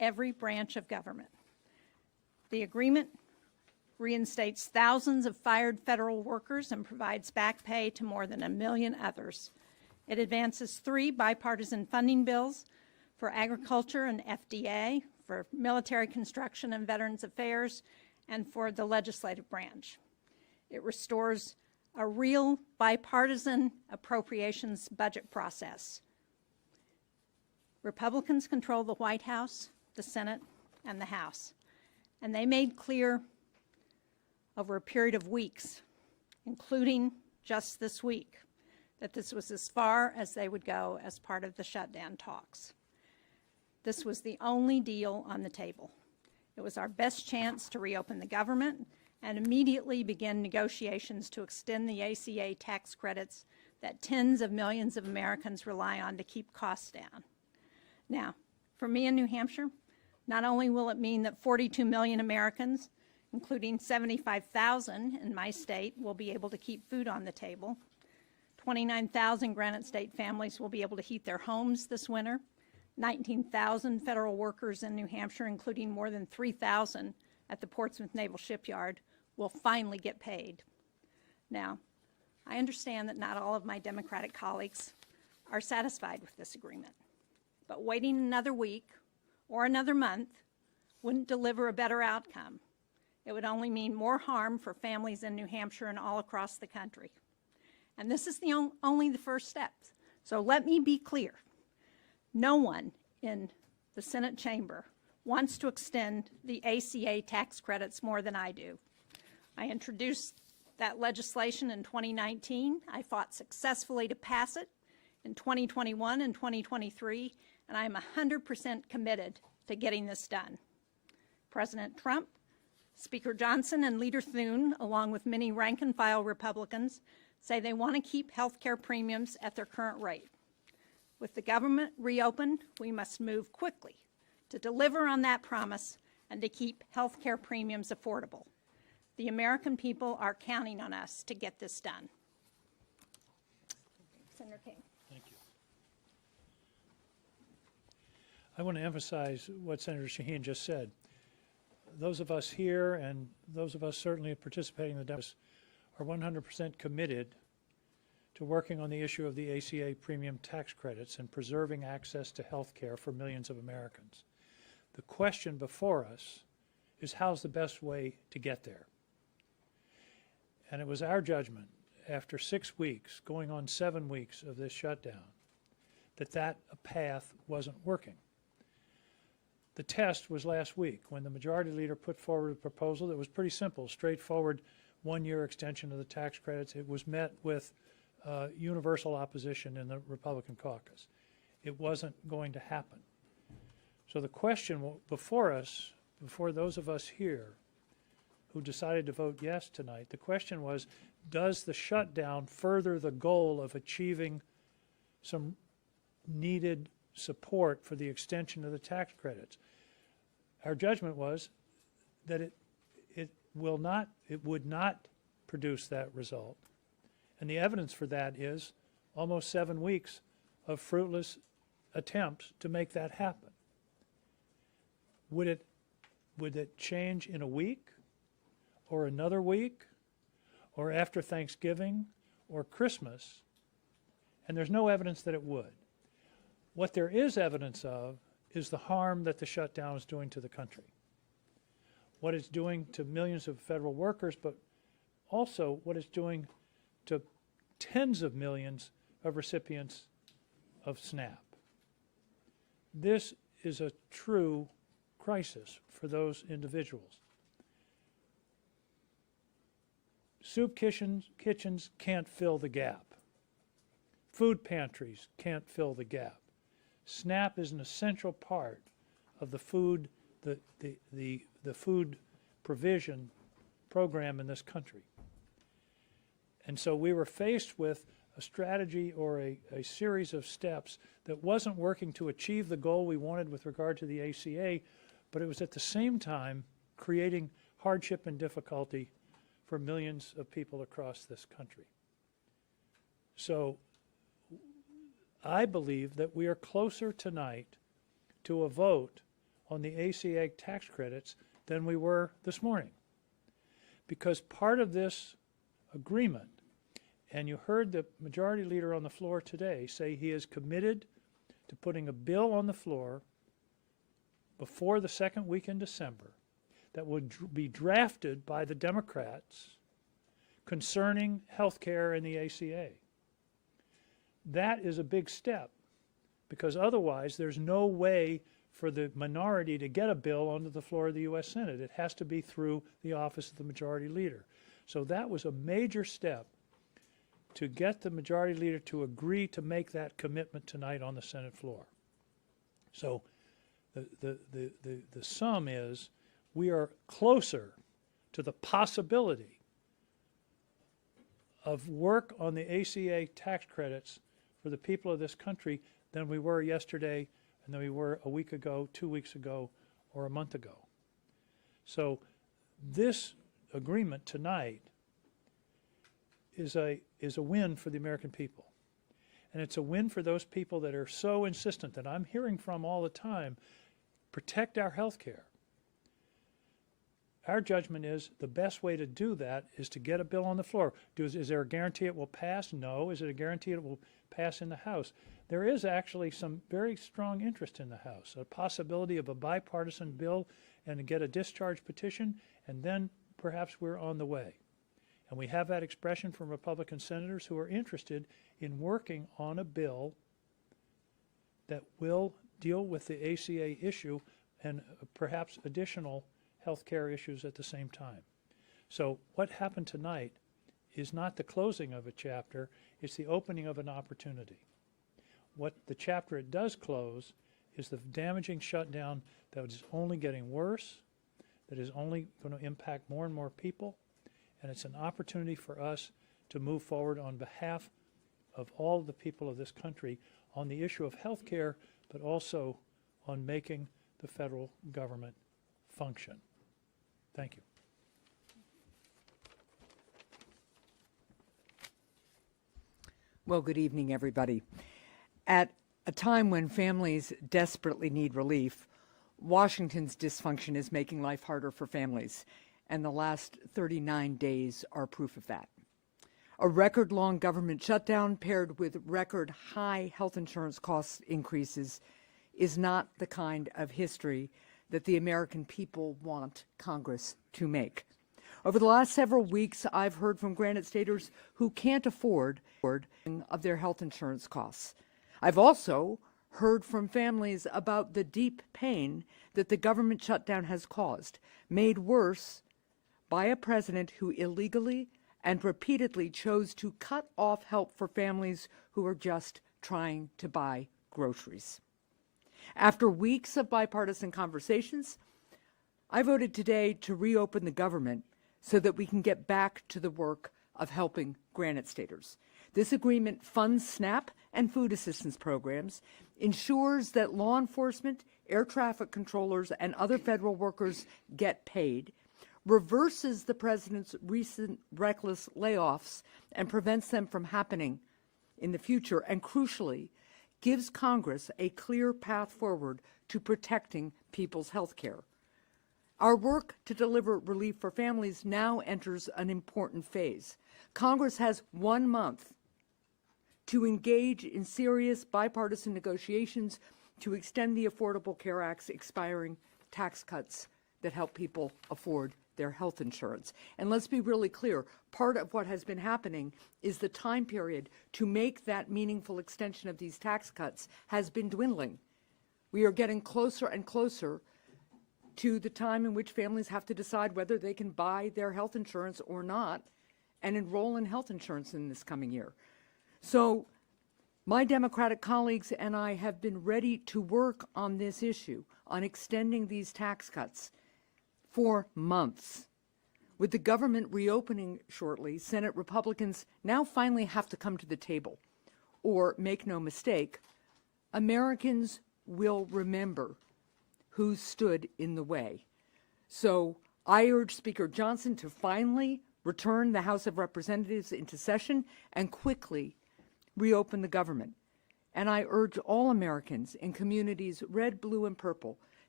every branch of government. The agreement reinstates thousands of fired federal workers and provides back pay to more than 1 million others. It advances 3 bipartisan funding bills for agriculture and FDA, for military construction and Veterans Affairs, and for the legislative branch. It restores a real bipartisan appropriations budget process. Republicans control the White House, the Senate, and the House, and they made clear over a period of weeks, including just this week, that this was as far as they would go as part of the shutdown talks. This was the only deal on the table. It was our best chance to reopen the government and immediately begin negotiations to extend the ACA tax credits that tens of millions of Americans rely on to keep costs down. Now, for me in New Hampshire, not only will it mean that 42 million Americans, including 75,000 in my state, will be able to keep food on the table. 29,000 Granite State families will be able to heat their homes this winter. 19,000 federal workers in New Hampshire, including more than 3,000 at the Portsmouth Naval Shipyard, will finally get paid. Now, I understand that not all of my Democratic colleagues are satisfied with this agreement, but waiting another week or another month wouldn't deliver a better outcome. It would only mean more harm for families in New Hampshire and all across the country. And this is only the first step. So let me be clear. No one in the Senate chamber wants to extend the ACA tax credits more than I do. I introduced that legislation in 2019. I fought successfully to pass it in 2021 and 2023, and I am 100% committed to getting this done. President Trump, Speaker Johnson, and Leader Thune, along with many rank-and-file Republicans, say they want to keep health care premiums at their current rate. With the government reopened, we must move quickly to deliver on that promise and to keep health care premiums affordable. The American people are counting on us to get this done. Senator King. Thank you. I want to emphasize what Senator Shaheen just said. Those of us here and those of us certainly participating in the debates are 100% committed to working on the issue of the ACA premium tax credits and preserving access to health care for millions of Americans. The question before us is how's the best way to get there? And it was our judgment after 6 weeks, going on 7 weeks of this shutdown, that path wasn't working. The test was last week when the majority leader put forward a proposal that was pretty simple, straightforward, 1-year extension of the tax credits. It was met with universal opposition in the Republican caucus. It wasn't going to happen. So the question before us, before those of us here who decided to vote yes tonight, the question was, does the shutdown further the goal of achieving some needed support for the extension of the tax credits? Our judgment was that it would not produce that result. And the evidence for that is almost 7 weeks of fruitless attempts to make that happen. Would it change in a week or another week or after Thanksgiving or Christmas? And there's no evidence that it would. What there is evidence of is the harm that the shutdown is doing to the country. What it's doing to millions of federal workers, but also what it's doing to tens of millions of recipients of SNAP. This is a true crisis for those individuals. Soup kitchens can't fill the gap. Food pantries can't fill the gap. SNAP is an essential part of the food provision program in this country. And so we were faced with a strategy or a series of steps that wasn't working to achieve the goal we wanted with regard to the ACA, but it was at the same time creating hardship and difficulty for millions of people across this country. So I believe that we are closer tonight to a vote on the ACA tax credits than we were this morning. Because part of this agreement, and you heard the majority leader on the floor today say he is committed to putting a bill on the floor before the second week in December that would be drafted by the Democrats concerning health care and the ACA. That is a big step, because otherwise there's no way for the minority to get a bill onto the floor of the U.S. Senate. It has to be through the office of the majority leader. So that was a major step to get the majority leader to agree to make that commitment tonight on the Senate floor. So the sum is we are closer to the possibility of work on the ACA tax credits for the people of this country than we were yesterday and than we were a week ago, 2 weeks ago, or a month ago. So this agreement tonight is a win for the American people. And it's a win for those people that are so insistent, that I'm hearing from all the time, protect our health care. Our judgment is the best way to do that is to get a bill on the floor. Is there a guarantee it will pass? No. Is it a guarantee it will pass in the House? There is actually some very strong interest in the House, a possibility of a bipartisan bill and to get a discharge petition, and then perhaps we're on the way. And we have that expression from Republican senators who are interested in working on a bill that will deal with the ACA issue and perhaps additional health care issues at the same time. So what happened tonight is not the closing of a chapter, it's the opening of an opportunity. What the chapter it does close is the damaging shutdown that is only getting worse, that is only going to impact more and more people, and it's an opportunity for us to move forward on behalf of all the people of this country on the issue of health care, but also on making the federal government function. Thank you. Well, good evening, everybody. At a time when families desperately need relief, Washington's dysfunction is making life harder for families, and the last 39 days are proof of that. A record-long government shutdown paired with record-high health insurance cost increases is not the kind of history that the American people want Congress to make. Over the last several weeks, I've heard from Granite Staters who can't afford of their health insurance costs. I've also heard from families about the deep pain that the government shutdown has caused, made worse by a president who illegally and repeatedly chose to cut off help for families who are just trying to buy groceries. After weeks of bipartisan conversations, I voted today to reopen the government so that we can get back to the work of helping Granite Staters. This agreement funds SNAP and food assistance programs, ensures that law enforcement, air traffic controllers, and other federal workers get paid, reverses the president's recent reckless layoffs and prevents them from happening in the future, and crucially, gives Congress a clear path forward to protecting people's health care. Our work to deliver relief for families now enters an important phase. Congress has 1 month to engage in serious bipartisan negotiations to extend the Affordable Care Act's expiring tax cuts that help people afford their health insurance. And let's be really clear, part of what has been happening is the time period to make that meaningful extension of these tax cuts has been dwindling. We are getting closer and closer to the time in which families have to decide whether they can buy their health insurance or not and enroll in health insurance in this coming year. So my Democratic colleagues and I have been ready to work on this issue, on extending these tax cuts for months. With the government reopening shortly, Senate Republicans now finally have to come to the table. Or, make no mistake, Americans will remember who stood in the way. So I urge Speaker Johnson to finally return the House of Representatives into session and quickly reopen the government. And I urge all Americans in communities red, blue, and purple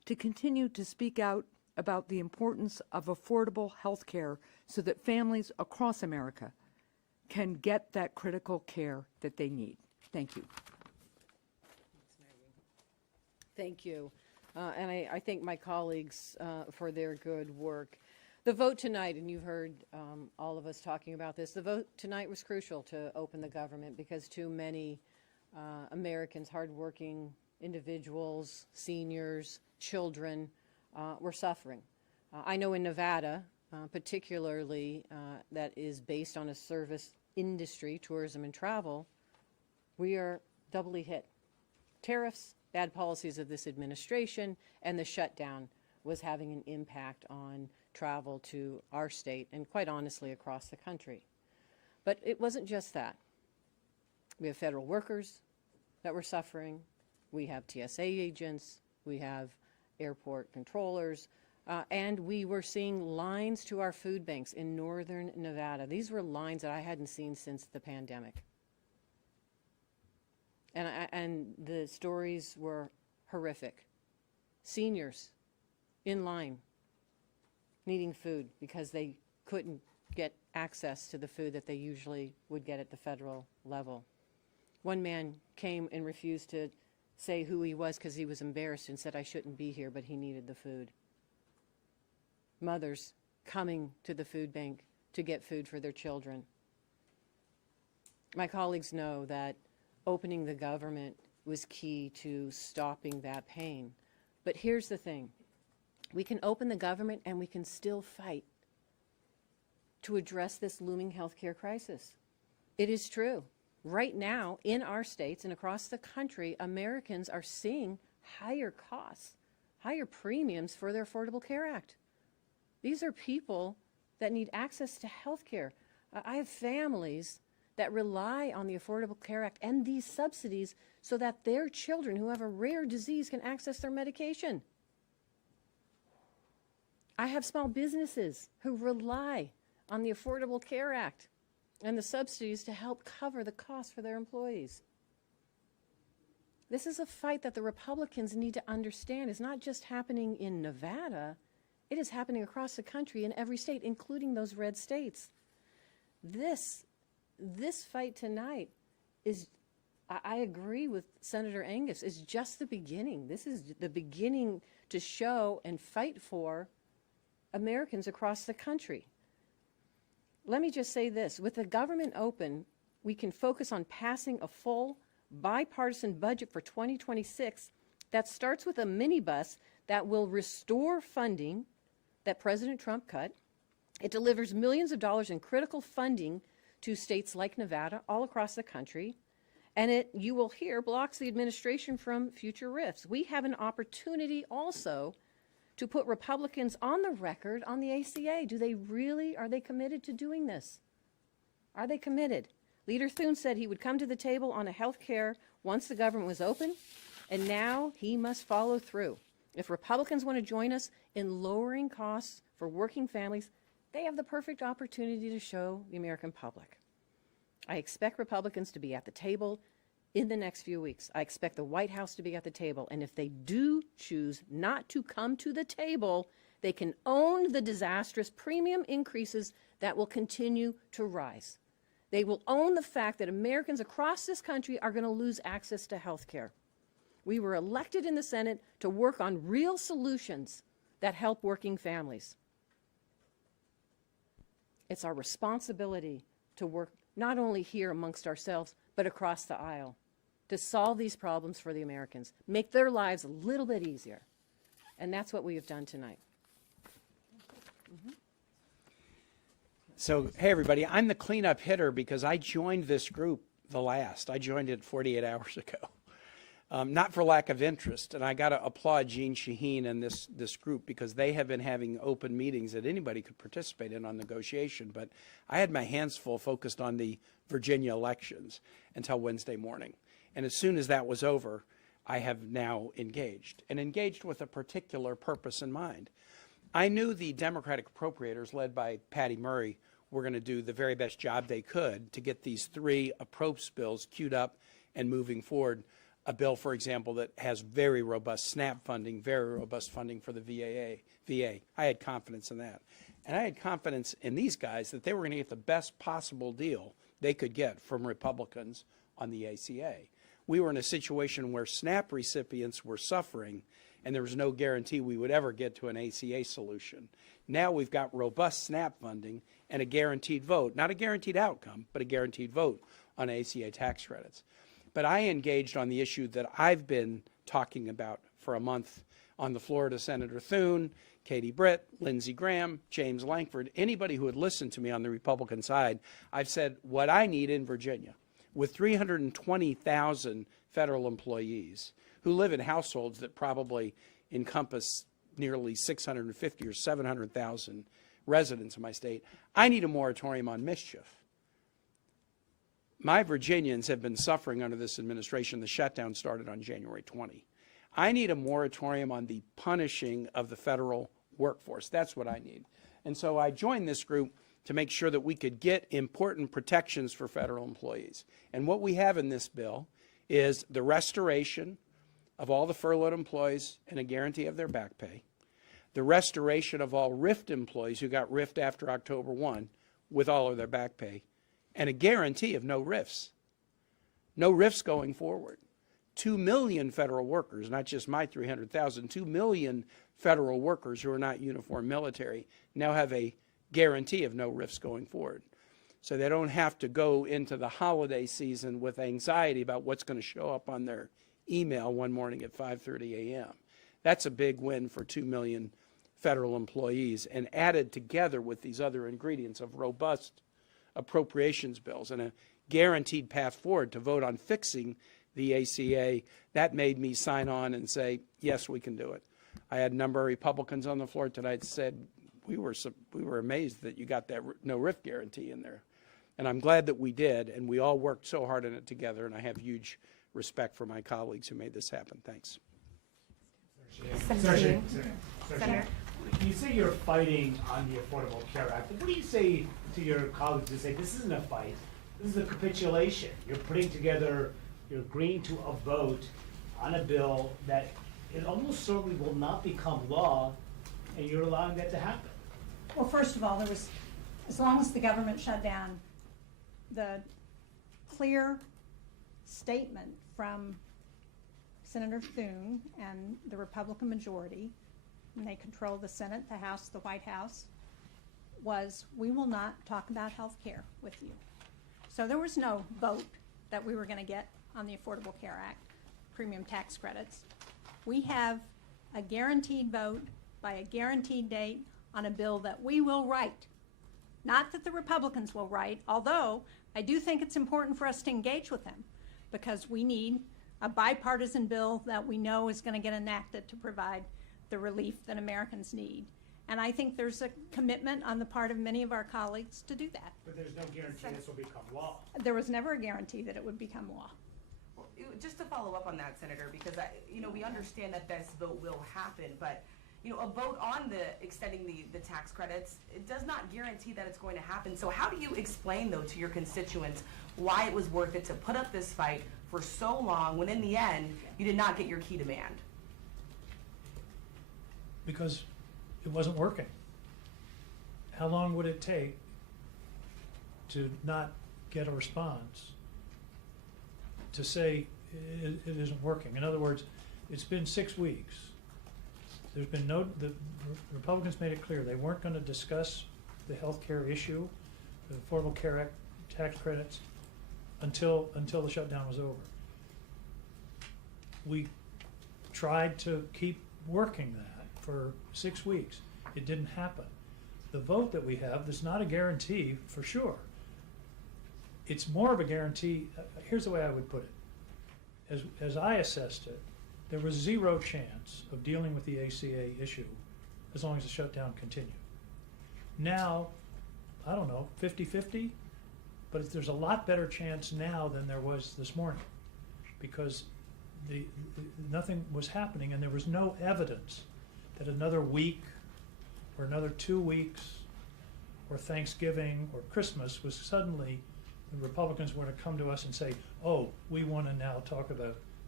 to continue to speak out about the importance of affordable health care so that families across America can get that critical care that they need. Thank you. Thank you. And I thank my colleagues for their good work. The vote tonight, and you've heard all of us talking about this, the vote tonight was crucial to open the government because too many Americans, hardworking individuals, seniors, children, were suffering. I know in Nevada, particularly that is based on a service industry, tourism and travel, we are doubly hit. Tariffs, bad policies of this administration, and the shutdown was having an impact on travel to our state and quite honestly across the country. But it wasn't just that. We have federal workers that were suffering. We have TSA agents. We have airport controllers. And we were seeing lines to our food banks in northern Nevada. These were lines that I hadn't seen since the pandemic. And the stories were horrific. Seniors in line needing food because they couldn't get access to the food that they usually would get at the federal level. One man came and refused to say who he was because he was embarrassed and said, "I shouldn't be here," but he needed the food. Mothers coming to the food bank to get food for their children. My colleagues know that opening the government was key to stopping that pain. But here's the thing. We can open the government and we can still fight to address this looming healthcare crisis. It is true. Right now, in our states and across the country, Americans are seeing higher costs, higher premiums for their Affordable Care Act. These are people that need access to health care. I have families that rely on the Affordable Care Act and these subsidies so that their children who have a rare disease can access their medication. I have small businesses who rely on the Affordable Care Act and the subsidies to help cover the costs for their employees. This is a fight that the Republicans need to understand is not just happening in Nevada, it is happening across the country in every state, including those red states. This fight tonight is, I agree with Senator Angus, is just the beginning. This is the beginning to show and fight for Americans across the country. Let me just say this. With the government open, we can focus on passing a full bipartisan budget for 2026 that starts with a minibus that will restore funding that President Trump cut. It delivers millions of dollars in critical funding to states like Nevada, all across the country, and it, you will hear, blocks the administration from future rifts. We have an opportunity also to put Republicans on the record on the ACA. Are they committed to doing this? Are they committed? Leader Thune said he would come to the table on a health care once the government was open, and now he must follow through. If Republicans want to join us in lowering costs for working families, they have the perfect opportunity to show the American public. I expect Republicans to be at the table in the next few weeks. I expect the White House to be at the table. And if they do choose not to come to the table, they can own the disastrous premium increases that will continue to rise. They will own the fact that Americans across this country are going to lose access to health care. We were elected in the Senate to work on real solutions that help working families. It's our responsibility to work not only here amongst ourselves, but across the aisle to solve these problems for the Americans, make their lives a little bit easier. And that's what we have done tonight. So, hey, everybody, I'm the cleanup hitter because I joined this group I joined it 48 hours ago. Not for lack of interest, and I got to applaud Jean Shaheen and this group because they have been having open meetings that anybody could participate in on negotiation, but I had my hands full focused on the Virginia elections until Wednesday morning. And as soon as that was over, I have now engaged with a particular purpose in mind. I knew the Democratic appropriators led by Patty Murray were going to do the very best job they could to get these three approach bills queued up and moving forward a bill, for example, that has very robust SNAP funding, very robust funding for the VA. I had confidence in that. And I had confidence in these guys that they were going to get the best possible deal they could get from Republicans on the ACA. We were in a situation where SNAP recipients were suffering, and there was no guarantee we would ever get to an ACA solution. Now we've got robust SNAP funding and a guaranteed vote, not a guaranteed outcome, but a guaranteed vote on ACA tax credits. But I engaged on the issue that I've been talking about for a month on the floor to Senator Thune, Katie Britt, Lindsey Graham, James Lankford, anybody who had listened to me on the Republican side. I've said what I need in Virginia, with 320,000 federal employees who live in households that probably encompass nearly 650 or 700,000 residents in my state, I need a moratorium on mischief. My Virginians have been suffering under this administration. The shutdown started on January 20. I need a moratorium on the punishing of the federal workforce. That's what I need. And so I joined this group to make sure that we could get important protections for federal employees. And what we have in this bill is the restoration of all the furloughed employees and a guarantee of their back pay, the restoration of all RIFT employees who got RIFT after October 1 with all of their back pay, and a guarantee of no RIFs. No RIFs going forward. 2 million federal workers, not just my 300,000, 2 million federal workers who are not uniform military now have a guarantee of no RIFs going forward. So they don't have to go into the holiday season with anxiety about what's going to show up on their email one morning at 5:30 a.m. That's a big win for 2 million federal employees, and added together with these other ingredients of robust appropriations bills and a guaranteed path forward to vote on fixing the ACA, that made me sign on and say, yes, we can do it. I had a number of Republicans on the floor tonight said, we were amazed that you got that no RIF guarantee in there. And I'm glad that we did, and we all worked so hard on it together, and I have huge respect for my colleagues who made this happen. Thanks. Senator, you say you're fighting on the Affordable Care Act. What do you say to your colleagues who say this isn't a fight, this is a capitulation? You're putting together, you're agreeing to a vote on a bill that it almost certainly will not become law, and you're allowing that to happen. Well, first of all, there was, as long as the government shut down, the clear statement from Senator Thune and the Republican majority, and they control the Senate, the House, the White House, was we will not talk about health care with you. So there was no vote that we were going to get on the Affordable Care Act, premium tax credits. We have a guaranteed vote by a guaranteed date on a bill that we will write. Not that the Republicans will write, although I do think it's important for us to engage with them, because we need a bipartisan bill that we know is going to get enacted to provide the relief that Americans need. And I think there's a commitment on the part of many of our colleagues to do that. But there's no guarantee this will become law. There was never a guarantee that it would become law. Well, just to follow up on that, Senator, because we understand that this vote will happen, but a vote on extending the tax credits, it does not guarantee that it's going to happen. So how do you explain, though, to your constituents why it was worth it to put up this fight for so long when in the end you did not get your key demand? Because it wasn't working. How long would it take to not get a response to say it isn't working? In other words, it's been 6 weeks. There's been the Republicans made it clear they weren't going to discuss the health care issue, the Affordable Care Act tax credits, until the shutdown was over. We tried to keep working that for 6 weeks. It didn't happen. The vote that we have, there's not a guarantee for sure. It's more of a guarantee. Here's the way I would put it. As I assessed it, there was zero chance of dealing with the ACA issue as long as the shutdown continued. Now, I don't know, 50-50, but there's a lot better chance now than there was this morning, because nothing was happening, and there was no evidence that another week or another 2 weeks or Thanksgiving or Christmas was suddenly the Republicans were to come to us and say, oh, we want to now talk about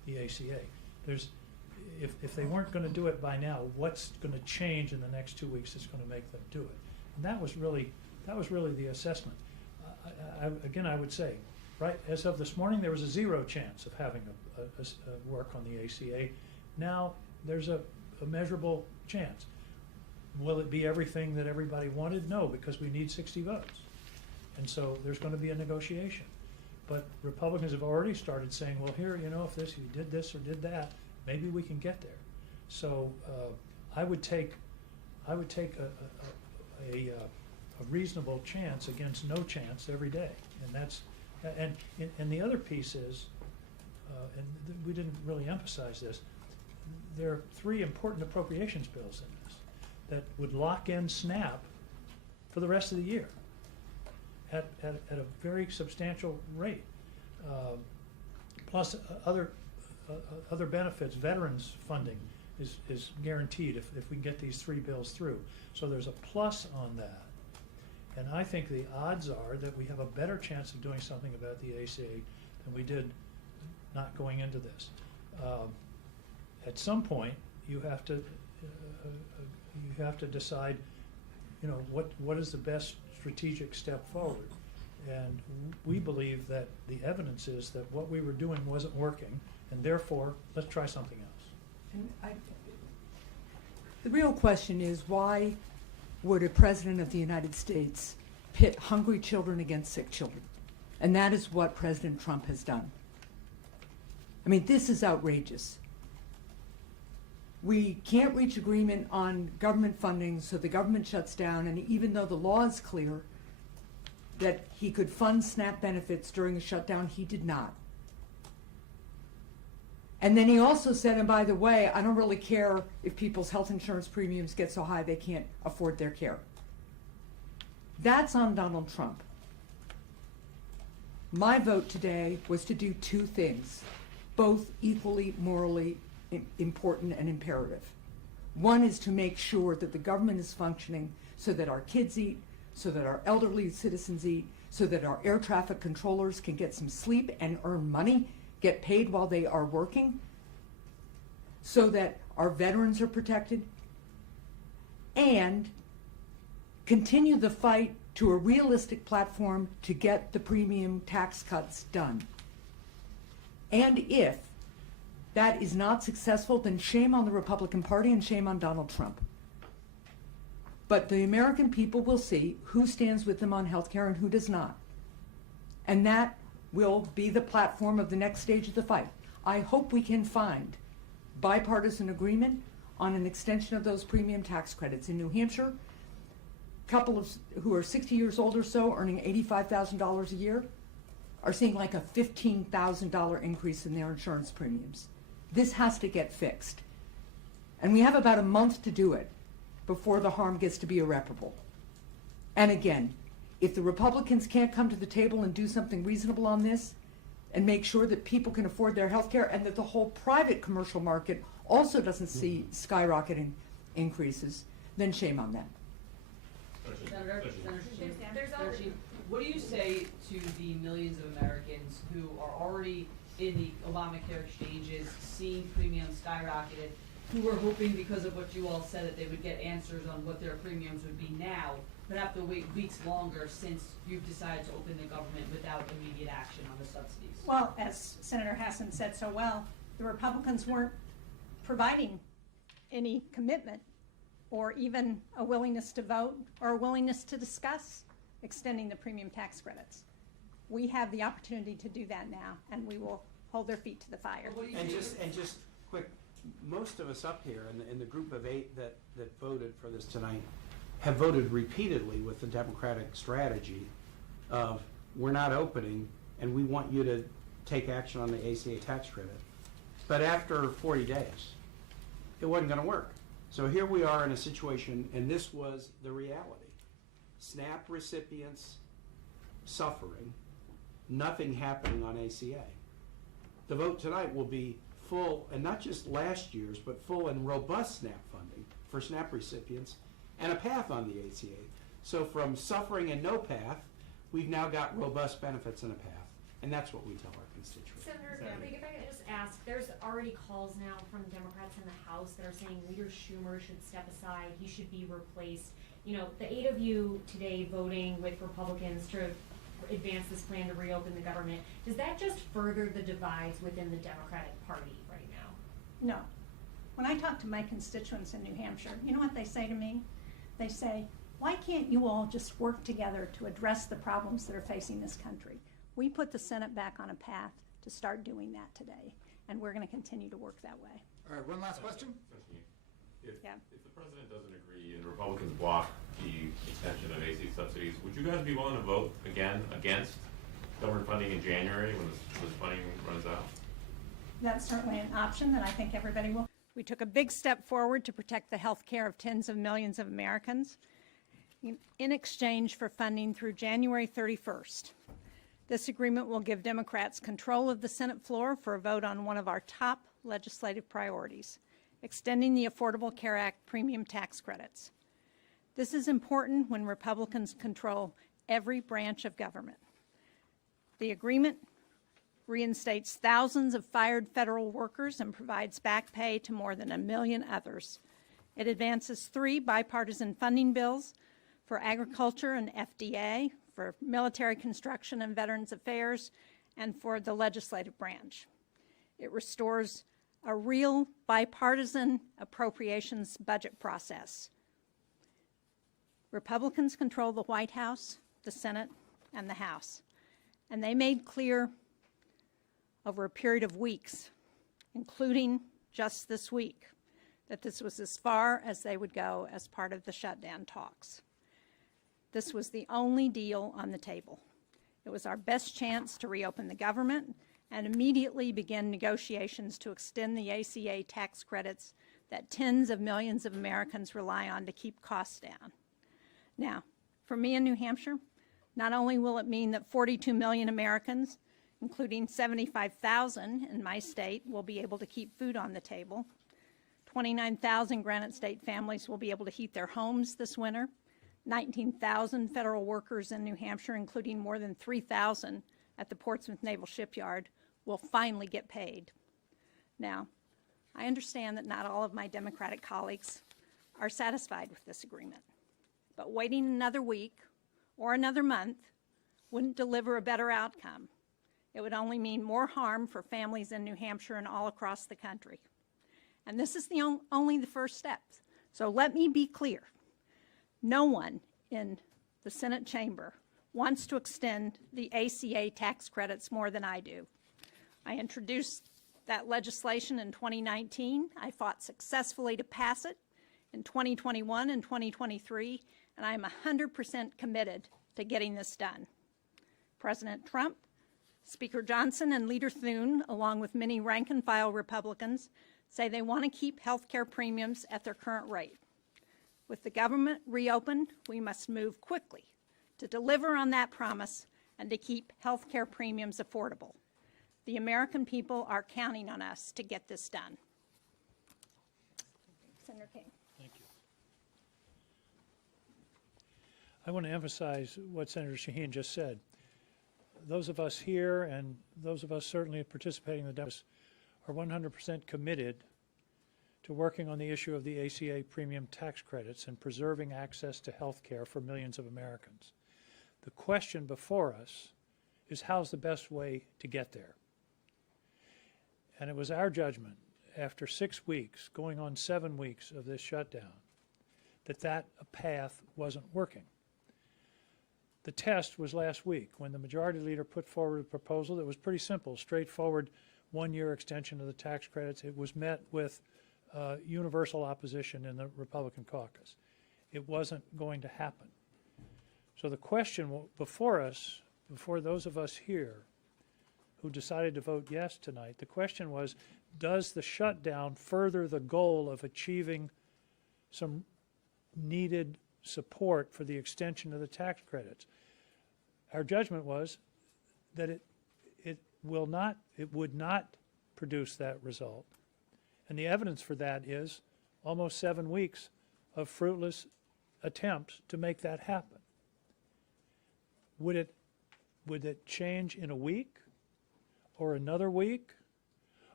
the ACA. If they weren't going to do it by now, what's going to change in the next 2 weeks that's going to make them do it? And that was really the assessment. Again, I would say, right, as of this morning, there was a 0 chance of having a work on the ACA. Now, there's a measurable chance. Will it be everything that everybody wanted? No, because we need 60 votes. And so there's going to be a negotiation. But Republicans have already started saying, well, here, you know, if you did this or did that, maybe we can get there. So I would take a reasonable chance against no chance every day, and the other piece is, we didn't really emphasize this. There are 3 important appropriations bills in this that would lock in SNAP for the rest of the year at a very substantial rate, plus other benefits. Veterans funding is guaranteed if we can get these 3 bills through. So there's a plus on that. And I think the odds are that we have a better chance of doing something about the ACA than we did not going into this. At some point, you have to decide, you know, what is the best strategic step forward. And we believe that the evidence is that what we were doing wasn't working, and therefore, let's try something else. And the real question is, why would a president of the United States pit hungry children against sick children? And that is what President Trump has done. I mean, this is outrageous. We can't reach agreement on government funding, so the government shuts down, and even though the law is clear that he could fund SNAP benefits during a shutdown, he did not. And then he also said, and by the way, I don't really care if people's health insurance premiums get so high they can't afford their care. That's on Donald Trump. My vote today was to do 2 things, both equally morally important and imperative. One is to make sure that the government is functioning so that our kids eat, so that our elderly citizens eat, so that our air traffic controllers can get some sleep and earn money, get paid while they are working, so that our veterans are protected, and continue the fight to a realistic platform to get the premium tax cuts done. And if that is not successful, then shame on the Republican Party and shame on Donald Trump. But the American people will see who stands with them on health care and who does not. And that will be the platform of the next stage of the fight. I hope we can find bipartisan agreement on an extension of those premium tax credits. In New Hampshire, couples who are 60 years old or so, earning $85,000 a year, are seeing like a $15,000 increase in their insurance premiums. This has to get fixed. And we have about a month to do it before the harm gets to be irreparable. And again, if the Republicans can't come to the table and do something reasonable on this and make sure that people can afford their health care and that the whole private commercial market also doesn't see skyrocketing increases, then shame on them. Senator Sheen, what do you say to the millions of Americans who are already in the Obamacare exchanges, seeing premiums skyrocketed, who were hoping because of what you all said that they would get answers on what their premiums would be now, but have to wait weeks longer since you've decided to open the government without immediate action on the subsidies? Well, as Senator Hassan said so well, the Republicans weren't providing any commitment or even a willingness to vote or a willingness to discuss extending the premium tax credits. We have the opportunity to do that now, and we will hold their feet to the fire. And just quick, most of us up here in the group of 8 that voted for this tonight have voted repeatedly with the Democratic strategy of we're not opening and we want you to take action on the ACA tax credit. But after 40 days, it wasn't going to work. So here we are in a situation, and this was the reality. SNAP recipients suffering, nothing happening on ACA. The vote tonight will be full, and not just last year's, but full and robust SNAP funding for SNAP recipients and a path on the ACA. So from suffering and no path, we've now got robust benefits and a path, and that's what we tell our constituents. Senator, if I could just ask ask, there's already calls now from Democrats in the House that are saying Leader Schumer should step aside, he should be replaced. You know, the 8 of you today voting with Republicans to advance this plan to reopen the government, does that just further the divides within the Democratic Party right now? No. When I talk to my constituents in New Hampshire, you know what they say to me? They say, why can't you all just work together to address the problems that are facing this country? We put the Senate back on a path to start doing that today, and we're going to continue to work that way. All right, one last question. If, Yeah. if the president doesn't agree and Republicans block the extension of AC subsidies, would you guys be willing to vote again against government funding in January when this funding runs out? That's certainly an option that I think everybody will. We took a big step forward to protect the health care of tens of millions of Americans in exchange for funding through January 31st. This agreement will give Democrats control of the Senate floor for a vote on one of our top legislative priorities, extending the Affordable Care Act premium tax credits. This is important when Republicans control every branch of government. The agreement reinstates thousands of fired federal workers and provides back pay to more than 1 million others. It advances 3 bipartisan funding bills for agriculture and FDA, for military construction and Veterans Affairs, and for the legislative branch. It restores a real bipartisan appropriations budget process. Republicans control the White House, the Senate, and the House, and they made clear over a period of weeks, including just this week, that this was as far as they would go as part of the shutdown talks. This was the only deal on the table. It was our best chance to reopen the government and immediately begin negotiations to extend the ACA tax credits that tens of millions of Americans rely on to keep costs down. Now, for me in New Hampshire, not only will it mean that 42 million Americans, including 75,000 in my state, will be able to keep food on the table, 29,000 Granite State families will be able to heat their homes this winter, 19,000 federal workers in New Hampshire, including more than 3,000 at the Portsmouth Naval Shipyard, will finally get paid. Now, I understand that not all of my Democratic colleagues are satisfied with this agreement, but waiting another week or another month wouldn't deliver a better outcome. It would only mean more harm for families in New Hampshire and all across the country. And this is only the first step. So let me be clear. No one in the Senate chamber wants to extend the ACA tax credits more than I do. I introduced that legislation in 2019. I fought successfully to pass it in 2021 and 2023, and I am 100% committed to getting this done. President Trump, Speaker Johnson, and Leader Thune, along with many rank-and-file Republicans, say they want to keep health care premiums at their current rate. With the government reopened, we must move quickly to deliver on that promise and to keep health care premiums affordable. The American people are counting on us to get this done. Senator King. Thank you. I want to emphasize what Senator Shaheen just said. Those of us here and those of us certainly participating in the debates are 100% committed to working on the issue of the ACA premium tax credits and preserving access to health care for millions of Americans. The question before us is how's the best way to get there? And it was our judgment after 6 weeks, going on 7 weeks of this shutdown, that path wasn't working. The test was last week when the majority leader put forward a proposal that was pretty simple, straightforward, 1-year extension of the tax credits. It was met with universal opposition in the Republican caucus. It wasn't going to happen. So the question before us, before those of us here who decided to vote yes tonight, the question was, does the shutdown further the goal of achieving some needed support for the extension of the tax credits? Our judgment was that it would not produce that result. And the evidence for that is almost 7 weeks of fruitless attempts to make that happen. Would it change in a week or another week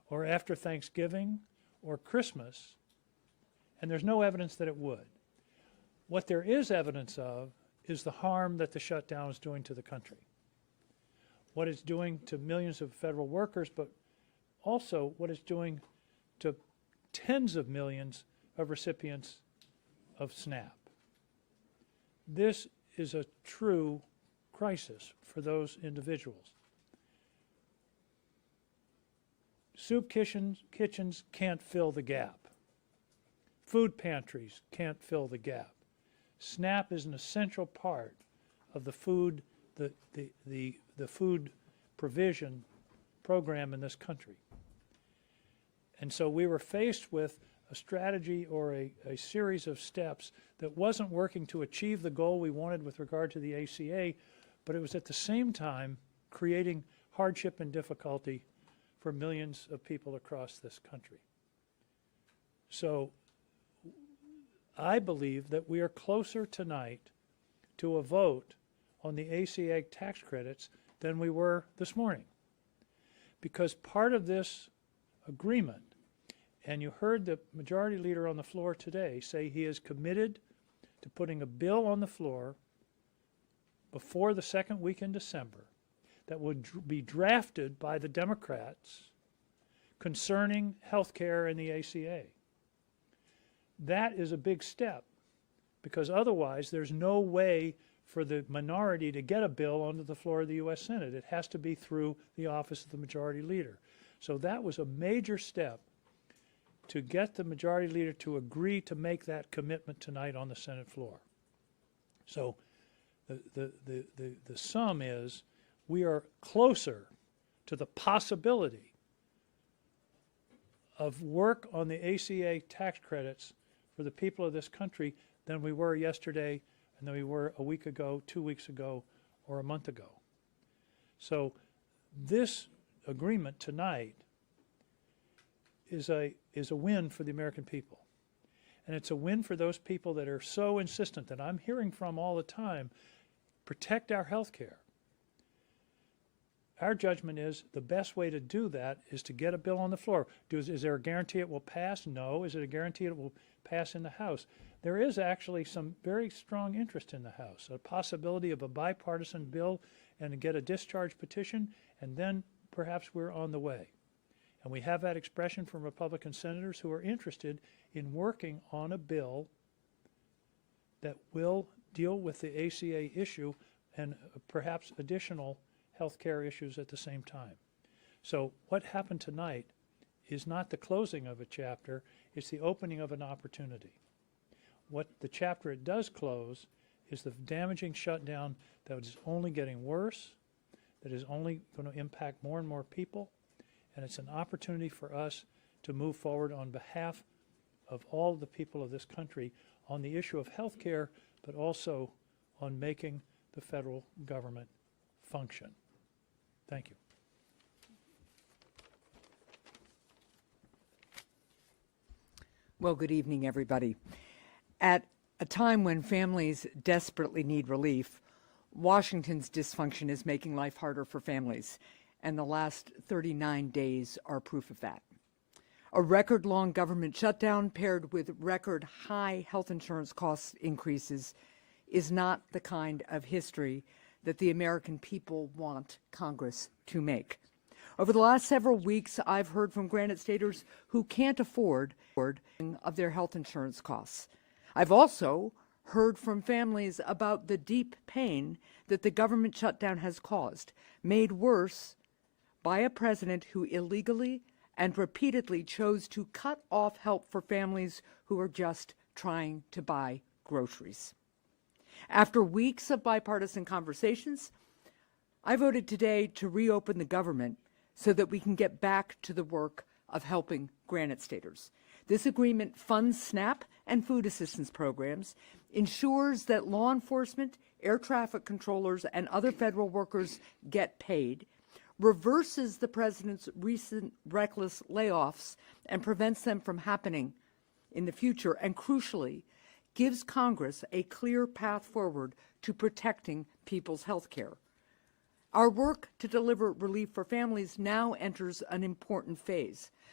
or after Thanksgiving or Christmas, and there's no evidence that it would. What there is evidence of is the harm that the shutdown is doing to the country, what it's doing to millions of federal workers, but also what it's doing to tens of millions of recipients of SNAP. This is a true crisis for those individuals. Soup kitchens can't fill the gap. Food pantries can't fill the gap. SNAP is an essential part of the food, the food provision program in this country. And so we were faced with a strategy or a series of steps that wasn't working to achieve the goal we wanted with regard to the ACA, but it was at the same time creating hardship and difficulty for millions of people across this country. So I believe that we are closer tonight to a vote on the ACA tax credits than we were this morning. Because part of this agreement, and you heard the majority leader on the floor today say he is committed to putting a bill on the floor before the second week in December that would be drafted by the Democrats concerning health care and the ACA. That is a big step, because otherwise there's no way for the minority to get a bill onto the floor of the U.S. Senate. It has to be through the office of the majority leader. So that was a major step to get the majority leader to agree to make that commitment tonight on the Senate floor. So the sum is we are closer to the possibility of work on the ACA tax credits for the people of this country than we were yesterday and than we were a week ago, 2 weeks ago, or a month ago. So this agreement tonight is a win for the American people. And it's a win for those people that are so insistent, that I'm hearing from all the time, protect our health care. Our judgment is the best way to do that is to get a bill on the floor. Is there a guarantee it will pass? No. Is it a guarantee it will pass in the House? There is actually some very strong interest in the House, a possibility of a bipartisan bill and to get a discharge petition, and then perhaps we're on the way. And we have that expression from Republican senators who are interested in working on a bill that will deal with the ACA issue and perhaps additional health care issues at the same time. So what happened tonight is not the closing of a chapter, it's the opening of an opportunity. What the chapter it does close is the damaging shutdown that is only getting worse, that is only going to impact more and more people, and it's an opportunity for us to move forward on behalf of all the people of this country on the issue of health care, but also on making the federal government function. Thank you. Well, good evening, everybody. At a time when families desperately need relief, Washington's dysfunction is making life harder for families, and the last 39 days are proof of that. A record-long government shutdown paired with record-high health insurance cost increases is not the kind of history that the American people want Congress to make. Over the last several weeks, I've heard from Granite Staters who can't afford of their health insurance costs. I've also heard from families about the deep pain that the government shutdown has caused, made worse by a president who illegally and repeatedly chose to cut off help for families who are just trying to buy groceries. After weeks of bipartisan conversations, I voted today to reopen the government so that we can get back to the work of helping Granite Staters. This agreement funds SNAP and food assistance programs, ensures that law enforcement, air traffic controllers, and other federal workers get paid, reverses the president's recent reckless layoffs and prevents them from happening in the future, and crucially, gives Congress a clear path forward to protecting people's health care. Our work to deliver relief for families now enters an important phase.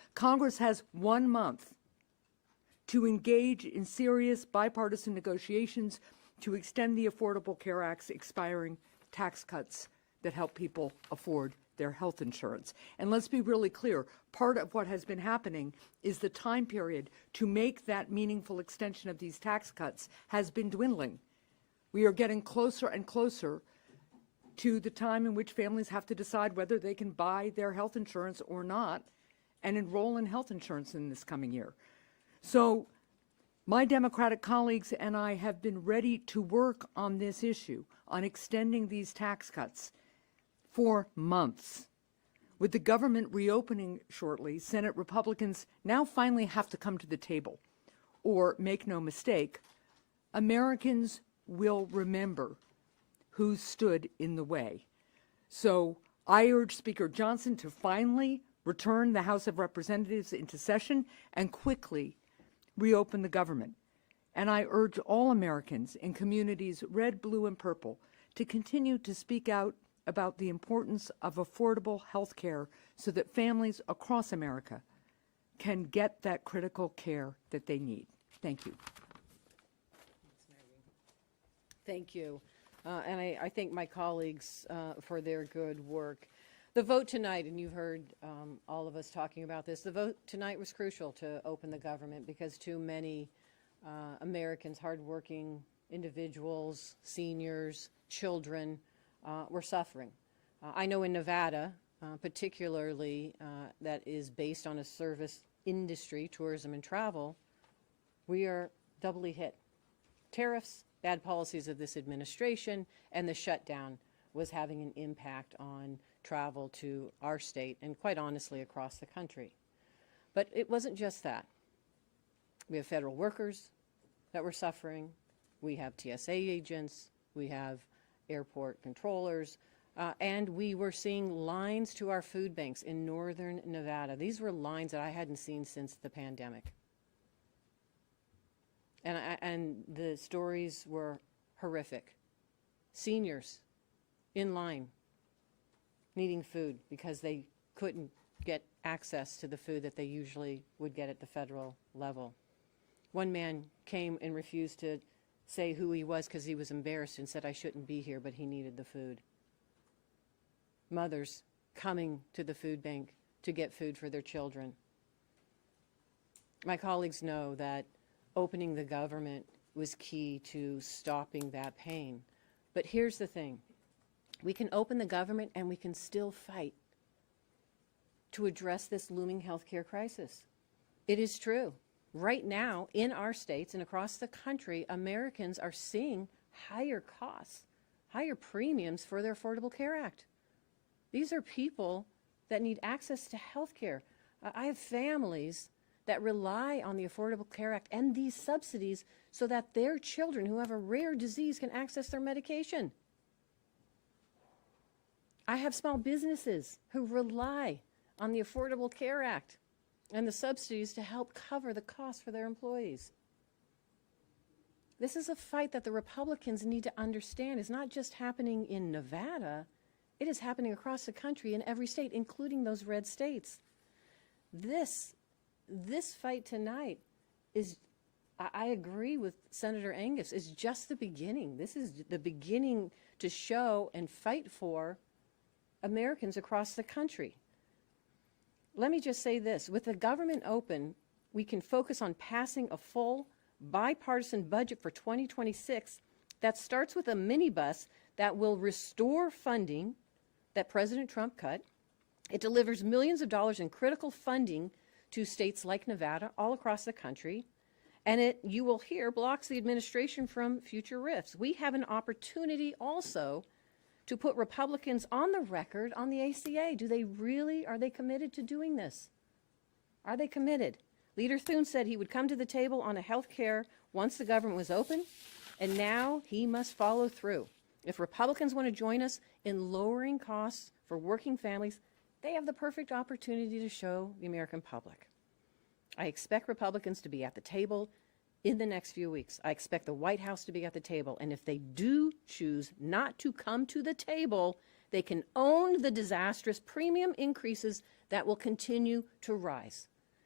Congress has 1 month to engage in serious bipartisan negotiations to extend the Affordable Care Act's expiring tax cuts that help people afford their health insurance. And let's be really clear, part of what has been happening is the time period to make that meaningful extension of these tax cuts has been dwindling. We are getting closer and closer to the time in which families have to decide whether they can buy their health insurance or not and enroll in health insurance in this coming year. So my Democratic colleagues and I have been ready to work on this issue, on extending these tax cuts for months. With the government reopening shortly, Senate Republicans now finally have to come to the table. Or, make no mistake, Americans will remember who stood in the way. So I urge Speaker Johnson to finally return the House of Representatives into session and quickly reopen the government. And I urge all Americans in communities red, blue, and purple to continue to speak out about the importance of affordable health care so that families across America can get that critical care that they need. Thank you. Thank you. And I thank my colleagues for their good work. The vote tonight, and you've heard all of us talking about this, the vote tonight was crucial to open the government because too many Americans, hardworking individuals, seniors, children, were suffering. I know in Nevada, particularly that is based on a service industry, tourism and travel, we are doubly hit. Tariffs, bad policies of this administration, and the shutdown was having an impact on travel to our state and quite honestly across the country. But it wasn't just that. We have federal workers that were suffering. We have TSA agents. We have airport controllers. And we were seeing lines to our food banks in northern Nevada. These were lines that I hadn't seen since the pandemic. And the stories were horrific. Seniors in line needing food because they couldn't get access to the food that they usually would get at the federal level. One man came and refused to say who he was because he was embarrassed and said, "I shouldn't be here," but he needed the food. Mothers coming to the food bank to get food for their children. My colleagues know that opening the government was key to stopping that pain. But here's the thing. We can open the government and we can still fight to address this looming healthcare crisis. It is true. Right now, in our states and across the country, Americans are seeing higher costs, higher premiums for their Affordable Care Act. These are people that need access to health care. I have families that rely on the Affordable Care Act and these subsidies so that their children who have a rare disease can access their medication. I have small businesses who rely on the Affordable Care Act and the subsidies to help cover the costs for their employees. This is a fight that the Republicans need to understand is not just happening in Nevada, it is happening across the country in every state, including those red states. This fight tonight is, I agree with Senator Angus, is just the beginning. This is the beginning to show and fight for Americans across the country. Let me just say this. With the government open, we can focus on passing a full bipartisan budget for 2026 that starts with a minibus that will restore funding that President Trump cut. It delivers millions of dollars in critical funding to states like Nevada all across the country. And it, you will hear, blocks the administration from future rifts. We have an opportunity also to put Republicans on the record on the ACA. Are they committed to doing this? Are they committed? Leader Thune said he would come to the table on a health care once the government was open, and now he must follow through. If Republicans want to join us in lowering costs for working families, they have the perfect opportunity to show the American public. I expect Republicans to be at the table in the next few weeks. I expect the White House to be at the table. And if they do choose not to come to the table, they can own the disastrous premium increases that will continue to rise.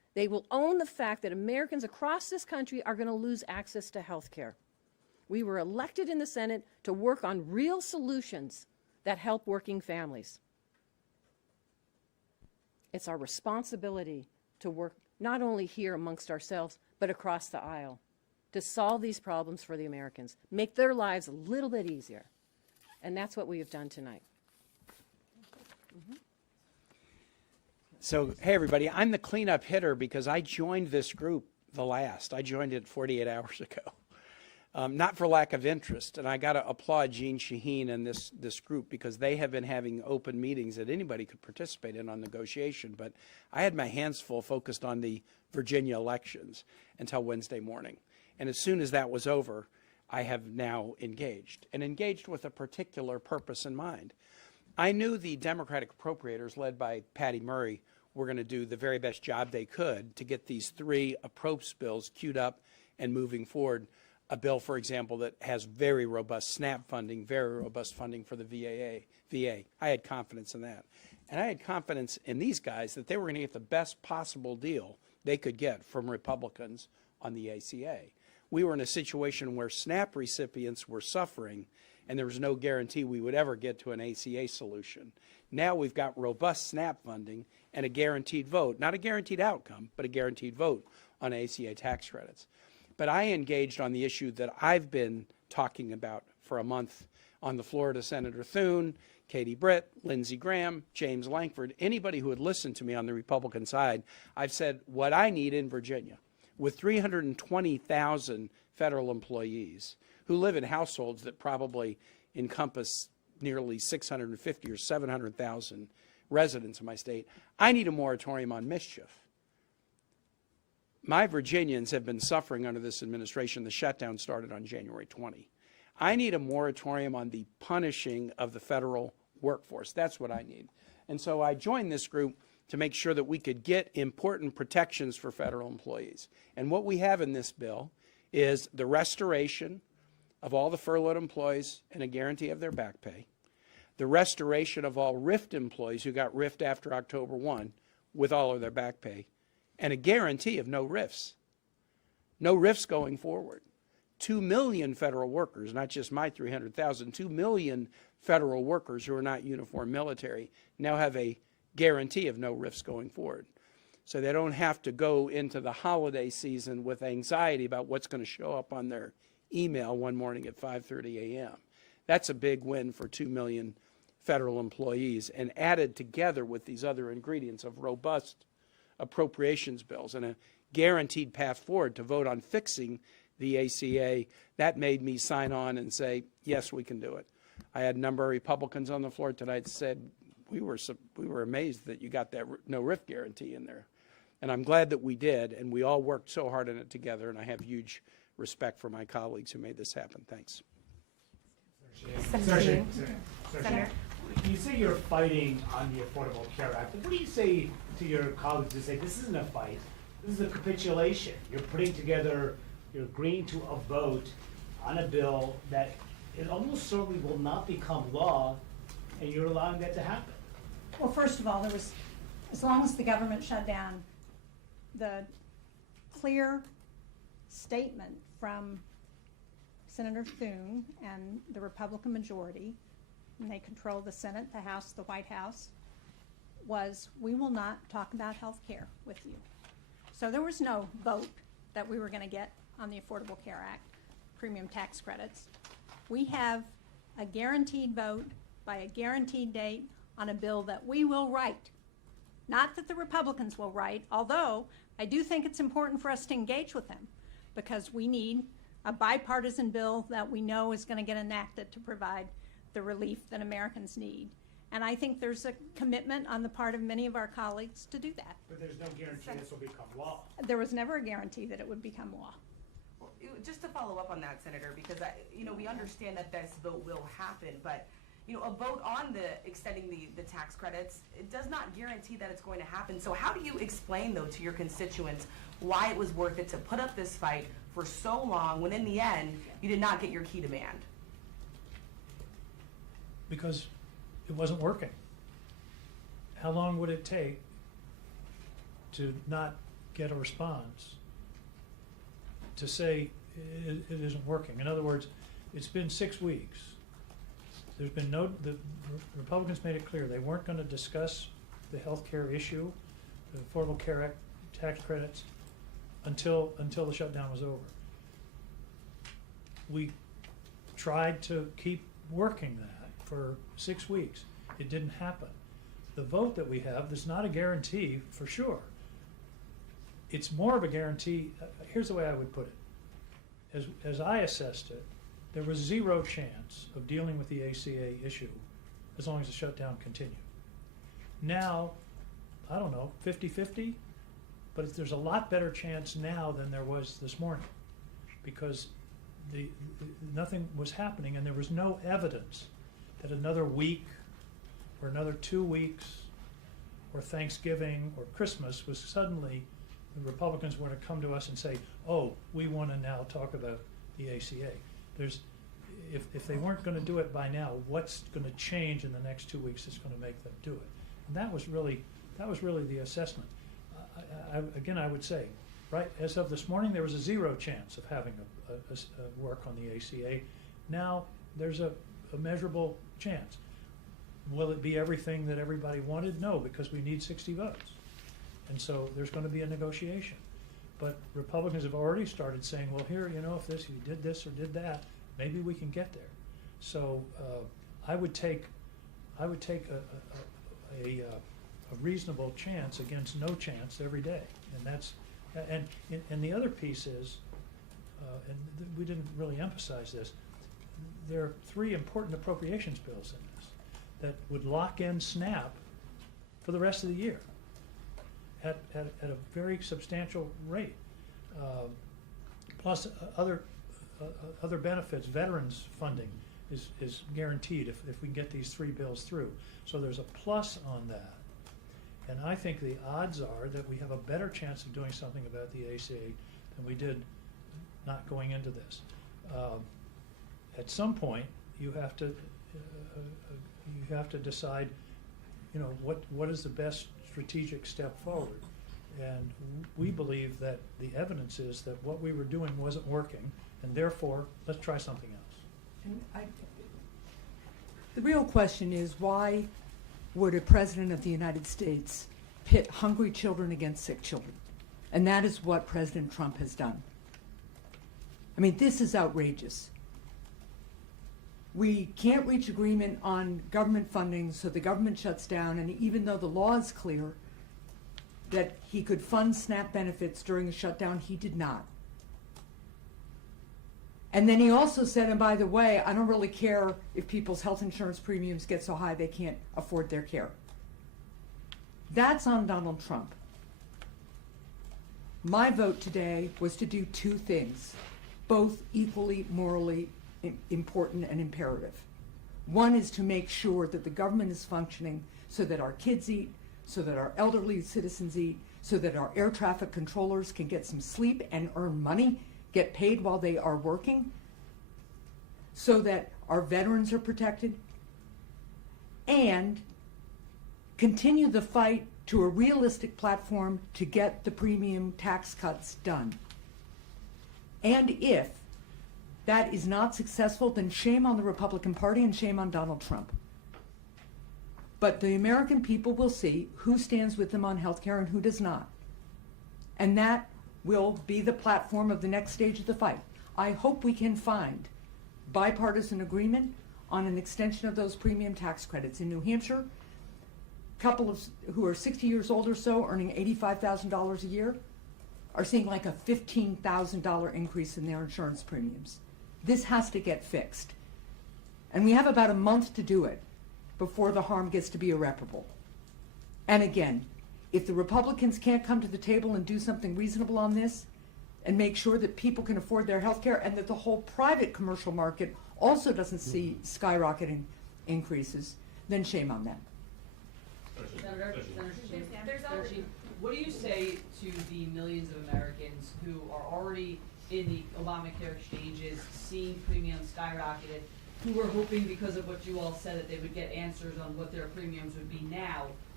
They will own the fact that Americans across this country are going to lose access to health care. We were elected in the Senate to work on real solutions that help working families. It's our responsibility to work not only here amongst ourselves, but across the aisle to solve these problems for the Americans, make their lives a little bit easier. And that's what we have done tonight. So, hey, everybody, I'm the cleanup hitter because I joined this group the last. I joined it 48 hours ago. Not for lack of interest, and I got to applaud Jean Shaheen and this group because they have been having open meetings that anybody could participate in on negotiation, but I had my hands full focused on the Virginia elections until Wednesday morning. And as soon as that was over, I have now engaged, and engaged with a particular purpose in mind. I knew the Democratic appropriators, led by Patty Murray, were going to do the very best job they could to get these 3 approach bills queued up and moving forward. A bill, for example, that has very robust SNAP funding, very robust funding for the VA. I had confidence in that. And I had confidence in these guys that they were going to get the best possible deal they could get from Republicans on the ACA. We were in a situation where SNAP recipients were suffering, and there was no guarantee we would ever get to an ACA solution. Now we've got robust SNAP funding and a guaranteed vote, not a guaranteed outcome, but a guaranteed vote on ACA tax credits. But I engaged on the issue that I've been talking about for a month on the floor to Senator Thune, Katie Britt, Lindsey Graham, James Lankford, anybody who would listen to me on the Republican side. I've said what I need in Virginia, with 320,000 federal employees who live in households that probably encompass nearly 650 or 700,000 residents in my state, I need a moratorium on mischief. My Virginians have been suffering under this administration. The shutdown started on January 20. I need a moratorium on the punishing of the federal workforce. That's what I need. And so I joined this group to make sure that we could get important protections for federal employees. And what we have in this bill is the restoration of all the furloughed employees and a guarantee of their back pay, the restoration of all RIFT employees who got RIFT after October 1 with all of their back pay, and a guarantee of no RIFs. No RIFs going forward. 2 million federal workers, not just my 300,000, 2 million federal workers who are not uniform military now have a guarantee of no RIFs going forward. So they don't have to go into the holiday season with anxiety about what's going to show up on their email one morning at 5:30 a.m. That's a big win for 2 million federal employees, and added together with these other ingredients of robust appropriations bills and a guaranteed path forward to vote on fixing the ACA, that made me sign on and say, yes, we can do it. I had a number of Republicans on the floor tonight that said, we were amazed that you got that no RIF guarantee in there. And I'm glad that we did, and we all worked so hard on it together, and I have huge respect for my colleagues who made this happen. Thanks. Senator, you say you're fighting on the Affordable Care Act. What do you say to your colleagues who say this isn't a fight, this is a capitulation? You're putting together, you're agreeing to a vote on a bill that it almost certainly will not become law, and you're allowing that to happen. Well, first of all, there was, as long as the government shut down, the clear statement from Senator Thune and the Republican majority, and they control the Senate, the House, the White House, was we will not talk about health care with you. So there was no vote that we were going to get on the Affordable Care Act, premium tax credits. We have a guaranteed vote by a guaranteed date on a bill that we will write. Not that the Republicans will write, although I do think it's important for us to engage with them, because we need a bipartisan bill that we know is going to get enacted to provide the relief that Americans need. And I think there's a commitment on the part of many of our colleagues to do that. But there's no guarantee this will become law. There was never a guarantee that it would become law. Well, just to follow up on that, Senator, because we understand that this vote will happen, but a vote on extending the tax credits, it does not guarantee that it's going to happen. So how do you explain, though, to your constituents why it was worth it to put up this fight for so long when in the end you did not get your key demand? Because it wasn't working. How long would it take to not get a response to say it isn't working. In other words, it's been 6 weeks. There's been the Republicans made it clear they weren't going to discuss the health care issue, the Affordable Care Act tax credits, until the shutdown was over. We tried to keep working that for 6 weeks. It didn't happen. The vote that we have is not a guarantee for sure. It's more of a guarantee. Here's the way I would put it. As I assessed it, there was zero chance of dealing with the ACA issue as long as the shutdown continued. Now, I don't know, 50-50, but there's a lot better chance now than there was this morning, because nothing was happening and there was no evidence that another week or another 2 weeks or Thanksgiving or Christmas was suddenly the Republicans were to come to us and say, oh, we want to now talk about the ACA. If they weren't going to do it by now, what's going to change in the next 2 weeks that's going to make them do it? And that was really the assessment. Again, I would say, right, as of this morning, there was a zero chance of having a work on the ACA. Now there's a measurable chance. Will it be everything that everybody wanted? No, because we need 60 votes. And so there's going to be a negotiation. But Republicans have already started saying, well, here, you know, if you did this or did that, maybe we can get there. So I would take a reasonable chance against no chance every day. And the other piece is, we didn't really emphasize this, there are 3 important appropriations bills in this that would lock in SNAP for the rest of the year at a very substantial rate. Plus other benefits, veterans funding is guaranteed if we can get these 3 bills through. So there's a plus on that. And I think the odds are that we have a better chance of doing something about the ACA than we did not going into this. At some point, you have to decide, you know, what is the best strategic step forward. And we believe that the evidence is that what we were doing wasn't working, and therefore, let's try something else. And the real question is, why would a president of the United States pit hungry children against sick children? And that is what President Trump has done. I mean, this is outrageous. We can't reach agreement on government funding, so the government shuts down, and even though the law is clear that he could fund SNAP benefits during the shutdown, he did not. And then he also said, and by the way, I don't really care if people's health insurance premiums get so high they can't afford their care. That's on Donald Trump. My vote today was to do 2 things, both equally morally important and imperative. One is to make sure that the government is functioning so that our kids eat, so that our elderly citizens eat, so that our air traffic controllers can get some sleep and earn money, get paid while they are working, so that our veterans are protected, and continue the fight to a realistic platform to get the premium tax cuts done. And if that is not successful, then shame on the Republican Party and shame on Donald Trump. But the American people will see who stands with them on health care and who does not. And that will be the platform of the next stage of the fight. I hope we can find bipartisan agreement on an extension of those premium tax credits. In New Hampshire, a couple of who are 60 years old or so, earning $85,000 a year, are seeing like a $15,000 increase in their insurance premiums. This has to get fixed. And we have about a month to do it before the harm gets to be irreparable. And again, if the Republicans can't come to the table and do something reasonable on this and make sure that people can afford their health care and that the whole private commercial market also doesn't see skyrocketing increases, then shame on them. Senator Shaheen, what do you say to the millions of Americans who are already in the Obamacare exchanges, seeing premiums skyrocketed, who were hoping because of what you all said that they would get answers on what their premiums would be now,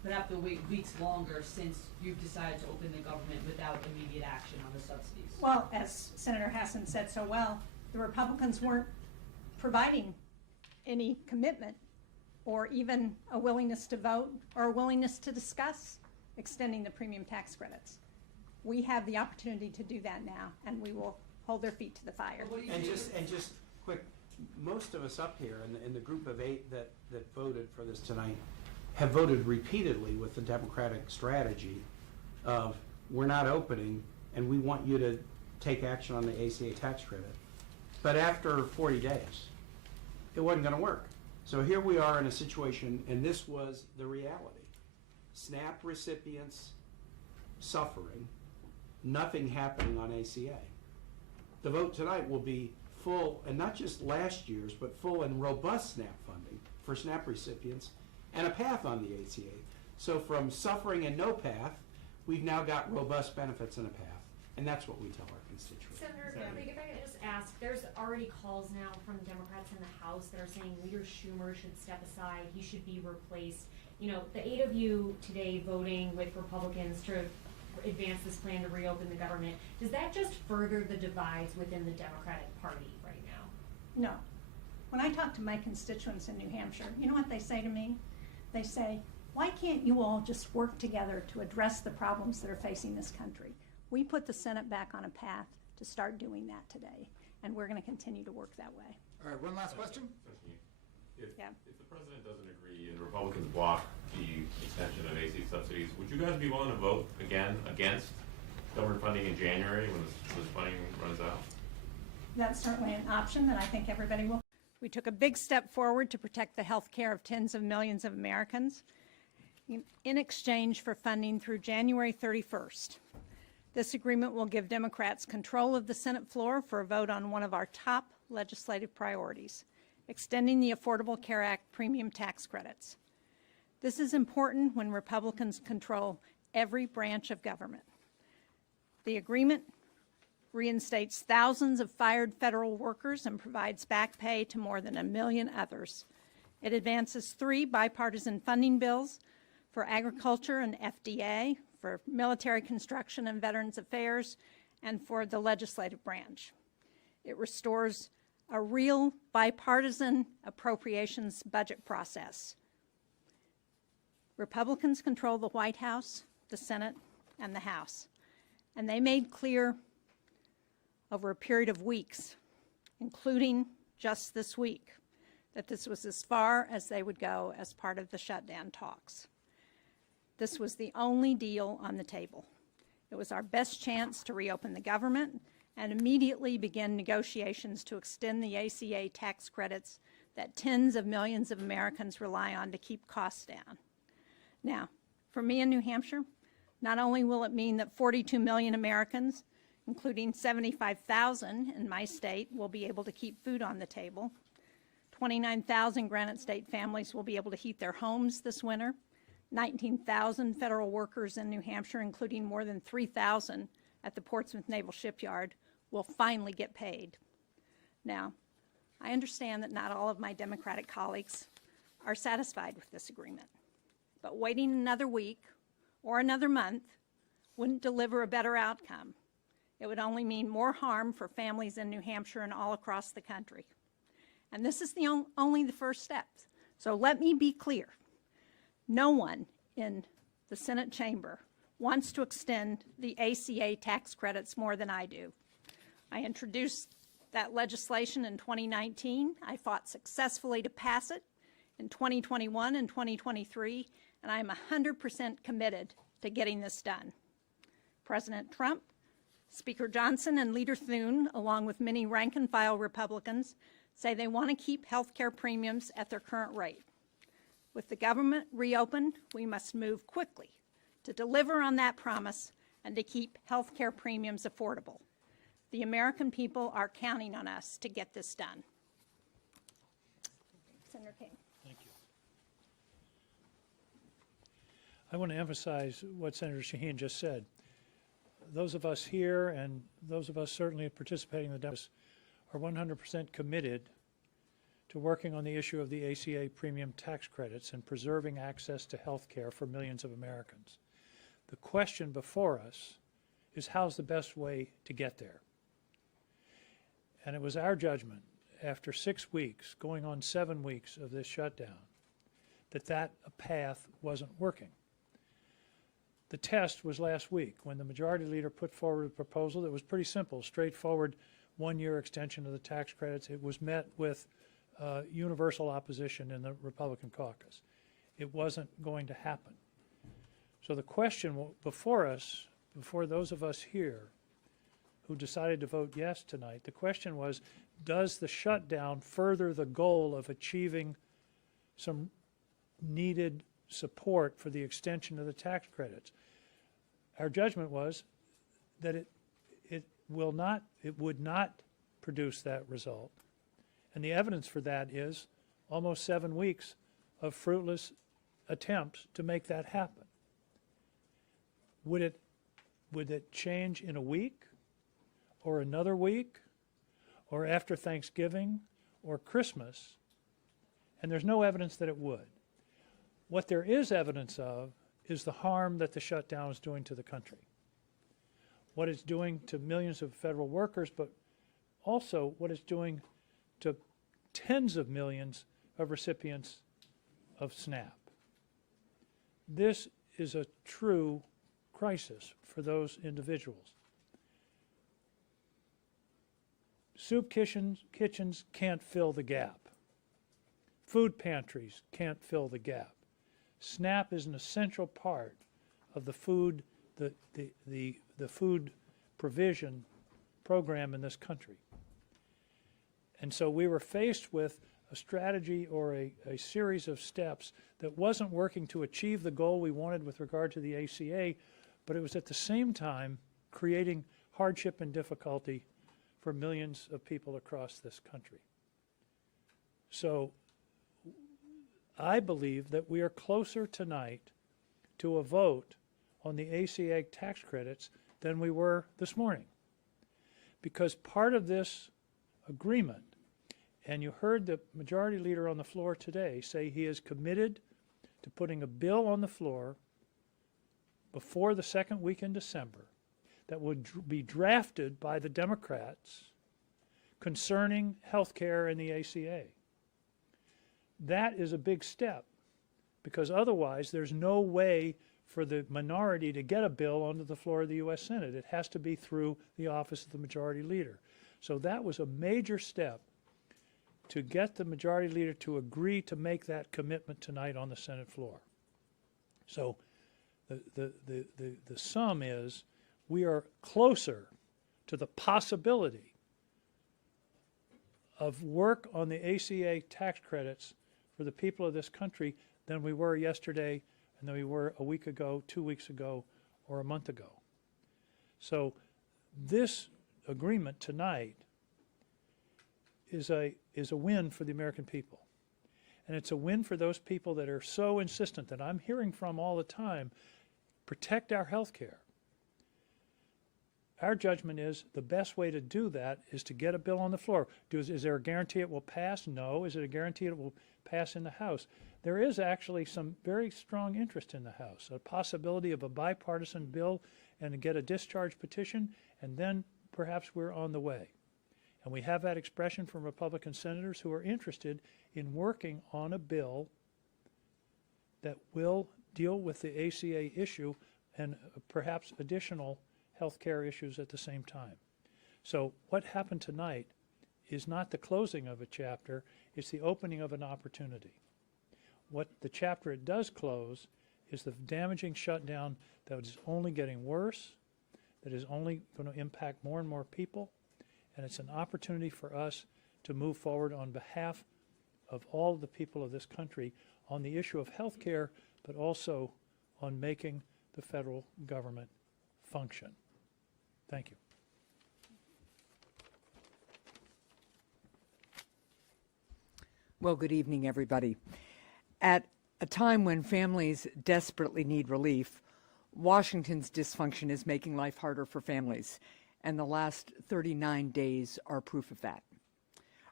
but have to wait weeks longer since you've decided to open the government without immediate action on the subsidies? Well, as Senator Hassan said so well, the Republicans weren't providing any commitment or even a willingness to vote or a willingness to discuss extending the premium tax credits. We have the opportunity to do that now, and we will hold their feet to the fire. What do you And think? just quick, most of us up here in the group of 8 that voted for this tonight have voted repeatedly with the Democratic strategy of we're not opening and we want you to take action on the ACA tax credit. But after 40 days, it wasn't going to work. So here we are in a situation, and this was the reality. SNAP recipients suffering, nothing happening on ACA. The vote tonight will be full, and not just last year's, but full and robust SNAP funding for SNAP recipients and a path on the ACA. So from suffering and no path, we've now got robust benefits and a path. And that's what we tell our constituents. Senator, if I could just ask, there's already calls now from Democrats in the House that are saying Leader Schumer should step aside, he should be replaced. You know, the 8 of you today voting with Republicans to advance this plan to reopen the government, does that just further the divides within the Democratic Party right now? No. When I talk to my constituents in New Hampshire, you know what they say to me? They say, why can't you all just work together to address the problems that are facing this country? We put the Senate back on a path to start doing that today, and we're going to continue to work that way. All right, one last question. If Yeah. the president doesn't agree and the Republicans block the extension of AC subsidies, would you guys be willing to vote again against government funding in January when this funding runs out? That's certainly an option that I think everybody will. We took a big step forward to protect the health care of tens of millions of Americans in exchange for funding through January 31st. This agreement will give Democrats control of the Senate floor for a vote on one of our top legislative priorities, extending the Affordable Care Act premium tax credits. This is important when Republicans control every branch of government. The agreement reinstates thousands of fired federal workers and provides back pay to more than 1 million others. It advances 3 bipartisan funding bills for agriculture and FDA, for military construction and Veterans Affairs, and for the legislative branch. It restores a real bipartisan appropriations budget process. Republicans control the White House, the Senate, and the House, and they made clear over a period of weeks, including just this week, that this was as far as they would go as part of the shutdown talks. This was the only deal on the table. It was our best chance to reopen the government and immediately begin negotiations to extend the ACA tax credits that tens of millions of Americans rely on to keep costs down. Now, for me in New Hampshire, not only will it mean that 42 million Americans, including 75,000 in my state, will be able to keep food on the table, 29,000 Granite State families will be able to heat their homes this winter, 19,000 federal workers in New Hampshire, including more than 3,000 at the Portsmouth Naval Shipyard, will finally get paid. Now, I understand that not all of my Democratic colleagues are satisfied with this agreement, but waiting another week or another month wouldn't deliver a better outcome. It would only mean more harm for families in New Hampshire and all across the country. And this is only the first step. So let me be clear. No one in the Senate chamber wants to extend the ACA tax credits more than I do. I introduced that legislation in 2019. I fought successfully to pass it in 2021 and 2023, and I'm 100% committed to getting this done. President Trump, Speaker Johnson, and Leader Thune, along with many rank-and-file Republicans, say they want to keep health care premiums at their current rate. With the government reopened, we must move quickly to deliver on that promise and to keep health care premiums affordable. The American people are counting on us to get this done. Senator King. Thank you. I want to emphasize what Senator Shaheen just said. Those of us here and those of us certainly participating in the Democrats are 100% committed to working on the issue of the ACA premium tax credits and preserving access to health care for millions of Americans. The question before us is how's the best way to get there? And it was our judgment, after 6 weeks, going on 7 weeks of this shutdown, that path wasn't working. The test was last week when the majority leader put forward a proposal that was pretty simple, straightforward, one-year extension of the tax credits. It was met with universal opposition in the Republican caucus. It wasn't going to happen. So the question before us, before those of us here who decided to vote yes tonight, the question was, does the shutdown further the goal of achieving some needed support for the extension of the tax credits? Our judgment was that it would not produce that result. And the evidence for that is almost 7 weeks of fruitless attempts to make that happen. Would it change in a week or another week or after Thanksgiving or Christmas? And there's no evidence that it would. What there is evidence of is the harm that the shutdown is doing to the country. What it's doing to millions of federal workers, but also what it's doing to tens of millions of recipients of SNAP. This is a true crisis for those individuals. Soup kitchens can't fill the gap. Food pantries can't fill the gap. SNAP is an essential part of the food provision program in this country. And so we were faced with a strategy or a series of steps that wasn't working to achieve the goal we wanted with regard to the ACA, but it was at the same time creating hardship and difficulty for millions of people across this country. So I believe that we are closer tonight to a vote on the ACA tax credits than we were this morning. Because part of this agreement, and you heard the majority leader on the floor today say he is committed to putting a bill on the floor before the second week in December that would be drafted by the Democrats concerning health care and the ACA. That is a big step, because otherwise there's no way for the minority to get a bill onto the floor of the U.S. Senate. It has to be through the office of the majority leader. So that was a major step to get the majority leader to agree to make that commitment tonight on the Senate floor. So the sum is we are closer to the possibility of work on the ACA tax credits for the people of this country than we were yesterday and than we were a week ago, 2 weeks ago, or a month ago. So this agreement tonight is a win for the American people. And it's a win for those people that are so insistent, that I'm hearing from all the time, protect our health care. Our judgment is the best way to do that is to get a bill on the floor. Is there a guarantee it will pass? No. Is it a guarantee it will pass in the House? There is actually some very strong interest in the House, a possibility of a bipartisan bill and to get a discharge petition, and then perhaps we're on the way. And we have that expression from Republican senators who are interested in working on a bill that will deal with the ACA issue and perhaps additional health care issues at the same time. So what happened tonight is not the closing of a chapter, it's the opening of an opportunity. What the chapter it does close is the damaging shutdown that is only getting worse, that is only going to impact more and more people, and it's an opportunity for us to move forward on behalf of all the people of this country on the issue of health care, but also on making the federal government function. Thank you. Well, good evening, everybody. At a time when families desperately need relief, Washington's dysfunction is making life harder for families, and the last 39 days are proof of that.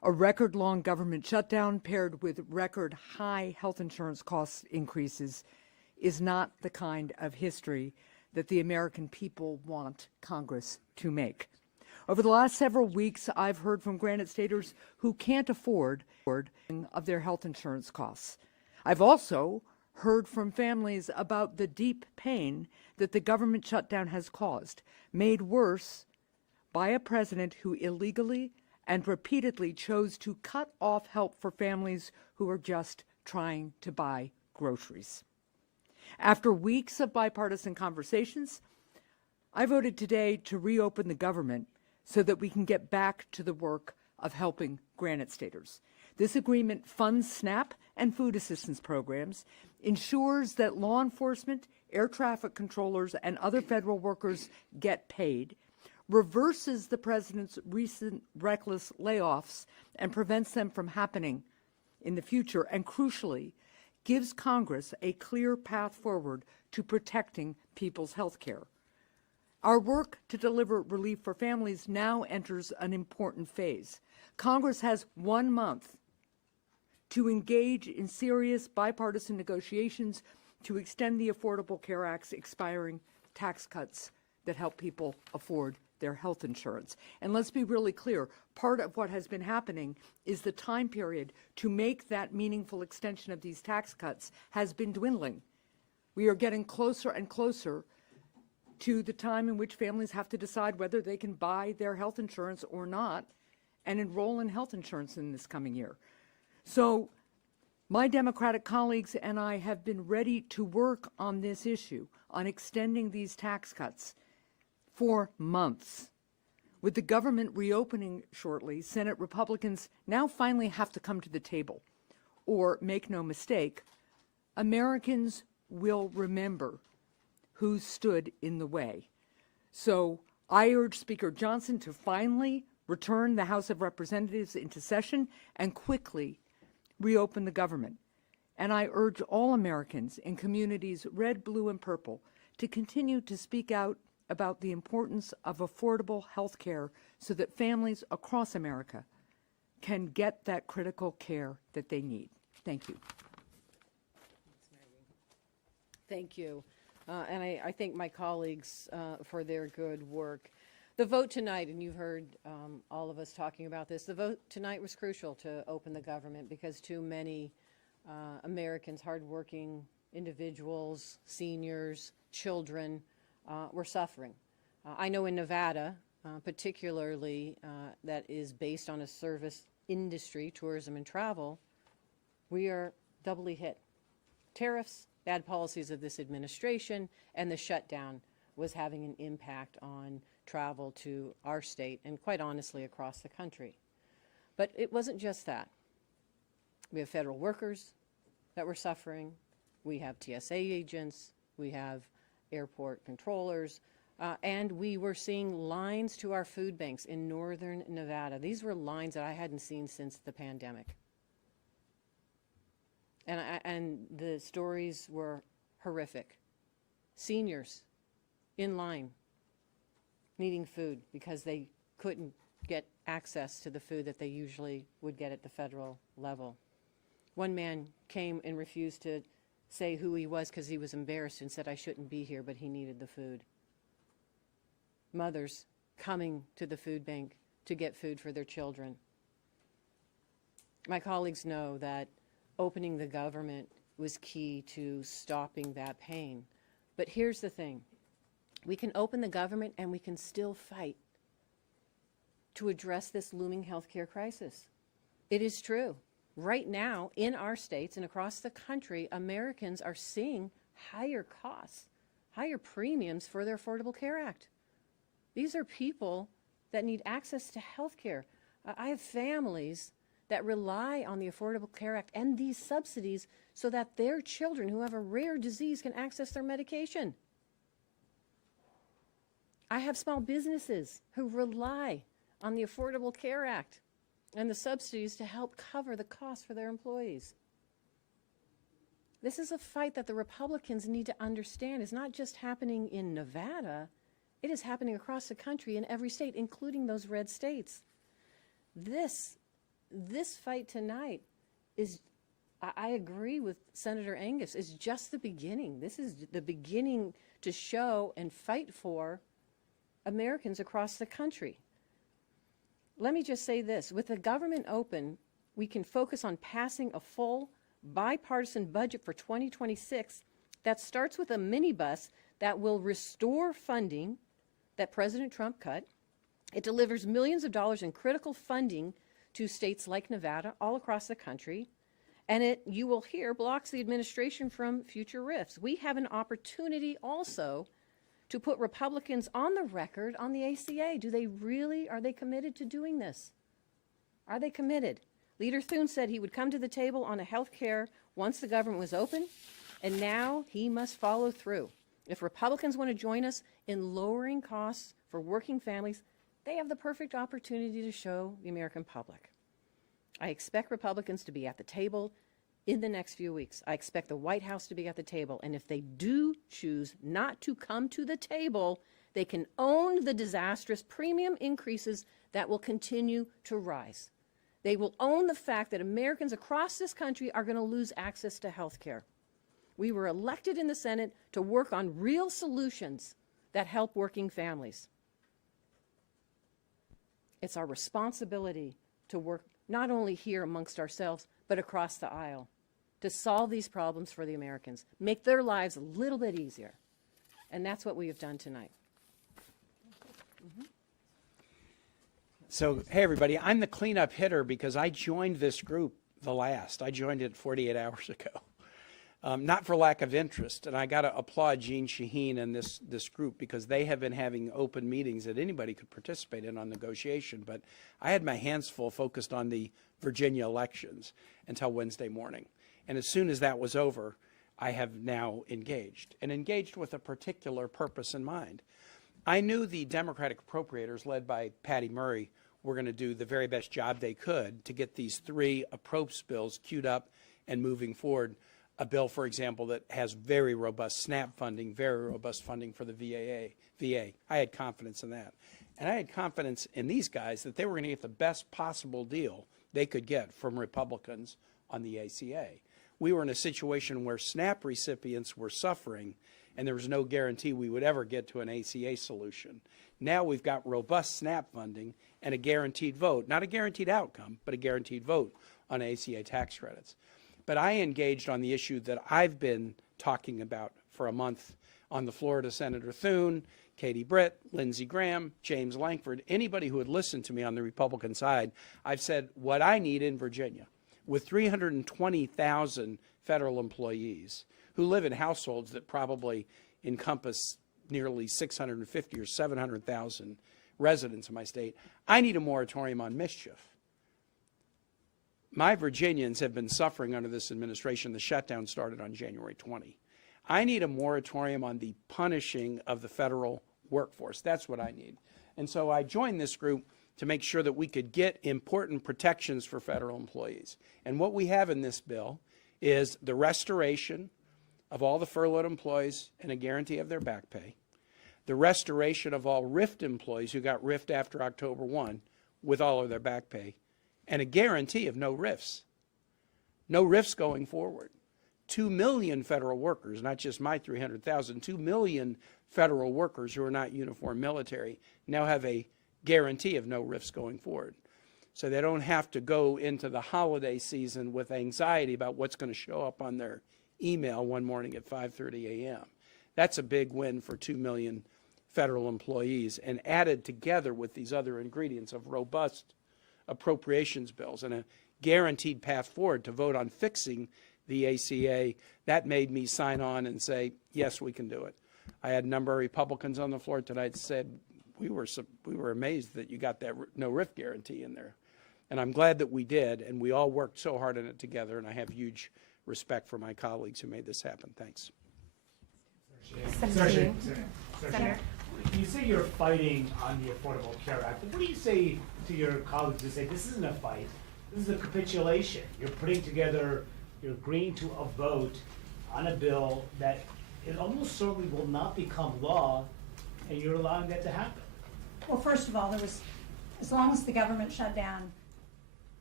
A record-long government shutdown paired with record-high health insurance cost increases is not the kind of history that the American people want Congress to make. Over the last several weeks, I've heard from Granite Staters who can't afford of their health insurance costs. I've also heard from families about the deep pain that the government shutdown has caused, made worse by a president who illegally and repeatedly chose to cut off help for families who are just trying to buy groceries. After weeks of bipartisan conversations, I voted today to reopen the government so that we can get back to the work of helping Granite Staters. This agreement funds SNAP and food assistance programs, ensures that law enforcement, air traffic controllers, and other federal workers get paid, reverses the president's recent reckless layoffs and prevents them from happening in the future, and crucially, gives Congress a clear path forward to protecting people's health care. Our work to deliver relief for families now enters an important phase. Congress has 1 month to engage in serious bipartisan negotiations to extend the Affordable Care Act's expiring tax cuts that help people afford their health insurance. And let's be really clear, part of what has been happening is the time period to make that meaningful extension of these tax cuts has been dwindling. We are getting closer and closer to the time in which families have to decide whether they can buy their health insurance or not and enroll in health insurance in this coming year. So my Democratic colleagues and I have been ready to work on this issue, on extending these tax cuts for months. With the government reopening shortly, Senate Republicans now finally have to come to the table. Or, make no mistake, Americans will remember who stood in the way. So I urge Speaker Johnson to finally return the House of Representatives into session and quickly reopen the government. And I urge all Americans in communities red, blue, and purple to continue to speak out about the importance of affordable health care so that families across America can get that critical care that they need. Thank you. Thank you. And I thank my colleagues for their good work. The vote tonight, and you've heard all of us talking about this, the vote tonight was crucial to open the government because too many Americans, hardworking individuals, seniors, children, were suffering. I know in Nevada, particularly that is based on a service industry, tourism and travel, we are doubly hit. Tariffs, bad policies of this administration, and the shutdown was having an impact on travel to our state and quite honestly across the country. But it wasn't just that. We have federal workers that were suffering. We have TSA agents. We have airport controllers. And we were seeing lines to our food banks in northern Nevada. These were lines that I hadn't seen since the pandemic. And the stories were horrific. Seniors in line needing food because they couldn't get access to the food that they usually would get at the federal level. One man came and refused to say who he was because he was embarrassed and said, I shouldn't be here, but he needed the food. Mothers coming to the food bank to get food for their children. My colleagues know that opening the government was key to stopping that pain. But here's the thing. We can open the government and we can still fight to address this looming healthcare crisis. It is true. Right now, in our states and across the country, Americans are seeing higher costs, higher premiums for their Affordable Care Act. These are people that need access to health care. I have families that rely on the Affordable Care Act and these subsidies so that their children who have a rare disease can access their medication. I have small businesses who rely on the Affordable Care Act and the subsidies to help cover the cost for their employees. This is a fight that the Republicans need to understand is not just happening in Nevada, it is happening across the country in every state, including those red states. This this fight tonight is, I agree with Senator Angus, is just the beginning. This is the beginning to show and fight for Americans across the country. Let me just say this, with the government open, we can focus on passing a full bipartisan budget for 2026 that starts with a minibus that will restore funding that President Trump cut. It delivers millions of dollars in critical funding to states like Nevada, all across the country, and it, you will hear, blocks the administration from future rifts. We have an opportunity also to put Republicans on the record on the ACA. Do they really, are they committed to doing this? Are they committed? Leader Thune said he would come to the table on a health care once the government was open, and now he must follow through. If Republicans want to join us in lowering costs for working families, they have the perfect opportunity to show the American public. I expect Republicans to be at the table in the next few weeks. I expect the White House to be at the table, and if they do choose not to come to the table, they can own the disastrous premium increases that will continue to rise. They will own the fact that Americans across this country are going to lose access to health care. We were elected in the Senate to work on real solutions that help working families. It's our responsibility to work not only here amongst ourselves, but across the aisle to solve these problems for the Americans, make their lives a little bit easier. And that's what we have done tonight. So, hey, everybody, I'm the cleanup hitter because I joined this group the last. I joined it 48 hours ago. Not for lack of interest, and I got to applaud Jean Shaheen and this group because they have been having open meetings that anybody could participate in on negotiation, but I had my hands full focused on the Virginia elections until Wednesday morning. And as soon as that was over, I have now engaged, and engaged with a particular purpose in mind. I knew the Democratic appropriators, led by Patty Murray, were going to do the very best job they could to get these three approach bills queued up and moving forward. A bill, for example, that has very robust SNAP funding, very robust funding for the VA. I had confidence in that. And I had confidence in these guys that they were going to get the best possible deal they could get from Republicans on the ACA. We were in a situation where SNAP recipients were suffering, and there was no guarantee we would ever get to an ACA solution. Now we've got robust SNAP funding and a guaranteed vote, not a guaranteed outcome, but a guaranteed vote on ACA tax credits. But I engaged on the issue that I've been talking about for a month on the floor to Senator Thune, Katie Britt, Lindsey Graham, James Lankford, anybody who had listened to me on the Republican side. I've said what I need in Virginia, with 320,000 federal employees who live in households that probably encompass nearly 650 or 700,000 residents in my state, I need a moratorium on mischief. My Virginians have been suffering under this administration. The shutdown started on January 20. I need a moratorium on the punishing of the federal workforce. That's what I need. And so I joined this group to make sure that we could get important protections for federal employees. And what we have in this bill is the restoration of all the furloughed employees and a guarantee of their back pay, the restoration of all RIFT employees who got RIFT after October 1 with all of their back pay, and a guarantee of no RIFs. No RIFs going forward. 2 million federal workers, not just my 300,000, 2 million federal workers who are not uniform military now have a guarantee of no RIFs going forward. So they don't have to go into the holiday season with anxiety about what's going to show up on their email one morning at 5:30 a.m. That's a big win for 2 million federal employees, and added together with these other ingredients of robust appropriations bills and a guaranteed path forward to vote on fixing the ACA, that made me sign on and say, yes, we can do it. I had a number of Republicans on the floor tonight said, we were amazed that you got that no RIF guarantee in there. And I'm glad that we did, and we all worked so hard on it together, and I have huge respect for my colleagues who made this happen. Thanks. Senator, you say you're fighting on the Affordable Care Act. What do you say to your colleagues who say this isn't a fight, this is a capitulation? You're putting together, you're agreeing to a vote on a bill that it almost certainly will not become law, and you're allowing that to happen. Well, first of all, there was, as long as the government shut down,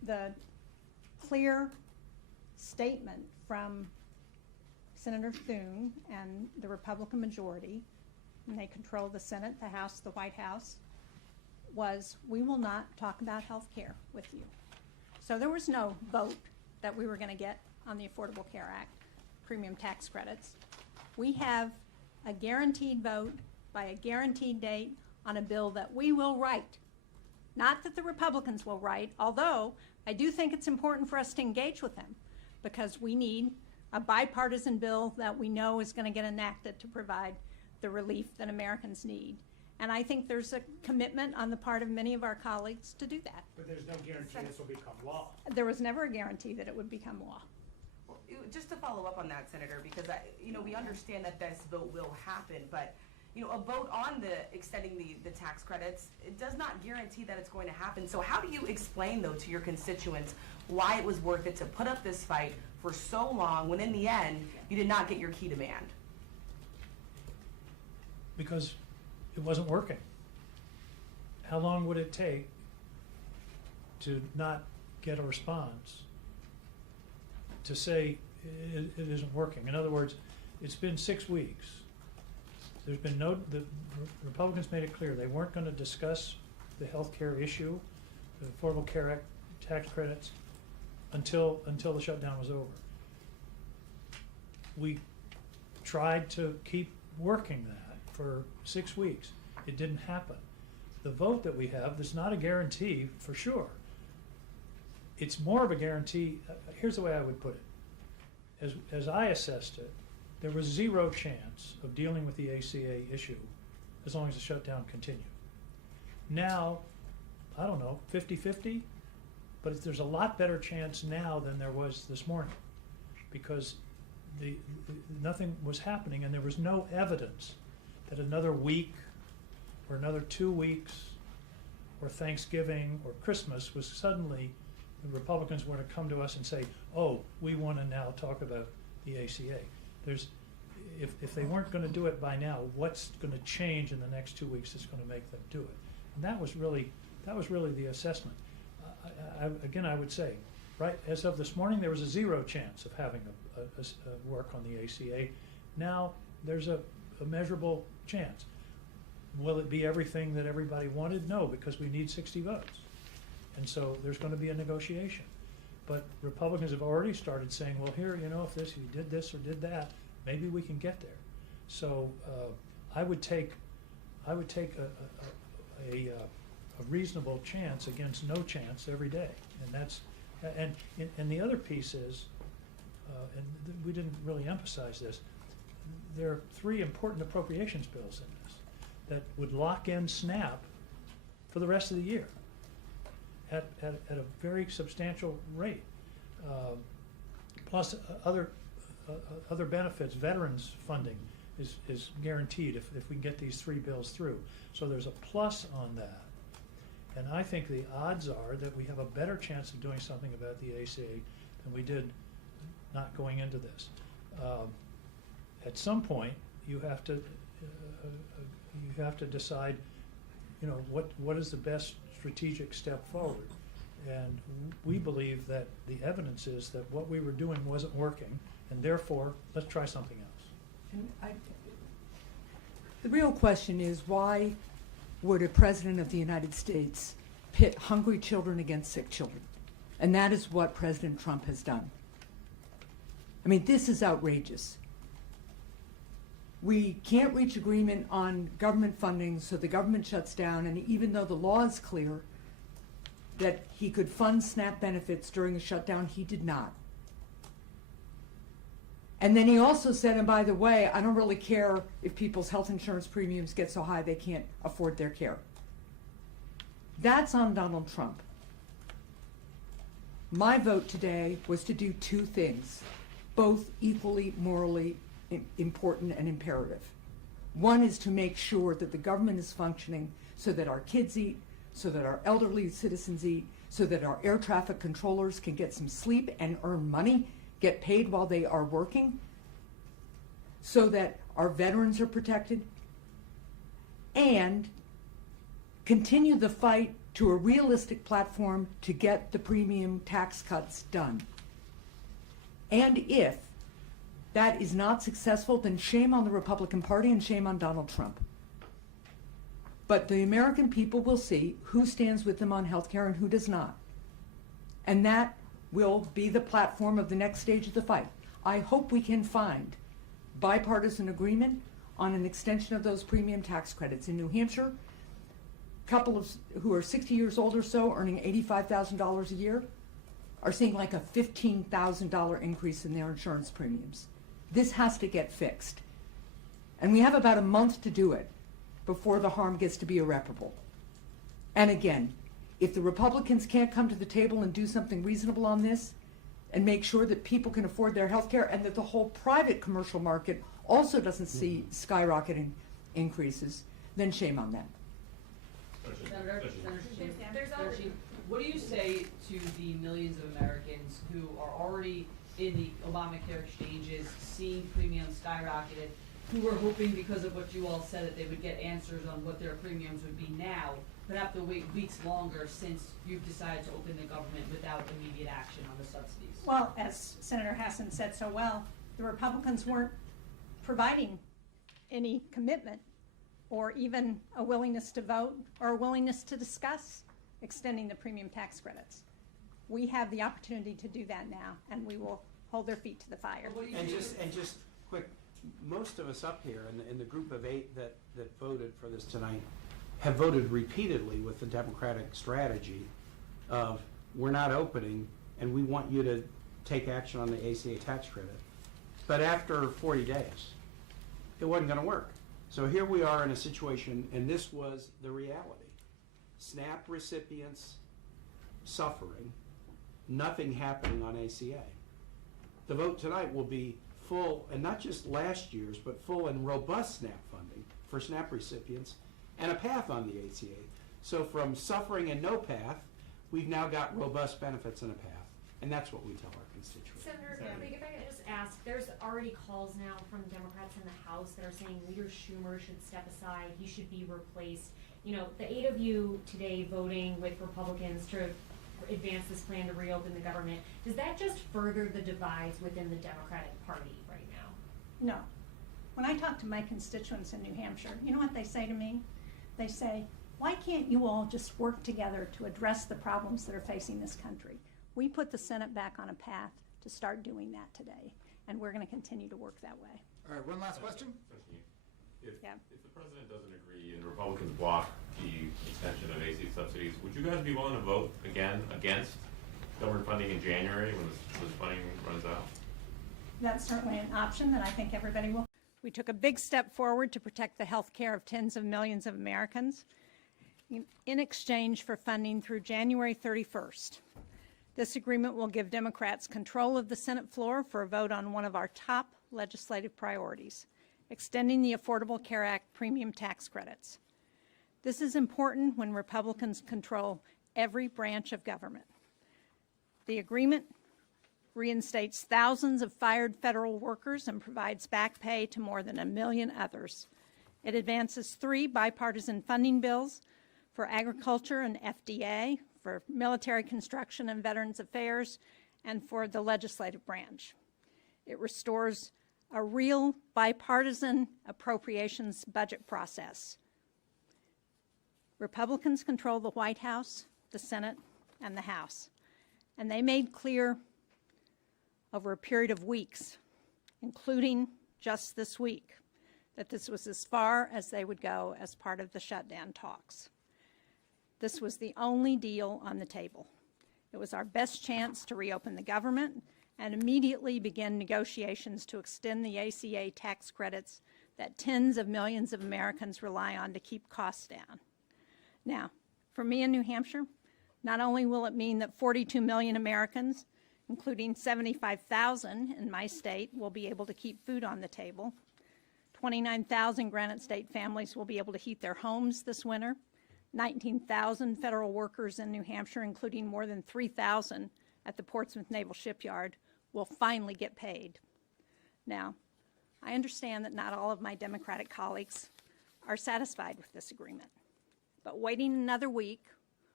the clear statement from Senator Thune and the Republican majority, and they control the Senate, the House, the White House, was we will not talk about health care with you. So there was no vote that we were going to get on the Affordable Care Act, premium tax credits. We have a guaranteed vote by a guaranteed date on a bill that we will write. Not that the Republicans will write, although I do think it's important for us to engage with them because we need a bipartisan bill that we know is going to get enacted to provide the relief that Americans need. And I think there's a commitment on the part of many of our colleagues to do that. But there's no guarantee this will become law. There was never a guarantee that it would become law. Well, just to follow up on that, Senator, because we understand that this vote will happen, but a vote on extending the tax credits, it does not guarantee that it's going to happen. So how do you explain, though, to your constituents why it was worth it to put up this fight for so long when in the end you did not get your key demand? Because it wasn't working. How long would it take to not get a response to say it isn't working? In other words, it's been 6 weeks. There's been the Republicans made it clear they weren't going to discuss the health care issue, the Affordable Care Act tax credits, until the shutdown was over. We tried to keep working that for 6 weeks. It didn't happen. The vote that we have is not a guarantee for sure. It's more of a guarantee. Here's the way I would put it. As I assessed it, there was zero chance of dealing with the ACA issue as long as the shutdown continued. Now, I don't know, 50-50? But there's a lot better chance now than there was this morning because nothing was happening and there was no evidence that another week or another 2 weeks or Thanksgiving or Christmas was suddenly the Republicans were to come to us and say, oh, we want to now talk about the ACA. If they weren't going to do it by now, what's going to change in the next 2 weeks that's going to make them do it? And that was really the assessment. Again, I would say, right, as of this morning, there was a zero chance of having a work on the ACA. Now, there's a measurable chance. Will it be everything that everybody wanted? No, because we need 60 votes. And so there's going to be a negotiation. But Republicans have already started saying, well, here, if you did this or did that, maybe we can get there. So I would take a reasonable chance against no chance every day, and the other piece is, we didn't really emphasize this. There are 3 important appropriations bills in this that would lock in SNAP for the rest of the year at a very substantial rate, plus other benefits. Veterans funding is guaranteed if we can get these 3 bills through. So there's a plus on that. And I think the odds are that we have a better chance of doing something about the ACA than we did not going into this. At some point, you have to decide, what is the best strategic step forward. And we believe that the evidence is that what we were doing wasn't working, and therefore, let's try something else. And the real question is, why would a president of the United States pit hungry children against sick children? And that is what President Trump has done. I mean, this is outrageous. We can't reach agreement on government funding, so the government shuts down, and even though the law is clear that he could fund SNAP benefits during a shutdown, he did not. And then he also said, and by the way, I don't really care if people's health insurance premiums get so high they can't afford their care. That's on Donald Trump. My vote today was to do 2 things, both equally morally important and imperative. One is to make sure that the government is functioning so that our kids eat, so that our elderly citizens eat, so that our air traffic controllers can get some sleep and earn money, get paid while they are working, so that our veterans are protected, and continue the fight to a realistic platform to get the premium tax cuts done. And if that is not successful, then shame on the Republican Party and shame on Donald Trump. But the American people will see who stands with them on health care and who does not. And that will be the platform of the next stage of the fight. I hope we can find bipartisan agreement on an extension of those premium tax credits. In New Hampshire, couples who are 60 years old or so, earning $85,000 a year, are seeing like a $15,000 increase in their insurance premiums. This has to get fixed. And we have about a month to do it before the harm gets to be irreparable. And again, if the Republicans can't come to the table and do something reasonable on this and make sure that people can afford their health care and that the whole private commercial market also doesn't see skyrocketing increases, then shame on them. Senator Shaheen, what do you say to the millions of Americans who are already in the Obamacare exchanges, seeing premiums skyrocketed, who were hoping because of what you all said that they would get answers on what their premiums would be now, but have to wait weeks longer since you've decided to open the government without immediate action on the subsidies? Well, as Senator Hassan said so well, the Republicans weren't providing any commitment or even a willingness to vote or a willingness to discuss extending the premium tax credits. We have the opportunity to do that now, and we will hold their feet to the fire. And just quick, most of us up here in the group of 8 that voted for this tonight have voted repeatedly with the Democratic strategy of we're not opening and we want you to take action on the ACA tax credit. But after 40 days, it wasn't going to work. So here we are in a situation, and this was the reality. SNAP recipients suffering, nothing happening on ACA. The vote tonight will be full, and not just last year's, but full and robust SNAP funding for SNAP recipients and a path on the ACA. So from suffering and no path, we've now got robust benefits and a path. And that's what we tell our constituents. Senator, if I could just ask, there's already calls now from Democrats in the House that are saying Leader Schumer should step aside, he should be replaced. You know, the 8 of you today voting with Republicans to advance this plan to reopen the government, does that just further the divides within the Democratic Party right now? No. When I talk to my constituents in New Hampshire, you know what they say to me? They say, why can't you all just work together to address the problems that are facing this country? We put the Senate back on a path to start doing that today, and we're going to continue to work that way. All right, one last question. If the president doesn't agree and the Republicans block the extension of AC subsidies, would you guys be willing to vote again against government funding in January when this funding runs out? That's certainly an option that I think everybody will. We took a big step forward to protect the health care of tens of millions of Americans in exchange for funding through January 31st. This agreement will give Democrats control of the Senate floor for a vote on one of our top legislative priorities, extending the Affordable Care Act premium tax credits. This is important when Republicans control every branch of government. The agreement reinstates thousands of fired federal workers and provides back pay to more than 1 million others. It advances 3 bipartisan funding bills for agriculture and FDA, for military construction and Veterans Affairs, and for the legislative branch. It restores a real bipartisan appropriations budget process. Republicans control the White House, the Senate, and the House, and they made clear over a period of weeks, including just this week, that this was as far as they would go as part of the shutdown talks. This was the only deal on the table. It was our best chance to reopen the government and immediately begin negotiations to extend the ACA tax credits that tens of millions of Americans rely on to keep costs down. Now, for me in New Hampshire, not only will it mean that 42 million Americans, including 75,000 in my state, will be able to keep food on the table, 29,000 Granite State families will be able to heat their homes this winter, 19,000 federal workers in New Hampshire, including more than 3,000 at the Portsmouth Naval Shipyard, will finally get paid. Now, I understand that not all of my Democratic colleagues are satisfied with this agreement, but waiting another week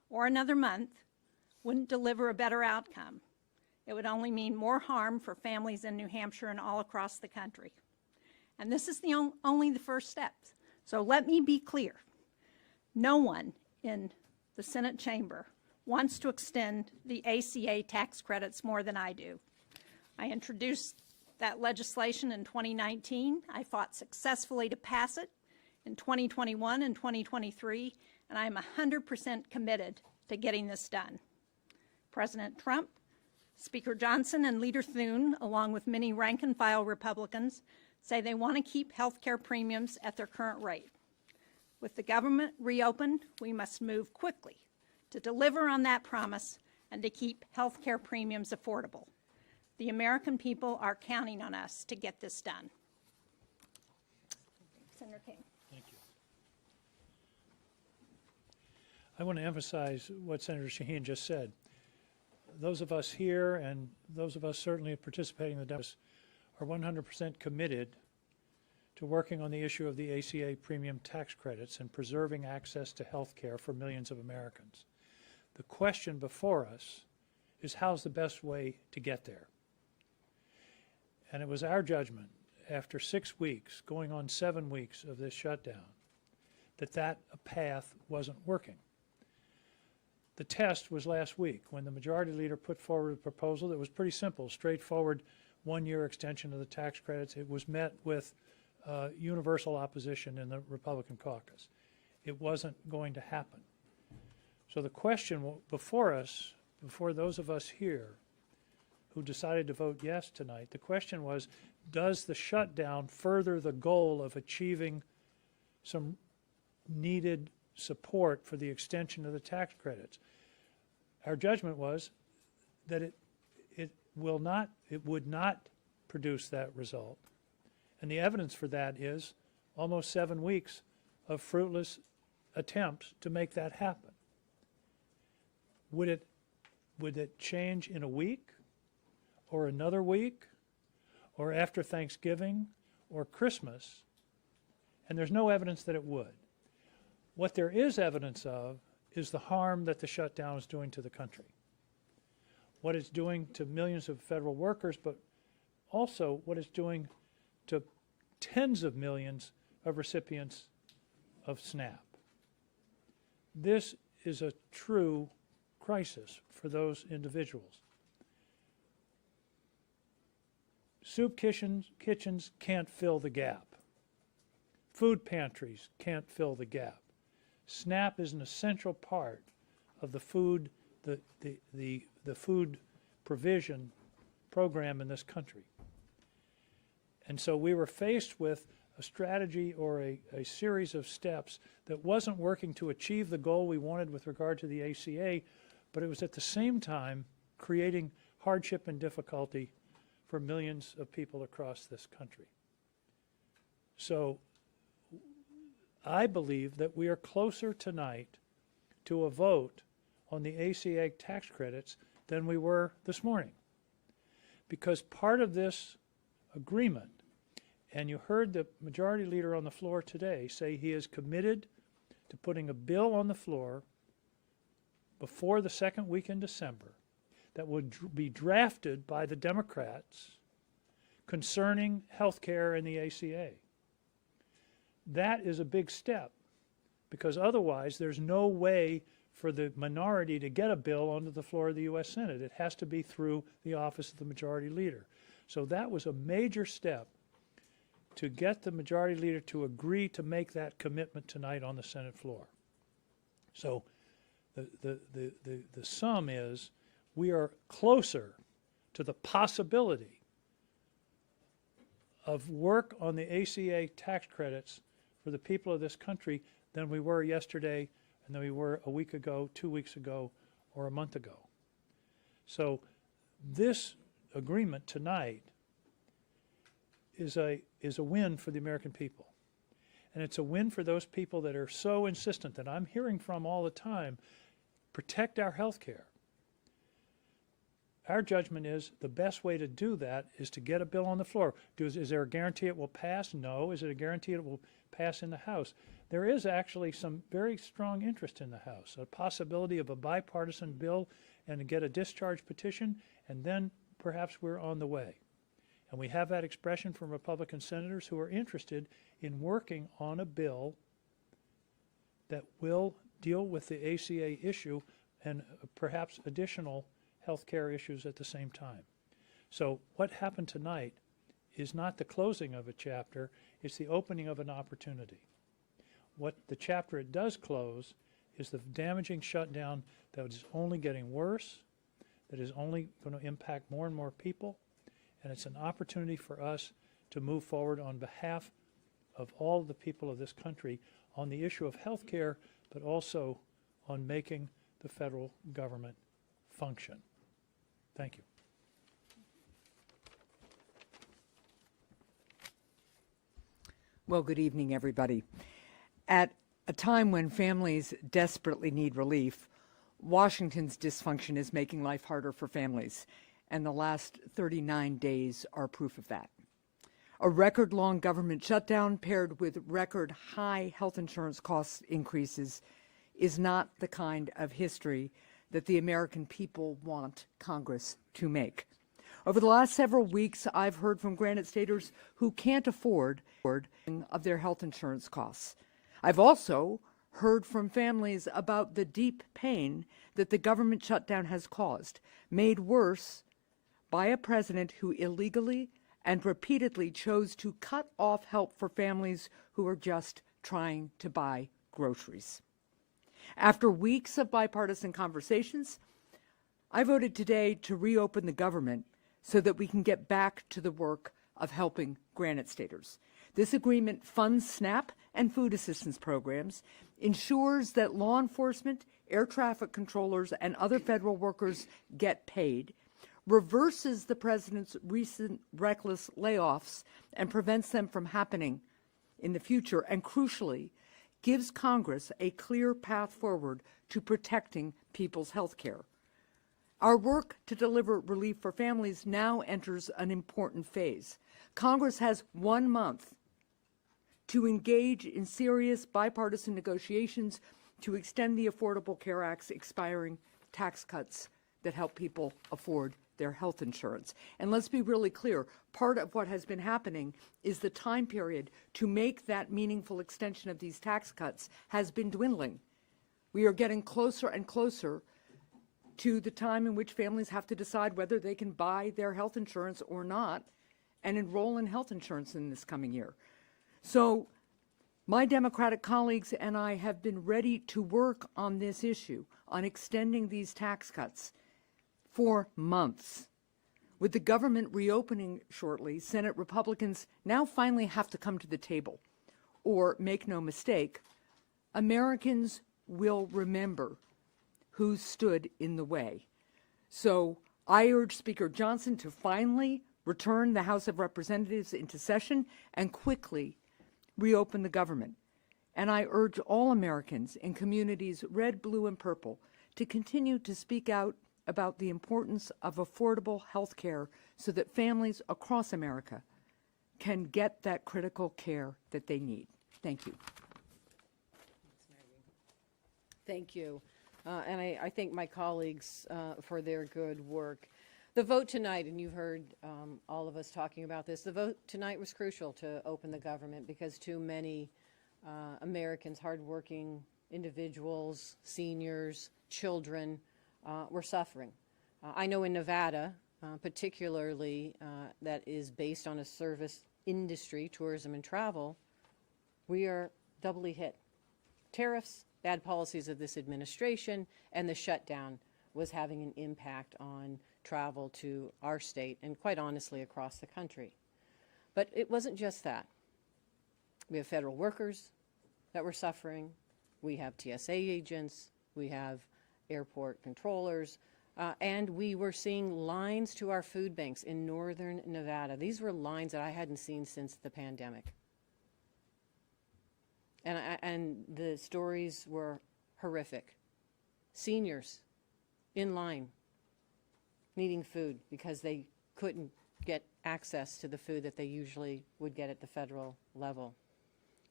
or another month wouldn't deliver a better outcome. It would only mean more harm for families in New Hampshire and all across the country. And this is only the first step. So let me be clear. No one in the Senate chamber wants to extend the ACA tax credits more than I do. I introduced that legislation in 2019. I fought successfully to pass it in 2021 and 2023, and I am 100% committed to getting this done. President Trump, Speaker Johnson, and Leader Thune, along with many rank-and-file Republicans, say they want to keep health care premiums at their current rate. With the government reopened, we must move quickly to deliver on that promise and to keep health care premiums affordable. The American people are counting on us to get this done. Senator King. Thank you. I want to emphasize what Senator Shaheen just said. Those of us here and those of us certainly participating in the debates are 100% committed to working on the issue of the ACA premium tax credits and preserving access to health care for millions of Americans. The question before us is how's the best way to get there? And it was our judgment after 6 weeks, going on 7 weeks of this shutdown, that path wasn't working. The test was last week when the majority leader put forward a proposal that was pretty simple, straightforward, one-year extension of the tax credits. It was met with universal opposition in the Republican caucus. It wasn't going to happen. So the question before us, before those of us here who decided to vote yes tonight, the question was, does the shutdown further the goal of achieving some needed support for the extension of the tax credits? Our judgment was that it would not produce that result. And the evidence for that is almost 7 weeks of fruitless attempts to make that happen. Would it change in a week or another week or after Thanksgiving or Christmas? And there's no evidence that it would. What there is evidence of is the harm that the shutdown is doing to the country. What it's doing to millions of federal workers, but also what it's doing to tens of millions of recipients of SNAP. This is a true crisis for those individuals. Soup kitchens can't fill the gap. Food pantries can't fill the gap. SNAP is an essential part of the food provision program in this country. And so we were faced with a strategy or a series of steps that wasn't working to achieve the goal we wanted with regard to the ACA, but it was at the same time creating hardship and difficulty for millions of people across this country. So I believe that we are closer tonight to a vote on the ACA tax credits than we were this morning. Because part of this agreement, and you heard the majority leader on the floor today say he is committed to putting a bill on the floor before the second week in December that would be drafted by the Democrats concerning health care and the ACA. That is a big step, because otherwise there's no way for the minority to get a bill onto the floor of the U.S. Senate. It has to be through the office of the majority leader. So that was a major step to get the majority leader to agree to make that commitment tonight on the Senate floor. So the sum is we are closer to the possibility of work on the ACA tax credits for the people of this country than we were yesterday and than we were a week ago, 2 weeks ago, or a month ago. So this agreement tonight is a win for the American people. And it's a win for those people that are so insistent that I'm hearing from all the time, protect our health care. Our judgment is the best way to do that is to get a bill on the floor. Is there a guarantee it will pass? No. Is it a guarantee it will pass in the House? there is actually some very strong interest in the House, a possibility of a bipartisan bill and to get a discharge petition, and then perhaps we're on the way. And we have that expression from Republican senators who are interested in working on a bill that will deal with the ACA issue and perhaps additional health care issues at the same time. So what happened tonight is not the closing of a chapter, it's the opening of an opportunity. What the chapter it does close is the damaging shutdown that is only getting worse, that is only going to impact more and more people, and it's an opportunity for us to move forward on behalf of all the people of this country on the issue of health care, but also on making the federal government function. Thank you. Well, good evening, everybody. At a time when families desperately need relief, Washington's dysfunction is making life harder for families, and the last 39 days are proof of that. A record-long government shutdown paired with record-high health insurance cost increases is not the kind of history that the American people want Congress to make. Over the last several weeks, I've heard from Granite Staters who can't afford of their health insurance costs. I've also heard from families about the deep pain that the government shutdown has caused, made worse by a president who illegally and repeatedly chose to cut off help for families who are just trying to buy groceries. After weeks of bipartisan conversations, I voted today to reopen the government so that we can get back to the work of helping Granite Staters. This agreement funds SNAP and food assistance programs, ensures that law enforcement, air traffic controllers, and other federal workers get paid, reverses the president's recent reckless layoffs and prevents them from happening in the future, and crucially, gives Congress a clear path forward to protecting people's health care. Our work to deliver relief for families now enters an important phase. Congress has 1 month to engage in serious bipartisan negotiations to extend the Affordable Care Act's expiring tax cuts that help people afford their health insurance. And let's be really clear, part of what has been happening is the time period to make that meaningful extension of these tax cuts has been dwindling. We are getting closer and closer to the time in which families have to decide whether they can buy their health insurance or not and enroll in health insurance in this coming year. So my Democratic colleagues and I have been ready to work on this issue, on extending these tax cuts for months. With the government reopening shortly, Senate Republicans now finally have to come to the table. Or, make no mistake, Americans will remember who stood in the way. So I urge Speaker Johnson to finally return the House of Representatives into session and quickly reopen the government. And I urge all Americans in communities red, blue, and purple to continue to speak out about the importance of affordable health care so that families across America can get that critical care that they need. Thank you. Thank you. And I thank my colleagues for their good work. The vote tonight, and you've heard all of us talking about this, the vote tonight was crucial to open the government because too many Americans, hardworking individuals, seniors, children, were suffering. I know in Nevada, particularly that is based on a service industry, tourism and travel, we are doubly hit. Tariffs, bad policies of this administration, and the shutdown was having an impact on travel to our state and quite honestly across the country. But it wasn't just that. We have federal workers that were suffering. We have TSA agents. We have airport controllers. And we were seeing lines to our food banks in northern Nevada. These were lines that I hadn't seen since the pandemic. And the stories were horrific. Seniors in line needing food because they couldn't get access to the food that they usually would get at the federal level.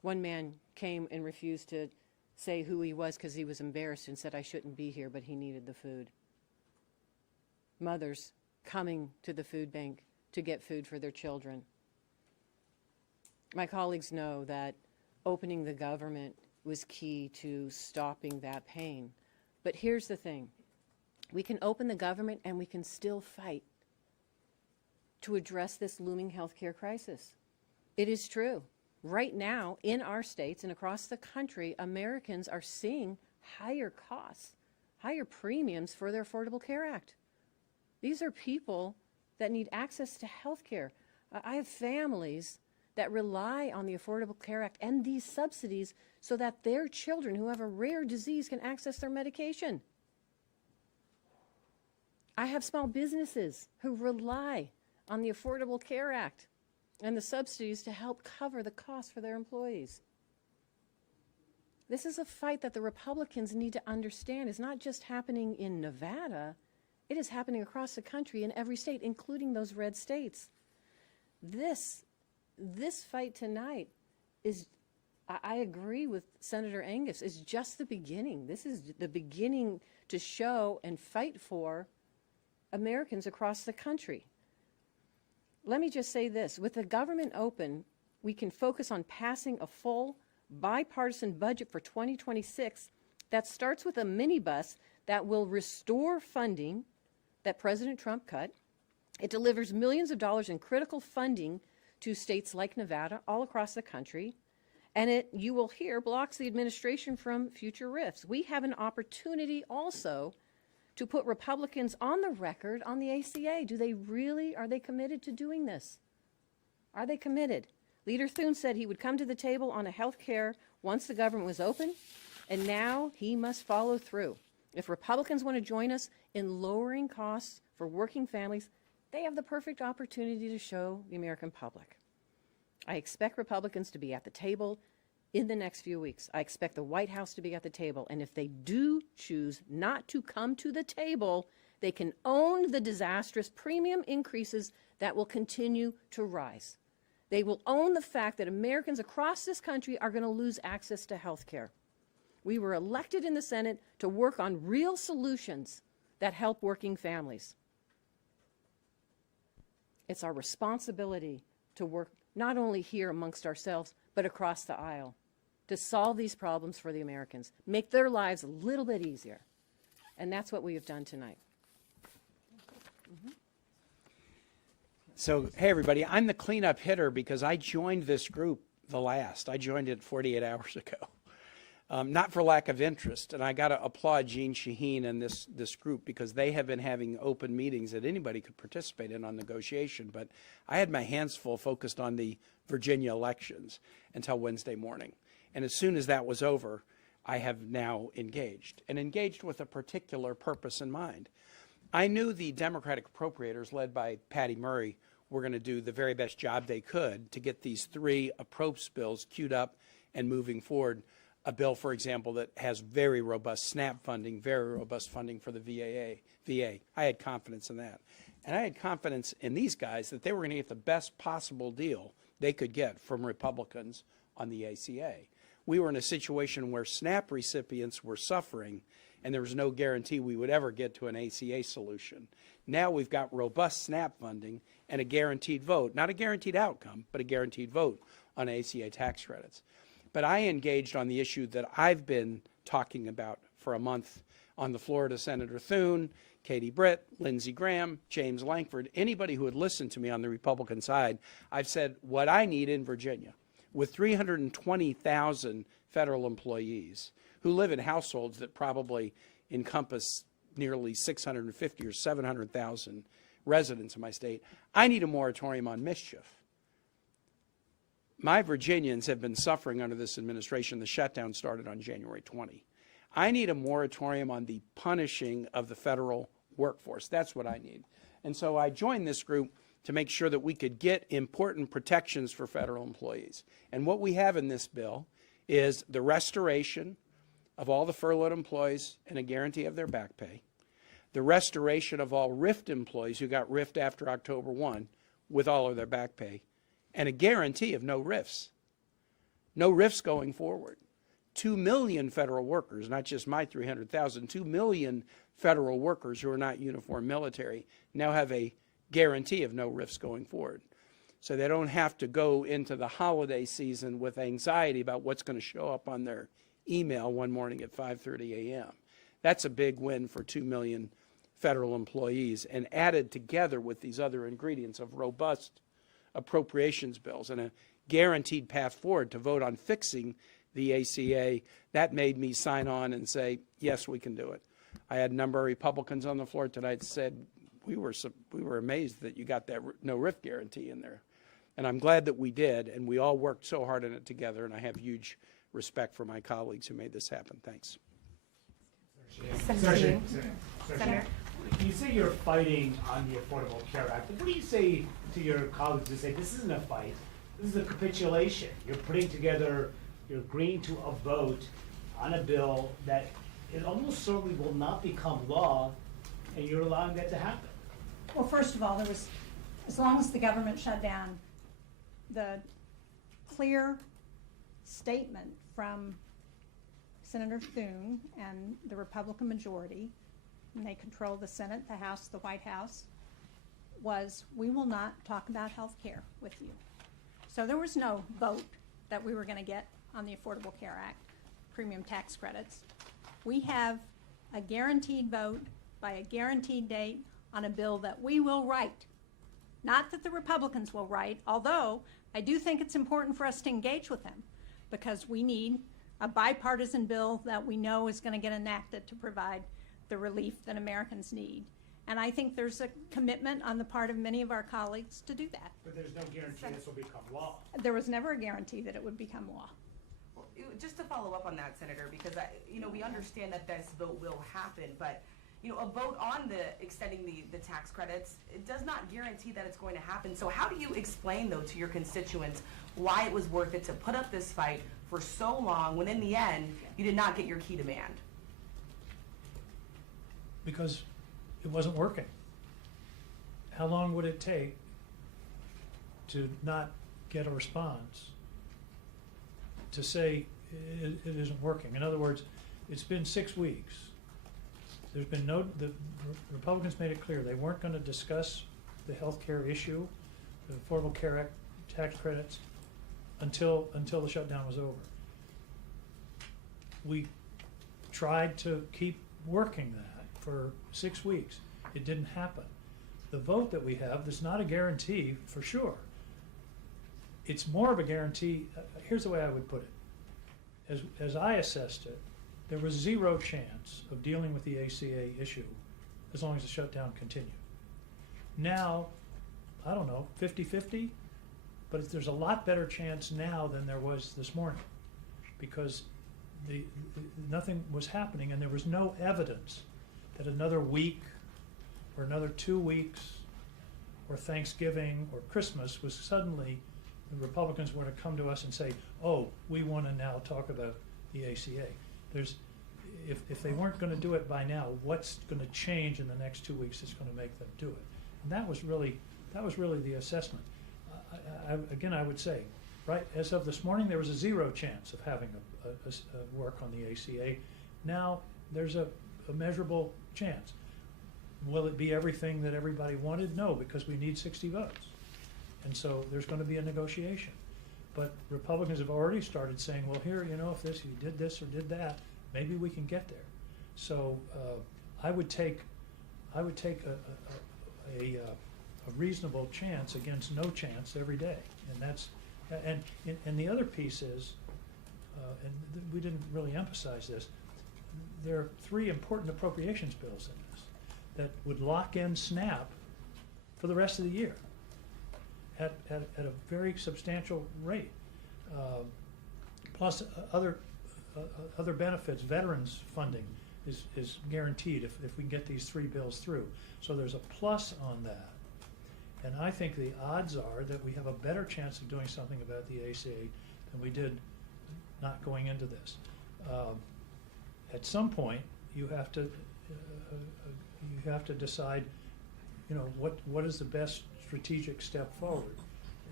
One man came and refused to say who he was because he was embarrassed and said I shouldn't be here, but he needed the food. Mothers coming to the food bank to get food for their children. My colleagues know that opening the government was key to stopping that pain. But here's the thing. We can open the government and we can still fight to address this looming healthcare crisis. It is true. Right now, in our states and across the country, Americans are seeing higher costs, higher premiums for their Affordable Care Act. These are people that need access to health care. I have families that rely on the Affordable Care Act and these subsidies so that their children who have a rare disease can access their medication. I have small businesses who rely on the Affordable Care Act and the subsidies to help cover the cost for their employees. This is a fight that the Republicans need to understand is not just happening in Nevada, it is happening across the country in every state, including those red states. This fight tonight is, I agree with Senator Angus, is just the beginning. This is the beginning to show and fight for Americans across the country. Let me just say this. With the government open, we can focus on passing a full bipartisan budget for 2026 that starts with a minibus that will restore funding that President Trump cut. It delivers millions of dollars in critical funding to states like Nevada all across the country. And it, you will hear, blocks the administration from future rifts. We have an opportunity also to put Republicans on the record on the ACA. Are they committed to doing this? Are they committed? Leader Thune said he would come to the table on a health care once the government was open, and now he must follow through. If Republicans want to join us in lowering costs for working families, they have the perfect opportunity to show the American public. I expect Republicans to be at the table in the next few weeks. I expect the White House to be at the table. And if they do choose not to come to the table, they can own the disastrous premium increases that will continue to rise. They will own the fact that Americans across this country are going to lose access to health care. We were elected in the Senate to work on real solutions that help working families. It's our responsibility to work not only here amongst ourselves, but across the aisle to solve these problems for the Americans, make their lives a little bit easier. And that's what we have done tonight. So, hey, everybody, I'm the cleanup hitter because I joined this group the last. I joined it 48 hours ago. Not for lack of interest, and I got to applaud Jean Shaheen and this group because they have been having open meetings that anybody could participate in on negotiation, but I had my hands full focused on the Virginia elections until Wednesday morning. And as soon as that was over, I have now engaged with a particular purpose in mind. I knew the Democratic appropriators led by Patty Murray were going to do the very best job they could to get these three approach bills queued up and moving forward. A bill, for example, that has very robust SNAP funding, very robust funding for the VA. I had confidence in that. And I had confidence in these guys that they were going to get the best possible deal they could get from Republicans on the ACA. We were in a situation where SNAP recipients were suffering, and there was no guarantee we would ever get to an ACA solution. Now we've got robust SNAP funding and a guaranteed vote, not a guaranteed outcome, but a guaranteed vote on ACA tax credits. But I engaged on the issue that I've been talking about for a month on the floor to Senator Thune, Katie Britt, Lindsey Graham, James Lankford, anybody who had listened to me on the Republican side. I've said what I need in Virginia, with 320,000 federal employees who live in households that probably encompass nearly 650 or 700,000 residents in my state, I need a moratorium on mischief. My Virginians have been suffering under this administration. The shutdown started on January 20. I need a moratorium on the punishing of the federal workforce. That's what I need. And so I joined this group to make sure that we could get important protections for federal employees. And what we have in this bill is the restoration of all the furloughed employees and a guarantee of their back pay, the restoration of all RIFT employees who got RIFT after October 1 with all of their back pay, and a guarantee of no RIFs. no RIFs going forward. 2 million federal workers, not just my 300,000, 2 million federal workers who are not uniformed military now have a guarantee of no RIFs going forward. So they don't have to go into the holiday season with anxiety about what's going to show up on their email one morning at 5:30 a.m. That's a big win for 2 million federal employees, and added together with these other ingredients of robust appropriations bills and a guaranteed path forward to vote on fixing the ACA, that made me sign on and say, yes, we can do it. I had a number of Republicans on the floor tonight that said, we were amazed that you got that no RIF guarantee in there. And I'm glad that we did, and we all worked so hard on it together, and I have huge respect for my colleagues who made this happen. Thanks. Senator, you say you're fighting on the Affordable Care Act. What do you say to your colleagues who say this isn't a fight, this is a capitulation? You're putting together, you're agreeing to a vote on a bill that it almost certainly will not become law, and you're allowing that to happen. Well, first of all, there was, as long as the government shut down, the clear statement from Senator Thune and the Republican majority, and they control the Senate, the House, the White House, was we will not talk about health care with you. So there was no vote that we were going to get on the Affordable Care Act, premium tax credits. We have a guaranteed vote by a guaranteed date on a bill that we will write. Not that the Republicans will write, although I do think it's important for us to engage with them, because we need a bipartisan bill that we know is going to get enacted to provide the relief that Americans need. And I think there's a commitment on the part of many of our colleagues to do that. But there's no guarantee this will become law. There was never a guarantee that it would become law. Well, just to follow up on that, Senator, because we understand that this vote will happen, but a vote on extending the tax credits, it does not guarantee that it's going to happen. So how do you explain, though, to your constituents why it was worth it to put up this fight for so long when in the end you did not get your key demand? Because it wasn't working. How long would it take to not get a response to say it isn't working? In other words, it's been 6 weeks. There's been the Republicans made it clear they weren't going to discuss the health care issue, the Affordable Care Act tax credits, until the shutdown was over. We tried to keep working that for 6 weeks. It didn't happen. The vote that we have is not a guarantee for sure. It's more of a guarantee. Here's the way I would put it. As I assessed it, there was zero chance of dealing with the ACA issue as long as the shutdown continued. Now, I don't know, 50-50, but there's a lot better chance now than there was this morning, because nothing was happening, and there was no evidence that another week or another 2 weeks or Thanksgiving or Christmas was suddenly the Republicans were to come to us and say, oh, we want to now talk about the ACA. If they weren't going to do it by now, what's going to change in the next 2 weeks that's going to make them do it? And that was really the assessment. Again, I would say, right, as of this morning, there was a zero chance of having a work on the ACA. Now there's a measurable chance. Will it be everything that everybody wanted? No, because we need 60 votes. And so there's going to be a negotiation. But Republicans have already started saying, well, here, if you did this or did that, maybe we can get there. So I would take a reasonable chance against no chance every day, and the other piece is, and we didn't really emphasize this. There are 3 important appropriations bills in this that would lock in SNAP for the rest of the year at a very substantial rate, plus other benefits. Veterans funding is guaranteed if we can get these 3 bills through. So there's a plus on that. And I think the odds are that we have a better chance of doing something about the ACA than we did not going into this. At some point, you have to decide, what is the best strategic step forward.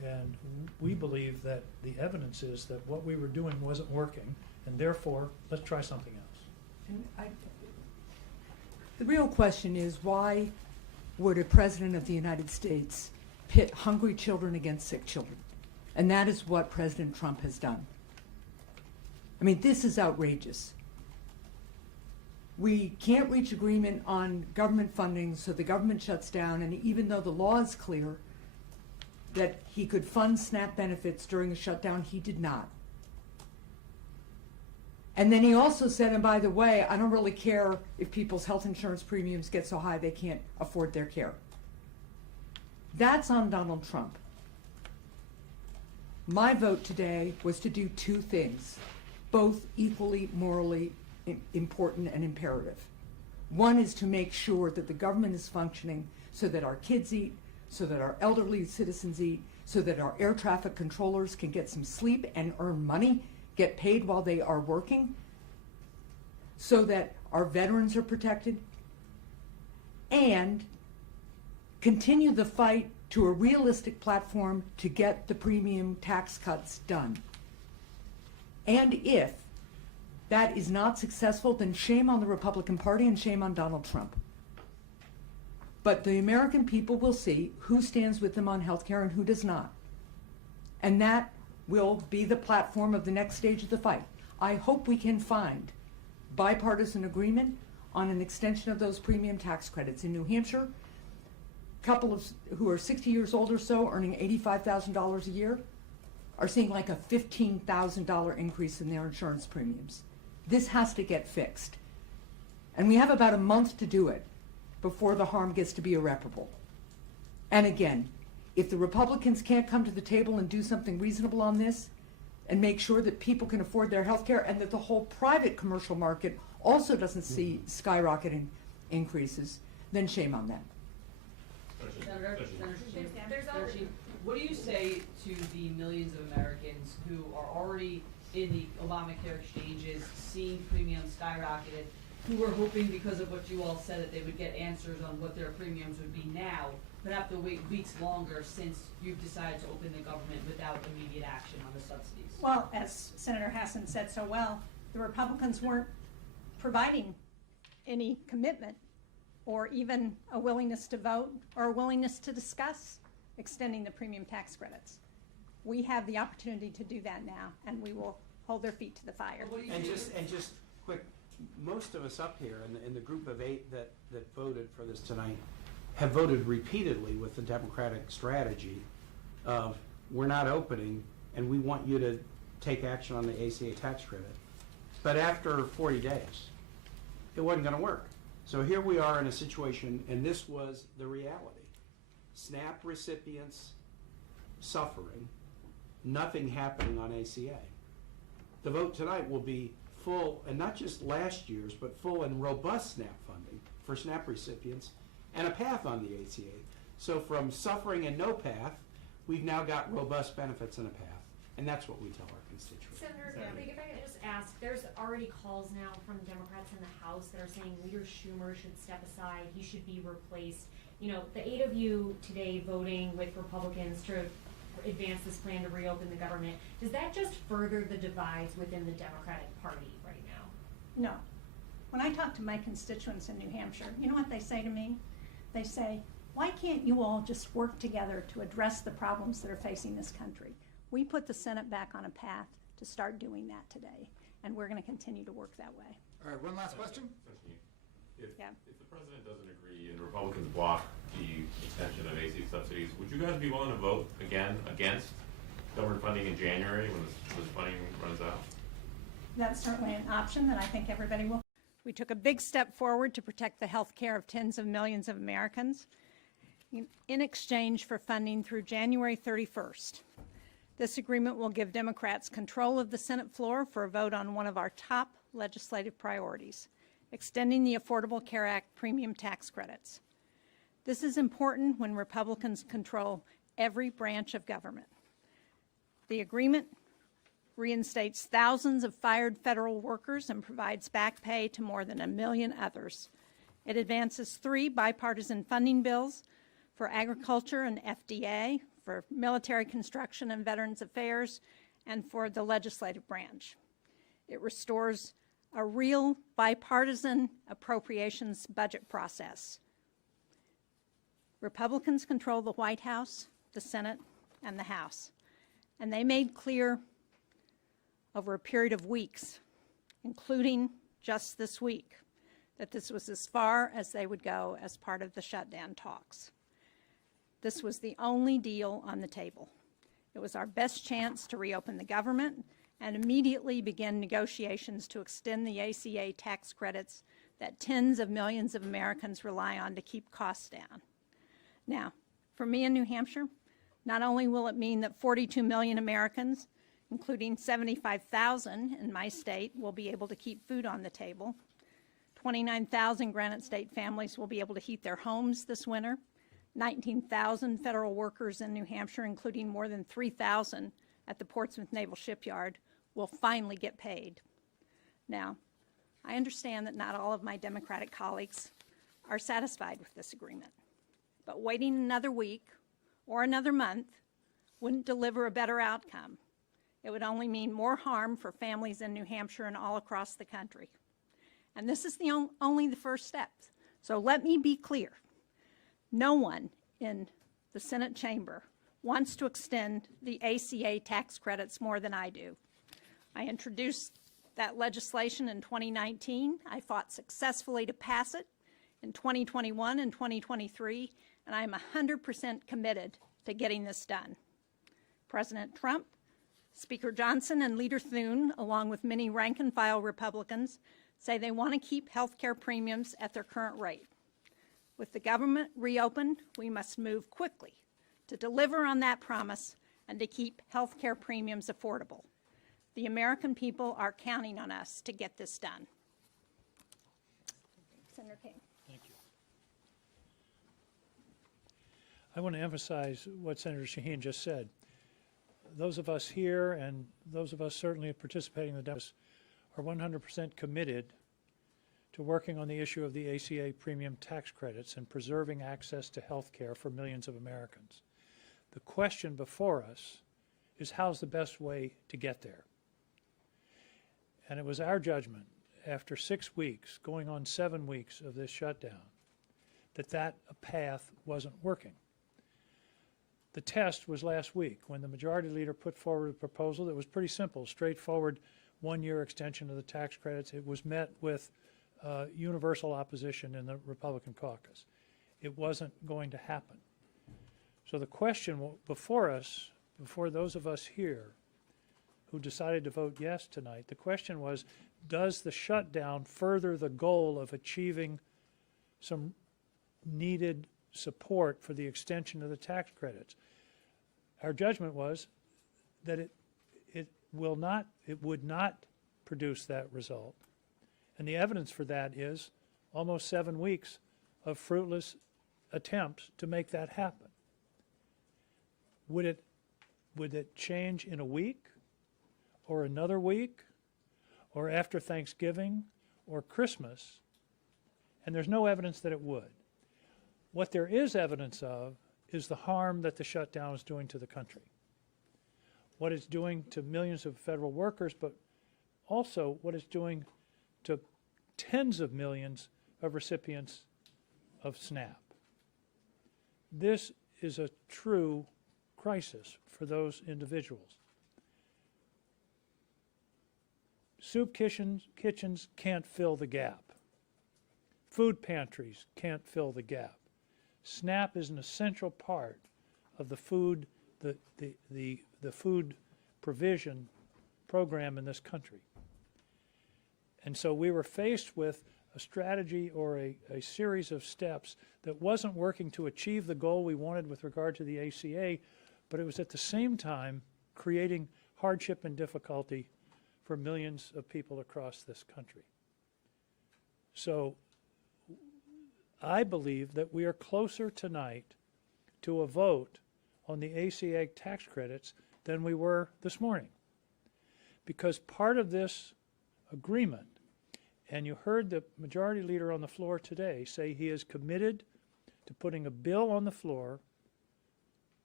And we believe that the evidence is that what we were doing wasn't working, and therefore, let's try something else. The real question is, why would a president of the United States pit hungry children against sick children? And that is what President Trump has done. I mean, this is outrageous. We can't reach agreement on government funding, so the government shuts down, and even though the law is clear that he could fund SNAP benefits during the shutdown, he did not. And then he also said, and by the way, I don't really care if people's health insurance premiums get so high they can't afford their care. That's on Donald Trump. My vote today was to do two things, both equally morally important and imperative. One is to make sure that the government is functioning so that our kids eat, so that our elderly citizens eat, so that our air traffic controllers can get some sleep and earn money, get paid while they are working, so that our veterans are protected, and continue the fight to a realistic platform to get the premium tax cuts done. And if that is not successful, then shame on the Republican Party and shame on Donald Trump. But the American people will see who stands with them on health care and who does not. And that will be the platform of the next stage of the fight. I hope we can find bipartisan agreement on an extension of those premium tax credits. In New Hampshire, a couple of who are 60 years old or so, earning $85,000 a year, are seeing like a $15,000 increase in their insurance premiums. This has to get fixed. And we have about a month to do it before the harm gets to be irreparable. And again, if the Republicans can't come to the table and do something reasonable on this and make sure that people can afford their health care and that the whole private commercial market also doesn't see skyrocketing increases, then shame on them. Senator Shaheen, what do you say to the millions of Americans who are already in the Obamacare exchanges, seeing premiums skyrocketed, who were hoping because of what you all said that they would get answers on what their premiums would be now, but have to wait weeks longer since you've decided to open the government without immediate action on the subsidies? Well, as Senator Hassan said so well, the Republicans weren't providing any commitment or even a willingness to vote or a willingness to discuss extending the premium tax credits. We have the opportunity to do that now, and we will hold their feet to the fire. And just quick, most of us up here in the group of 8 that voted for this tonight have voted repeatedly with the Democratic strategy of we're not opening and we want you to take action on the ACA tax credit. But after 40 days, it wasn't going to work. So here we are in a situation, and this was the reality. SNAP recipients suffering, nothing happening on ACA. The vote tonight will be full, and not just last year's, but full and robust SNAP funding for SNAP recipients and a path on the ACA. So from suffering and no path, we've now got robust benefits and a path. And that's what we tell our constituents. Senator, if I could just ask, there's already calls now from Democrats in the House that are saying Leader Schumer should step aside, he should be replaced. You know, the 8 of you today voting with Republicans to advance this plan to reopen the government, does that just further the divides within the Democratic Party right now? No. When I talk to my constituents in New Hampshire, you know what they say to me? They say, why can't you all just work together to address the problems that are facing this country? We put the Senate back on a path to start doing that today, and we're going to continue to work that way. All right, one last question. If the president doesn't agree and Republicans block the extension of AC subsidies, would you guys be willing to vote again against government funding in January when this funding runs out? That's certainly an option that I think everybody will. We took a big step forward to protect the health care of tens of millions of Americans in exchange for funding through January 31st. This agreement will give Democrats control of the Senate floor for a vote on one of our top legislative priorities, extending the Affordable Care Act premium tax credits. This is important when Republicans control every branch of government. The agreement reinstates thousands of fired federal workers and provides back pay to more than 1 million others. It advances 3 bipartisan funding bills for agriculture and FDA, for military construction and Veterans Affairs, and for the legislative branch. It restores a real bipartisan appropriations budget process. Republicans control the White House, the Senate, and the House, and they made clear over a period of weeks, including just this week, that this was as far as they would go as part of the shutdown talks. This was the only deal on the table. It was our best chance to reopen the government and immediately begin negotiations to extend the ACA tax credits that tens of millions of Americans rely on to keep costs down. Now, for me in New Hampshire, not only will it mean that 42 million Americans, including 75,000 in my state, will be able to keep food on the table, 29,000 Granite State families will be able to heat their homes this winter, 19,000 federal workers in New Hampshire, including more than 3,000 at the Portsmouth Naval Shipyard, will finally get paid. Now, I understand that not all of my Democratic colleagues are satisfied with this agreement, but waiting another week or another month wouldn't deliver a better outcome. It would only mean more harm for families in New Hampshire and all across the country. And this is only the first step. So let me be clear. No one in the Senate chamber wants to extend the ACA tax credits more than I do. I introduced that legislation in 2019. I fought successfully to pass it in 2021 and 2023, and I am 100% committed to getting this done. President Trump, Speaker Johnson, and Leader Thune, along with many rank-and-file Republicans, say they want to keep health care premiums at their current rate. With the government reopened, we must move quickly to deliver on that promise and to keep health care premiums affordable. The American people are counting on us to get this done. Senator King. Thank you. I want to emphasize what Senator Shaheen just said. Those of us here and those of us certainly participating in the deficit are 100% committed to working on the issue of the ACA premium tax credits and preserving access to health care for millions of Americans. The question before us is how's the best way to get there? And it was our judgment after 6 weeks, going on 7 weeks of this shutdown, that path wasn't working. The test was last week when the majority leader put forward a proposal that was pretty simple, straightforward, one-year extension of the tax credits. It was met with universal opposition in the Republican caucus. It wasn't going to happen. So the question before us, before those of us here who decided to vote yes tonight, the question was, does the shutdown further the goal of achieving some needed support for the extension of the tax credits? Our judgment was that it would not produce that result. And the evidence for that is almost 7 weeks of fruitless attempts to make that happen. Would it change in a week or another week or after Thanksgiving or Christmas? And there's no evidence that it would. What there is evidence of is the harm that the shutdown is doing to the country. What it's doing to millions of federal workers, but also what it's doing to tens of millions of recipients of SNAP. This is a true crisis for those individuals. Soup kitchens can't fill the gap. Food pantries can't fill the gap. SNAP is an essential part of the food provision program in this country. And so we were faced with a strategy or a series of steps that wasn't working to achieve the goal we wanted with regard to the ACA, but it was at the same time creating hardship and difficulty for millions of people across this country. So I believe that we are closer tonight to a vote on the ACA tax credits than we were this morning. Because part of this agreement, and you heard the majority leader on the floor today say he is committed to putting a bill on the floor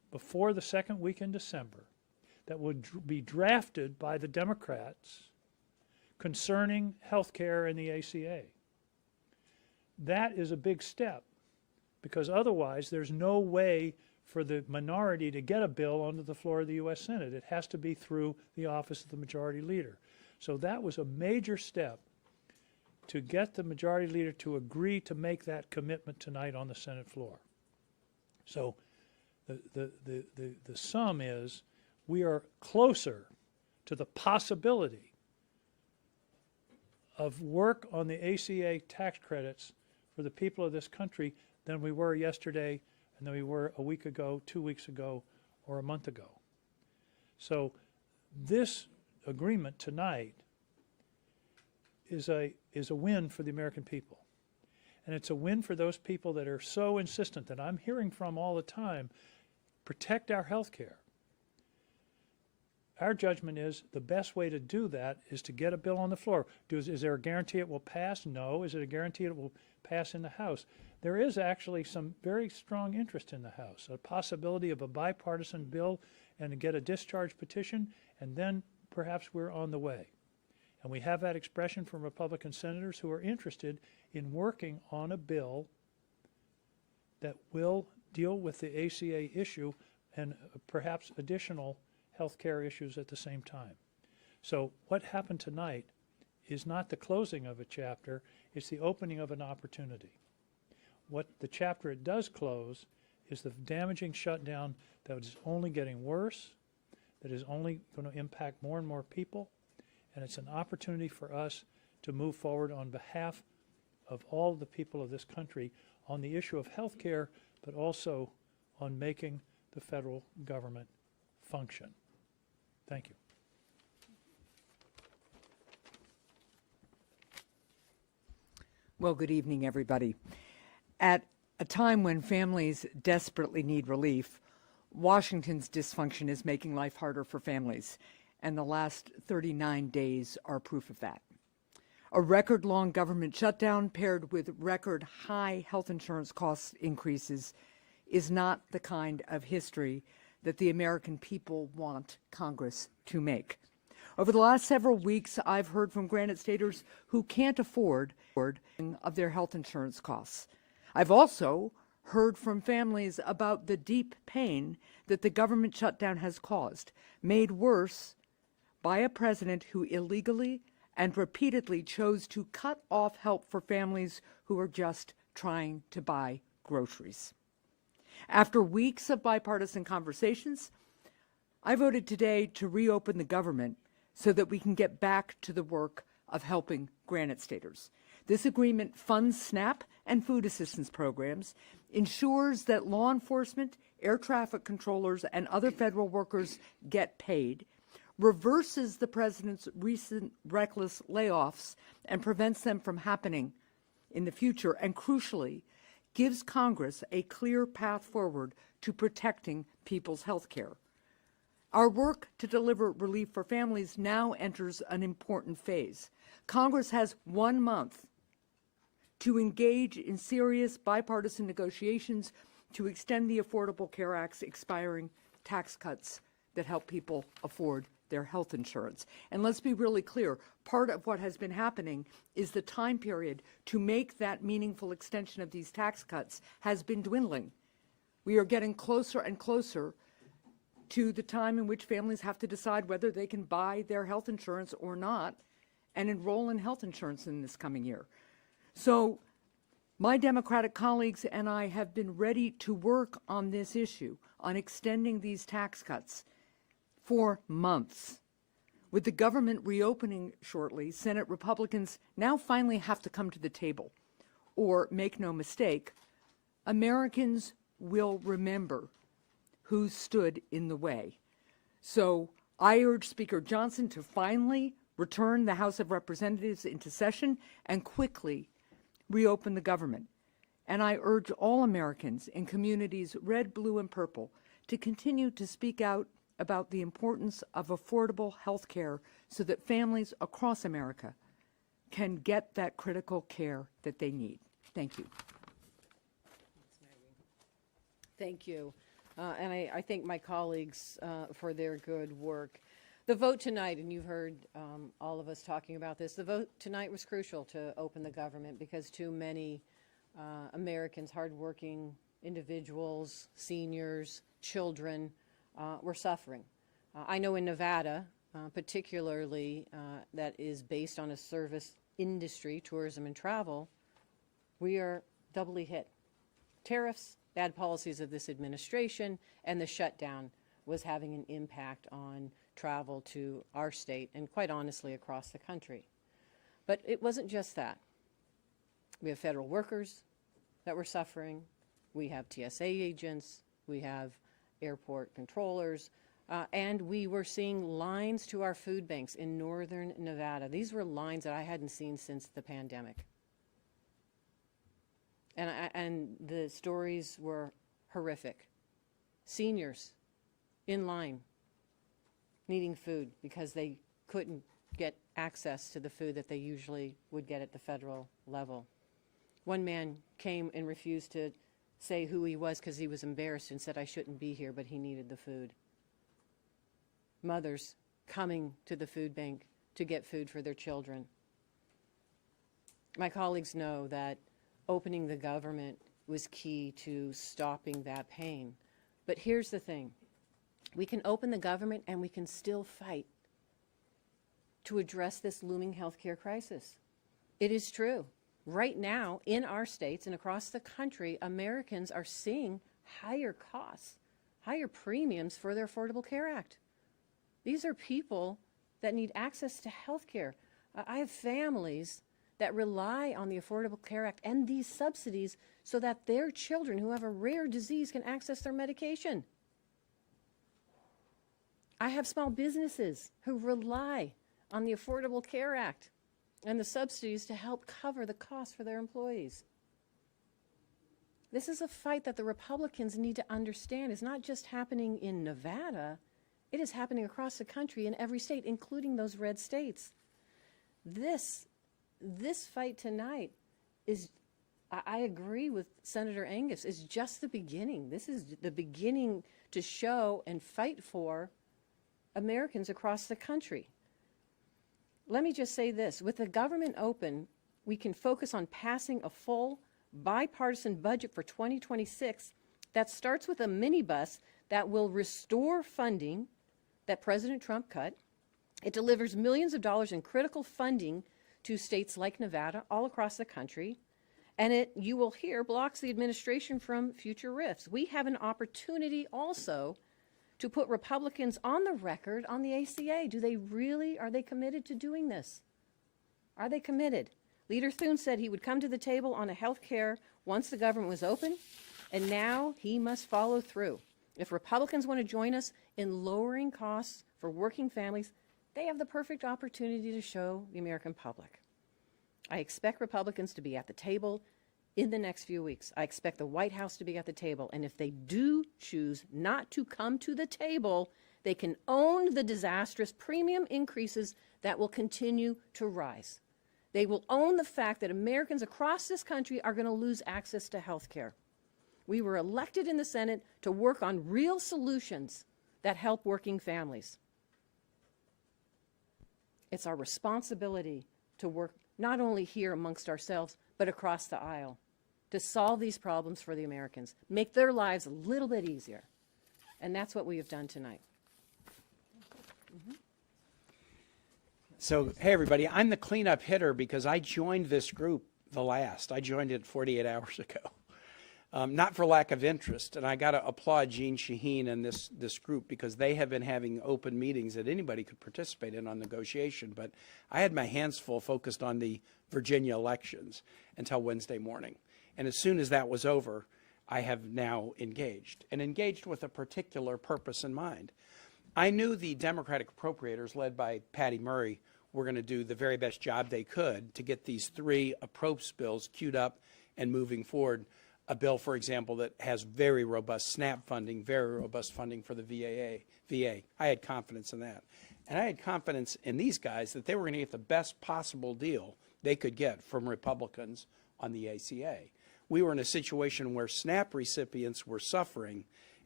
before the second week in December that would be drafted by the Democrats concerning health care and the ACA. That is a big step, because otherwise there's no way for the minority to get a bill onto the floor of the U.S. Senate. It has to be through the office of the majority leader. So that was a major step to get the majority leader to agree to make that commitment tonight on the Senate floor. So the sum is we are closer to the possibility of work on the ACA tax credits for the people of this country than we were yesterday and than we were a week ago, 2 weeks ago, or a month ago. So this agreement tonight is a win for the American people. And it's a win for those people that are so insistent, that I'm hearing from all the time, protect our health care. Our judgment is the best way to do that is to get a bill on the floor. Is there a guarantee it will pass? No. Is it a guarantee it will pass in the House? There is actually some very strong interest in the House, a possibility of a bipartisan bill and to get a discharge petition, and then perhaps we're on the way. And we have that expression from Republican senators who are interested in working on a bill that will deal with the ACA issue and perhaps additional health care issues at the same time. So what happened tonight is not the closing of a chapter, it's the opening of an opportunity. What the chapter it does close is the damaging shutdown that is only getting worse, that is only going to impact more and more people, and it's an opportunity for us to move forward on behalf of all the people of this country on the issue of health care, but also on making the federal government function. Thank you. Well, good evening, everybody. At a time when families desperately need relief, Washington's dysfunction is making life harder for families, and the last 39 days are proof of that. A record-long government shutdown paired with record-high health insurance cost increases is not the kind of history that the American people want Congress to make. Over the last several weeks, I've heard from Granite Staters who can't afford of their health insurance costs. I've also heard from families about the deep pain that the government shutdown has caused, made worse by a president who illegally and repeatedly chose to cut off help for families who are just trying to buy groceries. After weeks of bipartisan conversations, I voted today to reopen the government so that we can get back to the work of helping Granite Staters. This agreement funds SNAP and food assistance programs, ensures that law enforcement, air traffic controllers, and other federal workers get paid, reverses the president's recent reckless layoffs and prevents them from happening in the future, and crucially, gives Congress a clear path forward to protecting people's health care. Our work to deliver relief for families now enters an important phase. Congress has 1 month to engage in serious bipartisan negotiations to extend the Affordable Care Act's expiring tax cuts that help people afford their health insurance. And let's be really clear, part of what has been happening is the time period to make that meaningful extension of these tax cuts has been dwindling. We are getting closer and closer to the time in which families have to decide whether they can buy their health insurance or not and enroll in health insurance in this coming year. So my Democratic colleagues and I have been ready to work on this issue, on extending these tax cuts for months. With the government reopening shortly, Senate Republicans now finally have to come to the table. Or, make no mistake, Americans will remember who stood in the way. So I urge Speaker Johnson to finally return the House of Representatives into session and quickly reopen the government. And I urge all Americans in communities red, blue, and purple to continue to speak out about the importance of affordable health care so that families across America can get that critical care that they need. Thank you. Thank you. and I thank my colleagues for their good work. The vote tonight, and you've heard all of us talking about this, the vote tonight was crucial to open the government because too many Americans, hardworking individuals, seniors, children, were suffering. I know in Nevada, particularly that is based on a service industry, tourism and travel, we are doubly hit. Tariffs, bad policies of this administration, and the shutdown was having an impact on travel to our state and quite honestly across the country. But it wasn't just that. We have federal workers that were suffering. We have TSA agents. We have airport controllers. And we were seeing lines to our food banks in northern Nevada. These were lines that I hadn't seen since the pandemic. And the stories were horrific. Seniors in line needing food because they couldn't get access to the food that they usually would get at the federal level. One man came and refused to say who he was because he was embarrassed and said, "I shouldn't be here," but he needed the food. Mothers coming to the food bank to get food for their children. My colleagues know that opening the government was key to stopping that pain. But here's the thing. We can open the government and we can still fight to address this looming healthcare crisis. It is true. Right now, in our states and across the country, Americans are seeing higher costs, higher premiums for their Affordable Care Act. These are people that need access to health care. I have families that rely on the Affordable Care Act and these subsidies so that their children who have a rare disease can access their medication. I have small businesses who rely on the Affordable Care Act and the subsidies to help cover the costs for their employees. This is a fight that the Republicans need to understand is not just happening in Nevada, it is happening across the country in every state, including those red states. This fight tonight is, I agree with Senator Angus, is just the beginning. This is the beginning to show and fight for Americans across the country. Let me just say this. With the government open, we can focus on passing a full bipartisan budget for 2026 that starts with a minibus that will restore funding that President Trump cut. It delivers millions of dollars in critical funding to states like Nevada all across the country. And it, you will hear, blocks the administration from future rifts. We have an opportunity also to put Republicans on the record on the ACA. Are they committed to doing this? Are they committed? Leader Thune said he would come to the table on a health care once the government was open, and now he must follow through. If Republicans want to join us in lowering costs for working families, they have the perfect opportunity to show the American public. I expect Republicans to be at the table in the next few weeks. I expect the White House to be at the table. And if they do choose not to come to the table, they can own the disastrous premium increases that will continue to rise. They will own the fact that Americans across this country are going to lose access to health care. We were elected in the Senate to work on real solutions that help working families. It's our responsibility to work not only here amongst ourselves, but across the aisle to solve these problems for the Americans, make their lives a little bit easier. And that's what we have done tonight. So, hey, everybody, I'm the cleanup hitter because I joined this group the last. I joined it 48 hours ago. Not for lack of interest, and I got to applaud Jean Shaheen and this group because they have been having open meetings that anybody could participate in on negotiation, but I had my hands full focused on the Virginia elections until Wednesday morning. And as soon as that was over, I have now engaged with a particular purpose in mind. I knew the Democratic appropriators led by Patty Murray were going to do the very best job they could to get these three approach bills queued up and moving forward. A bill, for example, that has very robust SNAP funding, very robust funding for the VA. I had confidence in that. And I had confidence in these guys that they were going to get the best possible deal they could get from Republicans on the ACA. We were in a situation where SNAP recipients were suffering,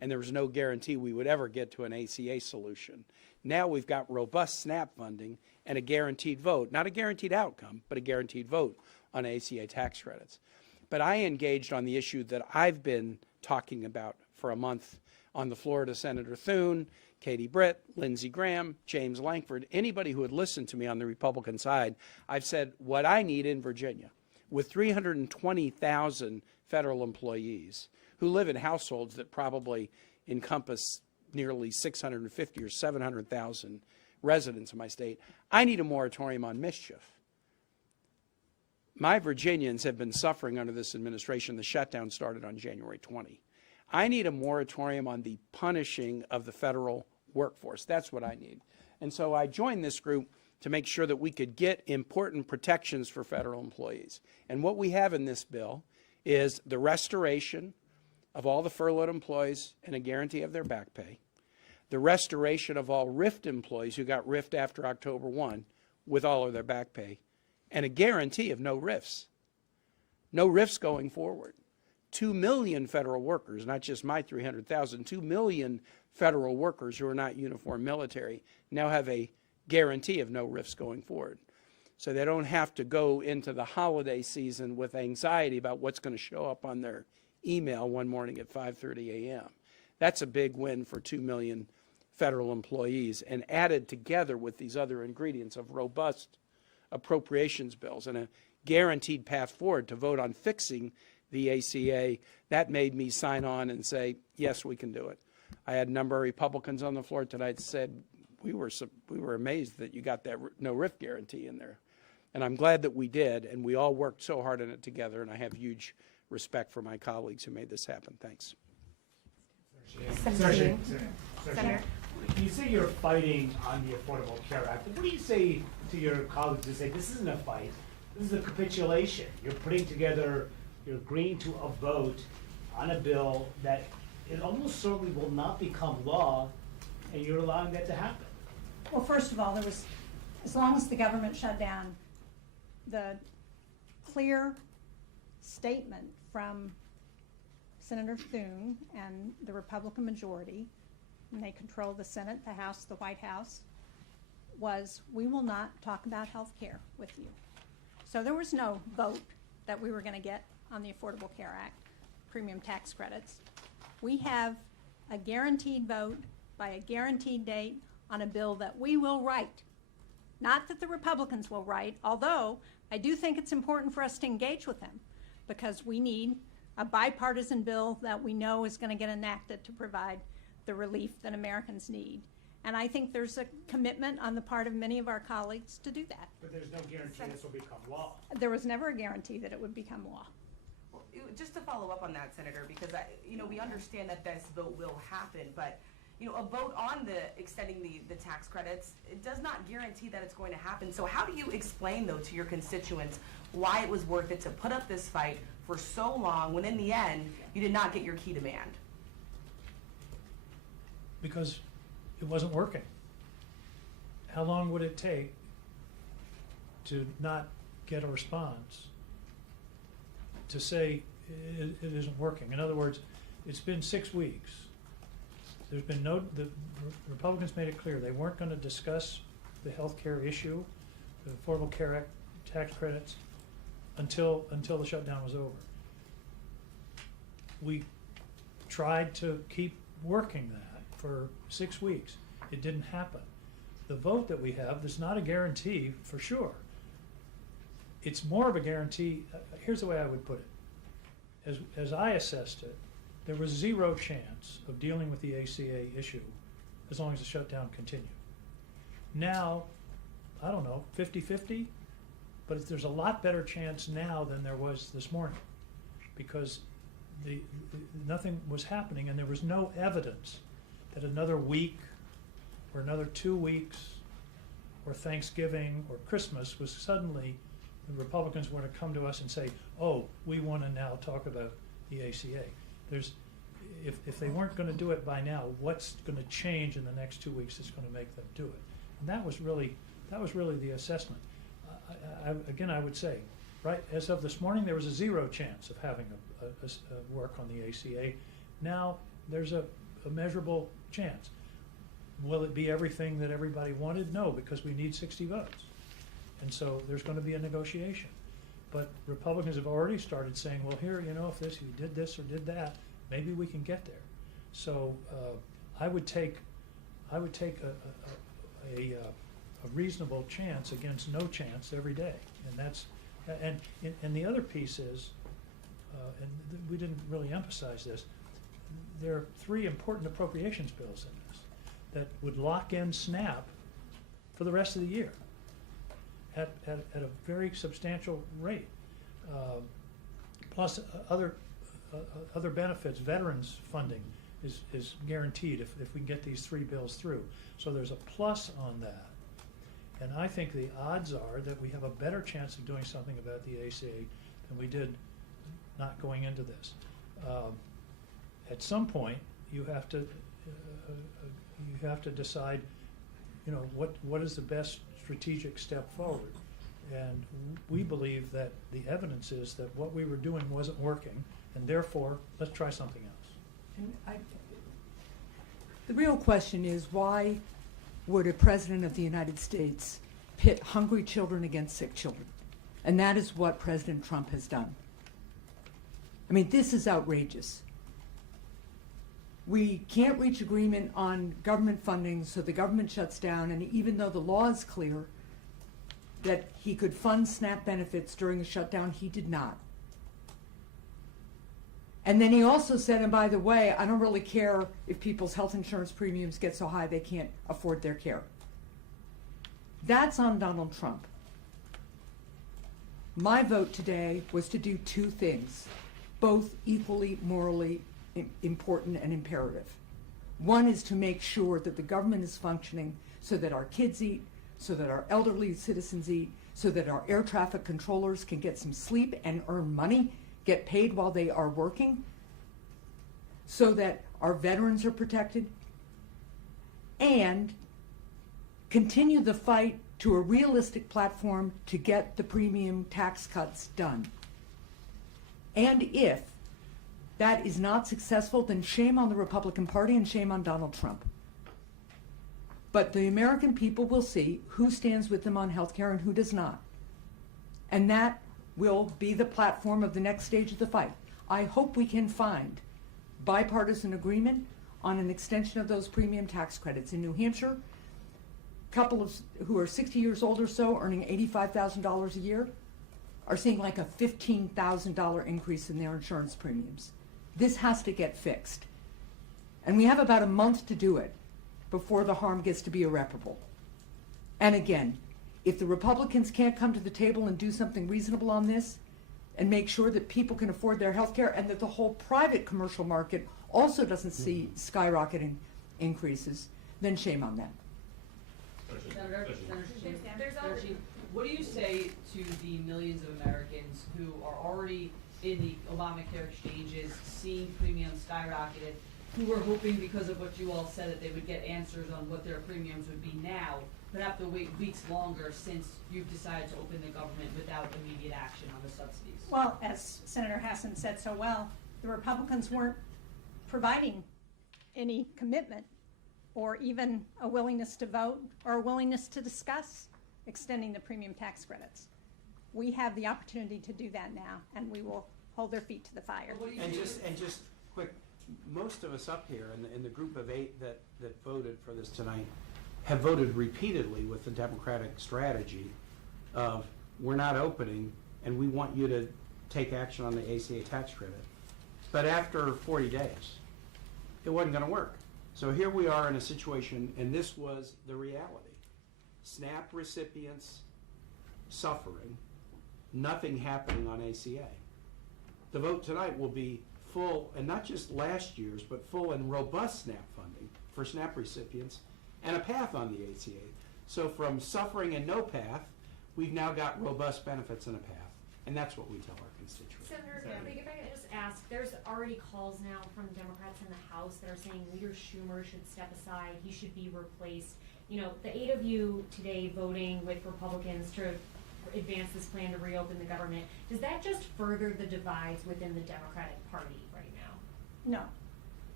and there was no guarantee we would ever get to an ACA solution. Now we've got robust SNAP funding and a guaranteed vote, not a guaranteed outcome, but a guaranteed vote on ACA tax credits. But I engaged on the issue that I've been talking about for a month on the floor to Senator Thune, Katie Britt, Lindsey Graham, James Lankford, anybody who would listen to me on the Republican side. I've said what I need in Virginia, with 320,000 federal employees who live in households that probably encompass nearly 650 or 700,000 residents in my state, I need a moratorium on mischief. My Virginians have been suffering under this administration. The shutdown started on January 20. I need a moratorium on the punishing of the federal workforce. That's what I need. And so I joined this group to make sure that we could get important protections for federal employees. And what we have in this bill is the restoration of all the furloughed employees and a guarantee of their back pay, the restoration of all RIFT employees who got RIFT after October 1 with all of their back pay, and a guarantee of no RIFs. No RIFs going forward. 2 million federal workers, not just my 300,000, 2 million federal workers who are not uniform military now have a guarantee of no RIFs going forward. So they don't have to go into the holiday season with anxiety about what's going to show up on their email one morning at 5:30 a.m. That's a big win for 2 million federal employees, and added together with these other ingredients of robust appropriations bills and a guaranteed path forward to vote on fixing the ACA, that made me sign on and say, yes, we can do it. I had a number of Republicans on the floor tonight that said, we were amazed that you got that no RIF guarantee in there. And I'm glad that we did, and we all worked so hard on it together, and I have huge respect for my colleagues who made this happen. Thanks. Senator, you say you're fighting on the Affordable Care Act. What do you say to your colleagues who say this isn't a fight, this is a capitulation? You're putting together, you're agreeing to a vote on a bill that it almost certainly will not become law, and you're allowing that to happen. Well, first of all, there was, as long as the government shut down, the clear statement from Senator Thune and the Republican majority, and they control the Senate, the House, the White House, was we will not talk about health care with you. So there was no vote that we were going to get on the Affordable Care Act, premium tax credits. We have a guaranteed vote by a guaranteed date on a bill that we will write. Not that the Republicans will write, although I do think it's important for us to engage with them, because we need a bipartisan bill that we know is going to get enacted to provide the relief that Americans need. And I think there's a commitment on the part of many of our colleagues to do that. But there's no guarantee this will become law. There was never a guarantee that it would become law. Well, just to follow up on that, Senator, because we understand that this vote will happen, but a vote on extending the tax credits, it does not guarantee that it's going to happen. So how do you explain, though, to your constituents why it was worth it to put up this fight for so long when in the end you did not get your key demand? Because it wasn't working. How long would it take to not get a response to say it isn't working? In other words, it's been 6 weeks. There's been the Republicans made it clear they weren't going to discuss the health care issue, the Affordable Care Act tax credits, until the shutdown was over. We tried to keep working that for 6 weeks. It didn't happen. The vote that we have, there's not a guarantee for sure. It's more of a guarantee. Here's the way I would put it. As I assessed it, there was zero chance of dealing with the ACA issue as long as the shutdown continued. Now, I don't know, 50-50, but there's a lot better chance now than there was this morning, because nothing was happening, and there was no evidence that another week or another 2 weeks or Thanksgiving or Christmas was suddenly the Republicans were to come to us and say, oh, we want to now talk about the ACA. If they weren't going to do it by now, what's going to change in the next 2 weeks that's going to make them do it? And that was really the assessment. Again, I would say, right, as of this morning, there was a zero chance of having a work on the ACA. Now there's a a measurable chance. Will it be everything that everybody wanted? No, because we need 60 votes. And so there's going to be a negotiation. But Republicans have already started saying, well, here, you know, if you did this or did that, maybe we can get there. So I would take a reasonable chance against no chance every day. And that's, and the other piece is, and we didn't really emphasize this, there are 3 important appropriations bills in this that would lock in SNAP for the rest of the year at a very substantial rate. Plus other benefits, veterans funding is guaranteed if we can get these 3 bills through. So there's a plus on that. And I think the odds are that we have a better chance of doing something about the ACA than we did not going into this. At some point, you have to decide, you know, what is the best strategic step forward. And we believe that the evidence is that what we were doing wasn't working, and therefore, let's try something else. And the real question is, why would a president of the United States pit hungry children against sick children? And that is what President Trump has done. I mean, this is outrageous. We can't reach agreement on government funding, so the government shuts down, and even though the law is clear that he could fund SNAP benefits during the shutdown, he did not. And then he also said, and by the way, I don't really care if people's health insurance premiums get so high they can't afford their care. That's on Donald Trump. My vote today was to do 2 things, both equally morally important and imperative. One is to make sure that the government is functioning so that our kids eat, so that our elderly citizens eat, so that our air traffic controllers can get some sleep and earn money, get paid while they are working, so that our veterans are protected, and continue the fight to a realistic platform to get the premium tax cuts done. And if that is not successful, then shame on the Republican Party and shame on Donald Trump. But the American people will see who stands with them on health care and who does not. And that will be the platform of the next stage of the fight. I hope we can find bipartisan agreement on an extension of those premium tax credits. In New Hampshire, a couple of who are 60 years old or so, earning $85,000 a year, are seeing like a $15,000 increase in their insurance premiums. This has to get fixed. And we have about a month to do it before the harm gets to be irreparable. And again, if the Republicans can't come to the table and do something reasonable on this and make sure that people can afford their health care and that the whole private commercial market also doesn't see skyrocketing increases, then shame on them. Senator Shaheen, what do you say to the millions of Americans who are already in the Obamacare exchanges, seeing premiums skyrocketed, who were hoping because of what you all said that they would get answers on what their premiums would be now, but have to wait weeks longer since you've decided to open the government without immediate action on the subsidies? Well, as Senator Hassan said so well, the Republicans weren't providing any commitment or even a willingness to vote or a willingness to discuss extending the premium tax credits. We have the opportunity to do that now, and we will hold their feet to the fire. And just quick, most of us up here in the group of 8 that voted for this tonight have voted repeatedly with the Democratic strategy of we're not opening and we want you to take action on the ACA tax credit. But after 40 days, it wasn't going to work. So here we are in a situation, and this was the reality. SNAP recipients suffering, nothing happening on ACA. The vote tonight will be full, and not just last year's, but full and robust SNAP funding for SNAP recipients and a path on the ACA. So from suffering and no path, we've now got robust benefits and a path. And that's what we tell our constituents. Senator, if I could just ask, there's already calls now from Democrats in the House that are saying Leader Schumer should step aside, he should be replaced. You know, the 8 of you today voting with Republicans to advance this plan to reopen the government, does that just further the divides within the Democratic Party right now? No.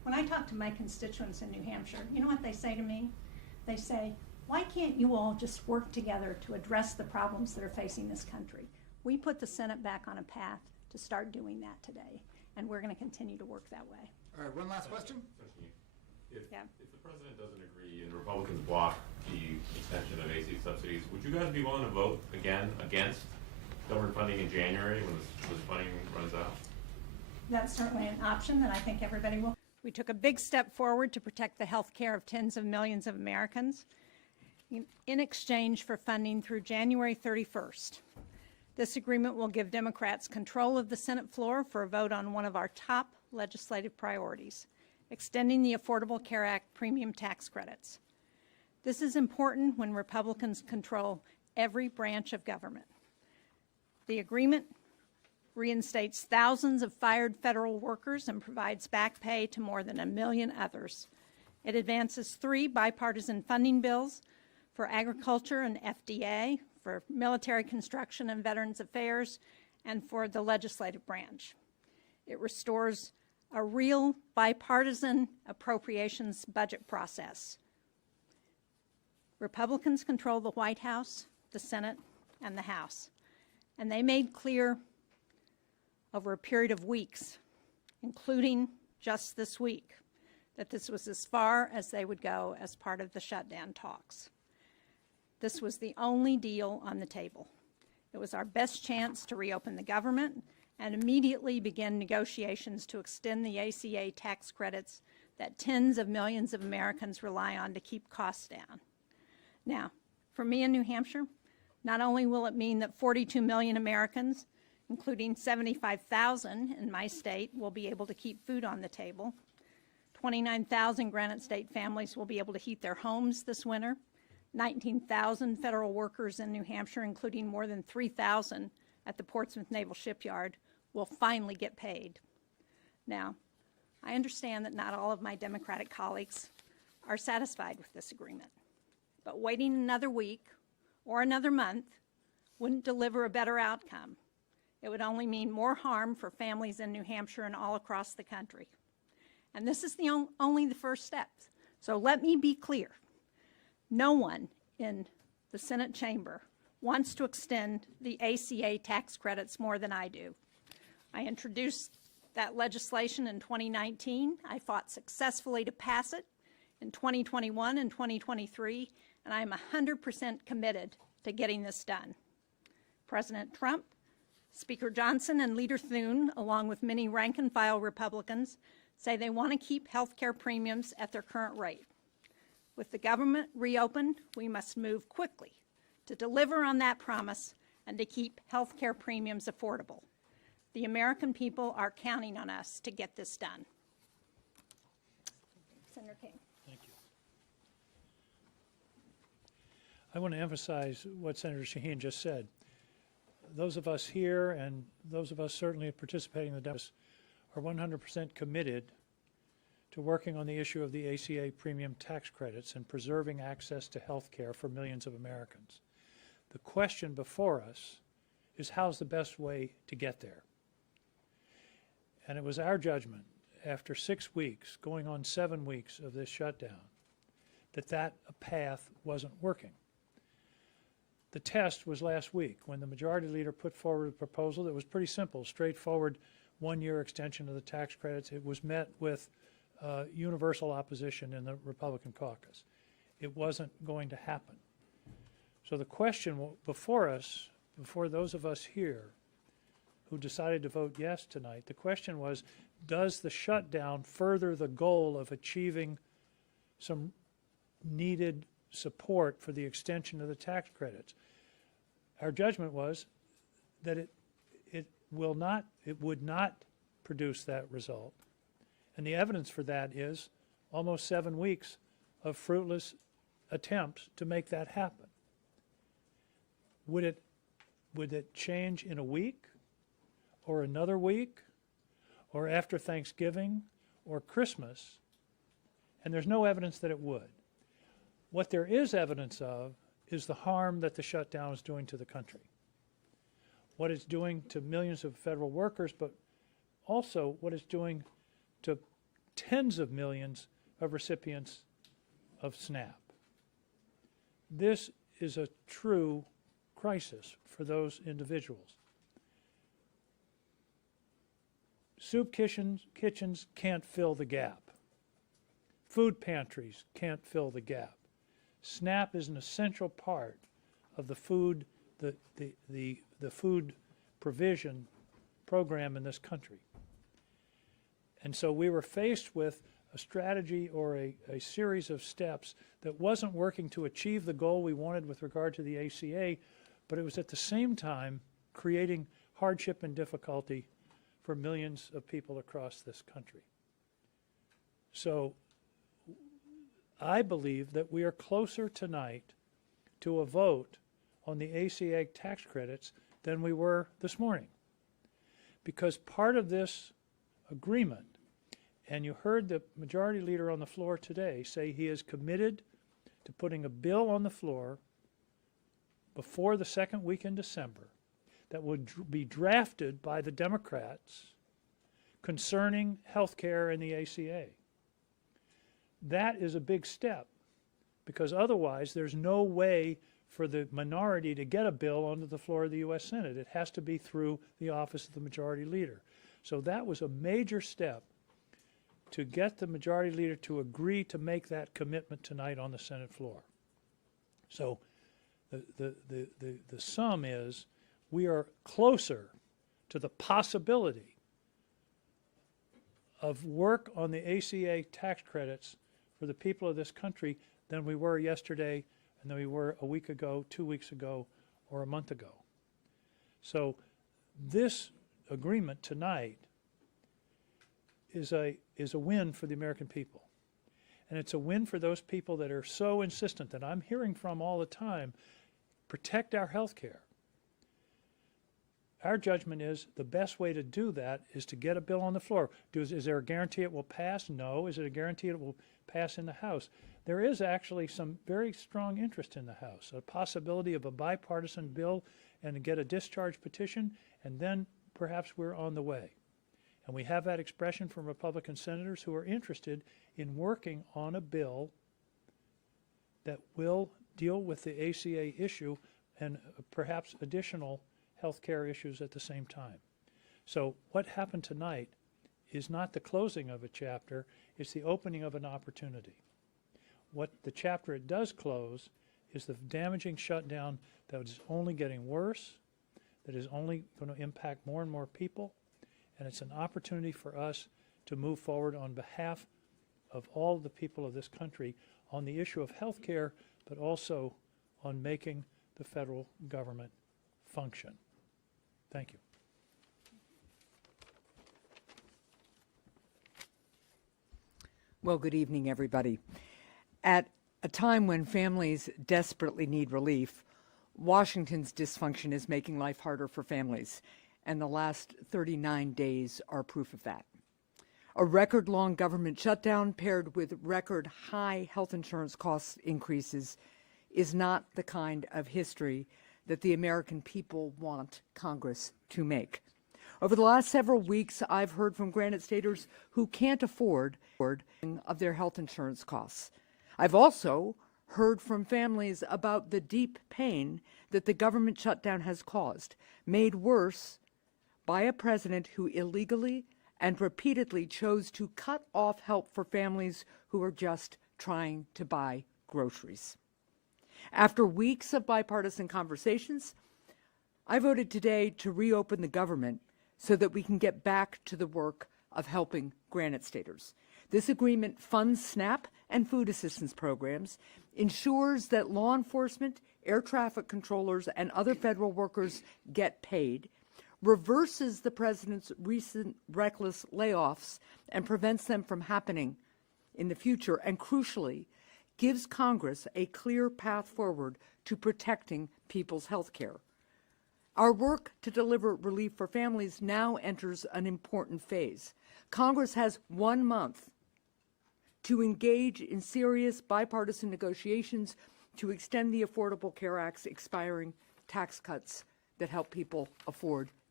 When I talk to my constituents in New Hampshire, you know what they say to me? They say, why can't you all just work together to address the problems that are facing this country? We put the Senate back on a path to start doing that today, and we're going to continue to work that way. All right, one last question. If the president doesn't agree and Republicans block the extension of AC subsidies, would you guys be willing to vote again against government funding in January when this funding runs out? That's certainly an option that I think everybody will. We took a big step forward to protect the health care of tens of millions of Americans in exchange for funding through January 31st. This agreement will give Democrats control of the Senate floor for a vote on one of our top legislative priorities, extending the Affordable Care Act premium tax credits. This is important when Republicans control every branch of government. The agreement reinstates thousands of fired federal workers and provides back pay to more than 1 million others. It advances 3 bipartisan funding bills for agriculture and FDA, for military construction and Veterans Affairs, and for the legislative branch. It restores a real bipartisan appropriations budget process. Republicans control the White House, the Senate, and the House, and they made clear over a period of weeks, including just this week, that this was as far as they would go as part of the shutdown talks. This was the only deal on the table. It was our best chance to reopen the government and immediately begin negotiations to extend the ACA tax credits that tens of millions of Americans rely on to keep costs down. Now, for me in New Hampshire, not only will it mean that 42 million Americans, including 75,000 in my state, will be able to keep food on the table, 29,000 Granite State families will be able to heat their homes this winter, 19,000 federal workers in New Hampshire, including more than 3,000 at the Portsmouth Naval Shipyard, will finally get paid. Now, I understand that not all of my Democratic colleagues are satisfied with this agreement, but waiting another week or another month wouldn't deliver a better outcome. It would only mean more harm for families in New Hampshire and all across the country. And this is only the first step. So let me be clear. No one in the Senate chamber wants to extend the ACA tax credits more than I do. I introduced that legislation in 2019. I fought successfully to pass it in 2021 and 2023, and I'm 100% committed to getting this done. President Trump, Speaker Johnson, and Leader Thune, along with many rank-and-file Republicans, say they want to keep health care premiums at their current rate. With the government reopened, we must move quickly to deliver on that promise and to keep health care premiums affordable. The American people are counting on us to get this done. Senator King. Thank you. I want to emphasize what Senator Shaheen just said. Those of us here and those of us certainly participating in the Democrats are 100% committed to working on the issue of the ACA premium tax credits and preserving access to health care for millions of Americans. The question before us is how's the best way to get there? And it was our judgment after 6 weeks, going on 7 weeks of this shutdown, that path wasn't working. The test was last week when the majority leader put forward a proposal that was pretty simple, straightforward, 1-year extension of the tax credits. It was met with universal opposition in the Republican caucus. It wasn't going to happen. So the question before us, before those of us here who decided to vote yes tonight, the question was, does the shutdown further the goal of achieving some needed support for the extension of the tax credits? Our judgment was that it would not produce that result. And the evidence for that is almost 7 weeks of fruitless attempts to make that happen. Would it change in a week or another week or after Thanksgiving or Christmas? And there's no evidence that it would. What there is evidence of is the harm that the shutdown is doing to the country. What it's doing to millions of federal workers, but also what it's doing to tens of millions of recipients of SNAP. This is a true crisis for those individuals. Soup kitchens can't fill the gap. Food pantries can't fill the gap. SNAP is an essential part of the food provision program in this country. And so we were faced with a strategy or a series of steps that wasn't working to achieve the goal we wanted with regard to the ACA, but it was at the same time creating hardship and difficulty for millions of people across this country. So I believe that we are closer tonight to a vote on the ACA tax credits than we were this morning. Because part of this agreement, and you heard the majority leader on the floor today say he is committed to putting a bill on the floor before the second week in December that would be drafted by the Democrats concerning health care and the ACA. That is a big step, because otherwise there's no way for the minority to get a bill onto the floor of the U.S. Senate. It has to be through the office of the majority leader. So that was a major step to get the majority leader to agree to make that commitment tonight on the Senate floor. So the sum is we are closer to the possibility of work on the ACA tax credits for the people of this country than we were yesterday and than we were a week ago, 2 weeks ago, or a month ago. So this agreement tonight is a win for the American people. And it's a win for those people that are so insistent, that I'm hearing from all the time, protect our health care. Our judgment is the best way to do that is to get a bill on the floor. Is there a guarantee it will pass? No. Is it a guarantee it will pass in the House? There is actually some very strong interest in the House, a possibility of a bipartisan bill and to get a discharge petition, and then perhaps we're on the way. And we have that expression from Republican senators who are interested in working on a bill that will deal with the ACA issue and perhaps additional health care issues at the same time. So what happened tonight is not the closing of a chapter, it's the opening of an opportunity. What the chapter it does close is the damaging shutdown that is only getting worse, that is only going to impact more and more people, and it's an opportunity for us to move forward on behalf of all the people of this country on the issue of health care, but also on making the federal government function. Thank you. Well, good evening, everybody. At a time when families desperately need relief, Washington's dysfunction is making life harder for families, and the last 39 days are proof of that. A record-long government shutdown paired with record-high health insurance cost increases is not the kind of history that the American people want Congress to make. Over the last several weeks, I've heard from Granite Staters who can't afford of their health insurance costs. I've also heard from families about the deep pain that the government shutdown has caused, made worse by a president who illegally and repeatedly chose to cut off help for families who are just trying to buy groceries. After weeks of bipartisan conversations, I voted today to reopen the government so that we can get back to the work of helping Granite Staters. This agreement funds SNAP and food assistance programs, ensures that law enforcement, air traffic controllers, and other federal workers get paid, reverses the president's recent reckless layoffs and prevents them from happening in the future, and crucially, gives Congress a clear path forward to protecting people's health care. Our work to deliver relief for families now enters an important phase. Congress has 1 month to engage in serious bipartisan negotiations to extend the Affordable Care Act's expiring tax cuts that help people afford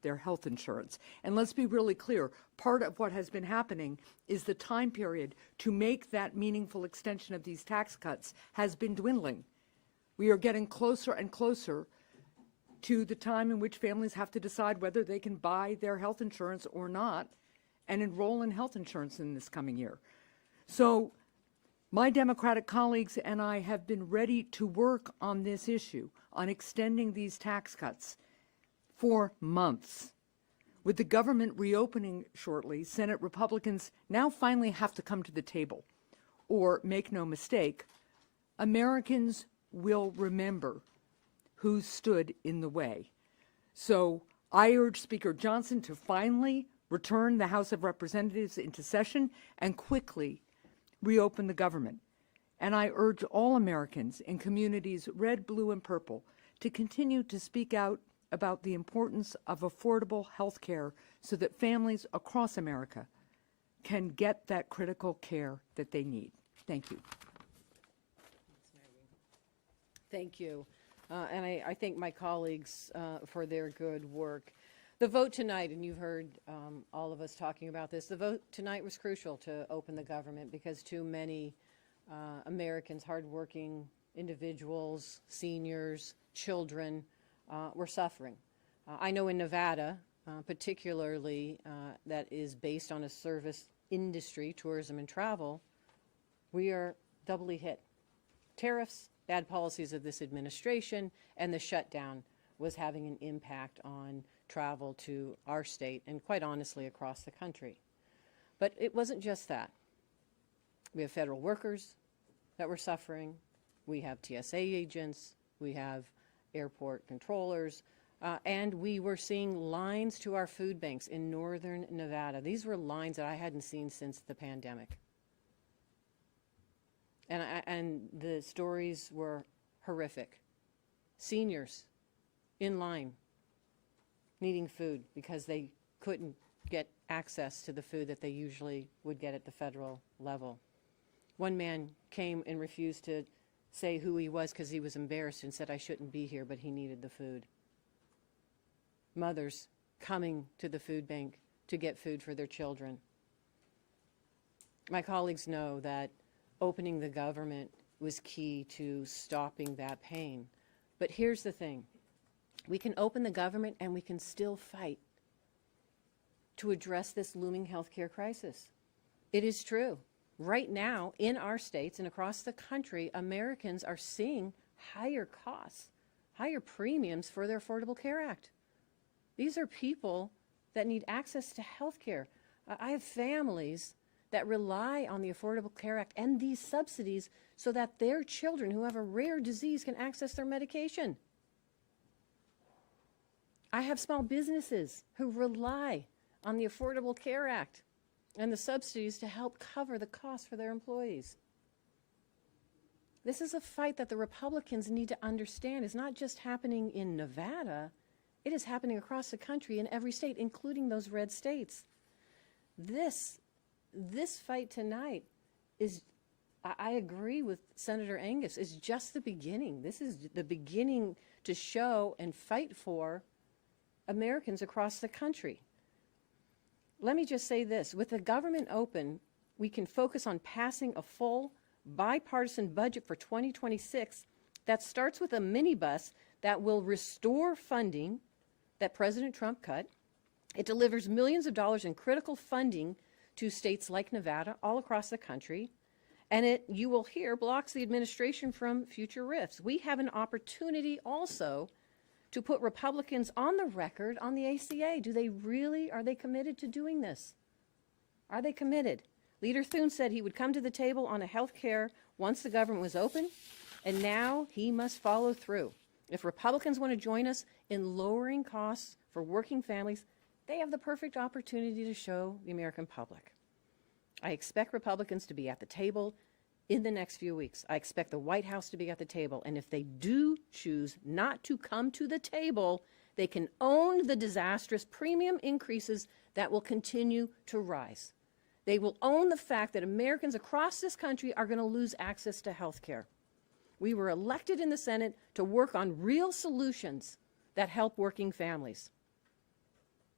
their health insurance. And let's be really clear, part of what has been happening is the time period to make that meaningful extension of these tax cuts has been dwindling. We are getting closer and closer to the time in which families have to decide whether they can buy their health insurance or not and enroll in health insurance in this coming year. So my Democratic colleagues and I have been ready to work on this issue, on extending these tax cuts for months. With the government reopening shortly, Senate Republicans now finally have to come to the table. Or, make no mistake, Americans will remember who stood in the way. So I urge Speaker Johnson to finally return the House of Representatives into session and quickly reopen the government. And I urge all Americans in communities red, blue, and purple to continue to speak out about the importance of affordable health care so that families across America can get that critical care that they need. Thank you. Thank you. And I thank my colleagues for their good work. The vote tonight, and you've heard all of us talking about this, the vote tonight was crucial to open the government because too many Americans, hardworking individuals, seniors, children, were suffering. I know in Nevada, particularly that is based on a service industry, tourism and travel, we are doubly hit. Tariffs, bad policies of this administration, and the shutdown was having an impact on travel to our state and quite honestly across the country. But it wasn't just that. We have federal workers that were suffering. We have TSA agents. We have airport controllers. And we were seeing lines to our food banks in northern Nevada. These were lines that I hadn't seen since the pandemic. And the stories were horrific. Seniors in line needing food because they couldn't get access to the food that they usually would get at the federal level. One man came and refused to say who he was because he was embarrassed and said, I shouldn't be here, but he needed the food. Mothers coming to the food bank to get food for their children. My colleagues know that opening the government was key to stopping that pain. But here's the thing. We can open the government and we can still fight to address this looming healthcare crisis. It is true. Right now, in our states and across the country, Americans are seeing higher costs, higher premiums for their Affordable Care Act. These are people that need access to health care. I have families that rely on the Affordable Care Act and these subsidies so that their children who have a rare disease can access their medication. I have small businesses who rely on the Affordable Care Act and the subsidies to help cover the costs for their employees. This is a fight that the Republicans need to understand is not just happening in Nevada, it is happening across the country in every state, including those red states. This fight tonight is, I agree with Senator Angus, is just the beginning. This is the beginning to show and fight for Americans across the country. Let me just say this. With the government open, we can focus on passing a full bipartisan budget for 2026 that starts with a minibus that will restore funding that President Trump cut. It delivers millions of dollars in critical funding to states like Nevada, all across the country, and it, you will hear, blocks the administration from future rifts. We have an opportunity also to put Republicans on the record on the ACA. Are they committed to doing this? Are they committed? Leader Thune said he would come to the table on a health care once the government was open, and now he must follow through. If Republicans want to join us in lowering costs for working families, they have the perfect opportunity to show the American public. I expect Republicans to be at the table in the next few weeks. I expect the White House to be at the table. And if they do choose not to come to the table, they can own the disastrous premium increases that will continue to rise. They will own the fact that Americans across this country are going to lose access to health care. We were elected in the Senate to work on real solutions that help working families.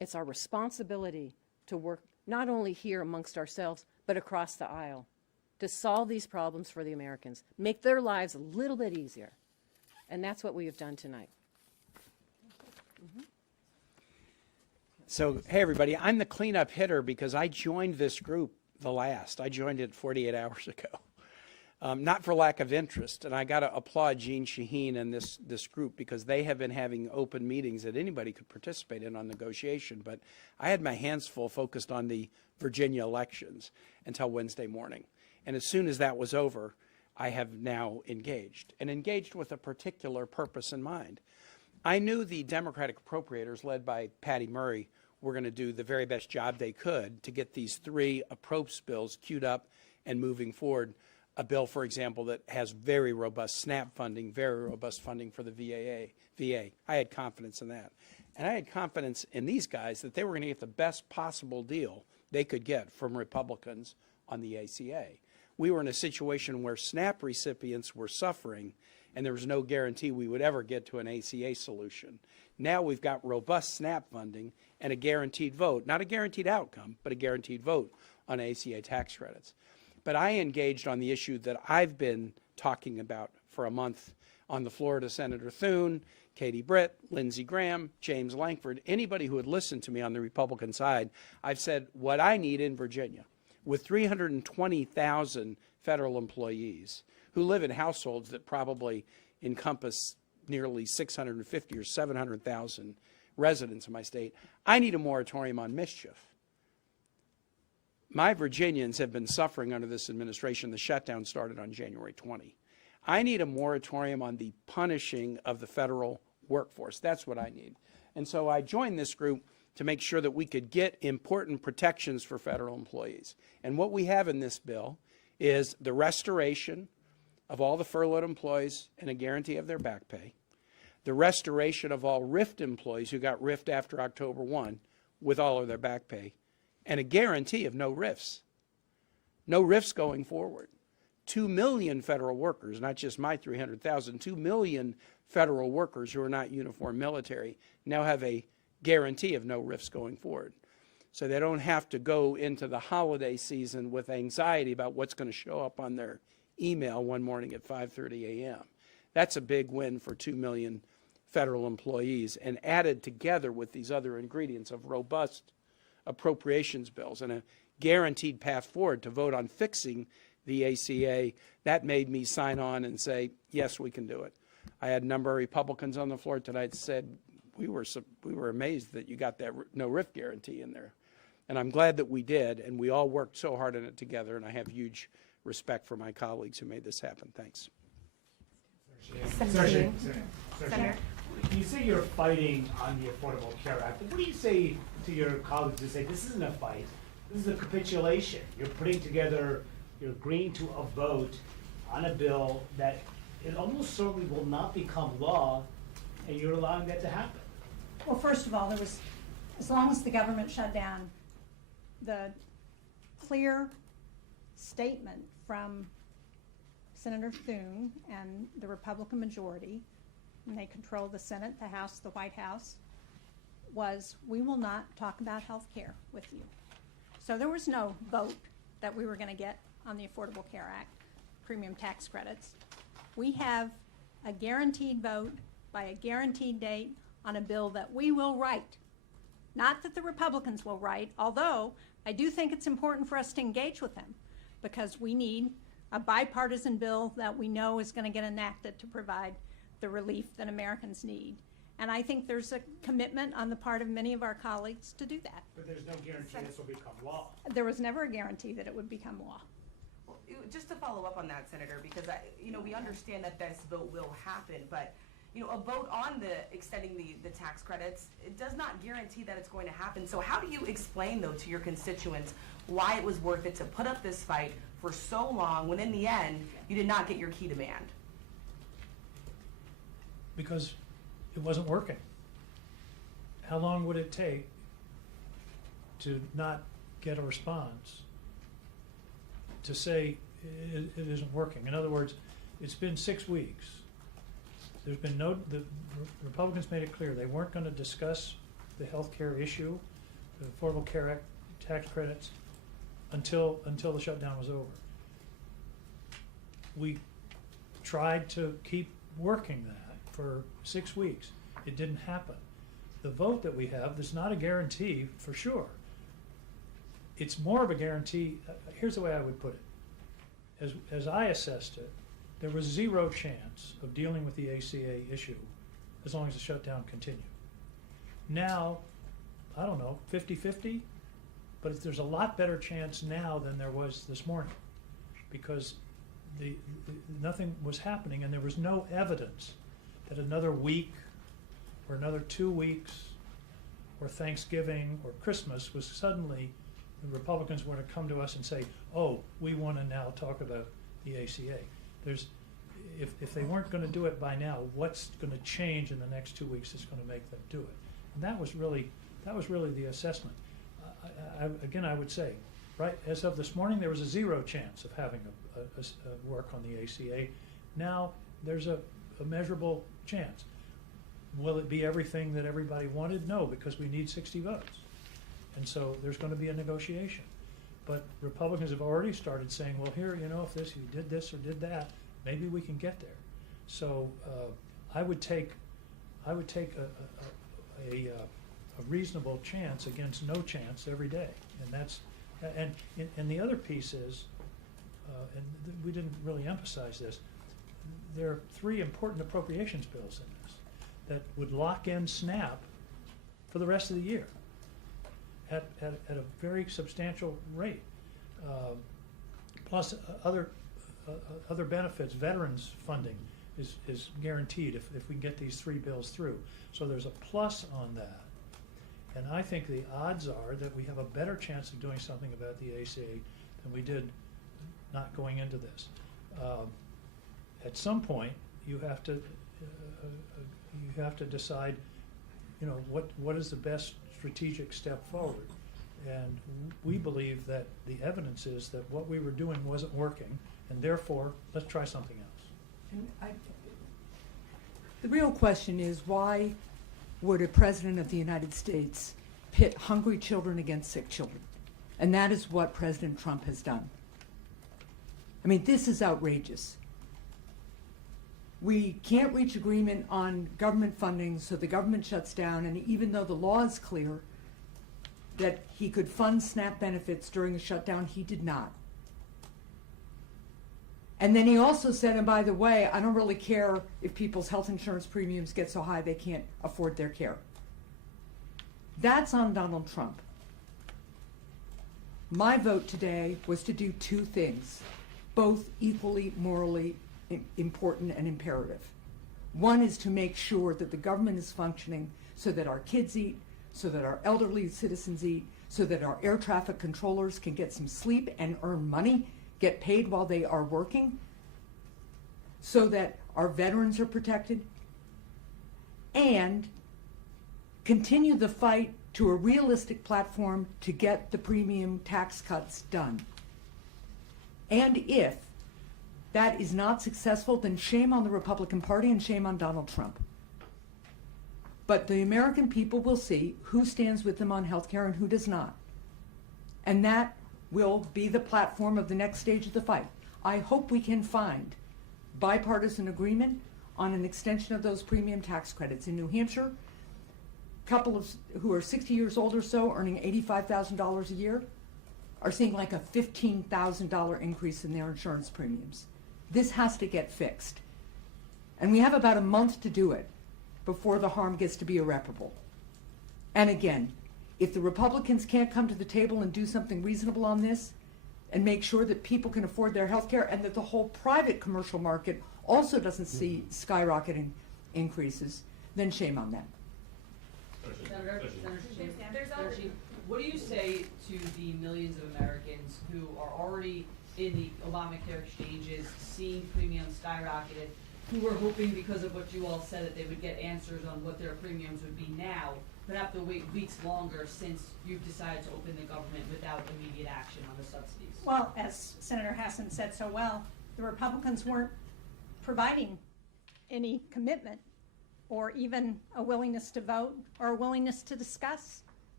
It's our responsibility to work not only here amongst ourselves, but across the aisle to solve these problems for the Americans, make their lives a little bit easier. And that's what we have done tonight. So, hey, everybody, I'm the cleanup hitter because I joined this group the last. I joined it 48 hours ago. Not for lack of interest, and I got to applaud Jean Shaheen and this group because they have been having open meetings that anybody could participate in on negotiation, but I had my hands full focused on the Virginia elections until Wednesday morning. And as soon as that was over, I have now engaged, and engaged with a particular purpose in mind. I knew the Democratic appropriators, led by Patty Murray, were going to do the very best job they could to get these 3 approach bills queued up and moving forward. A bill, for example, that has very robust SNAP funding, very robust funding for the VA. I had confidence in that. And I had confidence in these guys that they were going to get the best possible deal they could get from Republicans on the ACA. We were in a situation where SNAP recipients were suffering, and there was no guarantee we would ever get to an ACA solution. Now we've got robust SNAP funding and a guaranteed vote, not a guaranteed outcome, but a guaranteed vote on ACA tax credits. But I engaged on the issue that I've been talking about for a month on the floor to Senator Thune, Katie Britt, Lindsey Graham, James Lankford, anybody who had listened to me on the Republican side. I've said what I need in Virginia, with 320,000 federal employees who live in households that probably encompass nearly 650 or 700,000 residents in my state, I need a moratorium on mischief. My Virginians have been suffering under this administration. The shutdown started on January 20. I need a moratorium on the punishing of the federal workforce. That's what I need. And so I joined this group to make sure that we could get important protections for federal employees. And what we have in this bill is the restoration of all the furloughed employees and a guarantee of their back pay, the restoration of all RIFT employees who got RIFT after October 1 with all of their back pay, and a guarantee of no RIFs. No RIFs going forward. 2 million federal workers, not just my 300,000, 2 million federal workers who are not uniformed military now have a guarantee of no RIFs going forward. So they don't have to go into the holiday season with anxiety about what's going to show up on their email one morning at 5:30 a.m. That's a big win for 2 million federal employees, and added together with these other ingredients of robust appropriations bills and a guaranteed path forward to vote on fixing the ACA, that made me sign on and say, yes, we can do it. I had a number of Republicans on the floor tonight said, we were amazed that you got that no RIF guarantee in there. And I'm glad that we did, and we all worked so hard on it together, and I have huge respect for my colleagues who made this happen. Thanks. Senator, you say you're fighting on the Affordable Care Act. What do you say to your colleagues who say this isn't a fight, this is a capitulation? You're putting together, you're agreeing to a vote on a bill that it almost certainly will not become law, and you're allowing that to happen. Well, first of all, there was, as long as the government shut down, the clear statement from Senator Thune and the Republican majority, and they control the Senate, the House, the White House, was we will not talk about health care with you. So there was no vote that we were going to get on the Affordable Care Act, premium tax credits. We have a guaranteed vote by a guaranteed date on a bill that we will write. Not that the Republicans will write, although I do think it's important for us to engage with them because we need a bipartisan bill that we know is going to get enacted to provide the relief that Americans need. And I think there's a commitment on the part of many of our colleagues to do that. But there's no guarantee this will become law. There was never a guarantee that it would become law. Well, just to follow up on that, Senator, because we understand that this vote will happen, but a vote on the extending the tax credits, it does not guarantee that it's going to happen. So how do you explain, though, to your constituents why it was worth it to put up this fight for so long when in the end you did not get your key demand? Because it wasn't working. How long would it take to not get a response to say it isn't working? In other words, it's been 6 weeks. There's been the Republicans made it clear they weren't going to discuss the health care issue the Affordable Care Act tax credits until the shutdown was over. We tried to keep working that for 6 weeks. It didn't happen. The vote that we have is not a guarantee for sure. It's more of a guarantee. Here's the way I would put it. As I assessed it, there was zero chance of dealing with the ACA issue as long as the shutdown continued. Now, I don't know, 50-50, but there's a lot better chance now than there was this morning, because nothing was happening and there was no evidence that another week or another 2 weeks or Thanksgiving or Christmas was suddenly the Republicans were to come to us and say, oh, we want to now talk about the ACA. If they weren't going to do it by now, what's going to change in the next 2 weeks that's going to make them do it? And that was really the assessment. Again, I would say, right, as of this morning, there was a zero chance of having a work on the ACA. Now there's a measurable chance. Will it be everything that everybody wanted? No, because we need 60 votes. And so there's going to be a negotiation. But Republicans have already started saying, well, here, you know, if you did this or did that, maybe we can get there. So I would take a reasonable chance against no chance every day, and that's and the other piece is, we didn't really emphasize this. There are 3 important appropriations bills in this that would lock in SNAP for the rest of the year at a very substantial rate, plus other benefits. Veterans funding is guaranteed if we can get these 3 bills through. So there's a plus on that. And I think the odds are that we have a better chance of doing something about the ACA than we did not going into this. At some point, you have to decide, you know, what is the best strategic step forward. And we believe that the evidence is that what we were doing wasn't working, and therefore, let's try something else. And the real question is, why would a president of the United States pit hungry children against sick children? And that is what President Trump has done. I mean, this is outrageous. We can't reach agreement on government funding, so the government shuts down, and even though the law is clear that he could fund SNAP benefits during the shutdown, he did not. And then he also said, and by the way, I don't really care if people's health insurance premiums get so high they can't afford their care. That's on Donald Trump. My vote today was to do 2 things, both equally morally important and imperative. One is to make sure that the government is functioning so that our kids eat, so that our elderly citizens eat, so that our air traffic controllers can get some sleep and earn money, get paid while they are working, so that our veterans are protected, and continue the fight to a realistic platform to get the premium tax cuts done. And if that is not successful, then shame on the Republican Party and shame on Donald Trump. But the American people will see who stands with them on health care and who does not. And that will be the platform of the next stage of the fight. I hope we can find bipartisan agreement on an extension of those premium tax credits. In New Hampshire, couples who are 60 years old or so, earning $85,000 a year, are seeing like a $15,000 increase in their insurance premiums. This has to get fixed. And we have about a month to do it before the harm gets to be irreparable. And again, if the Republicans can't come to the table and do something reasonable on this and make sure that people can afford their health care and that the whole private commercial market also doesn't see skyrocketing increases, then shame on them. Senator Shaheen, what do you say to the millions of Americans who are already in the Obamacare exchanges, seeing premiums skyrocketed, who were hoping because of what you all said that they would get answers on what their premiums would be now, but have to wait weeks longer since you've decided to open the government without immediate action on the subsidies? Well, as Senator Hassan said so well, the Republicans weren't providing any commitment or even a willingness to vote or a willingness to discuss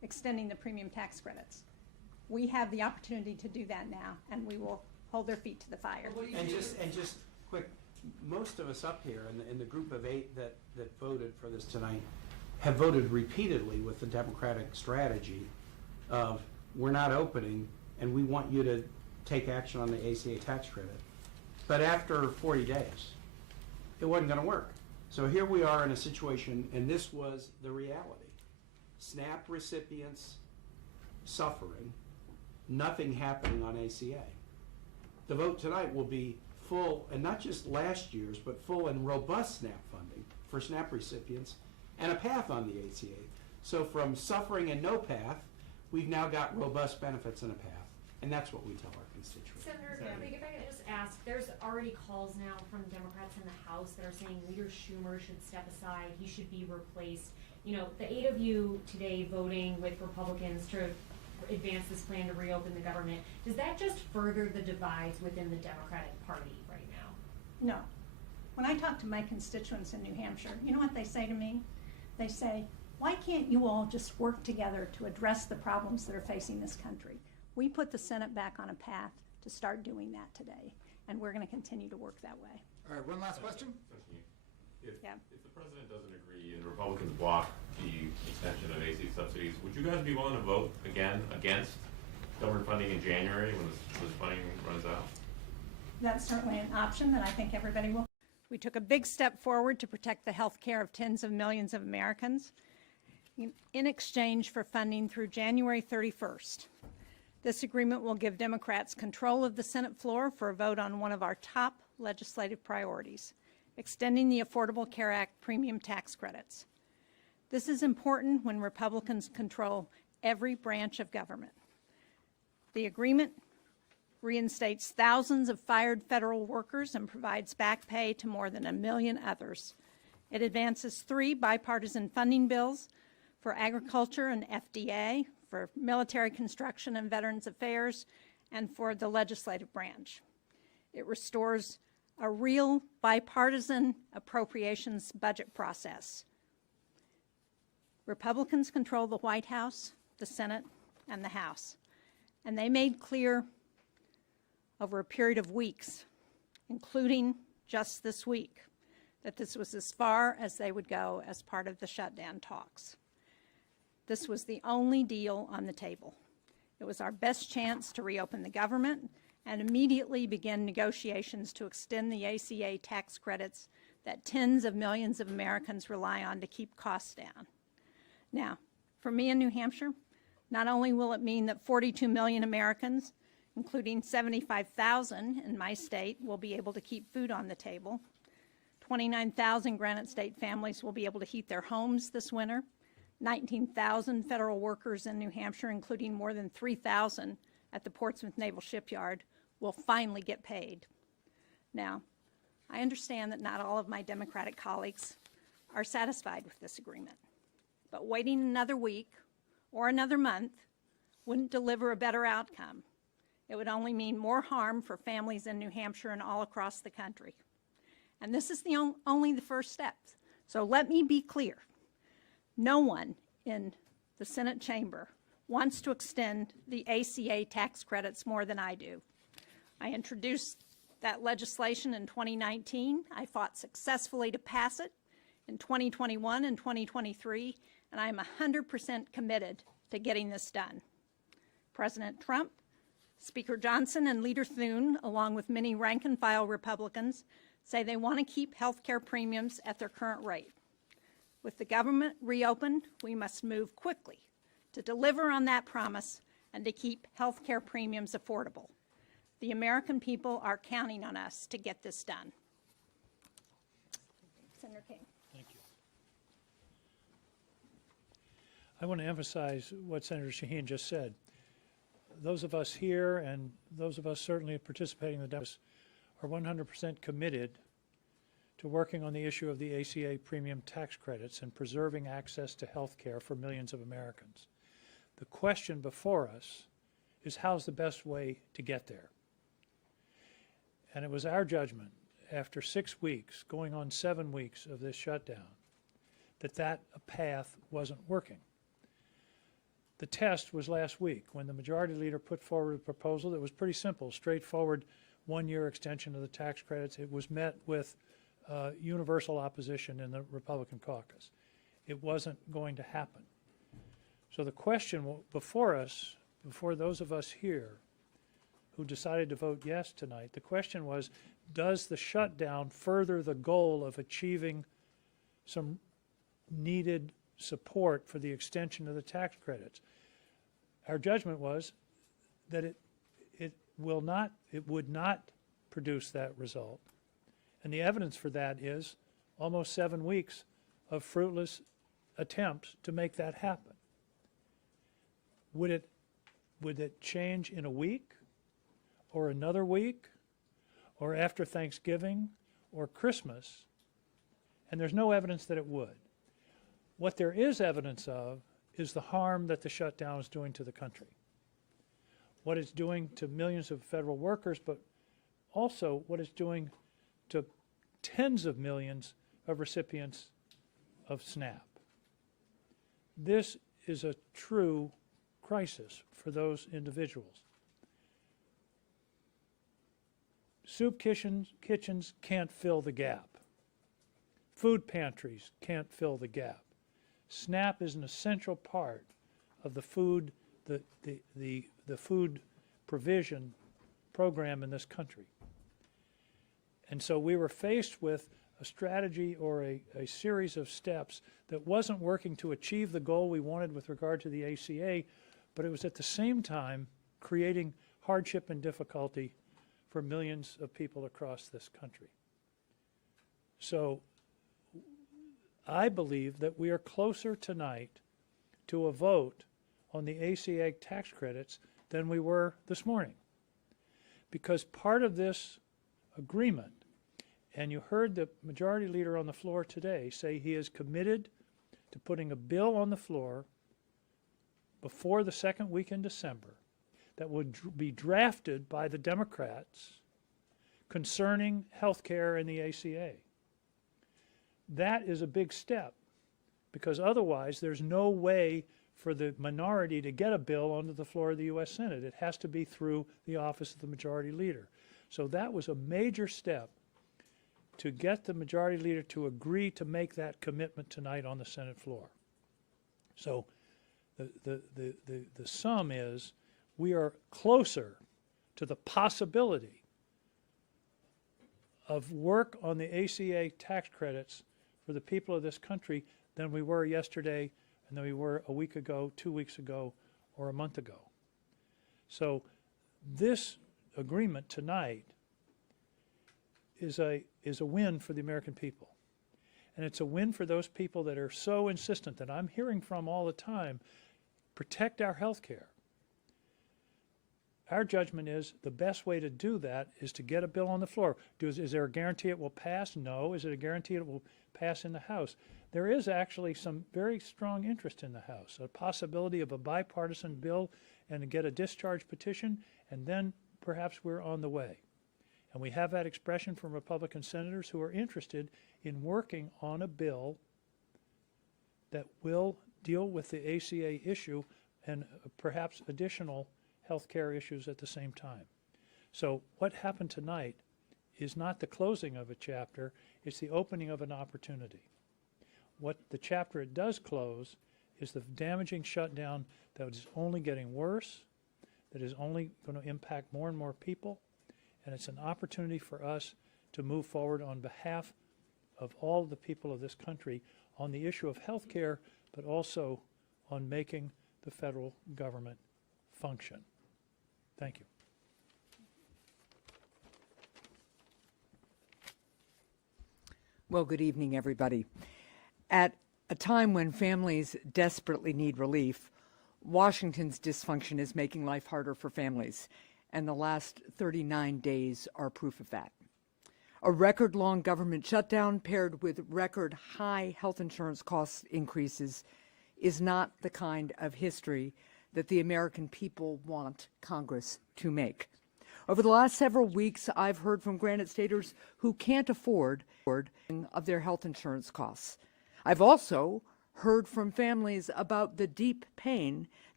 extending the premium tax credits. We have the opportunity to do that now, and we will hold their feet to the fire. And just quick, most of us up here in the group of 8 that voted for this tonight have voted repeatedly with the Democratic strategy of we're not opening and we want you to take action on the ACA tax credit. But after 40 days, it wasn't going to work. So here we are in a situation, and this was the reality. SNAP recipients suffering, nothing happening on ACA. The vote tonight will be full, and not just last year's, but full and robust SNAP funding for SNAP recipients and a path on the ACA. So from suffering and no path, we've now got robust benefits and a path. And that's what we tell our constituents. Senator, if I could just ask, there's already calls now from Democrats in the House that are saying Leader Schumer should step aside, he should be replaced. You know, the 8 of you today voting with Republicans to advance this plan to reopen the government, does that just further the divides within the Democratic Party right now? No. When I talk to my constituents in New Hampshire, you know what they say to me? They say, why can't you all just work together to address the problems that are facing this country? We put the Senate back on a path to start doing that today, and we're going to continue to work that way. All right, one last question. If Yeah. the president doesn't agree and the Republicans block the extension of AC subsidies, would you guys be willing to vote again against government funding in January when this funding runs out? That's certainly an option that I think everybody will. We took a big step forward to protect the health care of tens of millions of Americans in exchange for funding through January 31st. This agreement will give Democrats control of the Senate floor for a vote on one of our top legislative priorities, extending the Affordable Care Act premium tax credits. This is important when Republicans control every branch of government. The agreement reinstates thousands of fired federal workers and provides back pay to more than 1 million others. It advances 3 bipartisan funding bills for agriculture and FDA, for military construction and Veterans Affairs, and for the legislative branch. It restores a real bipartisan appropriations budget process. Republicans control the White House, the Senate, and the House, and they made clear over a period of weeks, including just this week, that this was as far as they would go as part of the shutdown talks. This was the only deal on the table. It was our best chance to reopen the government and immediately begin negotiations to extend the ACA tax credits that tens of millions of Americans rely on to keep costs down. Now, for me in New Hampshire, not only will it mean that 42 million Americans, including 75,000 in my state, will be able to keep food on the table, 29,000 Granite State families will be able to heat their homes this winter, 19,000 federal workers in New Hampshire, including more than 3,000 at the Portsmouth Naval Shipyard, will finally get paid. Now, I understand that not all of my Democratic colleagues are satisfied with this agreement, but waiting another week or another month wouldn't deliver a better outcome. It would only mean more harm for families in New Hampshire and all across the country. And this is only the first step. So let me be clear. No one in the Senate chamber wants to extend the ACA tax credits more than I do. I introduced that legislation in 2019. I fought successfully to pass it in 2021 and 2023, and I am 100% committed to getting this done. President Trump, Speaker Johnson, and Leader Thune, along with many rank-and-file Republicans, say they want to keep health care premiums at their current rate. With the government reopened, we must move quickly to deliver on that promise and to keep health care premiums affordable. The American people are counting on us to get this done. Senator King. Thank you. I want to emphasize what Senator Shaheen just said. Those of us here and those of us certainly participating in the Democrats are 100% committed to working on the issue of the ACA premium tax credits and preserving access to health care for millions of Americans. The question before us is how's the best way to get there? And it was our judgment after 6 weeks, going on 7 weeks of this shutdown, that path wasn't working. The test was last week when the majority leader put forward a proposal that was pretty simple, straightforward, one-year extension of the tax credits. It was met with universal opposition in the Republican caucus. It wasn't going to happen. So the question before us, before those of us here who decided to vote yes tonight, the question was, does the shutdown further the goal of achieving some needed support for the extension of the tax credits? Our judgment was that it would not produce that result. And the evidence for that is almost 7 weeks of fruitless attempts to make that happen. Would it change in a week or another week or after Thanksgiving or Christmas? And there's no evidence that it would. What there is evidence of is the harm that the shutdown is doing to the country. What it's doing to millions of federal workers, but also what it's doing to tens of millions of recipients of SNAP. This is a true crisis for those individuals. Soup kitchens can't fill the gap. Food pantries can't fill the gap. SNAP is an essential part of the food provision program in this country. And so we were faced with a strategy or a series of steps that wasn't working to achieve the goal we wanted with regard to the ACA, but it was at the same time creating hardship and difficulty for millions of people across this country. So I believe that we are closer tonight to a vote on the ACA tax credits than we were this morning. Because part of this agreement, and you heard the majority leader on the floor today say he is committed to putting a bill on the floor before the second week in December that would be drafted by the Democrats concerning health care and the ACA. That is a big step, because otherwise there's no way for the minority to get a bill onto the floor of the U.S. Senate. It has to be through the office of the majority leader. So that was a major step to get the majority leader to agree to make that commitment tonight on the Senate floor. So the sum is we are closer to the possibility of work on the ACA tax credits for the people of this country than we were yesterday and than we were a week ago, 2 weeks ago, or a month ago. So this agreement tonight is a win for the American people. And it's a win for those people that are so insistent, that I'm hearing from all the time, protect our health care. Our judgment is the best way to do that is to get a bill on the floor. Is there a guarantee it will pass? No. Is it a guarantee it will pass in the House? There is actually some very strong interest in the House, a possibility of a bipartisan bill and to get a discharge petition, and then perhaps we're on the way. And we have that expression from Republican senators who are interested in working on a bill that will deal with the ACA issue and perhaps additional health care issues at the same time. So what happened tonight is not the closing of a chapter, it's the opening of an opportunity. What the chapter it does close is the damaging shutdown that is only getting worse, that is only going to impact more and more people, and it's an opportunity for us to move forward on behalf of all the people of this country on the issue of health care, but also on making the federal government function. Thank you. Well, good evening, everybody. At a time when families desperately need relief, Washington's dysfunction is making life harder for families, and the last 39 days are proof of that. A record-long government shutdown paired with record-high health insurance cost increases is not the kind of history that the American people want Congress to make. Over the last several weeks, I've heard from Granite Staters who can't afford of their health insurance costs. I've also heard from families about the deep pain that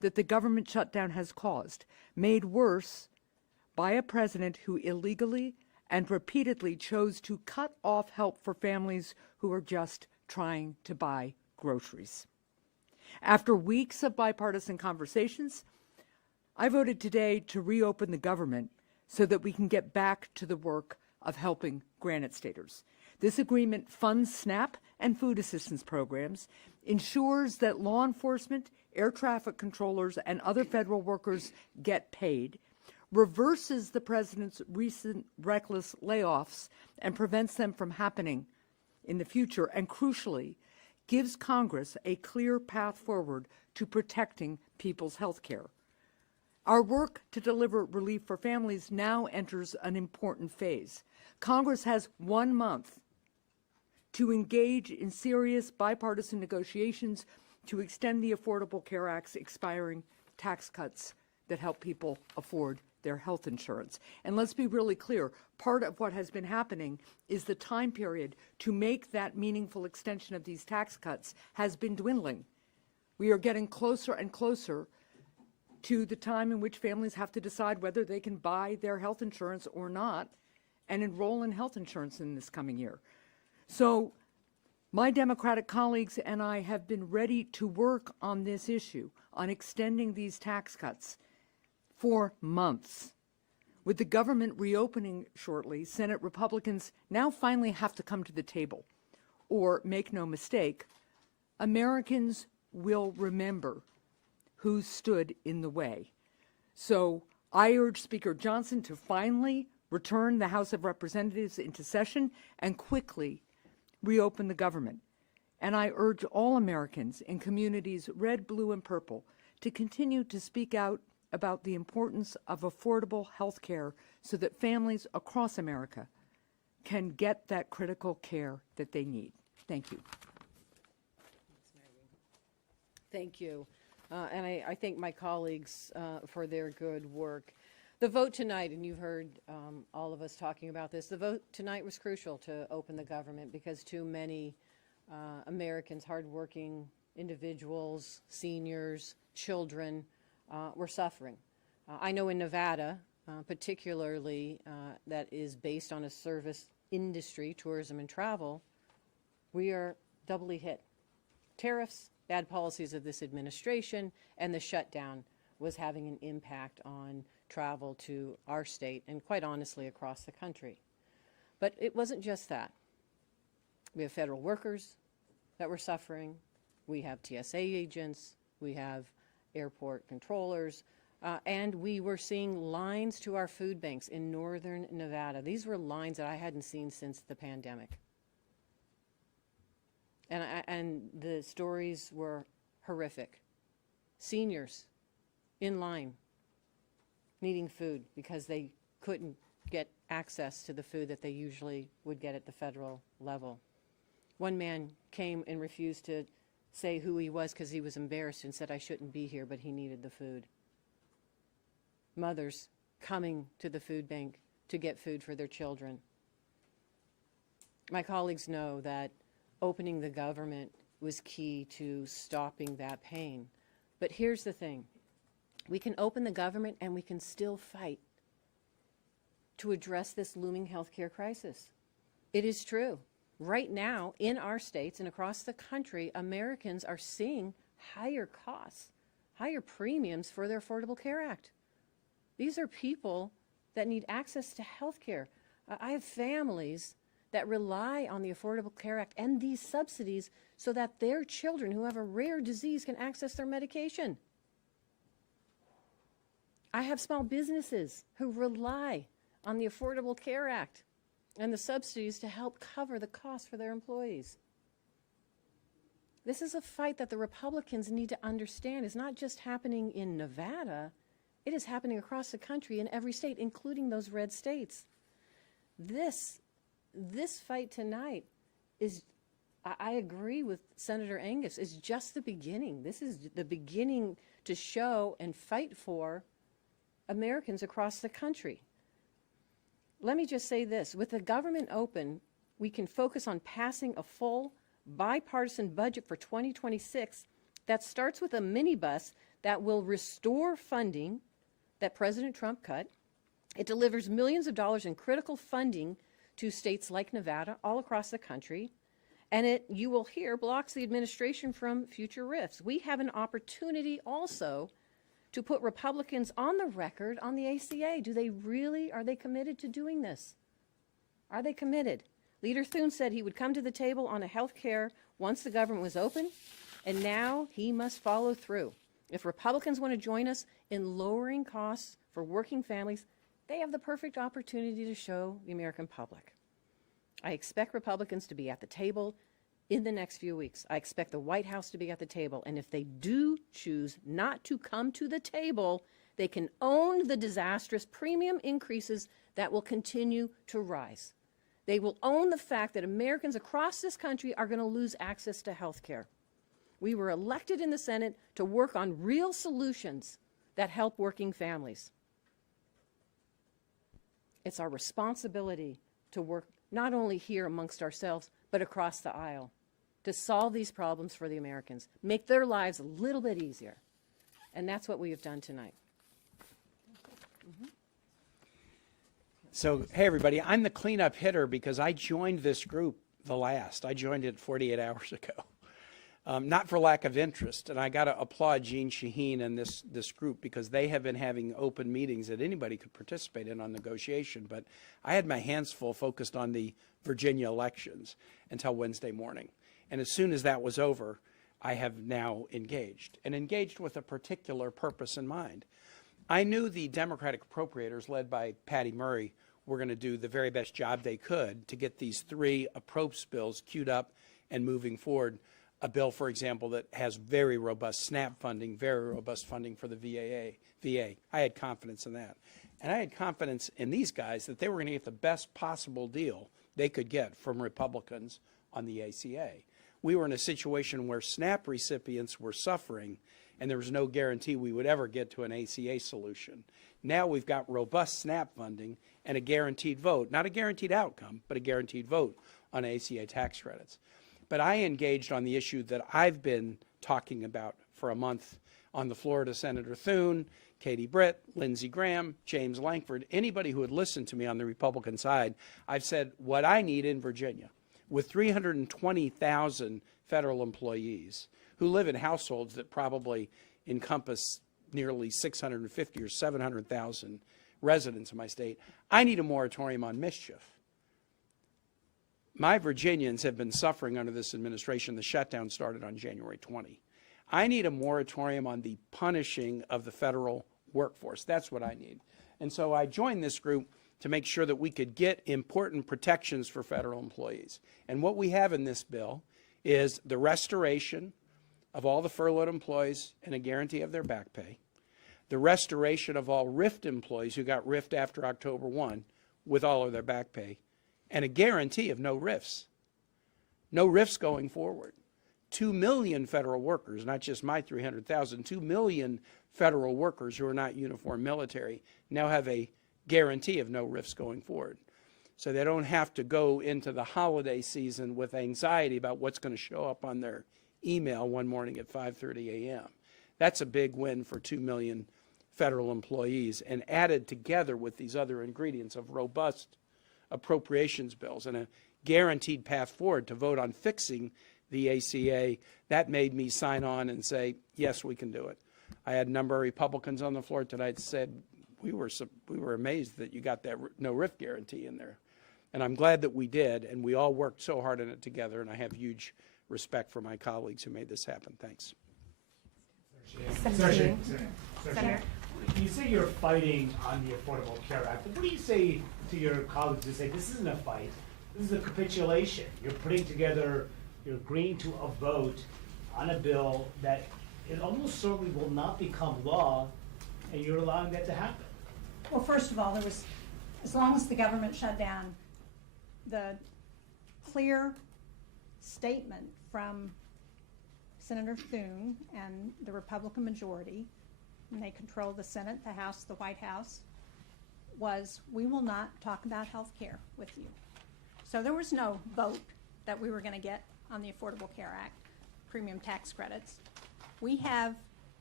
that the government shutdown has caused, made worse by a president who illegally and repeatedly chose to cut off help for families who are just trying to buy groceries. After weeks of bipartisan conversations, I voted today to reopen the government so that we can get back to the work of helping Granite Staters. This agreement funds SNAP and food assistance programs, ensures that law enforcement, air traffic controllers, and other federal workers get paid, reverses the president's recent reckless layoffs and prevents them from happening in the future, and crucially, gives Congress a clear path forward to protecting people's health care. Our work to deliver relief for families now enters an important phase. Congress has 1 month to engage in serious bipartisan negotiations to extend the Affordable Care Act's expiring tax cuts that help people afford their health insurance. And let's be really clear, part of what has been happening is the time period to make that meaningful extension of these tax cuts has been dwindling. We are getting closer and closer to the time in which families have to decide whether they can buy their health insurance or not and enroll in health insurance in this coming year. So my Democratic colleagues and I have been ready to work on this issue, on extending these tax cuts for months. With the government reopening shortly, Senate Republicans now finally have to come to the table. Or, make no mistake, Americans will remember who stood in the way. So I urge Speaker Johnson to finally return the House of Representatives into session and quickly reopen the government. And I urge all Americans in communities red, blue, and purple to continue to speak out about the importance of affordable health care so that families across America can get that critical care that they need. Thank you. Thank you. And I thank my colleagues for their good work. The vote tonight, and you've heard all of us talking about this, the vote tonight was crucial to open the government because too many Americans, hardworking individuals, seniors, children, were suffering. I know in Nevada, particularly that is based on a service industry, tourism and travel, we are doubly hit. Tariffs, bad policies of this administration, and the shutdown was having an impact on travel to our state and quite honestly across the country. But it wasn't just that. We have federal workers that were suffering. We have TSA agents. We have airport controllers. And we were seeing lines to our food banks in northern Nevada. These were lines that I hadn't seen since the pandemic. And the stories were horrific. Seniors in line needing food because they couldn't get access to the food that they usually would get at the federal level. One man came and refused to say who he was because he was embarrassed and said, I shouldn't be here, but he needed the food. Mothers coming to the food bank to get food for their children. My colleagues know that opening the government was key to stopping that pain. But here's the thing. We can open the government and we can still fight to address this looming healthcare crisis. It is true. Right now, in our states and across the country, Americans are seeing higher costs, higher premiums for their Affordable Care Act. These are people that need access to health care. I have families that rely on the Affordable Care Act and these subsidies so that their children who have a rare disease can access their medication. I have small businesses who rely on the Affordable Care Act and the subsidies to help cover the cost for their employees. This is a fight that the Republicans need to understand is not just happening in Nevada, it is happening across the country in every state, including those red states. This fight tonight is, I agree with Senator Angus, is just the beginning. This is the beginning to show and fight for Americans across the country. Let me just say this. With the government open, we can focus on passing a full bipartisan budget for 2026 that starts with a minibus that will restore funding that President Trump cut. It delivers millions of dollars in critical funding to states like Nevada all across the country. And it, you will hear, blocks the administration from future rifts. We have an opportunity also to put Republicans on the record on the ACA. Are they committed to doing this? Are they committed? Leader Thune said he would come to the table on a health care once the government was open, and now he must follow through. If Republicans want to join us in lowering costs for working families, they have the perfect opportunity to show the American public. I expect Republicans to be at the table in the next few weeks. I expect the White House to be at the table. And if they do choose not to come to the table, they can own the disastrous premium increases that will continue to rise. They will own the fact that Americans across this country are going to lose access to health care. We were elected in the Senate to work on real solutions that help working families. It's our responsibility to work not only here amongst ourselves, but across the aisle, to solve these problems for the Americans, make their lives a little bit easier. And that's what we have done tonight. So, hey, everybody, I'm the cleanup hitter because I joined this group the last. I joined it 48 hours ago. Not for lack of interest, and I got to applaud Jeanne Shaheen and this group because they have been having open meetings that anybody could participate in on negotiation, but I had my hands full focused on the Virginia elections until Wednesday morning. And as soon as that was over, I have now engaged, and engaged with a particular purpose in mind. I knew the Democratic appropriators, led by Patty Murray, were going to do the very best job they could to get these three approach bills queued up and moving forward. A bill, for example, that has very robust SNAP funding, very robust funding for the VA. I had confidence in that. And I had confidence in these guys that they were going to get the best possible deal they could get from Republicans on the ACA. We were in a situation where SNAP recipients were suffering, and there was no guarantee we would ever get to an ACA solution. Now we've got robust SNAP funding and a guaranteed vote, not a guaranteed outcome, but a guaranteed vote on ACA tax credits. But I engaged on the issue that I've been talking about for a month on the floor to Senator Thune, Katie Britt, Lindsey Graham, James Lankford, anybody who had listened to me on the Republican side. I've said what I need in Virginia, with 320,000 federal employees who live in households that probably encompass nearly 650 or 700,000 residents in my state, I need a moratorium on mischief. My Virginians have been suffering under this administration. The shutdown started on January 20. I need a moratorium on the punishing of the federal workforce. That's what I need. And so I joined this group to make sure that we could get important protections for federal employees. And what we have in this bill is the restoration of all the furloughed employees and a guarantee of their back pay, the restoration of all RIFT employees who got RIFT after October 1 with all of their back pay, and a guarantee of no RIFs. No RIFs going forward. 2 million federal workers, not just my 300,000, 2 million federal workers who are not uniformed military now have a guarantee of no RIFs going forward. So they don't have to go into the holiday season with anxiety about what's going to show up on their email one morning at 5:30 a.m. That's a big win for 2 million federal employees, and added together with these other ingredients of robust appropriations bills and a guaranteed path forward to vote on fixing the ACA, that made me sign on and say, yes, we can do it. I had a number of Republicans on the floor tonight said, we were amazed that you got that no RIF guarantee in there. And I'm glad that we did, and we all worked so hard on it together, and I have huge respect for my colleagues who made this happen. Thanks. Senator, you say you're fighting on the Affordable Care Act. What do you say to your colleagues who say this isn't a fight, this is a capitulation? You're putting together, you're agreeing to a vote on a bill that it almost certainly will not become law, and you're allowing that to happen. Well, first of all, there was, as long as the government shut down, the clear statement from Senator Thune and the Republican majority, and they control the Senate, the House, the White House, was we will not talk about health care with you. So there was no vote that we were going to get on the Affordable Care Act, premium tax credits. We have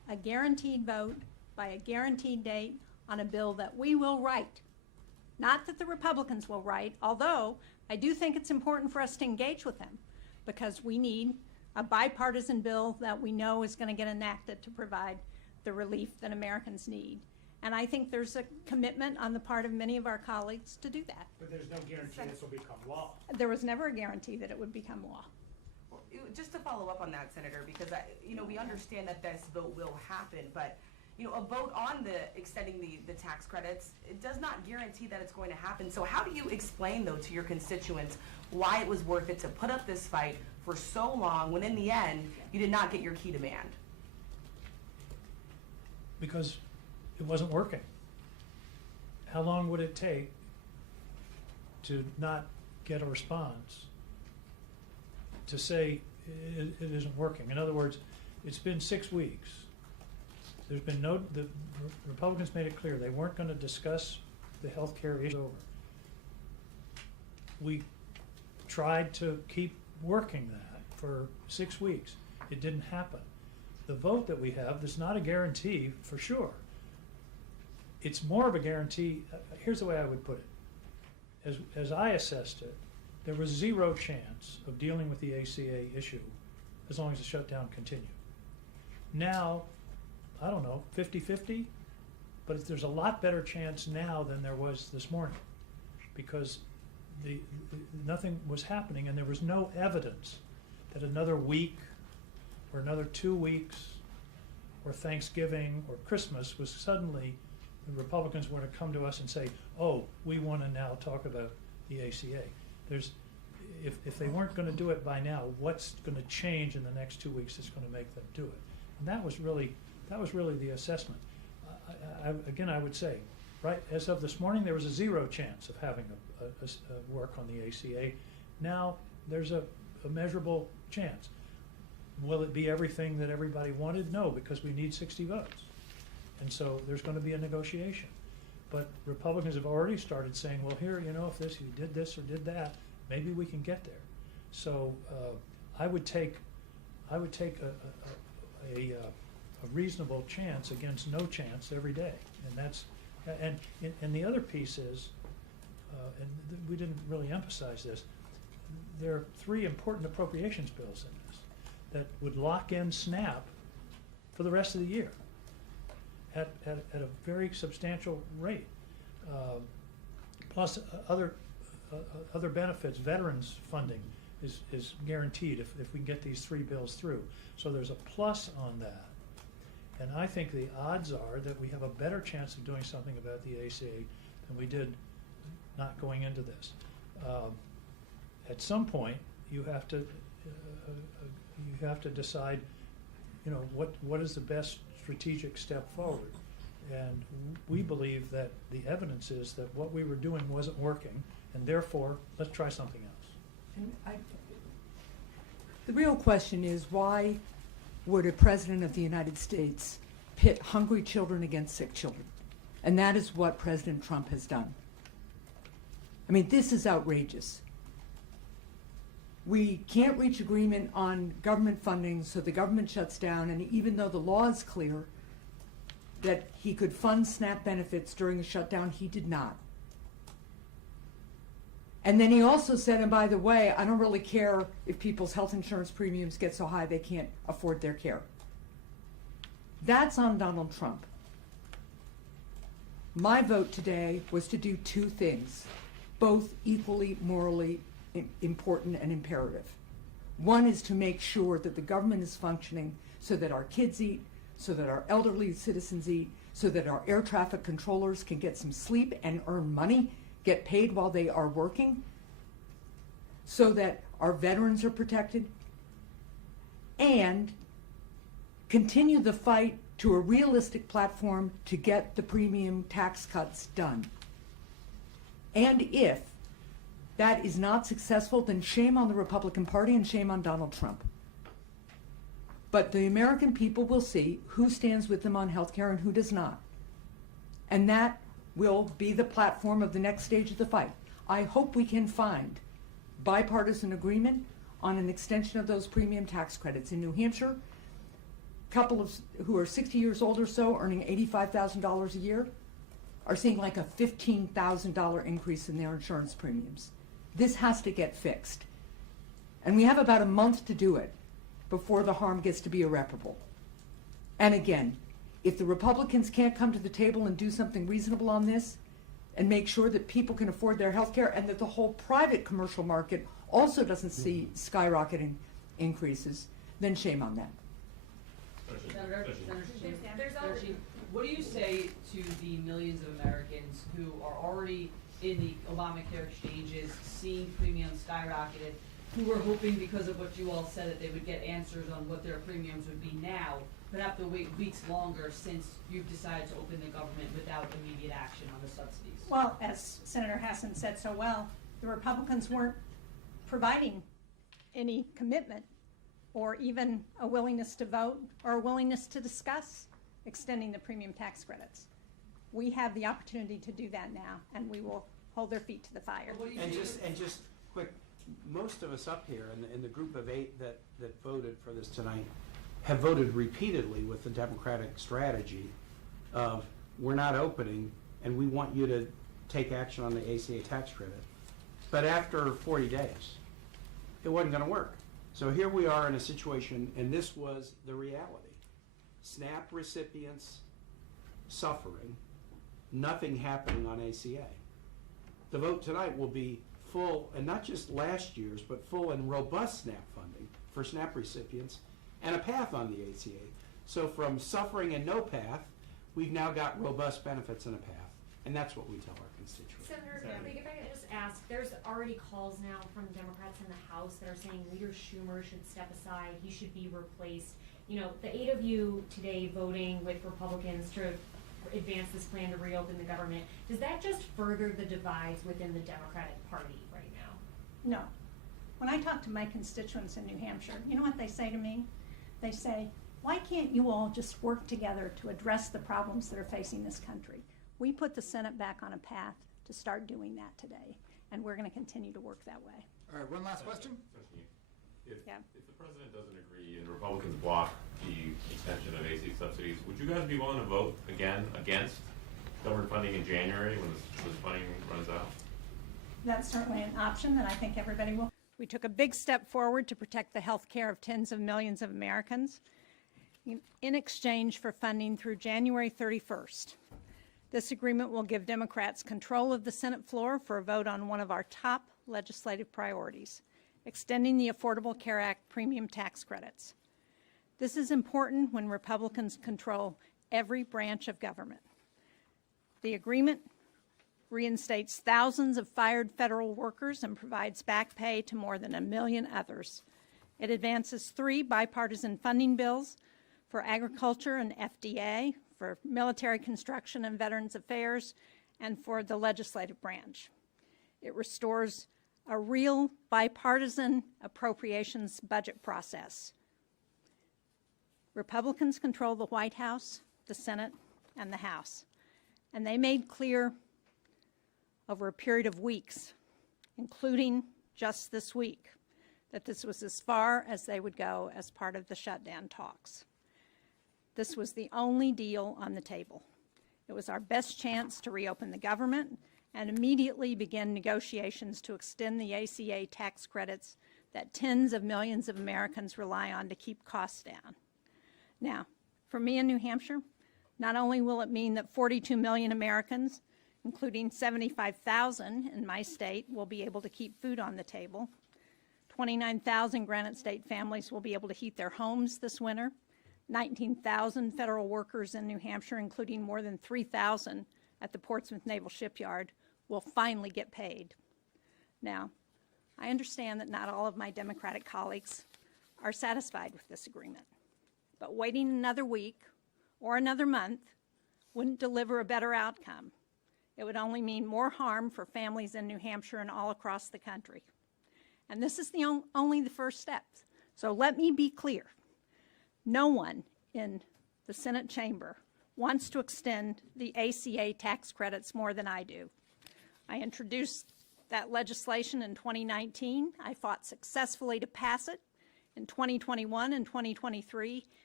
a guaranteed vote by a guaranteed date on a bill that we will write. Not that the Republicans will write, although I do think it's important for us to engage with them, because we need a bipartisan bill that we know is going to get enacted to provide the relief that Americans need. And I think there's a commitment on the part of many of our colleagues to do that. But there's no guarantee this will become law. There was never a guarantee that it would become law. Just to follow up on that, Senator, because we understand that this vote will happen, but a vote on extending the tax credits, it does not guarantee that it's going to happen. So how do you explain, though, to your constituents why it was worth it to put up this fight for so long when in the end you did not get your key demand? Because it wasn't working. How long would it take to not get a response to say it isn't working? In other words, it's been 6 weeks. There's been the Republicans made it clear they weren't going to discuss the health care issue over. We tried to keep working that for 6 weeks. It didn't happen. The vote that we have is not a guarantee for sure. It's more of a guarantee. Here's the way I would put it. As I assessed it, there was zero chance of dealing with the ACA issue as long as the shutdown continued. Now, I don't know, 50-50, but there's a lot better chance now than there was this morning, because nothing was happening and there was no evidence that another week or another 2 weeks or Thanksgiving or Christmas was suddenly the Republicans were to come to us and say, oh, we want to now talk about the ACA. If they weren't going to do it by now, what's going to change in the next 2 weeks that's going to make them do it? And that was really the assessment. Again, I would say, right, as of this morning, there was a zero chance of having a work on the ACA. Now there's a measurable chance. Will it be everything that everybody wanted? No, because we need 60 votes. And so there's going to be a negotiation. But Republicans have already started saying, well, here, if you did this or did that, maybe we can get there. So I would take a reasonable chance against no chance every day. And the other piece is, we didn't really emphasize this, there are 3 important appropriations bills in this that would lock in SNAP for the rest of the year at a very substantial rate. Plus other benefits, veterans funding is guaranteed if we can get these 3 bills through. So there's a plus on that. And I think the odds are that we have a better chance of doing something about the ACA than we did not going into this. At some point, you have to decide, what is the best strategic step forward. And we believe that the evidence is that what we were doing wasn't working, and therefore, let's try something else. And the real question is, why would a president of the United States pit hungry children against sick children? And that is what President Trump has done. I mean, this is outrageous. We can't reach agreement on government funding, so the government shuts down, and even though the law is clear that he could fund SNAP benefits during the shutdown, he did not. And then he also said, and by the way, I don't really care if people's health insurance premiums get so high they can't afford their care. That's on Donald Trump. My vote today was to do 2 things, both equally morally important and imperative. One is to make sure that the government is functioning so that our kids eat, so that our elderly citizens eat, so that our air traffic controllers can get some sleep and earn money, get paid while they are working, so that our veterans are protected, and continue the fight to a realistic platform to get the premium tax cuts done. And if that is not successful, then shame on the Republican Party and shame on Donald Trump. But the American people will see who stands with them on health care and who does not. And that will be the platform of the next stage of the fight. I hope we can find bipartisan agreement on an extension of those premium tax credits. In New Hampshire, couple of who are 60 years old or so, earning $85,000 a year, are seeing like a $15,000 increase in their insurance premiums. This has to get fixed. And we have about a month to do it before the harm gets to be irreparable. And again, if the Republicans can't come to the table and do something reasonable on this and make sure that people can afford their health care and that the whole private commercial market also doesn't see skyrocketing increases, then shame on them. Senator Shaheen, what do you say to the millions of Americans who are already in the Obamacare exchanges, seeing premiums skyrocketed, who were hoping because of what you all said that they would get answers on what their premiums would be now, but have to wait weeks longer since you've decided to open the government without immediate action on the subsidies? Well, as Senator Hassan said so well, the Republicans weren't providing any commitment or even a willingness to vote or a willingness to discuss extending the premium tax credits. We have the opportunity to do that now, and we will hold their feet to the fire. And just quick, most of us up here in the group of 8 that voted for this tonight have voted repeatedly with the Democratic strategy of we're not opening and we want you to take action on the ACA tax credit. But after 40 days, it wasn't going to work. So here we are in a situation, and this was the reality. SNAP recipients suffering, nothing happening on ACA. The vote tonight will be full, and not just last year's, but full and robust SNAP funding for SNAP recipients and a path on the ACA. So from suffering and no path, we've now got robust benefits and a path. And that's what we tell our constituents. Senator, if I could just ask, there's already calls now from Democrats in the House that are saying Leader Schumer should step aside, he should be replaced. You know, the 8 of you today voting with Republicans to advance this plan to reopen the government, does that just further the divides within the Democratic Party right now? No. When I talk to my constituents in New Hampshire, you know what they say to me? They say, why can't you all just work together to address the problems that are facing this country? We put the Senate back on a path to start doing that today, and we're going to continue to work that way. All right, one last question. If the president doesn't agree and Republicans block the extension of AC subsidies, would you guys be willing to vote again against government funding in January when this funding runs out? That's certainly an option that I think everybody will. We took a big step forward to protect the health care of tens of millions of Americans in exchange for funding through January 31st. This agreement will give Democrats control of the Senate floor for a vote on one of our top legislative priorities, extending the Affordable Care Act premium tax credits. This is important when Republicans control every branch of government. The agreement reinstates thousands of fired federal workers and provides back pay to more than 1 million others. It advances 3 bipartisan funding bills for agriculture and FDA, for military construction and Veterans Affairs, and for the legislative branch. It restores a real bipartisan appropriations budget process. Republicans control the White House, the Senate, and the House, and they made clear over a period of weeks, including just this week, that this was as far as they would go as part of the shutdown talks. This was the only deal on the table. It was our best chance to reopen the government and immediately begin negotiations to extend the ACA tax credits that tens of millions of Americans rely on to keep costs down. Now, for me in New Hampshire, not only will it mean that 42 million Americans, including 75,000 in my state, will be able to keep food on the table, 29,000 Granite State families will be able to heat their homes this winter, 19,000 federal workers in New Hampshire, including more than 3,000 at the Portsmouth Naval Shipyard, will finally get paid. Now, I understand that not all of my Democratic colleagues are satisfied with this agreement, but waiting another week or another month wouldn't deliver a better outcome. It would only mean more harm for families in New Hampshire and all across the country. And this is only the first step. So let me be clear. No one in the Senate chamber wants to extend the ACA tax credits more than I do. I introduced that legislation in 2019. I fought successfully to pass it in 2021 and 2023,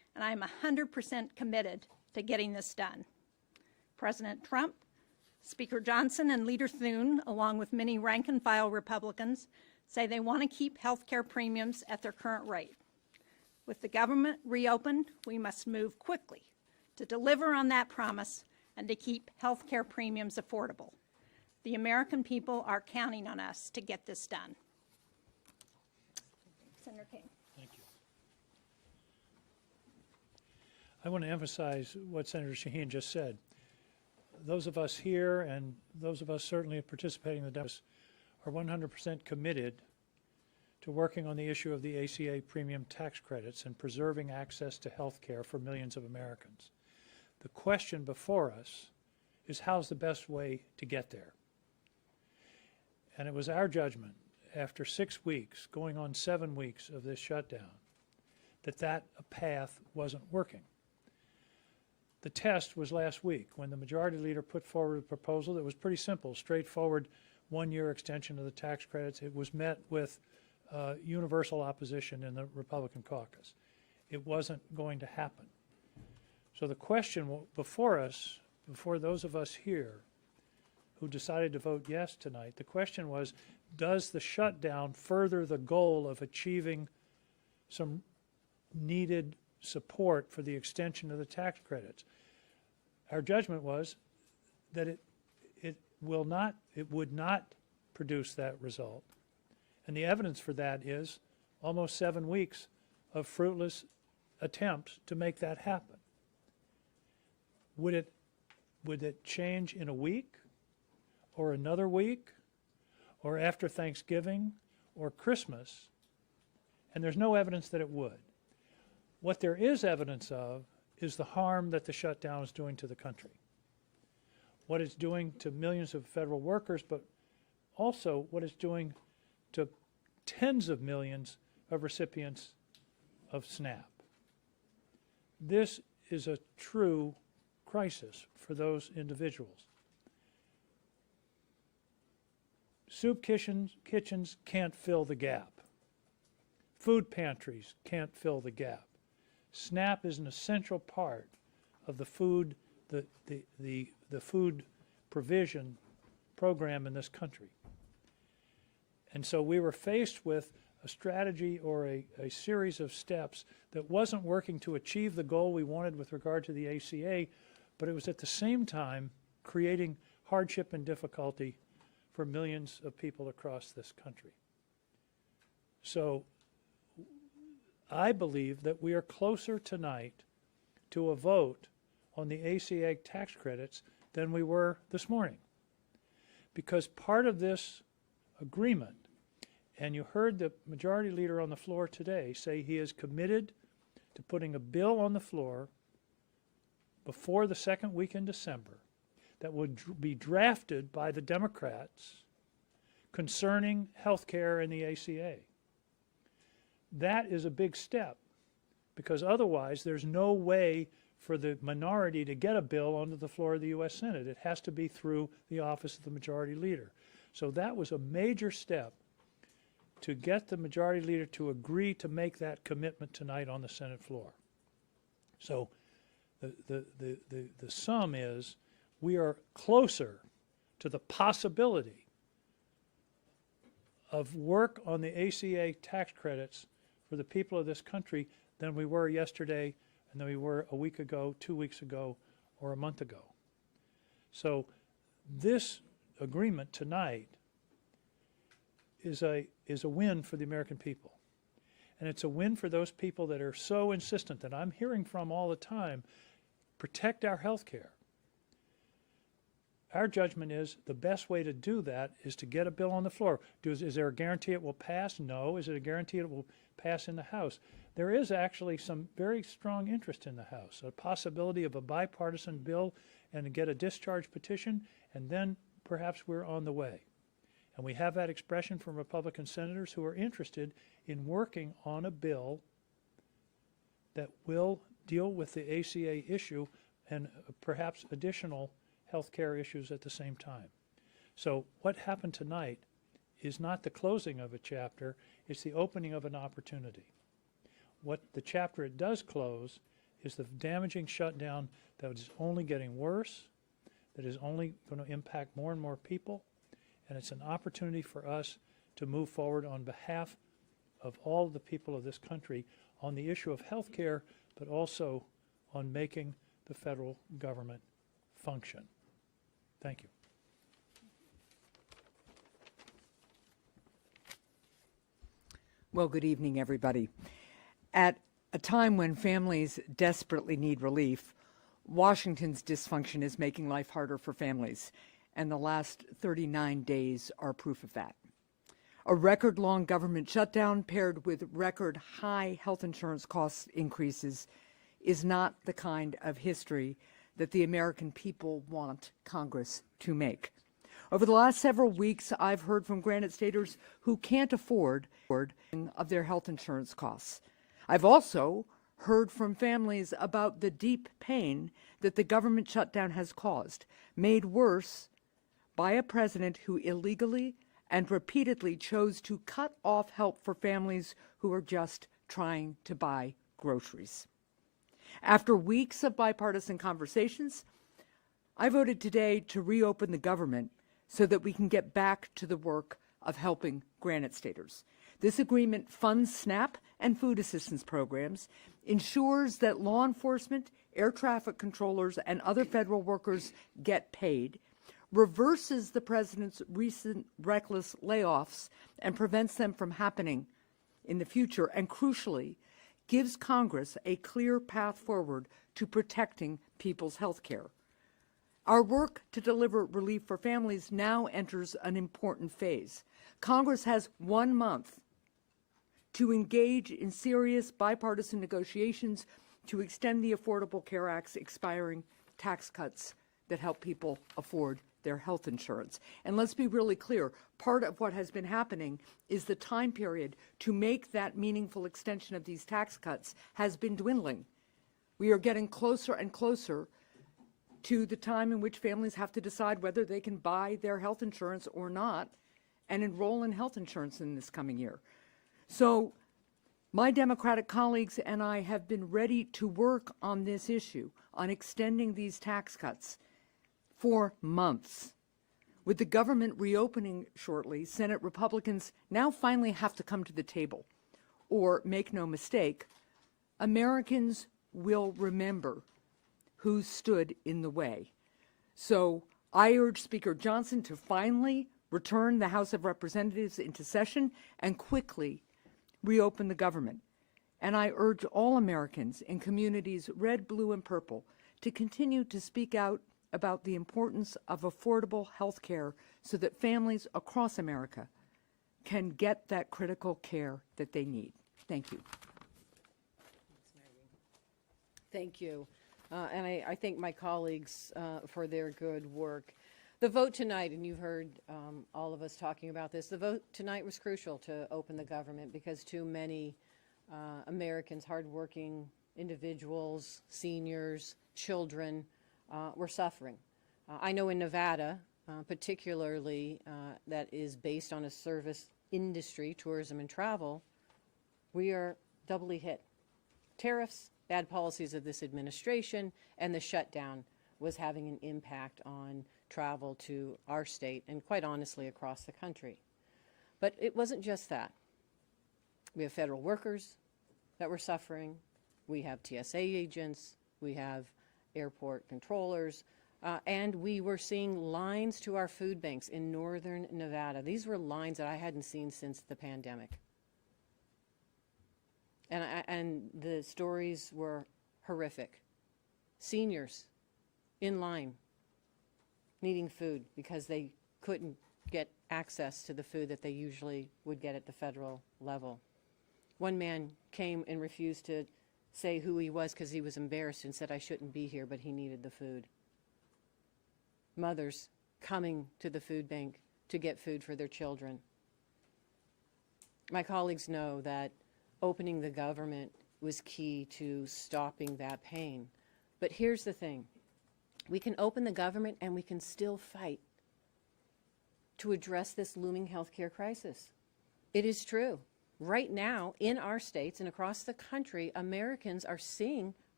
and I am 100% committed to getting this done. President Trump, Speaker Johnson, and Leader Thune, along with many rank-and-file Republicans, say they want to keep health care premiums at their current rate. With the government reopened, we must move quickly to deliver on that promise and to keep health care premiums affordable. The American people are counting on us to get this done. Senator King. Thank you. I want to emphasize what Senator Shaheen just said. Those of us here and those of us certainly participating in the debates are 100% committed to working on the issue of the ACA premium tax credits and preserving access to health care for millions of Americans. The question before us is how's the best way to get there? And it was our judgment after 6 weeks, going on 7 weeks of this shutdown, that path wasn't working. The test was last week when the majority leader put forward a proposal that was pretty simple, straightforward, one-year extension of the tax credits. It was met with universal opposition in the Republican caucus. It wasn't going to happen. So the question before us, before those of us here who decided to vote yes tonight, the question was, does the shutdown further the goal of achieving some needed support for the extension of the tax credits? Our judgment was that it would not produce that result. And the evidence for that is almost 7 weeks of fruitless attempts to make that happen. Would it change in a week or another week or after Thanksgiving or Christmas? And there's no evidence that it would. What there is evidence of is the harm that the shutdown is doing to the country. What it's doing to millions of federal workers, but also what it's doing to tens of millions of recipients of SNAP. This is a true crisis for those individuals. Soup kitchens can't fill the gap. Food pantries can't fill the gap. SNAP is an essential part of the food food provision program in this country. And so we were faced with a strategy or a series of steps that wasn't working to achieve the goal we wanted with regard to the ACA, but it was at the same time creating hardship and difficulty for millions of people across this country. So I believe that we are closer tonight to a vote on the ACA tax credits than we were this morning. Because part of this agreement, and you heard the majority leader on the floor today say he is committed to putting a bill on the floor before the second week in December that would be drafted by the Democrats concerning health care and the ACA. That is a big step, because otherwise there's no way for the minority to get a bill onto the floor of the U.S. Senate. It has to be through the office of the majority leader. So that was a major step to get the majority leader to agree to make that commitment tonight on the Senate floor. So the sum is we are closer to the possibility of work on the ACA tax credits for the people of this country than we were yesterday and than we were a week ago, 2 weeks ago, or a month ago. So this agreement tonight is a win for the American people. And it's a win for those people that are so insistent that I'm hearing from all the time, protect our health care. Our judgment is the best way to do that is to get a bill on the floor. Is there a guarantee it will pass? No. Is it a guarantee it will pass in the House? There is actually some very strong interest in the House, a possibility of a bipartisan bill and to get a discharge petition, and then perhaps we're on the way. And we have that expression from Republican senators who are interested in working on a bill that will deal with the ACA issue and perhaps additional health care issues at the same time. So what happened tonight is not the closing of a chapter, it's the opening of an opportunity. What the chapter it does close is the damaging shutdown that is only getting worse, that is only going to impact more and more people, and it's an opportunity for us to move forward on behalf of all the people of this country on the issue of health care, but also on making the federal government function. Thank you. Well, good evening, everybody. At a time when families desperately need relief, Washington's dysfunction is making life harder for families, and the last 39 days are proof of that. A record-long government shutdown paired with record-high health insurance cost increases is not the kind of history that the American people want Congress to make. Over the last several weeks, I've heard from Granite Staters who can't afford of their health insurance costs. I've also heard from families about the deep pain that the government shutdown has caused, made worse by a president who illegally and repeatedly chose to cut off help for families who are just trying to buy groceries. After weeks of bipartisan conversations, I voted today to reopen the government so that we can get back to the work of helping Granite Staters. This agreement funds SNAP and food assistance programs, ensures that law enforcement, air traffic controllers, and other federal workers get paid, reverses the president's recent reckless layoffs and prevents them from happening in the future, and crucially, gives Congress a clear path forward to protecting people's health care. Our work to deliver relief for families now enters an important phase. Congress has 1 month to engage in serious bipartisan negotiations to extend the Affordable Care Act's expiring tax cuts that help people afford their health insurance. And let's be really clear, part of what has been happening is the time period to make that meaningful extension of these tax cuts has been dwindling. We are getting closer and closer to the time in which families have to decide whether they can buy their health insurance or not and enroll in health insurance in this coming year. So my Democratic colleagues and I have been ready to work on this issue, on extending these tax cuts for months. With the government reopening shortly, Senate Republicans now finally have to come to the table. Or, make no mistake, Americans will remember who stood in the way. So I urge Speaker Johnson to finally return the House of Representatives into session and quickly reopen the government. And I urge all Americans in communities red, blue, and purple to continue to speak out about the importance of affordable health care so that families across America can get that critical care that they need. Thank you. Thank you. And I thank my colleagues for their good work. The vote tonight, and you've heard all of us talking about this, the vote tonight was crucial to open the government because too many Americans, hardworking individuals, seniors, children, were suffering. I know in Nevada, particularly that is based on a service industry, tourism and travel, we are doubly hit. Tariffs, bad policies of this administration, and the shutdown was having an impact on travel to our state and quite honestly across the country. But it wasn't just that. We have federal workers that were suffering. We have TSA agents. We have airport controllers. And we were seeing lines to our food banks in northern Nevada. These were lines that I hadn't seen since the pandemic. And the stories were horrific. Seniors in line needing food because they couldn't get access to the food that they usually would get at the federal level. One man came and refused to say who he was because he was embarrassed and said, "I shouldn't be here," but he needed the food. Mothers coming to the food bank to get food for their children. My colleagues know that opening the government was key to stopping that pain. But here's the thing. We can open the government and we can still fight to address this looming healthcare crisis. It is true. Right now, in our states and across the country, Americans are seeing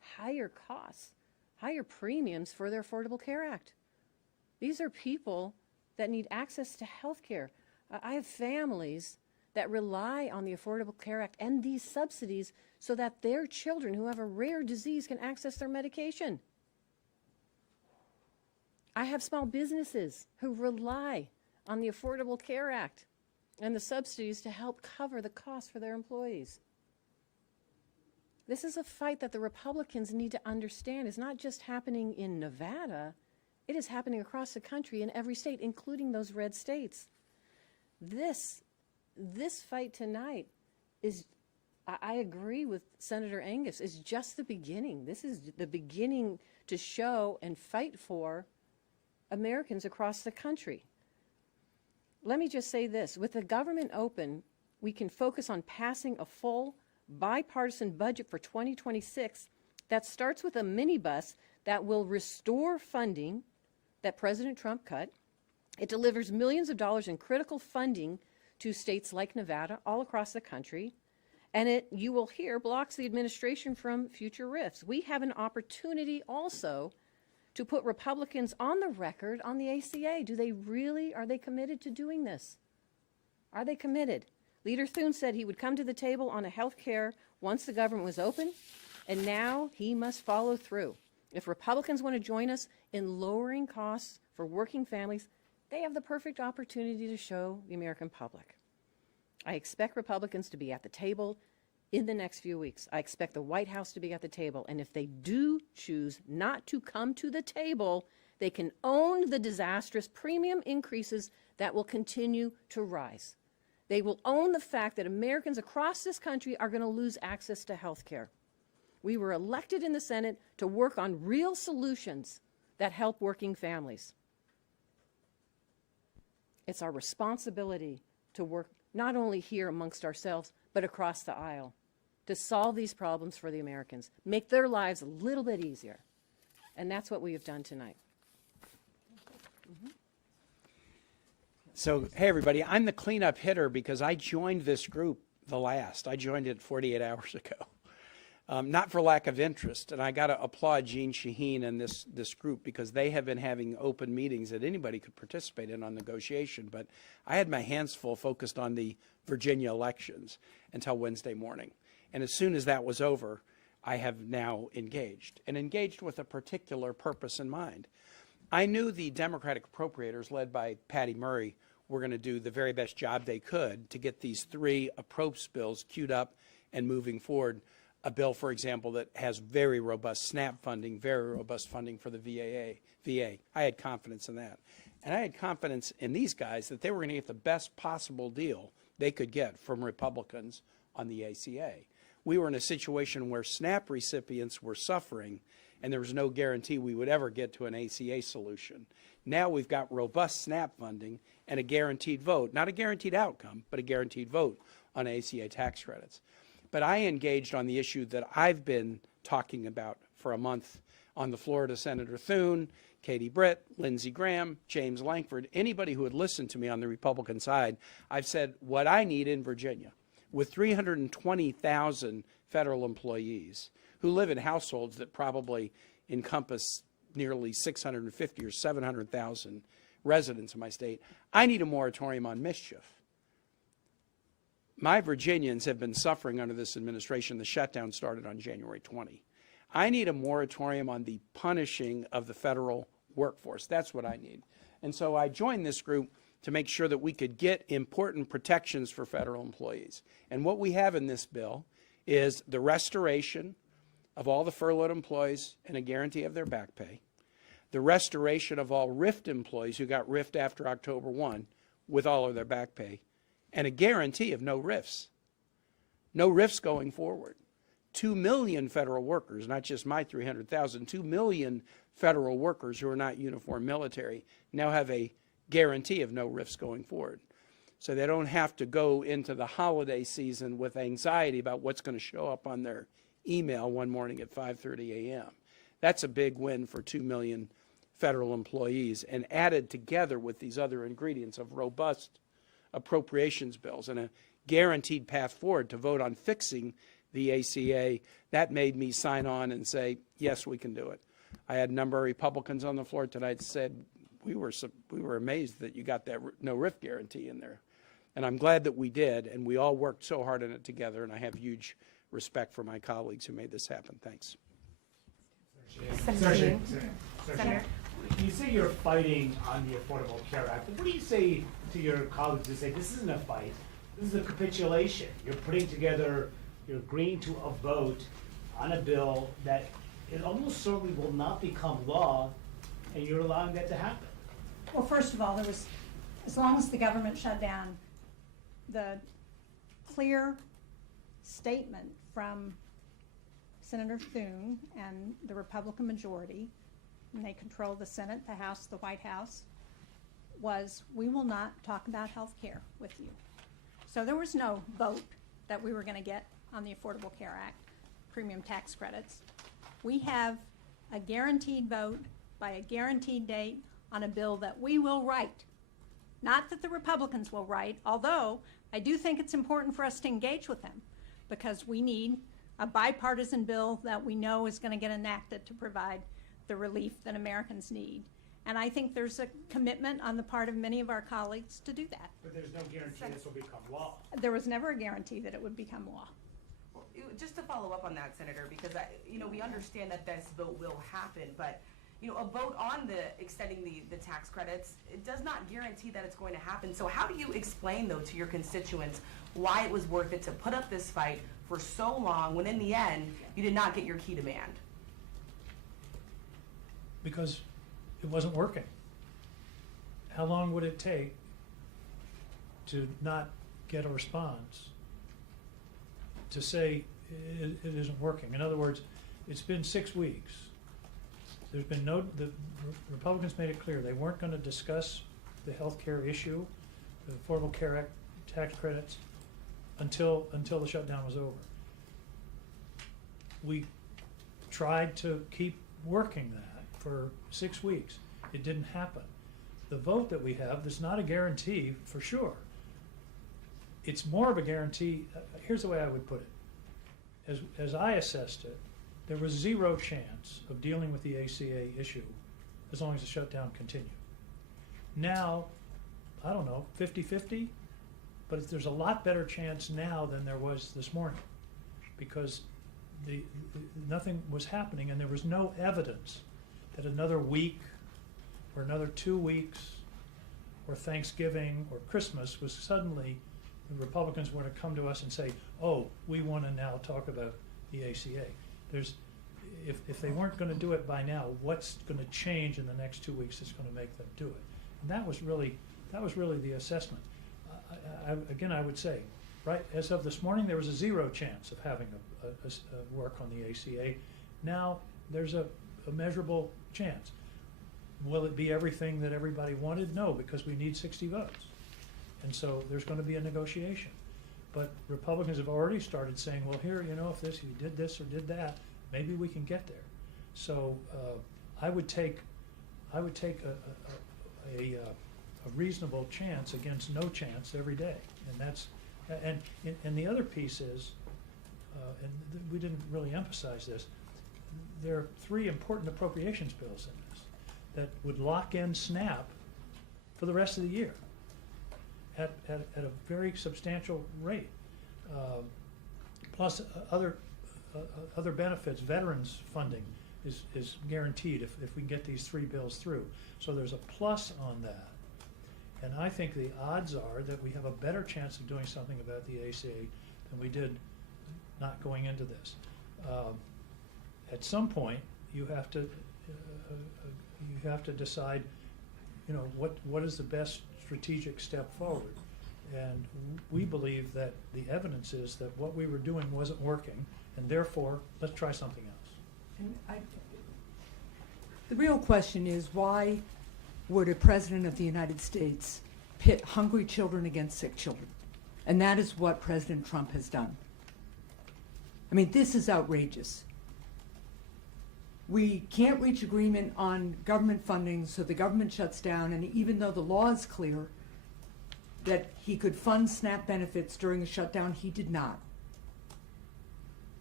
higher costs, higher premiums for their Affordable Care Act. These are people that need access to health care. I have families that rely on the Affordable Care Act and these subsidies so that their children who have a rare disease can access their medication. I have small businesses who rely on the Affordable Care Act and the subsidies to help cover the cost for their employees. This is a fight that the Republicans need to understand is not just happening in Nevada, it is happening across the country in every state, including those red states. This fight tonight is, I agree with Senator Angus, is just the beginning. This is the beginning to show and fight for Americans across the country. Let me just say this, with the government open, we can focus on passing a full bipartisan budget for 2026 that starts with a minibus that will restore funding that President Trump cut. It delivers millions of dollars in critical funding to states like Nevada, all across the country, and it, you will hear, blocks the administration from future rifts. We have an opportunity also to put Republicans on the record on the ACA. Are they committed to doing this? Are they committed? Leader Thune said he would come to the table on a health care once the government was open, and now he must follow through. If Republicans want to join us in lowering costs for working families, they have the perfect opportunity to show the American public. I expect Republicans to be at the table in the next few weeks. I expect the White House to be at the table, and if they do choose not to come to the table, they can own the disastrous premium increases that will continue to rise. They will own the fact that Americans across this country are going to lose access to health care. We were elected in the Senate to work on real solutions that help working families. It's our responsibility to work not only here amongst ourselves, but across the aisle to solve these problems for the Americans, make their lives a little bit easier. And that's what we have done tonight. So, hey, everybody, I'm the cleanup hitter because I joined this group the last. I joined it 48 hours ago. Not for lack of interest, and I got to applaud Jean Shaheen and this group because they have been having open meetings that anybody could participate in on negotiation, but I had my hands full focused on the Virginia elections until Wednesday morning. And as soon as that was over, I have now engaged with a particular purpose in mind. I knew the Democratic appropriators led by Patty Murray were going to do the very best job they could to get these three approach bills queued up and moving forward. A bill, for example, that has very robust SNAP funding, very robust funding for the VA. I had confidence in that. And I had confidence in these guys that they were going to get the best possible deal they could get from Republicans on the ACA. We were in a situation where SNAP recipients were suffering, and there was no guarantee we would ever get to an ACA solution. Now we've got robust SNAP funding and a guaranteed vote, not a guaranteed outcome, but a guaranteed vote on ACA tax credits. But I engaged on the issue that I've been talking about for a month on the floor to Senator Thune, Katie Britt, Lindsey Graham, James Lankford, anybody who had listened to me on the Republican side. I've said what I need in Virginia, with 320,000 federal employees who live in households that probably encompass nearly 650 or 700,000 residents in my state, I need a moratorium on mischief. My Virginians have been suffering under this administration. The shutdown started on January 20. I need a moratorium on the punishing of the federal workforce. That's what I need. And so I joined this group to make sure that we could get important protections for federal employees. And what we have in this bill is the restoration of all the furloughed employees and a guarantee of their back pay, the restoration of all RIFT employees who got RIFT after October 1 with all of their back pay, and a guarantee of no RIFs. No RIFs going forward. 2 million federal workers, not just my 300,000, 2 million federal workers who are not uniform military now have a guarantee of no RIFs going forward. So they don't have to go into the holiday season with anxiety about what's going to show up on their email one morning at 5:30 a.m. That's a big win for 2 million federal employees, and added together with these other ingredients of robust appropriations bills and a guaranteed path forward to vote on fixing the ACA, that made me sign on and say, yes, we can do it. I had a number of Republicans on the floor tonight that said, we were amazed that you got that no RIF guarantee in there. And I'm glad that we did, and we all worked so hard on it together, and I have huge respect for my colleagues who made this happen. Thanks. Senator, you say you're fighting on the Affordable Care Act. What do you say to your colleagues who say this isn't a fight, this is a capitulation? You're putting together, you're agreeing to a vote on a bill that it almost certainly will not become law, and you're allowing that to happen. Well, first of all, there was, as long as the government shut down, the clear statement from Senator Thune and the Republican majority, and they control the Senate, the House, the White House, was we will not talk about health care with you. So there was no vote that we were going to get on the Affordable Care Act, premium tax credits. We have a guaranteed vote by a guaranteed date on a bill that we will write. Not that the Republicans will write, although I do think it's important for us to engage with them because we need a bipartisan bill that we know is going to get enacted to provide the relief that Americans need. And I think there's a commitment on the part of many of our colleagues to do that. But there's no guarantee this will become law. There was never a guarantee that it would become law. Well, just to follow up on that, Senator, because we understand that this vote will happen, but a vote on extending the tax credits, it does not guarantee that it's going to happen. So how do you explain, though, to your constituents why it was worth it to put up this fight for so long when in the end you did not get your key demand? Because it wasn't working. How long would it take to not get a response to say it isn't working? In other words, it's been 6 weeks. There's been the Republicans made it clear they weren't going to discuss the health care issue, the Affordable Care Act tax credits, until the shutdown was over. We tried to keep working that for 6 weeks. It didn't happen. The vote that we have is not a guarantee for sure. It's more of a guarantee. Here's the way I would put it. As I assessed it, there was zero chance of dealing with the ACA issue as long as the shutdown continued. Now, I don't know, 50-50, but there's a lot better chance now than there was this morning because nothing was happening and there was no evidence that another week or another 2 weeks or Thanksgiving or Christmas was suddenly the Republicans were to come to us and say, oh, we want to now talk about the ACA. If they weren't going to do it by now, what's going to change in the next 2 weeks that's going to make them do it? And that was really the assessment. Again, I would say, right, as of this morning, there was a zero chance of having a work on the ACA. Now there's a measurable chance. Will it be everything that everybody wanted? No, because we need 60 votes. And so there's going to be a negotiation. But Republicans have already started saying, well, here, if you did this or did that, maybe we can get there. So I would take a reasonable chance against no chance every day, and the other piece is, we didn't really emphasize this. There are 3 important appropriations bills in this that would lock in SNAP for the rest of the year at a very substantial rate, plus other benefits. Veterans funding is guaranteed if we can get these 3 bills through. So there's a plus on that. And I think the odds are that we have a better chance of doing something about the ACA than we did not going into this. At some point, you have to decide, what is the best strategic step forward. And we believe that the evidence is that what we were doing wasn't working, and therefore, let's try something else. And the real question is, why would a president of the United States pit hungry children against sick children? And that is what President Trump has done. I mean, this is outrageous. We can't reach agreement on government funding, so the government shuts down, and even though the law is clear that he could fund SNAP benefits during a shutdown, he did not.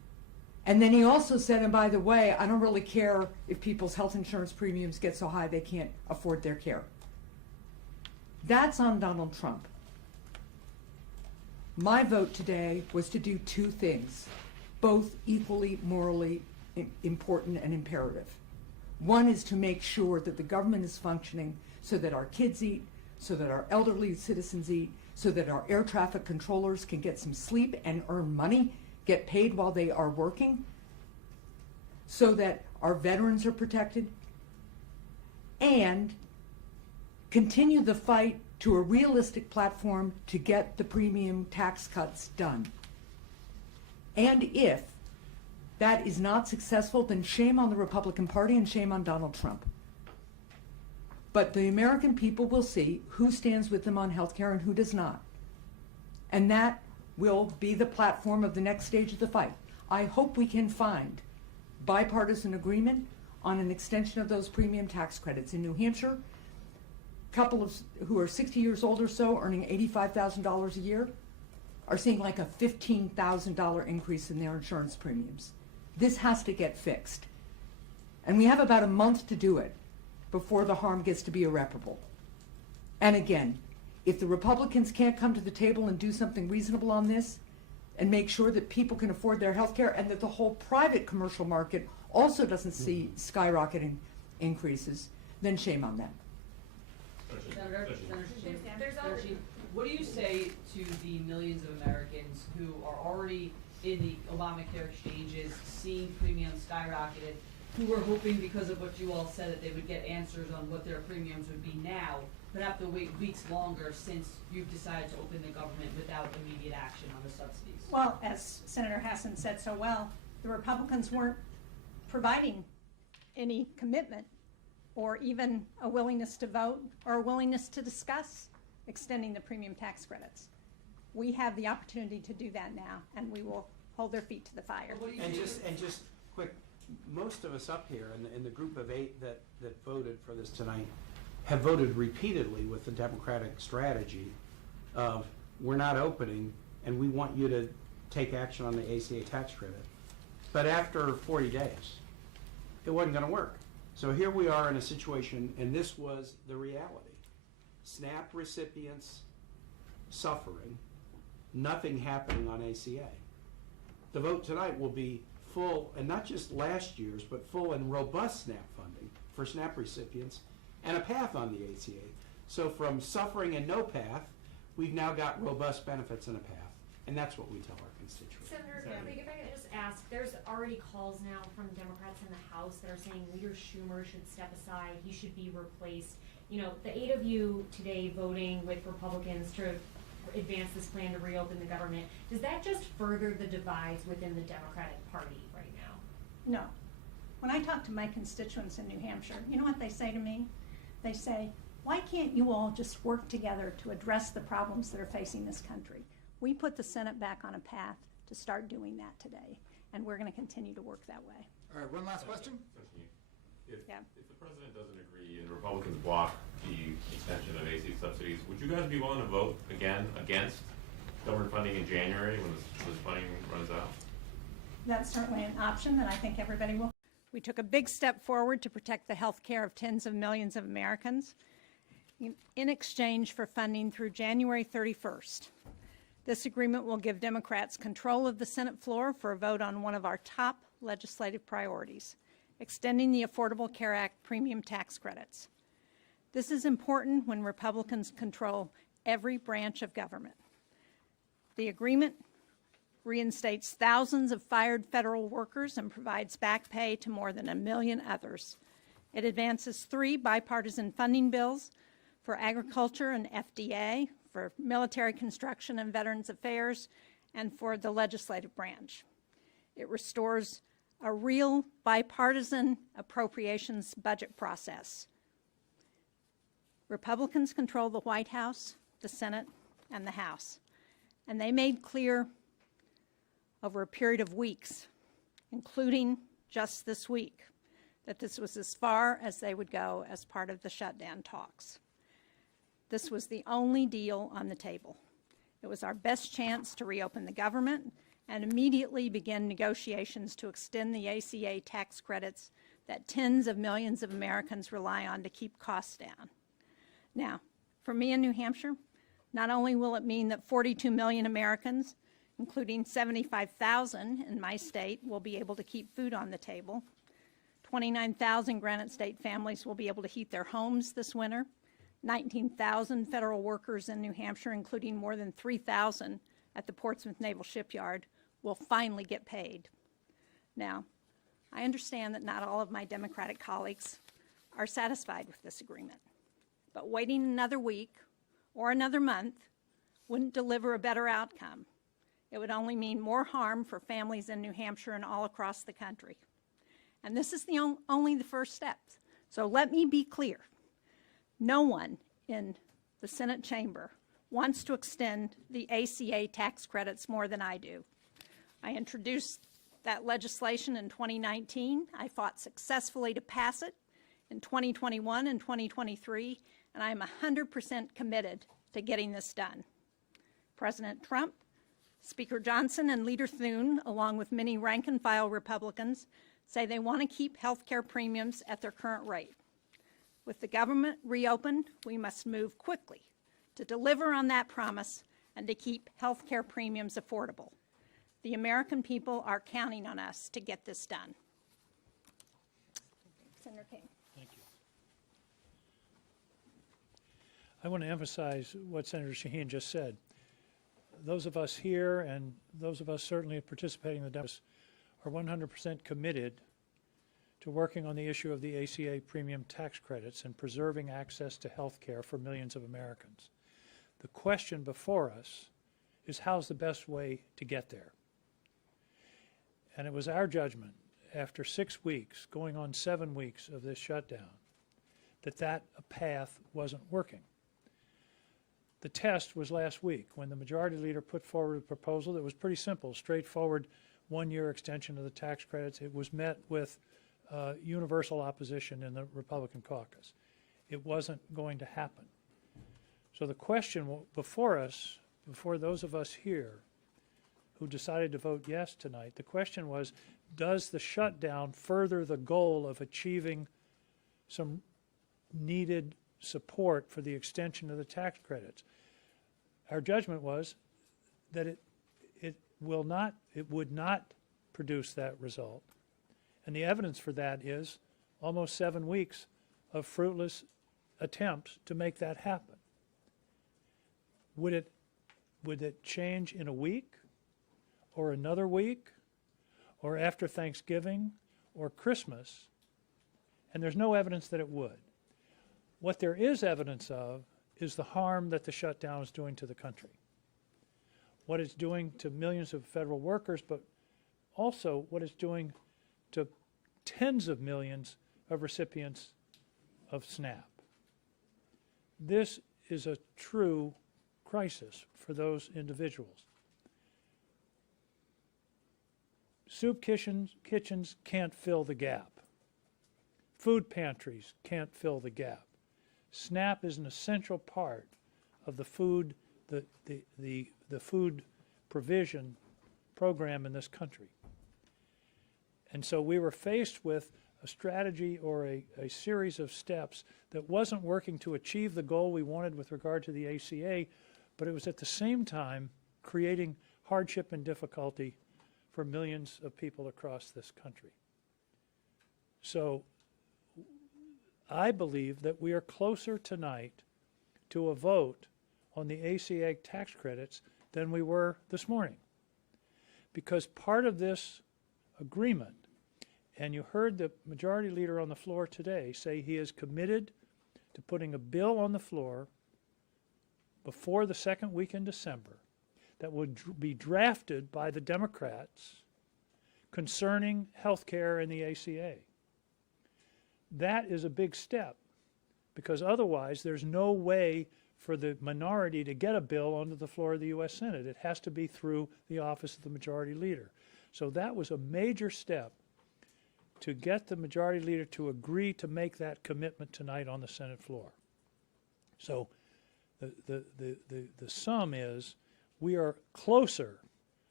And then he also said, and by the way, I don't really care if people's health insurance premiums get so high they can't afford their care. That's on Donald Trump. My vote today was to do two things, both equally morally important and imperative. One is to make sure that the government is functioning so that our kids eat, so that our elderly citizens eat, so that our air traffic controllers can get some sleep and earn money, get paid while they are working, so that our veterans are protected, and continue the fight to a realistic platform to get the premium tax cuts done. And if that is not successful, then shame on the Republican Party and shame on Donald Trump. But the American people will see who stands with them on health care and who does not. And that will be the platform of the next stage of the fight. I hope we can find bipartisan agreement on an extension of those premium tax credits. In New Hampshire, couples who are 60 years old or so earning $85,000 a year are seeing like a $15,000 increase in their insurance premiums. This has to get fixed. And we have about a month to do it before the harm gets to be irreparable. And again, if the Republicans can't come to the table and do something reasonable on this and make sure that people can afford their health care and that the whole private commercial market also doesn't see skyrocketing increases, then shame on them. Senator Shaheen, what do you say to the millions of Americans who are already in the Obamacare exchanges, seeing premiums skyrocketed, who were hoping because of what you all said that they would get answers on what their premiums would be now, but have to wait weeks longer since you've decided to open the government without immediate action on the subsidies? Well, as Senator Hassan said so well, the Republicans weren't providing any commitment or even a willingness to vote or a willingness to discuss extending the premium tax credits. We have the opportunity to do that now, and we will hold their feet to the fire. And just quick, most of us up here in the group of 8 that voted for this tonight have voted repeatedly with the Democratic strategy of we're not opening and we want you to take action on the ACA tax credit. But after 40 days, it wasn't going to work. So here we are in a situation, and this was the reality. SNAP recipients suffering, nothing happening on ACA. The vote tonight will be full, and not just last year's, but full and robust SNAP funding for SNAP recipients and a path on the ACA. So from suffering and no path, we've now got robust benefits and a path, and that's what we tell our constituents. Senator, if I could just ask, there's already calls now from Democrats in the House that are saying Leader Schumer should step aside, he should be replaced. You know, the 8 of you today voting with Republicans to advance this plan to reopen the government, does that just further the divides within the Democratic Party right now? No. When I talk to my constituents in New Hampshire, you know what they say to me? They say, why can't you all just work together to address the problems that are facing this country? We put the Senate back on a path to start doing that today, and we're going to continue to work that way. All right, one last question. If the president doesn't agree and Republicans block the extension of AC subsidies, would you guys be willing to vote again against government funding in January when this funding runs out? That's certainly an option that I think everybody will. We took a big step forward to protect the health care of tens of millions of Americans in exchange for funding through January 31st. This agreement will give Democrats control of the Senate floor for a vote on one of our top legislative priorities, extending the Affordable Care Act premium tax credits. This is important when Republicans control every branch of government. The agreement reinstates thousands of fired federal workers and provides back pay to more than 1 million others. It advances 3 bipartisan funding bills for agriculture and FDA, for military construction and Veterans Affairs, and for the legislative branch. It restores a real bipartisan appropriations budget process. Republicans control the White House, the Senate, and the House, and they made clear over a period of weeks, including just this week, that this was as far as they would go as part of the shutdown talks. This was the only deal on the table. It was our best chance to reopen the government and immediately begin negotiations to extend the ACA tax credits that tens of millions of Americans rely on to keep costs down. Now, for me in New Hampshire, not only will it mean that 42 million Americans, including 75,000 in my state, will be able to keep food on the table, 29,000 Granite State families will be able to heat their homes this winter, 19,000 federal workers in New Hampshire, including more than 3,000 at the Portsmouth Naval Shipyard, will finally get paid. Now, I understand that not all of my Democratic colleagues are satisfied with this agreement, but waiting another week or another month wouldn't deliver a better outcome. It would only mean more harm for families in New Hampshire and all across the country. And this is only the first step. So let me be clear. No one in the Senate chamber wants to extend the ACA tax credits more than I do. I introduced that legislation in 2019. I fought successfully to pass it in 2021 and 2023, and I am 100% committed to getting this done. President Trump, Speaker Johnson, and Leader Thune, along with many rank-and-file Republicans, say they want to keep health care premiums at their current rate. With the government reopened, we must move quickly to deliver on that promise and to keep health care premiums affordable. The American people are counting on us to get this done. Senator King. Thank you. I want to emphasize what Senator Shaheen just said. Those of us here and those of us certainly participating in the debates are 100% committed to working on the issue of the ACA premium tax credits and preserving access to health care for millions of Americans. The question before us is how's the best way to get there? And it was our judgment after 6 weeks, going on 7 weeks of this shutdown, that path wasn't working. The test was last week when the majority leader put forward a proposal that was pretty simple, straightforward, one-year extension of the tax credits. It was met with universal opposition in the Republican caucus. It wasn't going to happen. So the question before us, before those of us here who decided to vote yes tonight, the question was, does the shutdown further the goal of achieving some needed support for the extension of the tax credits? Our judgment was that it would not produce that result. And the evidence for that is almost 7 weeks of fruitless attempts to make that happen. Would it change in a week or another week or after Thanksgiving or Christmas? And there's no evidence that it would. What there is evidence of is the harm that the shutdown is doing to the country. What it's doing to millions of federal workers, but also what it's doing to tens of millions of recipients of SNAP. This is a true crisis for those individuals. Soup kitchens can't fill the gap. Food pantries can't fill the gap. SNAP is an essential part of the food provision program in this country. And so we were faced with a strategy or a series of steps that wasn't working to achieve the goal we wanted with regard to the ACA, but it was at the same time creating hardship and difficulty for millions of people across this country. So I believe that we are closer tonight to a vote on the ACA tax credits than we were this morning. Because part of this agreement, and you heard the majority leader on the floor today say he is committed to putting a bill on the floor before the second week in December that would be drafted by the Democrats concerning health care and the ACA. That is a big step, because otherwise there's no way for the minority to get a bill onto the floor of the U.S. Senate. It has to be through the office of the majority leader. So that was a major step to get the majority leader to agree to make that commitment tonight on the Senate floor. So the sum is we are closer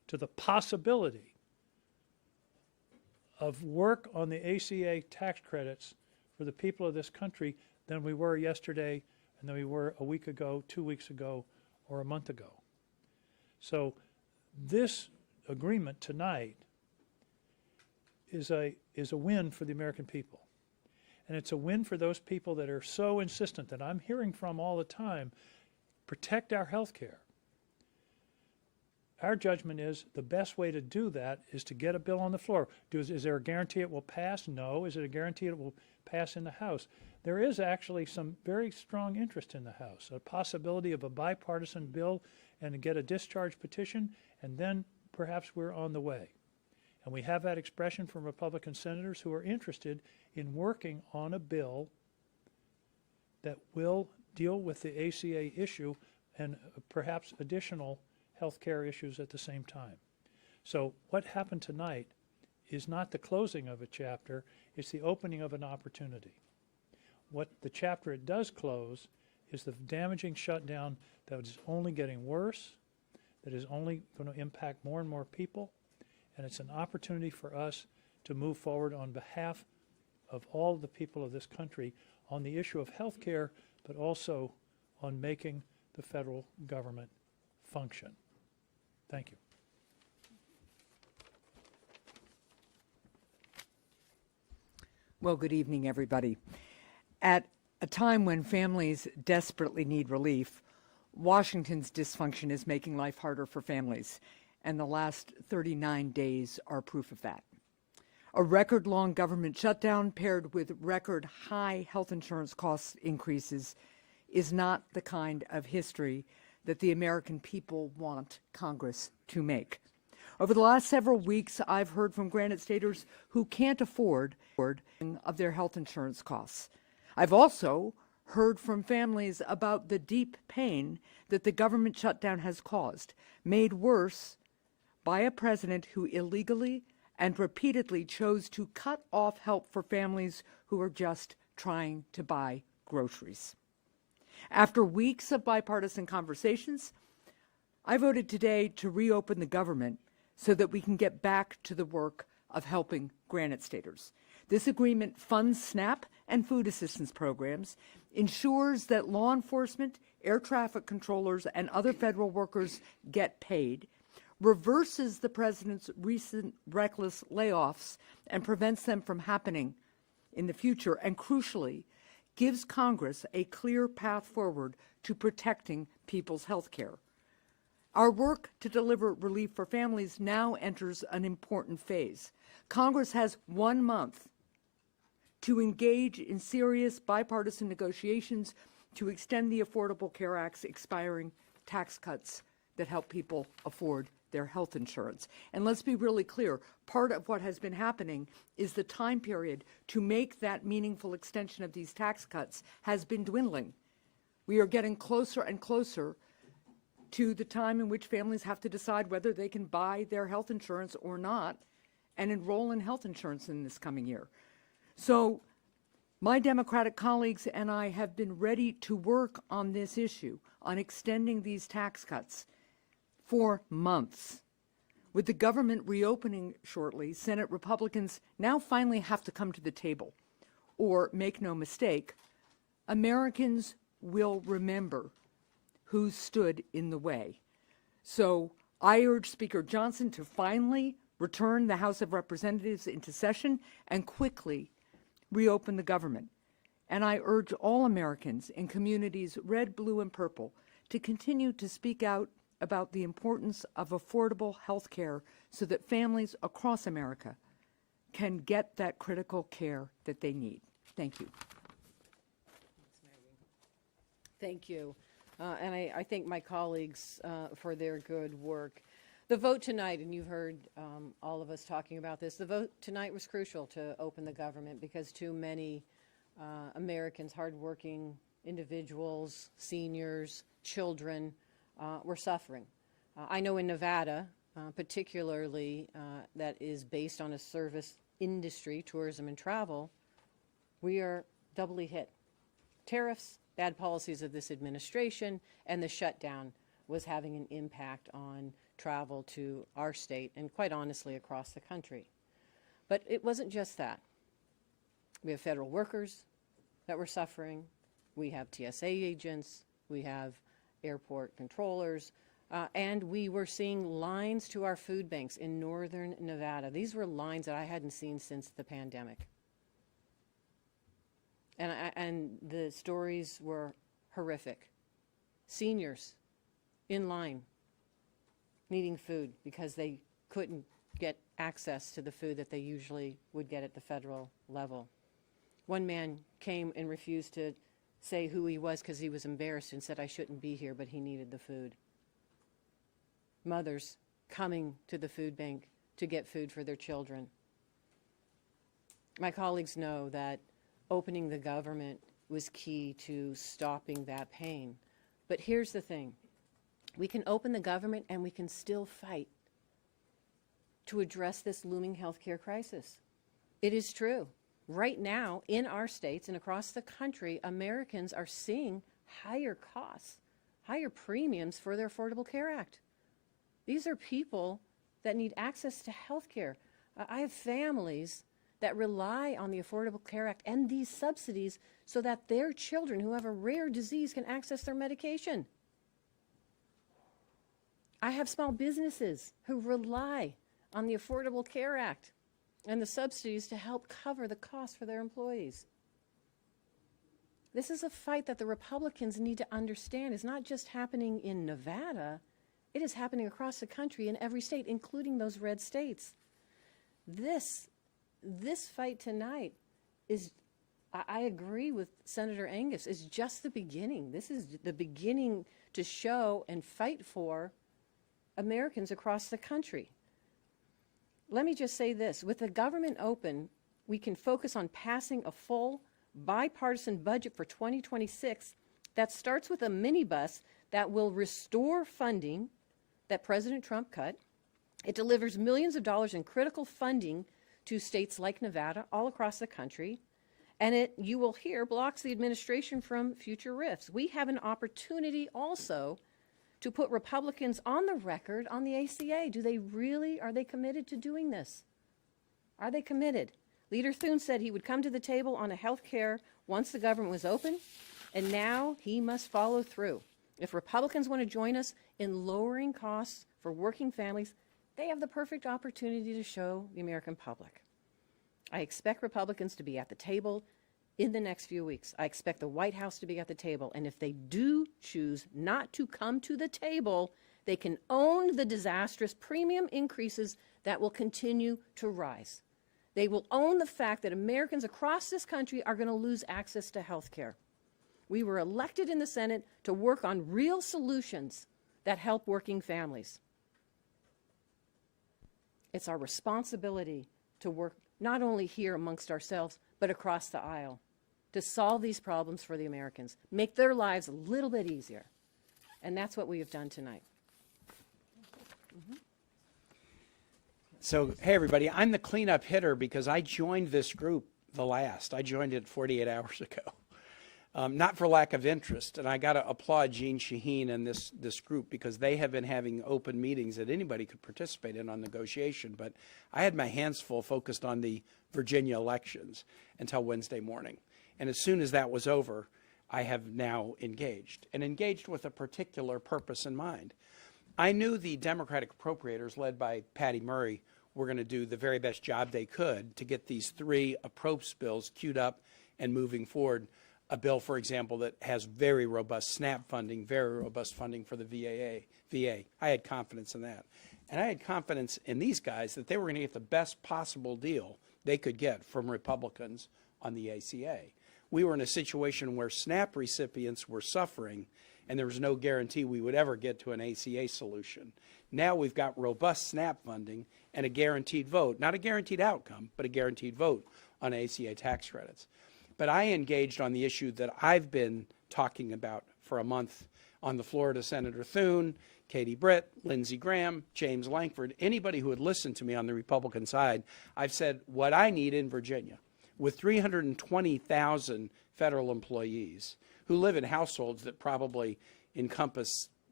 to the possibility of work on the ACA tax credits for the people of this country than we were yesterday and than we were a week ago, 2 weeks ago, or a month ago. So this agreement tonight is a win for the American people. And it's a win for those people that are so insistent that I'm hearing from all the time, protect our health care. Our judgment is the best way to do that is to get a bill on the floor. Is there a guarantee it will pass? No. Is it a guarantee it will pass in the House? There is actually some very strong interest in the House, a possibility of a bipartisan bill and to get a discharge petition, and then perhaps we're on the way. And we have that expression from Republican senators who are interested in working on a bill that will deal with the ACA issue and perhaps additional health care issues at the same time. So what happened tonight is not the closing of a chapter, it's the opening of an opportunity. What the chapter it does close is the damaging shutdown that is only getting worse, that is only going to impact more and more people, and it's an opportunity for us to move forward on behalf of all the people of this country on the issue of health care, but also on making the federal government function. Thank you. Well, good evening, everybody. At a time when families desperately need relief, Washington's dysfunction is making life harder for families, and the last 39 days are proof of that. A record-long government shutdown paired with record-high health insurance cost increases is not the kind of history that the American people want Congress to make. Over the last several weeks, I've heard from Granite Staters who can't afford of their health insurance costs. I've also heard from families about the deep pain that the government shutdown has caused, made worse by a president who illegally and repeatedly chose to cut off help for families who are just trying to buy groceries. After weeks of bipartisan conversations, I voted today to reopen the government so that we can get back to the work of helping Granite Staters. This agreement funds SNAP and food assistance programs, ensures that law enforcement, air traffic controllers, and other federal workers get paid, reverses the president's recent reckless layoffs and prevents them from happening in the future, and crucially, gives Congress a clear path forward to protecting people's health care. Our work to deliver relief for families now enters an important phase. Congress has 1 month to engage in serious bipartisan negotiations to extend the Affordable Care Act's expiring tax cuts that help people afford their health insurance. And let's be really clear, part of what has been happening is the time period to make that meaningful extension of these tax cuts has been dwindling. We are getting closer and closer to the time in which families have to decide whether they can buy their health insurance or not and enroll in health insurance in this coming year. So my Democratic colleagues and I have been ready to work on this issue, on extending these tax cuts for months. With the government reopening shortly, Senate Republicans now finally have to come to the table. Or, make no mistake, Americans will remember who stood in the way. So I urge Speaker Johnson to finally return the House of Representatives into session and quickly reopen the government. And I urge all Americans in communities red, blue, and purple to continue to speak out about the importance of affordable health care so that families across America can get that critical care that they need. Thank you. Thank you. And I thank my colleagues for their good work. The vote tonight, and you've heard all of us talking about this, the vote tonight was crucial to open the government because too many Americans, hardworking individuals, seniors, children, were suffering. I know in Nevada, particularly that is based on a service industry, tourism and travel, we are doubly hit. Tariffs, bad policies of this administration, and the shutdown was having an impact on travel to our state and, quite honestly, across the country. But it wasn't just that. We have federal workers that were suffering. We have TSA agents. We have airport controllers. And we were seeing lines to our food banks in northern Nevada. These were lines that I hadn't seen since the pandemic. And the stories were horrific. Seniors in line needing food because they couldn't get access to the food that they usually would get at the federal level. One man came and refused to say who he was because he was embarrassed and said, "I shouldn't be here," but he needed the food. Mothers coming to the food bank to get food for their children. My colleagues know that opening the government was key to stopping that pain. But here's the thing. We can open the government and we can still fight to address this looming healthcare crisis. It is true. Right now, in our states and across the country, Americans are seeing higher costs, higher premiums for their Affordable Care Act. These are people that need access to health care. I have families that rely on the Affordable Care Act and these subsidies so that their children who have a rare disease can access their medication. I have small businesses who rely on the Affordable Care Act and the subsidies to help cover the cost for their employees. This is a fight that the Republicans need to understand is not just happening in Nevada, it is happening across the country in every state, including those red states. This fight tonight is, I agree with Senator Angus, is just the beginning. This is the beginning to show and fight for Americans across the country. Let me just say this. With the government open, we can focus on passing a full bipartisan budget for 2026 that starts with a minibus that will restore funding that President Trump cut. It delivers millions of dollars in critical funding to states like Nevada all across the country. And it, you will hear, blocks the administration from future rifts. We have an opportunity also to put Republicans on the record on the ACA. Are they committed to doing this? Are they committed? Leader Thune said he would come to the table on a health care once the government was open, and now he must follow through. If Republicans want to join us in lowering costs for working families, they have the perfect opportunity to show the American public. I expect Republicans to be at the table in the next few weeks. I expect the White House to be at the table. And if they do choose not to come to the table, they can own the disastrous premium increases that will continue to rise. They will own the fact that Americans across this country are going to lose access to health care. We were elected in the Senate to work on real solutions that help working families. It's our responsibility to work not only here amongst ourselves, but across the aisle to solve these problems for the Americans, make their lives a little bit easier. And that's what we have done tonight. So, hey, everybody, I'm the cleanup hitter because I joined this group I joined it 48 hours ago. Not for lack of interest, and I got to applaud Jean Shaheen and this group because they have been having open meetings that anybody could participate in on negotiation, but I had my hands full focused on the Virginia elections until Wednesday morning. And as soon as that was over, I have now engaged with a particular purpose in mind. I knew the Democratic appropriators led by Patty Murray were going to do the very best job they could to get these three approach bills queued up and moving forward. A bill, for example, that has very robust SNAP funding, very robust funding for the VA. I had confidence in that. And I had confidence in these guys that they were going to get the best possible deal they could get from Republicans on the ACA. We were in a situation where SNAP recipients were suffering, and there was no guarantee we would ever get to an ACA solution. Now we've got robust SNAP funding and a guaranteed vote, not a guaranteed outcome, but a guaranteed vote on ACA tax credits. But I engaged on the issue that I've been talking about for a month on the floor to Senator Thune, Katie Britt, Lindsey Graham, James Lankford, anybody who would listen to me on the Republican side. I've said what I need in Virginia, with 320,000 federal employees who live in households that probably encompass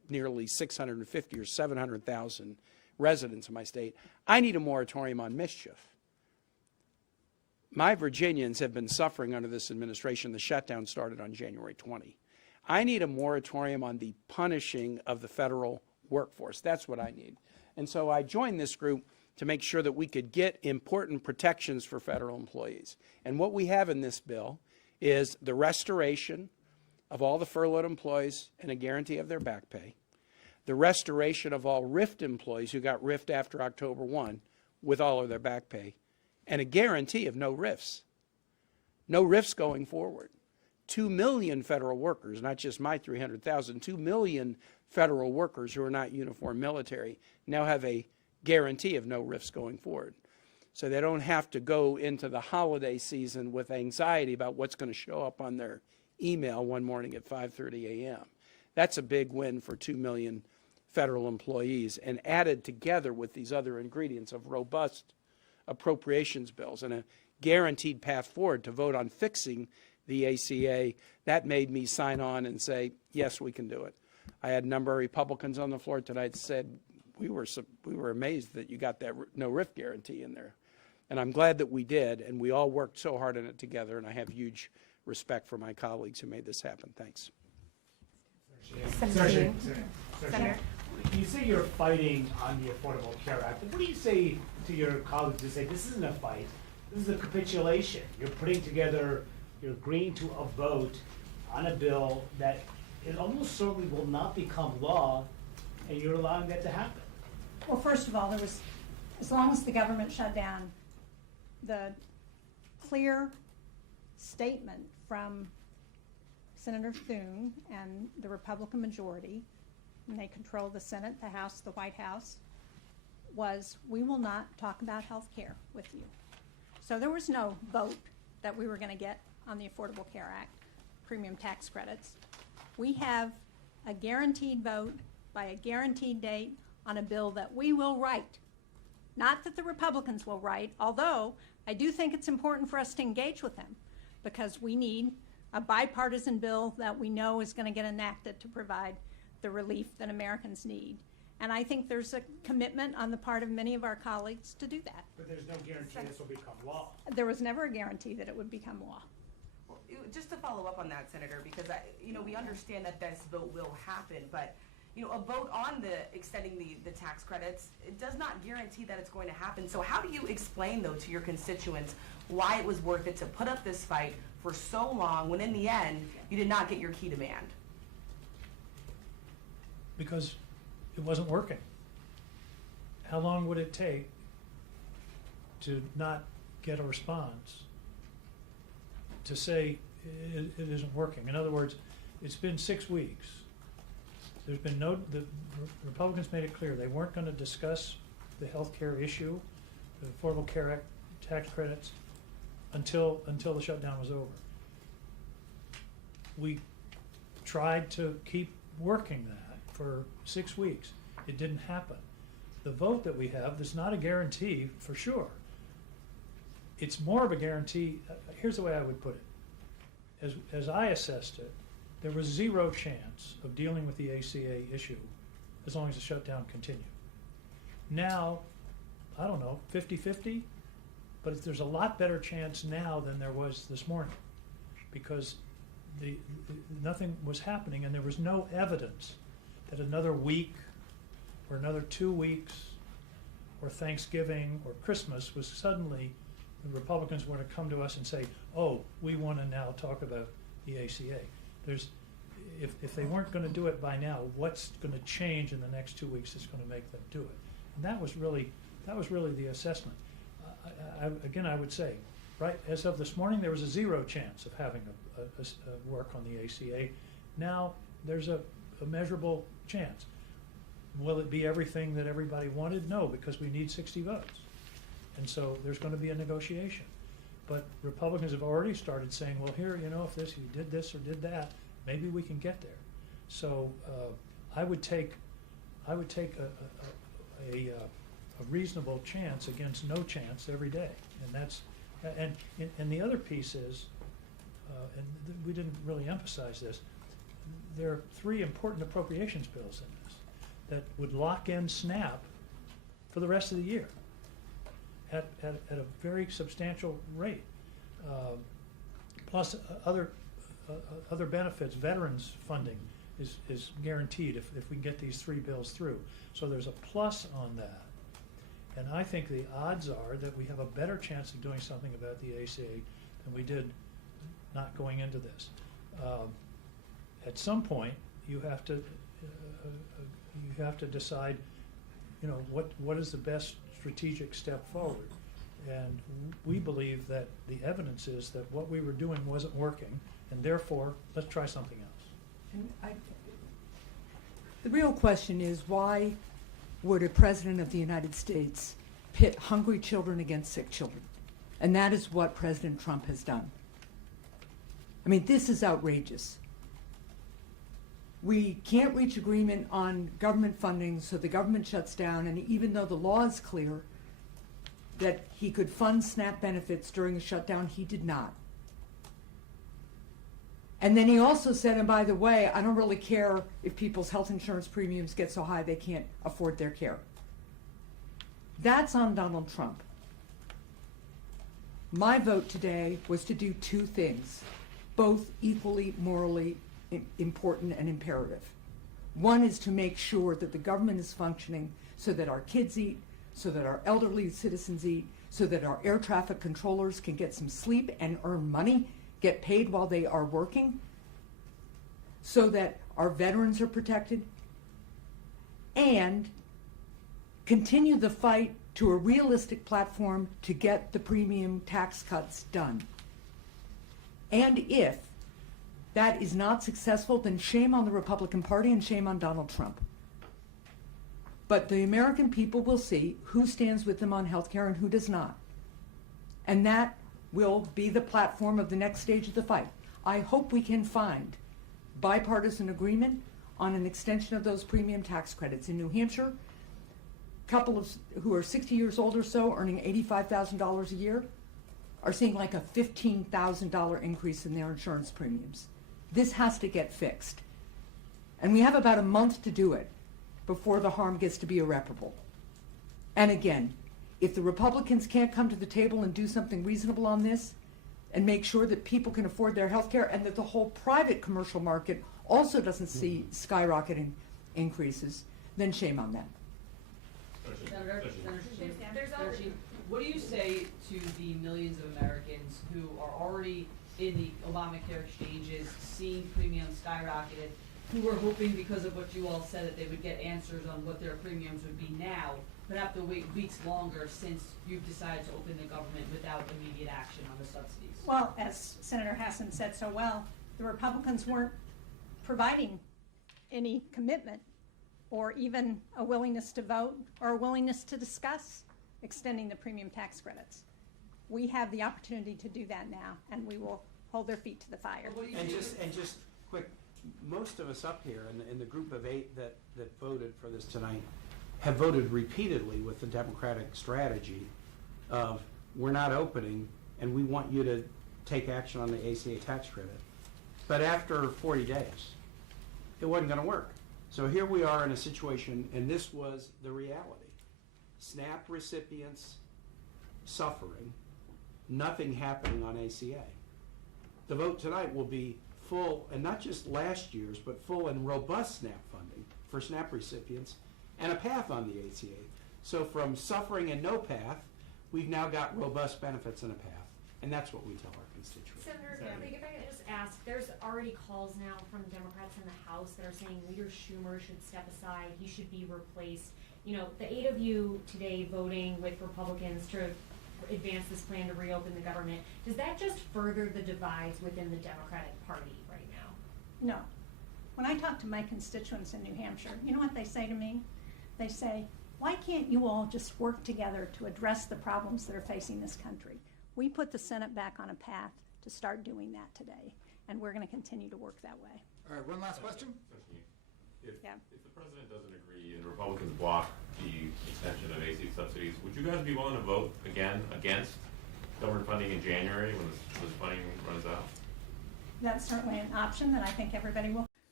nearly 650 or 700,000 residents in my state. I need a moratorium on mischief. My Virginians have been suffering under this administration. The shutdown started on January 20. I need a moratorium on the punishing of the federal workforce. That's what I need. And so I joined this group to make sure that we could get important protections for federal employees. And what we have in this bill is the restoration of all the furloughed employees and a guarantee of their back pay, the restoration of all RIFT employees who got RIFT after October 1 with all of their back pay, and a guarantee of no RIFs. No RIFs going forward. 2 million federal workers, not just my 300,000, 2 million federal workers who are not uniform military now have a guarantee of no RIFs going forward. So they don't have to go into the holiday season with anxiety about what's going to show up on their email one morning at 5:30 a.m. That's a big win for 2 million federal employees, and added together with these other ingredients of robust appropriations bills and a guaranteed path forward to vote on fixing the ACA, that made me sign on and say, yes, we can do it. I had a number of Republicans on the floor tonight said, we were amazed that you got that no RIF guarantee in there. And I'm glad that we did, and we all worked so hard on it together, and I have huge respect for my colleagues who made this happen. Thanks. Senator, you say you're fighting on the Affordable Care Act. What do you say to your colleagues who say this isn't a fight, this is a capitulation? You're putting together, you're agreeing to a vote on a bill that it almost certainly will not become law, and you're allowing that to happen. Well, first of all, there was, as long as the government shut down, the clear statement from Senator Thune and the Republican majority, and they control the Senate, the House, the White House, was we will not talk about health care with you. So there was no vote that we were going to get on the Affordable Care Act, premium tax credits. We have a guaranteed vote by a guaranteed date on a bill that we will write. Not that the Republicans will write, although I do think it's important for us to engage with them, because we need a bipartisan bill that we know is going to get enacted to provide the relief that Americans need. And I think there's a commitment on the part of many of our colleagues to do that. But there's no guarantee this will become law. There was never a guarantee that it would become law. Well, just to follow up on that, Senator, because we understand that this vote will happen, but a vote on extending the tax credits, it does not guarantee that it's going to happen. So how do you explain, though, to your constituents why it was worth it to put up this fight for so long when in the end you did not get your key demand? Because it wasn't working. How long would it take to not get a response to say it isn't working? In other words, it's been 6 weeks. There's been the Republicans made it clear they weren't going to discuss the health care issue, the Affordable Care Act tax credits, until the shutdown was over. We tried to keep working that for 6 weeks. It didn't happen. The vote that we have is not a guarantee for sure. It's more of a guarantee. Here's the way I would put it. As I assessed it, there was zero chance of dealing with the ACA issue as long as the shutdown continued. Now, I don't know, 50-50, but there's a lot better chance now than there was this morning, because nothing was happening, and there was no evidence that another week or another 2 weeks or Thanksgiving or Christmas was suddenly the Republicans were to come to us and say, oh, we want to now talk about the ACA. If they weren't going to do it by now, what's going to change in the next 2 weeks that's going to make them do it? And that was really the assessment. Again, I would say, right, as of this morning, there was a zero chance of having a work on the ACA. Now there's a measurable chance. Will it be everything that everybody wanted? No, because we need 60 votes. And so there's going to be a negotiation. But Republicans have already started saying, well, here, if you did this or did that, maybe we can get there. So I would take a reasonable chance against no chance every day, and the other piece is, and we didn't really emphasize this, there are three important appropriations bills in this that would lock in SNAP for the rest of the year at a very substantial rate. Plus other benefits, veterans funding is guaranteed if we can get these three bills through. So there's a plus on that. And I think the odds are that we have a better chance of doing something about the ACA than we did not going into this. At some point, you have to decide, you know, what is the best strategic step forward. And we believe that the evidence is that what we were doing wasn't working, and therefore, let's try something else. The real question is, why would a president of the United States pit hungry children against sick children? And that is what President Trump has done. I mean, this is outrageous. We can't reach agreement on government funding, so the government shuts down, and even though the law is clear that he could fund SNAP benefits during the shutdown, he did not. And then he also said, and by the way, I don't really care if people's health insurance premiums get so high they can't afford their care. That's on Donald Trump. My vote today was to do two things, both equally morally important and imperative. One is to make sure that the government is functioning so that our kids eat, so that our elderly citizens eat, so that our air traffic controllers can get some sleep and earn money, get paid while they are working, so that our veterans are protected, and continue the fight to a realistic platform to get the premium tax cuts done. And if that is not successful, then shame on the Republican Party and shame on Donald Trump. But the American people will see who stands with them on health care and who does not. And that will be the platform of the next stage of the fight. I hope we can find bipartisan agreement on an extension of those premium tax credits. In New Hampshire, a couple of who are 60 years old or so, earning $85,000 a year, are seeing like a $15,000 increase in their insurance premiums. This has to get fixed. And we have about a month to do it before the harm gets to be irreparable. And again, if the Republicans can't come to the table and do something reasonable on this and make sure that people can afford their health care and that the whole private commercial market also doesn't see skyrocketing increases, then shame on them. Senator Shaheen, what do you say to the millions of Americans who are already in the Obamacare exchanges, seeing premiums skyrocketed, who were hoping because of what you all said that they would get answers on what their premiums would be now, but have to wait weeks longer since you've decided to open the government without immediate action on the subsidies? Well, as Senator Hassan said so well, the Republicans weren't providing any commitment or even a willingness to vote or a willingness to discuss extending the premium tax credits. We have the opportunity to do that now, and we will hold their feet to the fire. And just quick, most of us up here in the group of 8 that voted for this tonight have voted repeatedly with the Democratic strategy of we're not opening and we want you to take action on the ACA tax credit. But after 40 days, it wasn't going to work. So here we are in a situation, and this was the reality. SNAP recipients suffering, nothing happening on ACA. The vote tonight will be full, and not just last year's, but full and robust SNAP funding for SNAP recipients and a path on the ACA. So from suffering and no path, we've now got robust benefits and a path, and that's what we tell our constituents. Senator, if I could just ask, there's already calls now from Democrats in the House that are saying Leader Schumer should step aside, he should be replaced. You know, the 8 of you today voting with Republicans to advance this plan to reopen the government, does that just further the divides within the Democratic Party right now? No. When I talk to my constituents in New Hampshire, you know what they say to me? They say, why can't you all just work together to address the problems that are facing this country? We put the Senate back on a path to start doing that today, and we're going to continue to work that way. All right, one last question. If the president doesn't agree and Republicans block the extension of AC subsidies, would you guys be willing to vote again against government funding in January when this funding runs out? That's certainly an option that I think everybody will.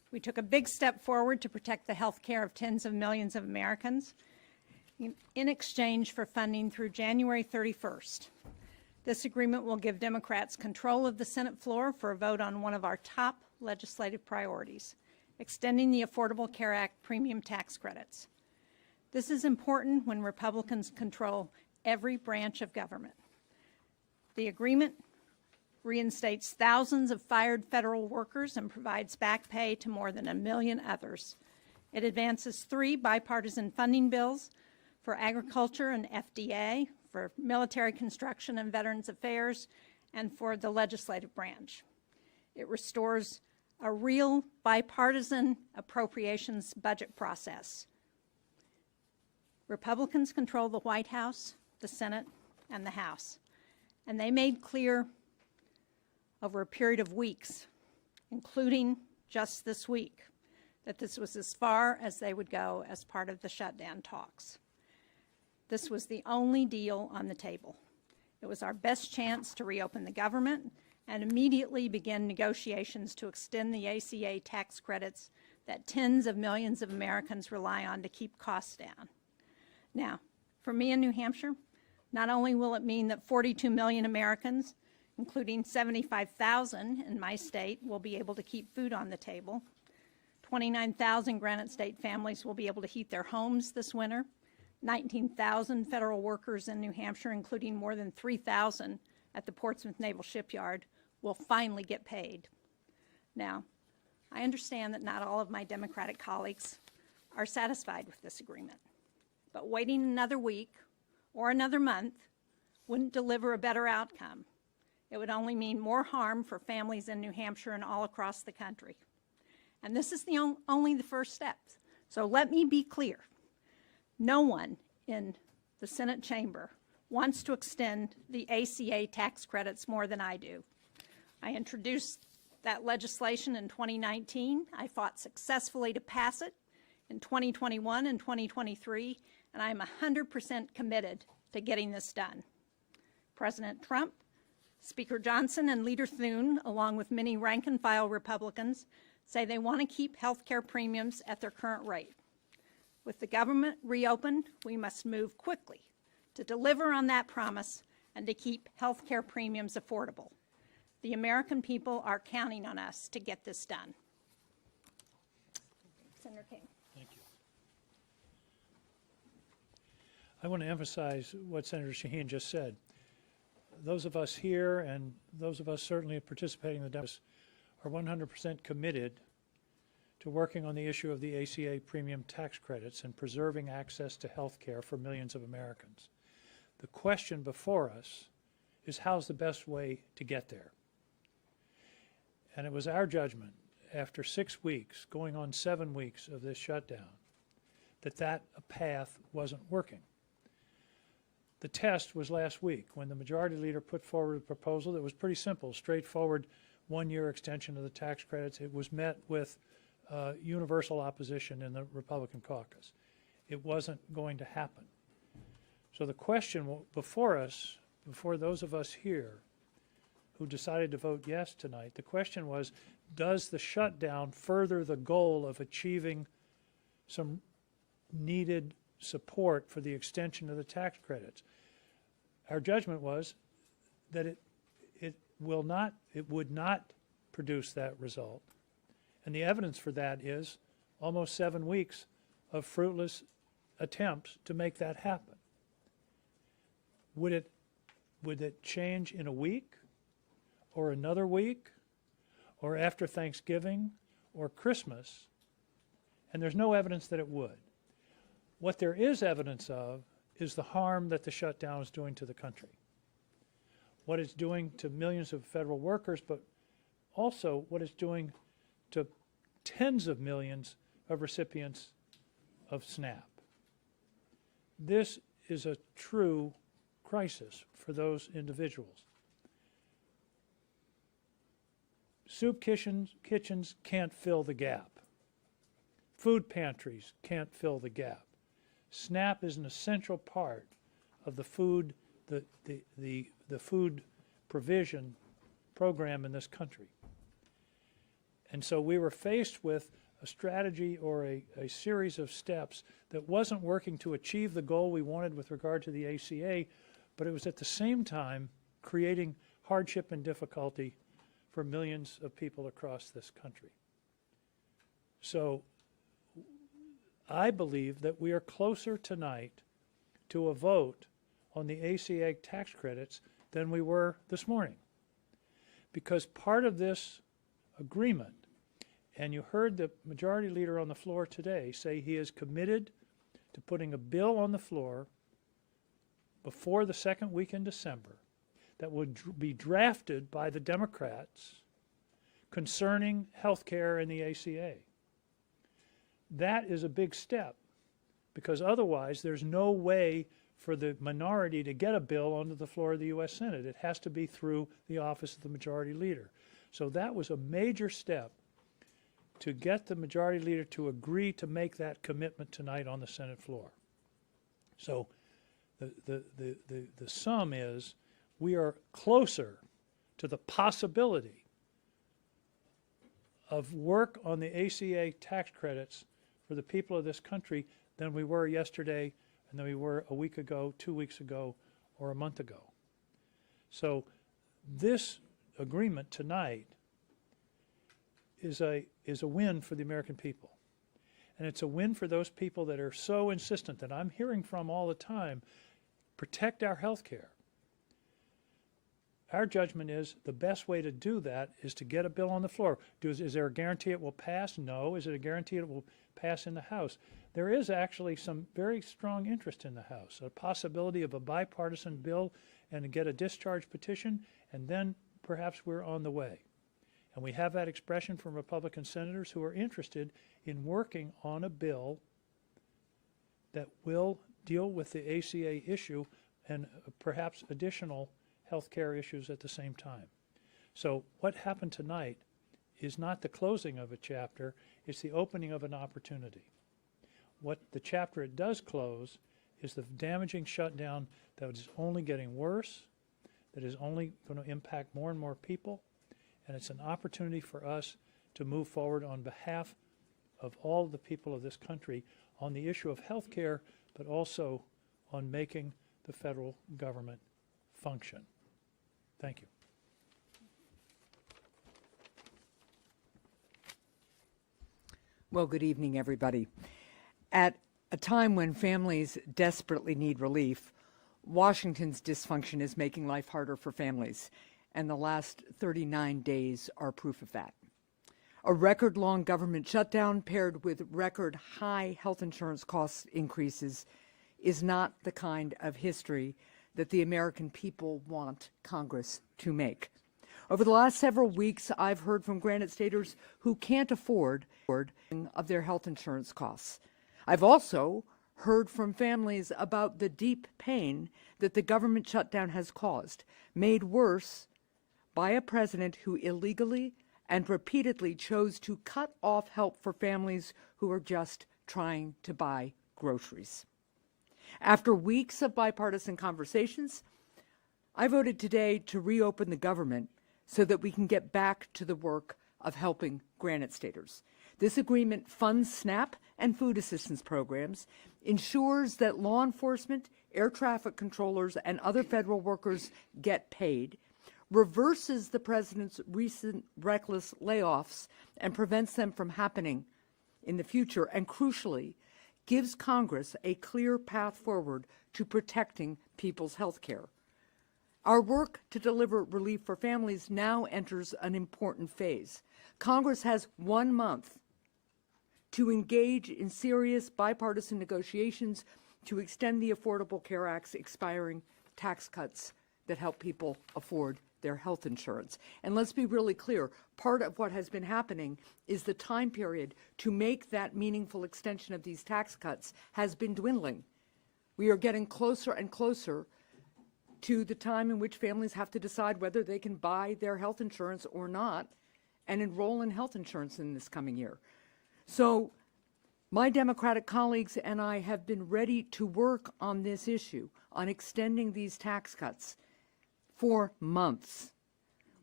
We took a big step forward to protect the health care of tens of millions of Americans in exchange for funding through January 31st. This agreement will give Democrats control of the Senate floor for a vote on one of our top legislative priorities, extending the Affordable Care Act premium tax credits. This is important when Republicans control every branch of government. The agreement reinstates thousands of fired federal workers and provides back pay to more than 1 million others. It advances 3 bipartisan funding bills for agriculture and FDA, for military construction and Veterans Affairs, and for the legislative branch. It restores a real bipartisan appropriations budget process. Republicans control the White House, the Senate, and the House, and they made clear over a period of weeks, including just this week, that this was as far as they would go as part of the shutdown talks. This was the only deal on the table. It was our best chance to reopen the government and immediately begin negotiations to extend the ACA tax credits that tens of millions of Americans rely on to keep costs down. Now, for me in New Hampshire, not only will it mean that 42 million Americans, including 75,000 in my state, will be able to keep food on the table, 29,000 Granite State families will be able to heat their homes this winter, 19,000 federal workers in New Hampshire, including more than 3,000 at the Portsmouth Naval Shipyard, will finally get paid. Now, I understand that not all of my Democratic colleagues are satisfied with this agreement, but waiting another week or another month wouldn't deliver a better outcome. It would only mean more harm for families in New Hampshire and all across the country. And this is only the first step. So let me be clear. No one in the Senate chamber wants to extend the ACA tax credits more than I do. I introduced that legislation in 2019. I fought successfully to pass it in 2021 and 2023, and I'm 100% committed to getting this done. President Trump, Speaker Johnson, and Leader Thune, along with many rank-and-file Republicans, say they want to keep health care premiums at their current rate. With the government reopened, we must move quickly to deliver on that promise and to keep health care premiums affordable. The American people are counting on us to get this done. Senator King. Thank you. I want to emphasize what Senator Shaheen just said. Those of us here and those of us certainly participating in the Democrats are 100% committed to working on the issue of the ACA premium tax credits and preserving access to health care for millions of Americans. The question before us is how's the best way to get there? And it was our judgment after 6 weeks, going on 7 weeks of this shutdown, that path wasn't working. The test was last week when the majority leader put forward a proposal that was pretty simple, straightforward, 1-year extension of the tax credits. It was met with universal opposition in the Republican caucus. It wasn't going to happen. So the question before us, before those of us here who decided to vote yes tonight, the question was, does the shutdown further the goal of achieving some needed support for the extension of the tax credits? Our judgment was that it would not produce that result. And the evidence for that is almost 7 weeks of fruitless attempts to make that happen. Would it change in a week or another week or after Thanksgiving or Christmas? And there's no evidence that it would. What there is evidence of is the harm that the shutdown is doing to the country. What it's doing to millions of federal workers, but also what it's doing to tens of millions of recipients of SNAP. This is a true crisis for those individuals. Soup kitchens can't fill the gap. Food pantries can't fill the gap. SNAP is an essential part of the food provision program in this country. And so we were faced with a strategy or a series of steps that wasn't working to achieve the goal we wanted with regard to the ACA, but it was at the same time creating hardship and difficulty for millions of people across this country. So I believe that we are closer tonight to a vote on the ACA tax credits than we were this morning. Because part of this agreement, and you heard the majority leader on the floor today say he is committed to putting a bill on the floor before the second week in December that would be drafted by the Democrats concerning health care and the ACA. That is a big step, because otherwise there's no way for the minority to get a bill onto the floor of the U.S. Senate. It has to be through the office of the majority leader. So that was a major step to get the majority leader to agree to make that commitment tonight on the Senate floor. So the sum is we are closer to the possibility of work on the ACA tax credits for the people of this country than we were yesterday and than we were a week ago, 2 weeks ago, or a month ago. So this agreement tonight is a win for the American people. And it's a win for those people that are so insistent, that I'm hearing from all the time, protect our health care. Our judgment is the best way to do that is to get a bill on the floor. Is there a guarantee it will pass? No. Is it a guarantee it will pass in the House? There is actually some very strong interest in the House, a possibility of a bipartisan bill and to get a discharge petition, and then perhaps we're on the way. And we have that expression from Republican senators who are interested in working on a bill that will deal with the ACA issue and perhaps additional health care issues at the same time. So what happened tonight is not the closing of a chapter, it's the opening of an opportunity. What the chapter it does close is the damaging shutdown that is only getting worse, that is only going to impact more and more people, and it's an opportunity for us to move forward on behalf of all the people of this country on the issue of health care, but also on making the federal government function. Thank you. Well, good evening, everybody. At a time when families desperately need relief, Washington's dysfunction is making life harder for families, and the last 39 days are proof of that. A record-long government shutdown paired with record-high health insurance cost increases is not the kind of history that the American people want Congress to make. Over the last several weeks, I've heard from Granite Staters who can't afford of their health insurance costs. I've also heard from families about the deep pain that the government shutdown has caused, made worse by a president who illegally and repeatedly chose to cut off help for families who are just trying to buy groceries. After weeks of bipartisan conversations, I voted today to reopen the government so that we can get back to the work of helping Granite Staters. This agreement funds SNAP and food assistance programs, ensures that law enforcement, air traffic controllers, and other federal workers get paid, reverses the president's recent reckless layoffs and prevents them from happening in the future, and crucially, gives Congress a clear path forward to protecting people's health care. Our work to deliver relief for families now enters an important phase. Congress has 1 month to engage in serious bipartisan negotiations to extend the Affordable Care Act's expiring tax cuts that help people afford their health insurance. And let's be really clear, part of what has been happening is the time period to make that meaningful extension of these tax cuts has been dwindling. We are getting closer and closer to the time in which families have to decide whether they can buy their health insurance or not and enroll in health insurance in this coming year. So my Democratic colleagues and I have been ready to work on this issue, on extending these tax cuts for months.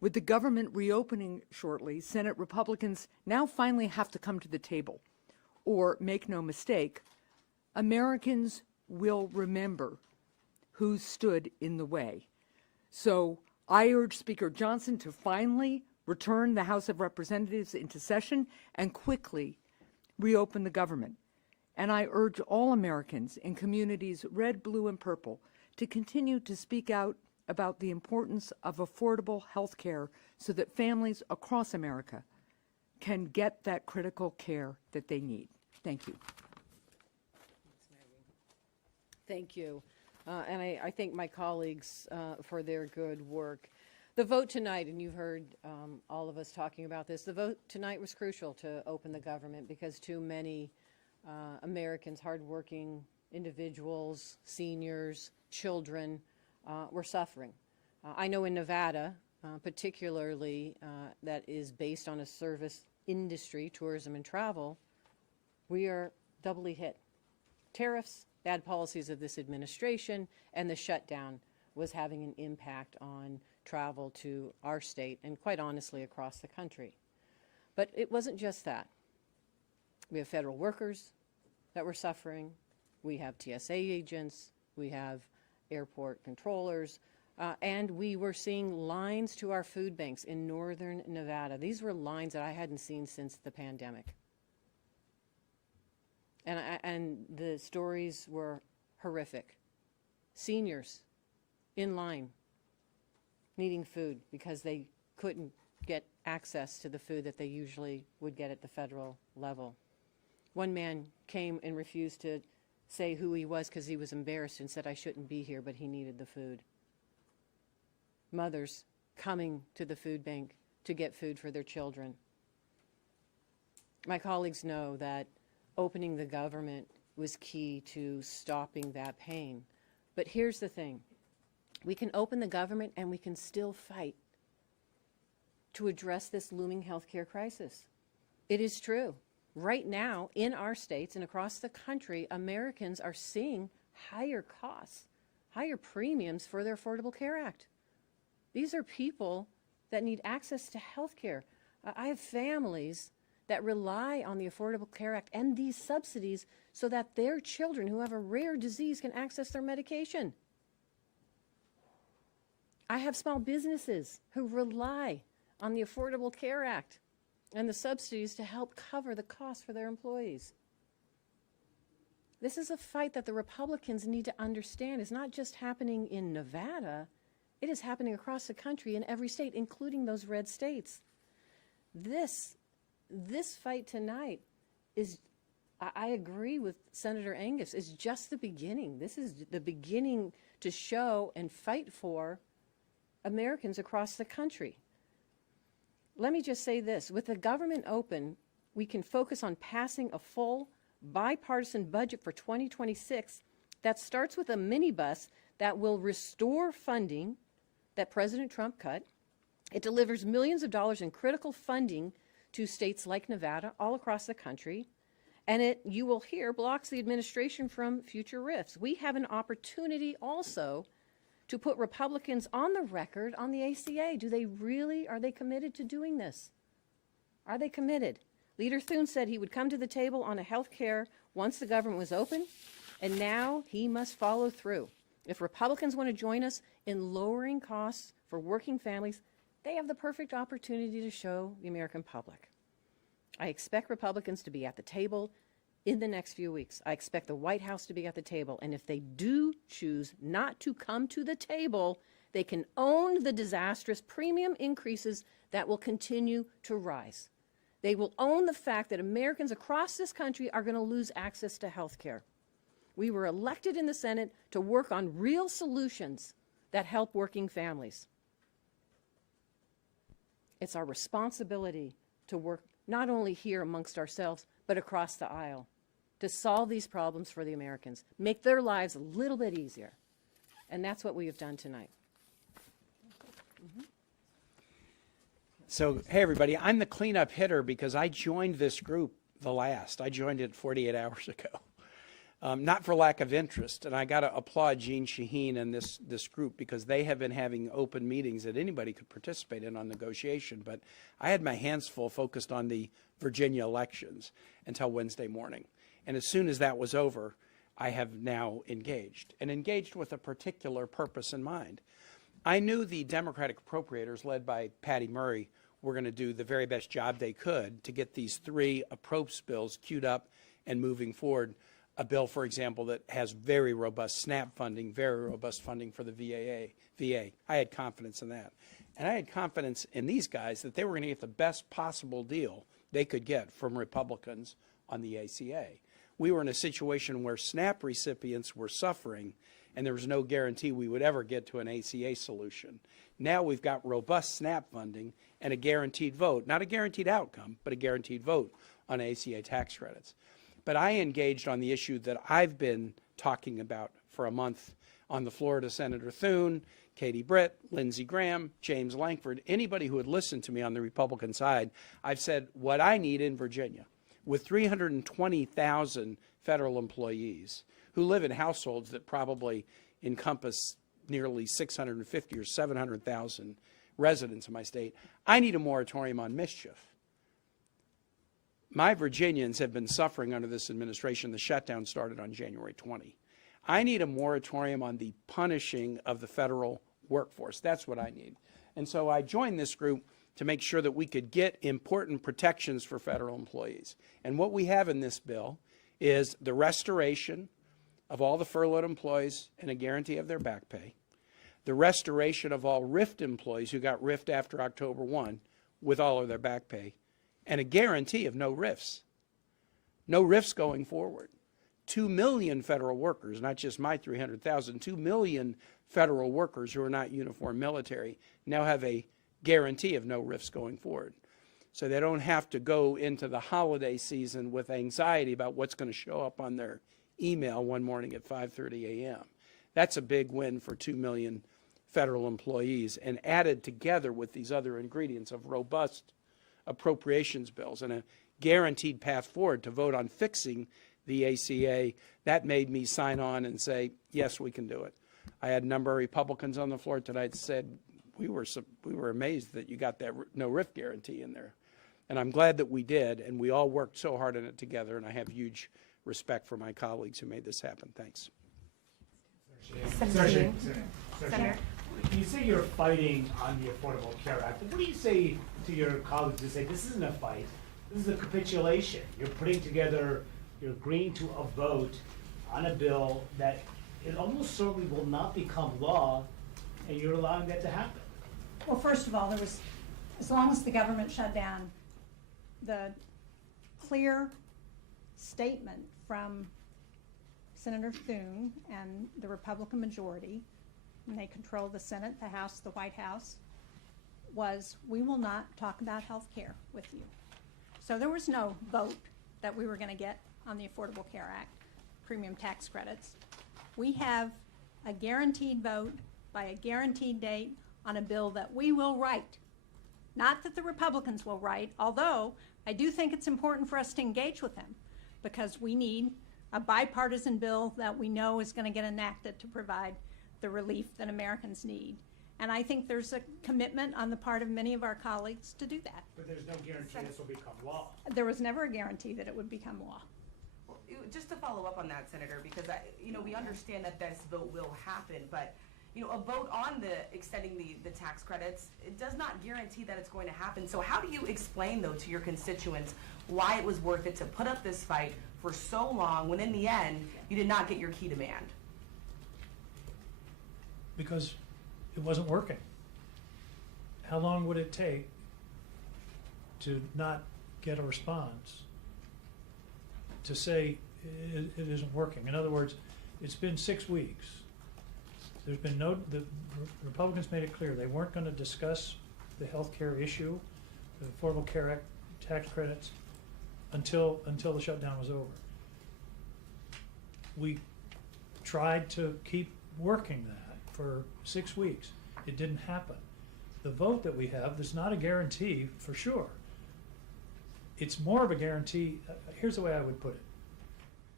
With the government reopening shortly, Senate Republicans now finally have to come to the table. Or, make no mistake, Americans will remember who stood in the way. So I urge Speaker Johnson to finally return the House of Representatives into session and quickly reopen the government. And I urge all Americans in communities red, blue, and purple to continue to speak out about the importance of affordable health care so that families across America can get that critical care that they need. Thank you. Thank you. And I thank my colleagues for their good work. The vote tonight, and you've heard all of us talking about this, the vote tonight was crucial to open the government because too many Americans, hardworking individuals, seniors, children, were suffering. I know in Nevada, particularly that is based on a service industry, tourism and travel, we are doubly hit. Tariffs, bad policies of this administration, and the shutdown was having an impact on travel to our state and quite honestly across the country. But it wasn't just that. We have federal workers that were suffering. We have TSA agents. We have airport controllers. And we were seeing lines to our food banks in northern Nevada. These were lines that I hadn't seen since the pandemic. And the stories were horrific. Seniors in line needing food because they couldn't get access to the food that they usually would get at the federal level. One man came and refused to say who he was because he was embarrassed and said, I shouldn't be here, but he needed the food. Mothers coming to the food bank to get food for their children. My colleagues know that opening the government was key to stopping that pain. But here's the thing. We can open the government and we can still fight to address this looming healthcare crisis. It is true. Right now, in our states and across the country, Americans are seeing higher costs, higher premiums for their Affordable Care Act. These are people that need access to health care. I have families that rely on the Affordable Care Act and these subsidies so that their children who have a rare disease can access their medication. I have small businesses who rely on the Affordable Care Act and the subsidies to help cover the costs for their employees. This is a fight that the Republicans need to understand is not just happening in Nevada, it is happening across the country in every state, including those red states. This fight tonight is, I agree with Senator Angus, is just the beginning. This is the beginning to show and fight for Americans across the country. Let me just say this. With the government open, we can focus on passing a full bipartisan budget for 2026 that starts with a minibus that will restore funding that President Trump cut. It delivers millions of dollars in critical funding to states like Nevada, all across the country. And it, you will hear, blocks the administration from future rifts. We have an opportunity also to put Republicans on the record on the ACA. Are they committed to doing this? Are they committed? Leader Thune said he would come to the table on a health care once the government was open, and now he must follow through. If Republicans want to join us in lowering costs for working families, they have the perfect opportunity to show the American public. I expect Republicans to be at the table in the next few weeks. I expect the White House to be at the table. And if they do choose not to come to the table, they can own the disastrous premium increases that will continue to rise. They will own the fact that Americans across this country are going to lose access to health care. We were elected in the Senate to work on real solutions that help working families. It's our responsibility to work not only here amongst ourselves, but across the aisle to solve these problems for the Americans, make their lives a little bit easier. And that's what we have done tonight. So, hey, everybody, I'm the cleanup hitter because I joined this group the last. I joined it 48 hours ago. not for lack of interest. And I got to applaud Jean Shaheen and this group, because they have been having open meetings that anybody could participate in on negotiation. But I had my hands full focused on the Virginia elections until Wednesday morning. And as soon as that was over, I have now engaged, and engaged with a particular purpose in mind. I knew the Democratic appropriators, led by Patty Murray, were going to do the very best job they could to get these 3 approach bills queued up and moving forward. A bill, for example, that has very robust SNAP funding, very robust funding for the VA. I had confidence in that. And I had confidence in these guys that they were going to get the best possible deal they could get from Republicans on the ACA. We were in a situation where SNAP recipients were suffering, and there was no guarantee we would ever get to an ACA solution. Now we've got robust SNAP funding and a guaranteed vote, not a guaranteed outcome, but a guaranteed vote on ACA tax credits. But I engaged on the issue that I've been talking about for a month on the floor to Senator Thune, Katie Britt, Lindsey Graham, James Lankford, anybody who had listened to me on the Republican side. I've said what I need in Virginia, with 320,000 federal employees who live in households that probably encompass nearly 650 or 700,000 residents in my state, I need a moratorium on mischief. My Virginians have been suffering under this administration. The shutdown started on January 20. I need a moratorium on the punishing of the federal workforce. That's what I need. And so I joined this group to make sure that we could get important protections for federal employees. And what we have in this bill is the restoration of all the furloughed employees and a guarantee of their back pay, the restoration of all RIFT employees who got RIFT after October 1 with all of their back pay, and a guarantee of no RIFs. No RIFs going forward. 2 million federal workers, not just my 300,000, 2 million federal workers who are not uniformed military now have a guarantee of no RIFs going forward. So they don't have to go into the holiday season with anxiety about what's going to show up on their email one morning at 5:30 a.m. That's a big win for 2 million federal employees, and added together with these other ingredients of robust appropriations bills and a guaranteed path forward to vote on fixing the ACA, that made me sign on and say, yes, we can do it. I had a number of Republicans on the floor tonight said, we were amazed that you got that no RIF guarantee in there. And I'm glad that we did, and we all worked so hard on it together, and I have huge respect for my colleagues who made this happen. Thanks. Senator, you say you're fighting on the Affordable Care Act. What do you say to your colleagues who say this isn't a fight, this is a capitulation? You're putting together, you're agreeing to a vote on a bill that it almost certainly will not become law, and you're allowing that to happen. Well, first of all, there was, as long as the government shut down, the clear statement from Senator Thune and the Republican majority, and they control the Senate, the House, the White House, was we will not talk about health care with you. So there was no vote that we were going to get on the Affordable Care Act, premium tax credits. We have a guaranteed vote by a guaranteed date on a bill that we will write. Not that the Republicans will write, although I do think it's important for us to engage with them, because we need a bipartisan bill that we know is going to get enacted to provide the relief that Americans need. And I think there's a commitment on the part of many of our colleagues to do that. But there's no guarantee this will become law. There was never a guarantee that it would become law. Well, just to follow up on that, Senator, because we understand that this vote will happen, but a vote on the extending the tax credits, it does not guarantee that it's going to happen. So how do you explain, though, to your constituents why it was worth it to put up this fight for so long when in the end you did not get your key demand? Because it wasn't working. How long would it take to not get a response to say it isn't working? In other words, it's been 6 weeks. There's been the Republicans made it clear they weren't going to discuss the health care issue, the Affordable Care Act tax credits, until the shutdown was over. We tried to keep working that for 6 weeks. It didn't happen. The vote that we have is not a guarantee for sure. It's more of a guarantee. Here's the way I would put it.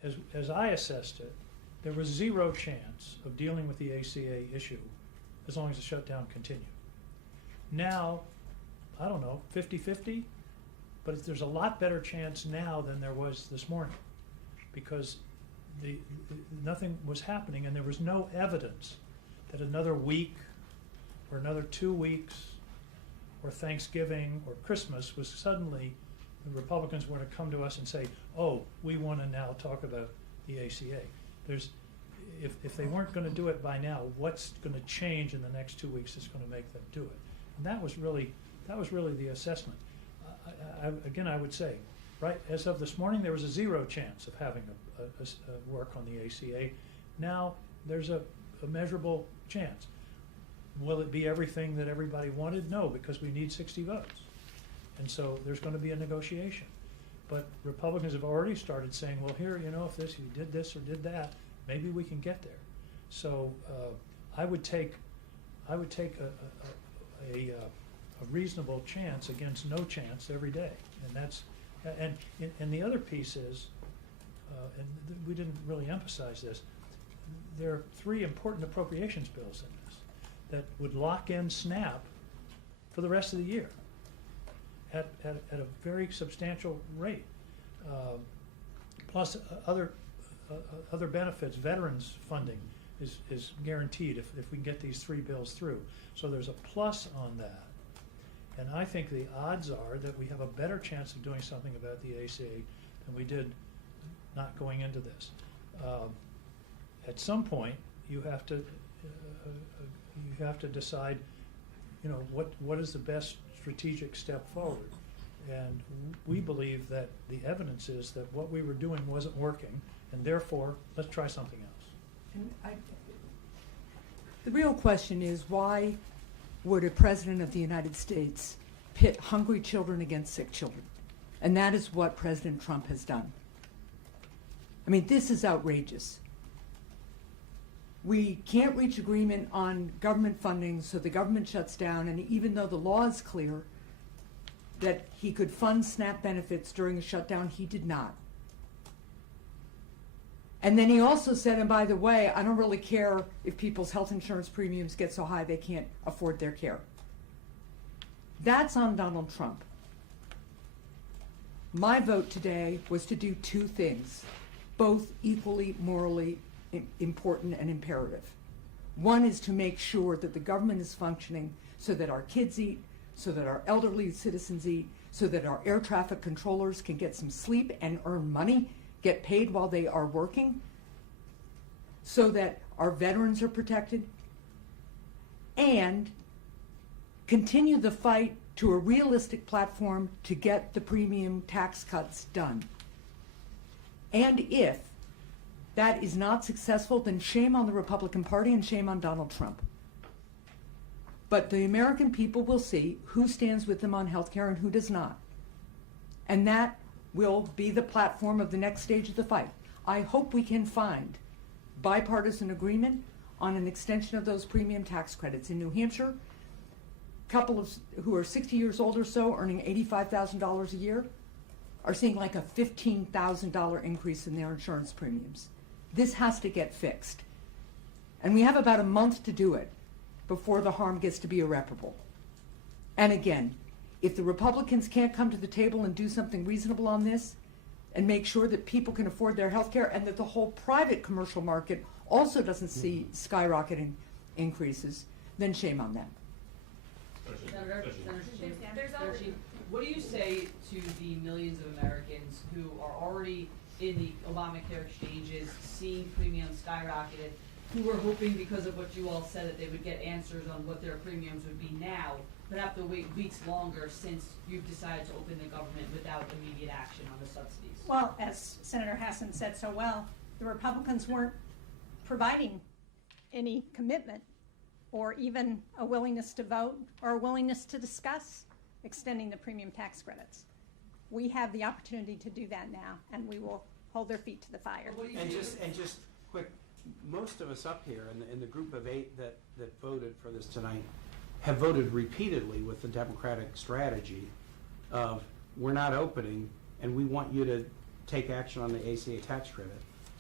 as I assessed it, there was zero chance of dealing with the ACA issue as long as the shutdown continued. Now, I don't know, 50-50, but there's a lot better chance now than there was this morning, because nothing was happening and there was no evidence that another week or another 2 weeks or Thanksgiving or Christmas was suddenly the Republicans were to come to us and say, oh, we want to now talk about the ACA. If they weren't going to do it by now, what's going to change in the next 2 weeks that's going to make them do it? And that was really the assessment. Again, I would say, right, as of this morning, there was a zero chance of having a work on the ACA. Now there's a measurable chance. Will it be everything that everybody wanted? No, because we need 60 votes. And so there's going to be a negotiation. But Republicans have already started saying, well, here, you know, if you did this or did that, maybe we can get there. So I would take a reasonable chance against no chance every day. And the other piece is, we didn't really emphasize this, there are 3 important appropriations bills in this that would lock in SNAP for the rest of the year at a very substantial rate. Plus other benefits, veterans funding is guaranteed if we can get these 3 bills through. So there's a plus on that. And I think the odds are that we have a better chance of doing something about the ACA than we did not going into this. At some point, you have to decide, you know, what is the best strategic step forward. And we believe that the evidence is that what we were doing wasn't working, and therefore, let's try something else. And the real question is, why would a president of the United States pit hungry children against sick children? And that is what President Trump has done. I mean, this is outrageous. We can't reach agreement on government funding, so the government shuts down, and even though the law is clear that he could fund SNAP benefits during a shutdown, he did not. And then he also said, and by the way, I don't really care if people's health insurance premiums get so high they can't afford their care. That's on Donald Trump. My vote today was to do 2 things, both equally morally important and imperative. One is to make sure that the government is functioning so that our kids eat, so that our elderly citizens eat, so that our air traffic controllers can get some sleep and earn money, get paid while they are working, so that our veterans are protected, and continue the fight to a realistic platform to get the premium tax cuts done. And if that is not successful, then shame on the Republican Party and shame on Donald Trump. But the American people will see who stands with them on health care and who does not. And that will be the platform of the next stage of the fight. I hope we can find bipartisan agreement on an extension of those premium tax credits. In New Hampshire, couples who are 60 years old or so, earning $85,000 a year, are seeing like a $15,000 increase in their insurance premiums. This has to get fixed. And we have about a month to do it before the harm gets to be irreparable. And again, if the Republicans can't come to the table and do something reasonable on this and make sure that people can afford their health care and that the whole private commercial market also doesn't see skyrocketing increases, then shame on them. Senator Sheen, what do you say to the millions of Americans who are already in the Obamacare exchanges, seeing premiums skyrocketed, who were hoping because of what you all said that they would get answers on what their premiums would be now, but have to wait weeks longer since you've decided to open the government without immediate action on the subsidies? Well, as Senator Hassan said so well, the Republicans weren't providing any commitment or even a willingness to vote or a willingness to discuss extending the premium tax credits. We have the opportunity to do that now, and we will hold their feet to the fire. And just quick, most of us up here in the group of 8 that voted for this tonight have voted repeatedly with the Democratic strategy of we're not opening and we want you to take action on the ACA tax credit.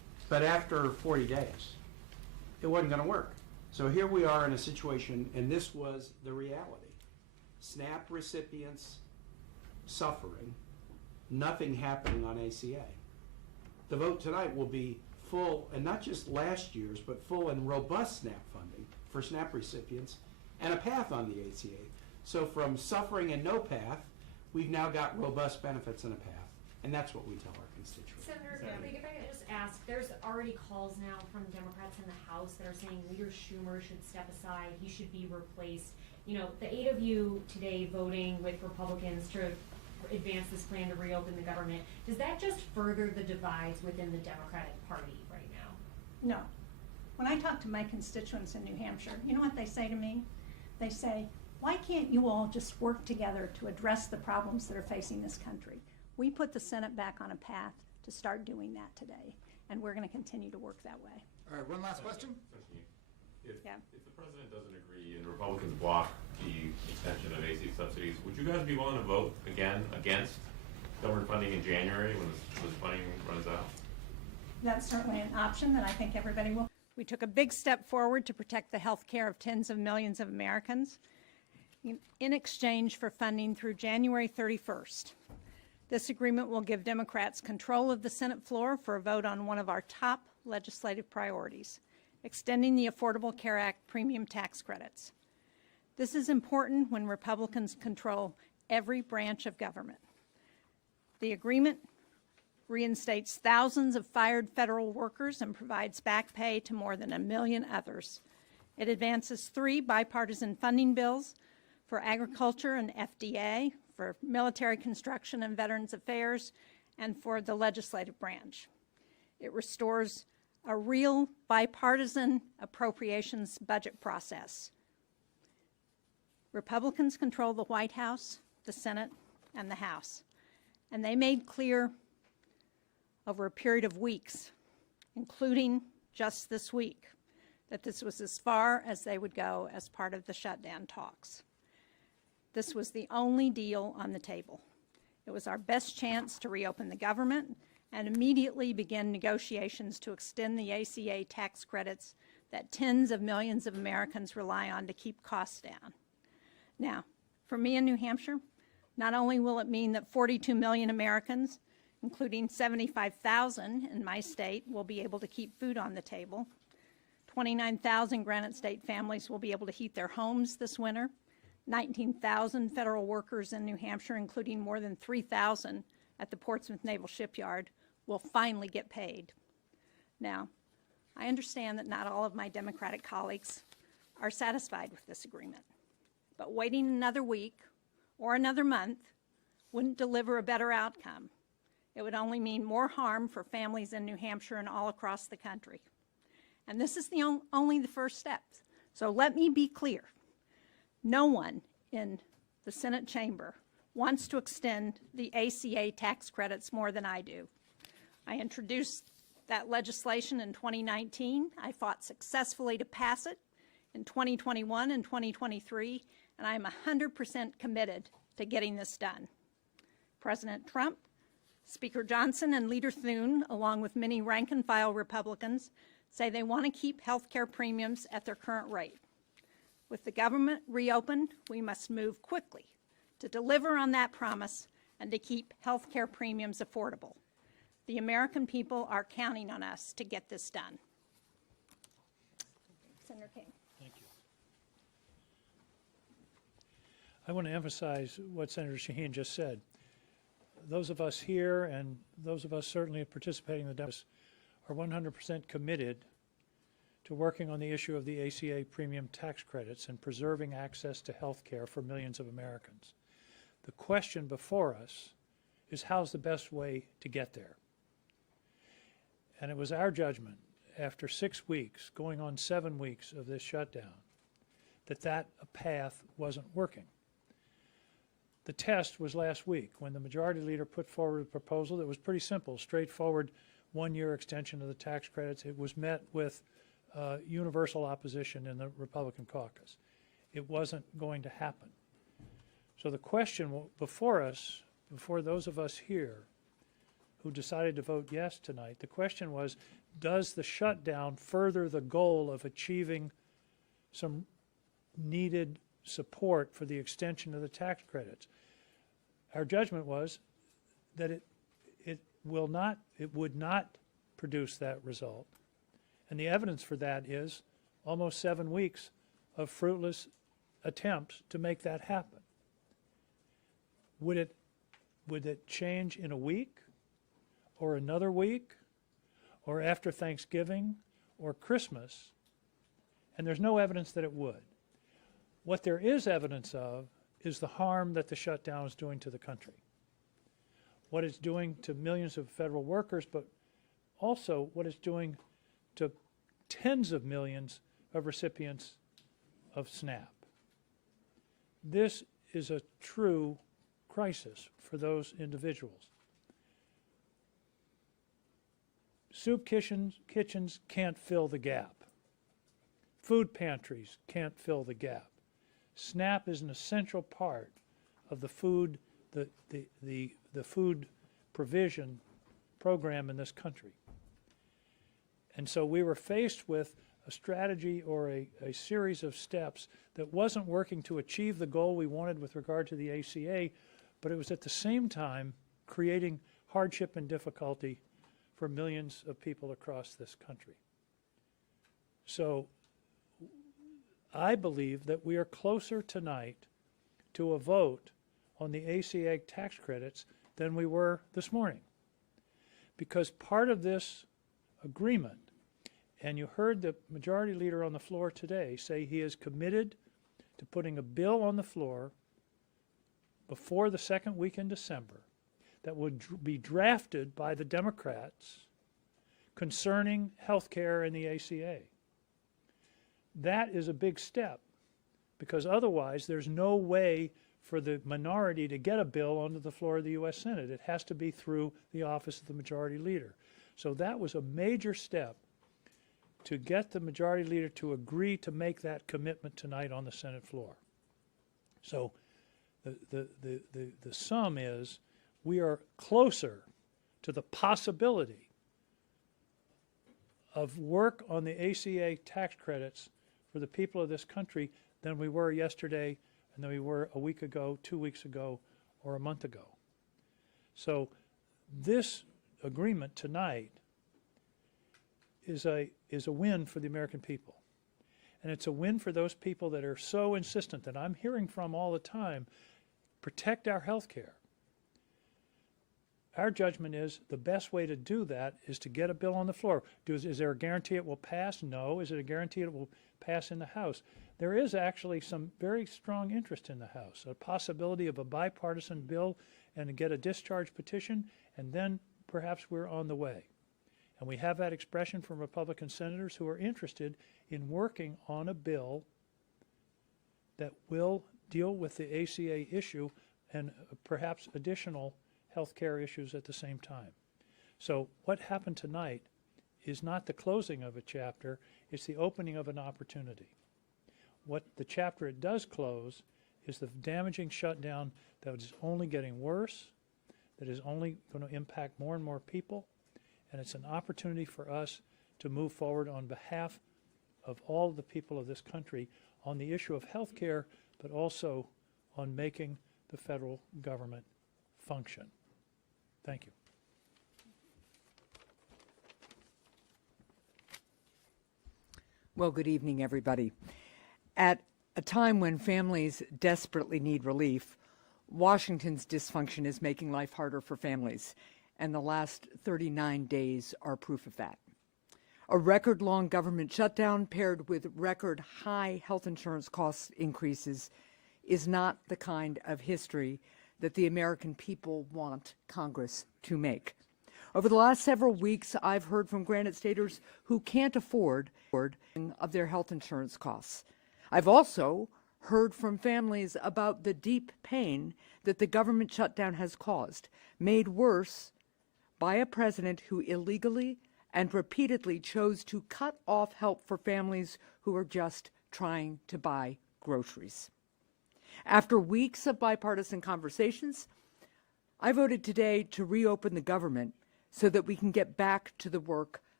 But after 40 days, it wasn't going to work. So here we are in a situation, and this was the reality. SNAP recipients suffering, nothing happening on ACA. The vote tonight will be full, and not just last year's, but full and robust SNAP funding for SNAP recipients and a path on the ACA. So from suffering and no path, we've now got robust benefits and a path. And that's what we tell our constituents. Senator, if I could just ask, there's already calls now from Democrats in the House that are saying Leader Schumer should step aside, he should be replaced. You know, the 8 of you today voting with Republicans to advance this plan to reopen the government, does that just further the divides within the Democratic Party right now? No. When I talk to my constituents in New Hampshire, you know what they say to me? They say, why can't you all just work together to address the problems that are facing this country? We put the Senate back on a path to start doing that today, and we're going to continue to work that way. All right, one last question. If Yeah. the president doesn't agree and Republicans block the extension of AC subsidies, would you guys be willing to vote again against government funding in January when this funding runs out? That's certainly an option that I think everybody will. We took a big step forward to protect the health care of tens of millions of Americans in exchange for funding through January 31st. This agreement will give Democrats control of the Senate floor for a vote on one of our top legislative priorities, extending the Affordable Care Act premium tax credits. This is important when Republicans control every branch of government. The agreement reinstates thousands of fired federal workers and provides back pay to more than 1 million others. It advances 3 bipartisan funding bills for agriculture and FDA, for military construction and Veterans Affairs, and for the legislative branch. It restores a real bipartisan appropriations budget process. Republicans control the White House, the Senate, and the House, and they made clear over a period of weeks, including just this week, that this was as far as they would go as part of the shutdown talks. This was the only deal on the table. It was our best chance to reopen the government and immediately begin negotiations to extend the ACA tax credits that tens of millions of Americans rely on to keep costs down. Now, for me in New Hampshire, not only will it mean that 42 million Americans, including 75,000 in my state, will be able to keep food on the table, 29,000 Granite State families will be able to heat their homes this winter, 19,000 federal workers in New Hampshire, including more than 3,000 at the Portsmouth Naval Shipyard, will finally get paid. Now, I understand that not all of my Democratic colleagues are satisfied with this agreement, but waiting another week or another month wouldn't deliver a better outcome. It would only mean more harm for families in New Hampshire and all across the country. And this is only the first steps. So let me be clear. No one in the Senate chamber wants to extend the ACA tax credits more than I do. I introduced that legislation in 2019. I fought successfully to pass it in 2021 and 2023, and I'm 100% committed to getting this done. President Trump, Speaker Johnson, and Leader Thune, along with many rank-and-file Republicans, say they want to keep health care premiums at their current rate. With the government reopened, we must move quickly to deliver on that promise and to keep health care premiums affordable. The American people are counting on us to get this done. Senator King. Thank you. I want to emphasize what Senator Shaheen just said. Those of us here and those of us certainly participating in the debates are 100% committed to working on the issue of the ACA premium tax credits and preserving access to health care for millions of Americans. The question before us is how's the best way to get there? And it was our judgment after 6 weeks, going on 7 weeks of this shutdown, that path wasn't working. The test was last week when the majority leader put forward a proposal that was pretty simple, straightforward, one-year extension of the tax credits. It was met with universal opposition in the Republican caucus. It wasn't going to happen. So the question before us, before those of us here who decided to vote yes tonight, the question was, does the shutdown further the goal of achieving some needed support for the extension of the tax credits? Our judgment was that it would not produce that result. And the evidence for that is almost 7 weeks of fruitless attempts to make that happen. Would it change in a week or another week or after Thanksgiving or Christmas? And there's no evidence that it would. What there is evidence of is the harm that the shutdown is doing to the country. What it's doing to millions of federal workers, but also what it's doing to tens of millions of recipients of SNAP. This is a true crisis for those individuals. Soup kitchens can't fill the gap. Food pantries can't fill the gap. SNAP is an essential part of the food provision program in this country. And so we were faced with a strategy or a series of steps that wasn't working to achieve the goal we wanted with regard to the ACA, but it was at the same time creating hardship and difficulty for millions of people across this country. So I believe that we are closer tonight to a vote on the ACA tax credits than we were this morning. Because part of this agreement, and you heard the majority leader on the floor today say he is committed to putting a bill on the floor before the second week in December that would be drafted by the Democrats concerning health care and the ACA. That is a big step, because otherwise there's no way for the minority to get a bill onto the floor of the U.S. Senate. It has to be through the office of the majority leader. So that was a major step to get the majority leader to agree to make that commitment tonight on the Senate floor. So the sum is we are closer to the possibility of work on the ACA tax credits for the people of this country than we were yesterday and than we were a week ago, 2 weeks ago, or a month ago. So this agreement tonight is a win for the American people. And it's a win for those people that are so insistent, that I'm hearing from all the time, protect our health care. Our judgment is the best way to do that is to get a bill on the floor. Is there a guarantee it will pass? No. Is it a guarantee it will pass in the House? There is actually some very strong interest in the House, a possibility of a bipartisan bill and to get a discharge petition, and then perhaps we're on the way. And we have that expression from Republican senators who are interested in working on a bill that will deal with the ACA issue and perhaps additional health care issues at the same time. So what happened tonight is not the closing of a chapter, it's the opening of an opportunity. What the chapter it does close is the damaging shutdown that is only getting worse, that is only going to impact more and more people, and it's an opportunity for us to move forward on behalf of all the people of this country on the issue of health care, but also on making the federal government function. Thank you. Well, good evening, everybody. At a time when families desperately need relief, Washington's dysfunction is making life harder for families, and the last 39 days are proof of that. A record-long government shutdown paired with record-high health insurance cost increases is not the kind of history that the American people want Congress to make. Over the last several weeks, I've heard from Granite Staters who can't afford of their health insurance costs. I've also heard from families about the deep pain that the government shutdown has caused, made worse by a president who illegally and repeatedly chose to cut off help for families who are just trying to buy groceries. After weeks of bipartisan conversations, I voted today to reopen the government so that we can get back to the work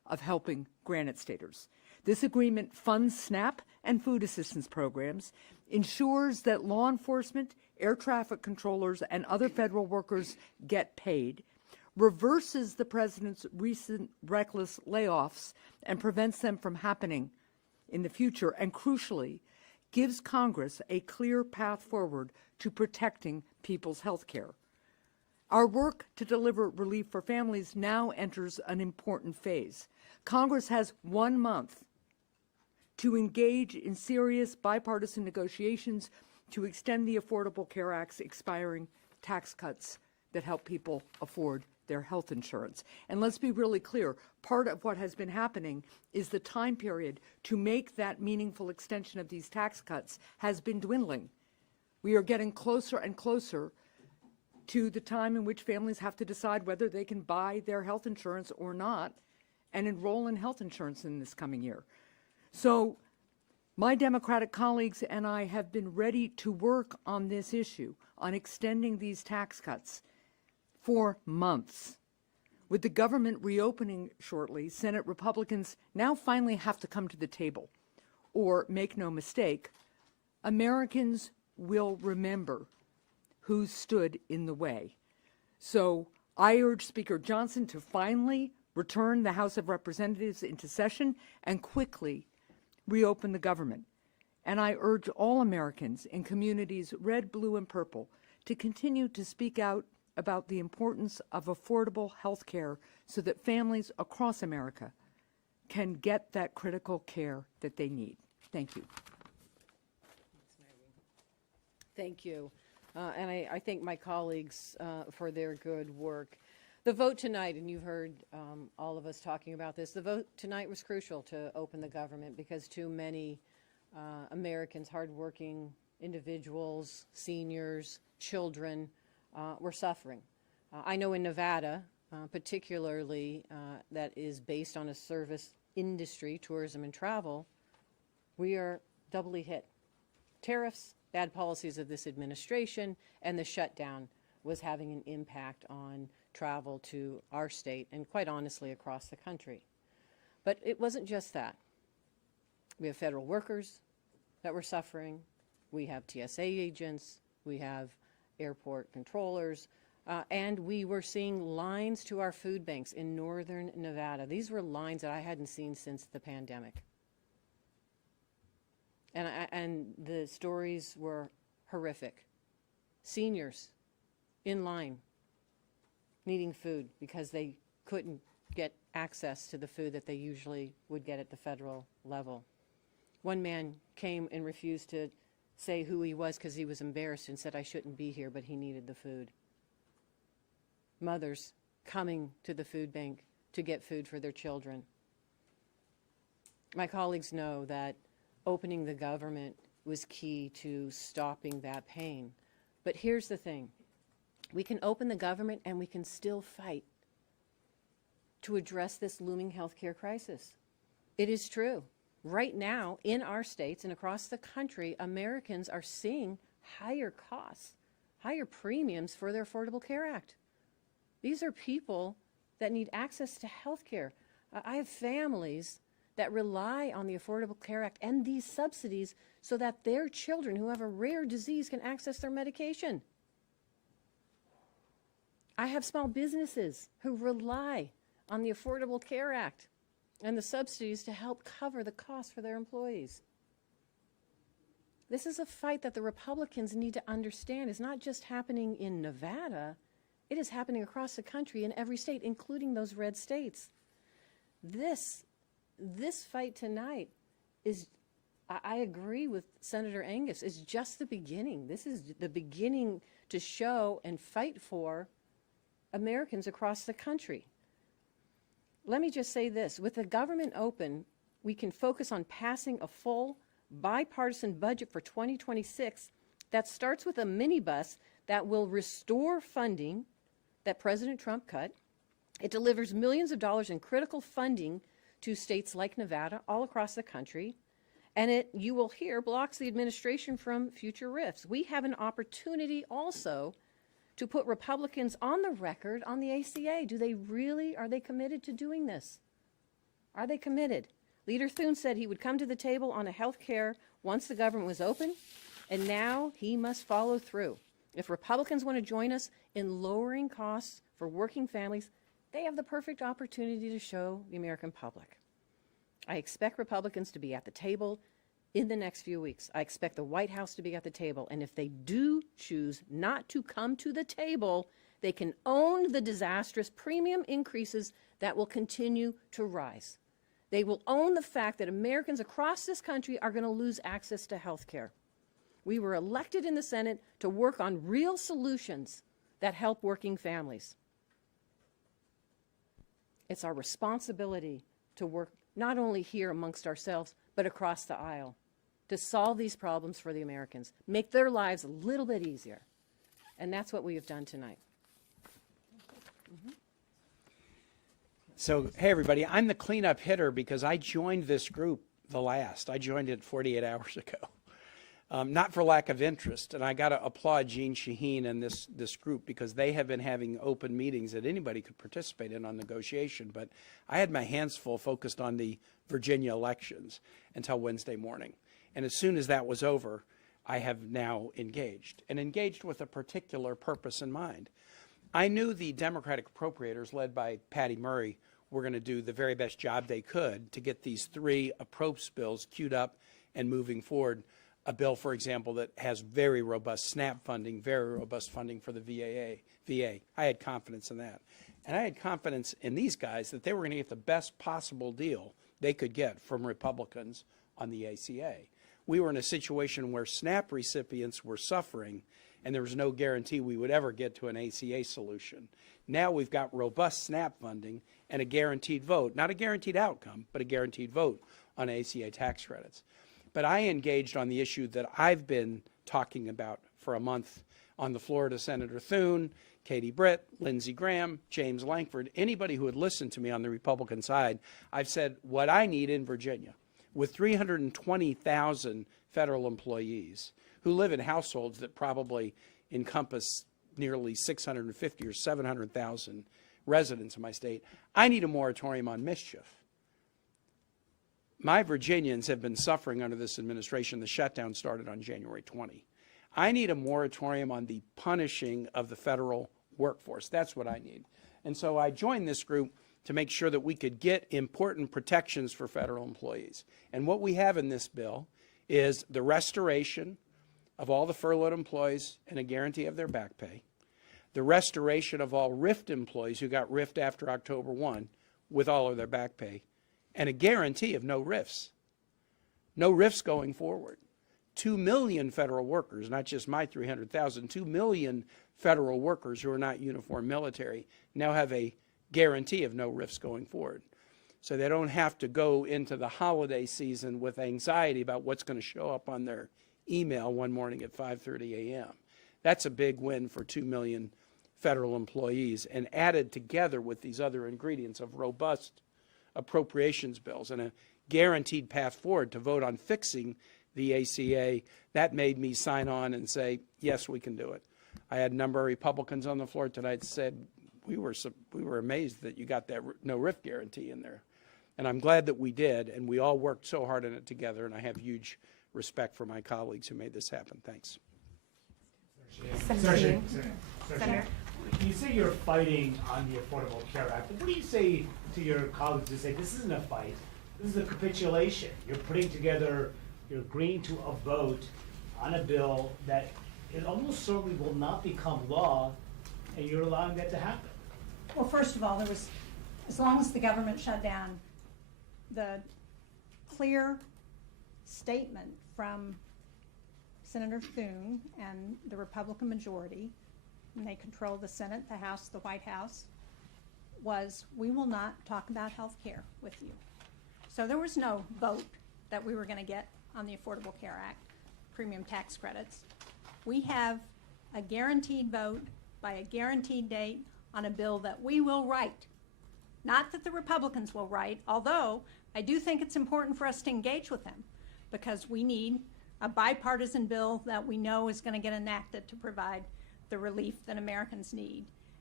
of helping Granite Staters. This agreement funds SNAP and food assistance programs, ensures that law enforcement, air traffic controllers, and other federal workers get paid, reverses the president's recent reckless layoffs and prevents them from happening in the future, and crucially, gives Congress a clear path forward to protecting people's health care. Our work to deliver relief for families now enters an important phase. Congress has 1 month to engage in serious bipartisan negotiations to extend the Affordable Care Act's expiring tax cuts that help people afford their health insurance. And let's be really clear, part of what has been happening is the time period to make that meaningful extension of these tax cuts has been dwindling. We are getting closer and closer to the time in which families have to decide whether they can buy their health insurance or not and enroll in health insurance in this coming year. So my Democratic colleagues and I have been ready to work on this issue, on extending these tax cuts for months. With the government reopening shortly, Senate Republicans now finally have to come to the table. Or, make no mistake, Americans will remember who stood in the way. So I urge Speaker Johnson to finally return the House of Representatives into session and quickly reopen the government. And I urge all Americans in communities red, blue, and purple to continue to speak out about the importance of affordable health care so that families across America can get that critical care that they need. Thank you. Thank you. And I thank my colleagues for their good work. The vote tonight, and you've heard all of us talking about this, the vote tonight was crucial to open the government because too many Americans, hardworking individuals, seniors, children, were suffering. I know in Nevada, particularly that is based on a service industry, tourism and travel, we are doubly hit. Tariffs, bad policies of this administration, and the shutdown was having an impact on travel to our state and quite honestly across the country. But it wasn't just that. We have federal workers that were suffering. We have TSA agents. We have airport controllers. And we were seeing lines to our food banks in northern Nevada. These were lines that I hadn't seen since the pandemic. And the stories were horrific. Seniors in line needing food because they couldn't get access to the food that they usually would get at the federal level. One man came and refused to say who he was because he was embarrassed and said, "I shouldn't be here," but he needed the food. Mothers coming to the food bank to get food for their children. My colleagues know that opening the government was key to stopping that pain. But here's the thing. We can open the government and we can still fight to address this looming healthcare crisis. It is true. Right now, in our states and across the country, Americans are seeing higher costs, higher premiums for their Affordable Care Act. These are people that need access to health care. I have families that rely on the Affordable Care Act and these subsidies so that their children who have a rare disease can access their medication. I have small businesses who rely on the Affordable Care Act and the subsidies to help cover the costs for their employees. This is a fight that the Republicans need to understand is not just happening in Nevada, it is happening across the country in every state, including those red states. This fight tonight is, I agree with Senator Angus, is just the beginning. This is the beginning to show and fight for Americans across the country. Let me just say this. With the government open, we can focus on passing a full bipartisan budget for 2026 that starts with a minibus that will restore funding that President Trump cut. It delivers millions of dollars in critical funding to states like Nevada all across the country. And it, you will hear, blocks the administration from future rifts. We have an opportunity also to put Republicans on the record on the ACA. Do they really, are they committed to doing this? Are they committed? Leader Thune said he would come to the table on a health care once the government was open, and now he must follow through. If Republicans want to join us in lowering costs for working families, they have the perfect opportunity to show the American public. I expect Republicans to be at the table in the next few weeks. I expect the White House to be at the table, and if they do choose not to come to the table, they can own the disastrous premium increases that will continue to rise. They will own the fact that Americans across this country are going to lose access to health care. We were elected in the Senate to work on real solutions that help working families. It's our responsibility to work not only here amongst ourselves, but across the aisle to solve these problems for the Americans, make their lives a little bit easier. And that's what we have done tonight. So, hey, everybody, I'm the cleanup hitter because I joined this group the last. I joined it 48 hours ago. Not for lack of interest, and I got to applaud Jean Shaheen and this group because they have been having open meetings that anybody could participate in on negotiation, but I had my hands full focused on the Virginia elections until Wednesday morning. And as soon as that was over, I have now engaged with a particular purpose in mind. I knew the Democratic appropriators led by Patty Murray were going to do the very best job they could to get these three approach bills queued up and moving forward. A bill, for example, that has very robust SNAP funding, very robust funding for the VA. I had confidence in that. And I had confidence in these guys that they were going to get the best possible deal they could get from Republicans on the ACA. We were in a situation where SNAP recipients were suffering, and there was no guarantee we would ever get to an ACA solution. Now we've got robust SNAP funding and a guaranteed vote, not a guaranteed outcome, but a guaranteed vote on ACA tax credits. But I engaged on the issue that I've been talking about for a month on the floor to Senator Thune, Katie Britt, Lindsey Graham, James Lankford, anybody who had listened to me on the Republican side. I've said what I need in Virginia, with 320,000 federal employees who live in households that probably encompass nearly 650 or 700,000 residents in my state, I need a moratorium on mischief. My Virginians have been suffering under this administration. The shutdown started on January 20. I need a moratorium on the punishing of the federal workforce. That's what I need. And so I joined this group to make sure that we could get important protections for federal employees. And what we have in this bill is the restoration of all the furloughed employees and a guarantee of their back pay, the restoration of all RIFT employees who got RIFT after October 1 with all of their back pay, and a guarantee of no RIFs. No RIFs going forward. 2 million federal workers, not just my 300,000, 2 million federal workers who are not uniform military now have a guarantee of no RIFs going forward. So they don't have to go into the holiday season with anxiety about what's going to show up on their email one morning at 5:30 a.m. That's a big win for 2 million federal employees, and added together with these other ingredients of robust appropriations bills and a guaranteed path forward to vote on fixing the ACA, that made me sign on and say, yes, we can do it. I had a number of Republicans on the floor tonight that said, we were amazed that you got that no RIF guarantee in there. And I'm glad that we did, and we all worked so hard on it together, and I have huge respect for my colleagues who made this happen. Thanks. Senator, you say you're fighting on the Affordable Care Act. What do you say to your colleagues who say this isn't a fight, this is a capitulation? You're putting together, you're agreeing to a vote on a bill that it almost certainly will not become law, and you're allowing that to happen. Well, first of all, there was, as long as the government shut down, the clear statement from Senator Thune and the Republican majority, and they control the Senate, the House, the White House, was we will not talk about health care with you. So there was no vote that we were going to get on the Affordable Care Act, premium tax credits. We have a guaranteed vote by a guaranteed date on a bill that we will write. Not that the Republicans will write, although I do think it's important for us to engage with them because we need a bipartisan bill that we know is going to get enacted to provide the relief that Americans need.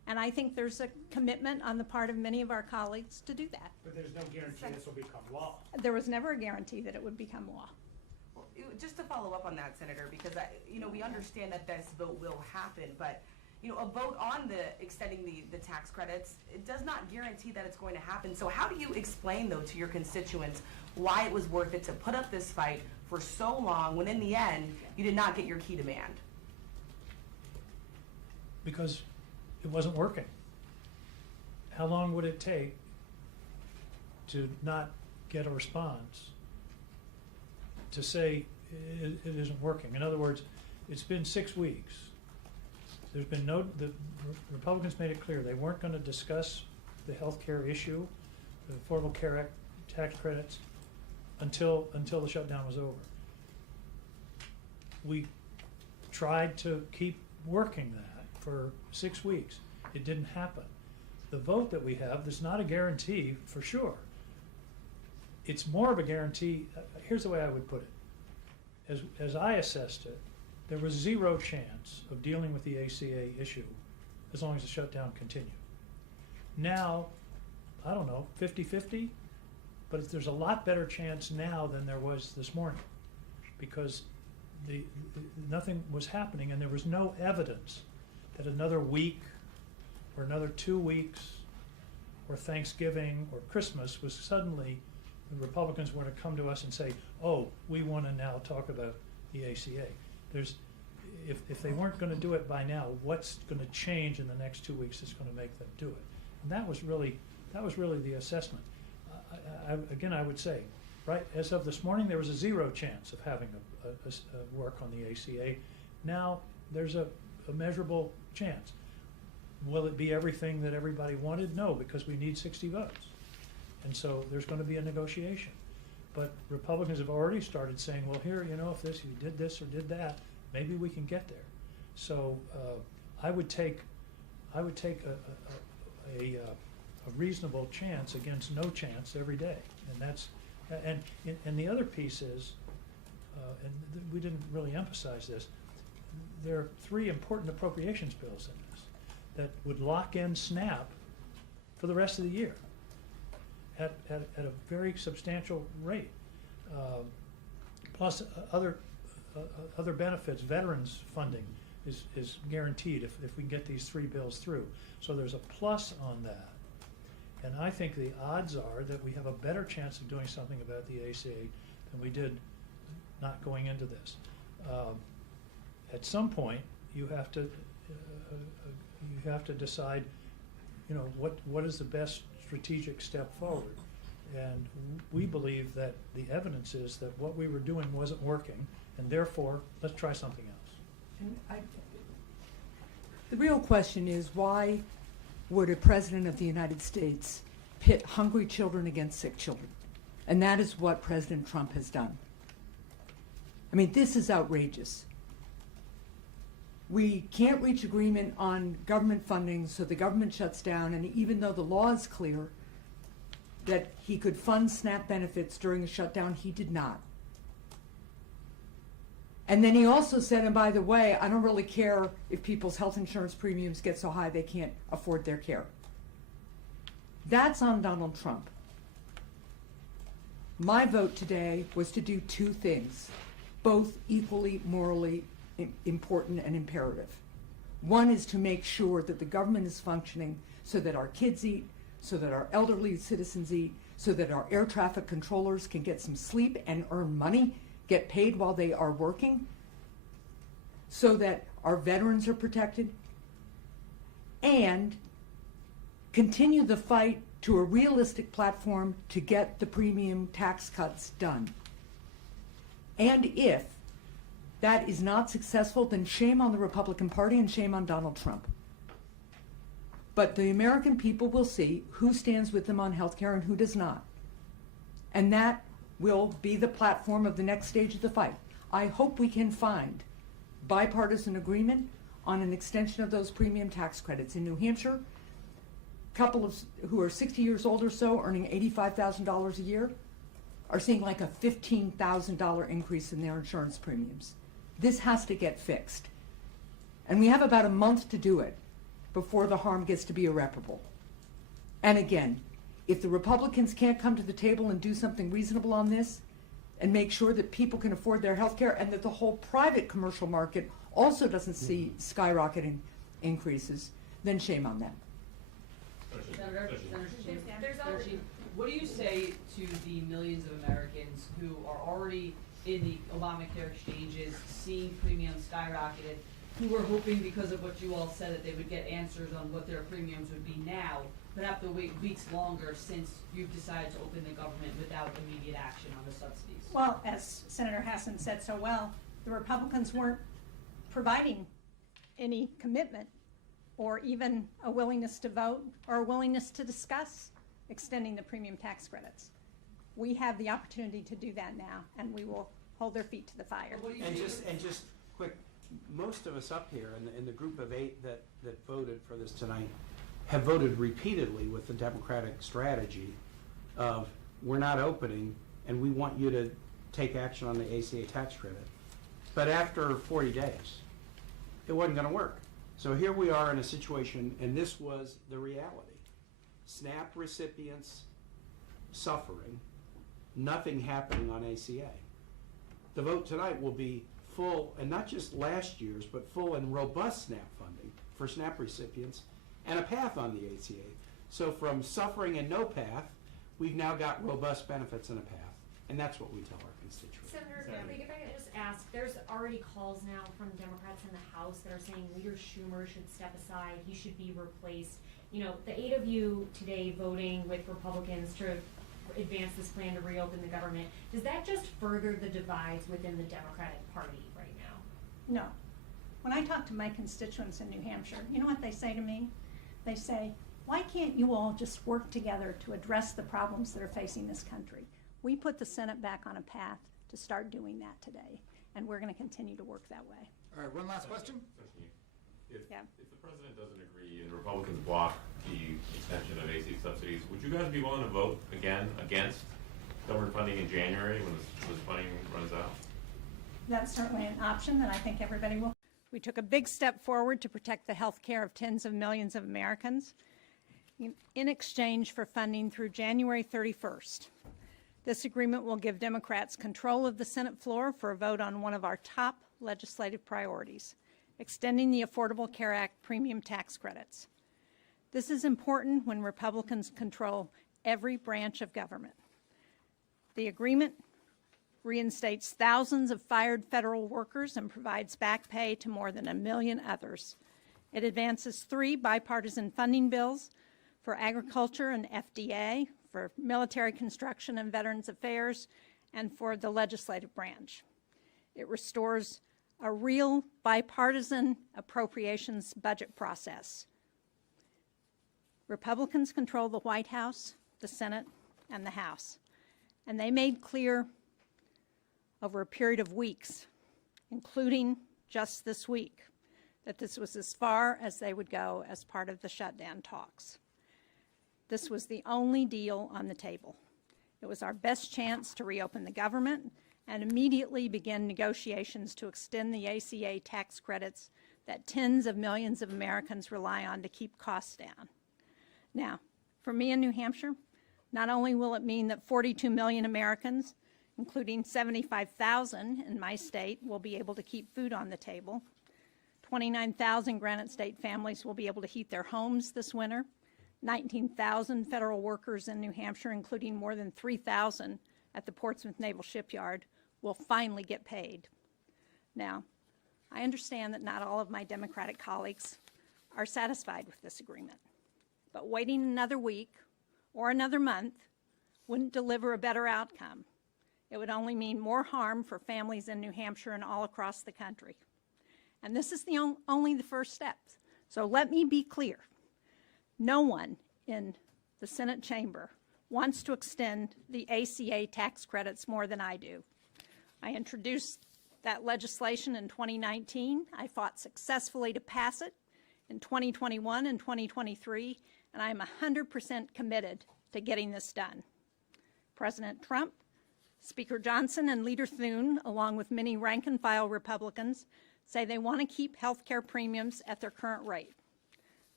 And I think there's a commitment on the part of many of our colleagues to do that. But there's no guarantee this will become law. There was never a guarantee that it would become law. Well, just to follow up on that, Senator, because we understand that this vote will happen, but a vote on extending the tax credits, it does not guarantee that it's going to happen. So how do you explain, though, to your constituents why it was worth it to put up this fight for so long when in the end you did not get your key demand? Because it wasn't working. How long would it take to not get a response to say it isn't working? In other words, it's been 6 weeks. There's been the Republicans made it clear they weren't going to discuss the health care issue, the Affordable Care Act tax credits, until the shutdown was over. We tried to keep working that for 6 weeks. It didn't happen. The vote that we have, there's not a guarantee for sure. It's more of a guarantee. Here's the way I would put it. As I assessed it, there was zero chance of dealing with the ACA issue as long as the shutdown continued. Now, I don't know, 50-50, but there's a lot better chance now than there was this morning, because nothing was happening and there was no evidence that another week or another 2 weeks or Thanksgiving or Christmas was suddenly the Republicans were to come to us and say, oh, we want to now talk about the ACA. If they weren't going to do it by now, what's going to change in the next 2 weeks that's going to make them do it? And that was really the assessment. Again, I would say, right, as of this morning, there was a zero chance of having a work on the ACA. Now there's a measurable chance. Will it be everything that everybody wanted? No, because we need 60 votes. And so there's going to be a negotiation. But Republicans have already started saying, well, here, if you did this or did that, maybe we can get there. So I would take a reasonable chance against no chance every day. And the other piece is, and we didn't really emphasize this, there are 3 important appropriations bills in this that would lock in SNAP for the rest of the year at a very substantial rate. Plus other benefits, veterans funding is guaranteed if we can get these 3 bills through. So there's a plus on that. And I think the odds are that we have a better chance of doing something about the ACA than we did not going into this. At some point, you have to decide, what is the best strategic step forward. And we believe that the evidence is that what we were doing wasn't working, and therefore, let's try something else. And the real question is, why would a president of the United States pit hungry children against sick children? And that is what President Trump has done. I mean, this is outrageous. We can't reach agreement on government funding, so the government shuts down, and even though the law is clear that he could fund SNAP benefits during the shutdown, he did not. And then he also said, and by the way, I don't really care if people's health insurance premiums get so high they can't afford their care. That's on Donald Trump. My vote today was to do 2 things, both equally morally important and imperative. One is to make sure that the government is functioning so that our kids eat, so that our elderly citizens eat, so that our air traffic controllers can get some sleep and earn money, get paid while they are working, so that our veterans are protected, and continue the fight to a realistic platform to get the premium tax cuts done. And if that is not successful, then shame on the Republican Party and shame on Donald Trump. But the American people will see who stands with them on health care and who does not. And that will be the platform of the next stage of the fight. I hope we can find bipartisan agreement on an extension of those premium tax credits. In New Hampshire, couples who are 60 years old or so, earning $85,000 a year, are seeing like a $15,000 increase in their insurance premiums. This has to get fixed. And we have about a month to do it. before the harm gets to be irreparable. And again, if the Republicans can't come to the table and do something reasonable on this and make sure that people can afford their health care and that the whole private commercial market also doesn't see skyrocketing increases, then shame on them. Senator Shaheen, what do you say to the millions of Americans who are already in the Obamacare exchanges, seeing premiums skyrocketed, who were hoping because of what you all said that they would get answers on what their premiums would be now, but have to wait weeks longer since you've decided to open the government without immediate action on the subsidies? Well, as Senator Hassan said so well, the Republicans weren't providing any commitment or even a willingness to vote or a willingness to discuss extending the premium tax credits. We have the opportunity to do that now, and we will hold their feet to the fire. And just quick, most of us up here in the group of 8 that voted for this tonight have voted repeatedly with the Democratic strategy of we're not opening and we want you to take action on the ACA tax credit. But after 40 days, it wasn't going to work. So here we are in a situation, and this was the reality. SNAP recipients suffering, nothing happening on ACA. The vote tonight will be full, and not just last year's, but full and robust SNAP funding for SNAP recipients and a path on the ACA. So from suffering and no path, we've now got robust benefits and a path. And that's what we tell our constituents. Senator, if I could just ask, there's already calls now from Democrats in the House that are saying Leader Schumer should step aside, he should be replaced. You know, the 8 of you today voting with Republicans to advance this plan to reopen the government, does that just further the divides within the Democratic Party right now? No. When I talk to my constituents in New Hampshire, you know what they say to me? They say, why can't you all just work together to address the problems that are facing this country? We put the Senate back on a path to start doing that today, and we're going to continue to work that way. All right, one last question. If the president doesn't agree and Republicans block the extension of AC subsidies, would you guys be willing to vote again against government funding in January when this funding runs out? That's certainly an option that I think everybody will. We took a big step forward to protect the health care of tens of millions of Americans in exchange for funding through January 31st. This agreement will give Democrats control of the Senate floor for a vote on one of our top legislative priorities, extending the Affordable Care Act premium tax credits. This is important when Republicans control every branch of government. The agreement reinstates thousands of fired federal workers and provides back pay to more than 1 million others. It advances 3 bipartisan funding bills for agriculture and FDA, for military construction and Veterans Affairs, and for the legislative branch. It restores a real bipartisan appropriations budget process. Republicans control the White House, the Senate, and the House, and they made clear over a period of weeks, including just this week, that this was as far as they would go as part of the shutdown talks. This was the only deal on the table. It was our best chance to reopen the government and immediately begin negotiations to extend the ACA tax credits that tens of millions of Americans rely on to keep costs down. Now, for me in New Hampshire, not only will it mean that 42 million Americans, including 75,000 in my state, will be able to keep food on the table, 29,000 Granite State families will be able to heat their homes this winter, 19,000 federal workers in New Hampshire, including more than 3,000 at the Portsmouth Naval Shipyard, will finally get paid. Now, I understand that not all of my Democratic colleagues are satisfied with this agreement, but waiting another week or another month wouldn't deliver a better outcome. It would only mean more harm for families in New Hampshire and all across the country. And this is only the first step. So let me be clear. No one in the Senate chamber wants to extend the ACA tax credits more than I do. I introduced that legislation in 2019. I fought successfully to pass it in 2021 and 2023, and I'm 100% committed to getting this done. President Trump, Speaker Johnson, and Leader Thune, along with many rank-and-file Republicans, say they want to keep health care premiums at their current rate.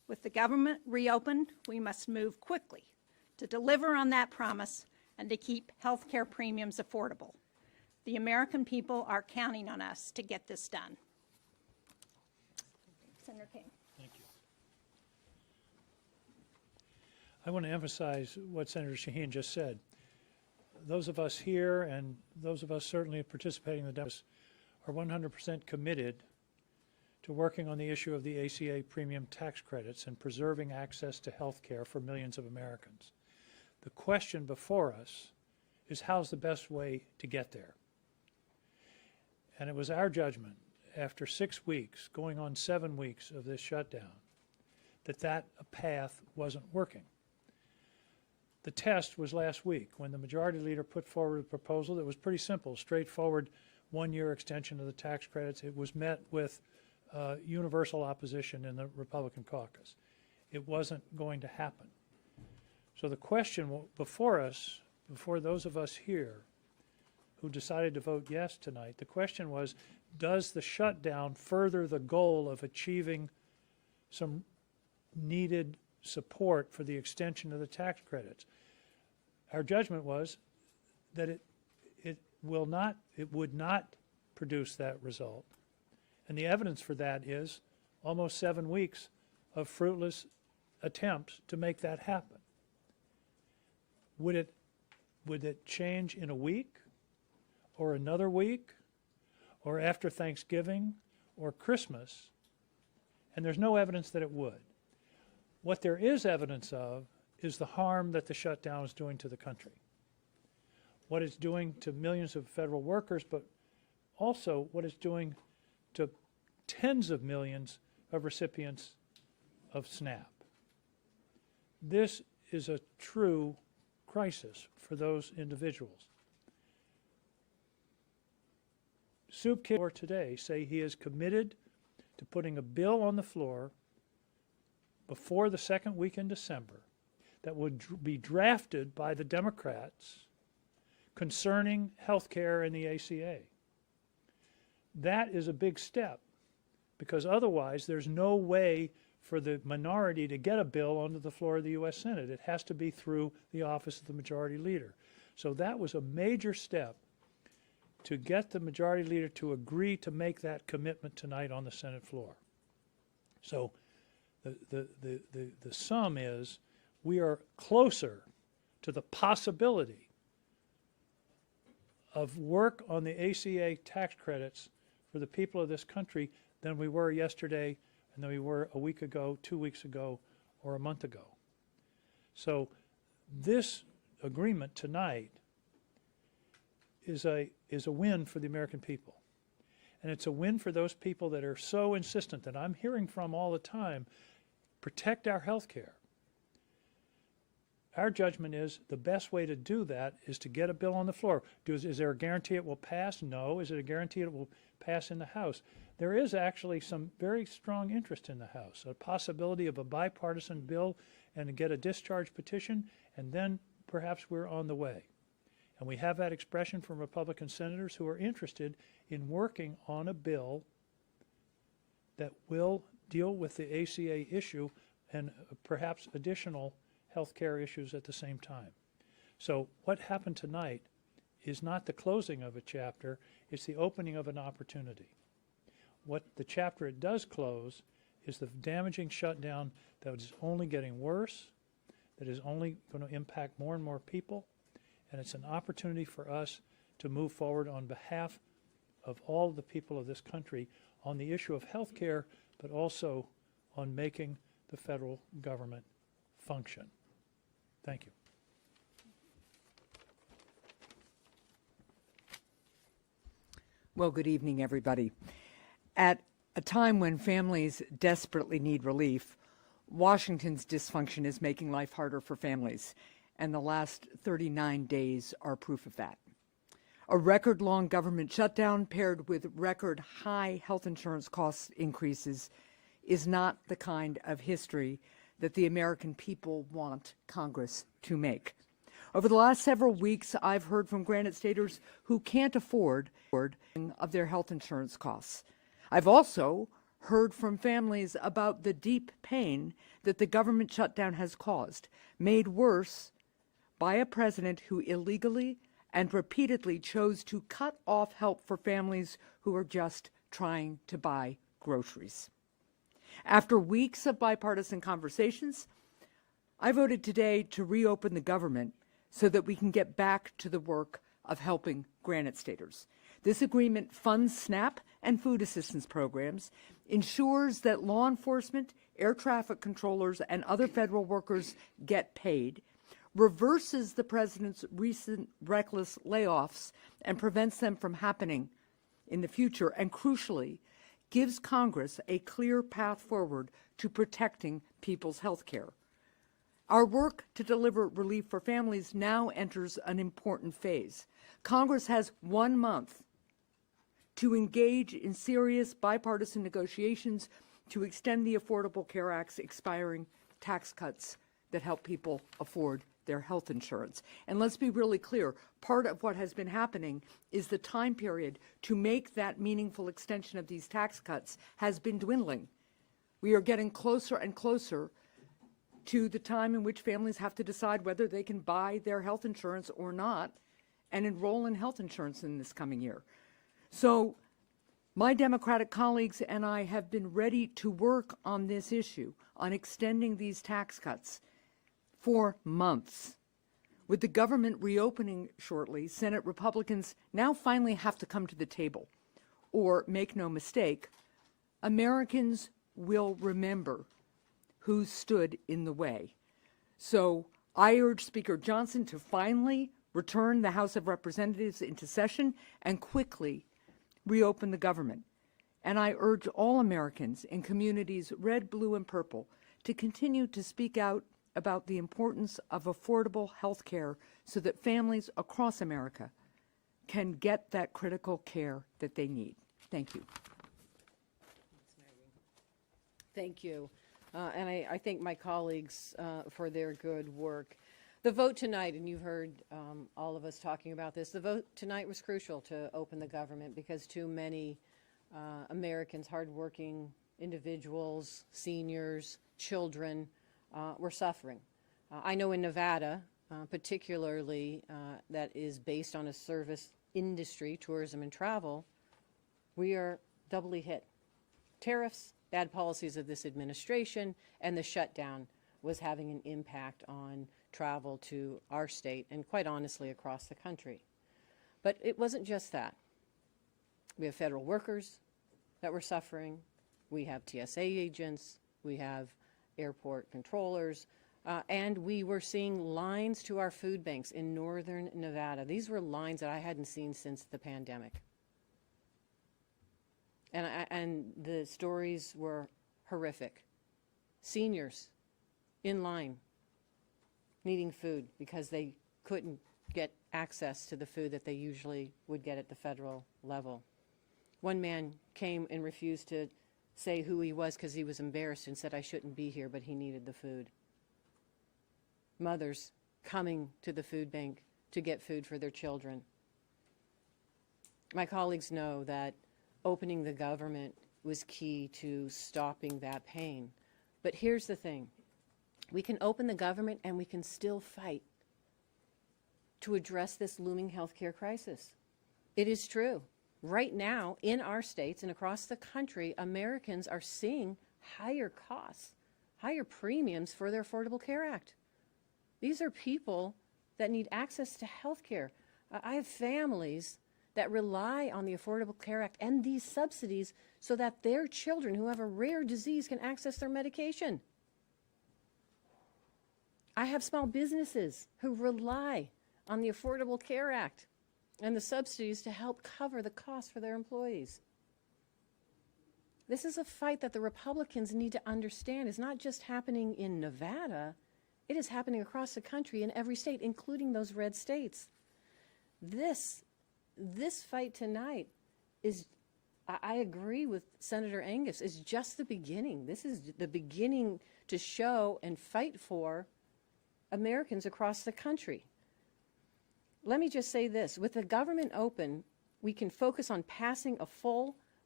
With the government reopened, we must move quickly to deliver on that promise and to keep health care premiums affordable. The American people are counting on us to get this done. Senator King. Thank you. I want to emphasize what Senator Shaheen just said. Those of us here and those of us certainly participating in the Democrats are 100% committed to working on the issue of the ACA premium tax credits and preserving access to health care for millions of Americans. The question before us is how's the best way to get there? And it was our judgment after 6 weeks, going on 7 weeks of this shutdown, that path wasn't working. The test was last week when the majority leader put forward a proposal that was pretty simple, straightforward, one-year extension of the tax credits. It was met with universal opposition in the Republican caucus. It wasn't going to happen. So the question before us, before those of us here who decided to vote yes tonight, the question was, does the shutdown further the goal of achieving some needed support for the extension of the tax credits? Our judgment was that it would not produce that result. And the evidence for that is almost 7 weeks of fruitless attempts to make that happen. Would it change in a week or another week or after Thanksgiving or Christmas? And there's no evidence that it would. What there is evidence of is the harm that the shutdown is doing to the country. What it's doing to millions of federal workers, but also what it's doing to tens of millions of recipients of SNAP. This is a true crisis for those individuals. Soup Kitchen today say he is committed to putting a bill on the floor before the second week in December that would be drafted by the Democrats concerning health care and the ACA. That is a big step because otherwise there's no way for the minority to get a bill onto the floor of the U.S. Senate. It has to be through the office of the majority leader. So that was a major step to get the majority leader to agree to make that commitment tonight on the Senate floor. So the sum is we are closer to the possibility of work on the ACA tax credits for the people of this country than we were yesterday and than we were a week ago, 2 weeks ago, or a month ago. So this agreement tonight is a win for the American people. And it's a win for those people that are so insistent that I'm hearing from all the time, protect our health care. Our judgment is the best way to do that is to get a bill on the floor. Is there a guarantee it will pass? No. Is it a guarantee it will pass in the House? There is actually some very strong interest in the House, a possibility of a bipartisan bill and to get a discharge petition, and then perhaps we're on the way. And we have that expression from Republican senators who are interested in working on a bill that will deal with the ACA issue and perhaps additional health care issues at the same time. So what happened tonight is not the closing of a chapter, it's the opening of an opportunity. What the chapter it does close is the damaging shutdown that is only getting worse, that is only going to impact more and more people, and it's an opportunity for us to move forward on behalf of all the people of this country on the issue of health care, but also on making the federal government function. Thank you. Well, good evening, everybody. At a time when families desperately need relief, Washington's dysfunction is making life harder for families, and the last 39 days are proof of that. A record-long government shutdown paired with record-high health insurance cost increases is not the kind of history that the American people want Congress to make. Over the last several weeks, I've heard from Granite Staters who can't afford of their health insurance costs. I've also heard from families about the deep pain that the government shutdown has caused, made worse by a president who illegally and repeatedly chose to cut off help for families who are just trying to buy groceries. After weeks of bipartisan conversations, I voted today to reopen the government so that we can get back to the work of helping Granite Staters. This agreement funds SNAP and food assistance programs, ensures that law enforcement, air traffic controllers, and other federal workers get paid, reverses the president's recent reckless layoffs and prevents them from happening in the future, and crucially, gives Congress a clear path forward to protecting people's health care. Our work to deliver relief for families now enters an important phase. Congress has 1 month to engage in serious bipartisan negotiations to extend the Affordable Care Act's expiring tax cuts that help people afford their health insurance. And let's be really clear, part of what has been happening is the time period to make that meaningful extension of these tax cuts has been dwindling. We are getting closer and closer to the time in which families have to decide whether they can buy their health insurance or not and enroll in health insurance in this coming year. So my Democratic colleagues and I have been ready to work on this issue, on extending these tax cuts for months. With the government reopening shortly, Senate Republicans now finally have to come to the table. Or, make no mistake, Americans will remember who stood in the way. So I urge Speaker Johnson to finally return the House of Representatives into session and quickly reopen the government. And I urge all Americans in communities red, blue, and purple to continue to speak out about the importance of affordable health care so that families across America can get that critical care that they need. Thank you. Thank you. And I thank my colleagues for their good work. The vote tonight, and you've heard all of us talking about this, the vote tonight was crucial to open the government because too many Americans, hardworking individuals, seniors, children, were suffering. I know in Nevada, particularly that is based on a service industry, tourism and travel, we are doubly hit. Tariffs, bad policies of this administration, and the shutdown was having an impact on travel to our state and quite honestly across the country. But it wasn't just that. We have federal workers that were suffering. We have TSA agents. We have airport controllers. And we were seeing lines to our food banks in northern Nevada. These were lines that I hadn't seen since the pandemic. And the stories were horrific. Seniors in line needing food because they couldn't get access to the food that they usually would get at the federal level. One man came and refused to say who he was because he was embarrassed and said, "I shouldn't be here," but he needed the food. Mothers coming to the food bank to get food for their children. My colleagues know that opening the government was key to stopping that pain. But here's the thing. We can open the government and we can still fight to address this looming healthcare crisis. It is true. Right now, in our states and across the country, Americans are seeing higher costs, higher premiums for their Affordable Care Act. These are people that need access to health care. I have families that rely on the Affordable Care Act and these subsidies so that their children who have a rare disease can access their medication. I have small businesses who rely on the Affordable Care Act and the subsidies to help cover the cost for their employees. This is a fight that the Republicans need to understand is not just happening in Nevada, it is happening across the country in every state, including those red states. This fight tonight is, I agree with Senator Angus, is just the beginning. This is the beginning to show and fight for Americans across the country. Let me just say this. With the government open, we can focus on passing a full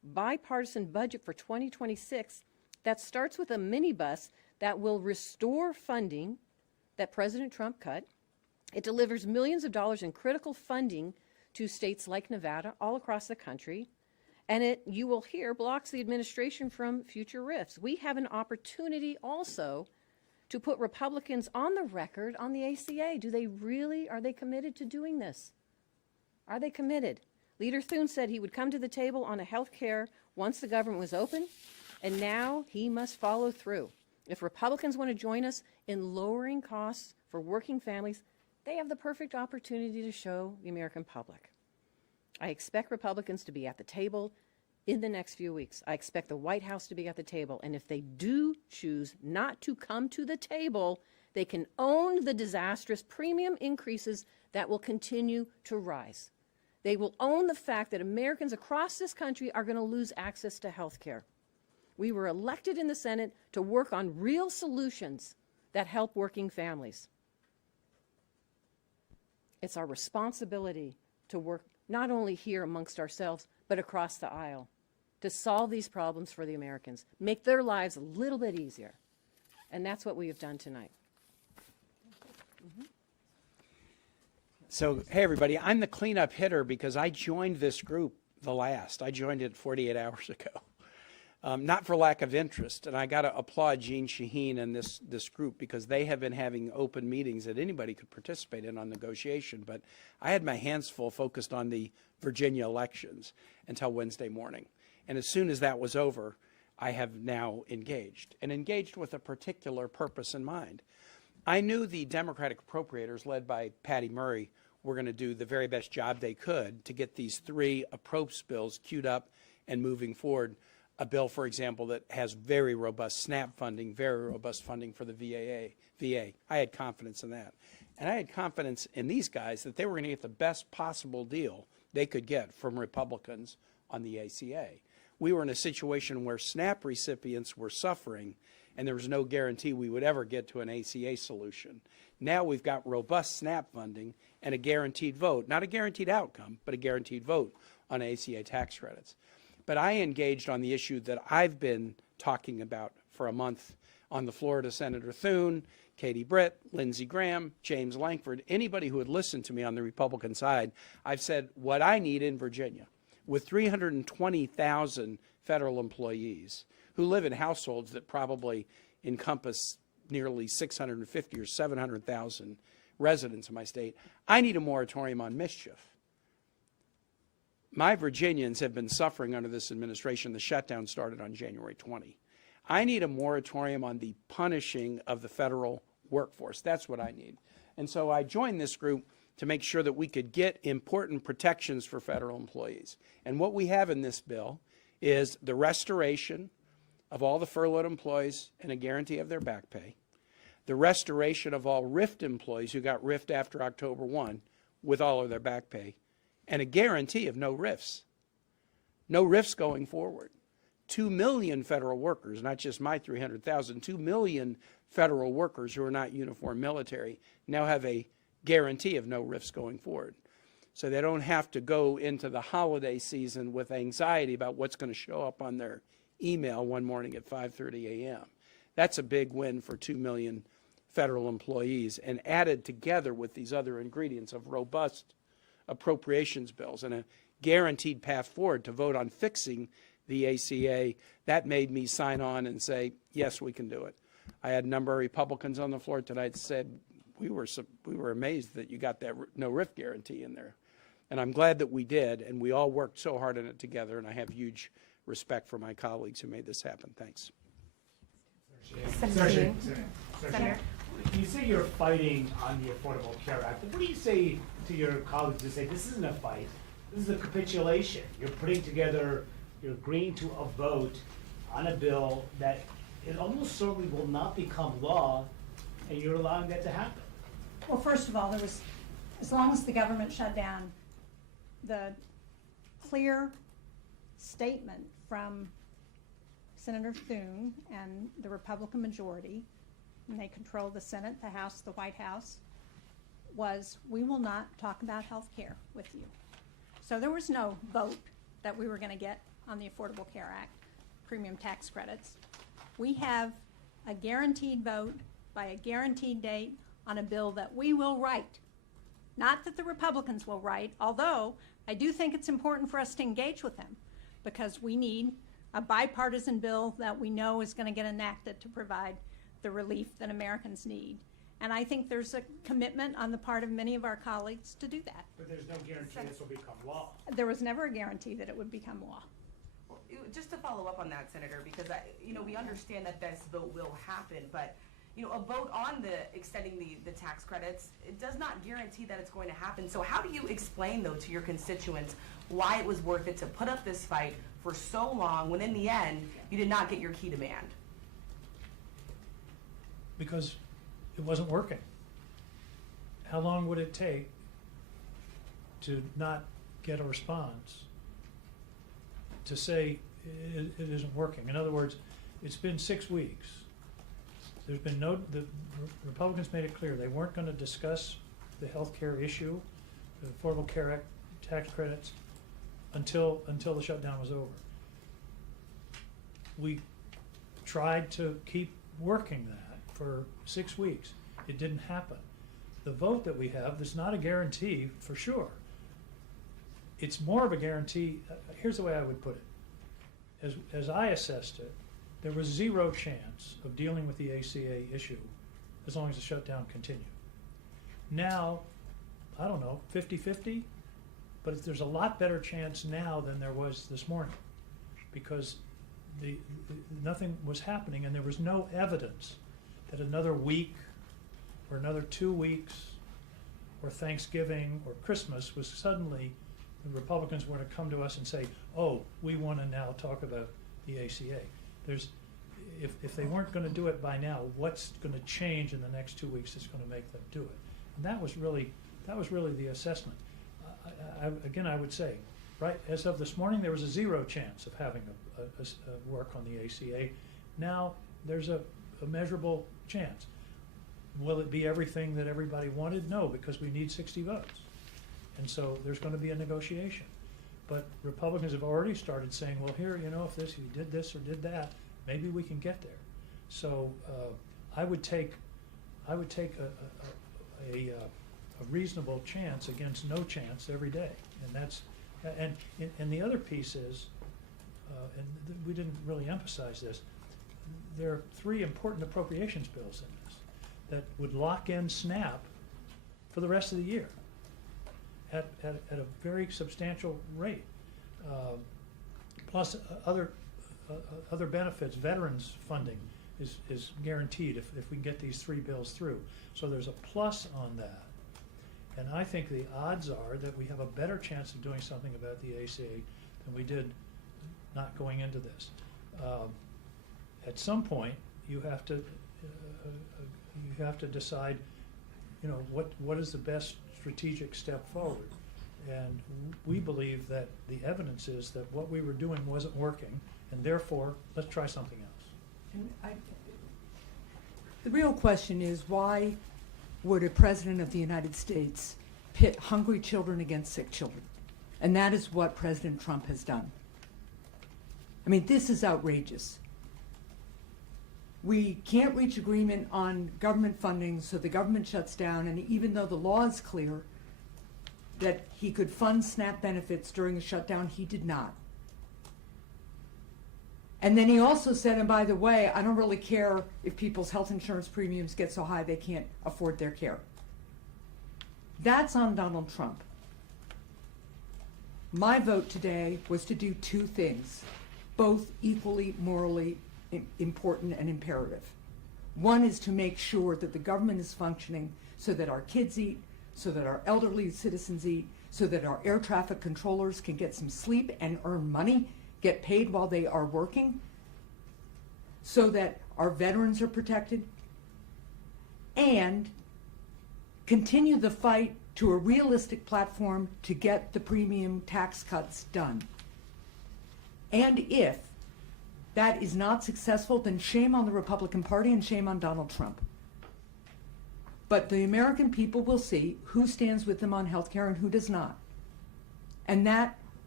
bipartisan budget for 2026 that starts with a minibus that will restore funding that President Trump cut. It delivers millions of dollars in critical funding to states like Nevada all across the country. And it, you will hear, blocks the administration from future rifts. We have an opportunity also to put Republicans on the record on the ACA. Are they committed to doing this? Are they committed? Leader Thune said he would come to the table on a health care once the government was open, and now he must follow through. If Republicans want to join us in lowering costs for working families, they have the perfect opportunity to show the American public. I expect Republicans to be at the table in the next few weeks. I expect the White House to be at the table. And if they do choose not to come to the table, they can own the disastrous premium increases that will continue to rise. They will own the fact that Americans across this country are going to lose access to health care. We were elected in the Senate to work on real solutions that help working families. It's our responsibility to work not only here amongst ourselves, but across the aisle to solve these problems for the Americans, make their lives a little bit easier. And that's what we have done tonight. So, hey, everybody, I'm the cleanup hitter because I joined this group the last. I joined it 48 hours ago. Not for lack of interest, and I got to applaud Jeanne Shaheen and this group because they have been having open meetings that anybody could participate in on negotiation, but I had my hands full focused on the Virginia elections until Wednesday morning. And as soon as that was over, I have now engaged, and engaged with a particular purpose in mind. I knew the Democratic appropriators, led by Patty Murray, were going to do the very best job they could to get these three approach bills queued up and moving forward. A bill, for example, that has very robust SNAP funding, very robust funding for the VA. I had confidence in that. And I had confidence in these guys that they were going to get the best possible deal they could get from Republicans on the ACA. We were in a situation where SNAP recipients were suffering, and there was no guarantee we would ever get to an ACA solution. Now we've got robust SNAP funding and a guaranteed vote, not a guaranteed outcome, but a guaranteed vote on ACA tax credits. But I engaged on the issue that I've been talking about for a month on the floor to Senator Thune, Katie Britt, Lindsey Graham, James Lankford, anybody who had listened to me on the Republican side. I've said what I need in Virginia, with 320,000 federal employees who live in households that probably encompass nearly 650 or 700,000 residents in my state, I need a moratorium on mischief. My Virginians have been suffering under this administration. The shutdown started on January 20. I need a moratorium on the punishing of the federal workforce. That's what I need. And so I joined this group to make sure that we could get important protections for federal employees. And what we have in this bill is the restoration of all the furloughed employees and a guarantee of their back pay, the restoration of all RIFT employees who got RIFT after October 1 with all of their back pay, and a guarantee of no RIFs. No RIFs going forward. 2 million federal workers, not just my 300,000, 2 million federal workers who are not uniform military now have a guarantee of no RIFs going forward. So they don't have to go into the holiday season with anxiety about what's going to show up on their email one morning at 5:30 a.m. That's a big win for 2 million federal employees, and added together with these other ingredients of robust appropriations bills and a guaranteed path forward to vote on fixing the ACA, that made me sign on and say, yes, we can do it. I had a number of Republicans on the floor tonight said, we were amazed that you got that no RIF guarantee in there. And I'm glad that we did, and we all worked so hard on it together, and I have huge respect for my colleagues who made this happen. Thanks. Senator, you say you're fighting on the Affordable Care Act. What do you say to your colleagues who say this isn't a fight, this is a capitulation? You're putting together, you're agreeing to a vote on a bill that it almost certainly will not become law, and you're allowing that to happen. Well, first of all, as long as the government shut down, the clear statement from Senator Thune and the Republican majority, and they control the Senate, the House, the White House, was we will not talk about health care with you. So there was no vote that we were going to get on the Affordable Care Act, premium tax credits. We have a guaranteed vote by a guaranteed date on a bill that we will write. Not that the Republicans will write, although I do think it's important for us to engage with them, because we need a bipartisan bill that we know is going to get enacted to provide the relief that Americans need. And I think there's a commitment on the part of many of our colleagues to do that. But there's no guarantee this will become law. There was never a guarantee that it would become law. Just to follow up on that, Senator, because we understand that this vote will happen, but a vote on extending the tax credits, it does not guarantee that it's going to happen. So how do you explain, though, to your constituents why it was worth it to put up this fight for so long when in the end you did not get your key demand? Because it wasn't working. How long would it take to not get a response to say it isn't working? In other words, it's been 6 weeks. There's been the Republicans made it clear they weren't going to discuss the health care issue, the Affordable Care Act tax credits, until the shutdown was over. We tried to keep working that for 6 weeks. It didn't happen. The vote that we have is not a guarantee for sure. It's more of a guarantee. Here's the way I would put it. As I assessed it, there was zero chance of dealing with the ACA issue as long as the shutdown continued. Now, I don't know, 50-50, but there's a lot better chance now than there was this morning, because nothing was happening, and there was no evidence that another week or another 2 weeks or Thanksgiving or Christmas was suddenly the Republicans were to come to us and say, oh, we want to now talk about the ACA. If they weren't going to do it by now, what's going to change in the next 2 weeks that's going to make them do it? And that was really the assessment. Again, I would say, right, as of this morning, there was a zero chance of having a work on the ACA. Now there's a measurable chance. Will it be everything that everybody wanted? No, because we need 60 votes. And so there's going to be a negotiation. But Republicans have already started saying, well, here, if you did this or did that, maybe we can get there. So I would take a reasonable chance against no chance every day, and the other piece is, we didn't really emphasize this. There are 3 important appropriations bills in this that would lock in SNAP for the rest of the year at a very substantial rate, plus other benefits. Veterans funding is guaranteed if we can get these 3 bills through. So there's a plus on that. And I think the odds are that we have a better chance of doing something about the ACA than we did not going into this. At some point, you have to decide, what is the best strategic step forward. And we believe that the evidence is that what we were doing wasn't working, and therefore, let's try something else. And the real question is, why would a president of the United States pit hungry children against sick children? And that is what President Trump has done. I mean, this is outrageous. We can't reach agreement on government funding, so the government shuts down, and even though the law is clear that he could fund SNAP benefits during the shutdown, he did not. And then he also said, and by the way, I don't really care if people's health insurance premiums get so high they can't afford their care. That's on Donald Trump. My vote today was to do 2 things, both equally morally important and imperative. One is to make sure that the government is functioning so that our kids eat, so that our elderly citizens eat, so that our air traffic controllers can get some sleep and earn money, get paid while they are working, so that our veterans are protected, and continue the fight to a realistic platform to get the premium tax cuts done. And if that is not successful, then shame on the Republican Party and shame on Donald Trump. But the American people will see who stands with them on health care and who does not. And that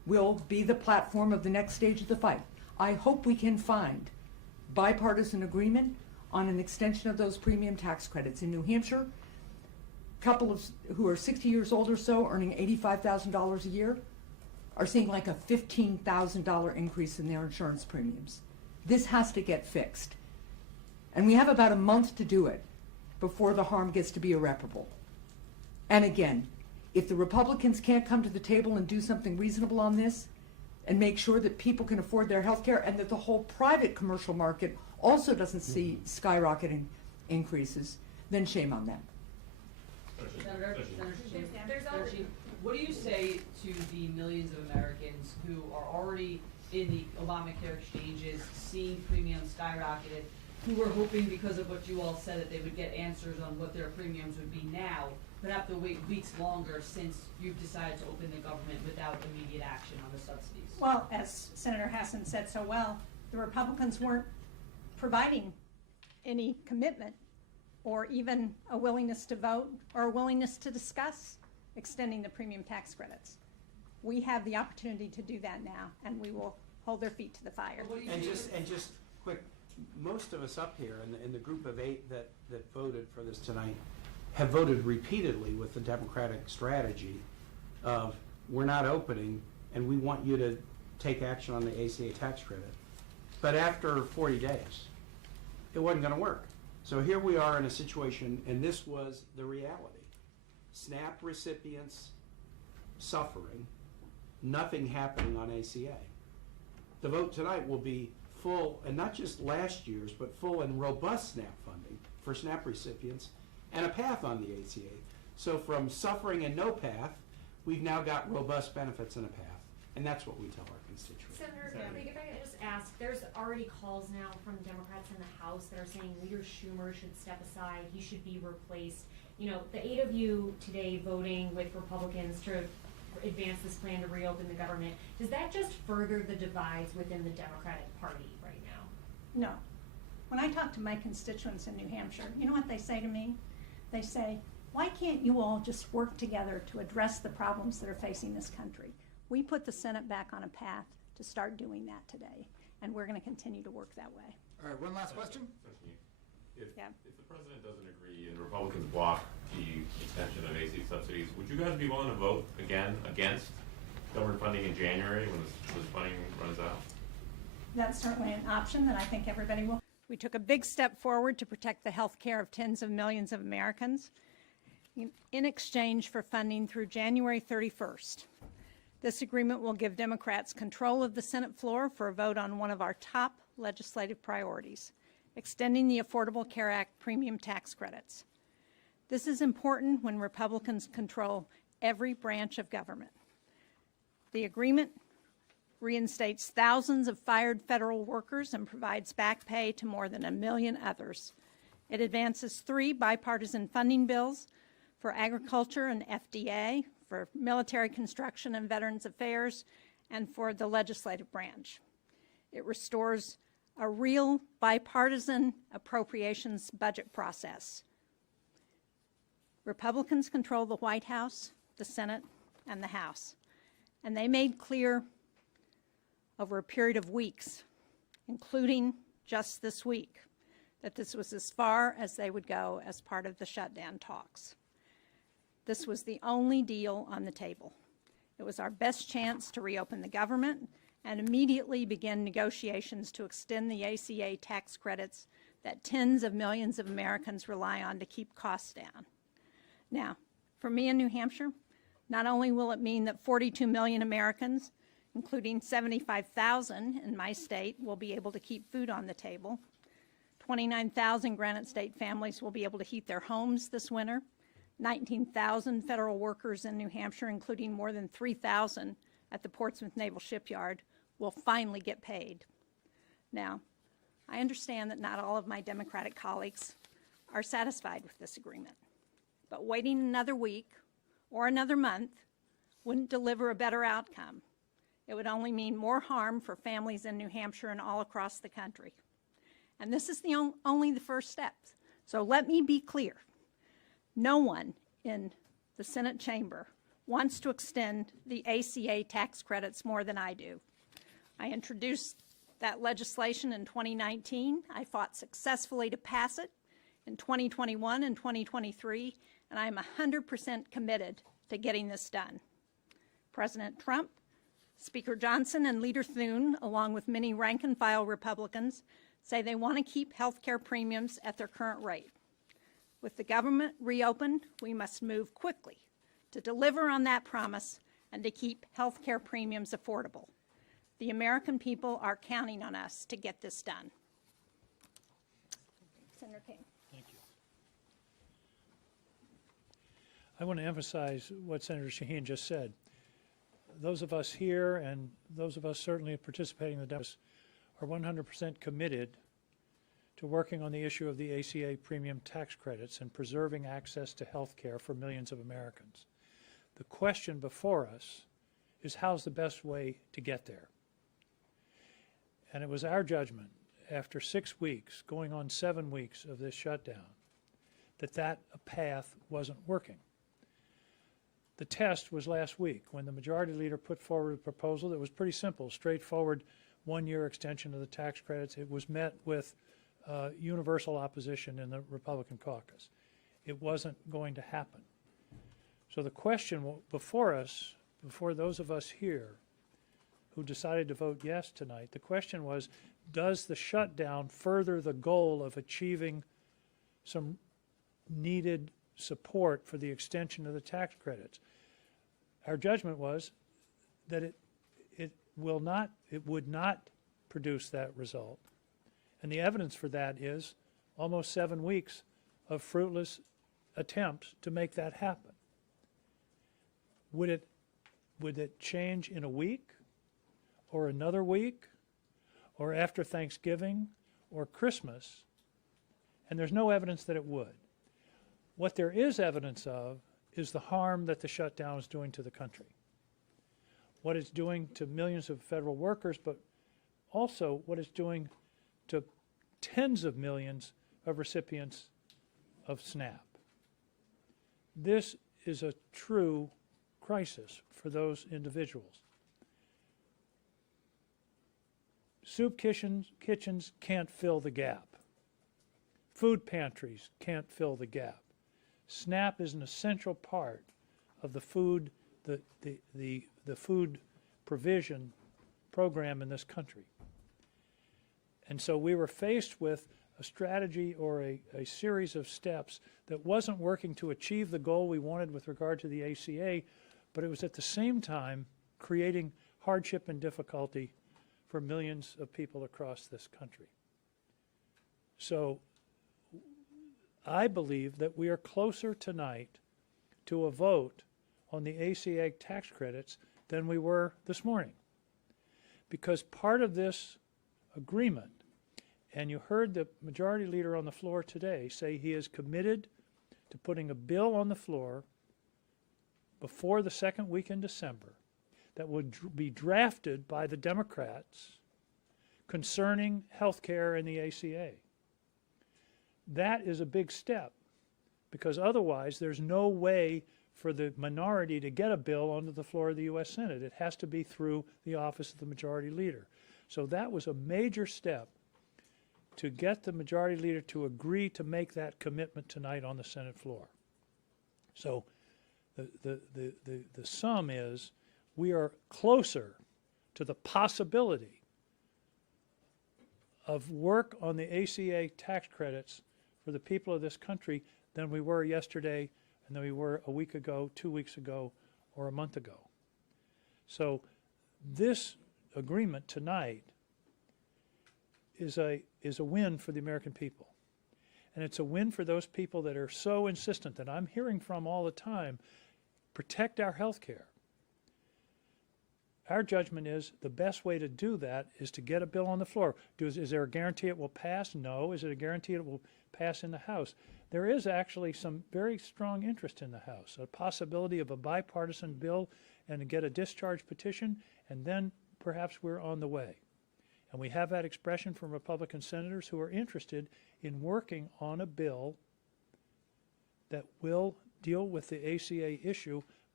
will be the platform of the next stage of the fight. I hope we can find bipartisan agreement on an extension of those premium tax credits. In New Hampshire, couples who are 60 years old or so earning $85,000 a year are seeing like a $15,000 increase in their insurance premiums. This has to get fixed. And we have about a month to do it before the harm gets to be irreparable. And again, if the Republicans can't come to the table and do something reasonable on this and make sure that people can afford their health care and that the whole private commercial market also doesn't see skyrocketing increases, then shame on them. Senator Shaheen, what do you say to the millions of Americans who are already in the Obamacare exchanges, seeing premiums skyrocketed, who were hoping because of what you all said that they would get answers on what their premiums would be now, but have to wait weeks longer since you've decided to open the government without immediate action on the subsidies? Well, as Senator Hassan said so well, the Republicans weren't providing any commitment or even a willingness to vote or a willingness to discuss extending the premium tax credits. We have the opportunity to do that now, and we will hold their feet to the fire. And just quick, most of us up here in the group of 8 that voted for this tonight have voted repeatedly with the Democratic strategy of we're not opening and we want you to take action on the ACA tax credit. But after 40 days, it wasn't going to work. So here we are in a situation, and this was the reality. SNAP recipients suffering, nothing happening on ACA. The vote tonight will be full, and not just last year's, but full and robust SNAP funding for SNAP recipients and a path on the ACA. So from suffering and no path, we've now got robust benefits and a path. And that's what we tell our constituents. Senator, if I could just ask, there's already calls now from Democrats in the House that are saying Leader Schumer should step aside, he should be replaced. You know, the 8 of you today voting with Republicans to advance this plan to reopen the government, does that just further the divides within the Democratic Party right now? No. When I talk to my constituents in New Hampshire, you know what they say to me? They say, why can't you all just work together to address the problems that are facing this country? We put the Senate back on a path to start doing that today, and we're going to continue to work that way. All right, one last question. If the president doesn't agree and Republicans block the extension of AC subsidies, would you guys be willing to vote again against government funding in January when this funding runs out? That's certainly an option that I think everybody will. We took a big step forward to protect the health care of tens of millions of Americans in exchange for funding through January 31st. This agreement will give Democrats control of the Senate floor for a vote on one of our top legislative priorities, extending the Affordable Care Act premium tax credits. This is important when Republicans control every branch of government. The agreement reinstates thousands of fired federal workers and provides back pay to more than 1 million others. It advances 3 bipartisan funding bills for agriculture and FDA, for military construction and Veterans Affairs, and for the legislative branch. It restores a real bipartisan appropriations budget process. Republicans control the White House, the Senate, and the House, and they made clear over a period of weeks, including just this week, that this was as far as they would go as part of the shutdown talks. This was the only deal on the table. It was our best chance to reopen the government and immediately begin negotiations to extend the ACA tax credits that tens of millions of Americans rely on to keep costs down. Now, for me in New Hampshire, not only will it mean that 42 million Americans, including 75,000 in my state, will be able to keep food on the table, 29,000 Granite State families will be able to heat their homes this winter, 19,000 federal workers in New Hampshire, including more than 3,000 at the Portsmouth Naval Shipyard, will finally get paid. Now, I understand that not all of my Democratic colleagues are satisfied with this agreement, but waiting another week or another month wouldn't deliver a better outcome. It would only mean more harm for families in New Hampshire and all across the country. And this is only the first step. So let me be clear. No one in the Senate chamber wants to extend the ACA tax credits more than I do. I introduced that legislation in 2019. I fought successfully to pass it in 2021 and 2023, and I am 100% committed to getting this done. President Trump, Speaker Johnson, and Leader Thune, along with many rank-and-file Republicans, say they want to keep health care premiums at their current rate. With the government reopened, we must move quickly to deliver on that promise and to keep health care premiums affordable. The American people are counting on us to get this done. Senator King. Thank you. I want to emphasize what Senator Shaheen just said. Those of us here and those of us certainly participating in the debates are 100% committed to working on the issue of the ACA premium tax credits and preserving access to health care for millions of Americans. The question before us is how's the best way to get there? And it was our judgment after 6 weeks, going on 7 weeks of this shutdown, that path wasn't working. The test was last week when the majority leader put forward a proposal that was pretty simple, straightforward, one-year extension of the tax credits. It was met with universal opposition in the Republican caucus. It wasn't going to happen. So the question before us, before those of us here who decided to vote yes tonight, the question was, does the shutdown further the goal of achieving some needed support for the extension of the tax credits? Our judgment was that it would not produce that result. And the evidence for that is almost 7 weeks of fruitless attempts to make that happen. Would it change in a week or another week or after Thanksgiving or Christmas? And there's no evidence that it would. What there is evidence of is the harm that the shutdown is doing to the country. What it's doing to millions of federal workers, but also what it's doing to tens of millions of recipients of SNAP. This is a true crisis for those individuals. Soup kitchens can't fill the gap. Food pantries can't fill the gap. SNAP is an essential part of the food provision program in this country. And so we were faced with a strategy or a series of steps that wasn't working to achieve the goal we wanted with regard to the ACA, but it was at the same time creating hardship and difficulty for millions of people across this country. So I believe that we are closer tonight to a vote on the ACA tax credits than we were this morning. Because part of this agreement, and you heard the majority leader on the floor today say he is committed to putting a bill on the floor before the second week in December that would be drafted by the Democrats concerning health care and the ACA. That is a big step, because otherwise there's no way for the minority to get a bill onto the floor of the U.S. Senate. It has to be through the office of the majority leader. So that was a major step to get the majority leader to agree to make that commitment tonight on the Senate floor. So the sum is we are closer to the possibility of work on the ACA tax credits for the people of this country than we were yesterday and than we were a week ago, 2 weeks ago, or a month ago. So this agreement tonight is a win for the American people. And it's a win for those people that are so insistent that I'm hearing from all the time, protect our health care. Our judgment is the best way to do that is to get a bill on the floor. Is there a guarantee it will pass? No. Is it a guarantee it will pass in the House? There is actually some very strong interest in the House, a possibility of a bipartisan bill and to get a discharge petition, and then perhaps we're on the way. And we have that expression from Republican senators who are interested in working on a bill that will deal with the ACA issue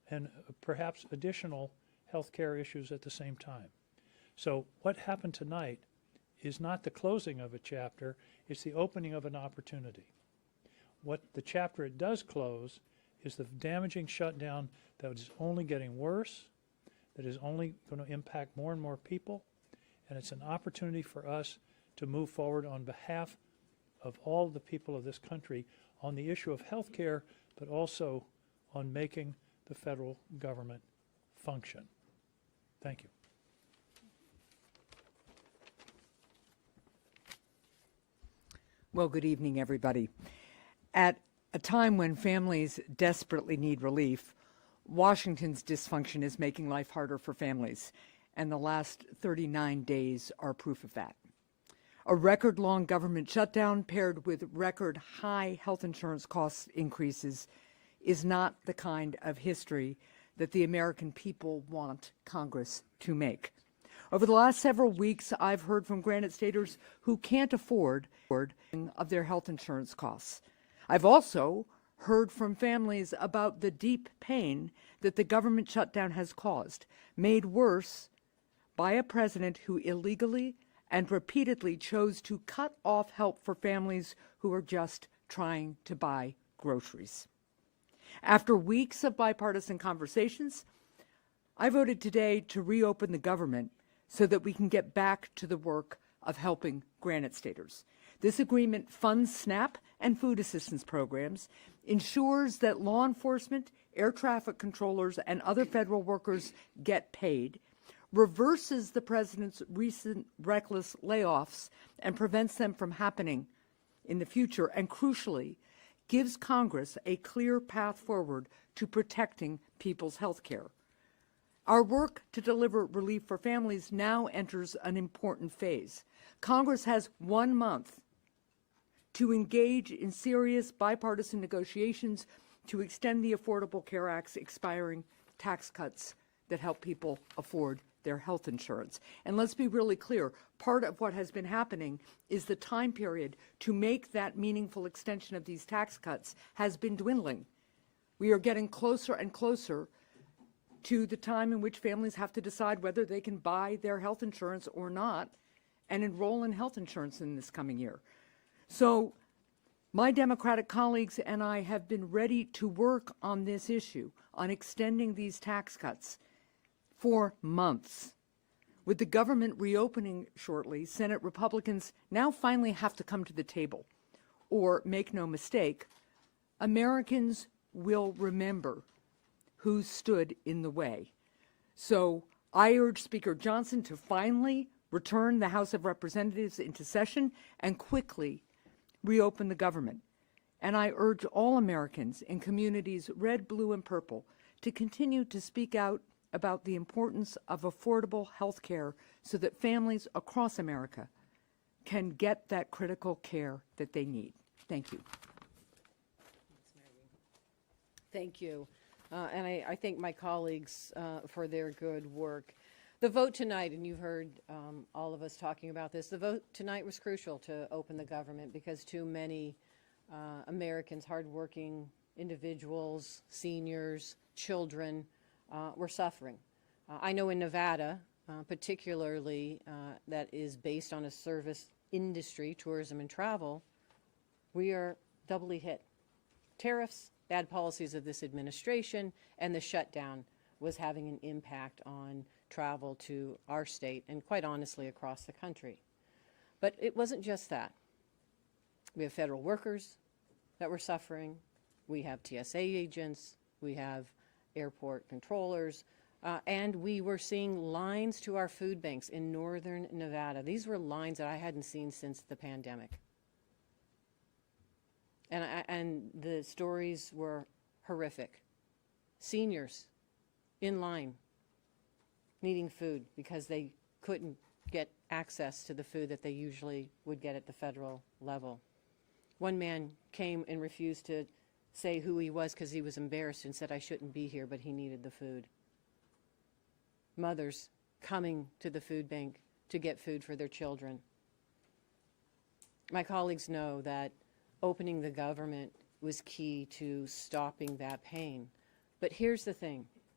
and perhaps additional health care issues at the same time. So what happened tonight is not the closing of a chapter, it's the opening of an opportunity. What the chapter it does close is the damaging shutdown that is only getting worse, that is only going to impact more and more people, and it's an opportunity for us to move forward on behalf of all the people of this country on the issue of health care, but also on making the federal government function. Thank you. Well, good evening, everybody. At a time when families desperately need relief, Washington's dysfunction is making life harder for families, and the last 39 days are proof of that. A record-long government shutdown paired with record-high health insurance cost increases is not the kind of history that the American people want Congress to make. Over the last several weeks, I've heard from Granite Staters who can't afford of their health insurance costs. I've also heard from families about the deep pain that the government shutdown has caused, made worse by a president who illegally and repeatedly chose to cut off help for families who are just trying to buy groceries. After weeks of bipartisan conversations, I voted today to reopen the government so that we can get back to the work of helping Granite Staters. This agreement funds SNAP and food assistance programs, ensures that law enforcement, air traffic controllers, and other federal workers get paid, reverses the president's recent reckless layoffs and prevents them from happening in the future, and crucially, gives Congress a clear path forward to protecting people's health care. Our work to deliver relief for families now enters an important phase. Congress has 1 month to engage in serious bipartisan negotiations to extend the Affordable Care Act's expiring tax cuts that help people afford their health insurance. And let's be really clear, part of what has been happening is the time period to make that meaningful extension of these tax cuts has been dwindling. We are getting closer and closer to the time in which families have to decide whether they can buy their health insurance or not and enroll in health insurance in this coming year. So my Democratic colleagues and I have been ready to work on this issue, on extending these tax cuts for months. With the government reopening shortly, Senate Republicans now finally have to come to the table. Or, make no mistake, Americans will remember who stood in the way. So I urge Speaker Johnson to finally return the House of Representatives into session and quickly reopen the government. And I urge all Americans in communities red, blue, and purple to continue to speak out about the importance of affordable health care so that families across America can get that critical care that they need. Thank you. Thank you. And I thank my colleagues for their good work. The vote tonight, and you've heard all of us talking about this, the vote tonight was crucial to open the government because too many Americans, hardworking individuals, seniors, children, were suffering. I know in Nevada, particularly that is based on a service industry, tourism and travel, we are doubly hit. Tariffs, bad policies of this administration, and the shutdown was having an impact on travel to our state and quite honestly across the country. But it wasn't just that. We have federal workers that were suffering. We have TSA agents. We have airport controllers. And we were seeing lines to our food banks in northern Nevada. These were lines that I hadn't seen since the pandemic. And the stories were horrific. Seniors in line needing food because they couldn't get access to the food that they usually would get at the federal level. One man came and refused to say who he was because he was embarrassed and said, I shouldn't be here, but he needed the food. Mothers coming to the food bank to get food for their children. My colleagues know that opening the government was key to stopping that pain. But here's the thing.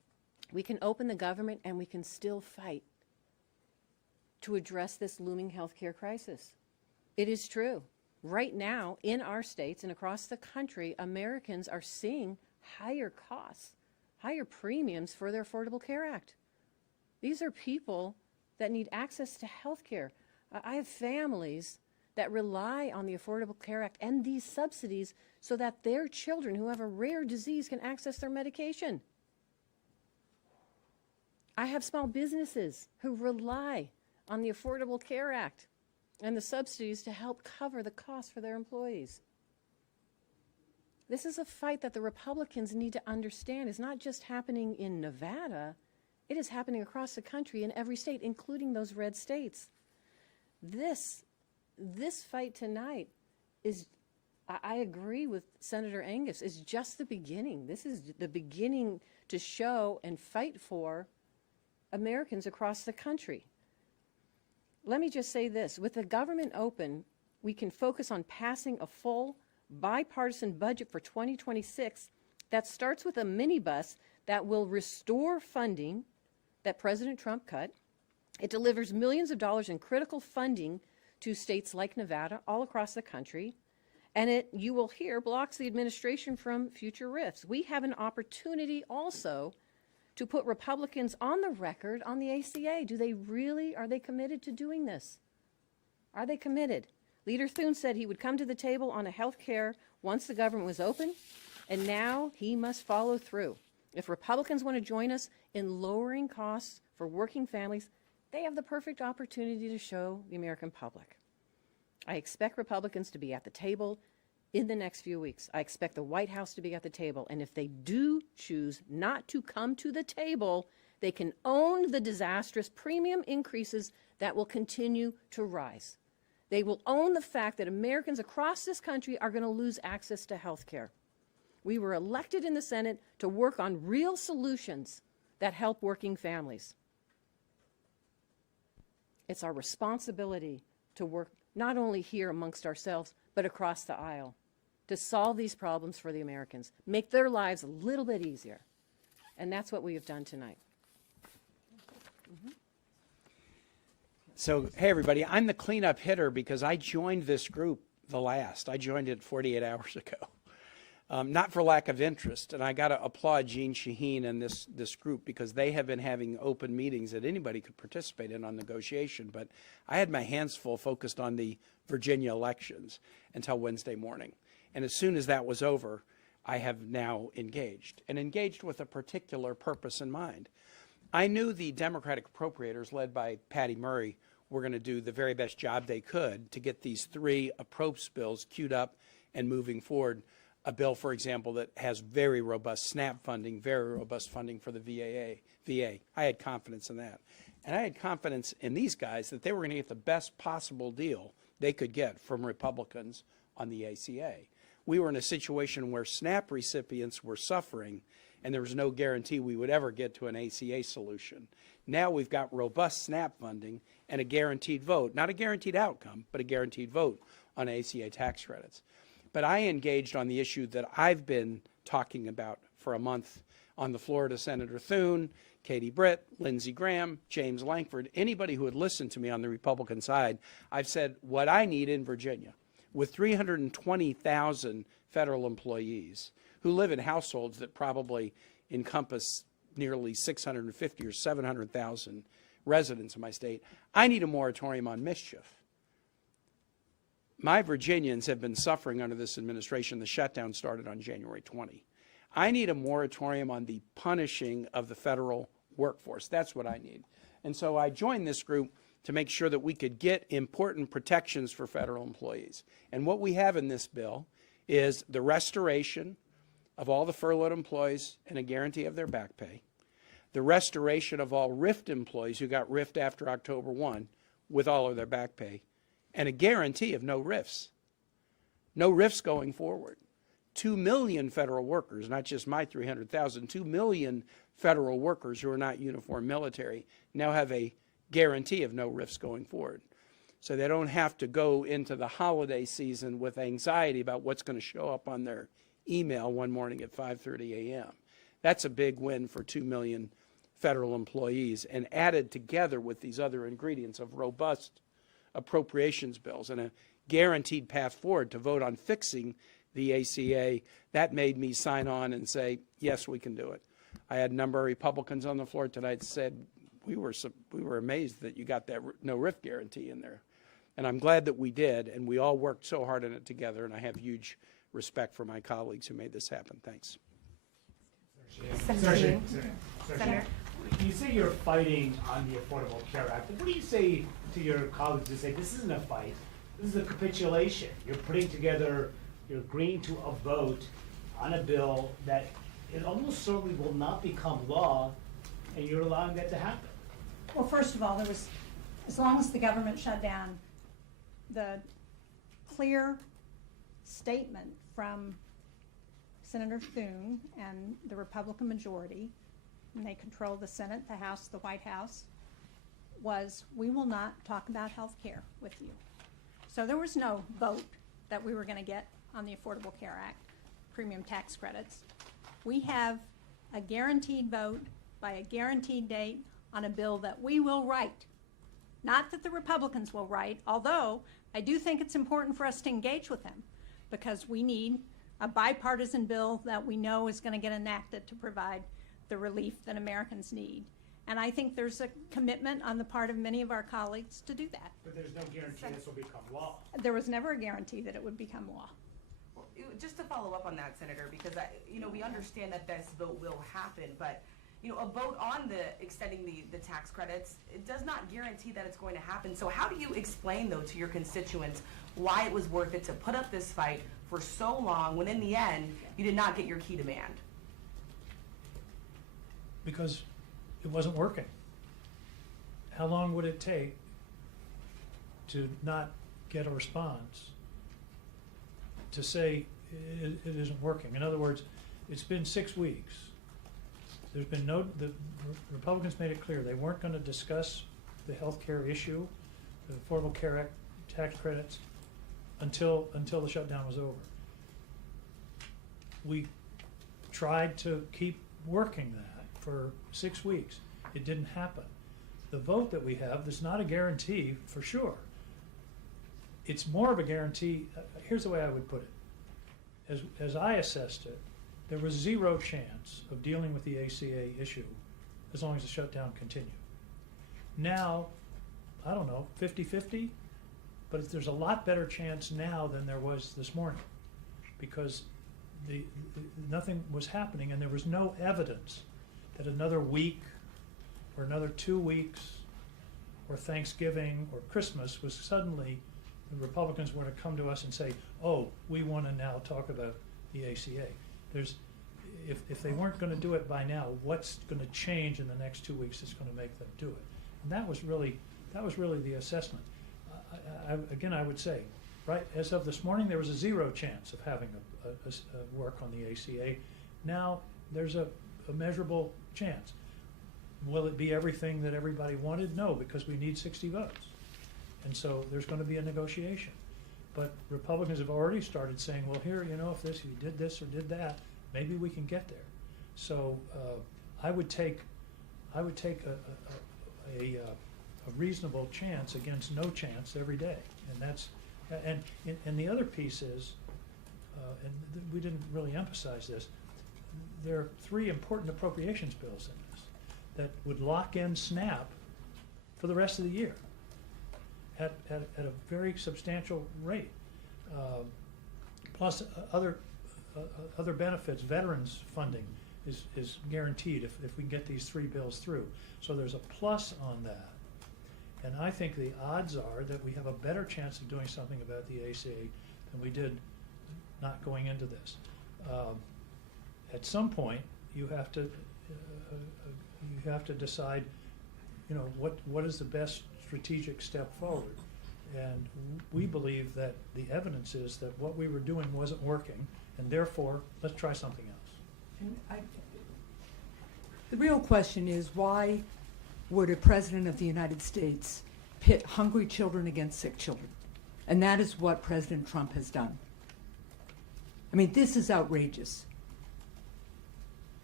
We can open the government and we can still fight to address this looming healthcare crisis. It is true. Right now, in our states and across the country, Americans are seeing higher costs, higher premiums for their Affordable Care Act. These are people that need access to health care. I have families that rely on the Affordable Care Act and these subsidies so that their children who have a rare disease can access their medication. I have small businesses who rely on the Affordable Care Act and the subsidies to help cover the cost for their employees. This is a fight that the Republicans need to understand is not just happening in Nevada, it is happening across the country in every state, including those red states. This fight tonight is, I agree with Senator Angus, is just the beginning. This is the beginning to show and fight for Americans across the country. Let me just say this, with the government open, we can focus on passing a full bipartisan budget for 2026 that starts with a minibus that will restore funding that President Trump cut. It delivers millions of dollars in critical funding to states like Nevada all across the country, and it, you will hear, blocks the administration from future rifts. We have an opportunity also to put Republicans on the record on the ACA. Are they committed to doing this? Are they committed? Leader Thune said he would come to the table on a health care once the government was open, and now he must follow through. If Republicans want to join us in lowering costs for working families, they have the perfect opportunity to show the American public. I expect Republicans to be at the table in the next few weeks. I expect the White House to be at the table, and if they do choose not to come to the table, they can own the disastrous premium increases that will continue to rise. They will own the fact that Americans across this country are going to lose access to health care. We were elected in the Senate to work on real solutions that help working families. It's our responsibility to work not only here amongst ourselves, but across the aisle to solve these problems for the Americans, make their lives a little bit easier. And that's what we have done tonight. So, hey, everybody, I'm the cleanup hitter because I joined this group I joined it 48 hours ago. Not for lack of interest, and I got to applaud Jean Shaheen and this group because they have been having open meetings that anybody could participate in on negotiation, but I had my hands full focused on the Virginia elections until Wednesday morning. And as soon as that was over, I have now engaged with a particular purpose in mind. I knew the Democratic appropriators led by Patty Murray were going to do the very best job they could to get these three approach bills queued up and moving forward. A bill, for example, that has very robust SNAP funding, very robust funding for the VA. I had confidence in that. And I had confidence in these guys that they were going to get the best possible deal they could get from Republicans on the ACA. We were in a situation where SNAP recipients were suffering, and there was no guarantee we would ever get to an ACA solution. Now we've got robust SNAP funding and a guaranteed vote, not a guaranteed outcome, but a guaranteed vote on ACA tax credits. But I engaged on the issue that I've been talking about for a month on the floor to Senator Thune, Katie Britt, Lindsey Graham, James Lankford, anybody who had listened to me on the Republican side. I've said what I need in Virginia, with 320,000 federal employees who live in households that probably encompass nearly 650 or 700,000 residents in my state, I need a moratorium on mischief. My Virginians have been suffering under this administration. The shutdown started on January 20. I need a moratorium on the punishing of the federal workforce. That's what I need. And so I joined this group to make sure that we could get important protections for federal employees. And what we have in this bill is the restoration of all the furloughed employees and a guarantee of their back pay, the restoration of all RIFT employees who got RIFT after October 1 with all of their back pay, and a guarantee of no RIFs. No RIFs going forward. 2 million federal workers, not just my 300,000, 2 million federal workers who are not uniformed military now have a guarantee of no RIFs going forward. So they don't have to go into the holiday season with anxiety about what's going to show up on their email one morning at 5:30 a.m. That's a big win for 2 million federal employees and added together with these other ingredients of robust appropriations bills and a guaranteed path forward to vote on fixing the ACA, that made me sign on and say, yes, we can do it. I had a number of Republicans on the floor tonight that said, we were amazed that you got that no RIF guarantee in there. And I'm glad that we did, and we all worked so hard on it together, and I have huge respect for my colleagues who made this happen. Thanks. Senator, you say you're fighting on the Affordable Care Act. What do you say to your colleagues who say this isn't a fight, this is a capitulation? You're putting together, you're agreeing to a vote on a bill that it almost certainly will not become law, and you're allowing that to happen. Well, first of all, there was, as long as the government shut down, the clear statement from Senator Thune and the Republican majority, and they control the Senate, the House, the White House, was we will not talk about health care with you. So there was no vote that we were going to get on the Affordable Care Act, premium tax credits. We have a guaranteed vote by a guaranteed date on a bill that we will write. Not that the Republicans will write, although I do think it's important for us to engage with them because we need a bipartisan bill that we know is going to get enacted to provide the relief that Americans need. And I think there's a commitment on the part of many of our colleagues to do that. But there's no guarantee this will become law. There was never a guarantee that it would become law. Well, just to follow up on that, Senator, because we understand that this vote will happen, but a vote on extending the tax credits, it does not guarantee that it's going to happen. So how do you explain, though, to your constituents why it was worth it to put up this fight for so long when in the end you did not get your key demand? Because it wasn't working. How long would it take to not get a response to say it isn't working? In other words, it's been 6 weeks. There's been the Republicans made it clear they weren't going to discuss the health care issue, the Affordable Care Act tax credits, until the shutdown was over. We tried to keep working that for 6 weeks. It didn't happen. The vote that we have is not a guarantee for sure. It's more of a guarantee. Here's the way I would put it. As I assessed it, there was zero chance of dealing with the ACA issue as long as the shutdown continued. Now, I don't know, 50-50, but there's a lot better chance now than there was this morning because nothing was happening and there was no evidence that another week or another 2 weeks or Thanksgiving or Christmas was suddenly the Republicans were to come to us and say, oh, we want to now talk about the ACA. If they weren't going to do it by now, what's going to change in the next 2 weeks that's going to make them do it? And that was really the assessment. Again, I would say, right, as of this morning, there was a zero chance of having a work on the ACA. Now there's a measurable chance. Will it be everything that everybody wanted? No, because we need 60 votes. And so there's going to be a negotiation. But Republicans have already started saying, well, here, if you did this or did that, maybe we can get there. So I would take a reasonable chance against no chance every day, and the other piece is, we didn't really emphasize this. There are 3 important appropriations bills in this that would lock in SNAP for the rest of the year at a very substantial rate, plus other benefits. Veterans funding is guaranteed if we can get these 3 bills through. So there's a plus on that. And I think the odds are that we have a better chance of doing something about the ACA than we did not going into this. At some point, you have to decide, what is the best strategic step forward. And we believe that the evidence is that what we were doing wasn't working, and therefore, let's try something else. And the real question is, why would a president of the United States pit hungry children against sick children? And that is what President Trump has done. I mean, this is outrageous.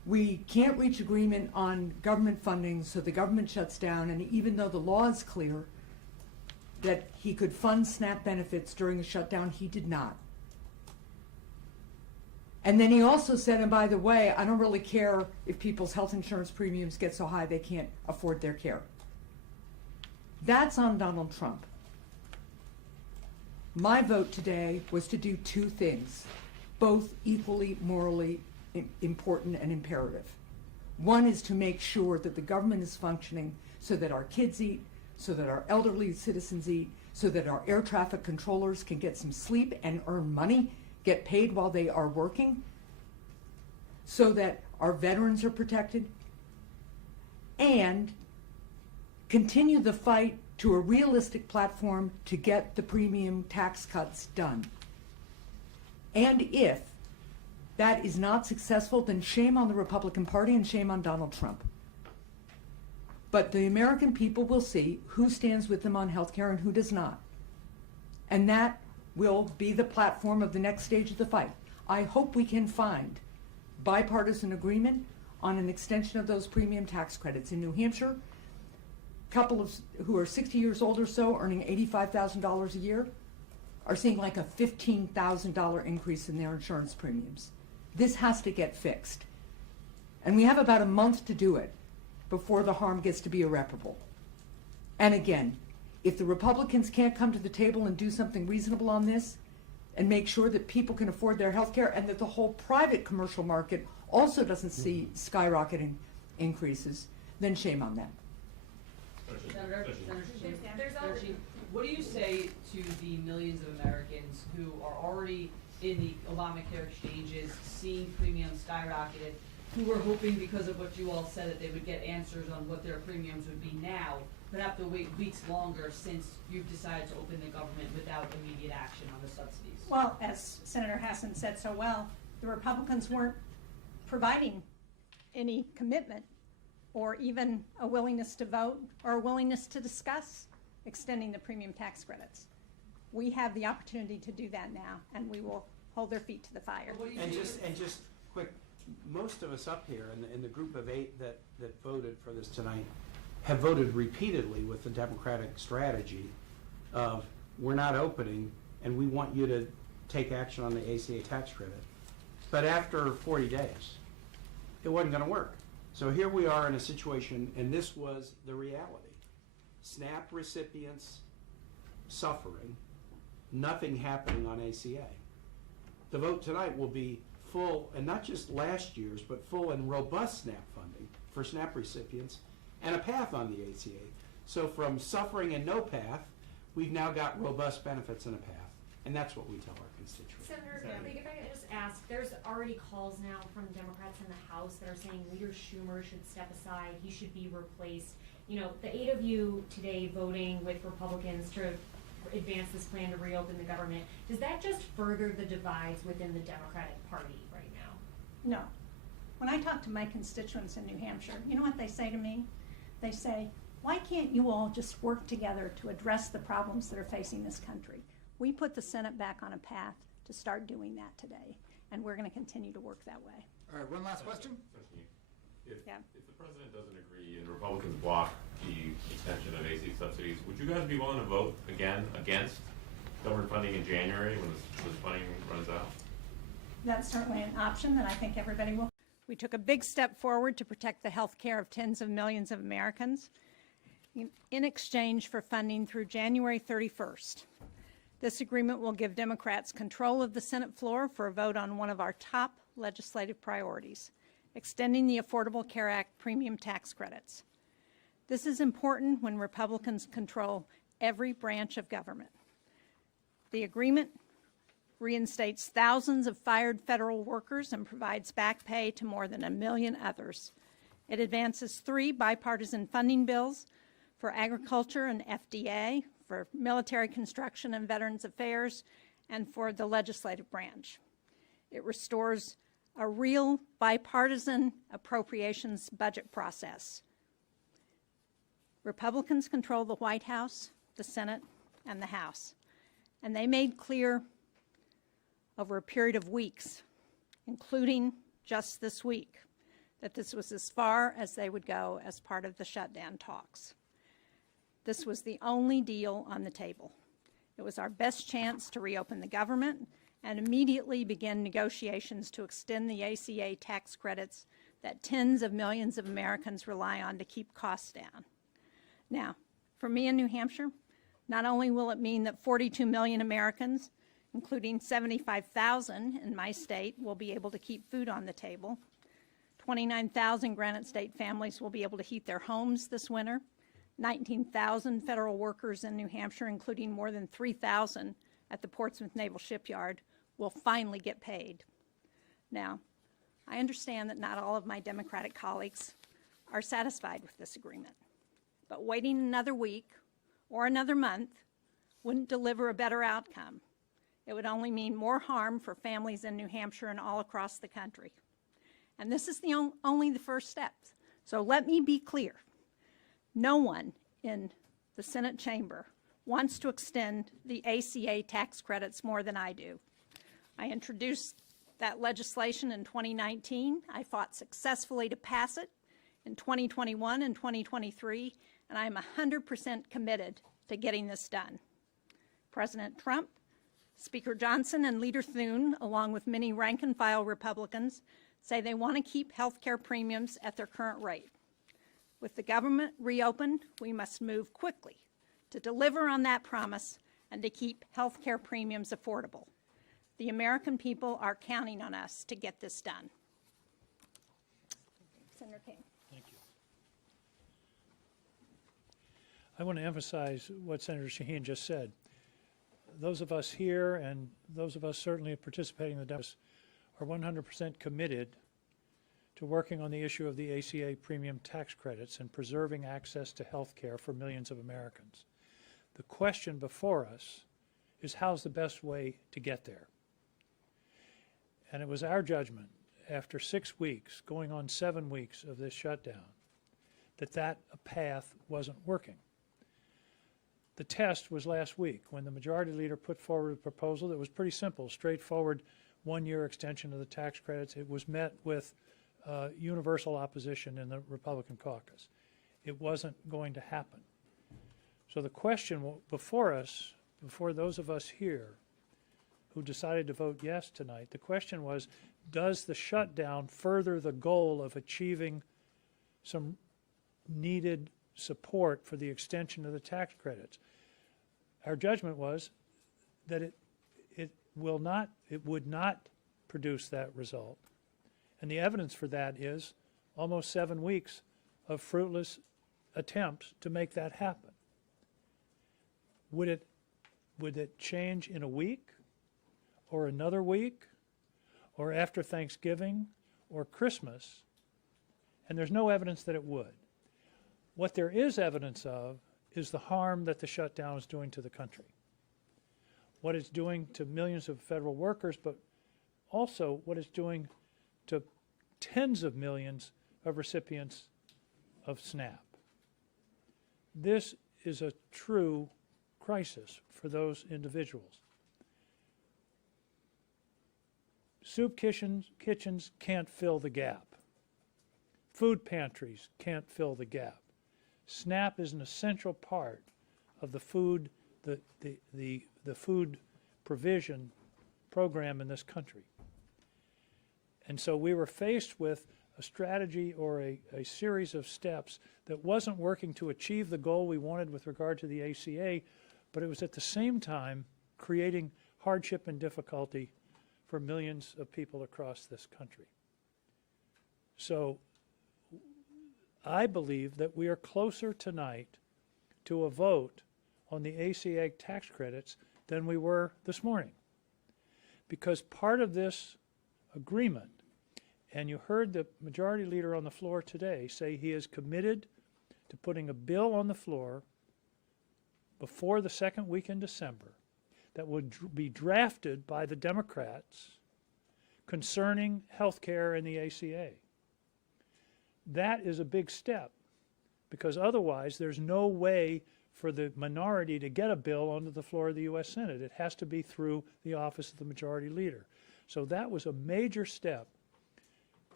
we can't reach agreement on government funding, so the government shuts down, and even though the law is clear that he could fund SNAP benefits during a shutdown, he did not. And then he also said, and by the way, I don't really care if people's health insurance premiums get so high they can't afford their care. That's on Donald Trump. My vote today was to do two things, both equally morally important and imperative. One is to make sure that the government is functioning so that our kids eat, so that our elderly citizens eat, so that our air traffic controllers can get some sleep and earn money, get paid while they are working, so that our veterans are protected, and continue the fight to a realistic platform to get the premium tax cuts done. And if that is not successful, then shame on the Republican Party and shame on Donald Trump. But the American people will see who stands with them on health care and who does not. And that will be the platform of the next stage of the fight. I hope we can find bipartisan agreement on an extension of those premium tax credits. In New Hampshire, couples who are 60 years old or so, earning $85,000 a year, are seeing like a $15,000 increase in their insurance premiums. This has to get fixed. And we have about a month to do it before the harm gets to be irreparable. And again, if the Republicans can't come to the table and do something reasonable on this and make sure that people can afford their health care and that the whole private commercial market also doesn't see skyrocketing increases, then shame on them. Senator Shaheen, what do you say to the millions of Americans who are already in the Obamacare exchanges, seeing premiums skyrocketed, who were hoping because of what you all said that they would get answers on what their premiums would be now, but have to wait weeks longer since you've decided to open the government without immediate action on the subsidies? Well, as Senator Hassan said so well, the Republicans weren't providing any commitment or even a willingness to vote or a willingness to discuss extending the premium tax credits. We have the opportunity to do that now, and we will hold their feet to the fire. And just quick, most of us up here in the group of 8 that voted for this tonight have voted repeatedly with the Democratic strategy of we're not opening and we want you to take action on the ACA tax credit. But after 40 days, it wasn't going to work. So here we are in a situation, and this was the reality. SNAP recipients suffering, nothing happening on ACA. The vote tonight will be full, and not just last year's, but full and robust SNAP funding for SNAP recipients and a path on the ACA. So from suffering and no path, we've now got robust benefits and a path. And that's what we tell our constituents. Senator, if I could just ask, there's already calls now from Democrats in the House that are saying Leader Schumer should step aside, he should be replaced. You know, the 8 of you today voting with Republicans to advance this plan to reopen the government, does that just further the divides within the Democratic Party right now? No. When I talk to my constituents in New Hampshire, you know what they say to me? They say, why can't you all just work together to address the problems that are facing this country? We put the Senate back on a path to start doing that today, and we're going to continue to work that way. All right, one last question. If the president doesn't agree and Republicans block the extension of AC subsidies, would you guys be willing to vote again against government funding in January when this funding runs out? That's certainly an option that I think everybody will. We took a big step forward to protect the health care of tens of millions of Americans in exchange for funding through January 31st. This agreement will give Democrats control of the Senate floor for a vote on one of our top legislative priorities, extending the Affordable Care Act premium tax credits. This is important when Republicans control every branch of government. The agreement reinstates thousands of fired federal workers and provides back pay to more than 1 million others. It advances 3 bipartisan funding bills for agriculture and FDA, for military construction and Veterans Affairs, and for the legislative branch. It restores a real bipartisan appropriations budget process. Republicans control the White House, the Senate, and the House, and they made clear over a period of weeks, including just this week, that this was as far as they would go as part of the shutdown talks. This was the only deal on the table. It was our best chance to reopen the government and immediately begin negotiations to extend the ACA tax credits that tens of millions of Americans rely on to keep costs down. Now, for me in New Hampshire, not only will it mean that 42 million Americans, including 75,000 in my state, will be able to keep food on the table, 29,000 Granite State families will be able to heat their homes this winter, 19,000 federal workers in New Hampshire, including more than 3,000 at the Portsmouth Naval Shipyard, will finally get paid. Now, I understand that not all of my Democratic colleagues are satisfied with this agreement, but waiting another week or another month wouldn't deliver a better outcome. It would only mean more harm for families in New Hampshire and all across the country. And this is only the first step. So let me be clear. No one in the Senate chamber wants to extend the ACA tax credits more than I do. I introduced that legislation in 2019. I fought successfully to pass it in 2021 and 2023, and I am 100% committed to getting this done. President Trump, Speaker Johnson, and Leader Thune, along with many rank-and-file Republicans, say they want to keep health care premiums at their current rate. With the government reopened, we must move quickly to deliver on that promise and to keep health care premiums affordable. The American people are counting on us to get this done. Senator King. Thank you. I want to emphasize what Senator Shaheen just said. Those of us here and those of us certainly participating in the debates are 100% committed to working on the issue of the ACA premium tax credits and preserving access to health care for millions of Americans. The question before us is how's the best way to get there? And it was our judgment after 6 weeks, going on 7 weeks of this shutdown, that path wasn't working. The test was last week when the majority leader put forward a proposal that was pretty simple, straightforward, one-year extension of the tax credits. It was met with universal opposition in the Republican caucus. It wasn't going to happen. So the question before us, before those of us here who decided to vote yes tonight, the question was, does the shutdown further the goal of achieving some needed support for the extension of the tax credits? Our judgment was that it would not produce that result. And the evidence for that is almost 7 weeks of fruitless attempts to make that happen. Would it change in a week or another week or after Thanksgiving or Christmas? And there's no evidence that it would. What there is evidence of is the harm that the shutdown is doing to the country. What it's doing to millions of federal workers, but also what it's doing to tens of millions of recipients of SNAP. This is a true crisis for those individuals. Soup kitchens can't fill the gap. Food pantries can't fill the gap. SNAP is an essential part of the food provision program in this country. And so we were faced with a strategy or a series of steps that wasn't working to achieve the goal we wanted with regard to the ACA, but it was at the same time creating hardship and difficulty for millions of people across this country. So I believe that we are closer tonight to a vote on the ACA tax credits than we were this morning. Because part of this agreement, and you heard the majority leader on the floor today say he is committed to putting a bill on the floor before the second week in December that would be drafted by the Democrats concerning health care and the ACA. That is a big step, because otherwise there's no way for the minority to get a bill onto the floor of the U.S. Senate. It has to be through the office of the majority leader. So that was a major step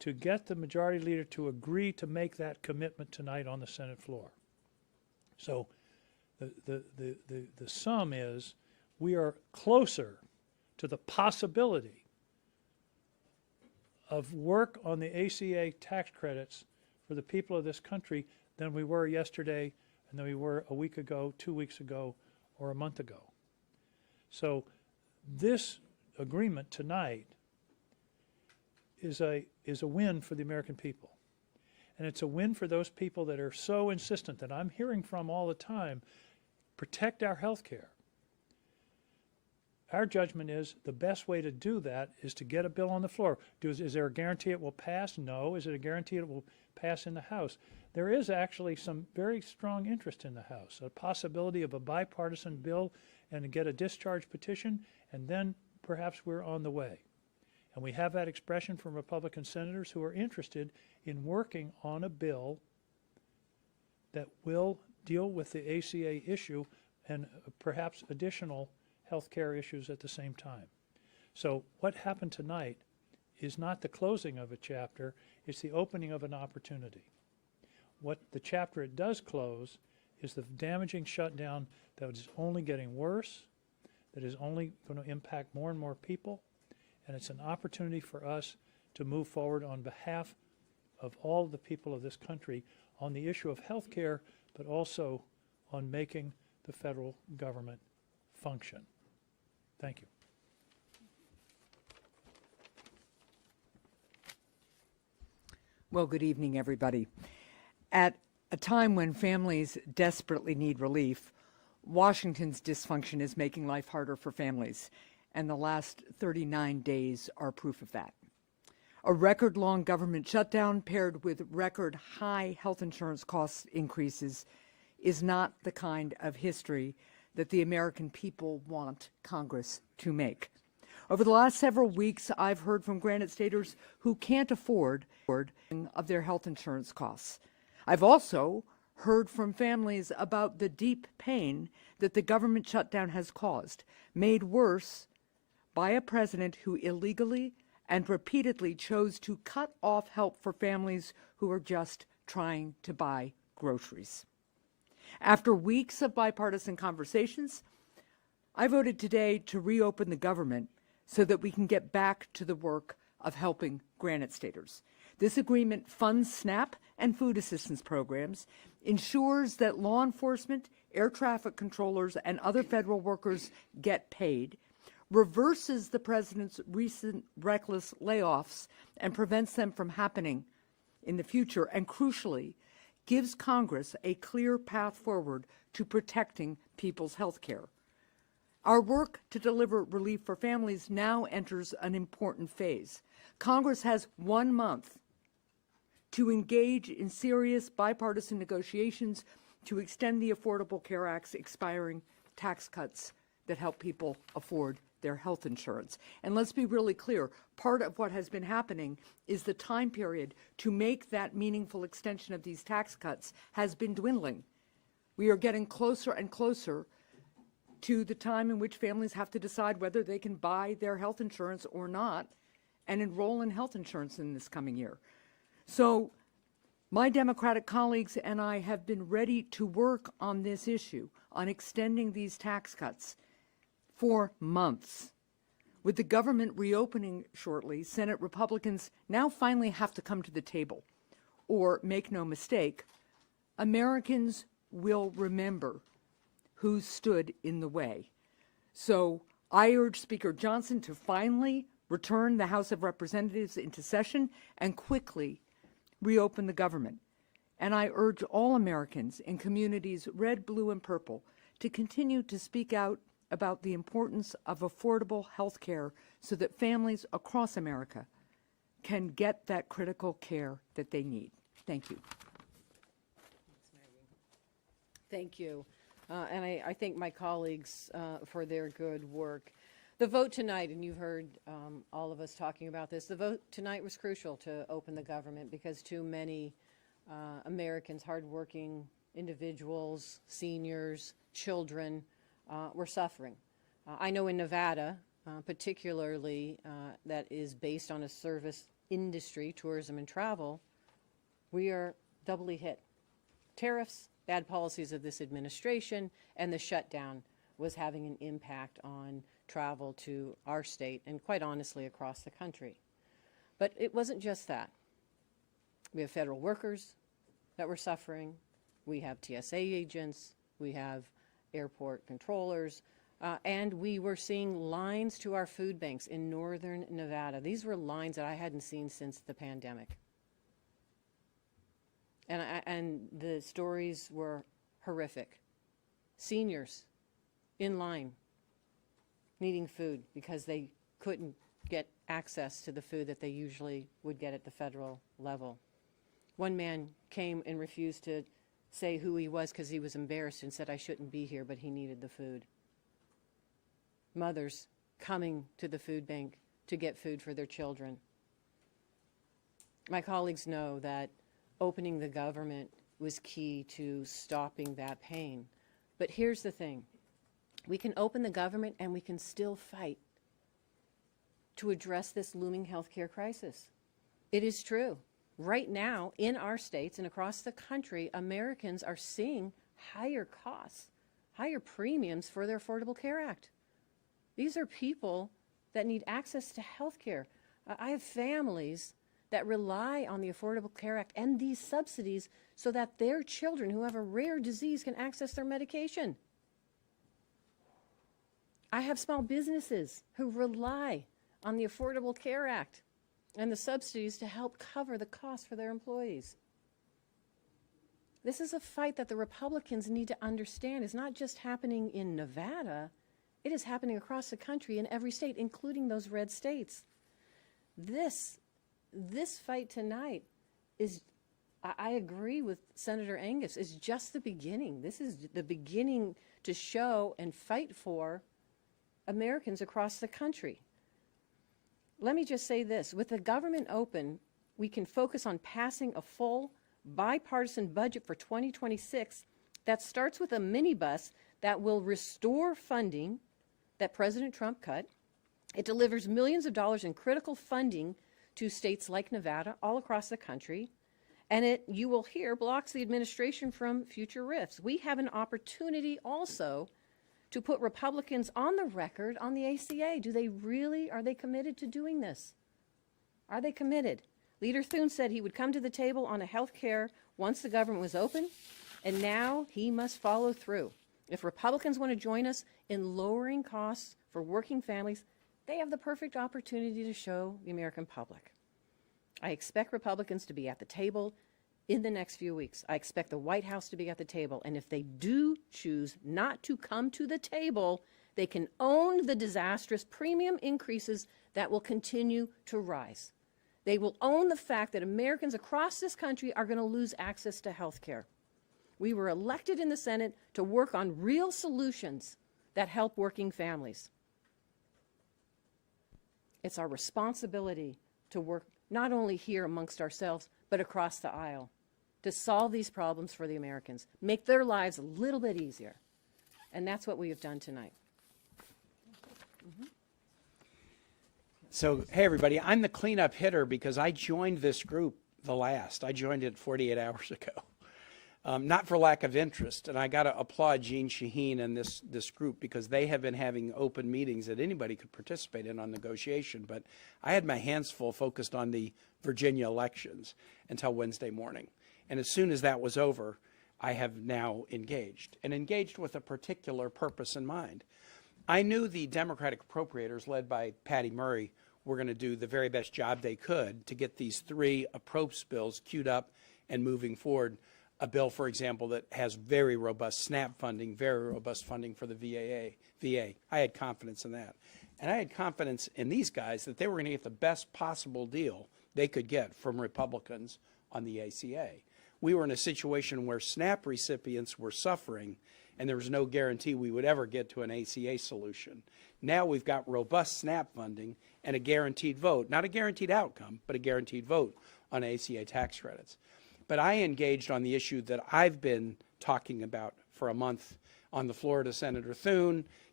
to get the majority leader to agree to make that commitment tonight on the Senate floor. So the sum is we are closer to the possibility of work on the ACA tax credits for the people of this country than we were yesterday and than we were a week ago, 2 weeks ago, or a month ago. So this agreement tonight is a win for the American people. And it's a win for those people that are so insistent that I'm hearing from all the time, protect our health care. Our judgment is the best way to do that is to get a bill on the floor. Is there a guarantee it will pass? No. Is it a guarantee it will pass in the House? There is actually some very strong interest in the House, a possibility of a bipartisan bill and to get a discharge petition, and then perhaps we're on the way. And we have that expression from Republican senators who are interested in working on a bill that will deal with the ACA issue and perhaps additional health care issues at the same time. So what happened tonight is not the closing of a chapter, it's the opening of an opportunity. What the chapter it does close is the damaging shutdown that is only getting worse, that is only going to impact more and more people, and it's an opportunity for us to move forward on behalf of all the people of this country on the issue of health care, but also on making the federal government function. Thank you. Well, good evening, everybody. At a time when families desperately need relief, Washington's dysfunction is making life harder for families, and the last 39 days are proof of that. A record-long government shutdown paired with record-high health insurance cost increases is not the kind of history that the American people want Congress to make. Over the last several weeks, I've heard from Granite Staters who can't afford of their health insurance costs. I've also heard from families about the deep pain that the government shutdown has caused, made worse by a president who illegally and repeatedly chose to cut off help for families who are just trying to buy groceries. After weeks of bipartisan conversations, I voted today to reopen the government so that we can get back to the work of helping Granite Staters. This agreement funds SNAP and food assistance programs, ensures that law enforcement, air traffic controllers, and other federal workers get paid, reverses the president's recent reckless layoffs and prevents them from happening in the future, and crucially, gives Congress a clear path forward to protecting people's health care. Our work to deliver relief for families now enters an important phase. Congress has 1 month to engage in serious bipartisan negotiations to extend the Affordable Care Act's expiring tax cuts that help people afford their health insurance. And let's be really clear, part of what has been happening is the time period to make that meaningful extension of these tax cuts has been dwindling. We are getting closer and closer to the time in which families have to decide whether they can buy their health insurance or not and enroll in health insurance in this coming year. So my Democratic colleagues and I have been ready to work on this issue, on extending these tax cuts for months. With the government reopening shortly, Senate Republicans now finally have to come to the table. Or, make no mistake, Americans will remember who stood in the way. So I urge Speaker Johnson to finally return the House of Representatives into session and quickly reopen the government. And I urge all Americans in communities red, blue, and purple to continue to speak out about the importance of affordable health care so that families across America can get that critical care that they need. Thank you. Thank you. And I thank my colleagues for their good work. The vote tonight, and you've heard all of us talking about this, the vote tonight was crucial to open the government because too many Americans, hardworking individuals, seniors, children, were suffering. I know in Nevada, particularly, that is based on a service industry, tourism and travel, we are doubly hit. Tariffs, bad policies of this administration, and the shutdown was having an impact on travel to our state and quite honestly across the country. But it wasn't just that. We have federal workers that were suffering. We have TSA agents. We have airport controllers. And we were seeing lines to our food banks in northern Nevada. These were lines that I hadn't seen since the pandemic. And the stories were horrific. Seniors in line needing food because they couldn't get access to the food that they usually would get at the federal level. One man came and refused to say who he was because he was embarrassed and said, "I shouldn't be here," but he needed the food. Mothers coming to the food bank to get food for their children. My colleagues know that opening the government was key to stopping that pain. But here's the thing. We can open the government and we can still fight to address this looming healthcare crisis. It is true. Right now, in our states and across the country, Americans are seeing higher costs, higher premiums for their Affordable Care Act. These are people that need access to health care. I have families that rely on the Affordable Care Act and these subsidies so that their children who have a rare disease can access their medication. I have small businesses who rely on the Affordable Care Act and the subsidies to help cover the cost for their employees. This is a fight that the Republicans need to understand is not just happening in Nevada, it is happening across the country in every state, including those red states. This fight tonight is, I agree with Senator Angus, is just the beginning. This is the beginning to show and fight for Americans across the country. Let me just say this. With the government open, we can focus on passing a full bipartisan budget for 2026 that starts with a minibus that will restore funding that President Trump cut. It delivers millions of dollars in critical funding to states like Nevada all across the country. And it, you will hear, blocks the administration from future rifts. We have an opportunity also to put Republicans on the record on the ACA. Are they committed to doing this? Are they committed? Leader Thune said he would come to the table on a health care once the government was open, and now he must follow through. If Republicans want to join us in lowering costs for working families, they have the perfect opportunity to show the American public. I expect Republicans to be at the table in the next few weeks. I expect the White House to be at the table. And if they do choose not to come to the table, they can own the disastrous premium increases that will continue to rise. They will own the fact that Americans across this country are going to lose access to health care. We were elected in the Senate to work on real solutions that help working families. It's our responsibility to work not only here amongst ourselves, but across the aisle to solve these problems for the Americans, make their lives a little bit easier. And that's what we have done tonight. So, hey, everybody, I'm the cleanup hitter because I joined this group the last. I joined it 48 hours ago. Not for lack of interest, and I got to applaud Jean Shaheen and this group because they have been having open meetings that anybody could participate in on negotiation, but I had my hands full focused on the Virginia elections until Wednesday morning. And as soon as that was over, I have now engaged, and engaged with a particular purpose in mind. I knew the Democratic appropriators, led by Patty Murray, were going to do the very best job they could to get these three approach bills queued up and moving forward. A bill, for example, that has very robust SNAP funding, very robust funding for the VA. I had confidence in that. And I had confidence in these guys that they were going to get the best possible deal they could get from Republicans on the ACA. We were in a situation where SNAP recipients were suffering, and there was no guarantee we would ever get to an ACA solution. Now we've got robust SNAP funding and a guaranteed vote, not a guaranteed outcome, but a guaranteed vote on ACA tax credits. But I engaged on the issue that I've been talking about for a month on the floor to Senator Thune,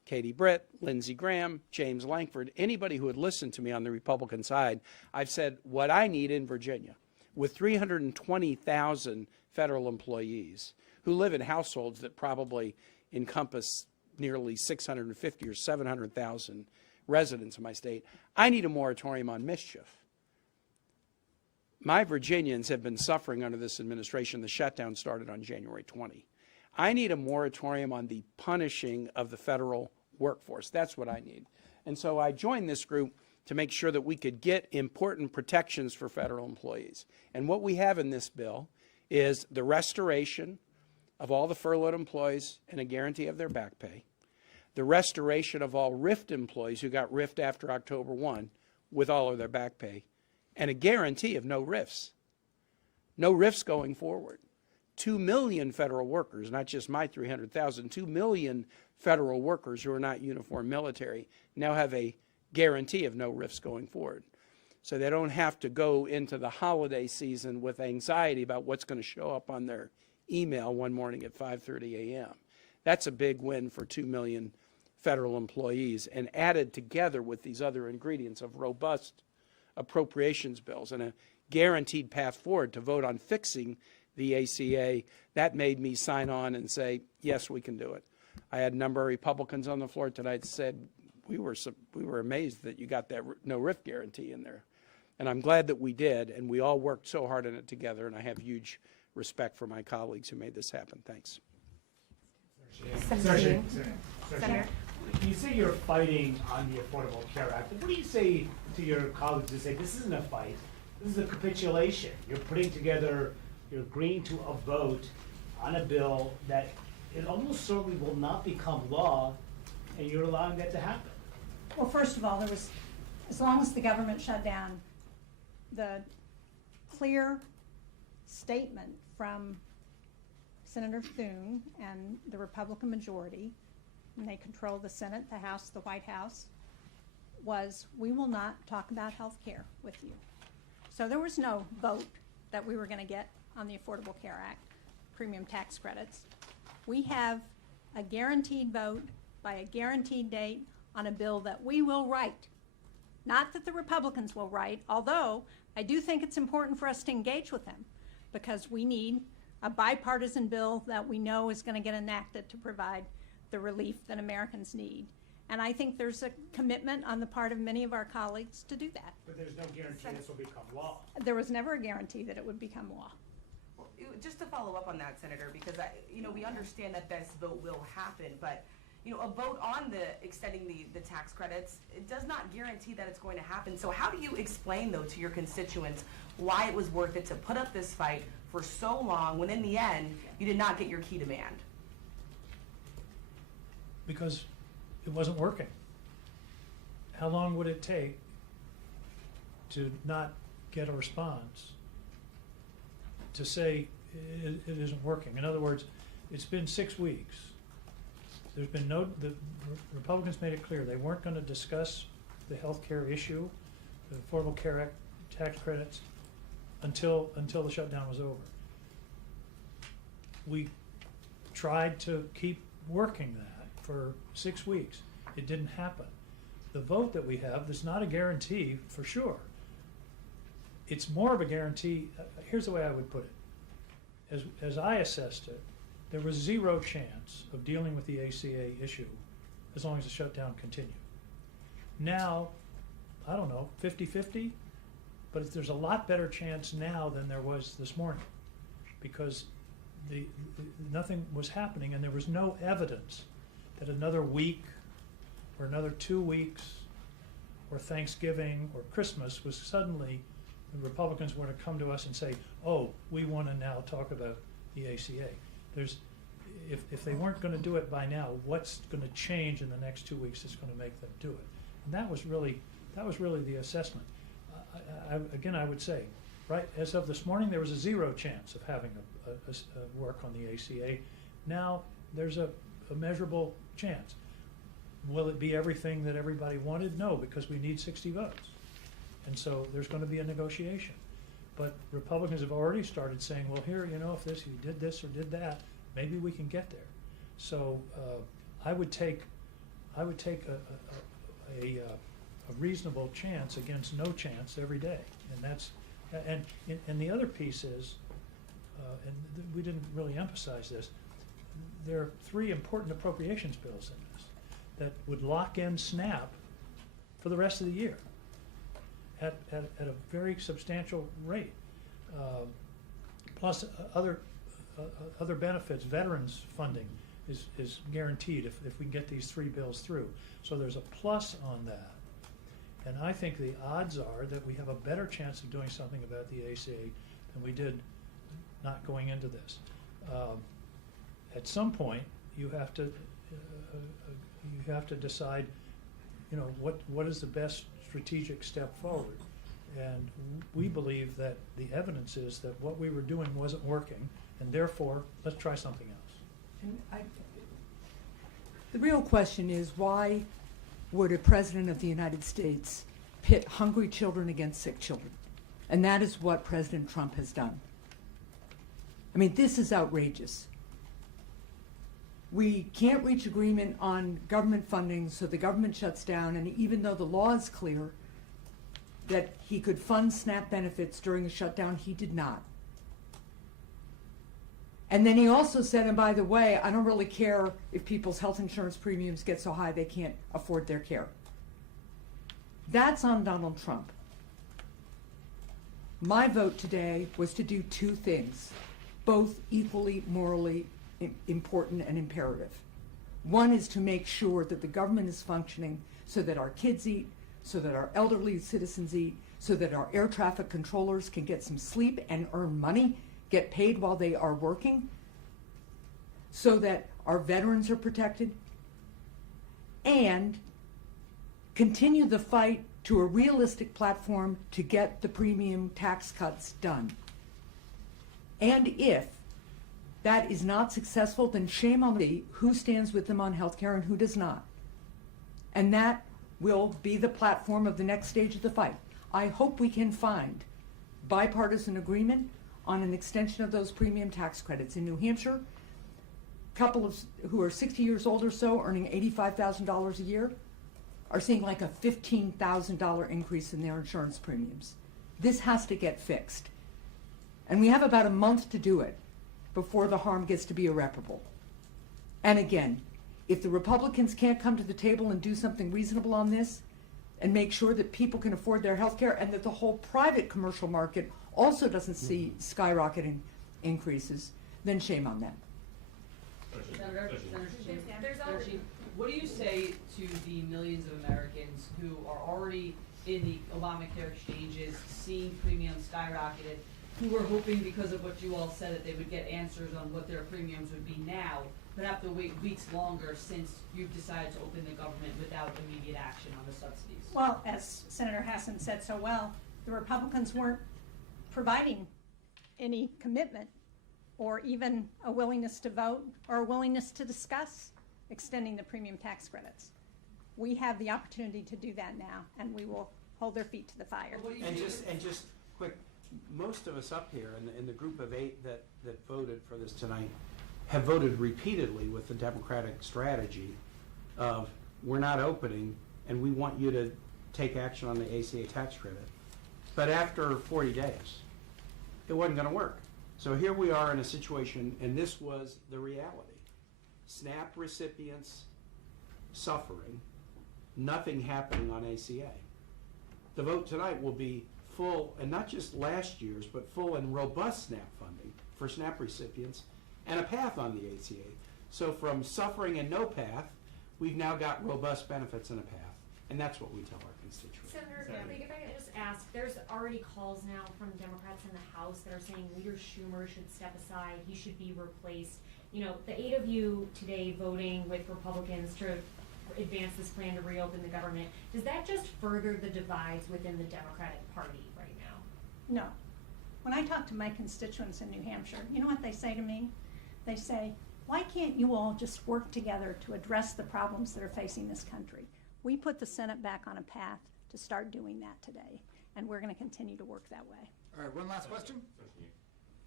Katie Britt, Lindsey Graham, James Lankford, anybody who would listen to me on the Republican side, I've said what I need in Virginia, with 320,000 federal employees who live in households that probably encompass nearly 650 or 700,000 residents in my state, I need a moratorium on mischief. My Virginians have been suffering under this administration. The shutdown started on January 20. I need a moratorium on the punishing of the federal workforce. That's what I need. And so I joined this group to make sure that we could get important protections for federal employees. And what we have in this bill is the restoration of all the furloughed employees and a guarantee of their back pay, the restoration of all RIFT employees who got RIFT after October 1 with all of their back pay, and a guarantee of no RIFs. No RIFs going forward. 2 million federal workers, not just my 300,000, 2 million federal workers who are not uniformed military now have a guarantee of no RIFs going forward. So they don't have to go into the holiday season with anxiety about what's going to show up on their email one morning at 5:30 a.m. That's a big win for 2 million federal employees, and added together with these other ingredients of robust appropriations bills and a guaranteed path forward to vote on fixing the ACA, that made me sign on and say, yes, we can do it. I had a number of Republicans on the floor tonight said, we were amazed that you got that no RIF guarantee in there. And I'm glad that we did, and we all worked so hard on it together, and I have huge respect for my colleagues who made this happen. Thanks. Senator, you say you're fighting on the Affordable Care Act. What do you say to your colleagues who say this isn't a fight, this is a capitulation? You're putting together, you're agreeing to a vote on a bill that it almost certainly will not become law, and you're allowing that to happen. Well, first of all, as long as the government shut down, the clear statement from Senator Thune and the Republican majority, and they control the Senate, the House, the White House, was we will not talk about health care with you. So there was no vote that we were going to get on the Affordable Care Act, premium tax credits. We have a guaranteed vote by a guaranteed date on a bill that we will write. Not that the Republicans will write, although I do think it's important for us to engage with them, because we need a bipartisan bill that we know is going to get enacted to provide the relief that Americans need. And I think there's a commitment on the part of many of our colleagues to do that. But there's no guarantee this will become law. There was never a guarantee that it would become law. Well, just to follow up on that, Senator, because we understand that this vote will happen, but a vote on extending the tax credits, it does not guarantee that it's going to happen. So how do you explain, though, to your constituents why it was worth it to put up this fight for so long when in the end you did not get your key demand? Because it wasn't working. How long would it take to not get a response to say it isn't working? In other words, it's been 6 weeks. There's been the Republicans made it clear they weren't going to discuss the health care issue, the Affordable Care Act tax credits, until the shutdown was over. We tried to keep working that for 6 weeks. It didn't happen. The vote that we have is not a guarantee for sure. It's more of a guarantee. Here's the way I would put it. As I assessed it, there was zero chance of dealing with the ACA issue as long as the shutdown continued. Now, I don't know, 50-50, but there's a lot better chance now than there was this morning, because nothing was happening, and there was no evidence that another week or another 2 weeks or Thanksgiving or Christmas was suddenly the Republicans were to come to us and say, oh, we want to now talk about the ACA. If they weren't going to do it by now, what's going to change in the next 2 weeks that's going to make them do it? And that was really the assessment. Again, I would say, right, as of this morning, there was a zero chance of having a work on the ACA. Now there's a measurable chance. Will it be everything that everybody wanted? No, because we need 60 votes. And so there's going to be a negotiation. But Republicans have already started saying, well, here, if you did this or did that, maybe we can get there. So I would take I would take a reasonable chance against no chance every day. And that's, and the other piece is, we didn't really emphasize this, there are 3 important appropriations bills in this that would lock in SNAP for the rest of the year at a very substantial rate. Plus other benefits, veterans funding is guaranteed if we can get these 3 bills through. So there's a plus on that. And I think the odds are that we have a better chance of doing something about the ACA than we did not going into this. At some point, you have to decide, what is the best strategic step forward. And we believe that the evidence is that what we were doing wasn't working, and therefore, let's try something else. And the real question is, why would a president of the United States pit hungry children against sick children? And that is what President Trump has done. I mean, this is outrageous. We can't reach agreement on government funding, so the government shuts down, and even though the law is clear that he could fund SNAP benefits during the shutdown, he did not. And then he also said, and by the way, I don't really care if people's health insurance premiums get so high they can't afford their care. That's on Donald Trump. My vote today was to do 2 things, both equally morally important and imperative. One is to make sure that the government is functioning so that our kids eat, so that our elderly citizens eat, so that our air traffic controllers can get some sleep and earn money, get paid while they are working, so that our veterans are protected, and continue the fight to a realistic platform to get the premium tax cuts done. And if that is not successful, then shame on me who stands with them on health care and who does not. And that will be the platform of the next stage of the fight. I hope we can find bipartisan agreement on an extension of those premium tax credits. In New Hampshire, couples who are 60 years old or so earning $85,000 a year are seeing like a $15,000 increase in their insurance premiums. This has to get fixed. And we have about a month to do it before the harm gets to be irreparable. And again, if the Republicans can't come to the table and do something reasonable on this and make sure that people can afford their health care and that the whole private commercial market also doesn't see skyrocketing increases, then shame on them. Senator Shaheen, what do you say to the millions of Americans who are already in the Obamacare exchanges, seeing premiums skyrocketed, who were hoping because of what you all said that they would get answers on what their premiums would be now, but have to wait weeks longer since you've decided to open the government without immediate action on the subsidies? Well, as Senator Hassan said so well, the Republicans weren't providing any commitment or even a willingness to vote or a willingness to discuss extending the premium tax credits. We have the opportunity to do that now, and we will hold their feet to the fire. And just quick, most of us up here in the group of 8 that voted for this tonight have voted repeatedly with the Democratic strategy of we're not opening and we want you to take action on the ACA tax credit. But after 40 days, it wasn't going to work. So here we are in a situation, and this was the reality. SNAP recipients suffering, nothing happening on ACA. The vote tonight will be full, and not just last year's, but full and robust SNAP funding for SNAP recipients and a path on the ACA. So from suffering and no path, we've now got robust benefits and a path. And that's what we tell our constituents. Senator, if I could just ask, there's already calls now from Democrats in the House that are saying Leader Schumer should step aside, he should be replaced. You know, the 8 of you today voting with Republicans to advance this plan to reopen the government, does that just further the divides within the Democratic Party right now? No. When I talk to my constituents in New Hampshire, you know what they say to me? They say, why can't you all just work together to address the problems that are facing this country? We put the Senate back on a path to start doing that today, and we're going to continue to work that way. All right, one last question.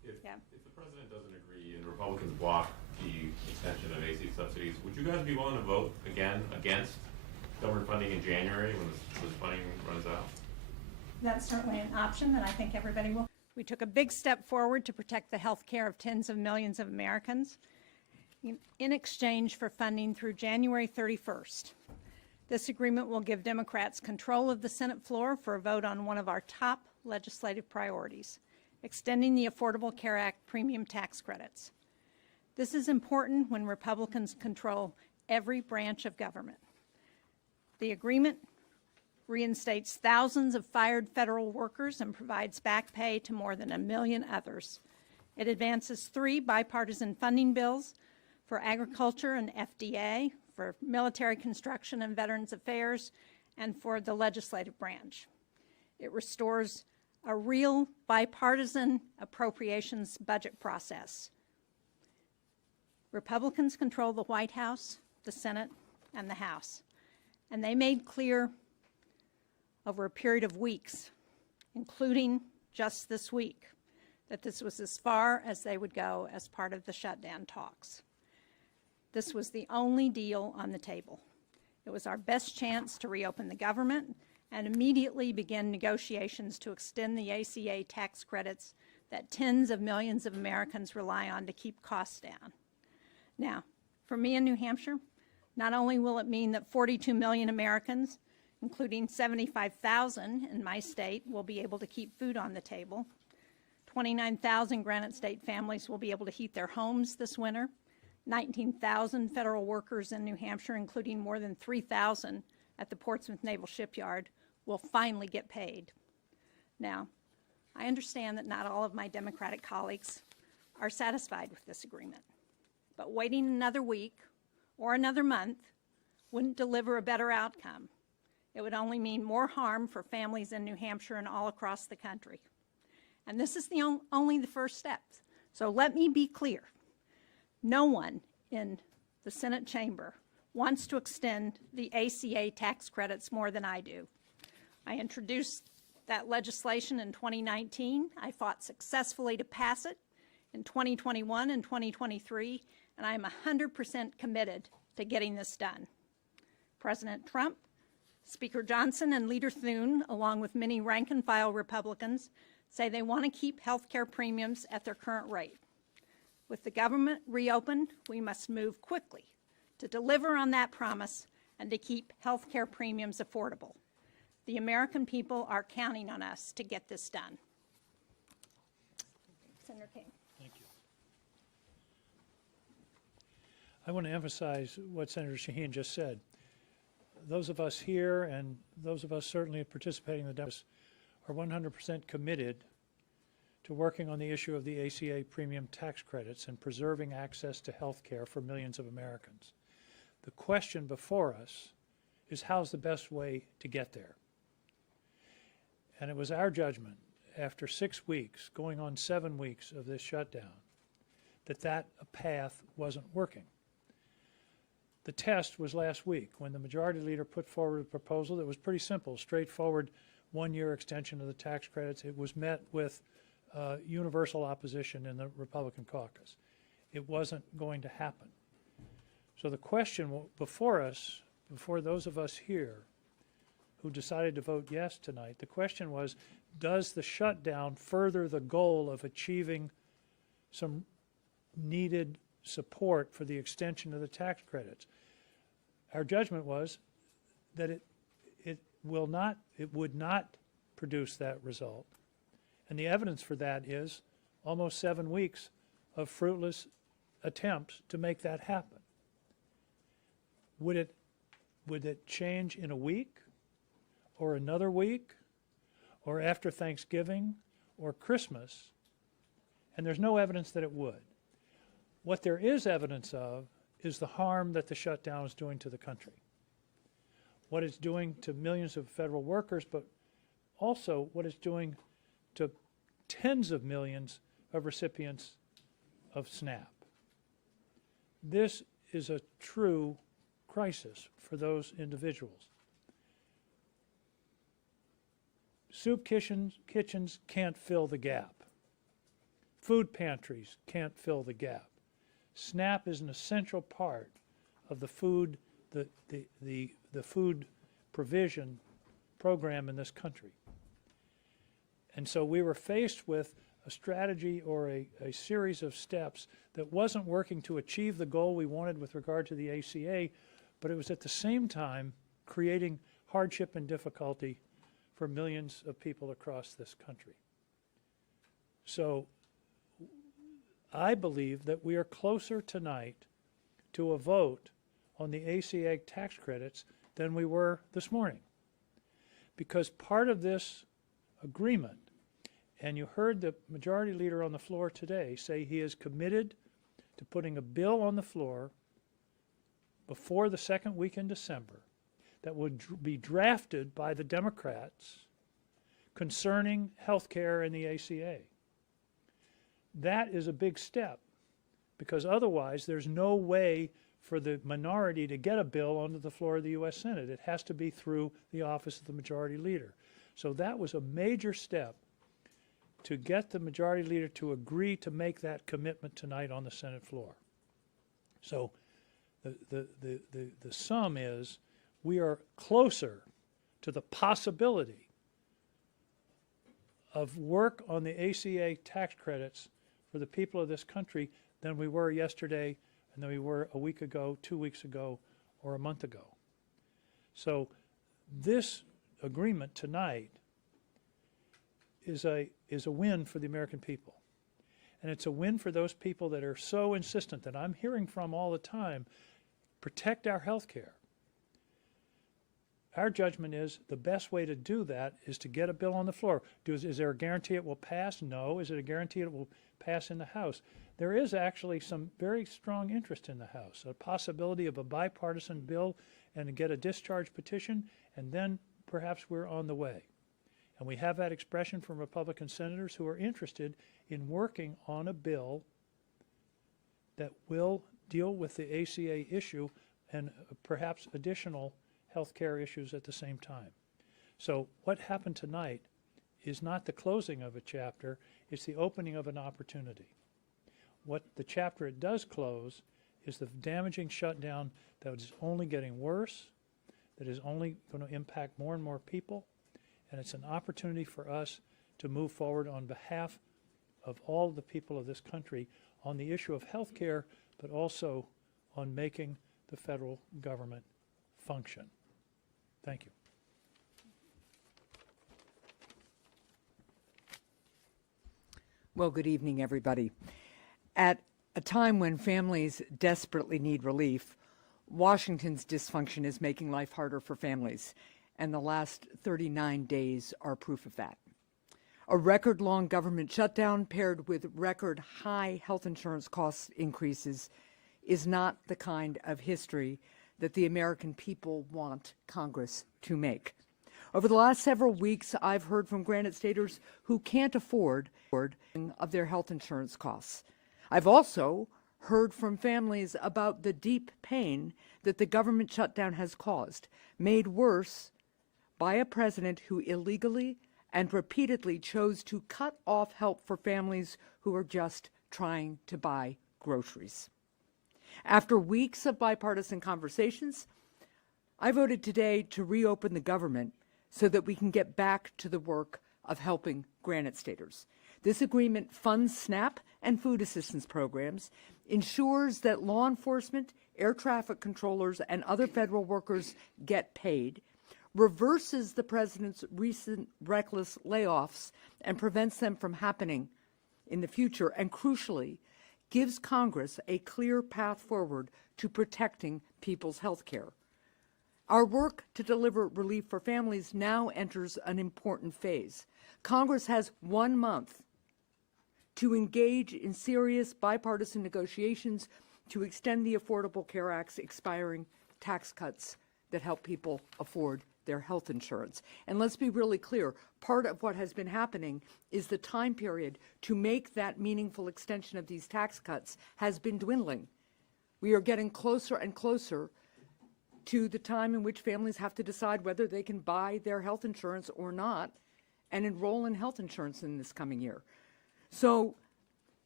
Yeah. If the president doesn't agree and Republicans block the extension of AC subsidies, would you guys be willing to vote again against government funding in January when this funding runs out? That's certainly an option that I think everybody will. We took a big step forward to protect the health care of tens of millions of Americans in exchange for funding through January 31st. This agreement will give Democrats control of the Senate floor for a vote on one of our top legislative priorities, extending the Affordable Care Act premium tax credits. This is important when Republicans control every branch of government. The agreement reinstates thousands of fired federal workers and provides back pay to more than 1 million others. It advances 3 bipartisan funding bills for agriculture and FDA, for military construction and Veterans Affairs, and for the legislative branch. It restores a real bipartisan appropriations budget process. Republicans control the White House, the Senate, and the House, and they made clear over a period of weeks, including just this week, that this was as far as they would go as part of the shutdown talks. This was the only deal on the table. It was our best chance to reopen the government and immediately begin negotiations to extend the ACA tax credits that tens of millions of Americans rely on to keep costs down. Now, for me in New Hampshire, not only will it mean that 42 million Americans, including 75,000 in my state, will be able to keep food on the table, 29,000 Granite State families will be able to heat their homes this winter, 19,000 federal workers in New Hampshire, including more than 3,000 at the Portsmouth Naval Shipyard, will finally get paid. Now, I understand that not all of my Democratic colleagues are satisfied with this agreement, but waiting another week or another month wouldn't deliver a better outcome. It would only mean more harm for families in New Hampshire and all across the country. And this is only the first step. So let me be clear. No one in the Senate chamber wants to extend the ACA tax credits more than I do. I introduced that legislation in 2019. I fought successfully to pass it in 2021 and 2023, and I am 100% committed to getting this done. President Trump, Speaker Johnson, and Leader Thune, along with many rank-and-file Republicans, say they want to keep health care premiums at their current rate. With the government reopened, we must move quickly to deliver on that promise and to keep health care premiums affordable. The American people are counting on us to get this done. Senator King. Thank you. I want to emphasize what Senator Shaheen just said. Those of us here and those of us certainly participating in the debates are 100% committed to working on the issue of the ACA premium tax credits and preserving access to health care for millions of Americans. The question before us is how's the best way to get there? And it was our judgment after 6 weeks, going on 7 weeks of this shutdown, that path wasn't working. The test was last week when the majority leader put forward a proposal that was pretty simple, straightforward, one-year extension of the tax credits. It was met with universal opposition in the Republican caucus. It wasn't going to happen. So the question before us, before those of us here who decided to vote yes tonight, the question was, does the shutdown further the goal of achieving some needed support for the extension of the tax credits? Our judgment was that it would not produce that result. And the evidence for that is almost 7 weeks of fruitless attempts to make that happen. Would it change in a week or another week or after Thanksgiving or Christmas? And there's no evidence that it would. What there is evidence of is the harm that the shutdown is doing to the country. What it's doing to millions of federal workers, but also what it's doing to tens of millions of recipients of SNAP. This is a true crisis for those individuals. Soup kitchens can't fill the gap. Food pantries can't fill the gap. SNAP is an essential part of the food, the food provision program in this country. And so we were faced with a strategy or a series of steps that wasn't working to achieve the goal we wanted with regard to the ACA, but it was at the same time creating hardship and difficulty for millions of people across this country. So I believe that we are closer tonight to a vote on the ACA tax credits than we were this morning. Because part of this agreement, and you heard the majority leader on the floor today say he is committed to putting a bill on the floor before the second week in December that would be drafted by the Democrats concerning health care and the ACA. That is a big step, because otherwise there's no way for the minority to get a bill onto the floor of the U.S. Senate. It has to be through the office of the majority leader. So that was a major step to get the majority leader to agree to make that commitment tonight on the Senate floor. So the sum is we are closer to the possibility of work on the ACA tax credits for the people of this country than we were yesterday and than we were a week ago, 2 weeks ago, or a month ago. So this agreement tonight is a win for the American people. And it's a win for those people that are so insistent, that I'm hearing from all the time, protect our health care. Our judgment is the best way to do that is to get a bill on the floor. Is there a guarantee it will pass? No. Is it a guarantee it will pass in the House? There is actually some very strong interest in the House, a possibility of a bipartisan bill and to get a discharge petition, and then perhaps we're on the way. And we have that expression from Republican senators who are interested in working on a bill that will deal with the ACA issue and perhaps additional health care issues at the same time. So what happened tonight is not the closing of a chapter, it's the opening of an opportunity. What the chapter it does close is the damaging shutdown that is only getting worse, that is only going to impact more and more people, and it's an opportunity for us to move forward on behalf of all the people of this country on the issue of health care, but also on making the federal government function. Thank you. Well, good evening, everybody. At a time when families desperately need relief, Washington's dysfunction is making life harder for families, and the last 39 days are proof of that. A record-long government shutdown paired with record-high health insurance cost increases is not the kind of history that the American people want Congress to make. Over the last several weeks, I've heard from Granite Staters who can't afford of their health insurance costs. I've also heard from families about the deep pain that the government shutdown has caused, made worse by a president who illegally and repeatedly chose to cut off help for families who are just trying to buy groceries. After weeks of bipartisan conversations, I voted today to reopen the government so that we can get back to the work of helping Granite Staters. This agreement funds SNAP and food assistance programs, ensures that law enforcement, air traffic controllers, and other federal workers get paid, reverses the president's recent reckless layoffs and prevents them from happening in the future, and crucially, gives Congress a clear path forward to protecting people's health care. Our work to deliver relief for families now enters an important phase. Congress has 1 month to engage in serious bipartisan negotiations to extend the Affordable Care Act's expiring tax cuts that help people afford their health insurance. And let's be really clear, part of what has been happening is the time period to make that meaningful extension of these tax cuts has been dwindling. We are getting closer and closer to the time in which families have to decide whether they can buy their health insurance or not and enroll in health insurance in this coming year. So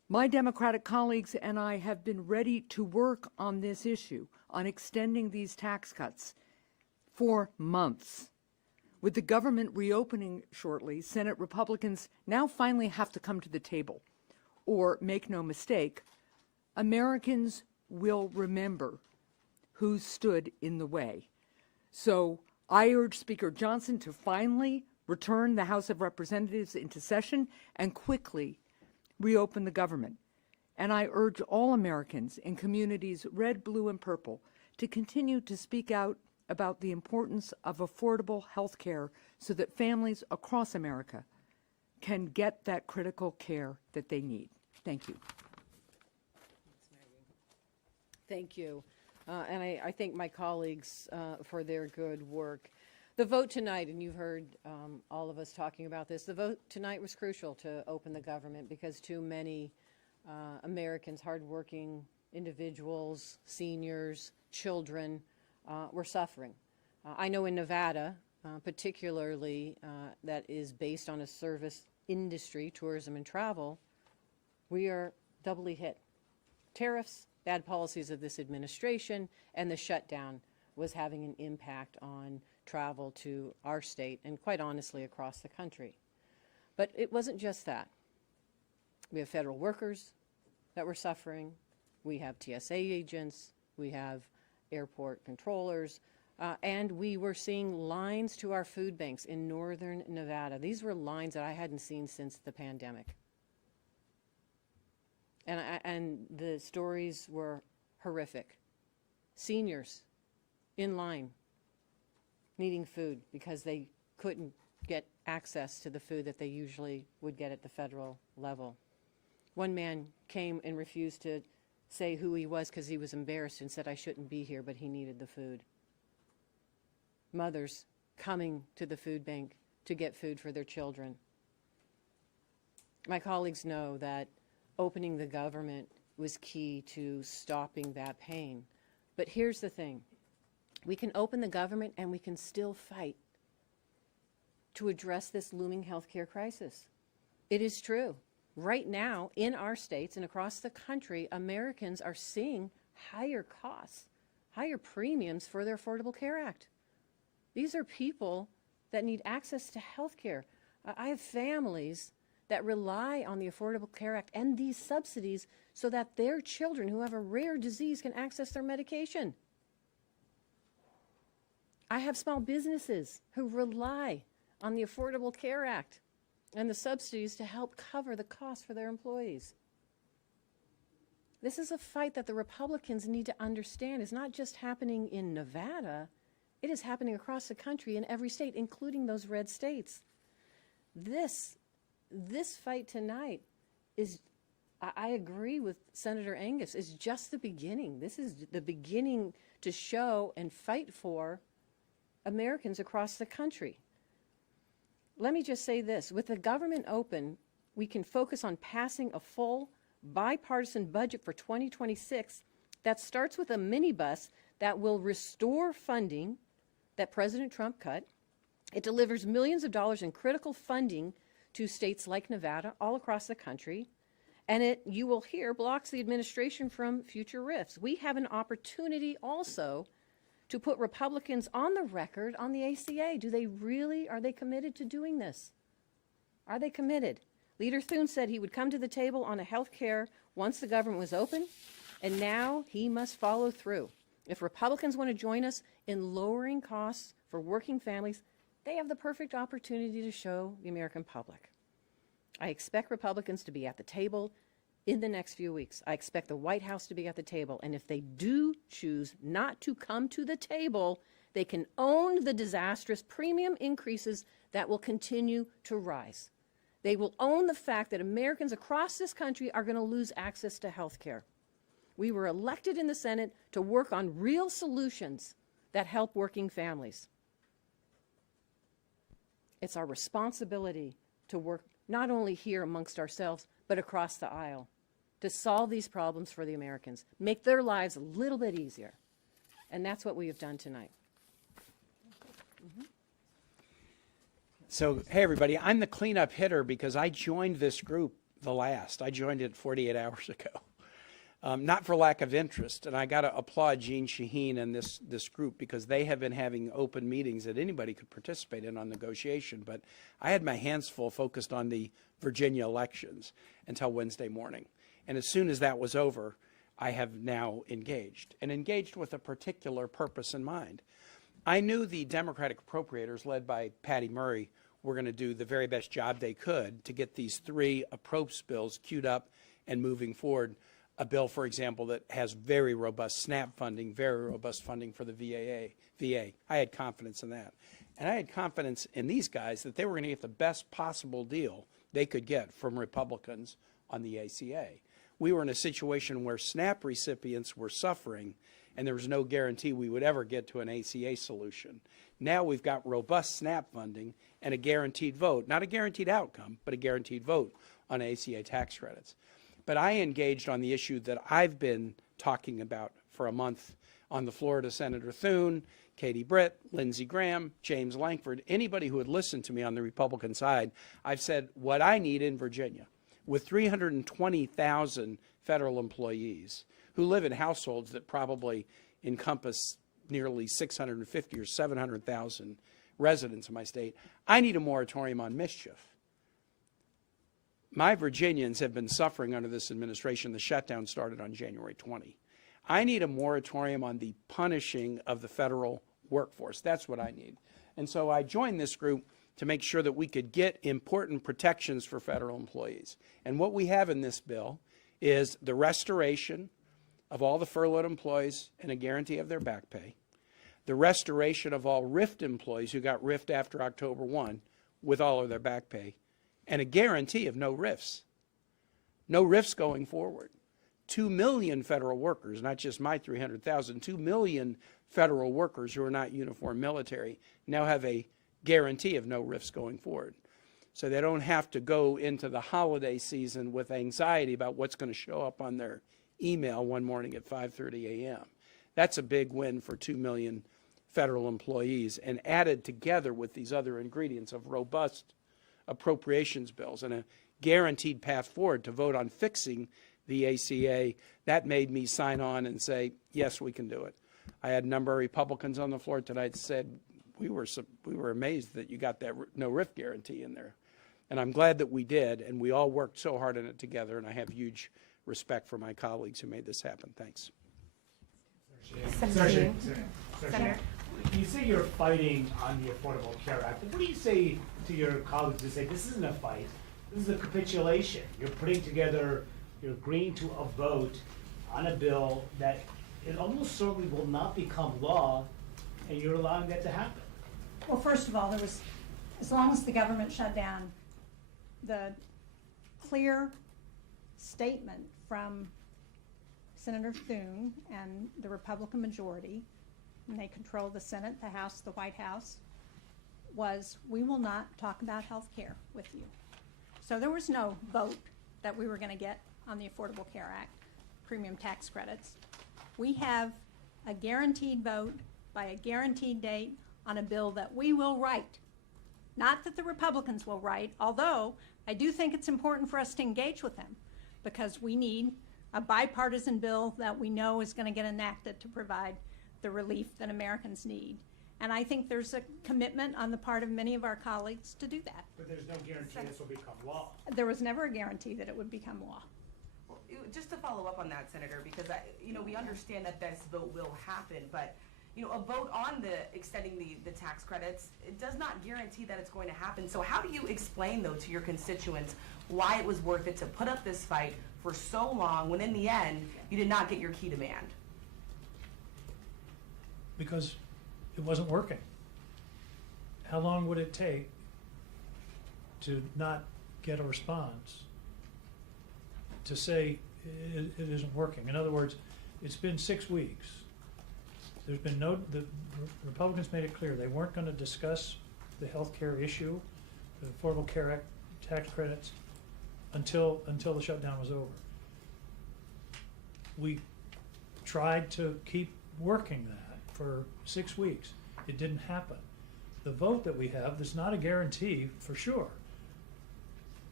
My Democratic colleagues and I have been ready to work on this issue, on extending these tax cuts, for months. With the government reopening shortly, Senate Republicans now finally have to come to the table. Or, make no mistake, Americans will remember who stood in the way. So I urge Speaker Johnson to finally return the House of Representatives into session and quickly reopen the government. And I urge all Americans in communities red, blue, and purple to continue to speak out about the importance of affordable health care so that families across America can get that critical care that they need. Thank you. Thank you. And I thank my colleagues for their good work. The vote tonight, and you've heard all of us talking about this, the vote tonight was crucial to open the government because too many Americans, hardworking individuals, seniors, children, were suffering. I know in Nevada, particularly that is based on a service industry, tourism and travel, we are doubly hit. Tariffs, bad policies of this administration, and the shutdown was having an impact on travel to our state and quite honestly across the country. But it wasn't just that. We have federal workers that were suffering. We have TSA agents. We have airport controllers. And we were seeing lines to our food banks in northern Nevada. These were lines that I hadn't seen since the pandemic. And the stories were horrific. Seniors in line needing food because they couldn't get access to the food that they usually would get at the federal level. One man came and refused to say who he was because he was embarrassed and said, "I shouldn't be here," but he needed the food. Mothers coming to the food bank to get food for their children. My colleagues know that opening the government was key to stopping that pain. But here's the thing. We can open the government and we can still fight to address this looming healthcare crisis. It is true. Right now, in our states and across the country, Americans are seeing higher costs, higher premiums for their Affordable Care Act. These are people that need access to health care. I have families that rely on the Affordable Care Act and these subsidies so that their children who have a rare disease can access their medication. I have small businesses who rely on the Affordable Care Act and the subsidies to help cover the cost for their employees. This is a fight that the Republicans need to understand is not just happening in Nevada, it is happening across the country in every state, including those red states. This fight tonight is, I agree with Senator Angus, is just the beginning. This is the beginning to show and fight for Americans across the country. Let me just say this. With the government open, we can focus on passing a full bipartisan budget for 2026 that starts with a minibus that will restore funding that President Trump cut. It delivers millions of dollars in critical funding to states like Nevada, all across the country, and it, you will hear, blocks the administration from future rifts. We have an opportunity also to put Republicans on the record on the ACA. Are they committed to doing this? Are they committed? Leader Thune said he would come to the table on a health care once the government was open, and now he must follow through. If Republicans want to join us in lowering costs for working families, they have the perfect opportunity to show the American public. I expect Republicans to be at the table in the next few weeks. I expect the White House to be at the table. And if they do choose not to come to the table, they can own the disastrous premium increases that will continue to rise. They will own the fact that Americans across this country are going to lose access to health care. We were elected in the Senate to work on real solutions that help working families. It's our responsibility to work not only here amongst ourselves, but across the aisle to solve these problems for the Americans, make their lives a little bit easier. And that's what we have done tonight. So, hey, everybody, I'm the cleanup hitter because I joined this group the last. I joined it 48 hours ago. Not for lack of interest, and I got to applaud Jean Shaheen and this group because they have been having open meetings that anybody could participate in on negotiation, but I had my hands full focused on the Virginia elections until Wednesday morning. And as soon as that was over, I have now engaged with a particular purpose in mind. I knew the Democratic appropriators led by Patty Murray were going to do the very best job they could to get these 3 approach bills queued up and moving forward. A bill, for example, that has very robust SNAP funding, very robust funding for the VA. I had confidence in that. And I had confidence in these guys that they were going to get the best possible deal they could get from Republicans on the ACA. We were in a situation where SNAP recipients were suffering, and there was no guarantee we would ever get to an ACA solution. Now we've got robust SNAP funding and a guaranteed vote, not a guaranteed outcome, but a guaranteed vote on ACA tax credits. But I engaged on the issue that I've been talking about for a month on the floor to Senator Thune, Katie Britt, Lindsey Graham, James Lankford, anybody who had listened to me on the Republican side. I've said what I need in Virginia, with 320,000 federal employees who live in households that probably encompass nearly 650 or 700,000 residents in my state, I need a moratorium on mischief. My Virginians have been suffering under this administration. The shutdown started on January 20. I need a moratorium on the punishing of the federal workforce. That's what I need. And so I joined this group to make sure that we could get important protections for federal employees. And what we have in this bill is the restoration of all the furloughed employees and a guarantee of their back pay, the restoration of all RIFT employees who got RIFT after October 1 with all of their back pay, and a guarantee of no RIFs. No RIFs going forward. 2 million federal workers, not just my 300,000, 2 million federal workers who are not uniformed military now have a guarantee of no RIFs going forward. So they don't have to go into the holiday season with anxiety about what's going to show up on their email one morning at 5:30 a.m. That's a big win for 2 million federal employees, and added together with these other ingredients of robust appropriations bills and a guaranteed path forward to vote on fixing the ACA, that made me sign on and say, yes, we can do it. I had a number of Republicans on the floor tonight that said, we were amazed that you got that no RIF guarantee in there. And I'm glad that we did, and we all worked so hard on it together, and I have huge respect for my colleagues who made this happen. Thanks. Senator, you say you're fighting on the Affordable Care Act. What do you say to your colleagues who say this isn't a fight, this is a capitulation? You're agreeing to a vote on a bill that it almost certainly will not become law, and you're allowing that to happen. Well, first of all, as long as the government shut down, the clear statement from Senator Thune and the Republican majority, and they control the Senate, the House, the White House, was we will not talk about health care with you. So there was no vote that we were going to get on the Affordable Care Act, premium tax credits. We have a guaranteed vote by a guaranteed date on a bill that we will write. Not that the Republicans will write, although I do think it's important for us to engage with them because we need a bipartisan bill that we know is going to get enacted to provide the relief that Americans need. And I think there's a commitment on the part of many of our colleagues to do that. But there's no guarantee this will become law. There was never a guarantee that it would become law. Well, just to follow up on that, Senator, because we understand that this vote will happen, but a vote on extending the tax credits, it does not guarantee that it's going to happen. So how do you explain, though, to your constituents why it was worth it to put up this fight for so long when in the end you did not get your key demand? Because it wasn't working. How long would it take to not get a response to say it isn't working? In other words, it's been 6 weeks. There's been the Republicans made it clear they weren't going to discuss the health care issue, the Affordable Care Act tax credits, until the shutdown was over. We tried to keep working that for 6 weeks. It didn't happen. The vote that we have, there's not a guarantee for sure.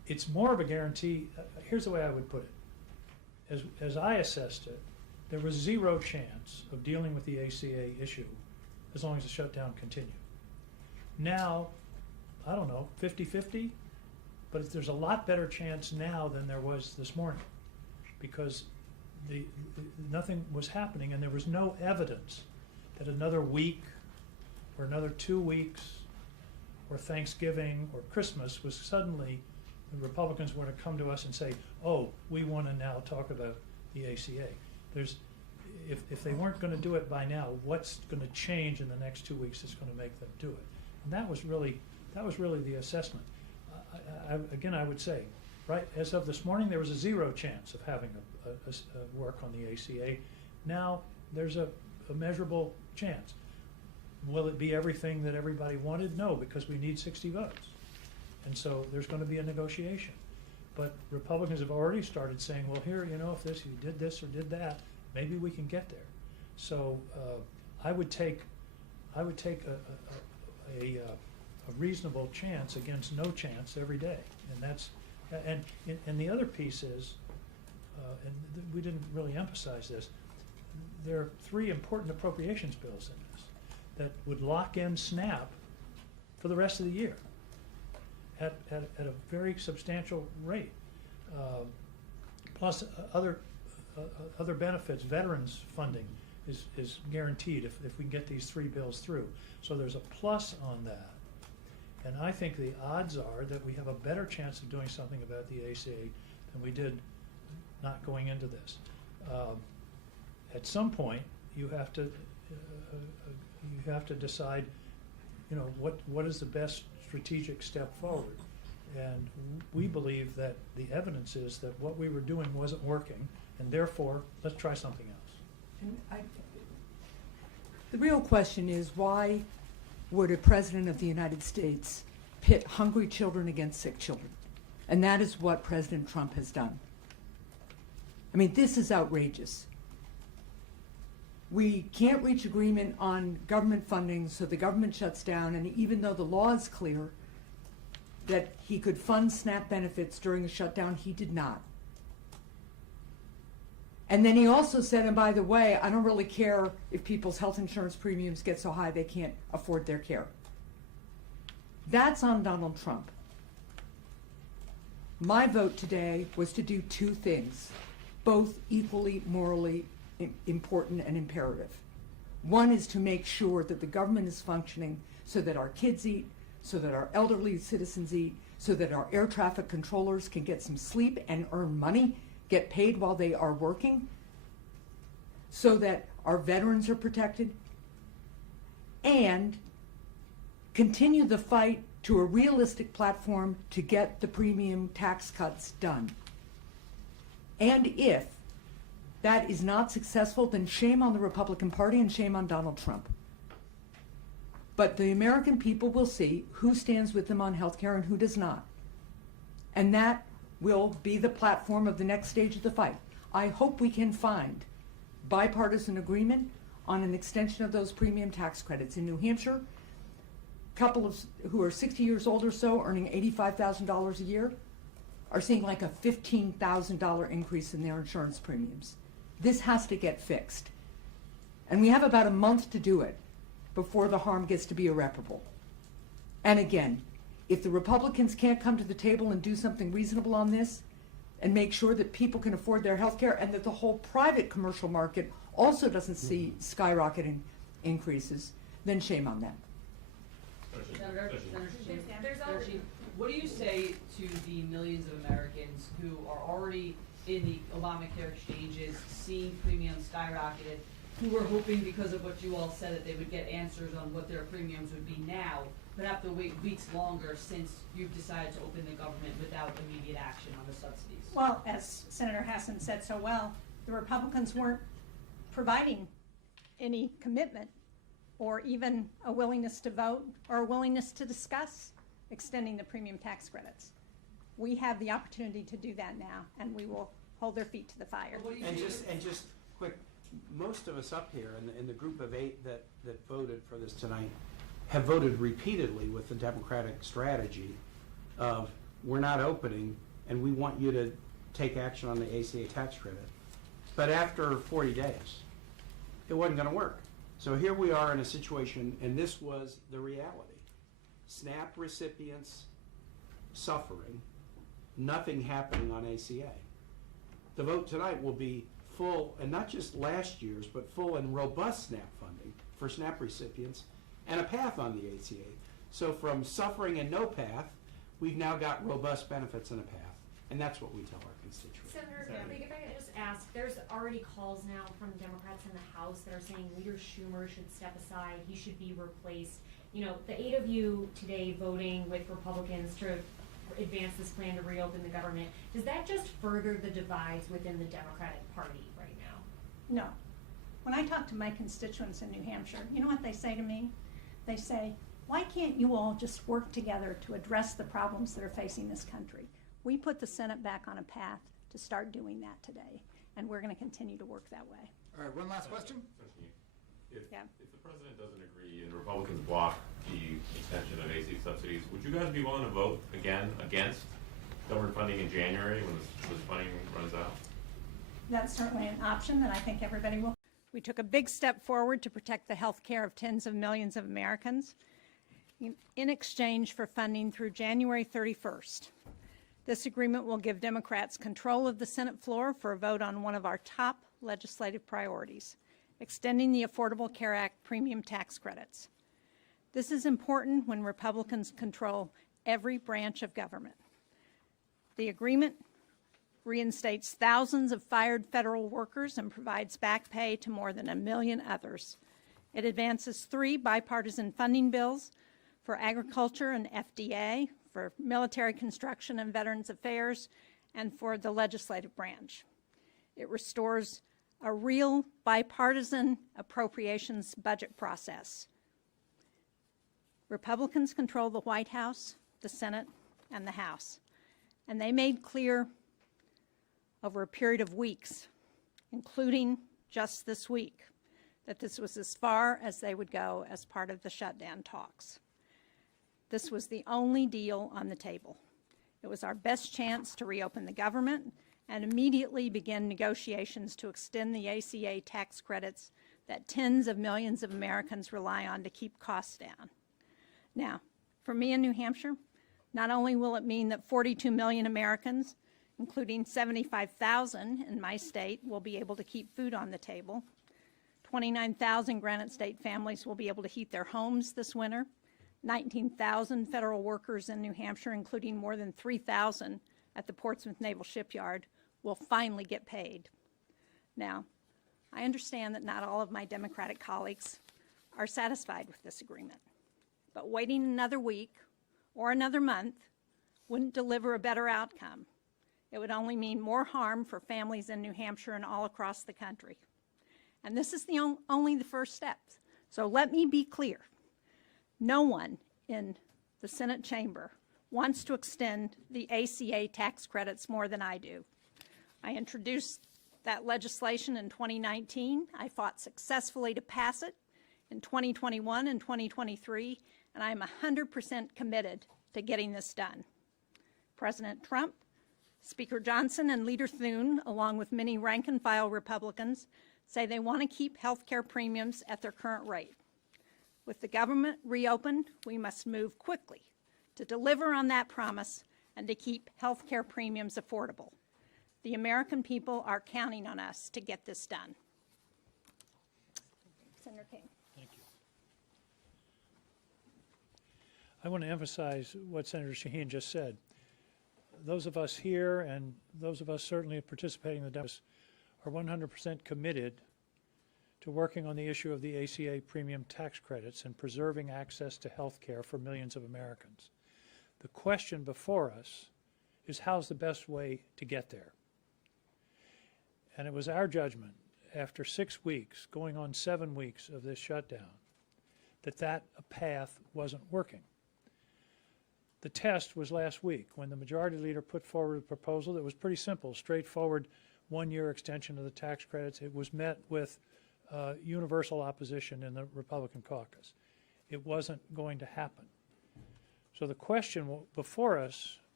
it's more of a guarantee. Here's the way I would put it. As I assessed it, there was zero chance of dealing with the ACA issue as long as the shutdown continued. Now, I don't know, 50-50, but there's a lot better chance now than there was this morning, because nothing was happening, and there was no evidence that another week or another 2 weeks or Thanksgiving or Christmas was suddenly the Republicans were to come to us and say, oh, we want to now talk about the ACA. If they weren't going to do it by now, what's going to change in the next 2 weeks that's going to make them do it? And that was really the assessment. Again, I would say, right, as of this morning, there was a zero chance of having a work on the ACA. Now there's a measurable chance. Will it be everything that everybody wanted? No, because we need 60 votes. And so there's going to be a negotiation. But Republicans have already started saying, well, here, you know, if you did this or did that, maybe we can get there. So I would take a reasonable chance against no chance every day. And that's, and the other piece is, we didn't really emphasize this, there are 3 important appropriations bills in this that would lock in SNAP for the rest of the year at a very substantial rate. Plus other benefits, veterans funding is guaranteed if we can get these 3 bills through. So there's a plus on that. And I think the odds are that we have a better chance of doing something about the ACA than we did not going into this. At some point, you have to decide, you know, what is the best strategic step forward. And we believe that the evidence is that what we were doing wasn't working, and therefore, let's try something else. And the real question is, why would a president of the United States pit hungry children against sick children? And that is what President Trump has done. I mean, this is outrageous. We can't reach agreement on government funding, so the government shuts down, and even though the law is clear that he could fund SNAP benefits during a shutdown, he did not. And then he also said, and by the way, I don't really care if people's health insurance premiums get so high they can't afford their care. That's on Donald Trump. My vote today was to do 2 things, both equally morally important and imperative. One is to make sure that the government is functioning so that our kids eat, so that our elderly citizens eat, so that our air traffic controllers can get some sleep and earn money, get paid while they are working, so that our veterans are protected, and continue the fight to a realistic platform to get the premium tax cuts done. And if that is not successful, then shame on the Republican Party and shame on Donald Trump. But the American people will see who stands with them on health care and who does not. And that will be the platform of the next stage of the fight. I hope we can find bipartisan agreement on an extension of those premium tax credits. In New Hampshire, couples who are 60 years old or so, earning $85,000 a year, are seeing like a $15,000 increase in their insurance premiums. This has to get fixed. And we have about a month to do it before the harm gets to be irreparable. And again, if the Republicans can't come to the table and do something reasonable on this and make sure that people can afford their health care and that the whole private commercial market also doesn't see skyrocketing increases, then shame on them. Senator Shaheen, what do you say to the millions of Americans who are already in the Obamacare exchanges, seeing premiums skyrocketed, who were hoping because of what you all said that they would get answers on what their premiums would be now, but have to wait weeks longer since you've decided to open the government without immediate action on the subsidies? Well, as Senator Hassan said so well, the Republicans weren't providing any commitment or even a willingness to vote or a willingness to discuss extending the premium tax credits. We have the opportunity to do that now, and we will hold their feet to the fire. And just quick, most of us up here in the group of 8 that voted for this tonight have voted repeatedly with the Democratic strategy of we're not opening, and we want you to take action on the ACA tax credit. But after 40 days, it wasn't going to work. So here we are in a situation, and this was the reality. SNAP recipients suffering, nothing happening on ACA. The vote tonight will be full, and not just last year's, but full and robust SNAP funding for SNAP recipients and a path on the ACA. So from suffering and no path, we've now got robust benefits and a path. And that's what we tell our constituents. Senator, if I could just ask, there's already calls now from Democrats in the House that are saying Leader Schumer should step aside, he should be replaced. You know, the 8 of you today voting with Republicans to advance this plan to reopen the government, does that just further the divides within the Democratic Party right now? No. When I talk to my constituents in New Hampshire, you know what they say to me? They say, why can't you all just work together to address the problems that are facing this country? We put the Senate back on a path to start doing that today, and we're going to continue to work that way. All right, one last question. If the president doesn't agree and Republicans block the extension of AC subsidies, would you guys be willing to vote again against government funding in January when this funding runs out? That's certainly an option that I think everybody will. We took a big step forward to protect the health care of tens of millions of Americans in exchange for funding through January 31st. This agreement will give Democrats control of the Senate floor for a vote on one of our top legislative priorities, extending the Affordable Care Act premium tax credits. This is important when Republicans control every branch of government. The agreement reinstates thousands of fired federal workers and provides back pay to more than 1 million others. It advances 3 bipartisan funding bills for agriculture and FDA, for military construction and Veterans Affairs, and for the legislative branch. It restores a real bipartisan appropriations budget process. Republicans control the White House, the Senate, and the House, and they made clear over a period of weeks, including just this week, that this was as far as they would go as part of the shutdown talks. This was the only deal on the table. It was our best chance to reopen the government and immediately begin negotiations to extend the ACA tax credits that tens of millions of Americans rely on to keep costs down. Now, for me in New Hampshire, not only will it mean that 42 million Americans, including 75,000 in my state, will be able to keep food on the table, 29,000 Granite State families will be able to heat their homes this winter, 19,000 federal workers in New Hampshire, including more than 3,000 at the Portsmouth Naval Shipyard, will finally get paid. Now, I understand that not all of my Democratic colleagues are satisfied with this agreement, but waiting another week or another month wouldn't deliver a better outcome. It would only mean more harm for families in New Hampshire and all across the country. And this is only the first step. So let me be clear. No one in the Senate chamber wants to extend the ACA tax credits more than I do. I introduced that legislation in 2019. I fought successfully to pass it in 2021 and 2023, and I am 100% committed to getting this done. President Trump, Speaker Johnson, and Leader Thune, along with many rank-and-file Republicans, say they want to keep health care premiums at their current rate. With the government reopened, we must move quickly to deliver on that promise and to keep health care premiums affordable. The American people are counting on us to get this done. Senator King. Thank you. I want to emphasize what Senator Shaheen just said. Those of us here and those of us certainly participating in the Democrats are 100% committed to working on the issue of the ACA premium tax credits and preserving access to health care for millions of Americans. The question before us is how's the best way to get there? And it was our judgment after 6 weeks, going on 7 weeks of this shutdown, that path wasn't working. The test was last week when the majority leader put forward a proposal that was pretty simple, straightforward, 1-year extension of the tax credits. It was met with universal opposition in the Republican caucus. It wasn't going to happen. So the question before us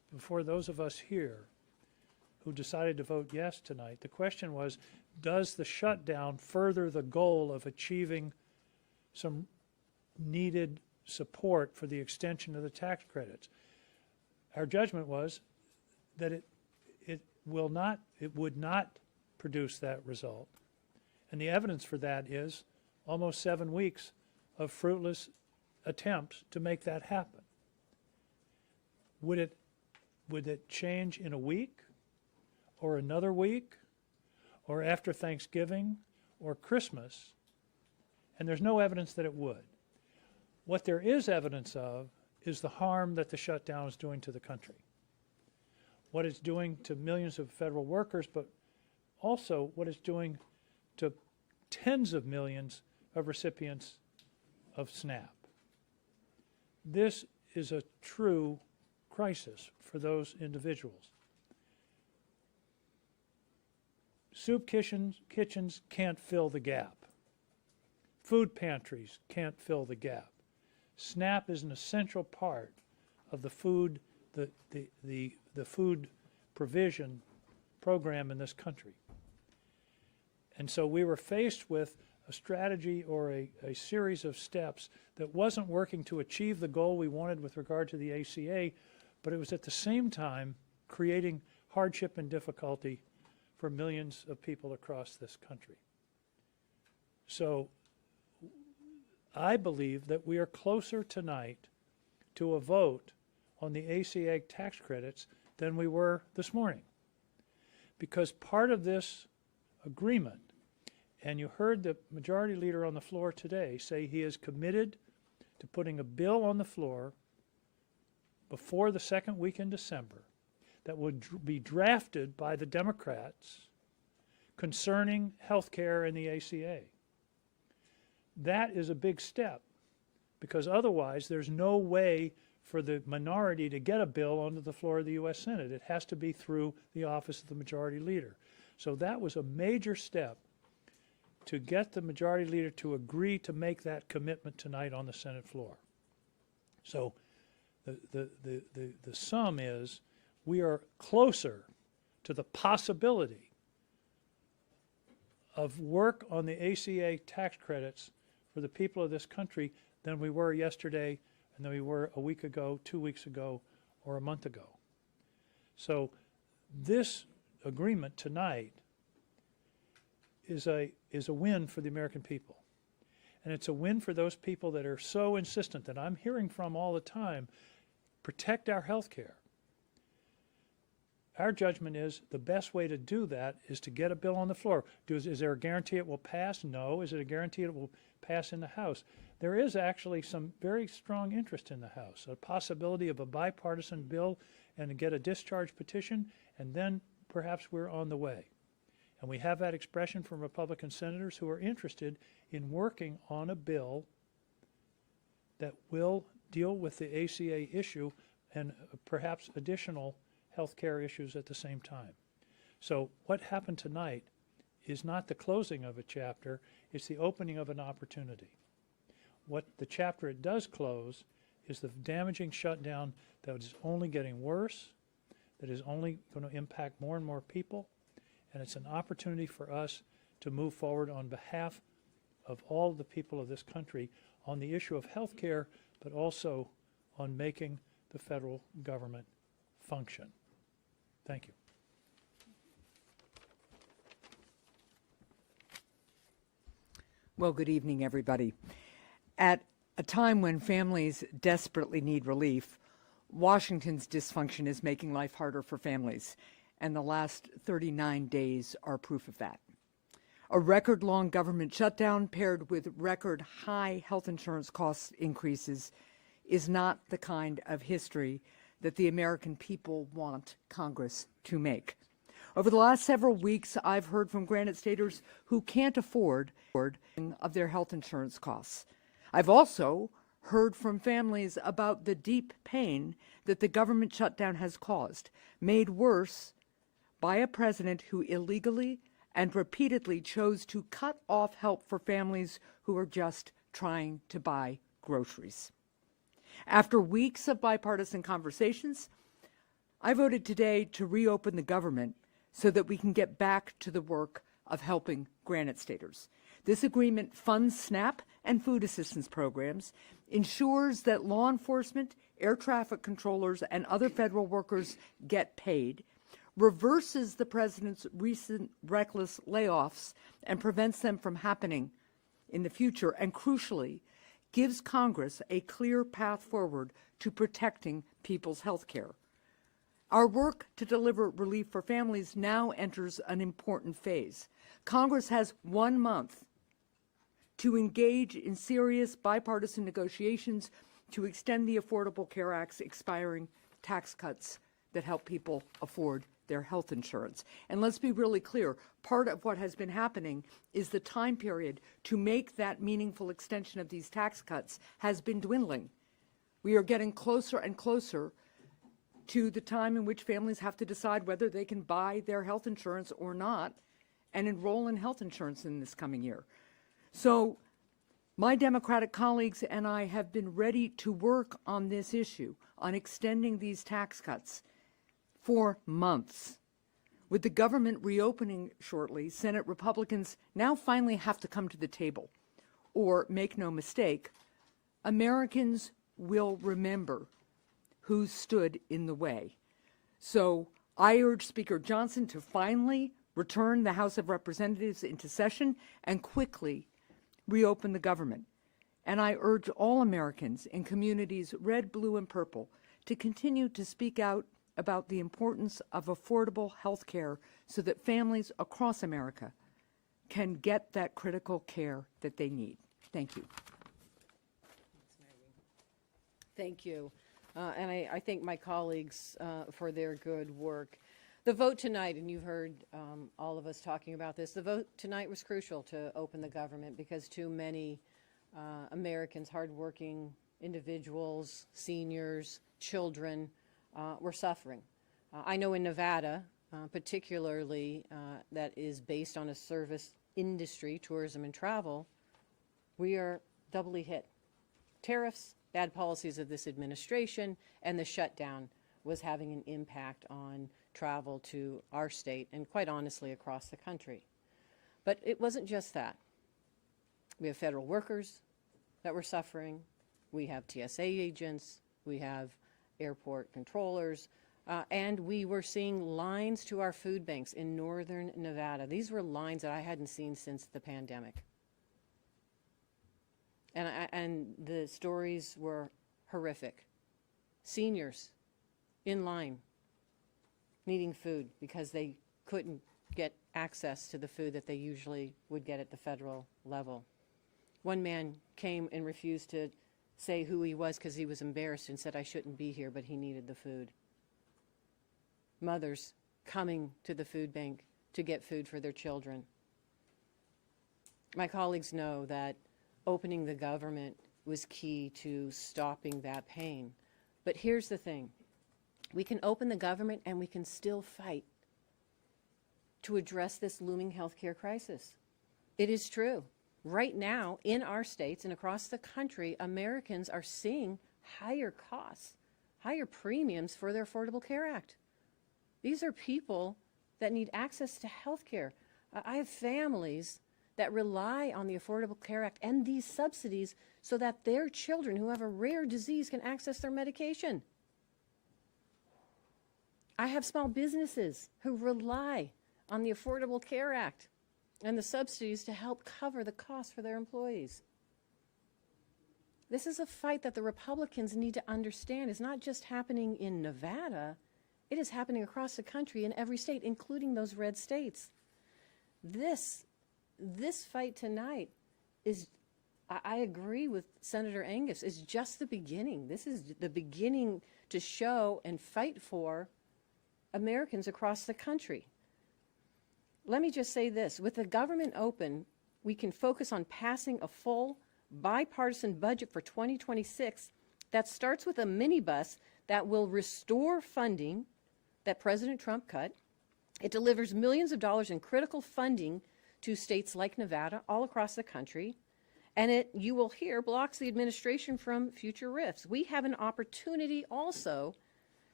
before those of us here who decided to vote yes tonight, the question was, does the shutdown further the goal of achieving some needed support for the extension of the tax credits? Our judgment was that it would not produce that result. And the evidence for that is almost 7 weeks of fruitless attempts to make that happen. Would it change in a week or another week or after Thanksgiving or Christmas? And there's no evidence that it would. What there is evidence of is the harm that the shutdown is doing to the country. What it's doing to millions of federal workers, but also what it's doing to tens of millions of recipients of SNAP. This is a true crisis for those individuals. Soup kitchens can't fill the gap. Food pantries can't fill the gap. SNAP is an essential part of the food provision program in this country. And so we were faced with a strategy or a series of steps that wasn't working to achieve the goal we wanted with regard to the ACA, but it was at the same time creating hardship and difficulty for millions of people across this country. So I believe that we are closer tonight to a vote on the ACA tax credits than we were this morning. Because part of this agreement, and you heard the majority leader on the floor today say he is committed to putting a bill on the floor before the second week in December that would be drafted by the Democrats concerning health care and the ACA. That is a big step, because otherwise there's no way for the minority to get a bill onto the floor of the U.S. Senate. It has to be through the office of the majority leader. So that was a major step to get the majority leader to agree to make that commitment tonight on the Senate floor. So the sum is we are closer to the possibility of work on the ACA tax credits for the people of this country than we were yesterday and than we were a week ago, 2 weeks ago, or a month ago. So this agreement tonight is a win for the American people. And it's a win for those people that are so insistent, that I'm hearing from all the time, protect our health care. Our judgment is the best way to do that is to get a bill on the floor. Is there a guarantee it will pass? No. Is it a guarantee it will pass in the House? There is actually some very strong interest in the House, a possibility of a bipartisan bill and to get a discharge petition, and then perhaps we're on the way. And we have that expression from Republican senators who are interested in working on a bill that will deal with the ACA issue and perhaps additional health care issues at the same time. So what happened tonight is not the closing of a chapter, it's the opening of an opportunity. What the chapter it does close is the damaging shutdown that is only getting worse, that is only going to impact more and more people, and it's an opportunity for us to move forward on behalf of all the people of this country on the issue of health care, but also on making the federal government function. Thank you. Well, good evening, everybody. At a time when families desperately need relief, Washington's dysfunction is making life harder for families, and the last 39 days are proof of that. A record-long government shutdown paired with record-high health insurance cost increases is not the kind of history that the American people want Congress to make. Over the last several weeks, I've heard from Granite Staters who can't afford of their health insurance costs. I've also heard from families about the deep pain that the government shutdown has caused, made worse by a president who illegally and repeatedly chose to cut off help for families who are just trying to buy groceries. After weeks of bipartisan conversations, I voted today to reopen the government so that we can get back to the work of helping Granite Staters. This agreement funds SNAP and food assistance programs, ensures that law enforcement, air traffic controllers, and other federal workers get paid, reverses the president's recent reckless layoffs and prevents them from happening in the future, and crucially, gives Congress a clear path forward to protecting people's health care. Our work to deliver relief for families now enters an important phase. Congress has 1 month to engage in serious bipartisan negotiations to extend the Affordable Care Act's expiring tax cuts that help people afford their health insurance. And let's be really clear, part of what has been happening is the time period to make that meaningful extension of these tax cuts has been dwindling. We are getting closer and closer to the time in which families have to decide whether they can buy their health insurance or not and enroll in health insurance in this coming year. So my Democratic colleagues and I have been ready to work on this issue, on extending these tax cuts for months. With the government reopening shortly, Senate Republicans now finally have to come to the table. Or, make no mistake, Americans will remember who stood in the way. So I urge Speaker Johnson to finally return the House of Representatives into session and quickly reopen the government. And I urge all Americans in communities red, blue, and purple to continue to speak out about the importance of affordable health care so that families across America can get that critical care that they need. Thank you. Thank you. And I thank my colleagues for their good work. The vote tonight, and you've heard all of us talking about this, the vote tonight was crucial to open the government because too many Americans, hardworking individuals, seniors, children, were suffering. I know in Nevada, particularly that is based on a service industry, tourism and travel, we are doubly hit. Tariffs, bad policies of this administration, and the shutdown was having an impact on travel to our state and quite honestly across the country. But it wasn't just that. We have federal workers that were suffering. We have TSA agents. We have airport controllers. And we were seeing lines to our food banks in northern Nevada. These were lines that I hadn't seen since the pandemic. And the stories were horrific. Seniors in line needing food because they couldn't get access to the food that they usually would get at the federal level. One man came and refused to say who he was because he was embarrassed and said, I shouldn't be here, but he needed the food. Mothers coming to the food bank to get food for their children. My colleagues know that opening the government was key to stopping that pain. But here's the thing. We can open the government and we can still fight to address this looming healthcare crisis. It is true. Right now, in our states and across the country, Americans are seeing higher costs, higher premiums for their Affordable Care Act. These are people that need access to health care. I have families that rely on the Affordable Care Act and these subsidies so that their children who have a rare disease can access their medication. I have small businesses who rely on the Affordable Care Act and the subsidies to help cover the cost for their employees. This is a fight that the Republicans need to understand is not just happening in Nevada, it is happening across the country in every state, including those red states. This fight tonight is, I agree with Senator Angus, is just the beginning. This is the beginning to show and fight for Americans across the country. Let me just say this. With the government open, we can focus on passing a full bipartisan budget for 2026 that starts with a minibus that will restore funding that President Trump cut. It delivers millions of dollars in critical funding to states like Nevada all across the country. And it, you will hear, blocks the administration from future rifts. We have an opportunity also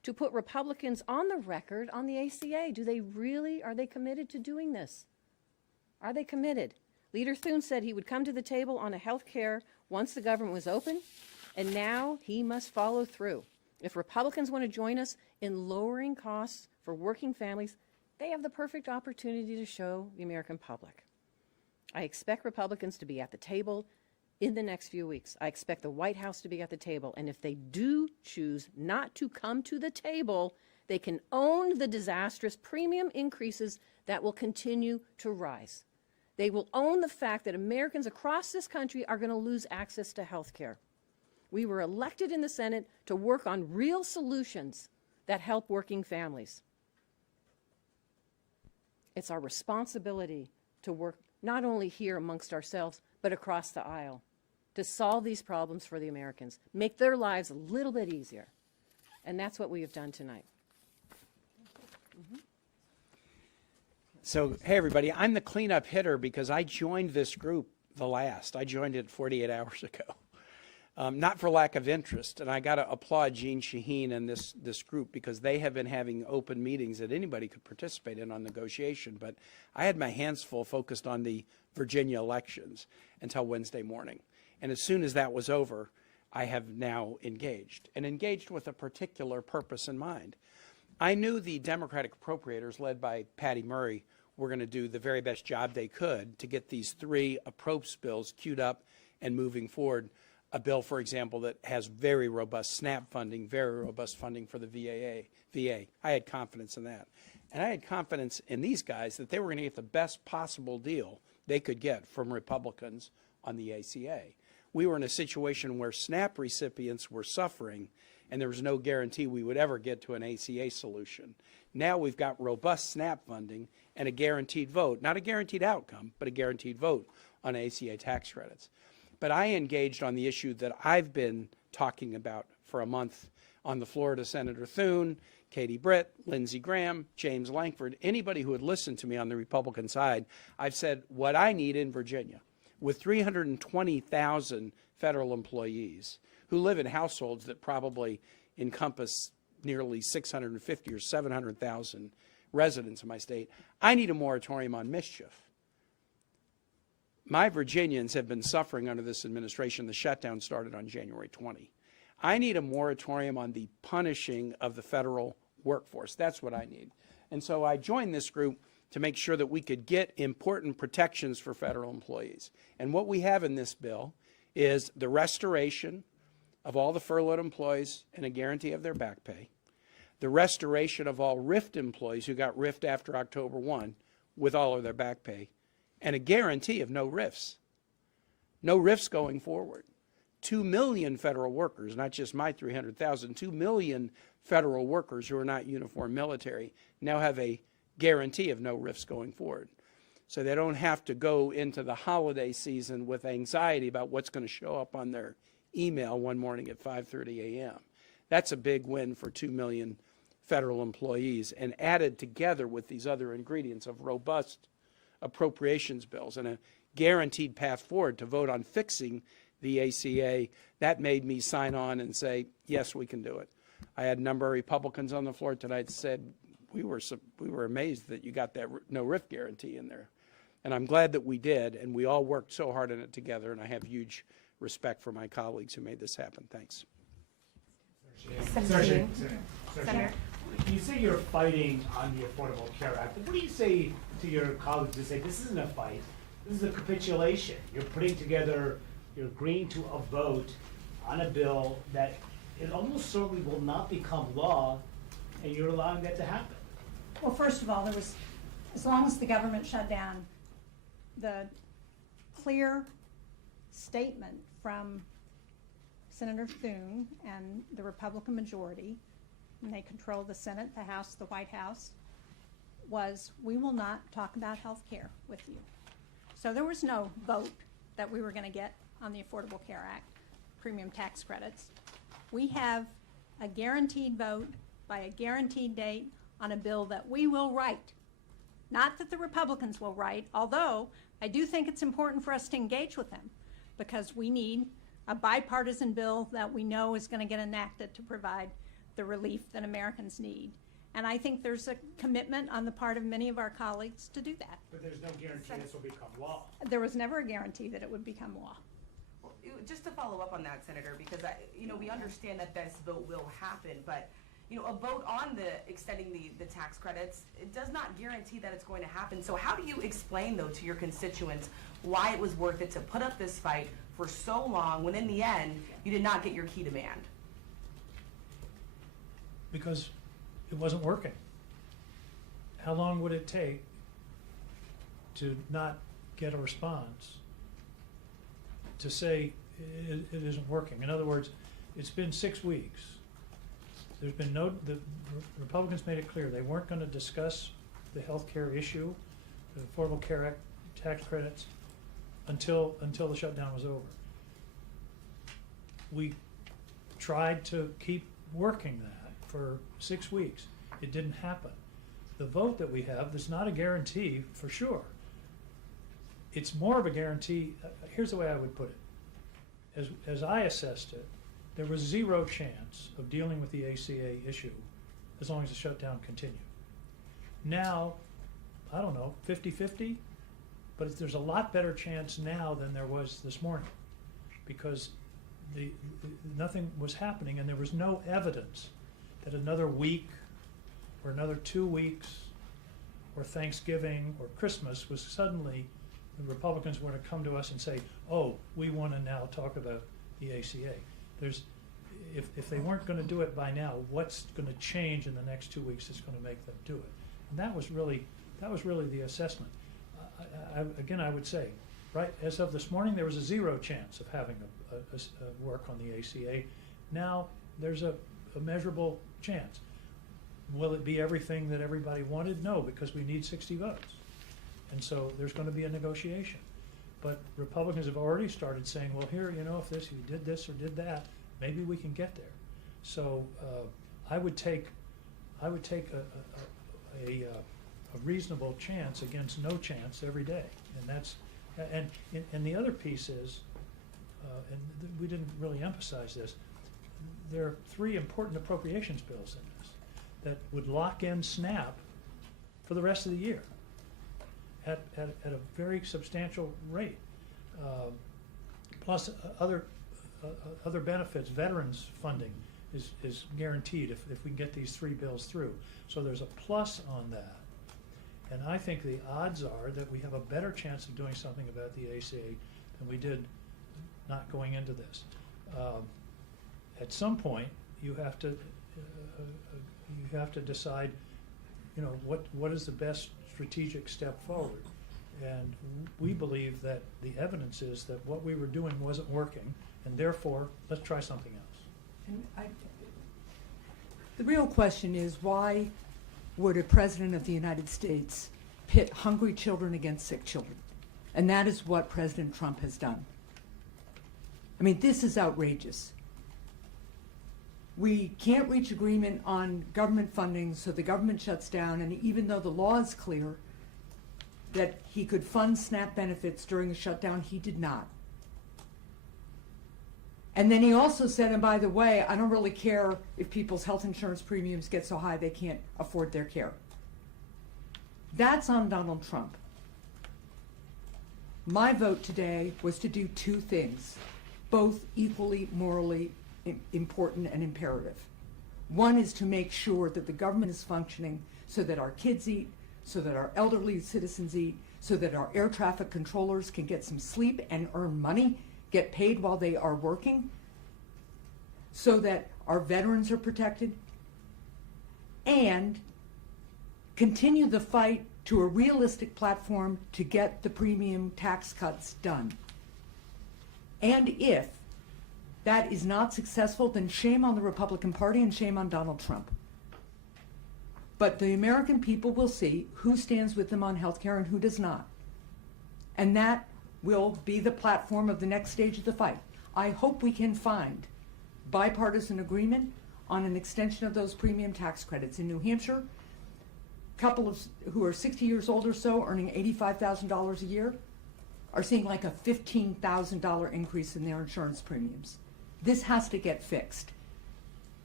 to put Republicans on the record on the ACA. Are they committed to doing this? Are they committed? Leader Thune said he would come to the table on a health care once the government was open, and now he must follow through. If Republicans want to join us in lowering costs for working families, they have the perfect opportunity to show the American public. I expect Republicans to be at the table in the next few weeks. I expect the White House to be at the table. And if they do choose not to come to the table, they can own the disastrous premium increases that will continue to rise. They will own the fact that Americans across this country are going to lose access to health care. We were elected in the Senate to work on real solutions that help working families. It's our responsibility to work not only here amongst ourselves, but across the aisle to solve these problems for the Americans, make their lives a little bit easier. And that's what we have done tonight. So, hey, everybody, I'm the cleanup hitter because I joined this group the last. I joined it 48 hours ago. Not for lack of interest, and I got to applaud Jeanne Shaheen and this group because they have been having open meetings that anybody could participate in on negotiation, but I had my hands full focused on the Virginia elections until Wednesday morning. And as soon as that was over, I have now engaged, and engaged with a particular purpose in mind. I knew the Democratic appropriators, led by Patty Murray, were going to do the very best job they could to get these three approach bills queued up and moving forward. A bill, for example, that has very robust SNAP funding, very robust funding for the VA. I had confidence in that. And I had confidence in these guys that they were going to get the best possible deal they could get from Republicans on the ACA. We were in a situation where SNAP recipients were suffering, and there was no guarantee we would ever get to an ACA solution. Now we've got robust SNAP funding and a guaranteed vote, not a guaranteed outcome, but a guaranteed vote on ACA tax credits. But I engaged on the issue that I've been talking about for a month on the floor to Senator Thune, Katie Britt, Lindsey Graham, James Lankford, anybody who had listened to me on the Republican side. I've said what I need in Virginia, with 320,000 federal employees who live in households that probably encompass nearly 650 or 700,000 residents in my state, I need a moratorium on mischief. My Virginians have been suffering under this administration. The shutdown started on January 20. I need a moratorium on the punishing of the federal workforce. That's what I need. And so I joined this group to make sure that we could get important protections for federal employees. And what we have in this bill is the restoration of all the furloughed employees and a guarantee of their back pay, the restoration of all RIFT employees who got RIFT after October 1 with all of their back pay, and a guarantee of no RIFs. No RIFs going forward. 2 million federal workers, not just my 300,000, 2 million federal workers who are not uniformed military now have a guarantee of no RIFs going forward. So they don't have to go into the holiday season with anxiety about what's going to show up on their email one morning at 5:30 a.m. That's a big win for 2 million federal employees, and added together with these other ingredients of robust appropriations bills and a guaranteed path forward to vote on fixing the ACA, that made me sign on and say, yes, we can do it. I had a number of Republicans on the floor tonight said, we were amazed that you got that no RIF guarantee in there. And I'm glad that we did, and we all worked so hard on it together, and I have huge respect for my colleagues who made this happen. Thanks. Senator, you say you're fighting on the Affordable Care Act. What do you say to your colleagues who say this isn't a fight, this is a capitulation? You're putting together, you're agreeing to a vote on a bill that it almost certainly will not become law, and you're allowing that to happen. Well, first of all, there was, as long as the government shut down, the clear statement from Senator Thune and the Republican majority, and they control the Senate, the House, the White House, was we will not talk about health care with you. So there was no vote that we were going to get on the Affordable Care Act, premium tax credits. We have a guaranteed vote by a guaranteed date on a bill that we will write. Not that the Republicans will write, although I do think it's important for us to engage with them because we need a bipartisan bill that we know is going to get enacted to provide the relief that Americans need. And I think there's a commitment on the part of many of our colleagues to do that. But there's no guarantee this will become law. There was never a guarantee that it would become law. Well, just to follow up on that, Senator, because we understand that this vote will happen, but a vote on extending the tax credits, it does not guarantee that it's going to happen. So how do you explain, though, to your constituents why it was worth it to put up this fight for so long when in the end you did not get your key demand? Because it wasn't working. How long would it take to not get a response to say it isn't working? In other words, it's been 6 weeks. There's been the Republicans made it clear they weren't going to discuss the health care issue, the Affordable Care Act tax credits, until the shutdown was over. We tried to keep working that for 6 weeks. It didn't happen. The vote that we have is not a guarantee for sure. It's more of a guarantee. Here's the way I would put it. As I assessed it, there was zero chance of dealing with the ACA issue as long as the shutdown continued. Now, I don't know, 50-50, but there's a lot better chance now than there was this morning because nothing was happening and there was no evidence that another week or another 2 weeks or Thanksgiving or Christmas was suddenly the Republicans were to come to us and say, oh, we want to now talk about the ACA. If they weren't going to do it by now, what's going to change in the next 2 weeks that's going to make them do it? And that was really the assessment. Again, I would say, right, as of this morning, there was a zero chance of having a work on the ACA. Now there's a measurable chance. Will it be everything that everybody wanted? No, because we need 60 votes. And so there's going to be a negotiation. But Republicans have already started saying, well, here, if you did this or did that, maybe we can get there. So I would take a reasonable chance against no chance every day, and the other piece is, we didn't really emphasize this. There are 3 important appropriations bills in this that would lock in SNAP for the rest of the year at a very substantial rate, plus other benefits. Veterans funding is guaranteed if we can get these 3 bills through. So there's a plus on that. And I think the odds are that we have a better chance of doing something about the ACA than we did not going into this. At some point, you have to decide, what is the best strategic step forward. And we believe that the evidence is that what we were doing wasn't working, and therefore, let's try something else. And the real question is, why would a president of the United States pit hungry children against sick children? And that is what President Trump has done. I mean, this is outrageous. We can't reach agreement on government funding, so the government shuts down, and even though the law is clear that he could fund SNAP benefits during the shutdown, he did not. And then he also said, and by the way, I don't really care if people's health insurance premiums get so high they can't afford their care. That's on Donald Trump. My vote today was to do 2 things, both equally morally important and imperative. One is to make sure that the government is functioning so that our kids eat, so that our elderly citizens eat, so that our air traffic controllers can get some sleep and earn money, get paid while they are working, so that our veterans are protected, and continue the fight to a realistic platform to get the premium tax cuts done. And if that is not successful, then shame on the Republican Party and shame on Donald Trump. But the American people will see who stands with them on health care and who does not. And that will be the platform of the next stage of the fight. I hope we can find bipartisan agreement on an extension of those premium tax credits. In New Hampshire, couples who are 60 years old or so earning $85,000 a year are seeing like a $15,000 increase in their insurance premiums. This has to get fixed.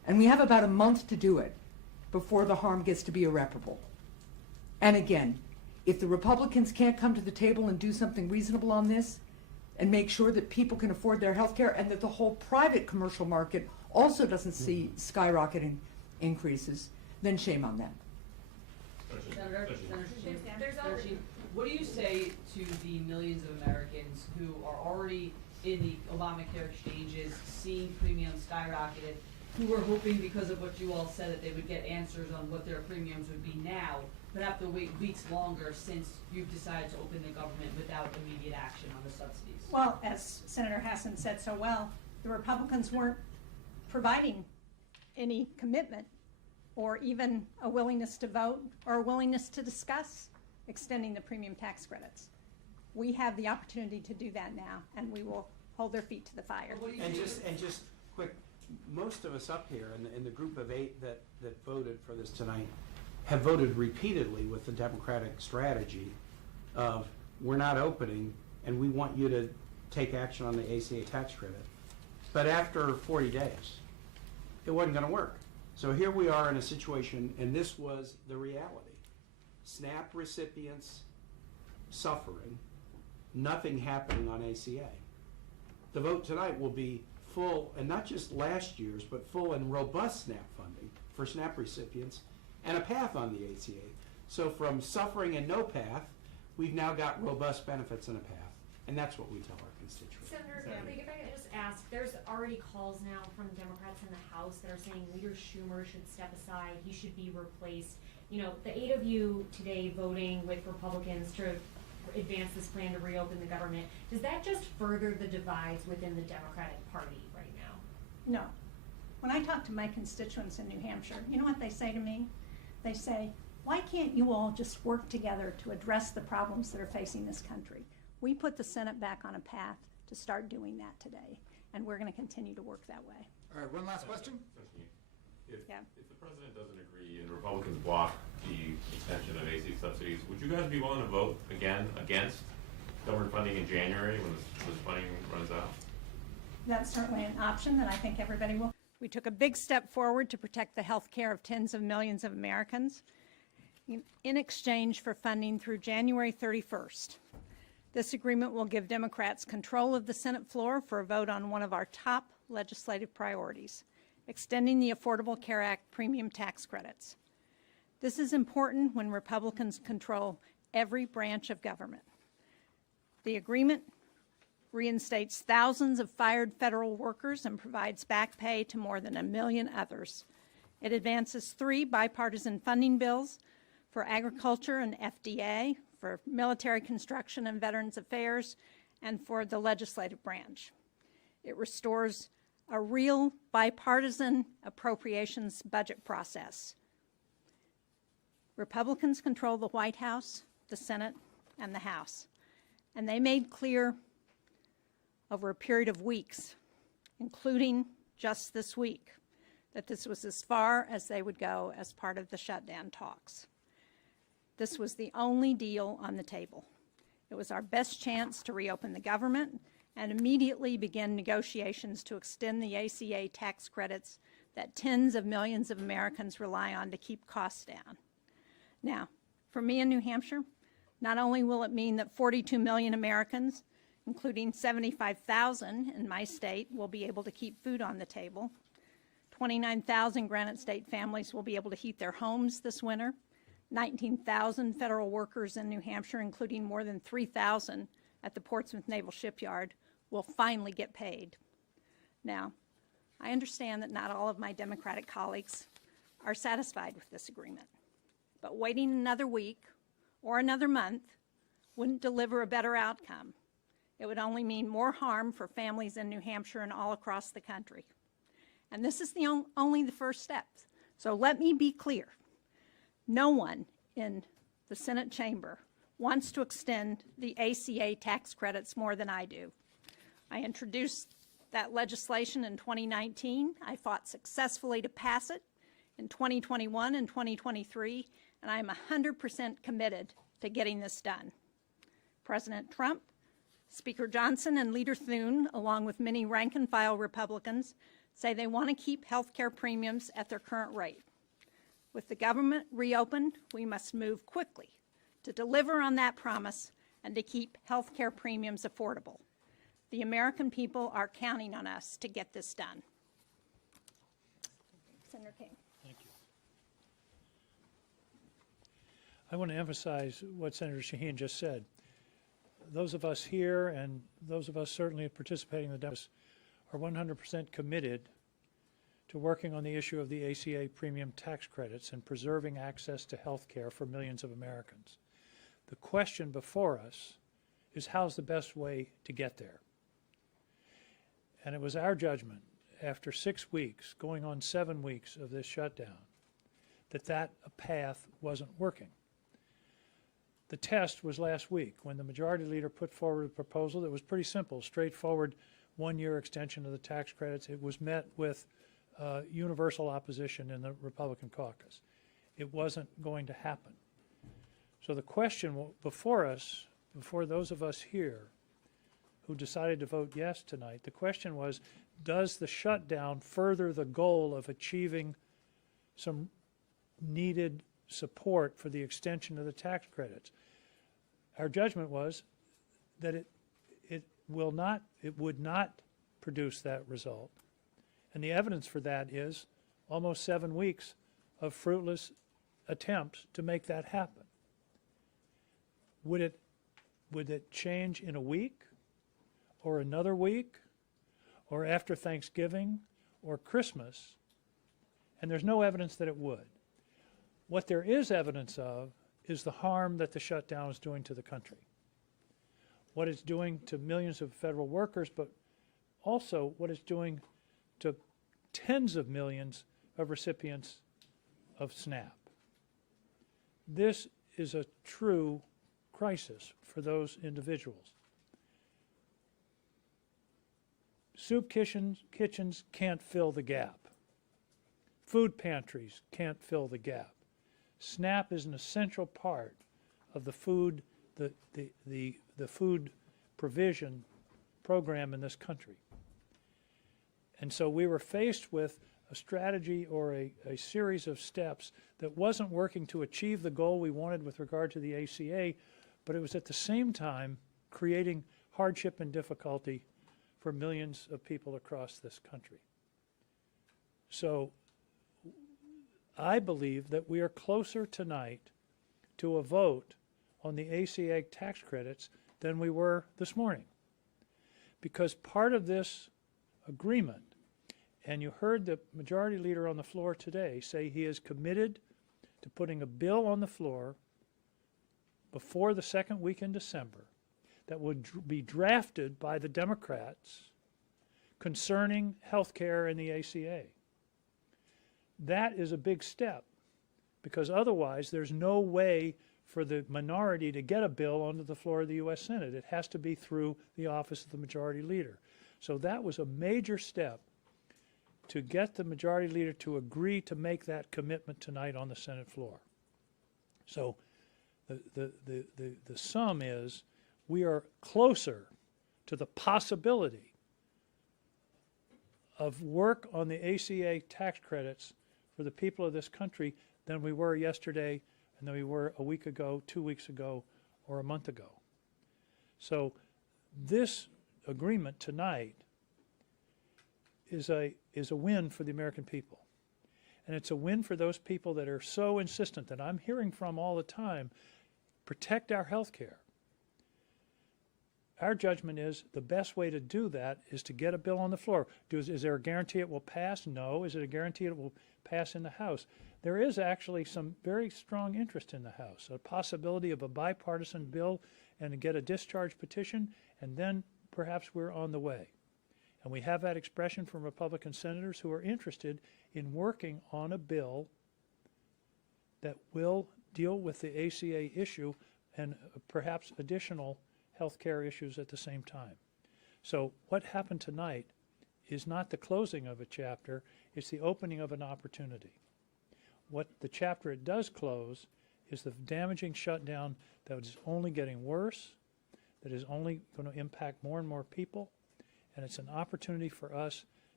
And we have about a month to do it before the harm gets to be irreparable. And again, if the Republicans can't come to the table and do something reasonable on this and make sure that people can afford their health care and that the whole private commercial market also doesn't see skyrocketing increases, then shame on them. Senator Shaheen, what do you say to the millions of Americans who are already in the Obamacare exchanges, seeing premiums skyrocketed, who were hoping because of what you all said that they would get answers on what their premiums would be now, but have to wait weeks longer since you've decided to open the government without immediate action on the subsidies? Well, as Senator Hassan said so well, the Republicans weren't providing any commitment or even a willingness to vote or a willingness to discuss extending the premium tax credits. We have the opportunity to do that now, and we will hold their feet to the fire. And just quick, most of us up here in the group of 8 that voted for this tonight have voted repeatedly with the Democratic strategy of we're not opening and we want you to take action on the ACA tax credit. But after 40 days, it wasn't going to work. So here we are in a situation, and this was the reality. SNAP recipients suffering, nothing happening on ACA. The vote tonight will be full, and not just last year's, but full and robust SNAP funding for SNAP recipients and a path on the ACA. So from suffering and no path, we've now got robust benefits and a path. And that's what we tell our constituents. Senator, if I could just ask, there's already calls now from Democrats in the House that are saying Leader Schumer should step aside, he should be replaced. You know, the 8 of you today voting with Republicans to advance this plan to reopen the government, does that just further the divides within the Democratic Party right now? No. When I talk to my constituents in New Hampshire, you know what they say to me? They say, why can't you all just work together to address the problems that are facing this country? We put the Senate back on a path to start doing that today, and we're going to continue to work that way. All right, one last question. If the president doesn't agree and Republicans block the extension of AC subsidies, would you guys be willing to vote again against government funding in January when this funding runs out? That's certainly an option that I think everybody will. We took a big step forward to protect the health care of tens of millions of Americans in exchange for funding through January 31st. This agreement will give Democrats control of the Senate floor for a vote on one of our top legislative priorities, extending the Affordable Care Act premium tax credits. This is important when Republicans control every branch of government. The agreement reinstates thousands of fired federal workers and provides back pay to more than 1 million others. It advances 3 bipartisan funding bills for agriculture and FDA, for military construction and Veterans Affairs, and for the legislative branch. It restores a real bipartisan appropriations budget process. Republicans control the White House, the Senate, and the House, and they made clear over a period of weeks, including just this week, that this was as far as they would go as part of the shutdown talks. This was the only deal on the table. It was our best chance to reopen the government and immediately begin negotiations to extend the ACA tax credits that tens of millions of Americans rely on to keep costs down. Now, for me in New Hampshire, not only will it mean that 42 million Americans, including 75,000 in my state, will be able to keep food on the table, 29,000 Granite State families will be able to heat their homes this winter, 19,000 federal workers in New Hampshire, including more than 3,000 at the Portsmouth Naval Shipyard, will finally get paid. Now, I understand that not all of my Democratic colleagues are satisfied with this agreement, but waiting another week or another month wouldn't deliver a better outcome. It would only mean more harm for families in New Hampshire and all across the country. And this is only the first step. So let me be clear. No one in the Senate chamber wants to extend the ACA tax credits more than I do. I introduced that legislation in 2019. I fought successfully to pass it in 2021 and 2023, and I am 100% committed to getting this done. President Trump, Speaker Johnson, and Leader Thune, along with many rank-and-file Republicans, say they want to keep health care premiums at their current rate. With the government reopened, we must move quickly to deliver on that promise and to keep health care premiums affordable. The American people are counting on us to get this done. Senator King. Thank you. I want to emphasize what Senator Shaheen just said. Those of us here and those of us certainly participating in the debates are 100% committed to working on the issue of the ACA premium tax credits and preserving access to health care for millions of Americans. The question before us is how's the best way to get there? And it was our judgment after 6 weeks, going on 7 weeks of this shutdown, that path wasn't working. The test was last week when the majority leader put forward a proposal that was pretty simple, straightforward, one-year extension of the tax credits. It was met with universal opposition in the Republican caucus. It wasn't going to happen. So the question before us, before those of us here who decided to vote yes tonight, the question was, does the shutdown further the goal of achieving some needed support for the extension of the tax credits? Our judgment was that it would not produce that result. And the evidence for that is almost 7 weeks of fruitless attempts to make that happen. Would it change in a week or another week or after Thanksgiving or Christmas? And there's no evidence that it would. What there is evidence of is the harm that the shutdown is doing to the country. What it's doing to millions of federal workers, but also what it's doing to tens of millions of recipients of SNAP. This is a true crisis for those individuals. Soup kitchens can't fill the gap. Food pantries can't fill the gap. SNAP is an essential part of the food provision program in this country. And so we were faced with a strategy or a series of steps that wasn't working to achieve the goal we wanted with regard to the ACA, but it was at the same time creating hardship and difficulty for millions of people across this country. So I believe that we are closer tonight to a vote on the ACA tax credits than we were this morning. Because part of this agreement, and you heard the majority leader on the floor today say he is committed to putting a bill on the floor before the second week in December that would be drafted by the Democrats concerning health care and the ACA. That is a big step, because otherwise there's no way for the minority to get a bill onto the floor of the U.S. Senate. It has to be through the office of the majority leader. So that was a major step to get the majority leader to agree to make that commitment tonight on the Senate floor. So the sum is we are closer to the possibility of work on the ACA tax credits for the people of this country than we were yesterday and than we were a week ago, 2 weeks ago, or a month ago. So this agreement tonight is a win for the American people. And it's a win for those people that are so insistent that I'm hearing from all the time, protect our health care. Our judgment is the best way to do that is to get a bill on the floor. Is there a guarantee it will pass? No. Is it a guarantee it will pass in the House? There is actually some very strong interest in the House, a possibility of a bipartisan bill and to get a discharge petition, and then perhaps we're on the way. And we have that expression from Republican senators who are interested in working on a bill that will deal with the ACA issue and perhaps additional health care issues at the same time. So what happened tonight is not the closing of a chapter, it's the opening of an opportunity. What the chapter it does close is the damaging shutdown that is only getting worse, that is only going to impact more and more people, and it's an opportunity for us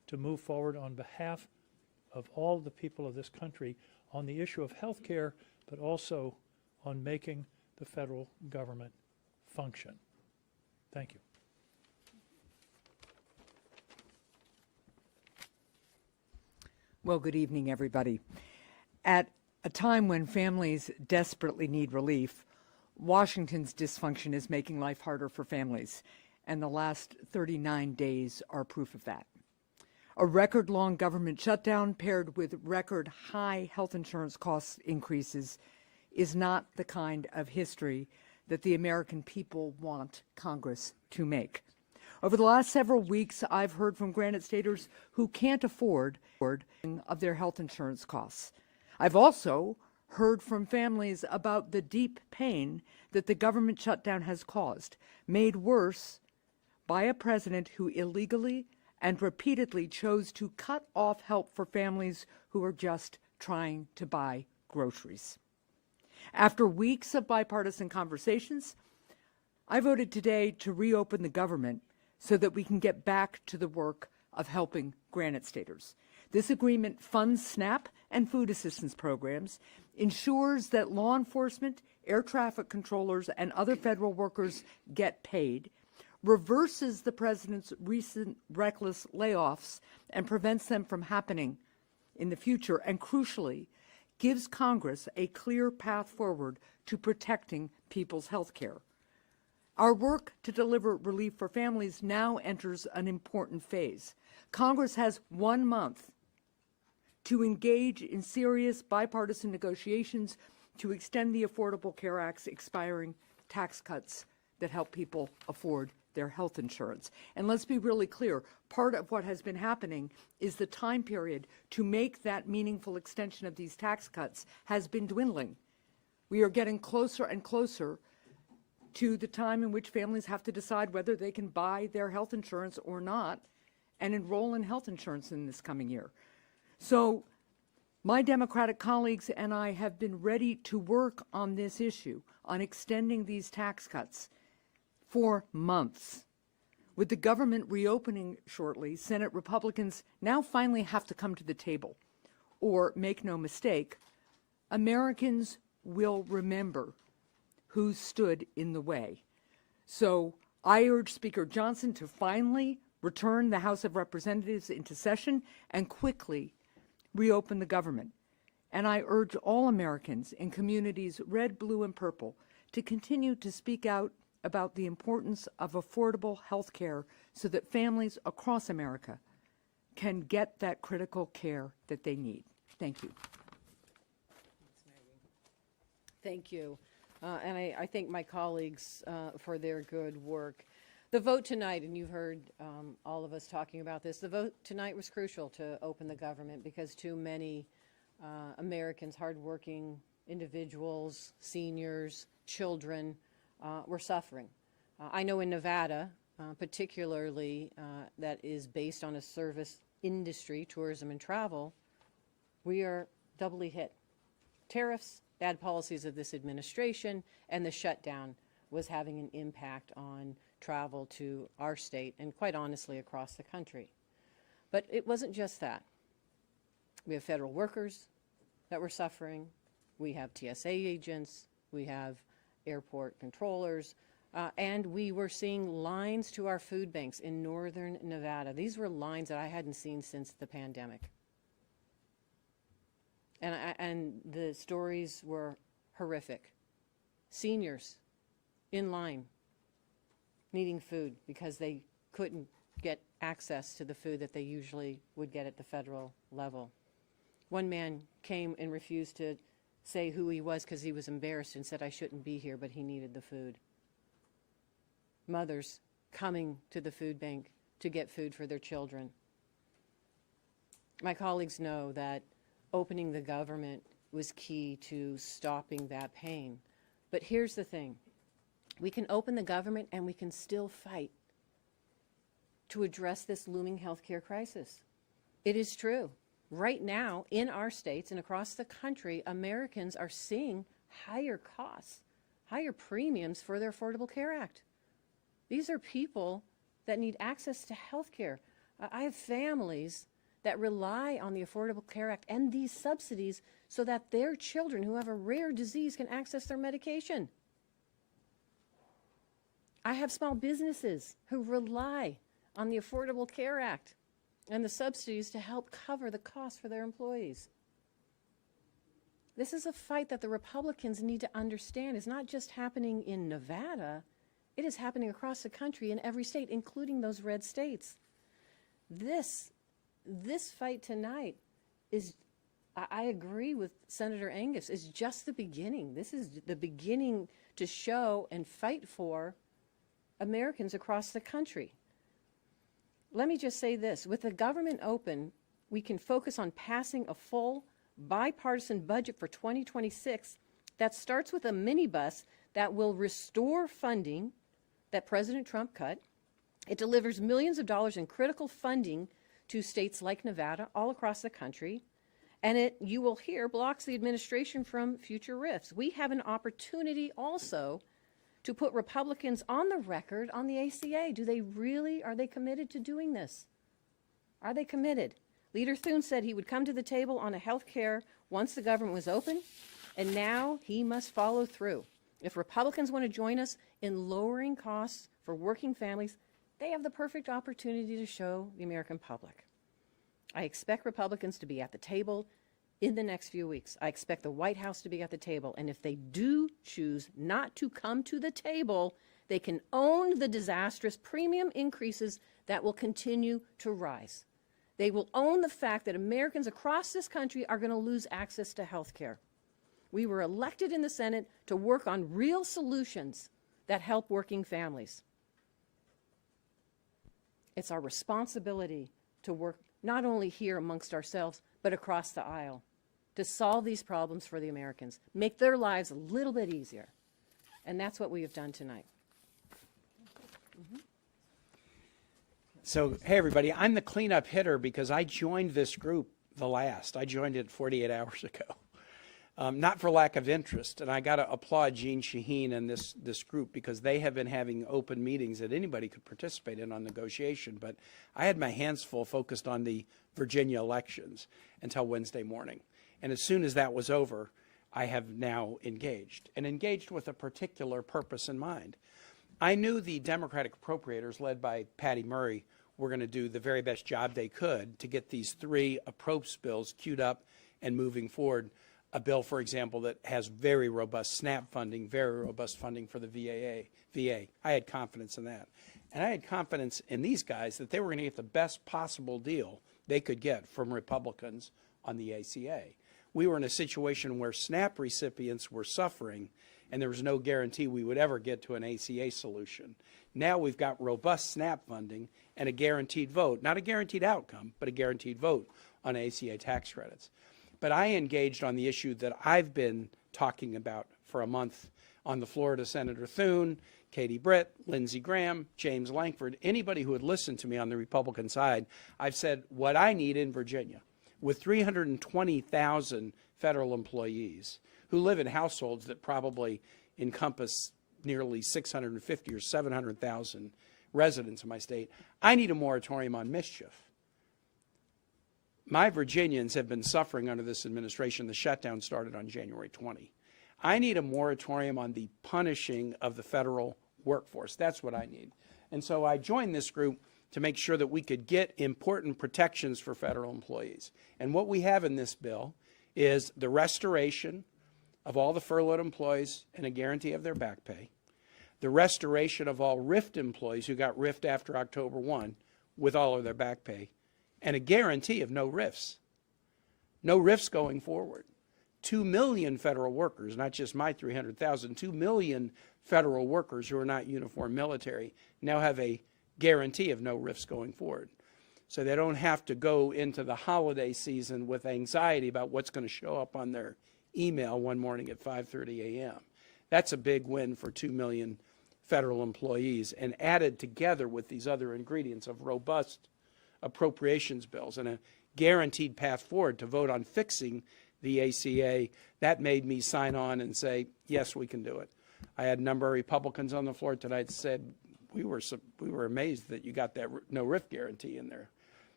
to move forward on behalf of all the people of this country on the issue of health care, but also on making the federal government function. Thank you. Well, good evening, everybody. At a time when families desperately need relief, Washington's dysfunction is making life harder for families, and the last 39 days are proof of that. A record-long government shutdown paired with record-high health insurance cost increases is not the kind of history that the American people want Congress to make. Over the last several weeks, I've heard from Granite Staters who can't afford of their health insurance costs. I've also heard from families about the deep pain that the government shutdown has caused, made worse by a president who illegally and repeatedly chose to cut off help for families who are just trying to buy groceries. After weeks of bipartisan conversations, I voted today to reopen the government so that we can get back to the work of helping Granite Staters. This agreement funds SNAP and food assistance programs, ensures that law enforcement, air traffic controllers, and other federal workers get paid, reverses the president's recent reckless layoffs and prevents them from happening in the future, and crucially, gives Congress a clear path forward to protecting people's health care. Our work to deliver relief for families now enters an important phase. Congress has 1 month to engage in serious bipartisan negotiations to extend the Affordable Care Act's expiring tax cuts that help people afford their health insurance. And let's be really clear, part of what has been happening is the time period to make that meaningful extension of these tax cuts has been dwindling. We are getting closer and closer to the time in which families have to decide whether they can buy their health insurance or not and enroll in health insurance in this coming year. So my Democratic colleagues and I have been ready to work on this issue, on extending these tax cuts for months. With the government reopening shortly, Senate Republicans now finally have to come to the table. Or, make no mistake, Americans will remember who stood in the way. So I urge Speaker Johnson to finally return the House of Representatives into session and quickly reopen the government. And I urge all Americans in communities red, blue, and purple to continue to speak out about the importance of affordable health care so that families across America can get that critical care that they need. Thank you. Thank you. And I thank my colleagues for their good work. The vote tonight, and you've heard all of us talking about this, the vote tonight was crucial to open the government because too many Americans, hardworking individuals, seniors, children, were suffering. I know in Nevada, particularly that is based on a service industry, tourism and travel, we are doubly hit. Tariffs, bad policies of this administration, and the shutdown was having an impact on travel to our state and quite honestly across the country. But it wasn't just that. We have federal workers that were suffering. We have TSA agents. We have airport controllers. And we were seeing lines to our food banks in northern Nevada. These were lines that I hadn't seen since the pandemic. And the stories were horrific. Seniors in line needing food because they couldn't get access to the food that they usually would get at the federal level. One man came and refused to say who he was because he was embarrassed and said, "I shouldn't be here," but he needed the food. Mothers coming to the food bank to get food for their children. My colleagues know that opening the government was key to stopping that pain. But here's the thing. We can open the government and we can still fight to address this looming healthcare crisis. It is true. Right now, in our states and across the country, Americans are seeing higher costs, higher premiums for their Affordable Care Act. These are people that need access to health care. I have families that rely on the Affordable Care Act and these subsidies so that their children who have a rare disease can access their medication. I have small businesses who rely on the Affordable Care Act and the subsidies to help cover the cost for their employees. This is a fight that the Republicans need to understand is not just happening in Nevada, it is happening across the country in every state, including those red states. This fight tonight is, I agree with Senator Angus, is just the beginning. This is the beginning to show and fight for Americans across the country. Let me just say this, with the government open, we can focus on passing a full bipartisan budget for 2026 that starts with a minibus that will restore funding that President Trump cut. It delivers millions of dollars in critical funding to states like Nevada all across the country. And it, you will hear, blocks the administration from future rifts. We have an opportunity also to put Republicans on the record on the ACA. Are they committed to doing this? Are they committed? Leader Thune said he would come to the table on a health care once the government was open, and now he must follow through. If Republicans want to join us in lowering costs for working families, they have the perfect opportunity to show the American public. I expect Republicans to be at the table in the next few weeks. I expect the White House to be at the table, and if they do choose not to come to the table, they can own the disastrous premium increases that will continue to rise. They will own the fact that Americans across this country are going to lose access to health care. We were elected in the Senate to work on real solutions that help working families. It's our responsibility to work not only here amongst ourselves, but across the aisle to solve these problems for the Americans, make their lives a little bit easier. And that's what we have done tonight. So, hey, everybody, I'm the cleanup hitter because I joined this group the last. I joined it 48 hours ago. Not for lack of interest, and I got to applaud Jeanne Shaheen and this group because they have been having open meetings that anybody could participate in on negotiation, but I had my hands full focused on the Virginia elections until Wednesday morning. And as soon as that was over, I have now engaged, and engaged with a particular purpose in mind. I knew the Democratic appropriators, led by Patty Murray, were going to do the very best job they could to get these three approach bills queued up and moving forward. A bill, for example, that has very robust SNAP funding, very robust funding for the VA. I had confidence in that. And I had confidence in these guys that they were going to get the best possible deal they could get from Republicans on the ACA. We were in a situation where SNAP recipients were suffering, and there was no guarantee we would ever get to an ACA solution. Now we've got robust SNAP funding and a guaranteed vote, not a guaranteed outcome, but a guaranteed vote on ACA tax credits. But I engaged on the issue that I've been talking about for a month on the floor to Senator Thune, Katie Britt, Lindsey Graham, James Lankford, anybody who would listen to me on the Republican side. I've said what I need in Virginia, with 320,000 federal employees who live in households that probably encompass nearly 650 or 700,000 residents in my state, I need a moratorium on mischief. My Virginians have been suffering under this administration. The shutdown started on January 20. I need a moratorium on the punishing of the federal workforce. That's what I need. And so I joined this group to make sure that we could get important protections for federal employees. And what we have in this bill is the restoration of all the furloughed employees and a guarantee of their back pay, the restoration of all RIFT employees who got RIFT after October 1 with all of their back pay, and a guarantee of no RIFs. No RIFs going forward. 2 million federal workers, not just my 300,000, 2 million federal workers who are not uniform military now have a guarantee of no RIFs going forward. So they don't have to go into the holiday season with anxiety about what's going to show up on their email one morning at 5:30 a.m. That's a big win for 2 million federal employees, and added together with these other ingredients of robust appropriations bills and a guaranteed path forward to vote on fixing the ACA, that made me sign on and say, yes, we can do it. I had a number of Republicans on the floor tonight that said, we were amazed that you got that no RIF guarantee in there.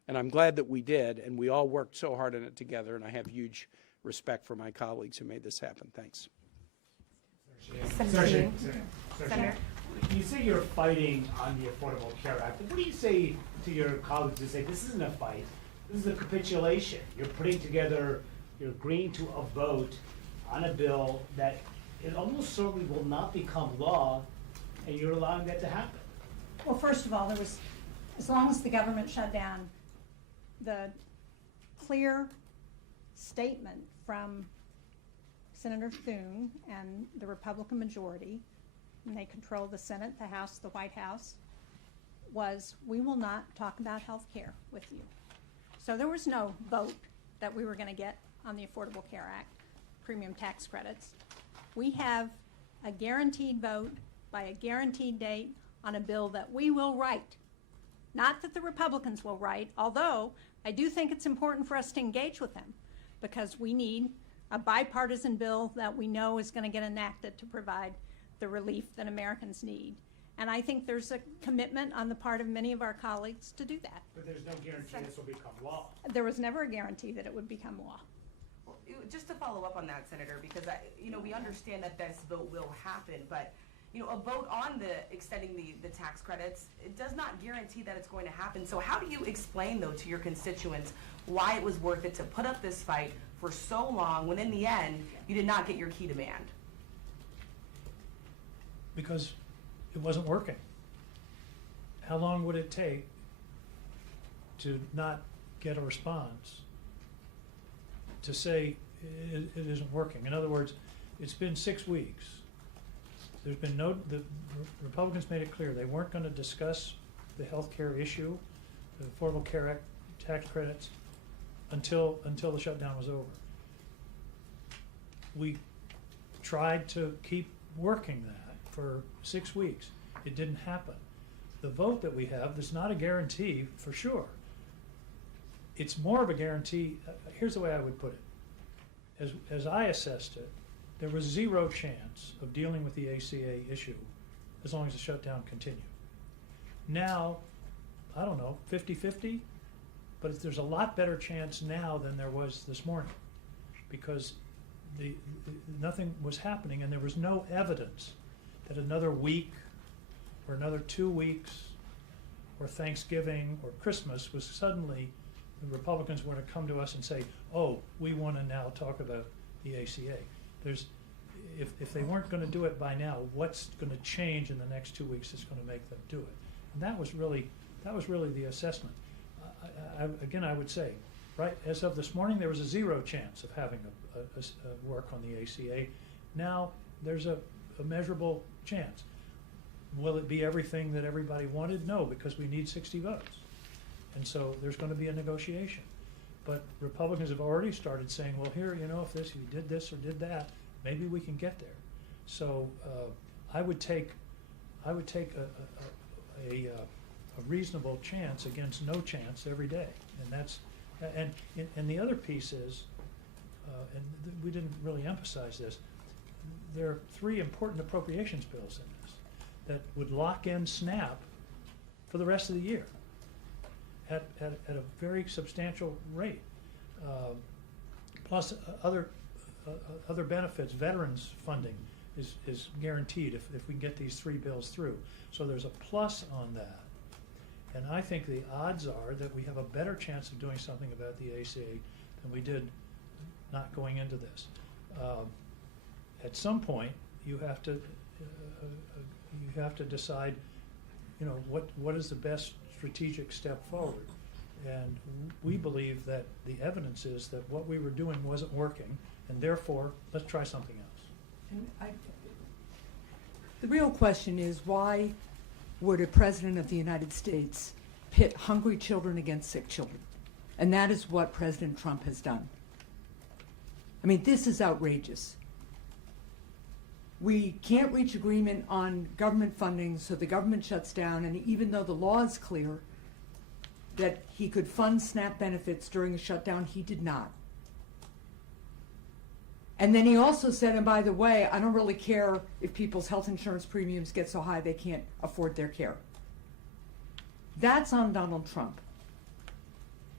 And I'm glad that we did, and we all worked so hard on it together, and I have huge respect for my colleagues who made this happen. Thanks. Senator, you say you're fighting on the Affordable Care Act. What do you say to your colleagues who say this isn't a fight, this is a capitulation? You're putting together, you're agreeing to a vote on a bill that it almost certainly will not become law, and you're allowing that to happen. Well, first of all, as long as the government shut down, the clear statement from Senator Thune and the Republican majority, and they control the Senate, the House, the White House, was we will not talk about health care with you. So there was no vote that we were going to get on the Affordable Care Act, premium tax credits. We have a guaranteed vote by a guaranteed date on a bill that we will write. Not that the Republicans will write, although I do think it's important for us to engage with them because we need a bipartisan bill that we know is going to get enacted to provide the relief that Americans need. And I think there's a commitment on the part of many of our colleagues to do that. But there's no guarantee this will become law. There was never a guarantee that it would become law. Well, just to follow up on that, Senator, because we understand that this vote will happen, but a vote on extending the tax credits, it does not guarantee that it's going to happen. So how do you explain, though, to your constituents why it was worth it to put up this fight for so long when in the end you did not get your key demand? Because it wasn't working. How long would it take to not get a response to say it isn't working? In other words, it's been 6 weeks. There's been the Republicans made it clear they weren't going to discuss the health care issue, the Affordable Care Act tax credits, until the shutdown was over. We tried to keep working that for 6 weeks. It didn't happen. The vote that we have is not a guarantee for sure. It's more of a guarantee. Here's the way I would put it. As I assessed it, there was zero chance of dealing with the ACA issue as long as the shutdown continued. Now, I don't know, 50-50, but there's a lot better chance now than there was this morning because nothing was happening and there was no evidence that another week or another 2 weeks or Thanksgiving or Christmas was suddenly the Republicans were to come to us and say, oh, we want to now talk about the ACA. If they weren't going to do it by now, what's going to change in the next 2 weeks that's going to make them do it? And that was really the assessment. Again, I would say, right, as of this morning, there was a zero chance of having a work on the ACA. Now there's a measurable chance. Will it be everything that everybody wanted? No, because we need 60 votes. And so there's going to be a negotiation. But Republicans have already started saying, well, here, if you did this or did that, maybe we can get there. So I would take a reasonable chance against no chance every day, and the other piece is, we didn't really emphasize this. There are 3 important appropriations bills in this that would lock in SNAP for the rest of the year at a very substantial rate, plus other benefits. Veterans funding is guaranteed if we can get these 3 bills through. So there's a plus on that. And I think the odds are that we have a better chance of doing something about the ACA than we did not going into this. At some point, you have to decide, what is the best strategic step forward. And we believe that the evidence is that what we were doing wasn't working, and therefore, let's try something else. And the real question is, why would a president of the United States pit hungry children against sick children? And that is what President Trump has done. I mean, this is outrageous. We can't reach agreement on government funding, so the government shuts down, and even though the law is clear that he could fund SNAP benefits during a shutdown, he did not. And then he also said, and by the way, I don't really care if people's health insurance premiums get so high they can't afford their care. That's on Donald Trump.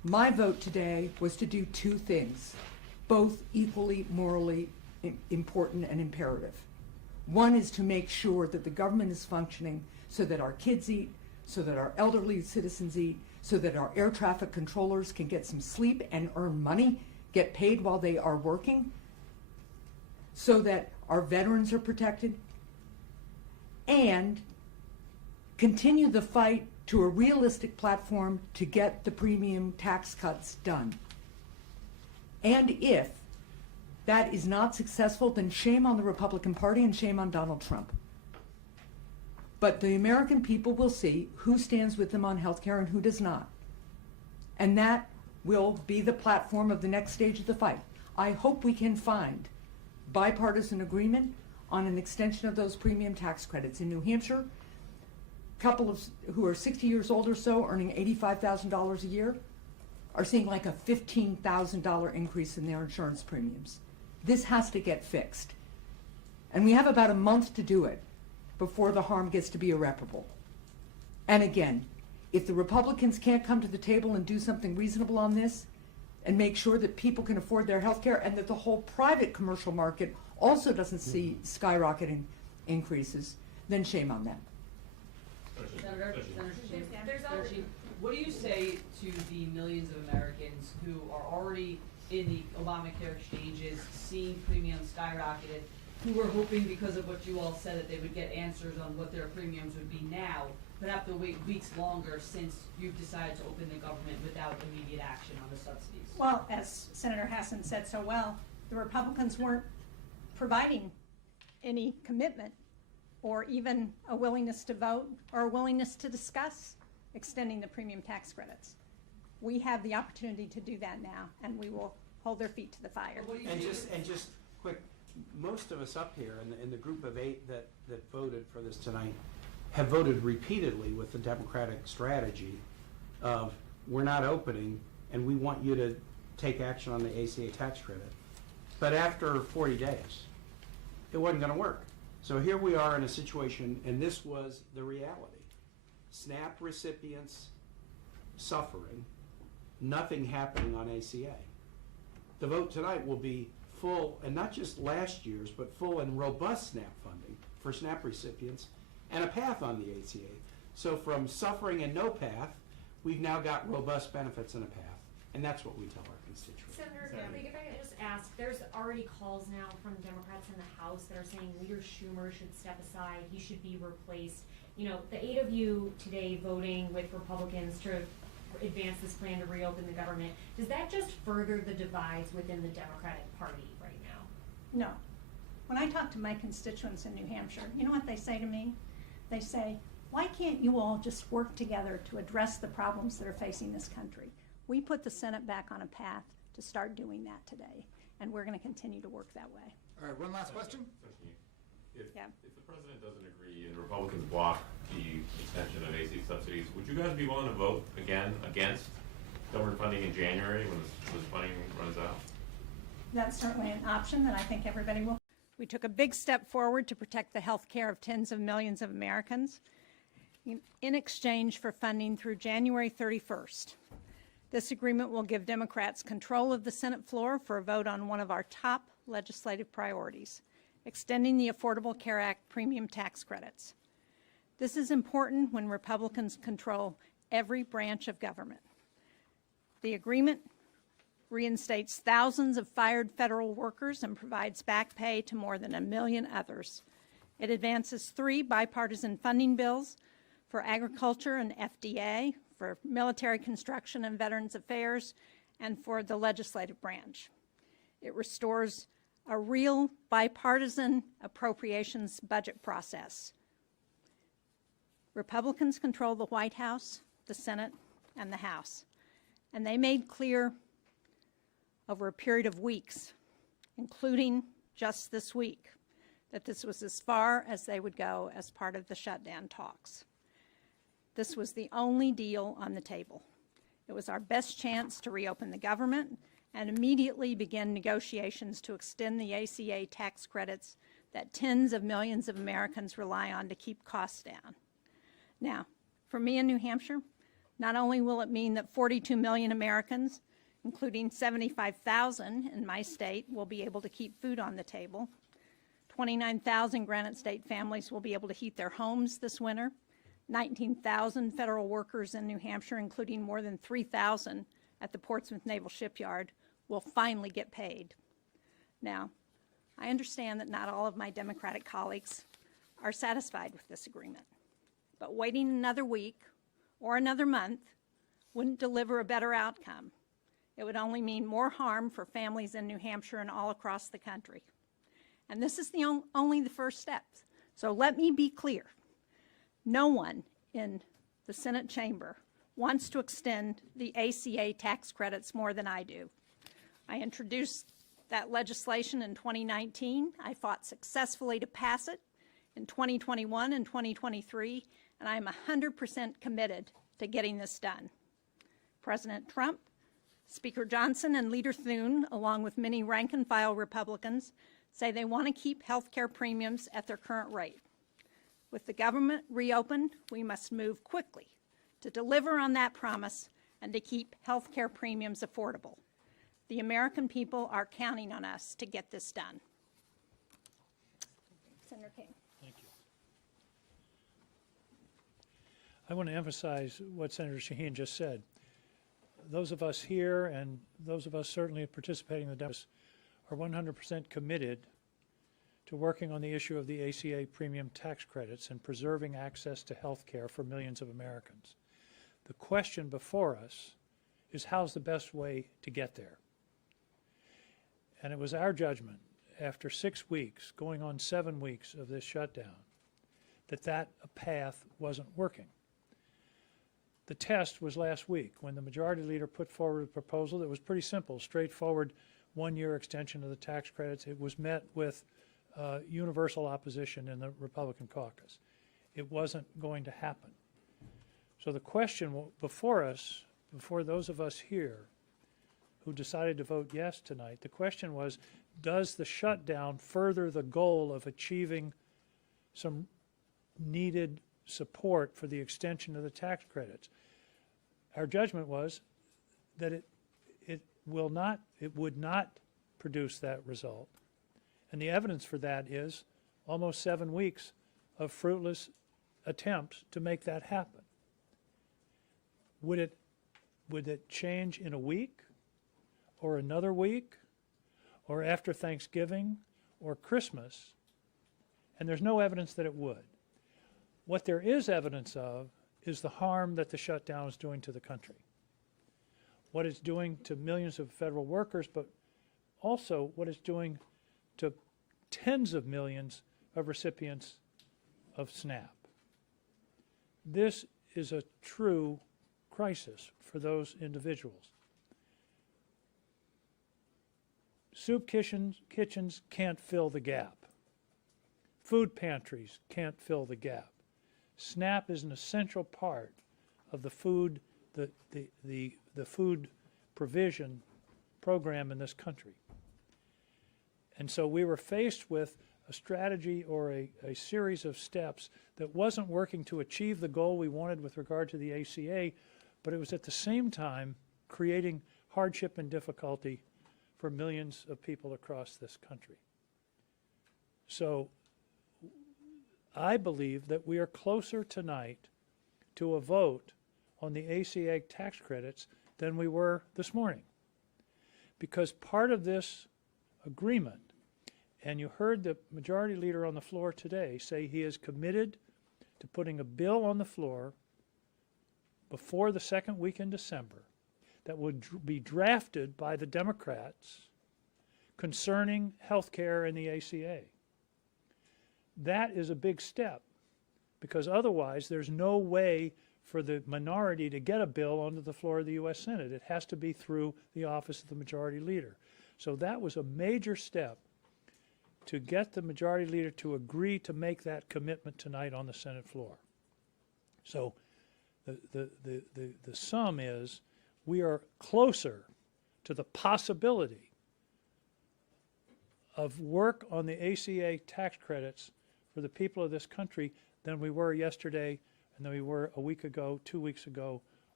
My vote today was to do two things, both equally morally important and imperative. One is to make sure that the government is functioning so that our kids eat, so that our elderly citizens eat, so that our air traffic controllers can get some sleep and earn money, get paid while they are working, so that our veterans are protected, and continue the fight to a realistic platform to get the premium tax cuts done. And if that is not successful, then shame on the Republican Party and shame on Donald Trump. But the American people will see who stands with them on health care and who does not. And that will be the platform of the next stage of the fight. I hope we can find bipartisan agreement on an extension of those premium tax credits. In New Hampshire, couple of who are 60 years old or so, earning $85,000 a year, are seeing like a $15,000 increase in their insurance premiums. This has to get fixed. And we have about a month to do it before the harm gets to be irreparable. And again, if the Republicans can't come to the table and do something reasonable on this and make sure that people can afford their health care and that the whole private commercial market also doesn't see skyrocketing increases, then shame on them. Senator Shaheen, what do you say to the millions of Americans who are already in the Obamacare exchanges, seeing premiums skyrocketed, who were hoping because of what you all said that they would get answers on what their premiums would be now, but have to wait weeks longer since you've decided to open the government without immediate action on the subsidies? Well, as Senator Hassan said so well, the Republicans weren't providing any commitment or even a willingness to vote or a willingness to discuss extending the premium tax credits. We have the opportunity to do that now, and we will hold their feet to the fire. And just quick, most of us up here in the group of 8 that voted for this tonight have voted repeatedly with the Democratic strategy of we're not opening and we want you to take action on the ACA tax credit. But after 40 days, it wasn't going to work. So here we are in a situation, and this was the reality. SNAP recipients suffering, nothing happening on ACA. The vote tonight will be full, and not just last year's, but full and robust SNAP funding for SNAP recipients and a path on the ACA. So from suffering and no path, we've now got robust benefits and a path. And that's what we tell our constituents. Senator, if I could just ask, there's already calls now from Democrats in the House that are saying Leader Schumer should step aside, he should be replaced. You know, the 8 of you today voting with Republicans to advance this plan to reopen the government, does that just further the divides within the Democratic Party right now? No. When I talk to my constituents in New Hampshire, you know what they say to me? They say, why can't you all just work together to address the problems that are facing this country? We put the Senate back on a path to start doing that today, and we're going to continue to work that way. All right, one last question. If the president doesn't agree and Republicans block the extension of AC subsidies, would you guys be willing to vote again against government funding in January when this funding runs out? That's certainly an option that I think everybody will. We took a big step forward to protect the health care of tens of millions of Americans in exchange for funding through January 31st. This agreement will give Democrats control of the Senate floor for a vote on one of our top legislative priorities, extending the Affordable Care Act premium tax credits. This is important when Republicans control every branch of government. The agreement reinstates thousands of fired federal workers and provides back pay to more than 1 million others. It advances 3 bipartisan funding bills for agriculture and FDA, for military construction and Veterans Affairs, and for the legislative branch. It restores a real bipartisan appropriations budget process. Republicans control the White House, the Senate, and the House, and they made clear over a period of weeks, including just this week, that this was as far as they would go as part of the shutdown talks. This was the only deal on the table. It was our best chance to reopen the government and immediately begin negotiations to extend the ACA tax credits that tens of millions of Americans rely on to keep costs down. Now, for me in New Hampshire, Not only will it mean that 42 million Americans, including 75,000 in my state, will be able to keep food on the table, 29,000 Granite State families will be able to heat their homes this winter, 19,000 federal workers in New Hampshire, including more than 3,000 at the Portsmouth Naval Shipyard, will finally get paid. Now, I understand that not all of my Democratic colleagues are satisfied with this agreement, but waiting another week or another month wouldn't deliver a better outcome. It would only mean more harm for families in New Hampshire and all across the country. And this is only the first step. So let me be clear. No one in the Senate chamber wants to extend the ACA tax credits more than I do. I introduced that legislation in 2019. I fought successfully to pass it in 2021 and 2023, and I'm 100% committed to getting this done. President Trump, Speaker Johnson, and Leader Thune, along with many rank-and-file Republicans, say they want to keep health care premiums at their current rate. With the government reopened, we must move quickly to deliver on that promise and to keep health care premiums affordable. The American people are counting on us to get this done. Senator King. Thank you. I want to emphasize what Senator Shaheen just said. Those of us here and those of us certainly participating in the Democrats are 100% committed to working on the issue of the ACA premium tax credits and preserving access to health care for millions of Americans. The question before us is how's the best way to get there? And it was our judgment after 6 weeks, going on 7 weeks of this shutdown, that path wasn't working. The test was last week when the majority leader put forward a proposal that was pretty simple, straightforward, one-year extension of the tax credits. It was met with universal opposition in the Republican caucus. It wasn't going to happen. So the question before us, before those of us here who decided to vote yes tonight, the question was, does the shutdown further the goal of achieving some needed support for the extension of the tax credits? Our judgment was that it would not produce that result. And the evidence for that is almost 7 weeks of fruitless attempts to make that happen. Would it change in a week or another week or after Thanksgiving or Christmas? And there's no evidence that it would. What there is evidence of is the harm that the shutdown is doing to the country. What it's doing to millions of federal workers, but also what it's doing to tens of millions of recipients of SNAP. This is a true crisis for those individuals. Soup kitchens can't fill the gap. Food pantries can't fill the gap. SNAP is an essential part of the food provision program in this country. And so we were faced with a strategy or a series of steps that wasn't working to achieve the goal we wanted with regard to the ACA, but it was at the same time creating hardship and difficulty for millions of people across this country. So I believe that we are closer tonight to a vote on the ACA tax credits than we were this morning. Because part of this agreement, and you heard the majority leader on the floor today say he is committed to putting a bill on the floor before the second week in December that would be drafted by the Democrats concerning health care and the ACA. That is a big step, because otherwise there's no way for the minority to get a bill onto the floor of the U.S. Senate. It has to be through the office of the majority leader. So that was a major step to get the majority leader to agree to make that commitment tonight on the Senate floor. So the sum is we are closer to the possibility of work on the ACA tax credits for the people of this country than we were yesterday and than we were a week ago, 2 weeks ago,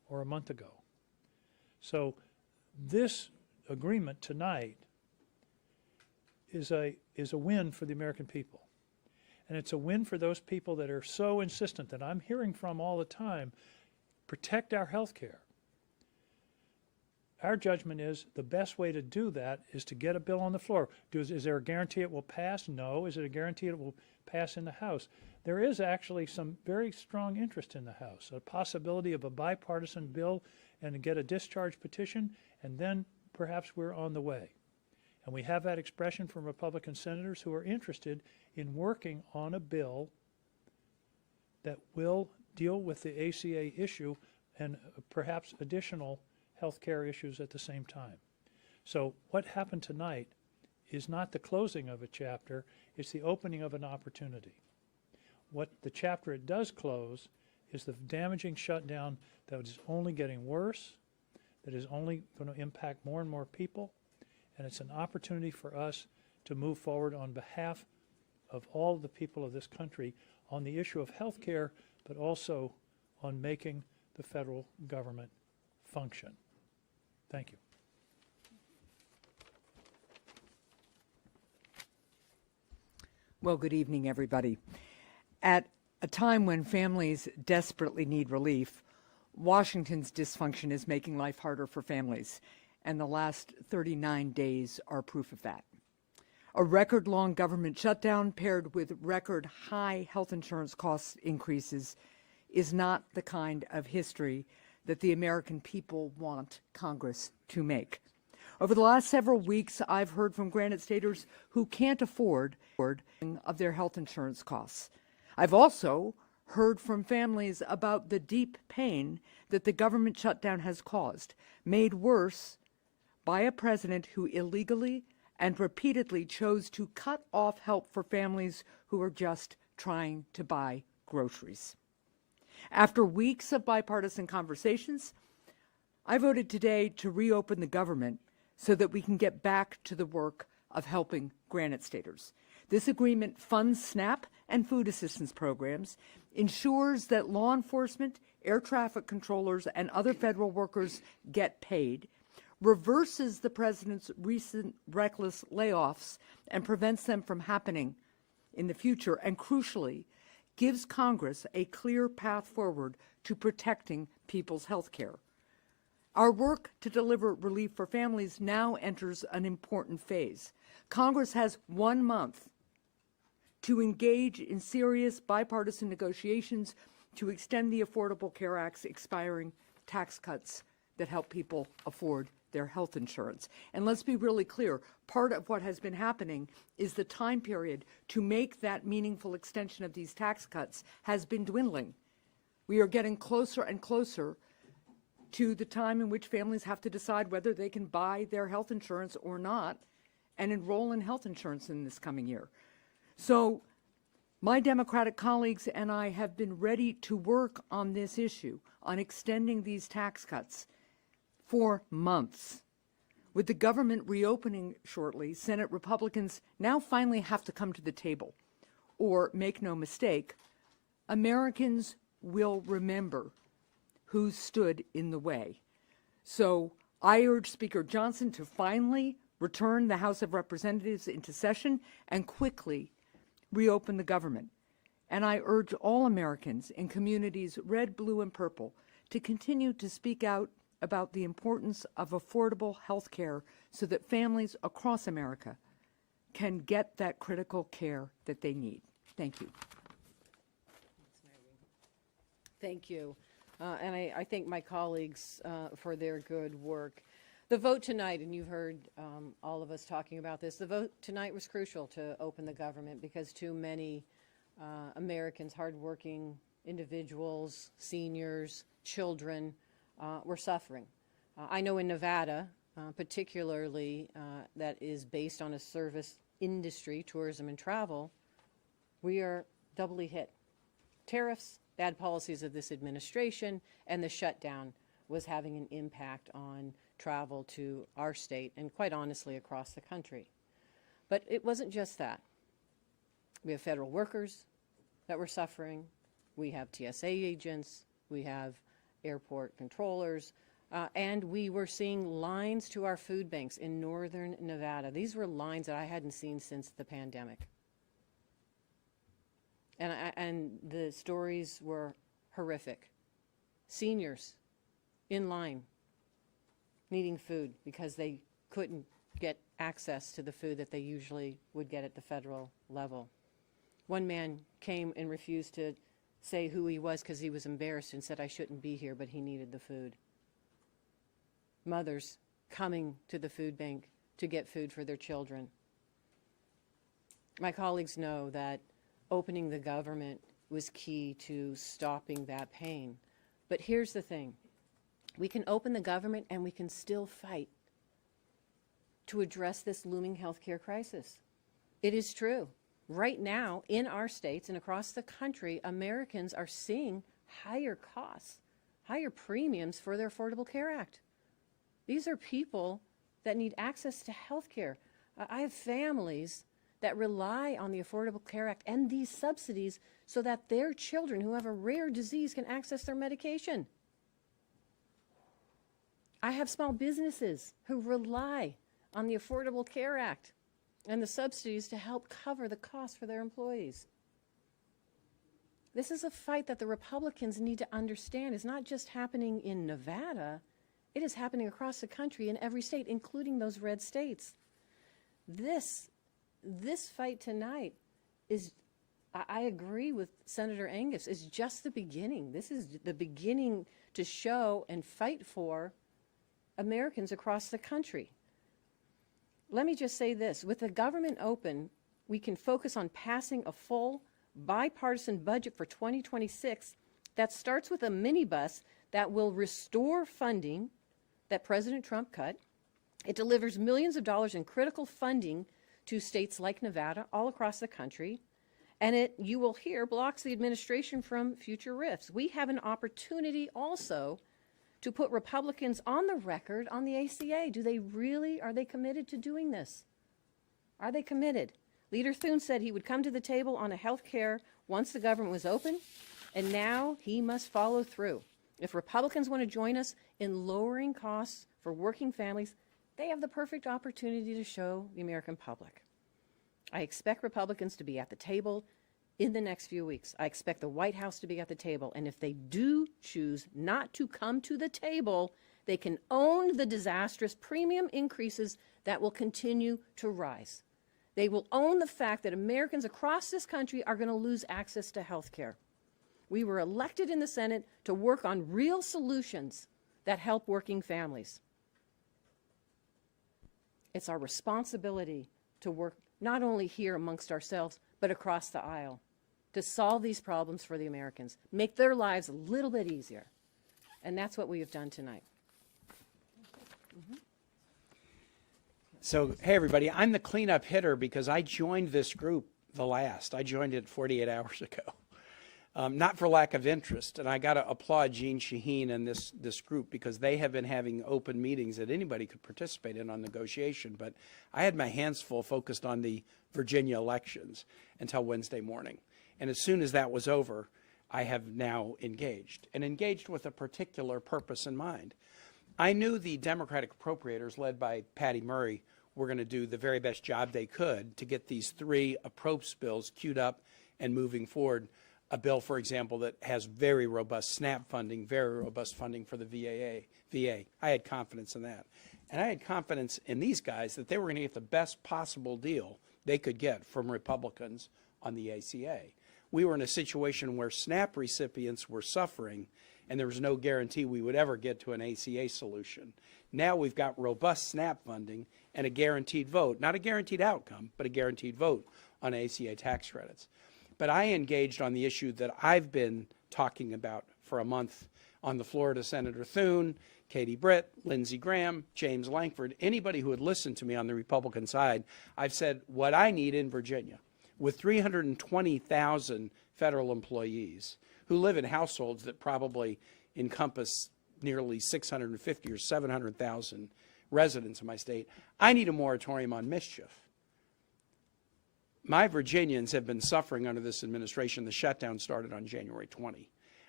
or a month ago. So this agreement tonight is a win for the American people. And it's a win for those people that are so insistent, that I'm hearing from all the time, protect our health care. Our judgment is the best way to do that is to get a bill on the floor. Is there a guarantee it will pass? No. Is it a guarantee it will pass in the House? There is actually some very strong interest in the House, a possibility of a bipartisan bill and to get a discharge petition, and then perhaps we're on the way. And we have that expression from Republican senators who are interested in working on a bill that will deal with the ACA issue and perhaps additional health care issues at the same time. So what happened tonight is not the closing of a chapter, it's the opening of an opportunity. What the chapter it does close is the damaging shutdown that is only getting worse, that is only going to impact more and more people, and it's an opportunity for us to move forward on behalf of all the people of this country on the issue of health care, but also on making the federal government function. Thank you. Well, good evening, everybody. At a time when families desperately need relief, Washington's dysfunction is making life harder for families, and the last 39 days are proof of that. A record-long government shutdown paired with record-high health insurance cost increases is not the kind of history that the American people want Congress to make. Over the last several weeks, I've heard from Granite Staters who can't afford of their health insurance costs. I've also heard from families about the deep pain that the government shutdown has caused, made worse by a president who illegally and repeatedly chose to cut off help for families who are just trying to buy groceries. After weeks of bipartisan conversations, I voted today to reopen the government so that we can get back to the work of helping Granite Staters. This agreement funds SNAP and food assistance programs, ensures that law enforcement, air traffic controllers, and other federal workers get paid, reverses the president's recent reckless layoffs and prevents them from happening in the future, and crucially, gives Congress a clear path forward to protecting people's health care. Our work to deliver relief for families now enters an important phase. Congress has 1 month to engage in serious bipartisan negotiations to extend the Affordable Care Act's expiring tax cuts that help people afford their health insurance. And let's be really clear, part of what has been happening is the time period to make that meaningful extension of these tax cuts has been dwindling. We are getting closer and closer to the time in which families have to decide whether they can buy their health insurance or not and enroll in health insurance in this coming year. So my Democratic colleagues and I have been ready to work on this issue, on extending these tax cuts for months. With the government reopening shortly, Senate Republicans now finally have to come to the table. Or, make no mistake, Americans will remember who stood in the way. So I urge Speaker Johnson to finally return the House of Representatives into session and quickly reopen the government. And I urge all Americans in communities red, blue, and purple to continue to speak out about the importance of affordable health care so that families across America can get that critical care that they need. Thank you. Thank you. And I thank my colleagues for their good work. The vote tonight, and you've heard all of us talking about this, the vote tonight was crucial to open the government because too many Americans, hardworking individuals, seniors, children, were suffering. I know in Nevada, particularly that is based on a service industry, tourism and travel, we are doubly hit. Tariffs, bad policies of this administration, and the shutdown was having an impact on travel to our state and quite honestly across the country. But it wasn't just that. We have federal workers that were suffering. We have TSA agents. We have airport controllers, and we were seeing lines to our food banks in northern Nevada. These were lines that I hadn't seen since the pandemic. And the stories were horrific. Seniors in line needing food because they couldn't get access to the food that they usually would get at the federal level. One man came and refused to say who he was because he was embarrassed and said, "I shouldn't be here," but he needed the food. Mothers coming to the food bank to get food for their children. My colleagues know that opening the government was key to stopping that pain. But here's the thing. We can open the government and we can still fight to address this looming healthcare crisis. It is true. Right now, in our states and across the country, Americans are seeing higher costs, higher premiums for their Affordable Care Act. These are people that need access to health care. I have families that rely on the Affordable Care Act and these subsidies so that their children who have a rare disease can access their medication. I have small businesses who rely on the Affordable Care Act and the subsidies to help cover the costs for their employees. This is a fight that the Republicans need to understand is not just happening in Nevada, it is happening across the country in every state, including those red states. This fight tonight is, I agree with Senator Angus, is just the beginning. This is the beginning to show and fight for Americans across the country. Let me just say this. With the government open, we can focus on passing a full bipartisan budget for 2026 that starts with a minibus that will restore funding that President Trump cut. It delivers millions of dollars in critical funding to states like Nevada, all across the country, and it, you will hear, blocks the administration from future rifts. We have an opportunity also to put Republicans on the record on the ACA. Are they committed to doing this? Are they committed? Leader Thune said he would come to the table on a health care once the government was open, and now he must follow through. If Republicans want to join us in lowering costs for working families, they have the perfect opportunity to show the American public. I expect Republicans to be at the table in the next few weeks. I expect the White House to be at the table. And if they do choose not to come to the table, they can own the disastrous premium increases that will continue to rise. They will own the fact that Americans across this country are going to lose access to health care. We were elected in the Senate to work on real solutions that help working families. It's our responsibility to work not only here amongst ourselves, but across the aisle to solve these problems for the Americans, make their lives a little bit easier. And that's what we have done tonight. So, hey, everybody, I'm the cleanup hitter because I joined this group I joined it 48 hours ago. Not for lack of interest, and I got to applaud Jeanne Shaheen and this group because they have been having open meetings that anybody could participate in on negotiation, but I had my hands full focused on the Virginia elections until Wednesday morning. And as soon as that was over, I have now engaged with a particular purpose in mind. I knew the Democratic appropriators led by Patty Murray were going to do the very best job they could to get these three approach bills queued up and moving forward. A bill, for example, that has very robust SNAP funding, very robust funding for the VA. I had confidence in that. And I had confidence in these guys that they were going to get the best possible deal they could get from Republicans on the ACA. We were in a situation where SNAP recipients were suffering, and there was no guarantee we would ever get to an ACA solution. Now we've got robust SNAP funding and a guaranteed vote, not a guaranteed outcome, but a guaranteed vote on ACA tax credits. But I engaged on the issue that I've been talking about for a month on the floor to Senator Thune, Katie Britt, Lindsey Graham, James Lankford, anybody who had listened to me on the Republican side. I've said what I need in Virginia, with 320,000 federal employees who live in households that probably encompass nearly 650 or 700,000 residents in my state, I need a moratorium on mischief. My Virginians have been suffering under this administration. The shutdown started on January 20.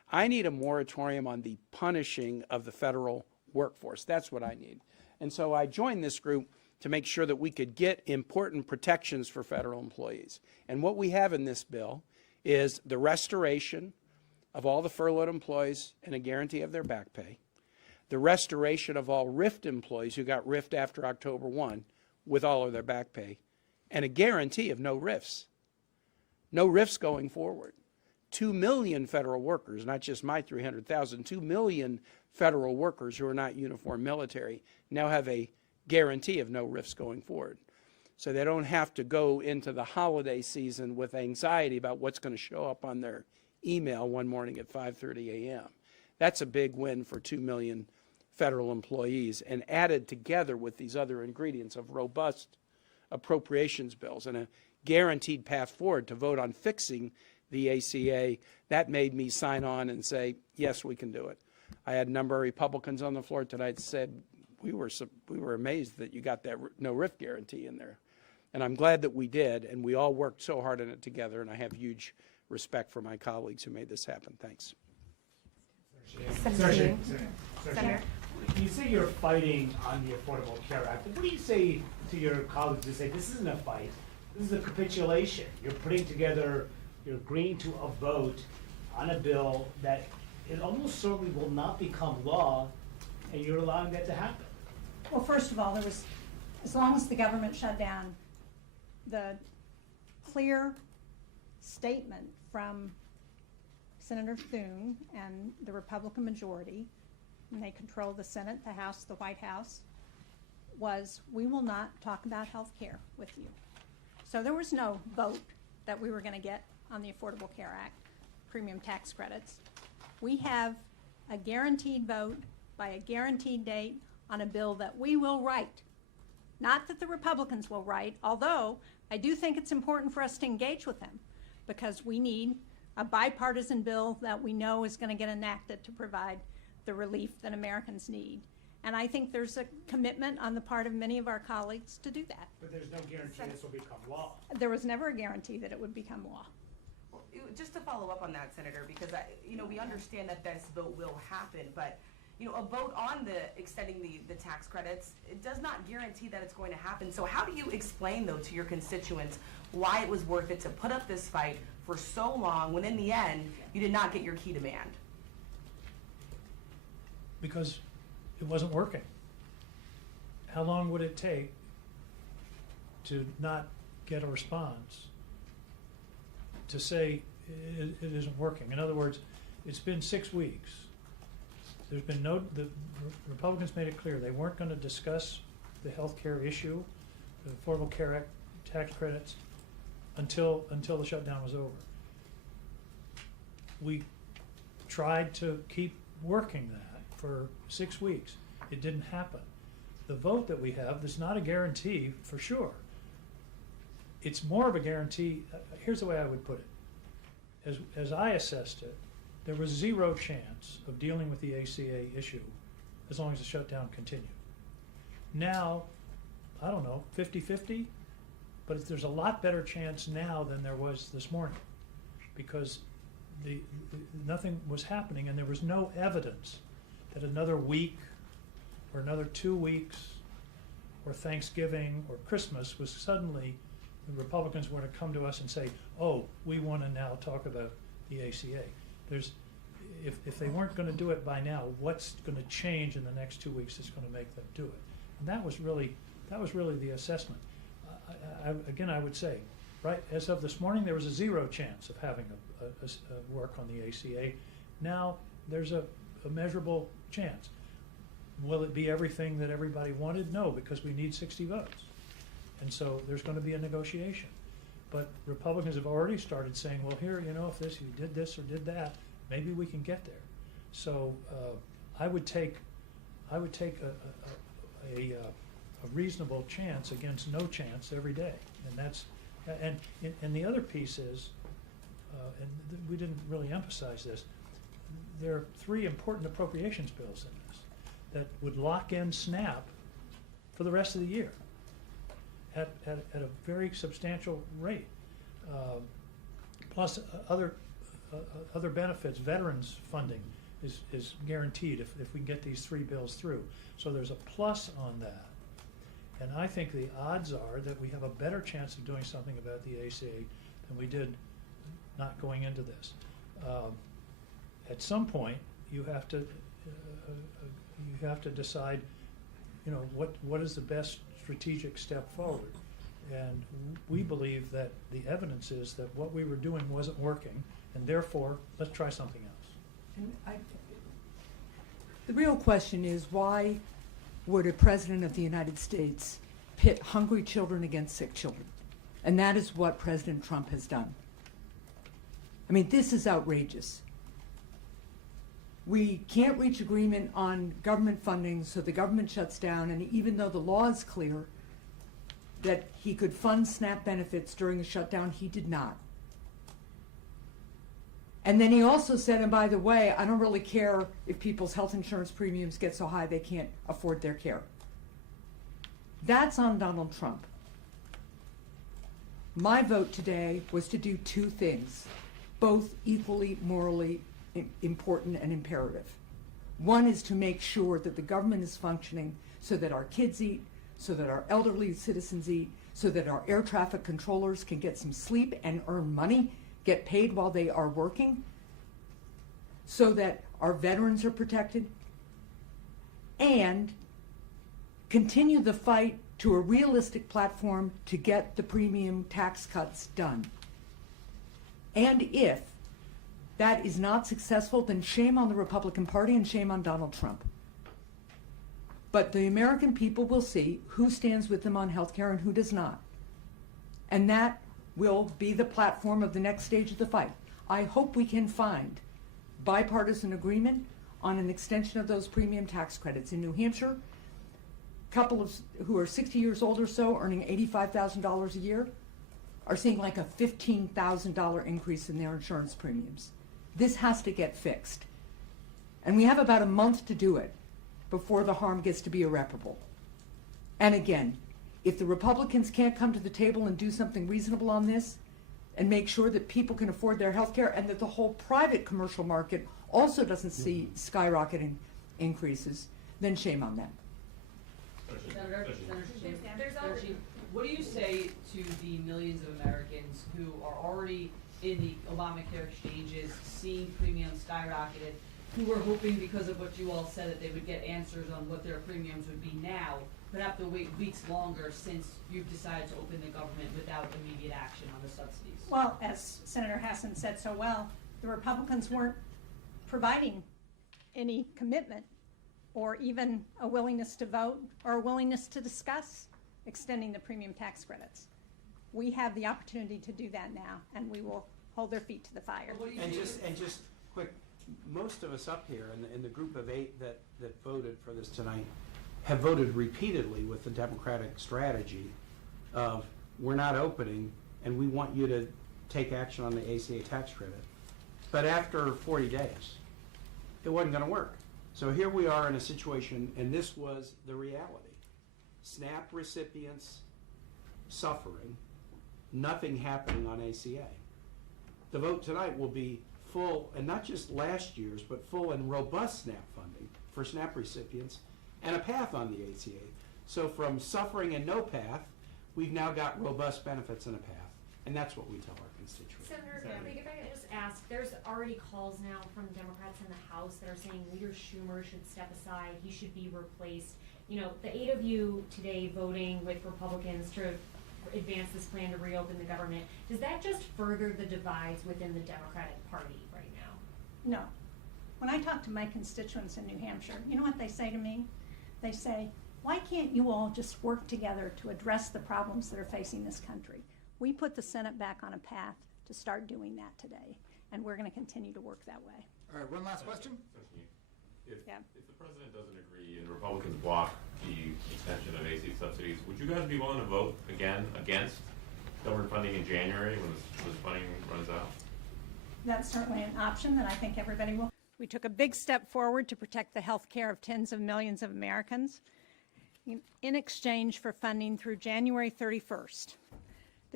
I need a moratorium on the punishing of the federal workforce. That's what I need. And so I joined this group to make sure that we could get important protections for federal employees. And what we have in this bill is the restoration of all the furloughed employees and a guarantee of their back pay, the restoration of all RIFT employees who got RIFT after October 1 with all of their back pay, and a guarantee of no RIFs. No RIFs going forward. 2 million federal workers, not just my 300,000, 2 million federal workers who are not uniformed military now have a guarantee of no RIFs going forward. So they don't have to go into the holiday season with anxiety about what's going to show up on their email one morning at 5:30 a.m. That's a big win for 2 million federal employees, and added together with these other ingredients of robust appropriations bills and a guaranteed path forward to vote on fixing the ACA, that made me sign on and say, yes, we can do it. I had a number of Republicans on the floor tonight said, we were amazed that you got that no RIF guarantee in there. And I'm glad that we did, and we all worked so hard on it together, and I have huge respect for my colleagues who made this happen. Thanks. Senator, you say you're fighting on the Affordable Care Act. What do you say to your colleagues who say this isn't a fight, this is a capitulation? You're putting together, you're agreeing to a vote on a bill that it almost certainly will not become law, and you're allowing that to happen. Well, first of all, there was, as long as the government shut down, the clear statement from Senator Thune and the Republican majority, and they control the Senate, the House, the White House, was we will not talk about health care with you. So there was no vote that we were going to get on the Affordable Care Act, premium tax credits. We have a guaranteed vote by a guaranteed date on a bill that we will write. Not that the Republicans will write, although I do think it's important for us to engage with them, because we need a bipartisan bill that we know is going to get enacted to provide the relief that Americans need. And I think there's a commitment on the part of many of our colleagues to do that. But there's no guarantee this will become law. There was never a guarantee that it would become law. Well, just to follow up on that, Senator, because we understand that this vote will happen, but a vote on the extending the tax credits, it does not guarantee that it's going to happen. So how do you explain, though, to your constituents why it was worth it to put up this fight for so long when in the end you did not get your key demand? Because it wasn't working. How long would it take to not get a response to say it isn't working? In other words, it's been 6 weeks. There's been the Republicans made it clear they weren't going to discuss the health care issue, the Affordable Care Act tax credits, until the shutdown was over. We tried to keep working that for 6 weeks. It didn't happen. The vote that we have is not a guarantee for sure. It's more of a guarantee. Here's the way I would put it. As I assessed it, there was zero chance of dealing with the ACA issue as long as the shutdown continued. Now, I don't know, 50-50, but there's a lot better chance now than there was this morning, because nothing was happening, and there was no evidence that another week or another 2 weeks or Thanksgiving or Christmas was suddenly the Republicans were to come to us and say, oh, we want to now talk about the ACA. If they weren't going to do it by now, what's going to change in the next 2 weeks that's going to make them do it? And that was really the assessment. Again, I would say, right, as of this morning, there was a zero chance of having a work on the ACA. Now there's a measurable chance. Will it be everything that everybody wanted? No, because we need 60 votes. And so there's going to be a negotiation. But Republicans have already started saying, well, here, if you did this or did that, maybe we can get there. So I would take a reasonable chance against no chance every day, and the other piece is, we didn't really emphasize this. There are 3 important appropriations bills in this that would lock in SNAP for the rest of the year at a very substantial rate, plus other other benefits, veterans funding is guaranteed if we can get these three bills through. So there's a plus on that. And I think the odds are that we have a better chance of doing something about the ACA than we did not going into this. At some point, you have to decide, what is the best strategic step forward. And we believe that the evidence is that what we were doing wasn't working, and therefore, let's try something else. And the real question is, why would a president of the United States pit hungry children against sick children? And that is what President Trump has done. I mean, this is outrageous. We can't reach agreement on government funding, so the government shuts down, and even though the law is clear that he could fund SNAP benefits during the shutdown, he did not. And then he also said, and by the way, I don't really care if people's health insurance premiums get so high they can't afford their care. That's on Donald Trump. My vote today was to do two things, both equally morally important and imperative. One is to make sure that the government is functioning so that our kids eat, so that our elderly citizens eat, so that our air traffic controllers can get some sleep and earn money, get paid while they are working, so that our veterans are protected, and continue the fight to a realistic platform to get the premium tax cuts done. And if that is not successful, then shame on the Republican Party and shame on Donald Trump. But the American people will see who stands with them on health care and who does not. And that will be the platform of the next stage of the fight. I hope we can find bipartisan agreement on an extension of those premium tax credits. In New Hampshire, couples who are 60 years old or so, earning $85,000 a year, are seeing like a $15,000 increase in their insurance premiums. This has to get fixed. And we have about a month to do it before the harm gets to be irreparable. And again, if the Republicans can't come to the table and do something reasonable on this and make sure that people can afford their health care and that the whole private commercial market also doesn't see skyrocketing increases, then shame on them. Senator Shaheen, what do you say to the millions of Americans who are already in the Obamacare exchanges, seeing premiums skyrocketed, who were hoping because of what you all said that they would get answers on what their premiums would be now, but have to wait weeks longer since you've decided to open the government without immediate action on the subsidies? Well, as Senator Hassan said so well, the Republicans weren't providing any commitment or even a willingness to vote or a willingness to discuss extending the premium tax credits. We have the opportunity to do that now, and we will hold their feet to the fire. And just quick, most of us up here in the group of 8 that voted for this tonight have voted repeatedly with the Democratic strategy of we're not opening and we want you to take action on the ACA tax credit. But after 40 days, it wasn't going to work. So here we are in a situation, and this was the reality. SNAP recipients suffering, nothing happening on ACA. The vote tonight will be full, and not just last year's, but full and robust SNAP funding for SNAP recipients and a path on the ACA. So from suffering and no path, we've now got robust benefits and a path. And that's what we tell our constituents. Senator, if I could just ask, there's already calls now from Democrats in the House that are saying Leader Schumer should step aside, he should be replaced. You know, the 8 of you today voting with Republicans to advance this plan to reopen the government, does that just further the divides within the Democratic Party right now? No. When I talk to my constituents in New Hampshire, you know what they say to me? They say, why can't you all just work together to address the problems that are facing this country? We put the Senate back on a path to start doing that today, and we're going to continue to work that way. All right, one last question. If the president doesn't agree and Republicans block the extension of AC subsidies, would you guys be willing to vote again against government funding in January when this funding runs out? That's certainly an option that I think everybody will. We took a big step forward to protect the health care of tens of millions of Americans in exchange for funding through January 31st.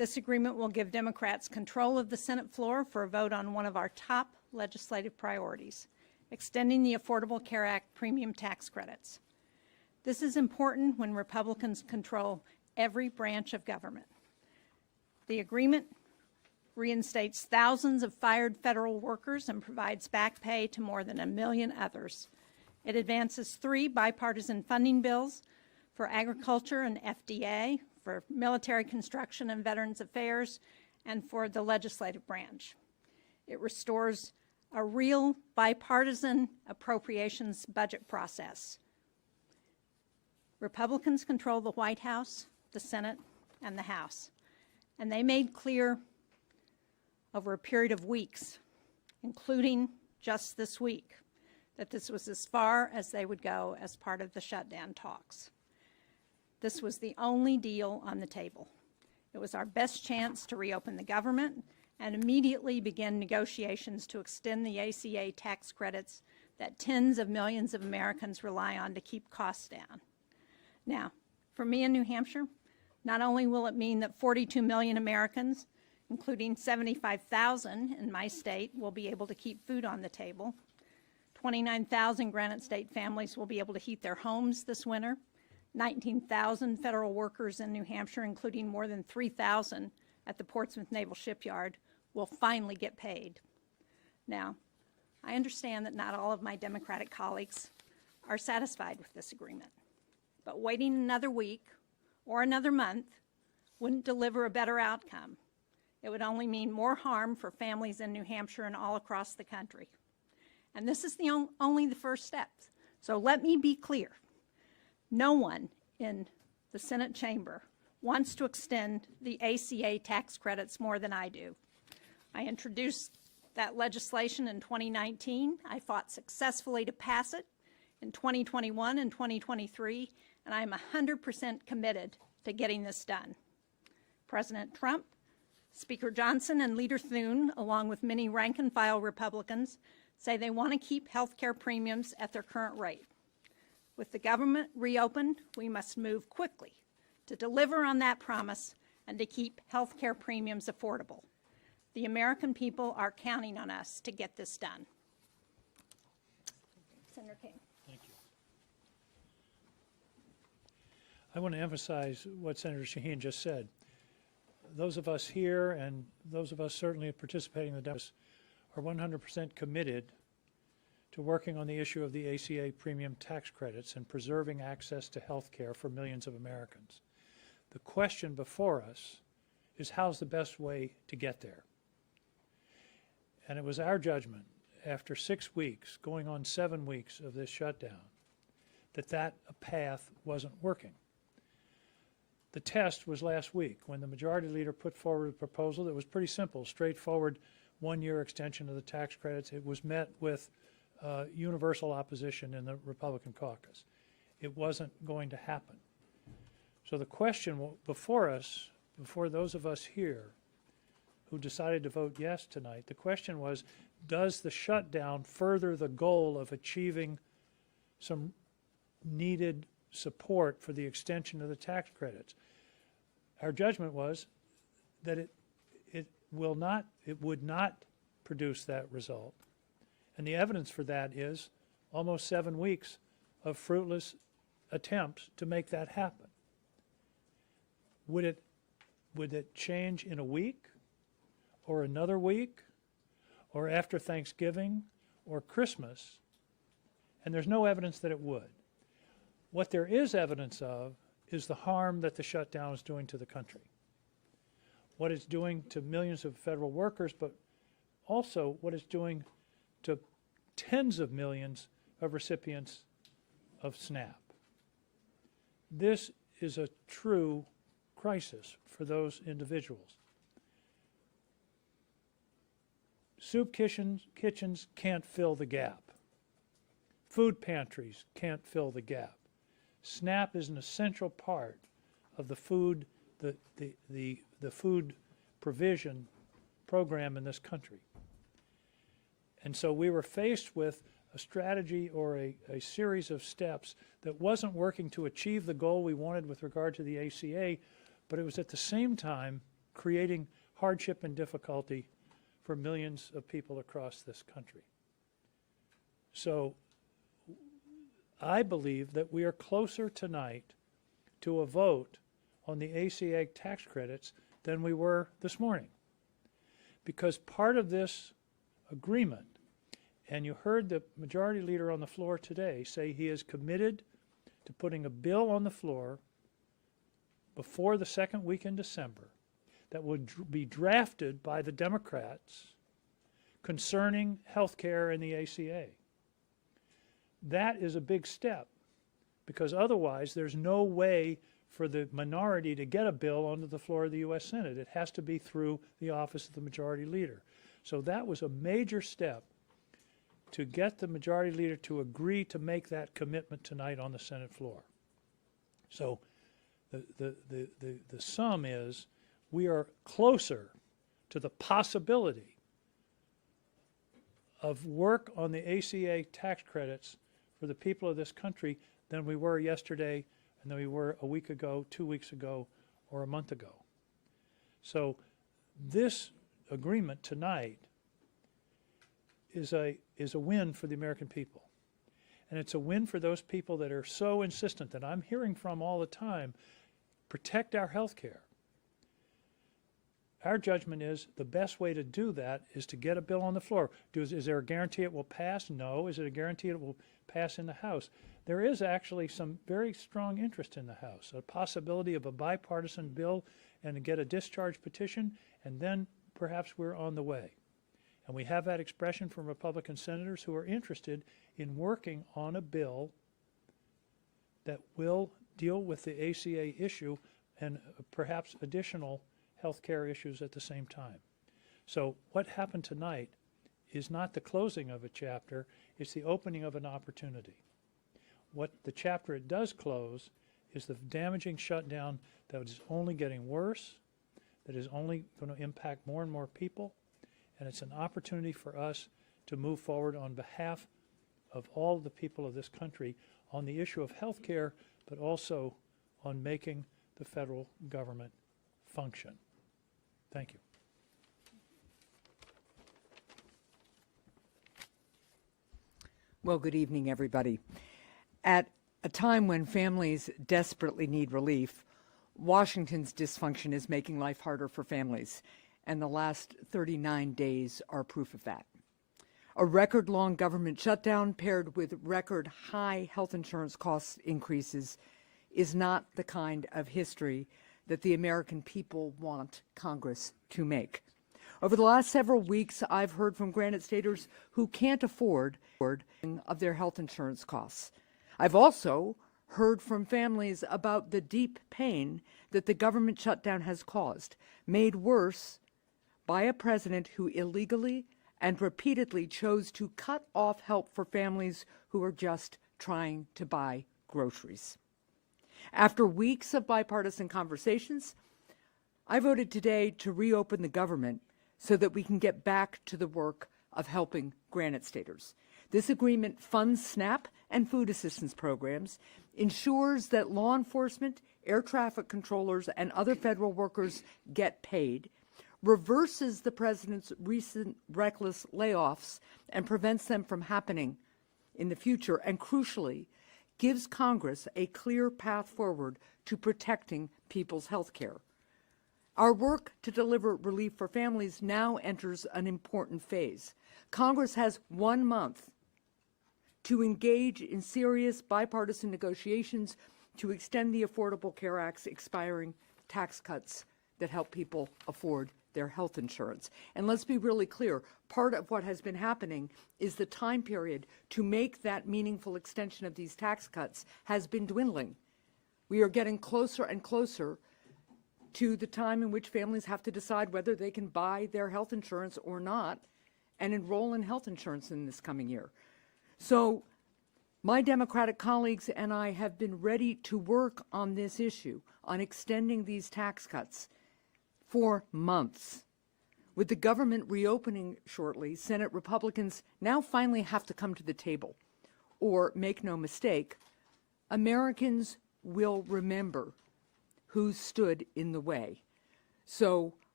This agreement will give Democrats control of the Senate floor for a vote on one of our top legislative priorities, extending the Affordable Care Act premium tax credits. This is important when Republicans control every branch of government. The agreement reinstates thousands of fired federal workers and provides back pay to more than 1 million others. It advances 3 bipartisan funding bills for agriculture and FDA, for military construction and Veterans Affairs, and for the legislative branch. It restores a real bipartisan appropriations budget process. Republicans control the White House, the Senate, and the House, and they made clear over a period of weeks, including just this week, that this was as far as they would go as part of the shutdown talks. This was the only deal on the table. It was our best chance to reopen the government and immediately begin negotiations to extend the ACA tax credits that tens of millions of Americans rely on to keep costs down. Now, for me in New Hampshire, not only will it mean that 42 million Americans, including 75,000 in my state, will be able to keep food on the table, 29,000 Granite State families will be able to heat their homes this winter, 19,000 federal workers in New Hampshire, including more than 3,000 at the Portsmouth Naval Shipyard, will finally get paid. Now, I understand that not all of my Democratic colleagues are satisfied with this agreement, but waiting another week or another month wouldn't deliver a better outcome. It would only mean more harm for families in New Hampshire and all across the country. And this is only the first step. So let me be clear. No one in the Senate chamber wants to extend the ACA tax credits more than I do. I introduced that legislation in 2019. I fought successfully to pass it in 2021 and 2023, and I am 100% committed to getting this done. President Trump, Speaker Johnson, and Leader Thune, along with many rank-and-file Republicans, say they want to keep health care premiums at their current rate. With the government reopened, we must move quickly to deliver on that promise and to keep health care premiums affordable. The American people are counting on us to get this done. Senator King. Thank you. I want to emphasize what Senator Shaheen just said. Those of us here and those of us certainly participating in the debates are 100% committed to working on the issue of the ACA premium tax credits and preserving access to health care for millions of Americans. The question before us is how's the best way to get there? And it was our judgment after 6 weeks, going on 7 weeks of this shutdown, that path wasn't working. The test was last week when the majority leader put forward a proposal that was pretty simple, straightforward, one-year extension of the tax credits. It was met with universal opposition in the Republican caucus. It wasn't going to happen. So the question before us, before those of us here who decided to vote yes tonight, the question was, does the shutdown further the goal of achieving some needed support for the extension of the tax credits? Our judgment was that it would not produce that result. And the evidence for that is almost 7 weeks of fruitless attempts to make that happen. Would it change in a week or another week or after Thanksgiving or Christmas? And there's no evidence that it would. What there is evidence of is the harm that the shutdown is doing to the country. What it's doing to millions of federal workers, but also what it's doing to tens of millions of recipients of SNAP. This is a true crisis for those individuals. Soup kitchens can't fill the gap. Food pantries can't fill the gap. SNAP is an essential part of the food provision program in this country. And so we were faced with a strategy or a series of steps that wasn't working to achieve the goal we wanted with regard to the ACA, but it was at the same time creating hardship and difficulty for millions of people across this country. So I believe that we are closer tonight to a vote on the ACA tax credits than we were this morning. Because part of this agreement, and you heard the majority leader on the floor today say he is committed to putting a bill on the floor before the second week in December that would be drafted by the Democrats concerning health care and the ACA. That is a big step, because otherwise there's no way for the minority to get a bill onto the floor of the U.S. Senate. It has to be through the office of the majority leader. So that was a major step to get the majority leader to agree to make that commitment tonight on the Senate floor. So the sum is we are closer to the possibility of work on the ACA tax credits for the people of this country than we were yesterday and than we were a week ago, 2 weeks ago, or a month ago. So this agreement tonight is a win for the American people. And it's a win for those people that are so insistent, that I'm hearing from all the time, protect our health care. Our judgment is the best way to do that is to get a bill on the floor. Is there a guarantee it will pass? No. Is it a guarantee it will pass in the House? There is actually some very strong interest in the House, a possibility of a bipartisan bill and to get a discharge petition, and then perhaps we're on the way. And we have that expression from Republican senators who are interested in working on a bill that will deal with the ACA issue and perhaps additional health care issues at the same time. So what happened tonight is not the closing of a chapter, it's the opening of an opportunity. What the chapter it does close is the damaging shutdown that is only getting worse, that is only going to impact more and more people, and it's an opportunity for us to move forward on behalf of all the people of this country on the issue of health care, but also on making the federal government function. Thank you. Well, good evening, everybody. At a time when families desperately need relief, Washington's dysfunction is making life harder for families, and the last 39 days are proof of that. A record-long government shutdown paired with record-high health insurance cost increases is not the kind of history that the American people want Congress to make. Over the last several weeks, I've heard from Granite Staters who can't afford of their health insurance costs. I've also heard from families about the deep pain that the government shutdown has caused, made worse by a president who illegally and repeatedly chose to cut off help for families who are just trying to buy groceries. After weeks of bipartisan conversations, I voted today to reopen the government so that we can get back to the work of helping Granite Staters. This agreement funds SNAP and food assistance programs, ensures that law enforcement, air traffic controllers, and other federal workers get paid, reverses the president's recent reckless layoffs and prevents them from happening in the future, and crucially, gives Congress a clear path forward to protecting people's health care. Our work to deliver relief for families now enters an important phase. Congress has 1 month to engage in serious bipartisan negotiations to extend the Affordable Care Act's expiring tax cuts that help people afford their health insurance. And let's be really clear, part of what has been happening is the time period to make that meaningful extension of these tax cuts has been dwindling. We are getting closer and closer to the time in which families have to decide whether they can buy their health insurance or not and enroll in health insurance in this coming year. So my Democratic colleagues and I have been ready to work on this issue, on extending these tax cuts for months. With the government reopening shortly, Senate Republicans now finally have to come to the table. Or, make no mistake, Americans will remember who stood in the way. So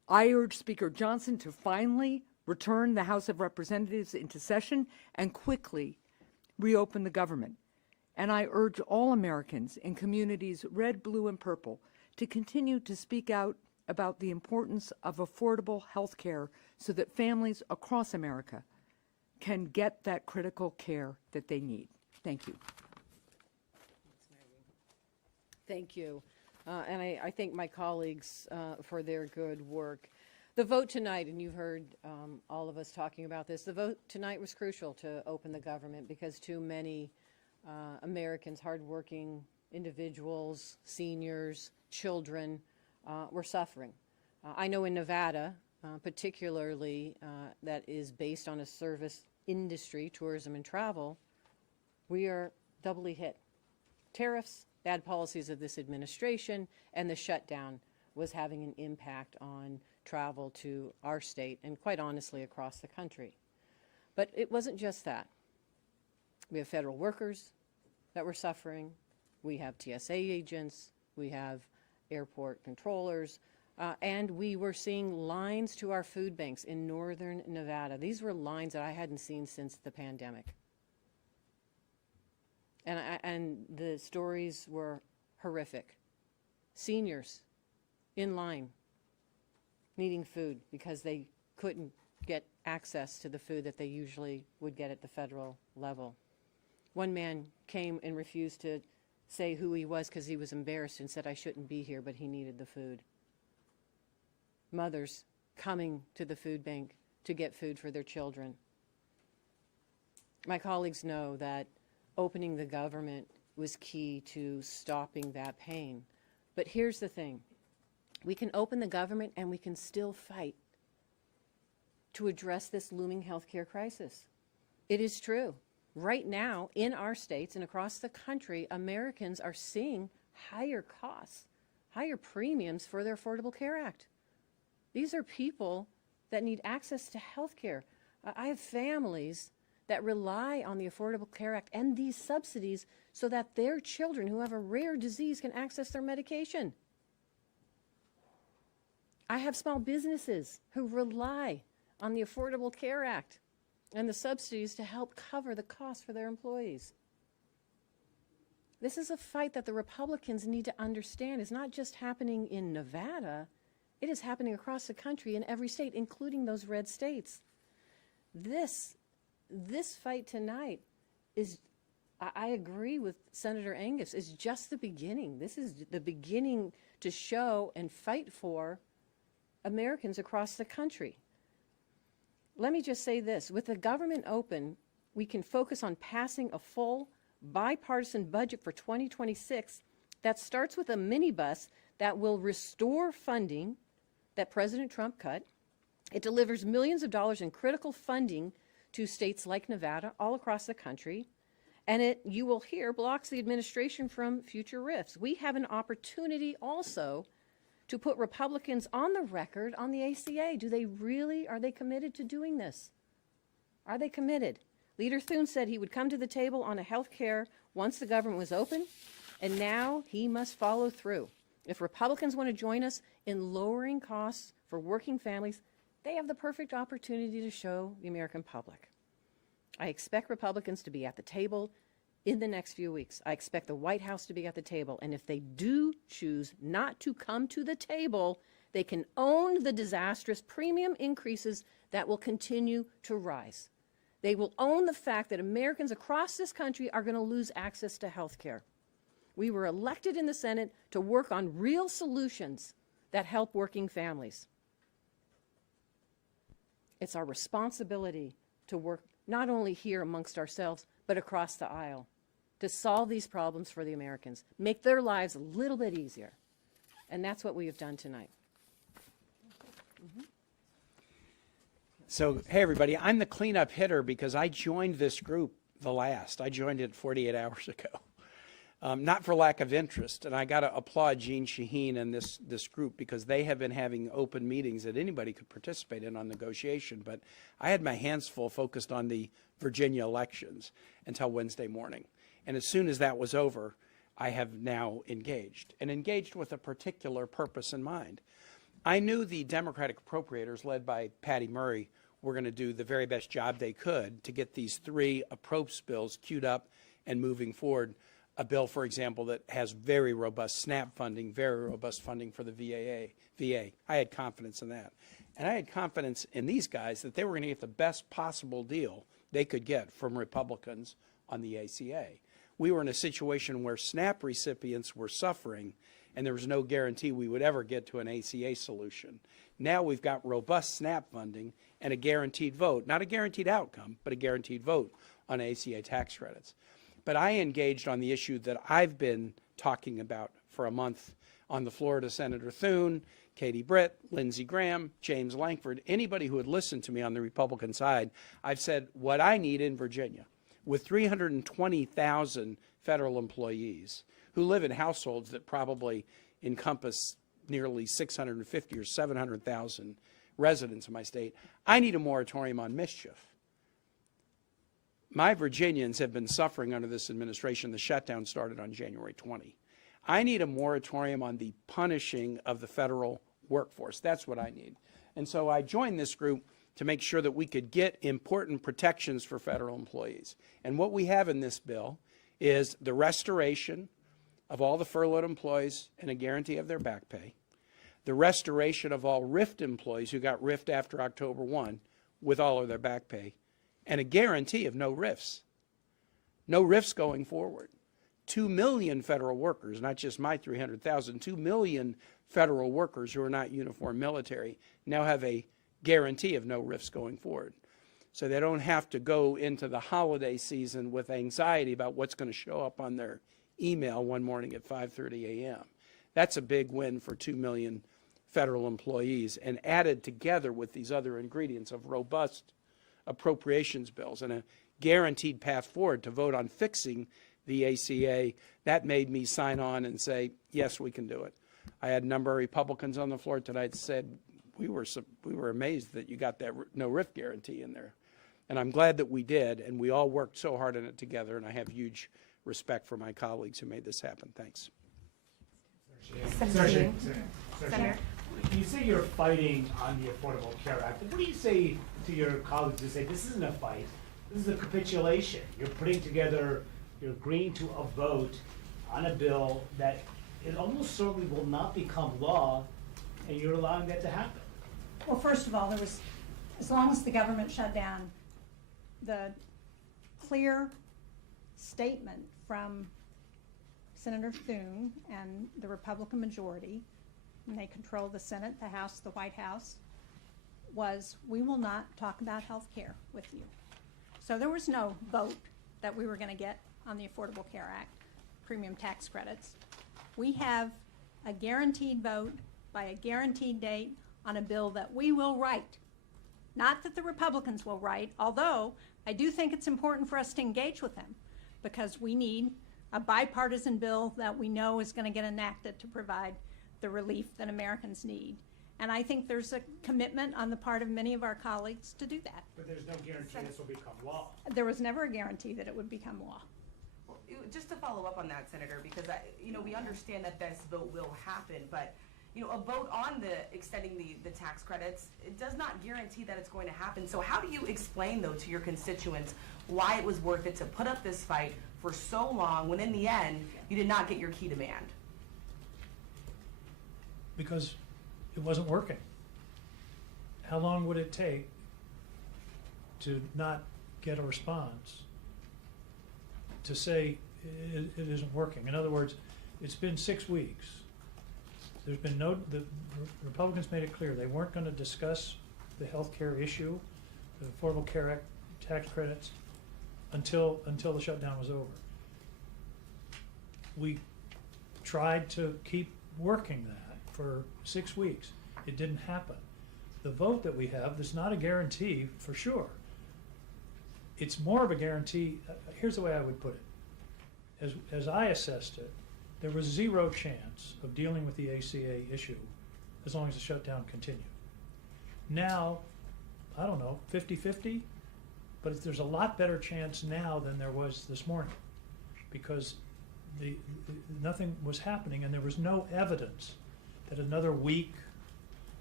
I urge Speaker Johnson to finally return the House of Representatives into session and quickly reopen the government. And I urge all Americans in communities red, blue, and purple to continue to speak out about the importance of affordable health care so that families across America can get that critical care that they need. Thank you. Thank you. And I thank my colleagues for their good work. The vote tonight, and you've heard all of us talking about this, the vote tonight was crucial to open the government because too many Americans, hardworking individuals, seniors, children, were suffering. I know in Nevada, particularly that is based on a service industry, tourism and travel, we are doubly hit. Tariffs, bad policies of this administration, and the shutdown was having an impact on travel to our state and quite honestly across the country. But it wasn't just that. We have federal workers that were suffering. We have TSA agents. We have airport controllers. And we were seeing lines to our food banks in northern Nevada. These were lines that I hadn't seen since the pandemic. And the stories were horrific. Seniors in line needing food because they couldn't get access to the food that they usually would get at the federal level. One man came and refused to say who he was because he was embarrassed and said, "I shouldn't be here," but he needed the food. Mothers coming to the food bank to get food for their children. My colleagues know that opening the government was key to stopping that pain. But here's the thing. We can open the government and we can still fight to address this looming healthcare crisis. It is true. Right now, in our states and across the country, Americans are seeing higher costs, higher premiums for their Affordable Care Act. These are people that need access to health care. I have families that rely on the Affordable Care Act and these subsidies so that their children who have a rare disease can access their medication. I have small businesses who rely on the Affordable Care Act and the subsidies to help cover the cost for their employees. This is a fight that the Republicans need to understand is not just happening in Nevada, it is happening across the country in every state, including those red states. This fight tonight is, I agree with Senator Angus, is just the beginning. This is the beginning to show and fight for Americans across the country. Let me just say this. With the government open, we can focus on passing a full bipartisan budget for 2026 that starts with a minibus that will restore funding that President Trump cut. It delivers millions of dollars in critical funding to states like Nevada all across the country. And it, you will hear, blocks the administration from future rifts. We have an opportunity also to put Republicans on the record on the ACA. Are they committed to doing this? Are they committed? Leader Thune said he would come to the table on a health care once the government was open, and now he must follow through. If Republicans want to join us in lowering costs for working families, they have the perfect opportunity to show the American public. I expect Republicans to be at the table in the next few weeks. I expect the White House to be at the table. And if they do choose not to come to the table, they can own the disastrous premium increases that will continue to rise. They will own the fact that Americans across this country are going to lose access to health care. We were elected in the Senate to work on real solutions that help working families. It's our responsibility to work not only here amongst ourselves, but across the aisle to solve these problems for the Americans, make their lives a little bit easier. And that's what we have done tonight. So, hey, everybody, I'm the cleanup hitter because I joined this group I joined it 48 hours ago. Not for lack of interest, and I got to applaud Jean Shaheen and this group because they have been having open meetings that anybody could participate in on negotiation, but I had my hands full focused on the Virginia elections until Wednesday morning. And as soon as that was over, I have now engaged with a particular purpose in mind. I knew the Democratic appropriators, led by Patty Murray, were going to do the very best job they could to get these 3 appropriations bills queued up and moving forward. A bill, for example, that has very robust SNAP funding, very robust funding for the VA. I had confidence in that. And I had confidence in these guys that they were going to get the best possible deal they could get from Republicans on the ACA. We were in a situation where SNAP recipients were suffering, and there was no guarantee we would ever get to an ACA solution. Now we've got robust SNAP funding and a guaranteed vote, not a guaranteed outcome, but a guaranteed vote on ACA tax credits. But I engaged on the issue that I've been talking about for a month on the floor to Senator Thune, Katie Britt, Lindsey Graham, James Lankford, anybody who had listened to me on the Republican side. I've said what I need in Virginia, with 320,000 federal employees who live in households that probably encompass nearly 650 or 700,000 residents in my state, I need a moratorium on mischief. My Virginians have been suffering under this administration. The shutdown started on January 20. I need a moratorium on the punishing of the federal workforce. That's what I need. And so I joined this group to make sure that we could get important protections for federal employees. And what we have in this bill is the restoration of all the furloughed employees and a guarantee of their back pay, the restoration of all RIFT employees who got RIFT after October 1 with all of their back pay, and a guarantee of no RIFs. No RIFs going forward. 2 million federal workers, not just my 300,000, 2 million federal workers who are not uniform military now have a guarantee of no RIFs going forward. So they don't have to go into the holiday season with anxiety about what's going to show up on their email one morning at 5:30 a.m. That's a big win for 2 million federal employees, and added together with these other ingredients of robust appropriations bills and a guaranteed path forward to vote on fixing the ACA, that made me sign on and say, yes, we can do it. I had a number of Republicans on the floor tonight that said, we were amazed that you got that no RIF guarantee in there. And I'm glad that we did, and we all worked so hard on it together, and I have huge respect for my colleagues who made this happen. Thanks. Senator, you say you're fighting on the Affordable Care Act. What do you say to your colleagues who say this isn't a fight, this is a capitulation? You're putting together, you're agreeing to a vote on a bill that it almost certainly will not become law, and you're allowing that to happen. Well, first of all, there was, as long as the government shut down, the clear statement from Senator Thune and the Republican majority, and they control the Senate, the House, the White House, was we will not talk about health care with you. So there was no vote that we were going to get on the Affordable Care Act, premium tax credits. We have a guaranteed vote by a guaranteed date on a bill that we will write. Not that the Republicans will write, although I do think it's important for us to engage with them, because we need a bipartisan bill that we know is going to get enacted to provide the relief that Americans need. And I think there's a commitment on the part of many of our colleagues to do that. But there's no guarantee this will become law. There was never a guarantee that it would become law. Well, just to follow up on that, Senator, because we understand that this vote will happen, but a vote on extending the tax credits, it does not guarantee that it's going to happen. So how do you explain, though, to your constituents why it was worth it to put up this fight for so long when in the end you did not get your key demand? Because it wasn't working. How long would it take to not get a response to say it isn't working? In other words, it's been 6 weeks. There's been the Republicans made it clear they weren't going to discuss the health care issue, the Affordable Care Act tax credits, until the shutdown was over. We tried to keep working that for 6 weeks. It didn't happen. The vote that we have is not a guarantee for sure. It's more of a guarantee. Here's the way I would put it. As I assessed it, there was zero chance of dealing with the ACA issue as long as the shutdown continued. Now, I don't know, 50-50, but there's a lot better chance now than there was this morning, because nothing was happening and there was no evidence that another week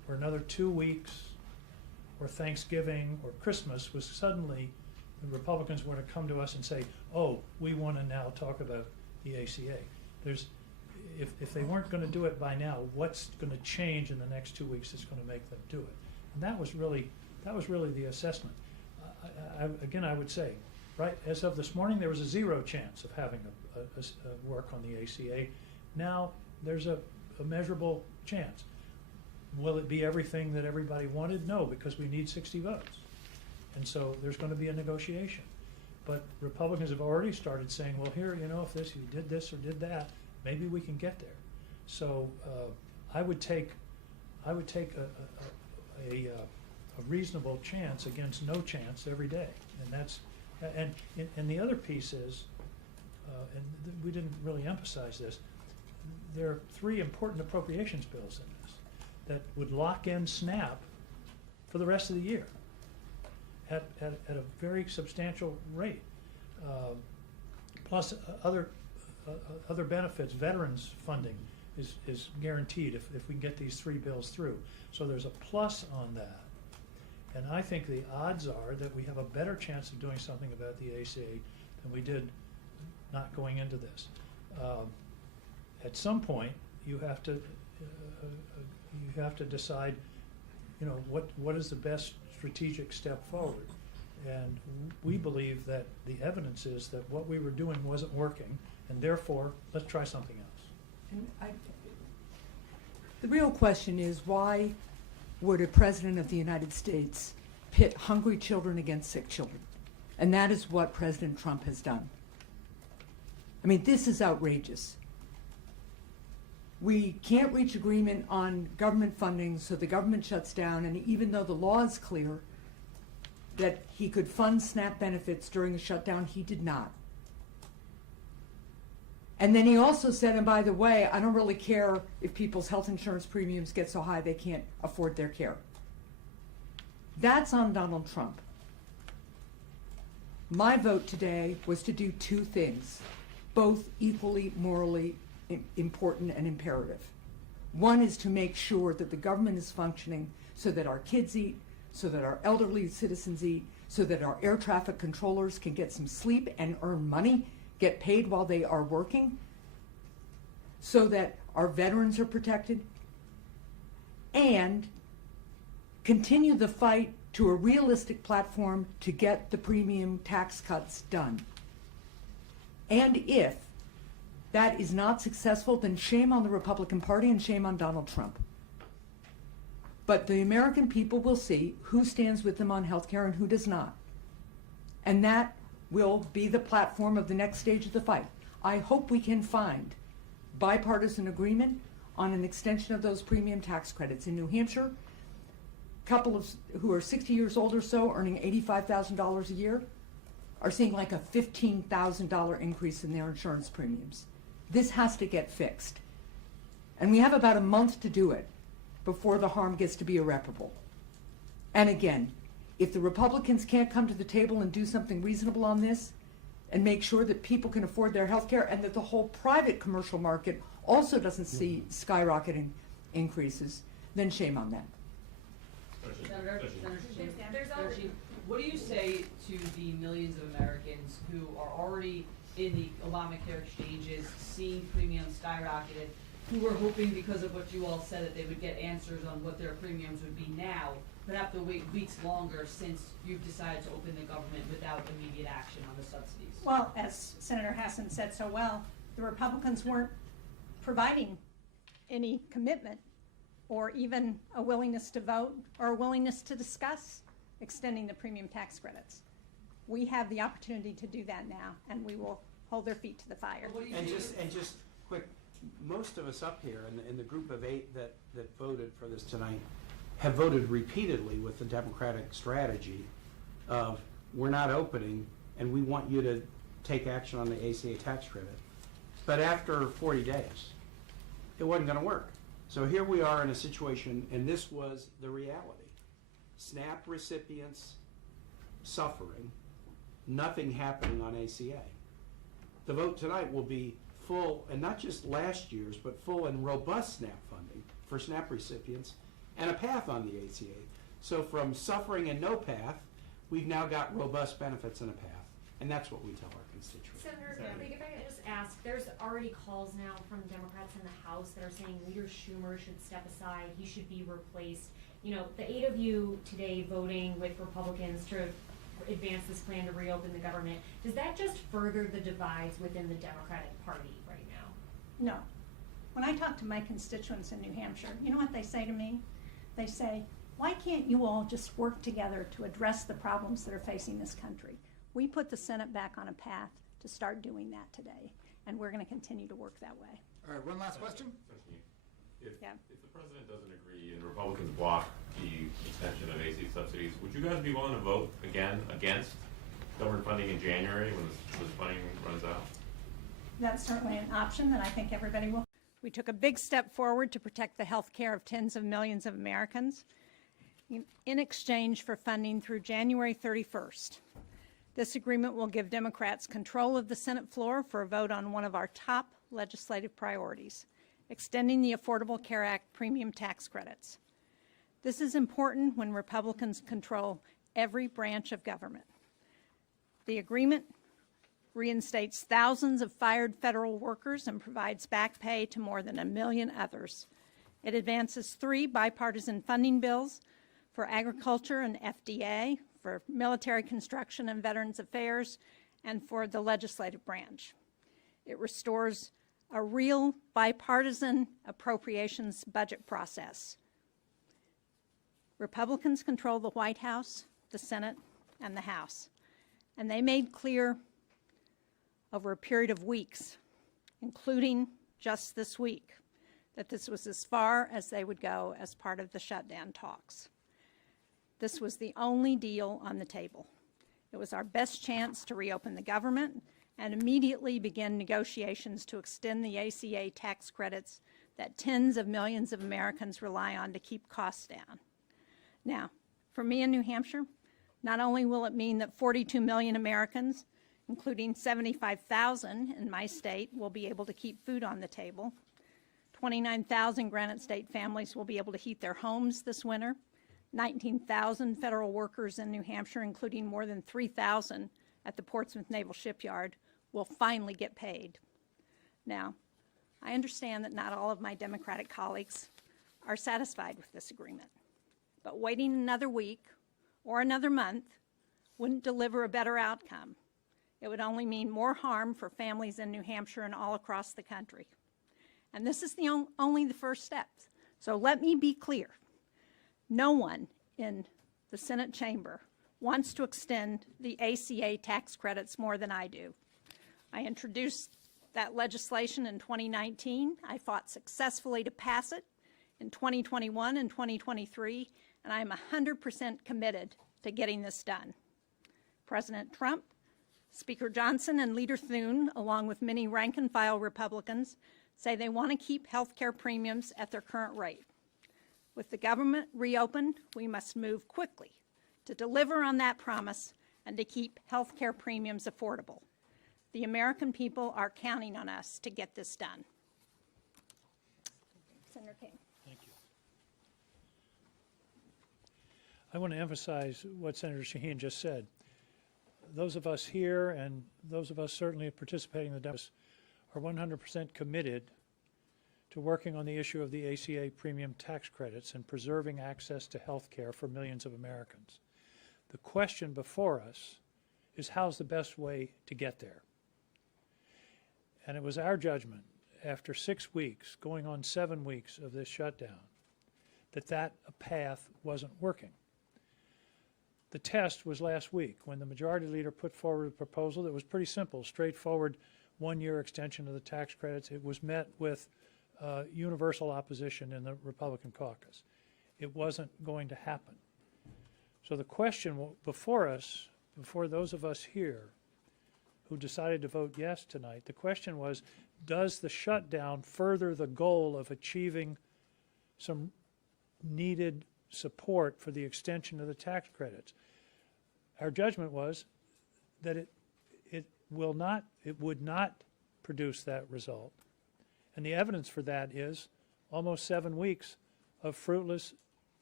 or another 2 weeks, or Thanksgiving, or Christmas was suddenly, the Republicans were to come to us and say, oh, we want to now talk about the ACA. If they weren't going to do it by now, what's going to change in the next 2 weeks that's going to make them do it? And that was really the assessment. Again, I would say, right, as of this morning, there was a 0 chance of having a work on the ACA. Now, there's a measurable chance. Will it be everything that everybody wanted? No, because we need 60 votes. And so there's going to be a negotiation. But Republicans have already started saying, well, here, you know, if you did this or did that, maybe we can get there. So I would take a reasonable chance against no chance every day. And that's, and the other piece is, we didn't really emphasize this, there are 3 important appropriations bills in this that would lock in SNAP for the rest of the year at a very substantial rate. Plus other benefits, veterans funding is guaranteed if we can get these 3 bills through. So there's a plus on that. And I think the odds are that we have a better chance of doing something about the ACA than we did not going into this. At some point, you have to decide, you know, what is the best strategic step forward. And we believe that the evidence is that what we were doing wasn't working, and therefore, let's try something else. And the real question is, why would a president of the United States pit hungry children against sick children? And that is what President Trump has done. I mean, this is outrageous. We can't reach agreement on government funding, so the government shuts down, and even though the law is clear that he could fund SNAP benefits during the shutdown, he did not. And then he also said, and by the way, I don't really care if people's health insurance premiums get so high they can't afford their care. That's on Donald Trump. My vote today was to do 2 things, both equally morally important and imperative. One is to make sure that the government is functioning so that our kids eat, so that our elderly citizens eat, so that our air traffic controllers can get some sleep and earn money, get paid while they are working, so that our veterans are protected, and continue the fight to a realistic platform to get the premium tax cuts done. And if that is not successful, then shame on the Republican Party and shame on Donald Trump. But the American people will see who stands with them on health care and who does not. And that will be the platform of the next stage of the fight. I hope we can find bipartisan agreement on an extension of those premium tax credits. In New Hampshire, couples who are 60 years old or so, earning $85,000 a year, are seeing like a $15,000 increase in their insurance premiums. This has to get fixed. And we have about a month to do it before the harm gets to be irreparable. And again, if the Republicans can't come to the table and do something reasonable on this and make sure that people can afford their health care and that the whole private commercial market also doesn't see skyrocketing increases, then shame on them. Senator Shaheen, what do you say to the millions of Americans who are already in the Obamacare exchanges, seeing premiums skyrocketed, who were hoping because of what you all said that they would get answers on what their premiums would be now, but have to wait weeks longer since you've decided to open the government without immediate action on the subsidies? Well, as Senator Hassan said so well, the Republicans weren't providing any commitment or even a willingness to vote or a willingness to discuss extending the premium tax credits. We have the opportunity to do that now, and we will hold their feet to the fire. And just quick, most of us up here in the group of 8 that voted for this tonight have voted repeatedly with the Democratic strategy of we're not opening and we want you to take action on the ACA tax credit. But after 40 days, it wasn't going to work. So here we are in a situation, and this was the reality. SNAP recipients suffering, nothing happening on ACA. The vote tonight will be full, and not just last year's, but full and robust SNAP funding for SNAP recipients, and a path on the ACA. So from suffering and no path, we've now got robust benefits and a path. And that's what we tell our constituents. Senator, if I could just ask, there's already calls now from Democrats in the House that are saying Leader Schumer should step aside, he should be replaced. You know, the 8 of you today voting with Republicans to advance this plan to reopen the government, does that just further the divides within the Democratic Party right now? No. When I talk to my constituents in New Hampshire, you know what they say to me? They say, why can't you all just work together to address the problems that are facing this country? We put the Senate back on a path to start doing that today, and we're going to continue to work that way. All right, one last question. If Yeah. the president doesn't agree and Republicans block the extension of AC subsidies, would you guys be willing to vote again against government funding in January when this funding runs out? That's certainly an option that I think everybody will. We took a big step forward to protect the health care of tens of millions of Americans in exchange for funding through January 31st. This agreement will give Democrats control of the Senate floor for a vote on one of our top legislative priorities, extending the Affordable Care Act premium tax credits. This is important when Republicans control every branch of government. The agreement reinstates thousands of fired federal workers and provides back pay to more than 1 million others. It advances 3 bipartisan funding bills for agriculture and FDA, for military construction and Veterans Affairs, and for the legislative branch. It restores a real bipartisan appropriations budget process. Republicans control the White House, the Senate, and the House, and they made clear over a period of weeks, including just this week, that this was as far as they would go as part of the shutdown talks. This was the only deal on the table. It was our best chance to reopen the government and immediately begin negotiations to extend the ACA tax credits that tens of millions of Americans rely on to keep costs down. Now, for me in New Hampshire, not only will it mean that 42 million Americans, including 75,000 in my state, will be able to keep food on the table, 29,000 Granite State families will be able to heat their homes this winter, 19,000 federal workers in New Hampshire, including more than 3,000 at the Portsmouth Naval Shipyard, will finally get paid. Now, I understand that not all of my Democratic colleagues are satisfied with this agreement, but waiting another week or another month wouldn't deliver a better outcome. It would only mean more harm for families in New Hampshire and all across the country. And this is only the first step. So let me be clear. No one in the Senate chamber wants to extend the ACA tax credits more than I do. I introduced that legislation in 2019. I fought successfully to pass it in 2021 and 2023, and I'm 100% committed to getting this done. President Trump, Speaker Johnson, and Leader Thune, along with many rank-and-file Republicans, say they want to keep health care premiums at their current rate. With the government reopened, we must move quickly to deliver on that promise and to keep health care premiums affordable. The American people are counting on us to get this done. Senator King. Thank you. I want to emphasize what Senator Shaheen just said. Those of us here and those of us certainly participating in the Democrats are 100% committed to working on the issue of the ACA premium tax credits and preserving access to health care for millions of Americans. The question before us is how's the best way to get there? And it was our judgment after 6 weeks, going on 7 weeks of this shutdown, that path wasn't working. The test was last week when the majority leader put forward a proposal that was pretty simple, straightforward, 1-year extension of the tax credits. It was met with universal opposition in the Republican caucus. It wasn't going to happen. So the question before us, before those of us here who decided to vote yes tonight, the question was, does the shutdown further the goal of achieving some needed support for the extension of the tax credits? Our judgment was that it would not produce that result. And the evidence for that is almost 7 weeks of fruitless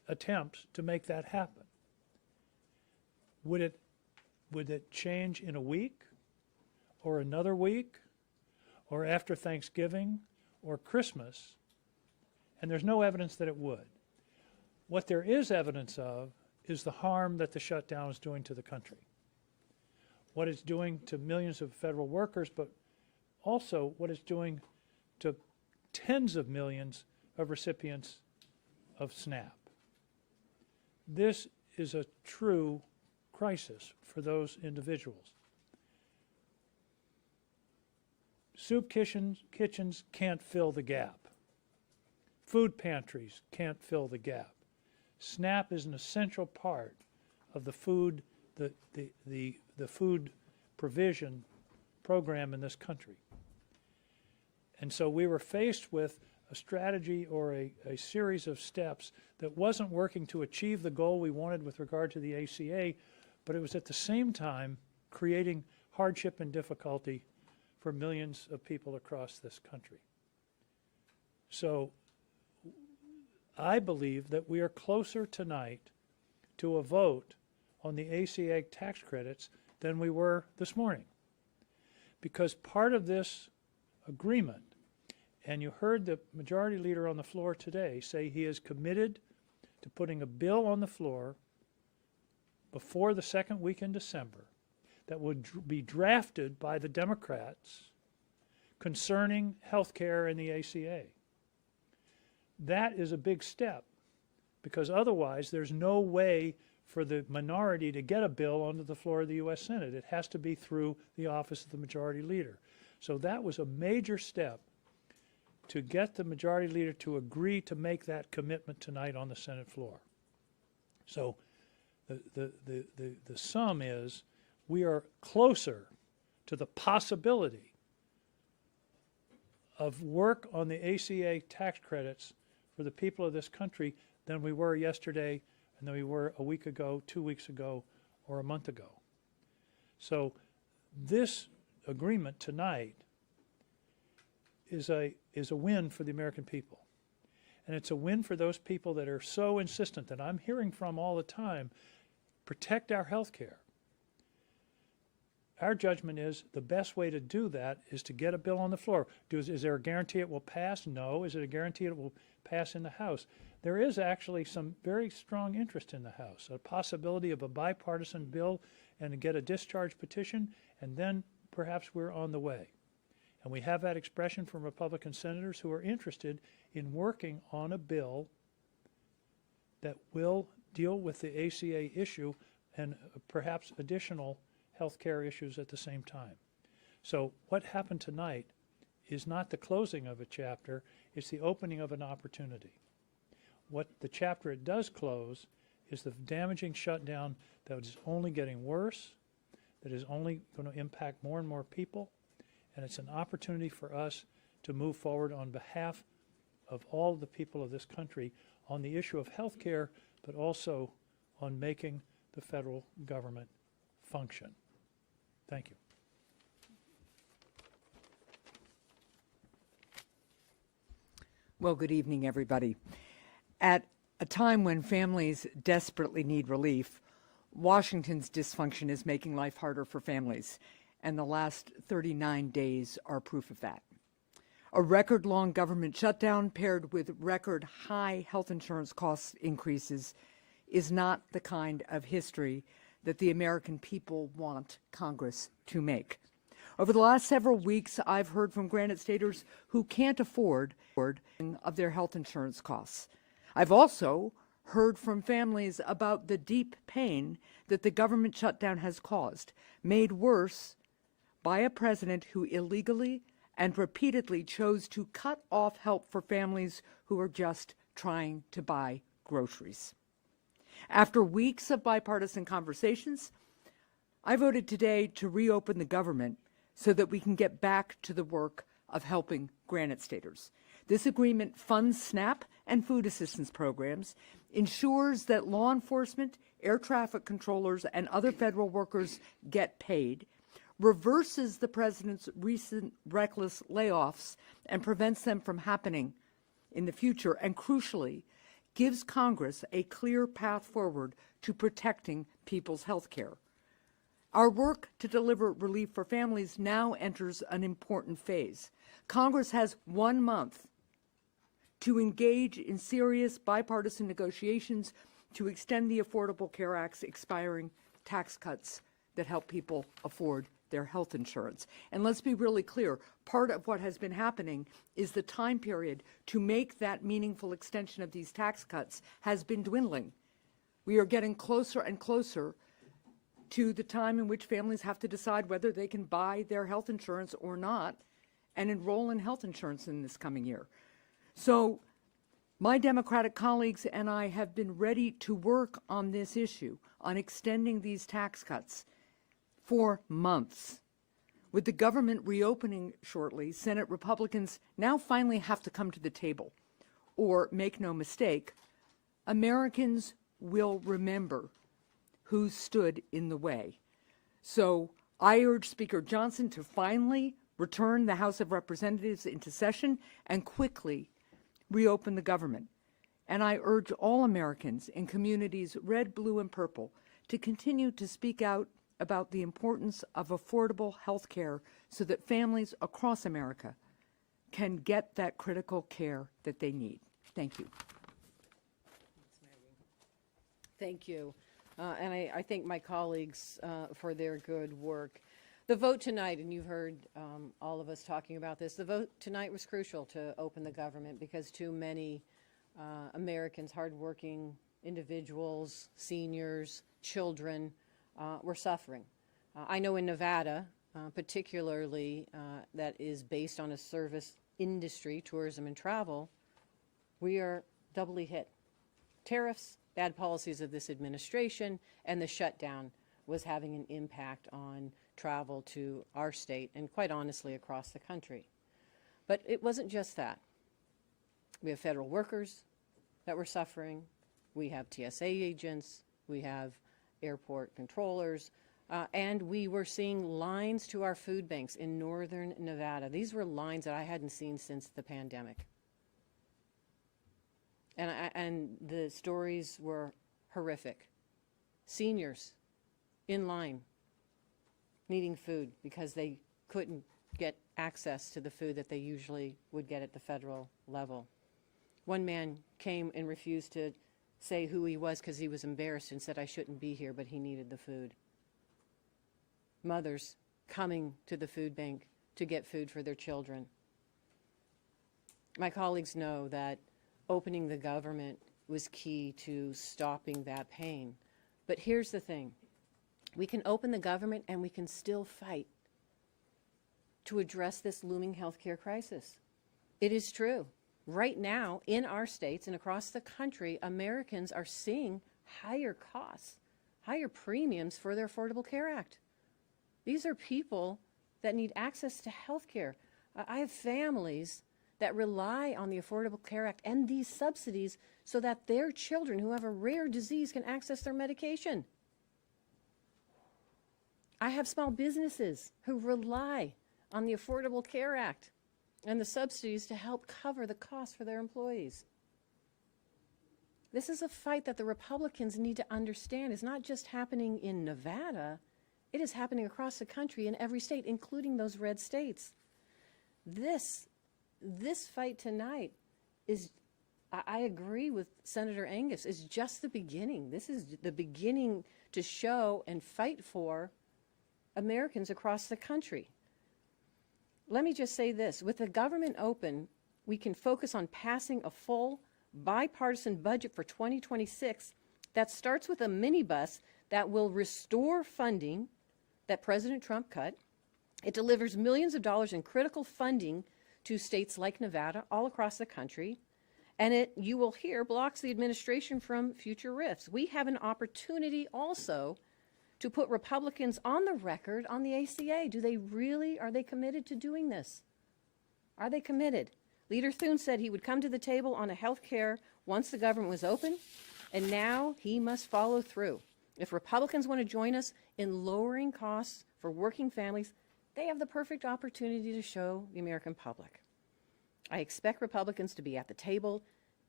attempts to make that happen. Would it change in a week or another week or after Thanksgiving or Christmas? And there's no evidence that it would. What there is evidence of is the harm that the shutdown is doing to the country. What it's doing to millions of federal workers, but also what it's doing to tens of millions of recipients of SNAP. This is a true crisis for those individuals. Soup kitchens can't fill the gap. Food pantries can't fill the gap. SNAP is an essential part of the food provision program in this country. And so we were faced with a strategy or a series of steps that wasn't working to achieve the goal we wanted with regard to the ACA, but it was at the same time creating hardship and difficulty for millions of people across this country. So I believe that we are closer tonight to a vote on the ACA tax credits than we were this morning. Because part of this agreement, and you heard the majority leader on the floor today say he is committed to putting a bill on the floor before the second week in December that would be drafted by the Democrats concerning health care and the ACA. That is a big step, because otherwise there's no way for the minority to get a bill onto the floor of the U.S. Senate. It has to be through the office of the majority leader. So that was a major step to get the majority leader to agree to make that commitment tonight on the Senate floor. So the sum is we are closer to the possibility of work on the ACA tax credits for the people of this country than we were yesterday and than we were a week ago, 2 weeks ago, or a month ago. So this agreement tonight is a win for the American people. And it's a win for those people that are so insistent, that I'm hearing from all the time, protect our health care. Our judgment is the best way to do that is to get a bill on the floor. Is there a guarantee it will pass? No. Is it a guarantee it will pass in the House? There is actually some very strong interest in the House, a possibility of a bipartisan bill and to get a discharge petition, and then perhaps we're on the way. And we have that expression from Republican senators who are interested in working on a bill that will deal with the ACA issue and perhaps additional health care issues at the same time. So what happened tonight is not the closing of a chapter, it's the opening of an opportunity. What the chapter it does close is the damaging shutdown that is only getting worse, that is only going to impact more and more people, and it's an opportunity for us to move forward on behalf of all the people of this country on the issue of health care, but also on making the federal government function. Thank you. Well, good evening, everybody. At a time when families desperately need relief, Washington's dysfunction is making life harder for families, and the last 39 days are proof of that. A record-long government shutdown paired with record-high health insurance cost increases is not the kind of history that the American people want Congress to make. Over the last several weeks, I've heard from Granite Staters who can't afford of their health insurance costs. I've also heard from families about the deep pain that the government shutdown has caused, made worse by a president who illegally and repeatedly chose to cut off help for families who are just trying to buy groceries. After weeks of bipartisan conversations, I voted today to reopen the government so that we can get back to the work of helping Granite Staters. This agreement funds SNAP and food assistance programs, ensures that law enforcement, air traffic controllers, and other federal workers get paid, reverses the president's recent reckless layoffs and prevents them from happening in the future, and crucially, gives Congress a clear path forward to protecting people's health care. Our work to deliver relief for families now enters an important phase. Congress has 1 month to engage in serious bipartisan negotiations to extend the Affordable Care Act's expiring tax cuts that help people afford their health insurance. And let's be really clear, part of what has been happening is the time period to make that meaningful extension of these tax cuts has been dwindling. We are getting closer and closer to the time in which families have to decide whether they can buy their health insurance or not and enroll in health insurance in this coming year. So my Democratic colleagues and I have been ready to work on this issue, on extending these tax cuts for months. With the government reopening shortly, Senate Republicans now finally have to come to the table. Or, make no mistake, Americans will remember who stood in the way. So I urge Speaker Johnson to finally return the House of Representatives into session and quickly reopen the government. And I urge all Americans in communities red, blue, and purple to continue to speak out about the importance of affordable health care so that families across America can get that critical care that they need. Thank you. Thank you. And I thank my colleagues for their good work. The vote tonight, and you've heard all of us talking about this, the vote tonight was crucial to open the government because too many Americans, hardworking individuals, seniors, children, were suffering. I know in Nevada, particularly that is based on a service industry, tourism and travel, we are doubly hit. Tariffs, bad policies of this administration, and the shutdown was having an impact on travel to our state and quite honestly across the country. But it wasn't just that. We have federal workers that were suffering. We have TSA agents. We have airport controllers. And we were seeing lines to our food banks in northern Nevada. These were lines that I hadn't seen since the pandemic. And the stories were horrific. Seniors in line needing food because they couldn't get access to the food that they usually would get at the federal level. One man came and refused to say who he was because he was embarrassed and said, I shouldn't be here, but he needed the food. Mothers coming to the food bank to get food for their children. My colleagues know that opening the government was key to stopping that pain. But here's the thing. We can open the government and we can still fight to address this looming healthcare crisis. It is true. Right now, in our states and across the country, Americans are seeing higher costs, higher premiums for their Affordable Care Act. These are people that need access to health care. I have families that rely on the Affordable Care Act and these subsidies so that their children who have a rare disease can access their medication. I have small businesses who rely on the Affordable Care Act and the subsidies to help cover the costs for their employees. This is a fight that the Republicans need to understand is not just happening in Nevada, it is happening across the country in every state, including those red states. This fight tonight is, I agree with Senator Angus, is just the beginning. This is the beginning to show and fight for Americans across the country. Let me just say this. With the government open, we can focus on passing a full bipartisan budget for 2026 that starts with a minibus that will restore funding that President Trump cut. It delivers millions of dollars in critical funding to states like Nevada, all across the country, and it, you will hear, blocks the administration from future rifts. We have an opportunity also to put Republicans on the record on the ACA. Are they committed to doing this? Are they committed? Leader Thune said he would come to the table on a health care once the government was open, and now he must follow through. If Republicans want to join us in lowering costs for working families, they have the perfect opportunity to show the American public. I expect Republicans to be at the table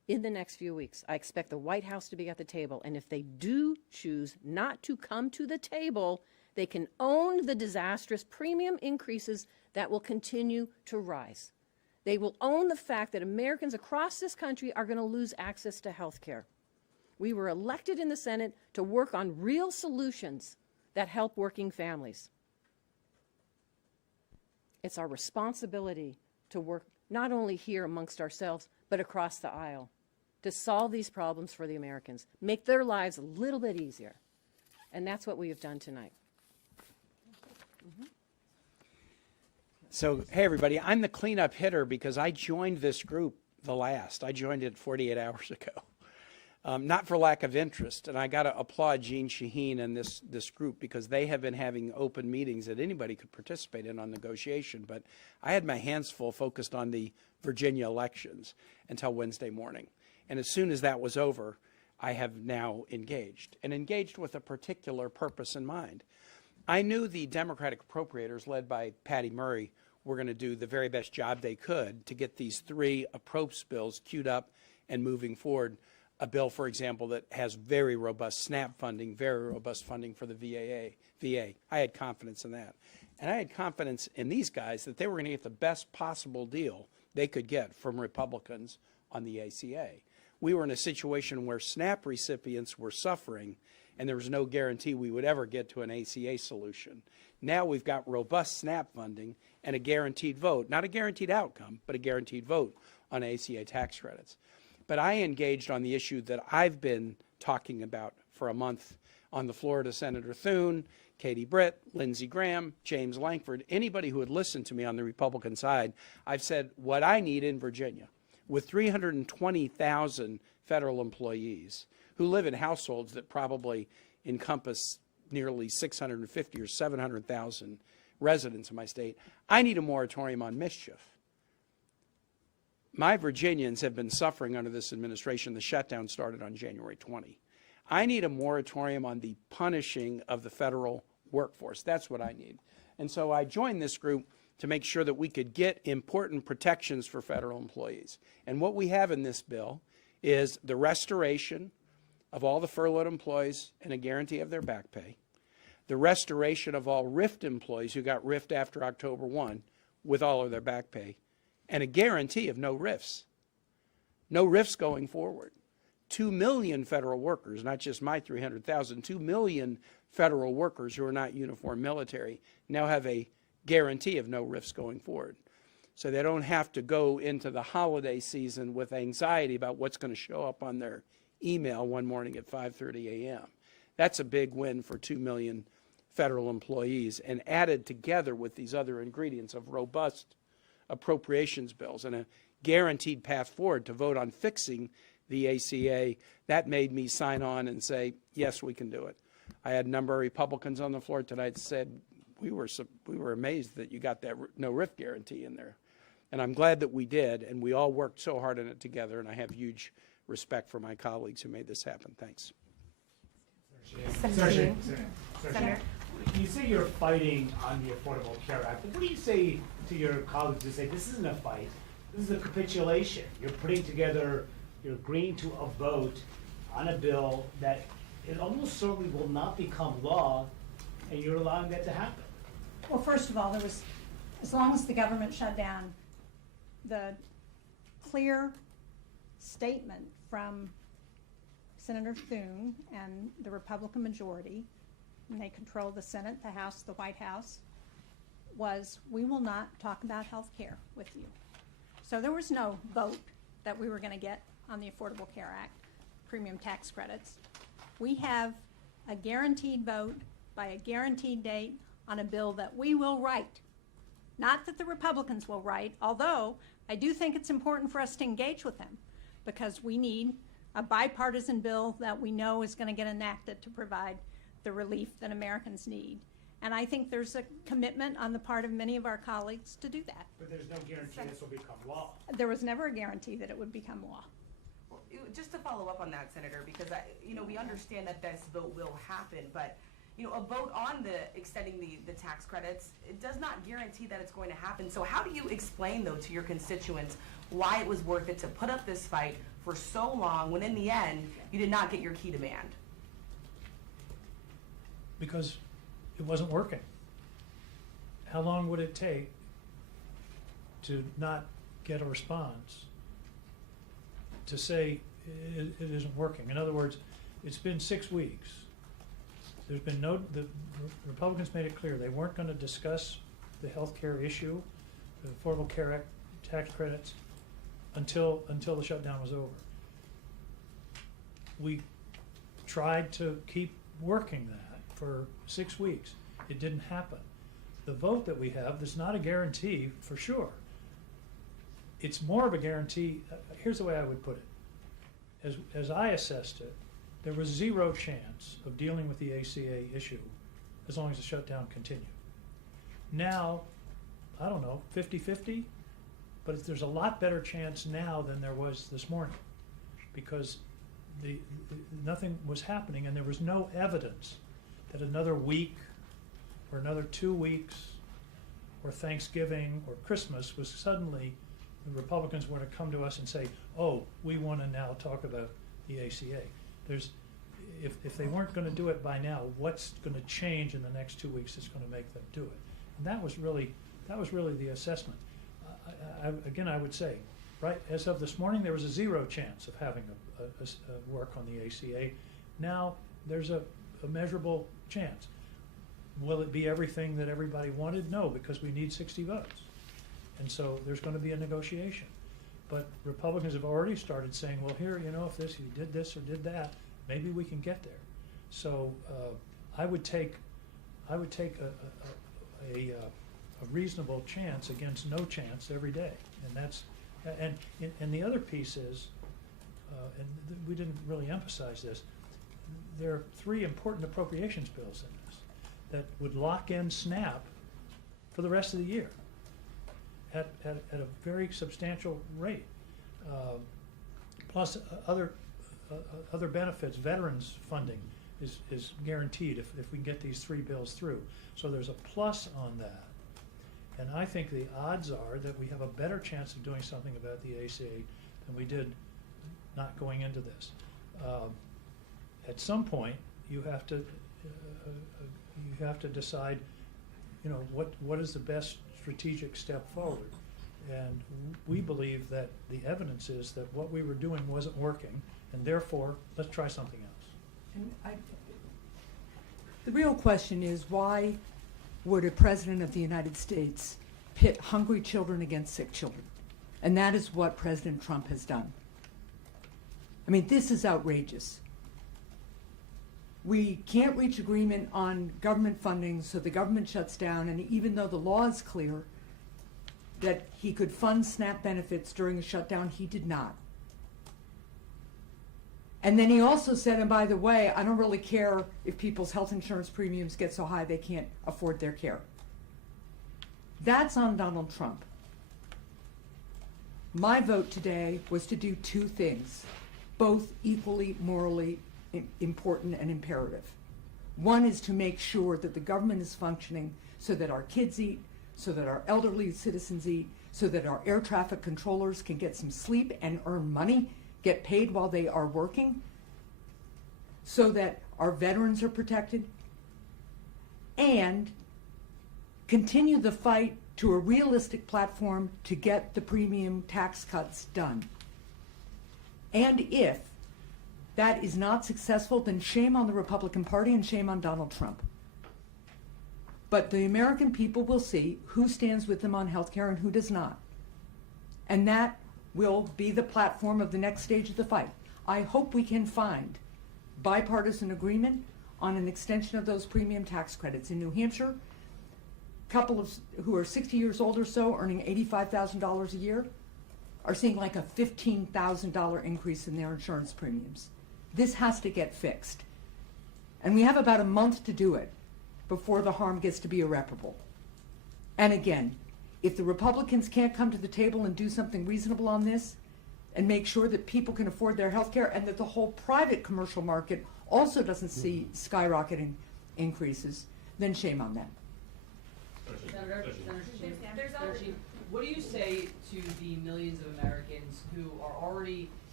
in the next few weeks. I expect the White House to be at the table. And if they do choose not to come to the table, they can own the disastrous premium increases that will continue to rise. They will own the fact that Americans across this country are going to lose access to health care. We were elected in the Senate to work on real solutions that help working families. It's our responsibility to work not only here amongst ourselves, but across the aisle to solve these problems for the Americans, make their lives a little bit easier. And that's what we have done tonight. So, hey, everybody, I'm the cleanup hitter because I joined this group the last. I joined it 48 hours ago. Not for lack of interest, and I got to applaud Jean Shaheen and this group because they have been having open meetings that anybody could participate in on negotiation, but I had my hands full focused on the Virginia elections until Wednesday morning. And as soon as that was over, I have now engaged, and engaged with a particular purpose in mind. I knew the Democratic appropriators, led by Patty Murray, were going to do the very best job they could to get these 3 approach bills queued up and moving forward. A bill, for example, that has very robust SNAP funding, very robust funding for the VA. I had confidence in that. And I had confidence in these guys that they were going to get the best possible deal they could get from Republicans on the ACA. We were in a situation where SNAP recipients were suffering, and there was no guarantee we would ever get to an ACA solution. Now we've got robust SNAP funding and a guaranteed vote, not a guaranteed outcome, but a guaranteed vote on ACA tax credits. But I engaged on the issue that I've been talking about for a month on the floor to Senator Thune, Katie Britt, Lindsey Graham, James Lankford, anybody who had listened to me on the Republican side. I've said what I need in Virginia, with 320,000 federal employees who live in households that probably encompass nearly 650 or 700,000 residents in my state, I need a moratorium on mischief. My Virginians have been suffering under this administration. The shutdown started on January 20. I need a moratorium on the punishing of the federal workforce. That's what I need. And so I joined this group to make sure that we could get important protections for federal employees. And what we have in this bill is the restoration of all the furloughed employees and a guarantee of their back pay, the restoration of all RIFT employees who got RIFT after October 1 with all of their back pay, and a guarantee of no RIFs. No RIFs going forward. 2 million federal workers, not just my 300,000, 2 million federal workers who are not uniformed military now have a guarantee of no RIFs going forward. So they don't have to go into the holiday season with anxiety about what's going to show up on their email one morning at 5:30 a.m. That's a big win for 2 million federal employees, and added together with these other ingredients of robust appropriations bills and a guaranteed path forward to vote on fixing the ACA, that made me sign on and say, yes, we can do it. I had a number of Republicans on the floor tonight said, we were amazed that you got that no RIF guarantee in there. And I'm glad that we did, and we all worked so hard on it together, and I have huge respect for my colleagues who made this happen. Thanks. Senator, you say you're fighting on the Affordable Care Act. What do you say to your colleagues who say this isn't a fight, this is a capitulation? You're putting together, you're agreeing to a vote on a bill that it almost certainly will not become law, and you're allowing that to happen. Well, first of all, there was, as long as the government shut down, the clear statement from Senator Thune and the Republican majority, and they control the Senate, the House, the White House, was we will not talk about health care with you. So there was no vote that we were going to get on the Affordable Care Act, premium tax credits. We have a guaranteed vote by a guaranteed date on a bill that we will write. Not that the Republicans will write, although I do think it's important for us to engage with them because we need a bipartisan bill that we know is going to get enacted to provide the relief that Americans need. And I think there's a commitment on the part of many of our colleagues to do that. But there's no guarantee this will become law. There was never a guarantee that it would become law. Well, just to follow up on that, Senator, because we understand that this vote will happen, but a vote on the extending the tax credits, it does not guarantee that it's going to happen. So how do you explain, though, to your constituents why it was worth it to put up this fight for so long when in the end, you did not get your key demand? Because it wasn't working. How long would it take to not get a response to say it isn't working? In other words, it's been 6 weeks. There's been the Republicans made it clear they weren't going to discuss the health care issue, the Affordable Care Act tax credits, until the shutdown was over. We tried to keep working that for 6 weeks. It didn't happen. The vote that we have is not a guarantee for sure. It's more of a guarantee. Here's the way I would put it. As I assessed it, there was zero chance of dealing with the ACA issue as long as the shutdown continued. Now, I don't know, 50-50? But there's a lot better chance now than there was this morning, because nothing was happening and there was no evidence that another week or another 2 weeks or Thanksgiving or Christmas was suddenly the Republicans were to come to us and say, oh, we want to now talk about the ACA. If they weren't going to do it by now, what's going to change in the next 2 weeks that's going to make them do it? And that was really the assessment. Again, I would say, right, as of this morning, there was a zero chance of having a work on the ACA. Now there's a measurable chance. Will it be everything that everybody wanted? No, because we need 60 votes. And so there's going to be a negotiation. But Republicans have already started saying, well, here, you know, if you did this or did that, maybe we can get there. So I would take a reasonable chance against no chance every day, and that's and the other piece is, we didn't really emphasize this. There are 3 important appropriations bills in this that would lock in SNAP for the rest of the year at a very substantial rate, plus other benefits. Veterans funding is guaranteed if we can get these 3 bills through. So there's a plus on that. And I think the odds are that we have a better chance of doing something about the ACA than we did not going into this. At some point, you have to decide, you know, what is the best strategic step forward. And we believe that the evidence is that what we were doing wasn't working, and therefore, let's try something else. And the real question is, why would a president of the United States pit hungry children against sick children? And that is what President Trump has done. I mean, this is outrageous. We can't reach agreement on government funding, so the government shuts down, and even though the law is clear that he could fund SNAP benefits during a shutdown, he did not. And then he also said, and by the way, I don't really care if people's health insurance premiums get so high they can't afford their care. That's on Donald Trump. My vote today was to do 2 things, both equally morally important and imperative. One is to make sure that the government is functioning so that our kids eat, so that our elderly citizens eat, so that our air traffic controllers can get some sleep and earn money, get paid while they are working, so that our veterans are protected, and continue the fight to a realistic platform to get the premium tax cuts done. And if that is not successful, then shame on the Republican Party and shame on Donald Trump. But the American people will see who stands with them on health care and who does not. And that will be the platform of the next stage of the fight. I hope we can find bipartisan agreement on an extension of those premium tax credits. In New Hampshire, couples who are 60 years old or so, earning $85,000 a year, are seeing like a $15,000 increase in their insurance premiums. This has to get fixed. And we have about a month to do it before the harm gets to be irreparable. And again, if the Republicans can't come to the table and do something reasonable on this and make sure that people can afford their health care and that the whole private commercial market also doesn't see skyrocketing increases, then shame on them. Senator Shaheen, what do you say to the millions of Americans who are already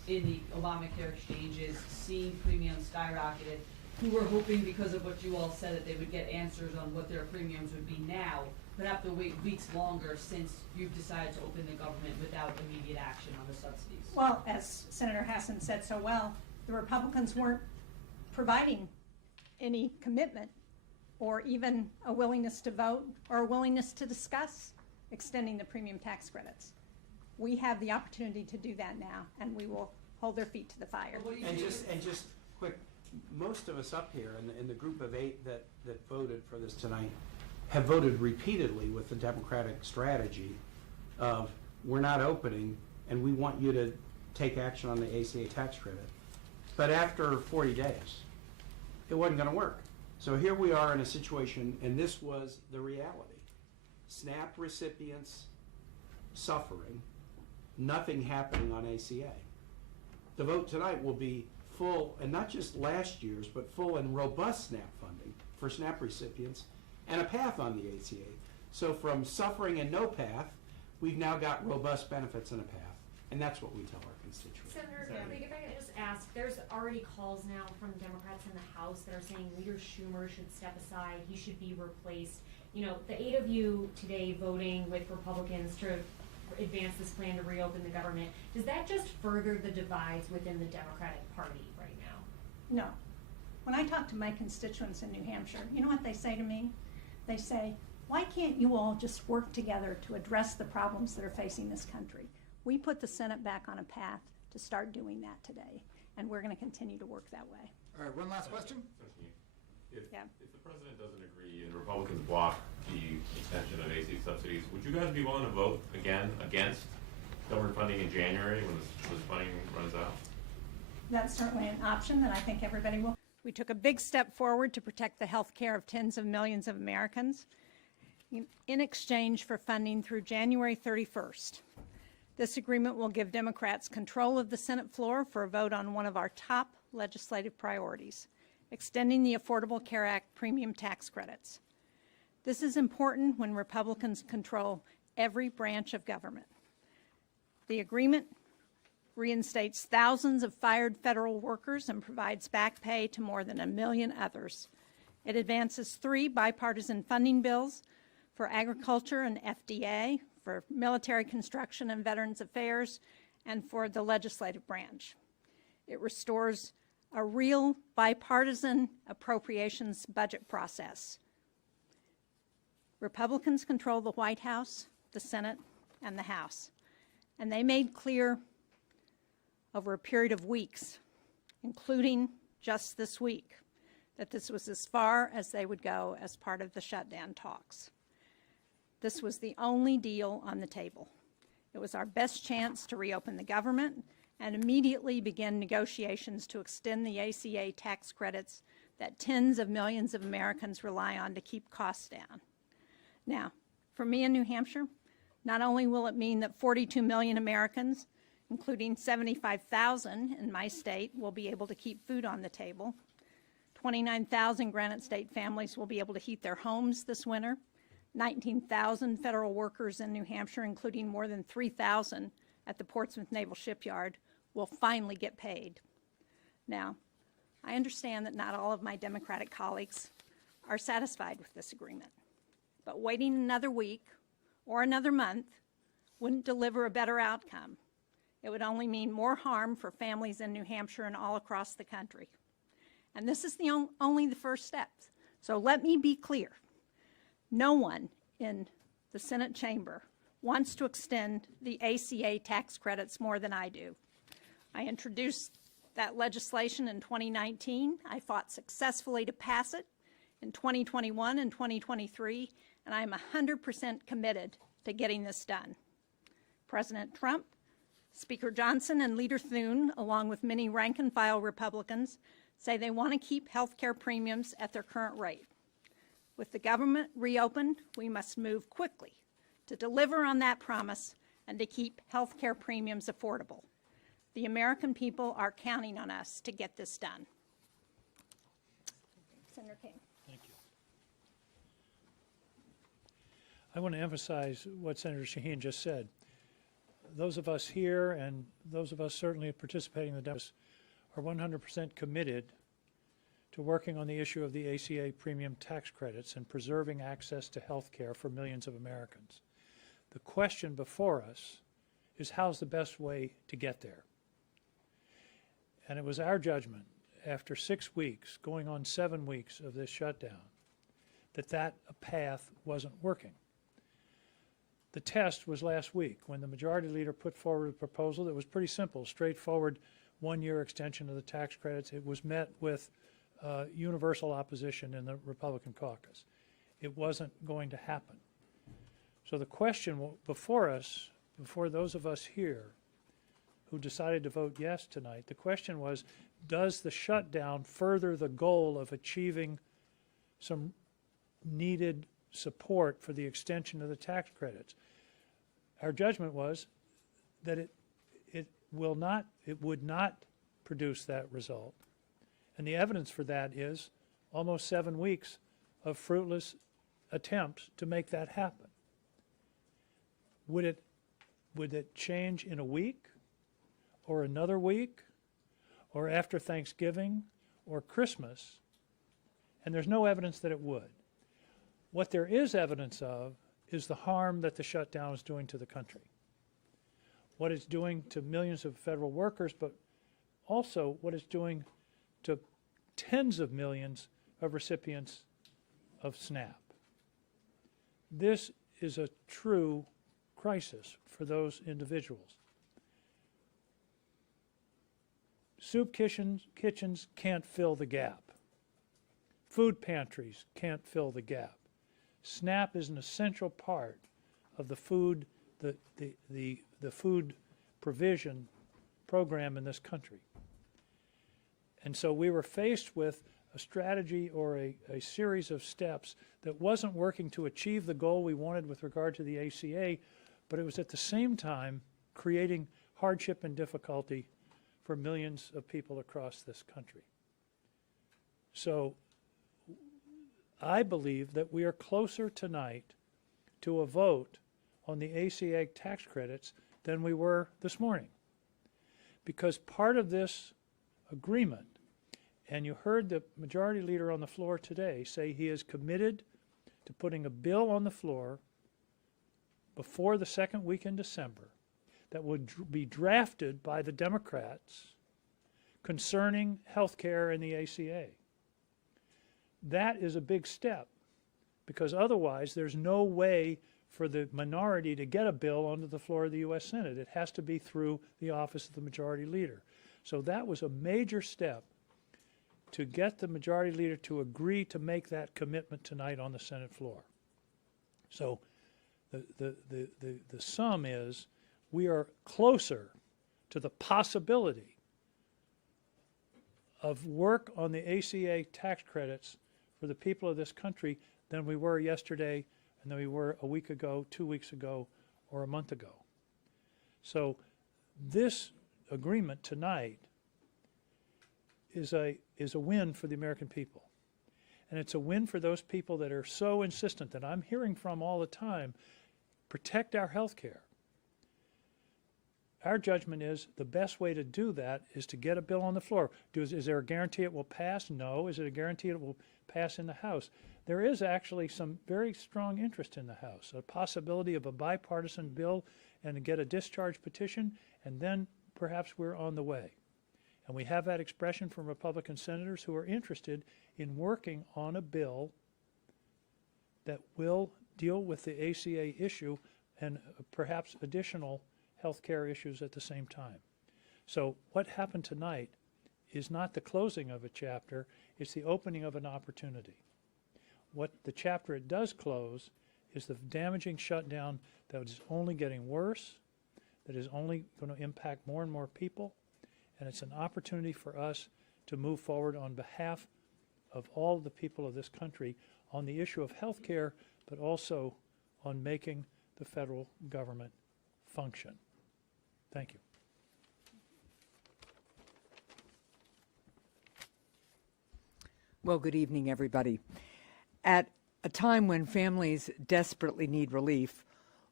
in the Obamacare exchanges, seeing premiums skyrocketed, who were hoping because of what you all said that they would get answers on what their premiums would be now, but have to wait weeks longer since you've decided to open the government without immediate action on the subsidies? Well, as Senator Hassan said so well, the Republicans weren't providing any commitment or even a willingness to vote or a willingness to discuss extending the premium tax credits. We have the opportunity to do that now, and we will hold their feet to the fire. And just quick, most of us up here in the group of 8 that voted for this tonight have voted repeatedly with the Democratic strategy of we're not opening and we want you to take action on the ACA tax credit. But after 40 days, it wasn't going to work. So here we are in a situation, and this was the reality. SNAP recipients suffering, nothing happening on ACA. The vote tonight will be full, and not just last year's, but full and robust SNAP funding for SNAP recipients and a path on the ACA. So from suffering and no path, we've now got robust benefits and a path. And that's what we tell our constituents. Senator, if I could just ask, there's already calls now from Democrats in the House that are saying Leader Schumer should step aside, he should be replaced. You know, the 8 of you today voting with Republicans to advance this plan to reopen the government, does that just further the divides within the Democratic Party right now? No. When I talk to my constituents in New Hampshire, you know what they say to me? They say, why can't you all just work together to address the problems that are facing this country? We put the Senate back on a path to start doing that today, and we're going to continue to work that way. All right, one last question. If Yeah. the president doesn't agree and the Republicans block the extension of AC subsidies, would you guys be willing to vote again against government funding in January when this funding runs out? That's certainly an option that I think everybody will. We took a big step forward to protect the health care of tens of millions of Americans in exchange for funding through January 31st. This agreement will give Democrats control of the Senate floor for a vote on one of our top legislative priorities, extending the Affordable Care Act premium tax credits. This is important when Republicans control every branch of government. The agreement reinstates thousands of fired federal workers and provides back pay to more than 1 million others. It advances 3 bipartisan funding bills for agriculture and FDA, for military construction and Veterans Affairs, and for the legislative branch. It restores a real bipartisan appropriations budget process. Republicans control the White House, the Senate, and the House, and they made clear over a period of weeks, including just this week, that this was as far as they would go as part of the shutdown talks. This was the only deal on the table. It was our best chance to reopen the government and immediately begin negotiations to extend the ACA tax credits that tens of millions of Americans rely on to keep costs down. Now, for me in New Hampshire, not only will it mean that 42 million Americans, including 75,000 in my state, will be able to keep food on the table, 29,000 Granite State families will be able to heat their homes this winter, 19,000 federal workers in New Hampshire, including more than 3,000 at the Portsmouth Naval Shipyard, will finally get paid. Now, I understand that not all of my Democratic colleagues are satisfied with this agreement, but waiting another week or another month wouldn't deliver a better outcome. It would only mean more harm for families in New Hampshire and all across the country. And this is only the first steps. So let me be clear. No one in the Senate chamber wants to extend the ACA tax credits more than I do. I introduced that legislation in 2019. I fought successfully to pass it in 2021 and 2023, and I am 100% committed to getting this done. President Trump, Speaker Johnson, and Leader Thune, along with many rank-and-file Republicans, say they want to keep health care premiums at their current rate. With the government reopened, we must move quickly to deliver on that promise and to keep health care premiums affordable. The American people are counting on us to get this done. Senator King. Thank you. I want to emphasize what Senator Shaheen just said. those of us here and those of us certainly participating in the deficit are 100% committed to working on the issue of the ACA premium tax credits and preserving access to health care for millions of Americans. The question before us is how's the best way to get there? And it was our judgment after 6 weeks, going on 7 weeks of this shutdown, that path wasn't working. The test was last week when the majority leader put forward a proposal that was pretty simple, straightforward, one-year extension of the tax credits. It was met with universal opposition in the Republican caucus. It wasn't going to happen. So the question before us, before those of us here who decided to vote yes tonight, the question was, does the shutdown further the goal of achieving some needed support for the extension of the tax credits? Our judgment was that it would not produce that result. And the evidence for that is almost 7 weeks of fruitless attempts to make that happen. Would it change in a week or another week or after Thanksgiving or Christmas? And there's no evidence that it would. What there is evidence of is the harm that the shutdown is doing to the country. What it's doing to millions of federal workers, but also what it's doing to tens of millions of recipients of SNAP. This is a true crisis for those individuals. Soup kitchens can't fill the gap. Food pantries can't fill the gap. SNAP is an essential part of the food provision program in this country. And so we were faced with a strategy or a series of steps that wasn't working to achieve the goal we wanted with regard to the ACA, but it was at the same time creating hardship and difficulty for millions of people across this country. So I believe that we are closer tonight to a vote on the ACA tax credits than we were this morning. Because part of this agreement, and you heard the majority leader on the floor today say he is committed to putting a bill on the floor before the second week in December that would be drafted by the Democrats concerning health care and the ACA. That is a big step, because otherwise there's no way for the minority to get a bill onto the floor of the U.S. Senate. It has to be through the office of the majority leader. So that was a major step to get the majority leader to agree to make that commitment tonight on the Senate floor. So the sum is we are closer to the possibility of work on the ACA tax credits for the people of this country than we were yesterday and than we were a week ago, 2 weeks ago, or a month ago. So this agreement tonight is a win for the American people. And it's a win for those people that are so insistent, that I'm hearing from all the time, protect our health care. Our judgment is the best way to do that is to get a bill on the floor. Is there a guarantee it will pass? No. Is it a guarantee it will pass in the House? There is actually some very strong interest in the House, a possibility of a bipartisan bill and to get a discharge petition, and then perhaps we're on the way. And we have that expression from Republican senators who are interested in working on a bill that will deal with the ACA issue and perhaps additional health care issues at the same time. So what happened tonight is not the closing of a chapter, it's the opening of an opportunity. What the chapter it does close is the damaging shutdown that is only getting worse, that is only going to impact more and more people, and it's an opportunity for us to move forward on behalf of all the people of this country on the issue of health care, but also on making the federal government function. Thank you. Well, good evening, everybody. At a time when families desperately need relief,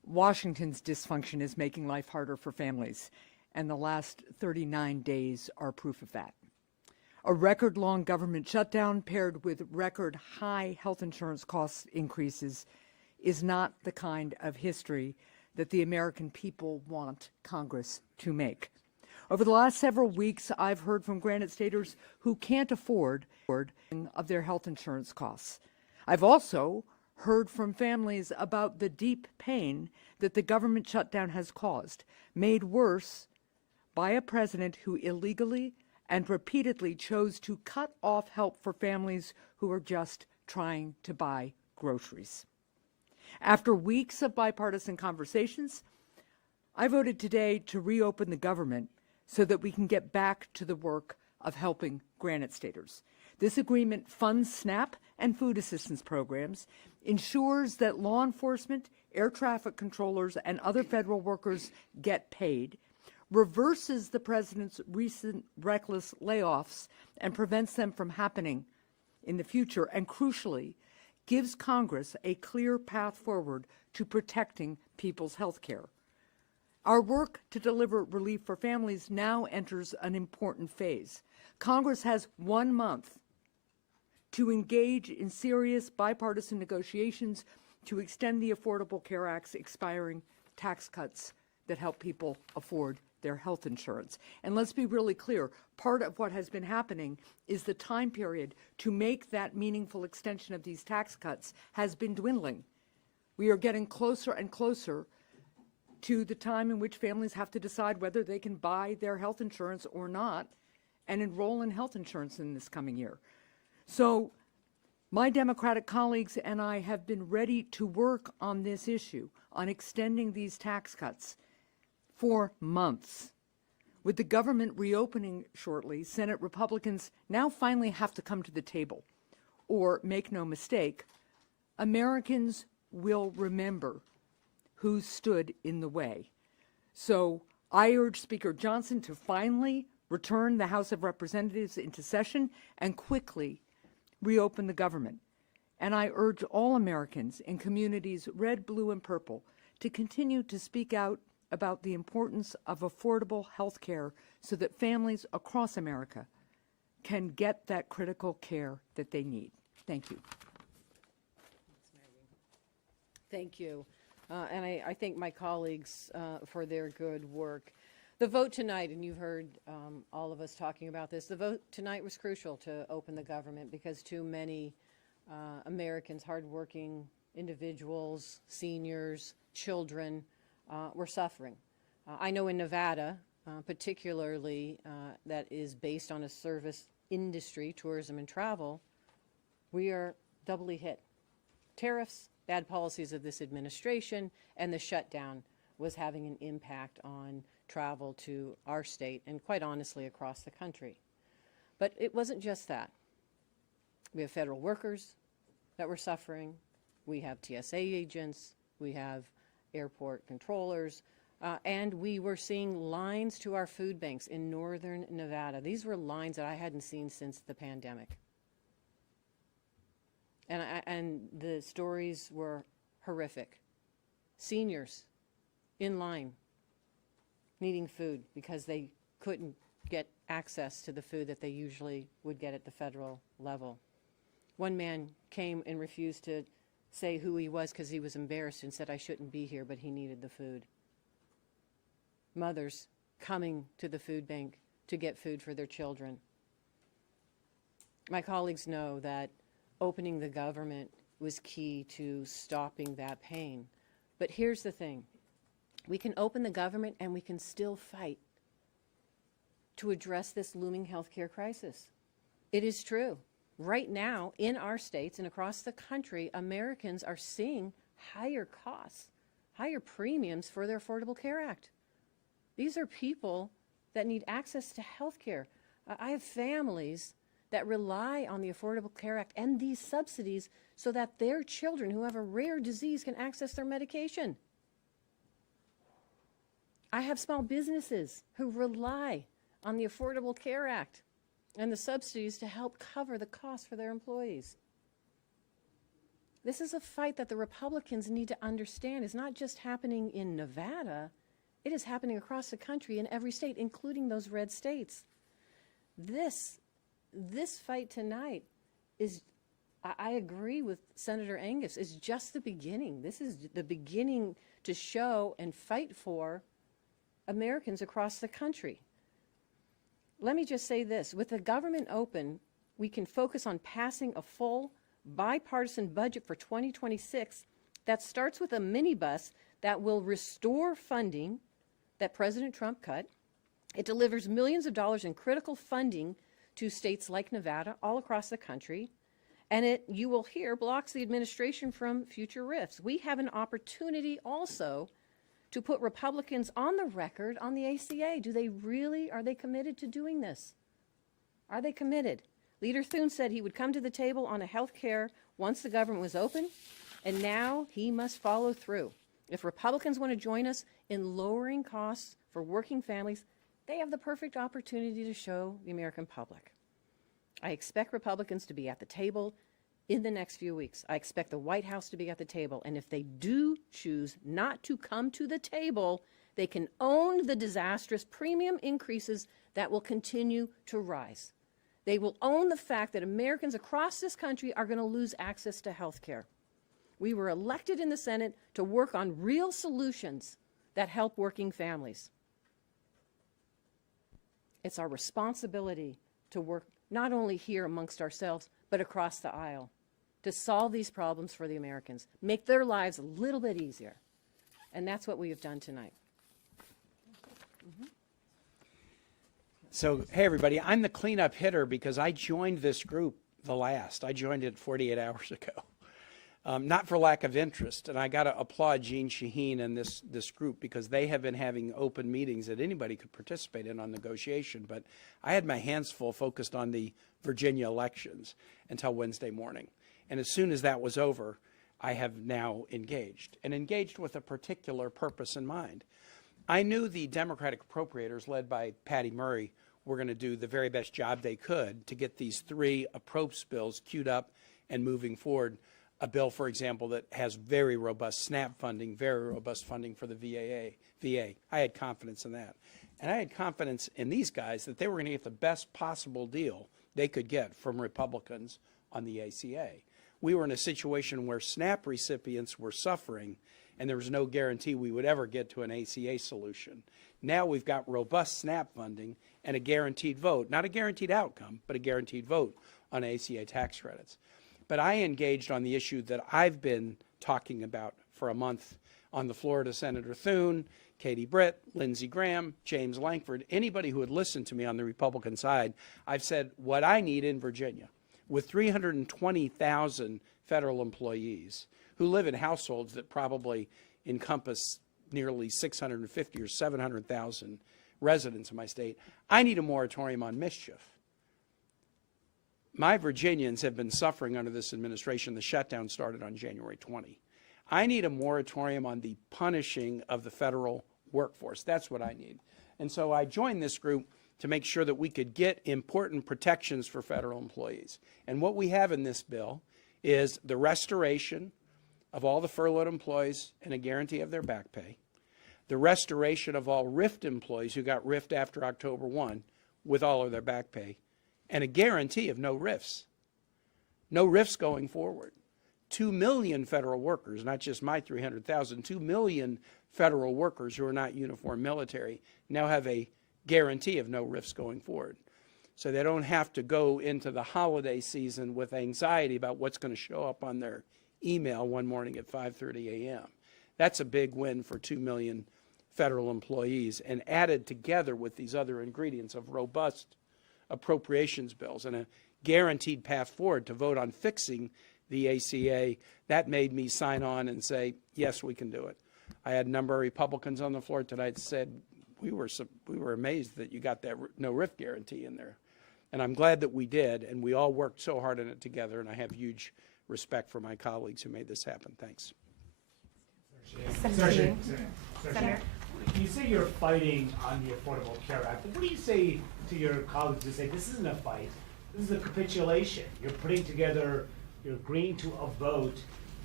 Washington's dysfunction is making life harder for families, and the last 39 days are proof of that. A record-long government shutdown paired with record-high health insurance cost increases is not the kind of history that the American people want Congress to make. Over the last several weeks, I've heard from Granite Staters who can't afford of their health insurance costs. I've also heard from families about the deep pain that the government shutdown has caused, made worse by a president who illegally and repeatedly chose to cut off help for families who are just trying to buy groceries. After weeks of bipartisan conversations, I voted today to reopen the government so that we can get back to the work of helping Granite Staters. This agreement funds SNAP and food assistance programs, ensures that law enforcement, air traffic controllers, and other federal workers get paid, reverses the president's recent reckless layoffs and prevents them from happening in the future, and crucially, gives Congress a clear path forward to protecting people's health care. Our work to deliver relief for families now enters an important phase. Congress has 1 month to engage in serious bipartisan negotiations to extend the Affordable Care Act's expiring tax cuts that help people afford their health insurance. And let's be really clear, part of what has been happening is the time period to make that meaningful extension of these tax cuts has been dwindling. We are getting closer and closer to the time in which families have to decide whether they can buy their health insurance or not and enroll in health insurance in this coming year. So my Democratic colleagues and I have been ready to work on this issue, on extending these tax cuts for months. With the government reopening shortly, Senate Republicans now finally have to come to the table. Or, make no mistake, Americans will remember who stood in the way. So I urge Speaker Johnson to finally return the House of Representatives into session and quickly reopen the government. And I urge all Americans in communities red, blue, and purple to continue to speak out about the importance of affordable health care so that families across America can get that critical care that they need. Thank you. Thank you. And I thank my colleagues for their good work. The vote tonight, and you've heard all of us talking about this, the vote tonight was crucial to open the government because too many Americans, hardworking individuals, seniors, children, were suffering. I know in Nevada, particularly that is based on a service industry, tourism and travel, we are doubly hit. Tariffs, bad policies of this administration, and the shutdown was having an impact on travel to our state and quite honestly across the country. But it wasn't just that. We have federal workers that were suffering. We have TSA agents. We have airport controllers. And we were seeing lines to our food banks in northern Nevada. These were lines that I hadn't seen since the pandemic. And the stories were horrific. Seniors in line needing food because they couldn't get access to the food that they usually would get at the federal level. One man came and refused to say who he was because he was embarrassed and said, "I shouldn't be here," but he needed the food. Mothers coming to the food bank to get food for their children. My colleagues know that opening the government was key to stopping that pain. But here's the thing. We can open the government and we can still fight to address this looming healthcare crisis. It is true. Right now, in our states and across the country, Americans are seeing higher costs, higher premiums for their Affordable Care Act. These are people that need access to health care. I have families that rely on the Affordable Care Act and these subsidies so that their children who have a rare disease can access their medication. I have small businesses who rely on the Affordable Care Act and the subsidies to help cover the cost for their employees. This is a fight that the Republicans need to understand is not just happening in Nevada, it is happening across the country in every state, including those red states. This fight tonight is, I agree with Senator Angus, is just the beginning. This is the beginning to show and fight for Americans across the country. Let me just say this, with the government open, we can focus on passing a full bipartisan budget for 2026 that starts with a minibus that will restore funding that President Trump cut. It delivers millions of dollars in critical funding to states like Nevada all across the country. And it, you will hear, blocks the administration from future rifts. We have an opportunity also to put Republicans on the record on the ACA. Are they committed to doing this? Are they committed? Leader Thune said he would come to the table on a health care once the government was open, and now he must follow through. If Republicans want to join us in lowering costs for working families, they have the perfect opportunity to show the American public. I expect Republicans to be at the table in the next few weeks. I expect the White House to be at the table, and if they do choose not to come to the table, they can own the disastrous premium increases that will continue to rise. They will own the fact that Americans across this country are going to lose access to health care. We were elected in the Senate to work on real solutions that help working families. It's our responsibility to work not only here amongst ourselves, but across the aisle to solve these problems for the Americans, make their lives a little bit easier. And that's what we have done tonight. So, hey, everybody, I'm the cleanup hitter because I joined this group I joined it 48 hours ago. Not for lack of interest, and I got to applaud Jean Shaheen and this group because they have been having open meetings that anybody could participate in on negotiation, but I had my hands full focused on the Virginia elections until Wednesday morning. And as soon as that was over, I have now engaged with a particular purpose in mind. I knew the Democratic appropriators, led by Patty Murray, were going to do the very best job they could to get these 3 appropriations bills queued up and moving forward. A bill, for example, that has very robust SNAP funding, very robust funding for the VA. I had confidence in that. And I had confidence in these guys that they were going to get the best possible deal they could get from Republicans on the ACA. We were in a situation where SNAP recipients were suffering, and there was no guarantee we would ever get to an ACA solution. Now we've got robust SNAP funding and a guaranteed vote, not a guaranteed outcome, but a guaranteed vote on ACA tax credits. But I engaged on the issue that I've been talking about for a month on the floor to Senator Thune, Katie Britt, Lindsey Graham, James Lankford, anybody who had listened to me on the Republican side. I've said what I need in Virginia, with 320,000 federal employees who live in households that probably encompass nearly 650 or 700,000 residents in my state, I need a moratorium on mischief. My Virginians have been suffering under this administration. The shutdown started on January 20. I need a moratorium on the punishing of the federal workforce. That's what I need. And so I joined this group to make sure that we could get important protections for federal employees. And what we have in this bill is the restoration of all the furloughed employees and a guarantee of their back pay, the restoration of all RIFT employees who got RIFT after October 1 with all of their back pay, and a guarantee of no RIFs. No RIFs going forward. 2 million federal workers, not just my 300,000, 2 million federal workers who are not uniform military now have a guarantee of no RIFs going forward. So they don't have to go into the holiday season with anxiety about what's going to show up on their email one morning at 5:30 a.m. That's a big win for 2 million federal employees, and added together with these other ingredients of robust appropriations bills and a guaranteed path forward to vote on fixing the ACA, that made me sign on and say, yes, we can do it. I had a number of Republicans on the floor tonight that said, we were amazed that you got that no RIF guarantee in there. And I'm glad that we did, and we all worked so hard on it together, and I have huge respect for my colleagues who made this happen. Thanks. Senator, you say you're fighting on the Affordable Care Act. What do you say to your colleagues who say this isn't a fight, this is a capitulation? You're agreeing to a vote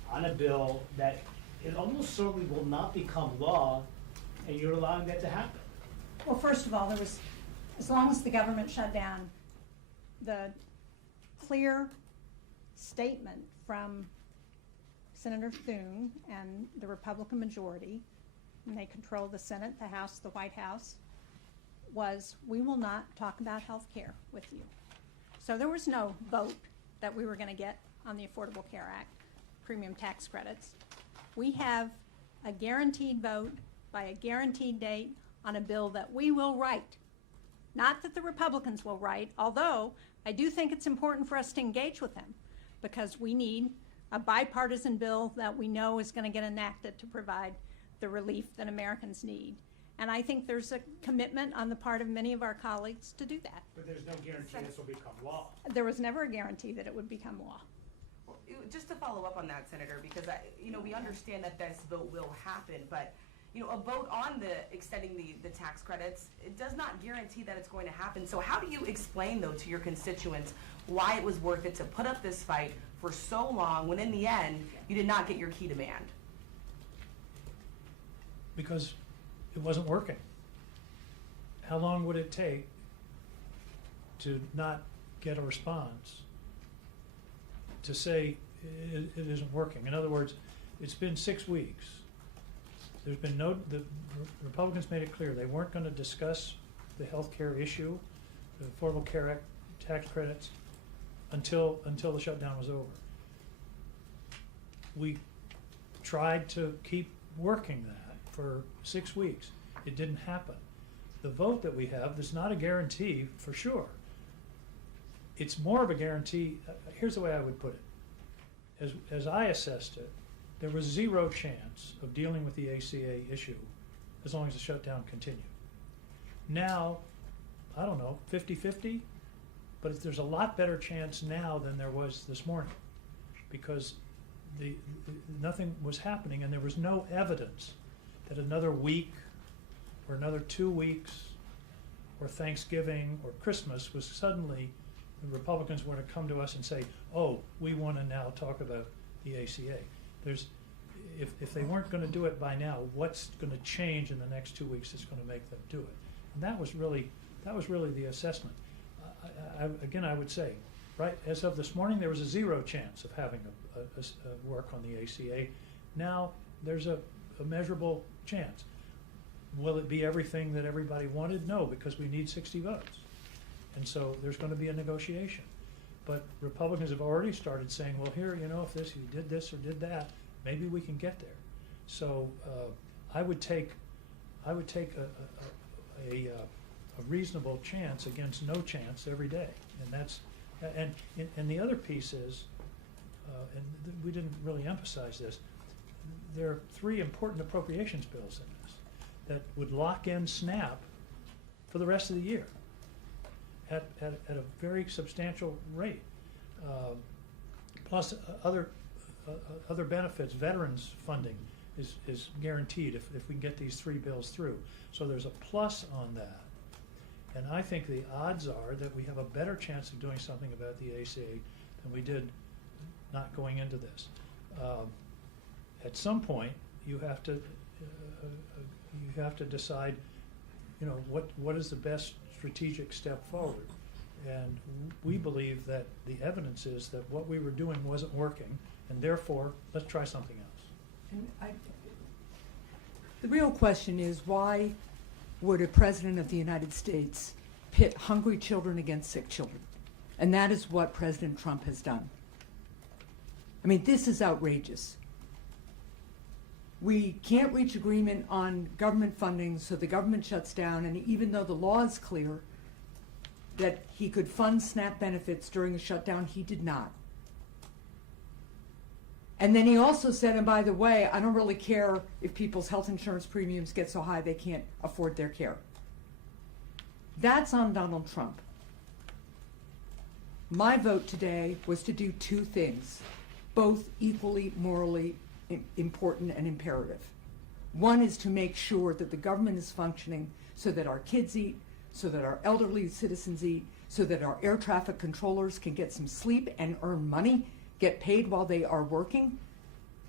on a bill that it almost certainly will not become law, and you're allowing that to happen. Well, first of all, there was, as long as the government shut down, the clear statement from Senator Thune and the Republican majority, and they control the Senate, the House, the White House, was we will not talk about health care with you. So there was no vote that we were going to get on the Affordable Care Act, premium tax credits. We have a guaranteed vote by a guaranteed date on a bill that we will write. Not that the Republicans will write, although I do think it's important for us to engage with them because we need a bipartisan bill that we know is going to get enacted to provide the relief that Americans need. And I think there's a commitment on the part of many of our colleagues to do that. But there's no guarantee this will become law. There was never a guarantee that it would become law. Well, just to follow up on that, Senator, because we understand that this vote will happen, but a vote on extending the tax credits, it does not guarantee that it's going to happen. So how do you explain, though, to your constituents why it was worth it to put up this fight for so long when in the end you did not get your key demand? Because it wasn't working. How long would it take to not get a response to say it isn't working? In other words, it's been 6 weeks. There's been the Republicans made it clear they weren't going to discuss the health care issue, the Affordable Care Act tax credits, until the shutdown was over. We tried to keep working that for 6 weeks. It didn't happen. The vote that we have is not a guarantee for sure. It's more of a guarantee. Here's the way I would put it. As I assessed it, there was zero chance of dealing with the ACA issue as long as the shutdown continued. Now, I don't know, 50-50, but there's a lot better chance now than there was this morning because nothing was happening and there was no evidence that another week or another 2 weeks or Thanksgiving or Christmas was suddenly the Republicans were to come to us and say, oh, we want to now talk about the ACA. If they weren't going to do it by now, what's going to change in the next 2 weeks that's going to make them do it? And that was really the assessment. Again, I would say, right, as of this morning, there was a zero chance of having a work on the ACA. Now there's a measurable chance. Will it be everything that everybody wanted? No, because we need 60 votes. And so there's going to be a negotiation. But Republicans have already started saying, well, here, if you did this or did that, maybe we can get there. So I would take a reasonable chance against no chance every day. And the other piece is, and we didn't really emphasize this, there are 3 important appropriations bills in this that would lock in SNAP for the rest of the year at a very substantial rate. Plus other benefits, veterans funding is guaranteed if we can get these 3 bills through. So there's a plus on that. And I think the odds are that we have a better chance of doing something about the ACA than we did not going into this. At some point, you have to decide, what is the best strategic step forward. And we believe that the evidence is that what we were doing wasn't working, and therefore, let's try something else. And the real question is, why would a president of the United States pit hungry children against sick children? And that is what President Trump has done. I mean, this is outrageous. We can't reach agreement on government funding, so the government shuts down, and even though the law is clear that he could fund SNAP benefits during the shutdown, he did not. And then he also said, and by the way, I don't really care if people's health insurance premiums get so high they can't afford their care. That's on Donald Trump. My vote today was to do 2 things, both equally morally important and imperative. One is to make sure that the government is functioning so that our kids eat, so that our elderly citizens eat, so that our air traffic controllers can get some sleep and earn money, get paid while they are working.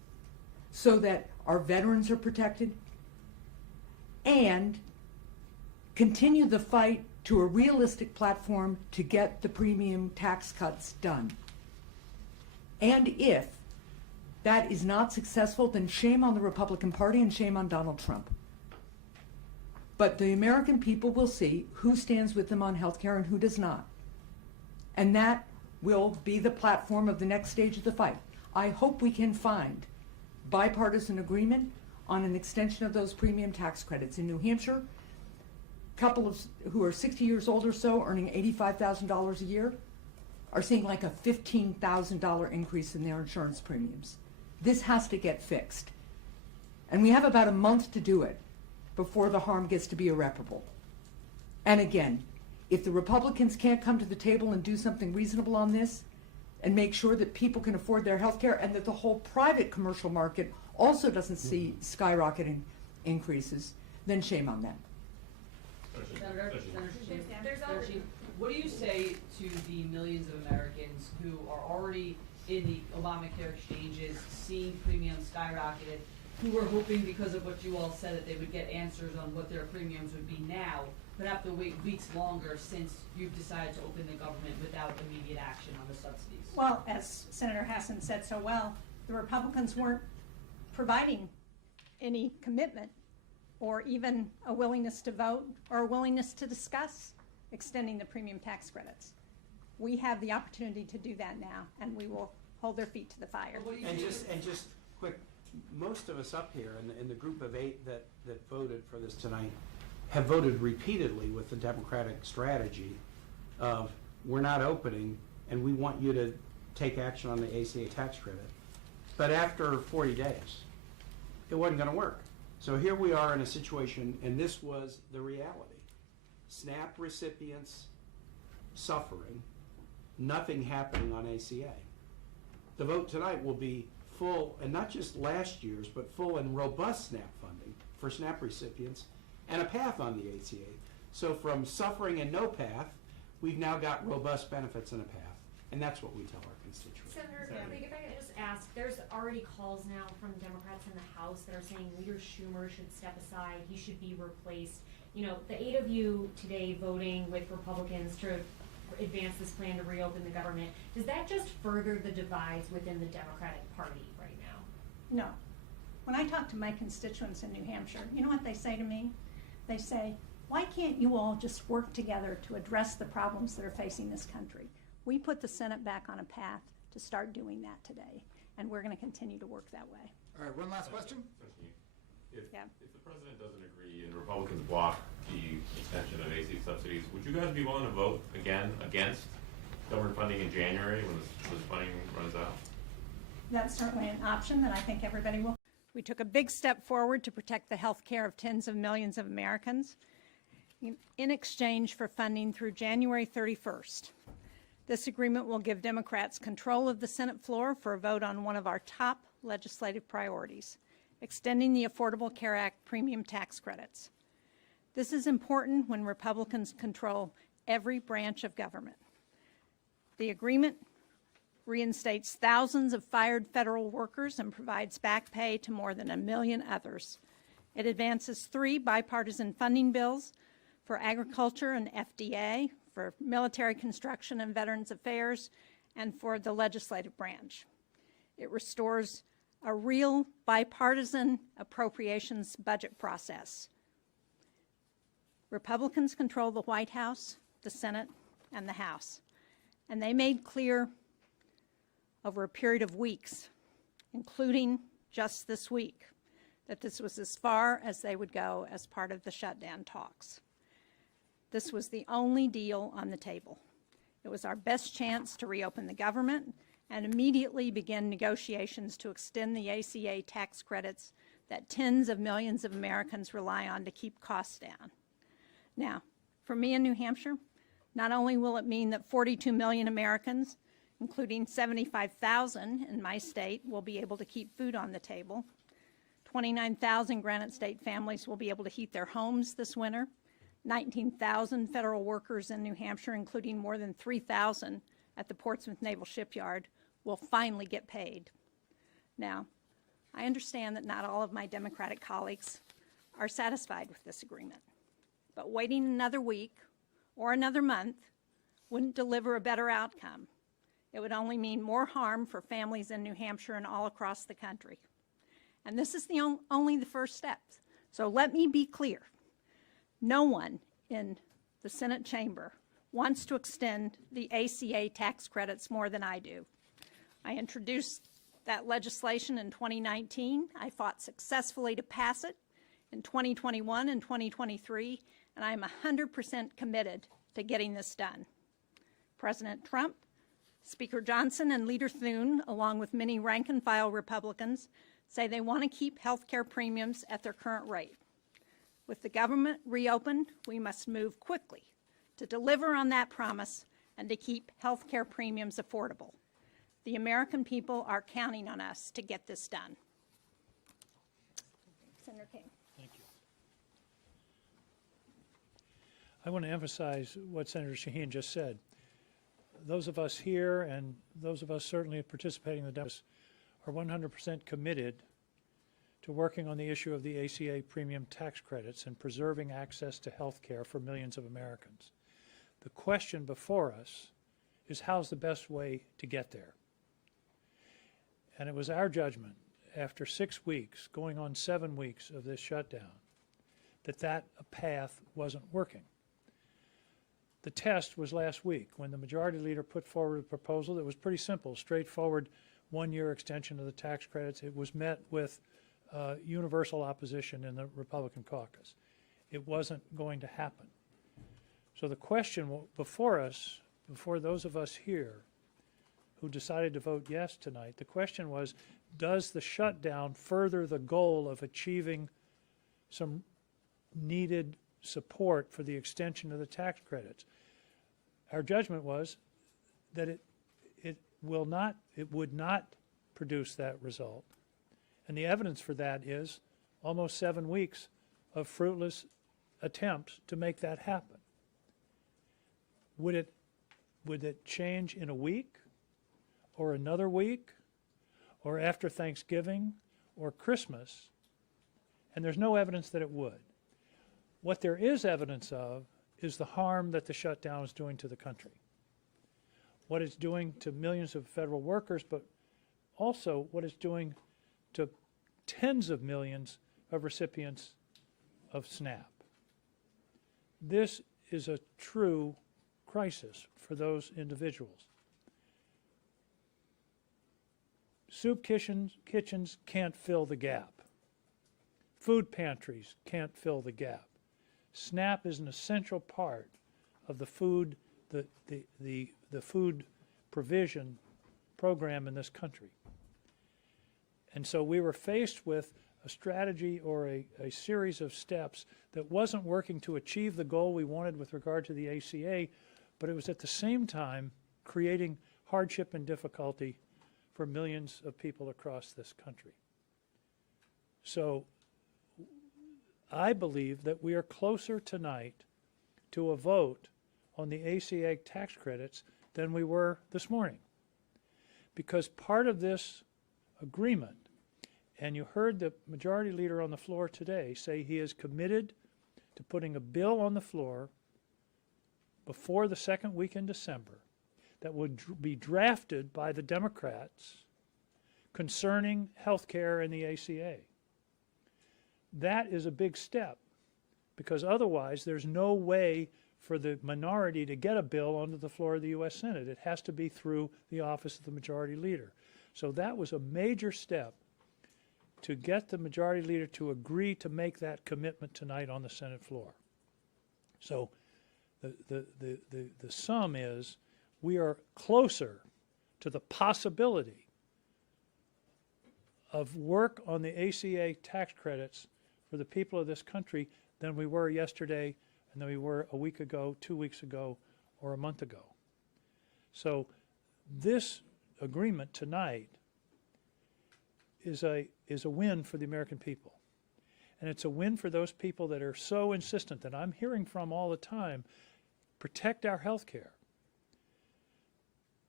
so that our veterans are protected, and continue the fight to a realistic platform to get the premium tax cuts done. And if that is not successful, then shame on the Republican Party and shame on Donald Trump. But the American people will see who stands with them on health care and who does not. And that will be the platform of the next stage of the fight. I hope we can find bipartisan agreement on an extension of those premium tax credits. In New Hampshire, couples who are 60 years old or so, earning $85,000 a year, are seeing like a $15,000 increase in their insurance premiums. This has to get fixed. And we have about a month to do it before the harm gets to be irreparable. And again, if the Republicans can't come to the table and do something reasonable on this and make sure that people can afford their health care and that the whole private commercial market also doesn't see skyrocketing increases, then shame on them. Senator Shaheen, what do you say to the millions of Americans who are already in the Obamacare exchanges, seeing premiums skyrocketed, who were hoping because of what you all said that they would get answers on what their premiums would be now, but have to wait weeks longer since you've decided to open the government without immediate action on the subsidies? Well, as Senator Hassan said so well, the Republicans weren't providing any commitment or even a willingness to vote or a willingness to discuss extending the premium tax credits. We have the opportunity to do that now, and we will hold their feet to the fire. And just quick, most of us up here in the group of 8 that voted for this tonight have voted repeatedly with the Democratic strategy of we're not opening and we want you to take action on the ACA tax credit. But after 40 days, it wasn't going to work. So here we are in a situation, and this was the reality. SNAP recipients suffering, nothing happening on ACA. The vote tonight will be full, and not just last year's, but full and robust SNAP funding for SNAP recipients and a path on the ACA. So from suffering and no path, we've now got robust benefits and a path. And that's what we tell our constituents. Senator, if I could just ask, there's already calls now from Democrats in the House that are saying Leader Schumer should step aside, he should be replaced. You know, the 8 of you today voting with Republicans to advance this plan to reopen the government, does that just further the divides within the Democratic Party right now? No. When I talk to my constituents in New Hampshire, you know what they say to me? They say, why can't you all just work together to address the problems that are facing this country? We put the Senate back on a path to start doing that today, and we're going to continue to work that way. All right, one last question. If the president doesn't agree and Republicans block the extension of AC subsidies, would you guys be willing to vote again against government funding in January when this funding runs out? That's certainly an option that I think everybody will. We took a big step forward to protect the health care of tens of millions of Americans in exchange for funding through January 31st. This agreement will give Democrats control of the Senate floor for a vote on one of our top legislative priorities, extending the Affordable Care Act premium tax credits. This is important when Republicans control every branch of government. The agreement reinstates thousands of fired federal workers and provides back pay to more than 1 million others. It advances 3 bipartisan funding bills for agriculture and FDA, for military construction and Veterans Affairs, and for the legislative branch. It restores a real bipartisan appropriations budget process. Republicans control the White House, the Senate, and the House, and they made clear over a period of weeks, including just this week, that this was as far as they would go as part of the shutdown talks. This was the only deal on the table. It was our best chance to reopen the government and immediately begin negotiations to extend the ACA tax credits that tens of millions of Americans rely on to keep costs down. Now, for me in New Hampshire, not only will it mean that 42 million Americans, including 75,000 in my state, will be able to keep food on the table, 29,000 Granite State families will be able to heat their homes this winter, 19,000 federal workers in New Hampshire, including more than 3,000 at the Portsmouth Naval Shipyard, will finally get paid. Now, I understand that not all of my Democratic colleagues are satisfied with this agreement, but waiting another week or another month wouldn't deliver a better outcome. It would only mean more harm for families in New Hampshire and all across the country. And this is only the first step. So let me be clear. No one in the Senate chamber wants to extend the ACA tax credits more than I do. I introduced that legislation in 2019. I fought successfully to pass it in 2021 and 2023, and I'm 100% committed to getting this done. President Trump, Speaker Johnson, and Leader Thune, along with many rank-and-file Republicans, say they want to keep health care premiums at their current rate. With the government reopened, we must move quickly to deliver on that promise and to keep health care premiums affordable. The American people are counting on us to get this done. Senator King. Thank you. I want to emphasize what Senator Shaheen just said. Those of us here and those of us certainly participating in the Democrats are 100% committed to working on the issue of the ACA premium tax credits and preserving access to health care for millions of Americans. The question before us is how's the best way to get there? And it was our judgment after 6 weeks, going on 7 weeks of this shutdown, that path wasn't working. The test was last week when the majority leader put forward a proposal that was pretty simple, straightforward, one-year extension of the tax credits. It was met with universal opposition in the Republican caucus. It wasn't going to happen. So the question before us, before those of us here who decided to vote yes tonight, the question was, does the shutdown further the goal of achieving some needed support for the extension of the tax credits? Our judgment was that it would not produce that result. And the evidence for that is almost 7 weeks of fruitless attempts to make that happen. Would it change in a week or another week or after Thanksgiving or Christmas? And there's no evidence that it would. What there is evidence of is the harm that the shutdown is doing to the country. What it's doing to millions of federal workers, but also what it's doing to tens of millions of recipients of SNAP. This is a true crisis for those individuals. Soup kitchens can't fill the gap. Food pantries can't fill the gap. SNAP is an essential part of the food provision program in this country. And so we were faced with a strategy or a series of steps that wasn't working to achieve the goal we wanted with regard to the ACA, but it was at the same time creating hardship and difficulty for millions of people across this country. So I believe that we are closer tonight to a vote on the ACA tax credits than we were this morning. Because part of this agreement, and you heard the majority leader on the floor today say he is committed to putting a bill on the floor before the second week in December that would be drafted by the Democrats concerning health care and the ACA. That is a big step, because otherwise there's no way for the minority to get a bill onto the floor of the U.S. Senate. It has to be through the office of the majority leader. So that was a major step to get the majority leader to agree to make that commitment tonight on the Senate floor. So the sum is we are closer to the possibility of work on the ACA tax credits for the people of this country than we were yesterday and than we were a week ago, 2 weeks ago, or a month ago. So this agreement tonight is a win for the American people. And it's a win for those people that are so insistent that I'm hearing from all the time, protect our health care.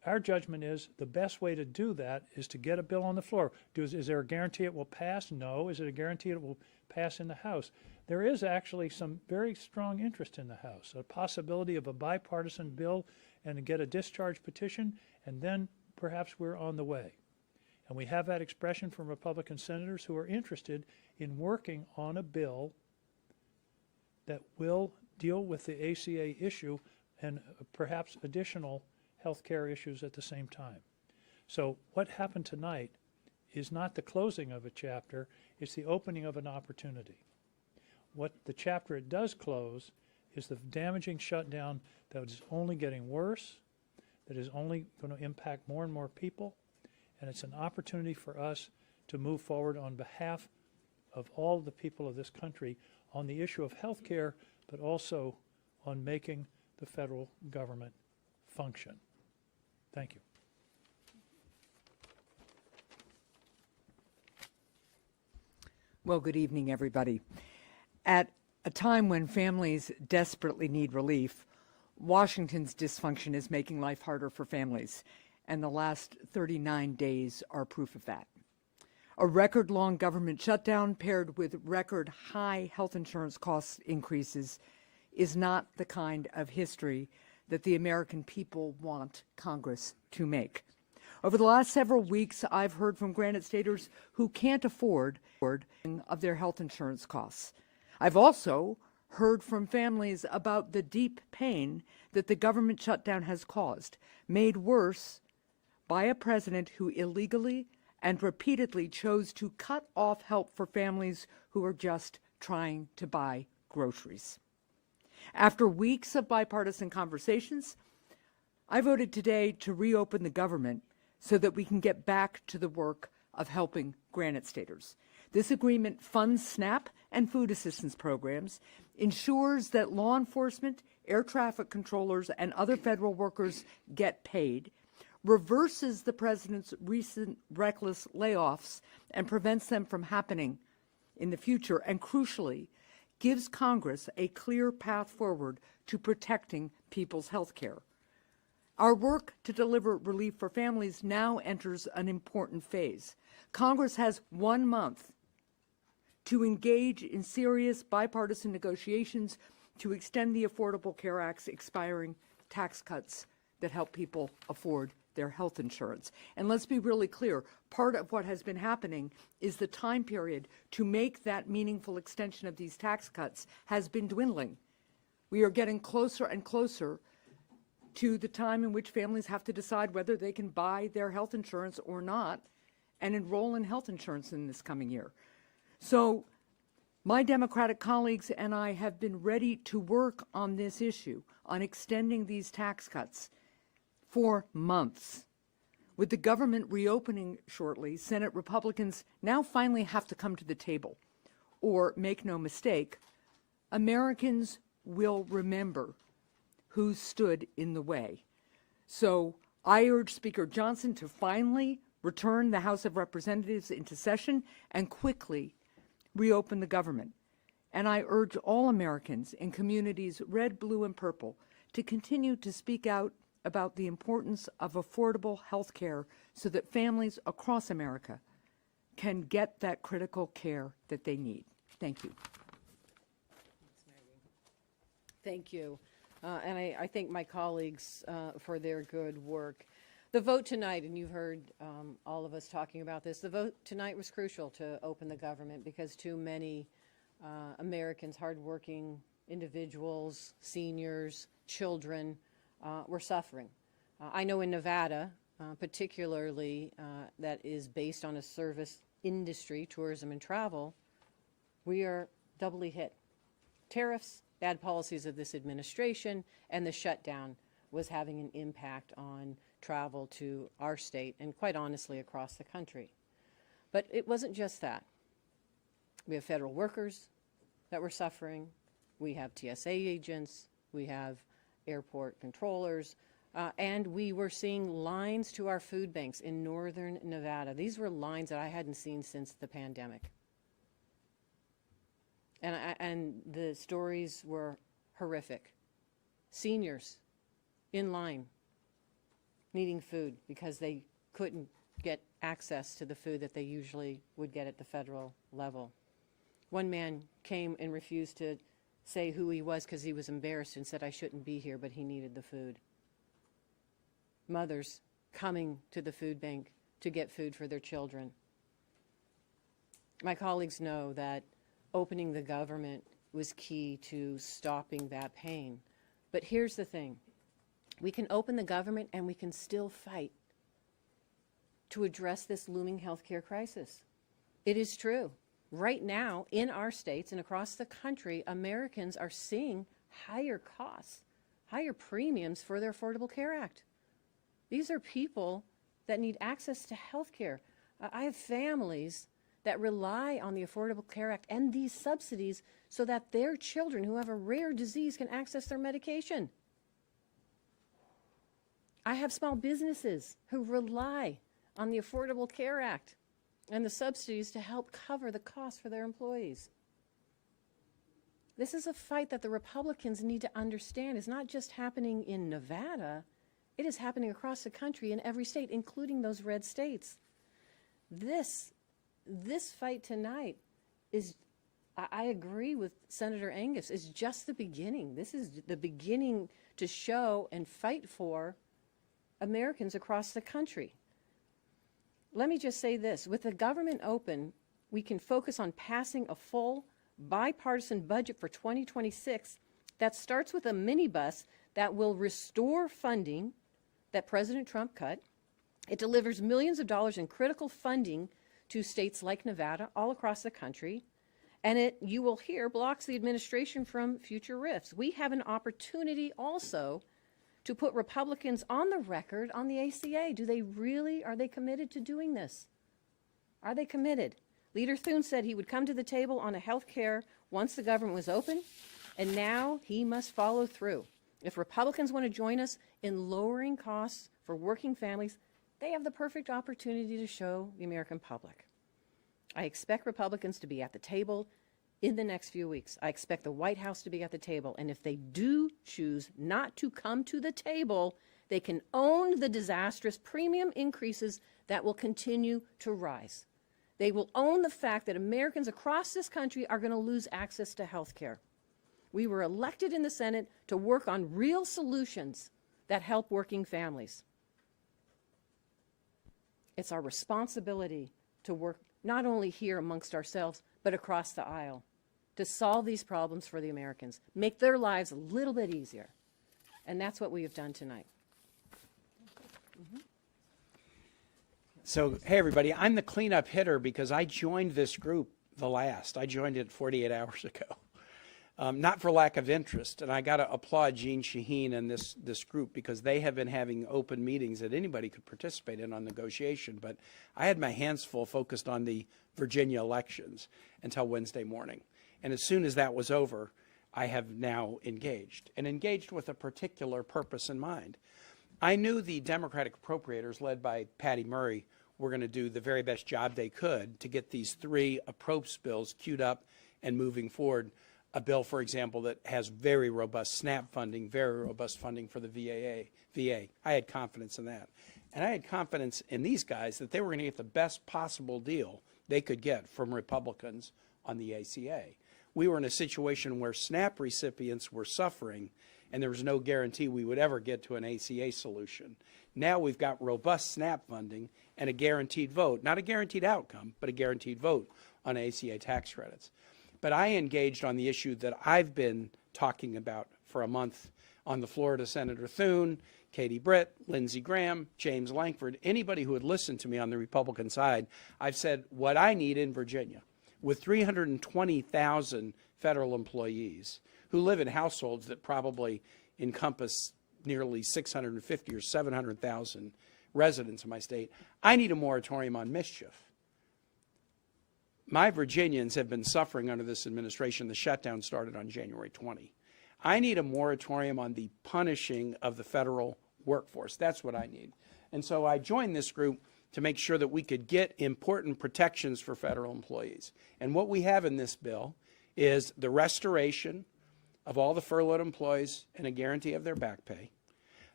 our judgment is the best way to do that is to get a bill on the floor. Is there a guarantee it will pass? No. Is it a guarantee it will pass in the House? There is actually some very strong interest in the House, a possibility of a bipartisan bill and to get a discharge petition, and then perhaps we're on the way. And we have that expression from Republican senators who are interested in working on a bill that will deal with the ACA issue and perhaps additional health care issues at the same time. So what happened tonight is not the closing of a chapter, it's the opening of an opportunity. What the chapter it does close is the damaging shutdown that is only getting worse, that is only going to impact more and more people, and it's an opportunity for us to move forward on behalf of all the people of this country on the issue of health care, but also on making the federal government function. Thank you. Well, good evening, everybody. At a time when families desperately need relief, Washington's dysfunction is making life harder for families, and the last 39 days are proof of that. A record-long government shutdown paired with record-high health insurance cost increases is not the kind of history that the American people want Congress to make. Over the last several weeks, I've heard from Granite Staters who can't afford of their health insurance costs. I've also heard from families about the deep pain that the government shutdown has caused, made worse by a president who illegally and repeatedly chose to cut off help for families who are just trying to buy groceries. After weeks of bipartisan conversations, I voted today to reopen the government so that we can get back to the work of helping Granite Staters. This agreement funds SNAP and food assistance programs, ensures that law enforcement, air traffic controllers, and other federal workers get paid, reverses the president's recent reckless layoffs and prevents them from happening in the future, and crucially, gives Congress a clear path forward to protecting people's health care. Our work to deliver relief for families now enters an important phase. Congress has 1 month to engage in serious bipartisan negotiations to extend the Affordable Care Act's expiring tax cuts that help people afford their health insurance. And let's be really clear, part of what has been happening is the time period to make that meaningful extension of these tax cuts has been dwindling. We are getting closer and closer to the time in which families have to decide whether they can buy their health insurance or not and enroll in health insurance in this coming year. So my Democratic colleagues and I have been ready to work on this issue, on extending these tax cuts for months. With the government reopening shortly, Senate Republicans now finally have to come to the table. Or, make no mistake, Americans will remember who stood in the way. So I urge Speaker Johnson to finally return the House of Representatives into session and quickly reopen the government. And I urge all Americans in communities red, blue, and purple to continue to speak out about the importance of affordable health care so that families across America can get that critical care that they need. Thank you. Thank you. And I thank my colleagues for their good work. The vote tonight, and you heard all of us talking about this, the vote tonight was crucial to open the government because too many Americans, hardworking individuals, seniors, children, were suffering. I know in Nevada, particularly that is based on a service industry, tourism and travel, we are doubly hit. Tariffs, bad policies of this administration, and the shutdown was having an impact on travel to our state and quite honestly across the country. But it wasn't just that. We have federal workers that were suffering. We have TSA agents. We have airport controllers. And we were seeing lines to our food banks in northern Nevada. These were lines that I hadn't seen since the pandemic. And the stories were horrific. Seniors in line needing food because they couldn't get access to the food that they usually would get at the federal level. One man came and refused to say who he was because he was embarrassed and said, I shouldn't be here, but he needed the food. Mothers coming to the food bank to get food for their children. My colleagues know that opening the government was key to stopping that pain. But here's the thing. We can open the government and we can still fight to address this looming healthcare crisis. It is true. Right now, in our states and across the country, Americans are seeing higher costs, higher premiums for their Affordable Care Act. These are people that need access to health care. I have families that rely on the Affordable Care Act and these subsidies so that their children who have a rare disease can access their medication. I have small businesses who rely on the Affordable Care Act and the subsidies to help cover the cost for their employees. This is a fight that the Republicans need to understand is not just happening in Nevada, it is happening across the country in every state, including those red states. This fight tonight is, I agree with Senator Angus, is just the beginning. This is the beginning to show and fight for Americans across the country. Let me just say this. With the government open, we can focus on passing a full bipartisan budget for 2026 that starts with a minibus that will restore funding that President Trump cut. It delivers millions of dollars in critical funding to states like Nevada, all across the country. And it, you will hear, blocks the administration from future rifts. We have an opportunity also to put Republicans on the record on the ACA. Are they committed to doing this? Are they committed? Leader Thune said he would come to the table on a health care once the government was open, and now he must follow through. If Republicans want to join us in lowering costs for working families, they have the perfect opportunity to show the American public. I expect Republicans to be at the table in the next few weeks. I expect the White House to be at the table. And if they do choose not to come to the table, they can own the disastrous premium increases that will continue to rise. They will own the fact that Americans across this country are going to lose access to health care. We were elected in the Senate to work on real solutions that help working families. It's our responsibility to work not only here amongst ourselves, but across the aisle to solve these problems for the Americans, make their lives a little bit easier. And that's what we have done tonight. So, hey, everybody, I'm the cleanup hitter because I joined this group the last. I joined it 48 hours ago. Not for lack of interest, and I got to applaud Jeanne Shaheen and this group because they have been having open meetings that anybody could participate in on negotiation, but I had my hands full focused on the Virginia elections until Wednesday morning. And as soon as that was over, I have now engaged, and engaged with a particular purpose in mind. I knew the Democratic appropriators, led by Patty Murray, were going to do the very best job they could to get these three approach bills queued up and moving forward. A bill, for example, that has very robust SNAP funding, very robust funding for the VA. I had confidence in that. And I had confidence in these guys that they were going to get the best possible deal they could get from Republicans on the ACA. We were in a situation where SNAP recipients were suffering, and there was no guarantee we would ever get to an ACA solution. Now we've got robust SNAP funding and a guaranteed vote, not a guaranteed outcome, but a guaranteed vote on ACA tax credits. But I engaged on the issue that I've been talking about for a month on the floor to Senator Thune, Katie Britt, Lindsey Graham, James Lankford, anybody who had listened to me on the Republican side. I've said what I need in Virginia, with 320,000 federal employees who live in households that probably encompass nearly 650 or 700,000 residents in my state, I need a moratorium on mischief. My Virginians have been suffering under this administration. The shutdown started on January 20. I need a moratorium on the punishing of the federal workforce. That's what I need. And so I joined this group to make sure that we could get important protections for federal employees. And what we have in this bill is the restoration of all the furloughed employees and a guarantee of their back pay,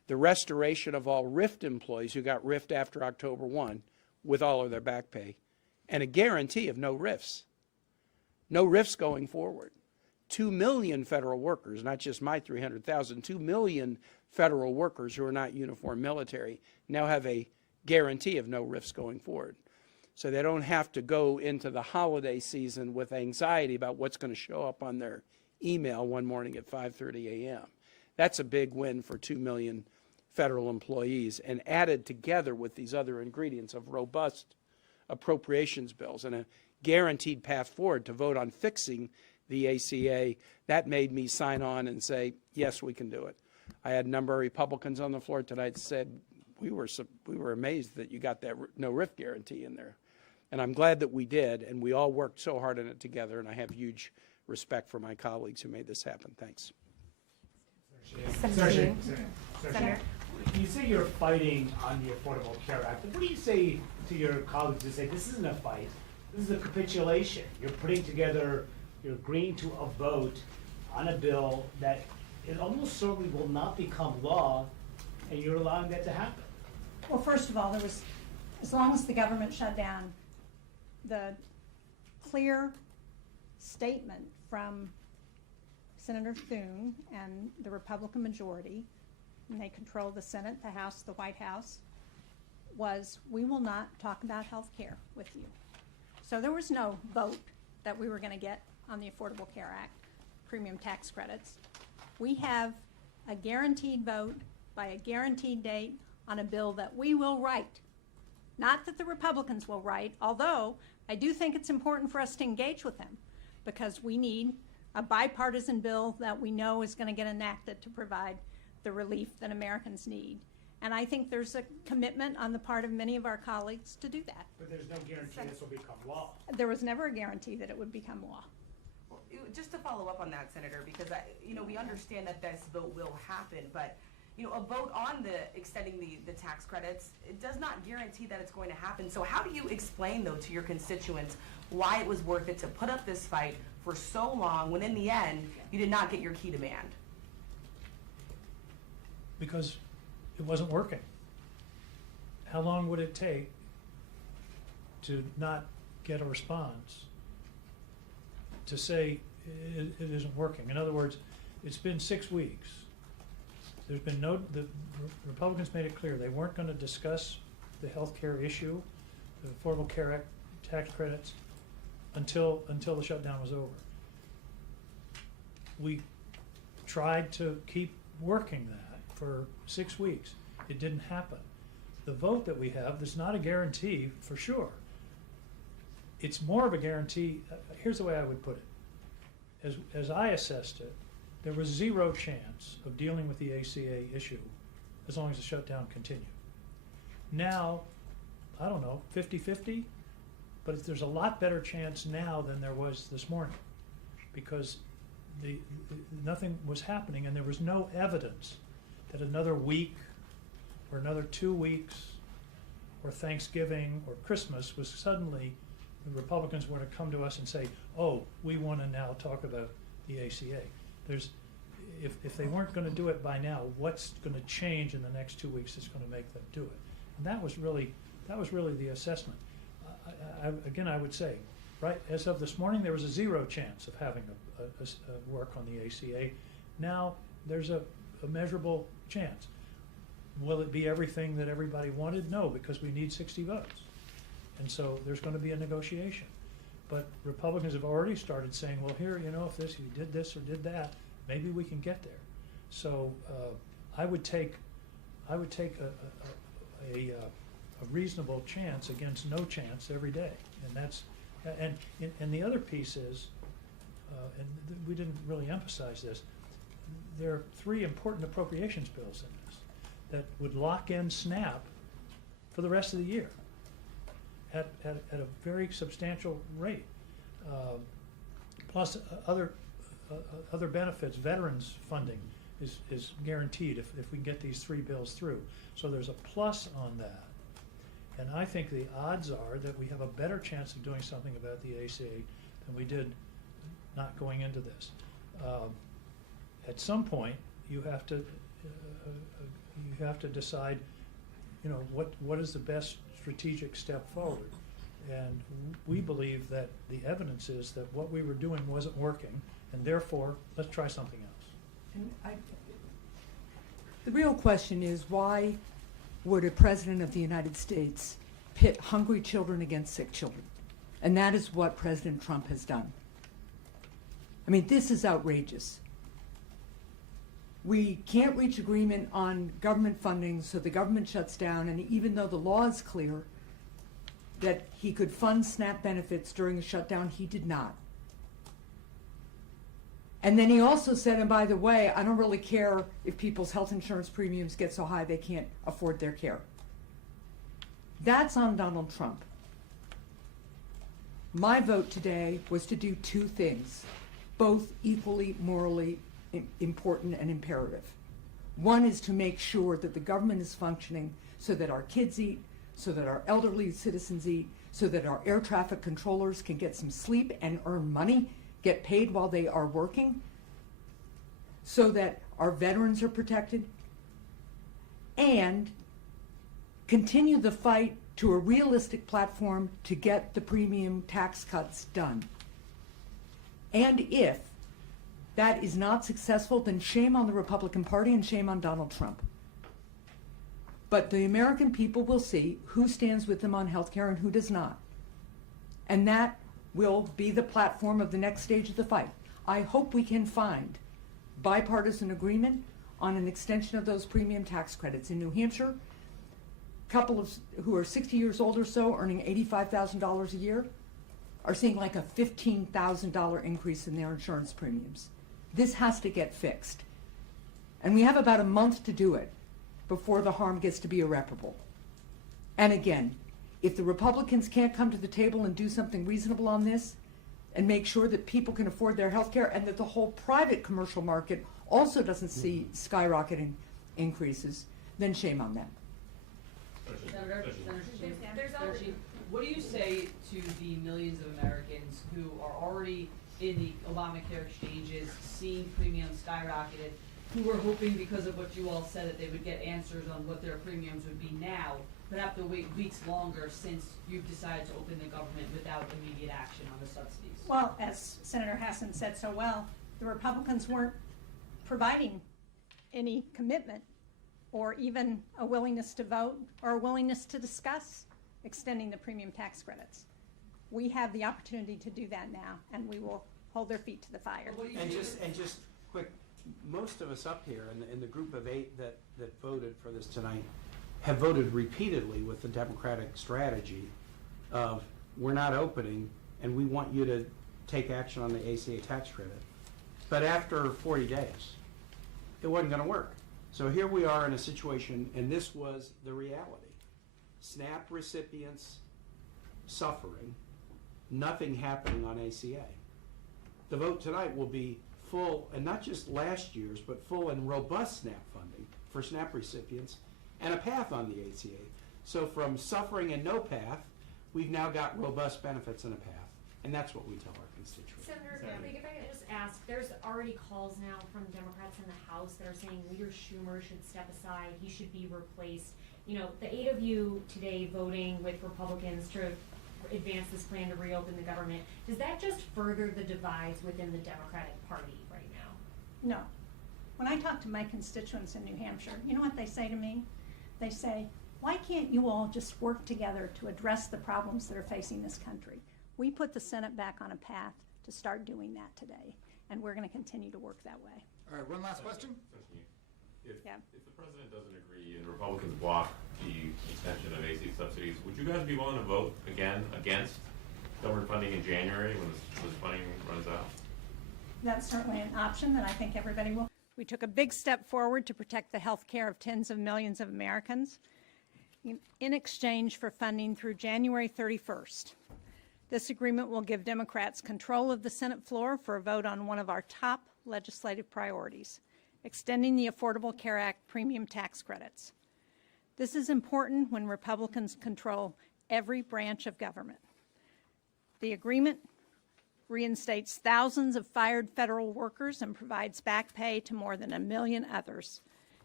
the restoration of all RIFT employees who got RIFT after October 1 with all of their back pay, and a guarantee of no RIFs. No RIFs going forward. 2 million federal workers, not just my 300,000, 2 million federal workers who are not uniformed military now have a guarantee of no RIFs going forward. So they don't have to go into the holiday season with anxiety about what's going to show up on their email one morning at 5:30 a.m. That's a big win for 2 million federal employees, and added together with these other ingredients of robust appropriations bills and a guaranteed path forward to vote on fixing the ACA, that made me sign on and say, yes, we can do it. I had a number of Republicans on the floor tonight said, we were amazed that you got that no RIF guarantee in there. And I'm glad that we did, and we all worked so hard on it together, and I have huge respect for my colleagues who made this happen. Thanks. Senator, you say you're fighting on the Affordable Care Act. What do you say to your colleagues who say this isn't a fight, this is a capitulation? You're putting together, you're agreeing to a vote on a bill that it almost certainly will not become law, and you're allowing that to happen. Well, first of all, there was, as long as the government shut down, the clear statement from Senator Thune and the Republican majority, and they control the Senate, the House, the White House, was we will not talk about health care with you. So there was no vote that we were going to get on the Affordable Care Act, premium tax credits. We have a guaranteed vote by a guaranteed date on a bill that we will write. Not that the Republicans will write, although I do think it's important for us to engage with them, because we need a bipartisan bill that we know is going to get enacted to provide the relief that Americans need. And I think there's a commitment on the part of many of our colleagues to do that. But there's no guarantee this will become law. There was never a guarantee that it would become law. Well, just to follow up on that, Senator, because we understand that this vote will happen, but a vote on extending the tax credits, it does not guarantee that it's going to happen. So how do you explain, though, to your constituents why it was worth it to put up this fight for so long when in the end you did not get your key demand? Because it wasn't working. How long would it take to not get a response to say it isn't working? In other words, it's been 6 weeks. There's been the Republicans made it clear they weren't going to discuss the health care issue, the Affordable Care Act tax credits, until the shutdown was over. We tried to keep working that for 6 weeks. It didn't happen. The vote that we have is not a guarantee for sure. It's more of a guarantee. Here's the way I would put it. As I assessed it, there was zero chance of dealing with the ACA issue as long as the shutdown continued. Now, I don't know, 50-50, but there's a lot better chance now than there was this morning, because nothing was happening, and there was no evidence that another week or another 2 weeks or Thanksgiving or Christmas was suddenly the Republicans were to come to us and say, oh, we want to now talk about the ACA. If they weren't going to do it by now, what's going to change in the next 2 weeks that's going to make them do it? And that was really the assessment. Again, I would say, right, as of this morning, there was a zero chance of having a work on the ACA. Now there's a measurable chance. Will it be everything that everybody wanted? No, because we need 60 votes. And so there's going to be a negotiation. But Republicans have already started saying, well, here, if you did this or did that, maybe we can get there. So I would take a reasonable chance against no chance every day, and the other piece is, we didn't really emphasize this. There are 3 important appropriations bills in this that would lock in SNAP for the rest of the year at a very substantial rate, plus other benefits. Veterans funding is guaranteed if we can get these 3 bills through. So there's a plus on that. And I think the odds are that we have a better chance of doing something about the ACA than we did not going into this. At some point, you have you have to decide, what is the best strategic step forward. And we believe that the evidence is that what we were doing wasn't working, and therefore, let's try something else. And the real question is, why would a president of the United States pit hungry children against sick children? And that is what President Trump has done. I mean, this is outrageous. We can't reach agreement on government funding, so the government shuts down, and even though the law is clear that he could fund SNAP benefits during the shutdown, he did not. And then he also said, and by the way, I don't really care if people's health insurance premiums get so high they can't afford their care. That's on Donald Trump. My vote today was to do two things, both equally morally important and imperative. One is to make sure that the government is functioning so that our kids eat, so that our elderly citizens eat, so that our air traffic controllers can get some sleep and earn money, get paid while they are working, so that our veterans are protected, and continue the fight to a realistic platform to get the premium tax cuts done. And if that is not successful, then shame on the Republican Party and shame on Donald Trump. But the American people will see who stands with them on health care and who does not. And that will be the platform of the next stage of the fight. I hope we can find bipartisan agreement on an extension of those premium tax credits. In New Hampshire, couples who are 60 years old or so, earning $85,000 a year, are seeing like a $15,000 increase in their insurance premiums. This has to get fixed. And we have about a month to do it before the harm gets to be irreparable. And again, if the Republicans can't come to the table and do something reasonable on this and make sure that people can afford their health care and that the whole private commercial market also doesn't see skyrocketing increases, then shame on them. Senator Shaheen, what do you say to the millions of Americans who are already in the Obamacare exchanges, seeing premiums skyrocketed, who were hoping because of what you all said that they would get answers on what their premiums would be now, but have to wait weeks longer since you've decided to open the government without immediate action on the subsidies? Well, as Senator Hassan said so well, the Republicans weren't providing any commitment or even a willingness to vote or a willingness to discuss extending the premium tax credits. We have the opportunity to do that now, and we will hold their feet to the fire. And just quick, most of us up here in the group of 8 that voted for this tonight have voted repeatedly with the Democratic strategy of we're not opening and we want you to take action on the ACA tax credit. But after 40 days, it wasn't going to work. So here we are in a situation, and this was the reality. SNAP recipients suffering, nothing happening on ACA. The vote tonight will be full, and not just last year's, but full and robust SNAP funding for SNAP recipients and a path on the ACA. So from suffering and no path, we've now got robust benefits and a path. And that's what we tell our constituents. Senator, if I could just ask, there's already calls now from Democrats in the House that are saying Leader Schumer should step aside, he should be replaced. You know, the 8 of you today voting with Republicans to advance this plan to reopen the government, does that just further the divides within the Democratic Party right now? No. When I talk to my constituents in New Hampshire, you know what they say to me? They say, why can't you all just work together to address the problems that are facing this country? We put the Senate back on a path to start doing that today, and we're going to continue to work that way. All right, one last question. If Yeah. the president doesn't agree and Republicans block the extension of AC subsidies, would you guys be willing to vote again against government funding in January when this funding runs out? That's certainly an option that I think everybody will. We took a big step forward to protect the health care of tens of millions of Americans in exchange for funding through January 31st. This agreement will give Democrats control of the Senate floor for a vote on one of our top legislative priorities, extending the Affordable Care Act premium tax credits. This is important when Republicans control every branch of government. The agreement reinstates thousands of fired federal workers and provides back pay to more than 1 million others.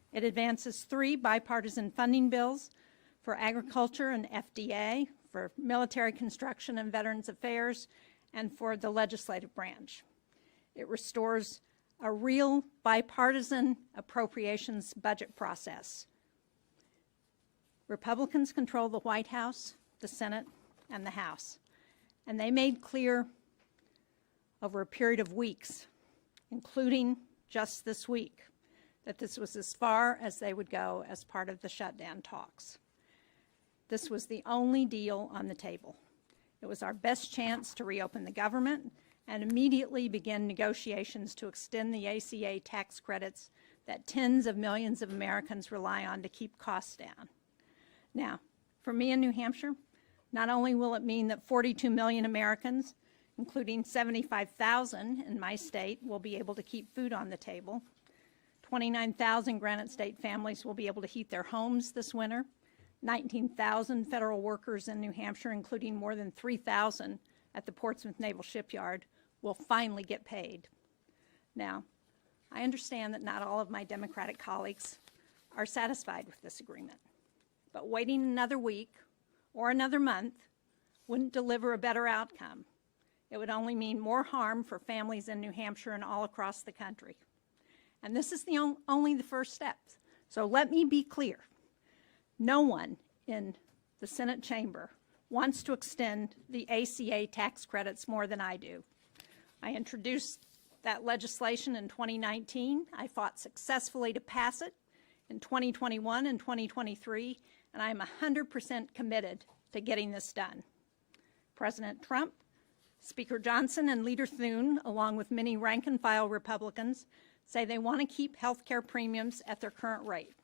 It advances 3 bipartisan funding bills for agriculture and FDA, for military construction and Veterans Affairs, and for the legislative branch. It restores a real bipartisan appropriations budget process. Republicans control the White House, the Senate, and the House, and they made clear over a period of weeks, including just this week, that this was as far as they would go as part of the shutdown talks. This was the only deal on the table. It was our best chance to reopen the government and immediately begin negotiations to extend the ACA tax credits that tens of millions of Americans rely on to keep costs down. Now, for me in New Hampshire, not only will it mean that 42 million Americans, including 75,000 in my state, will be able to keep food on the table, 29,000 Granite State families will be able to heat their homes this winter, 19,000 federal workers in New Hampshire, including more than 3,000 at the Portsmouth Naval Shipyard, will finally get paid. Now, I understand that not all of my Democratic colleagues are satisfied with this agreement, but waiting another week or another month wouldn't deliver a better outcome. It would only mean more harm for families in New Hampshire and all across the country. And this is only the first step. So let me be clear. No one in the Senate chamber wants to extend the ACA tax credits more than I do. I introduced that legislation in 2019. I fought successfully to pass it in 2021 and 2023, and I am 100% committed to getting this done. President Trump, Speaker Johnson, and Leader Thune, along with many rank-and-file Republicans, say they want to keep health care premiums at their current rate.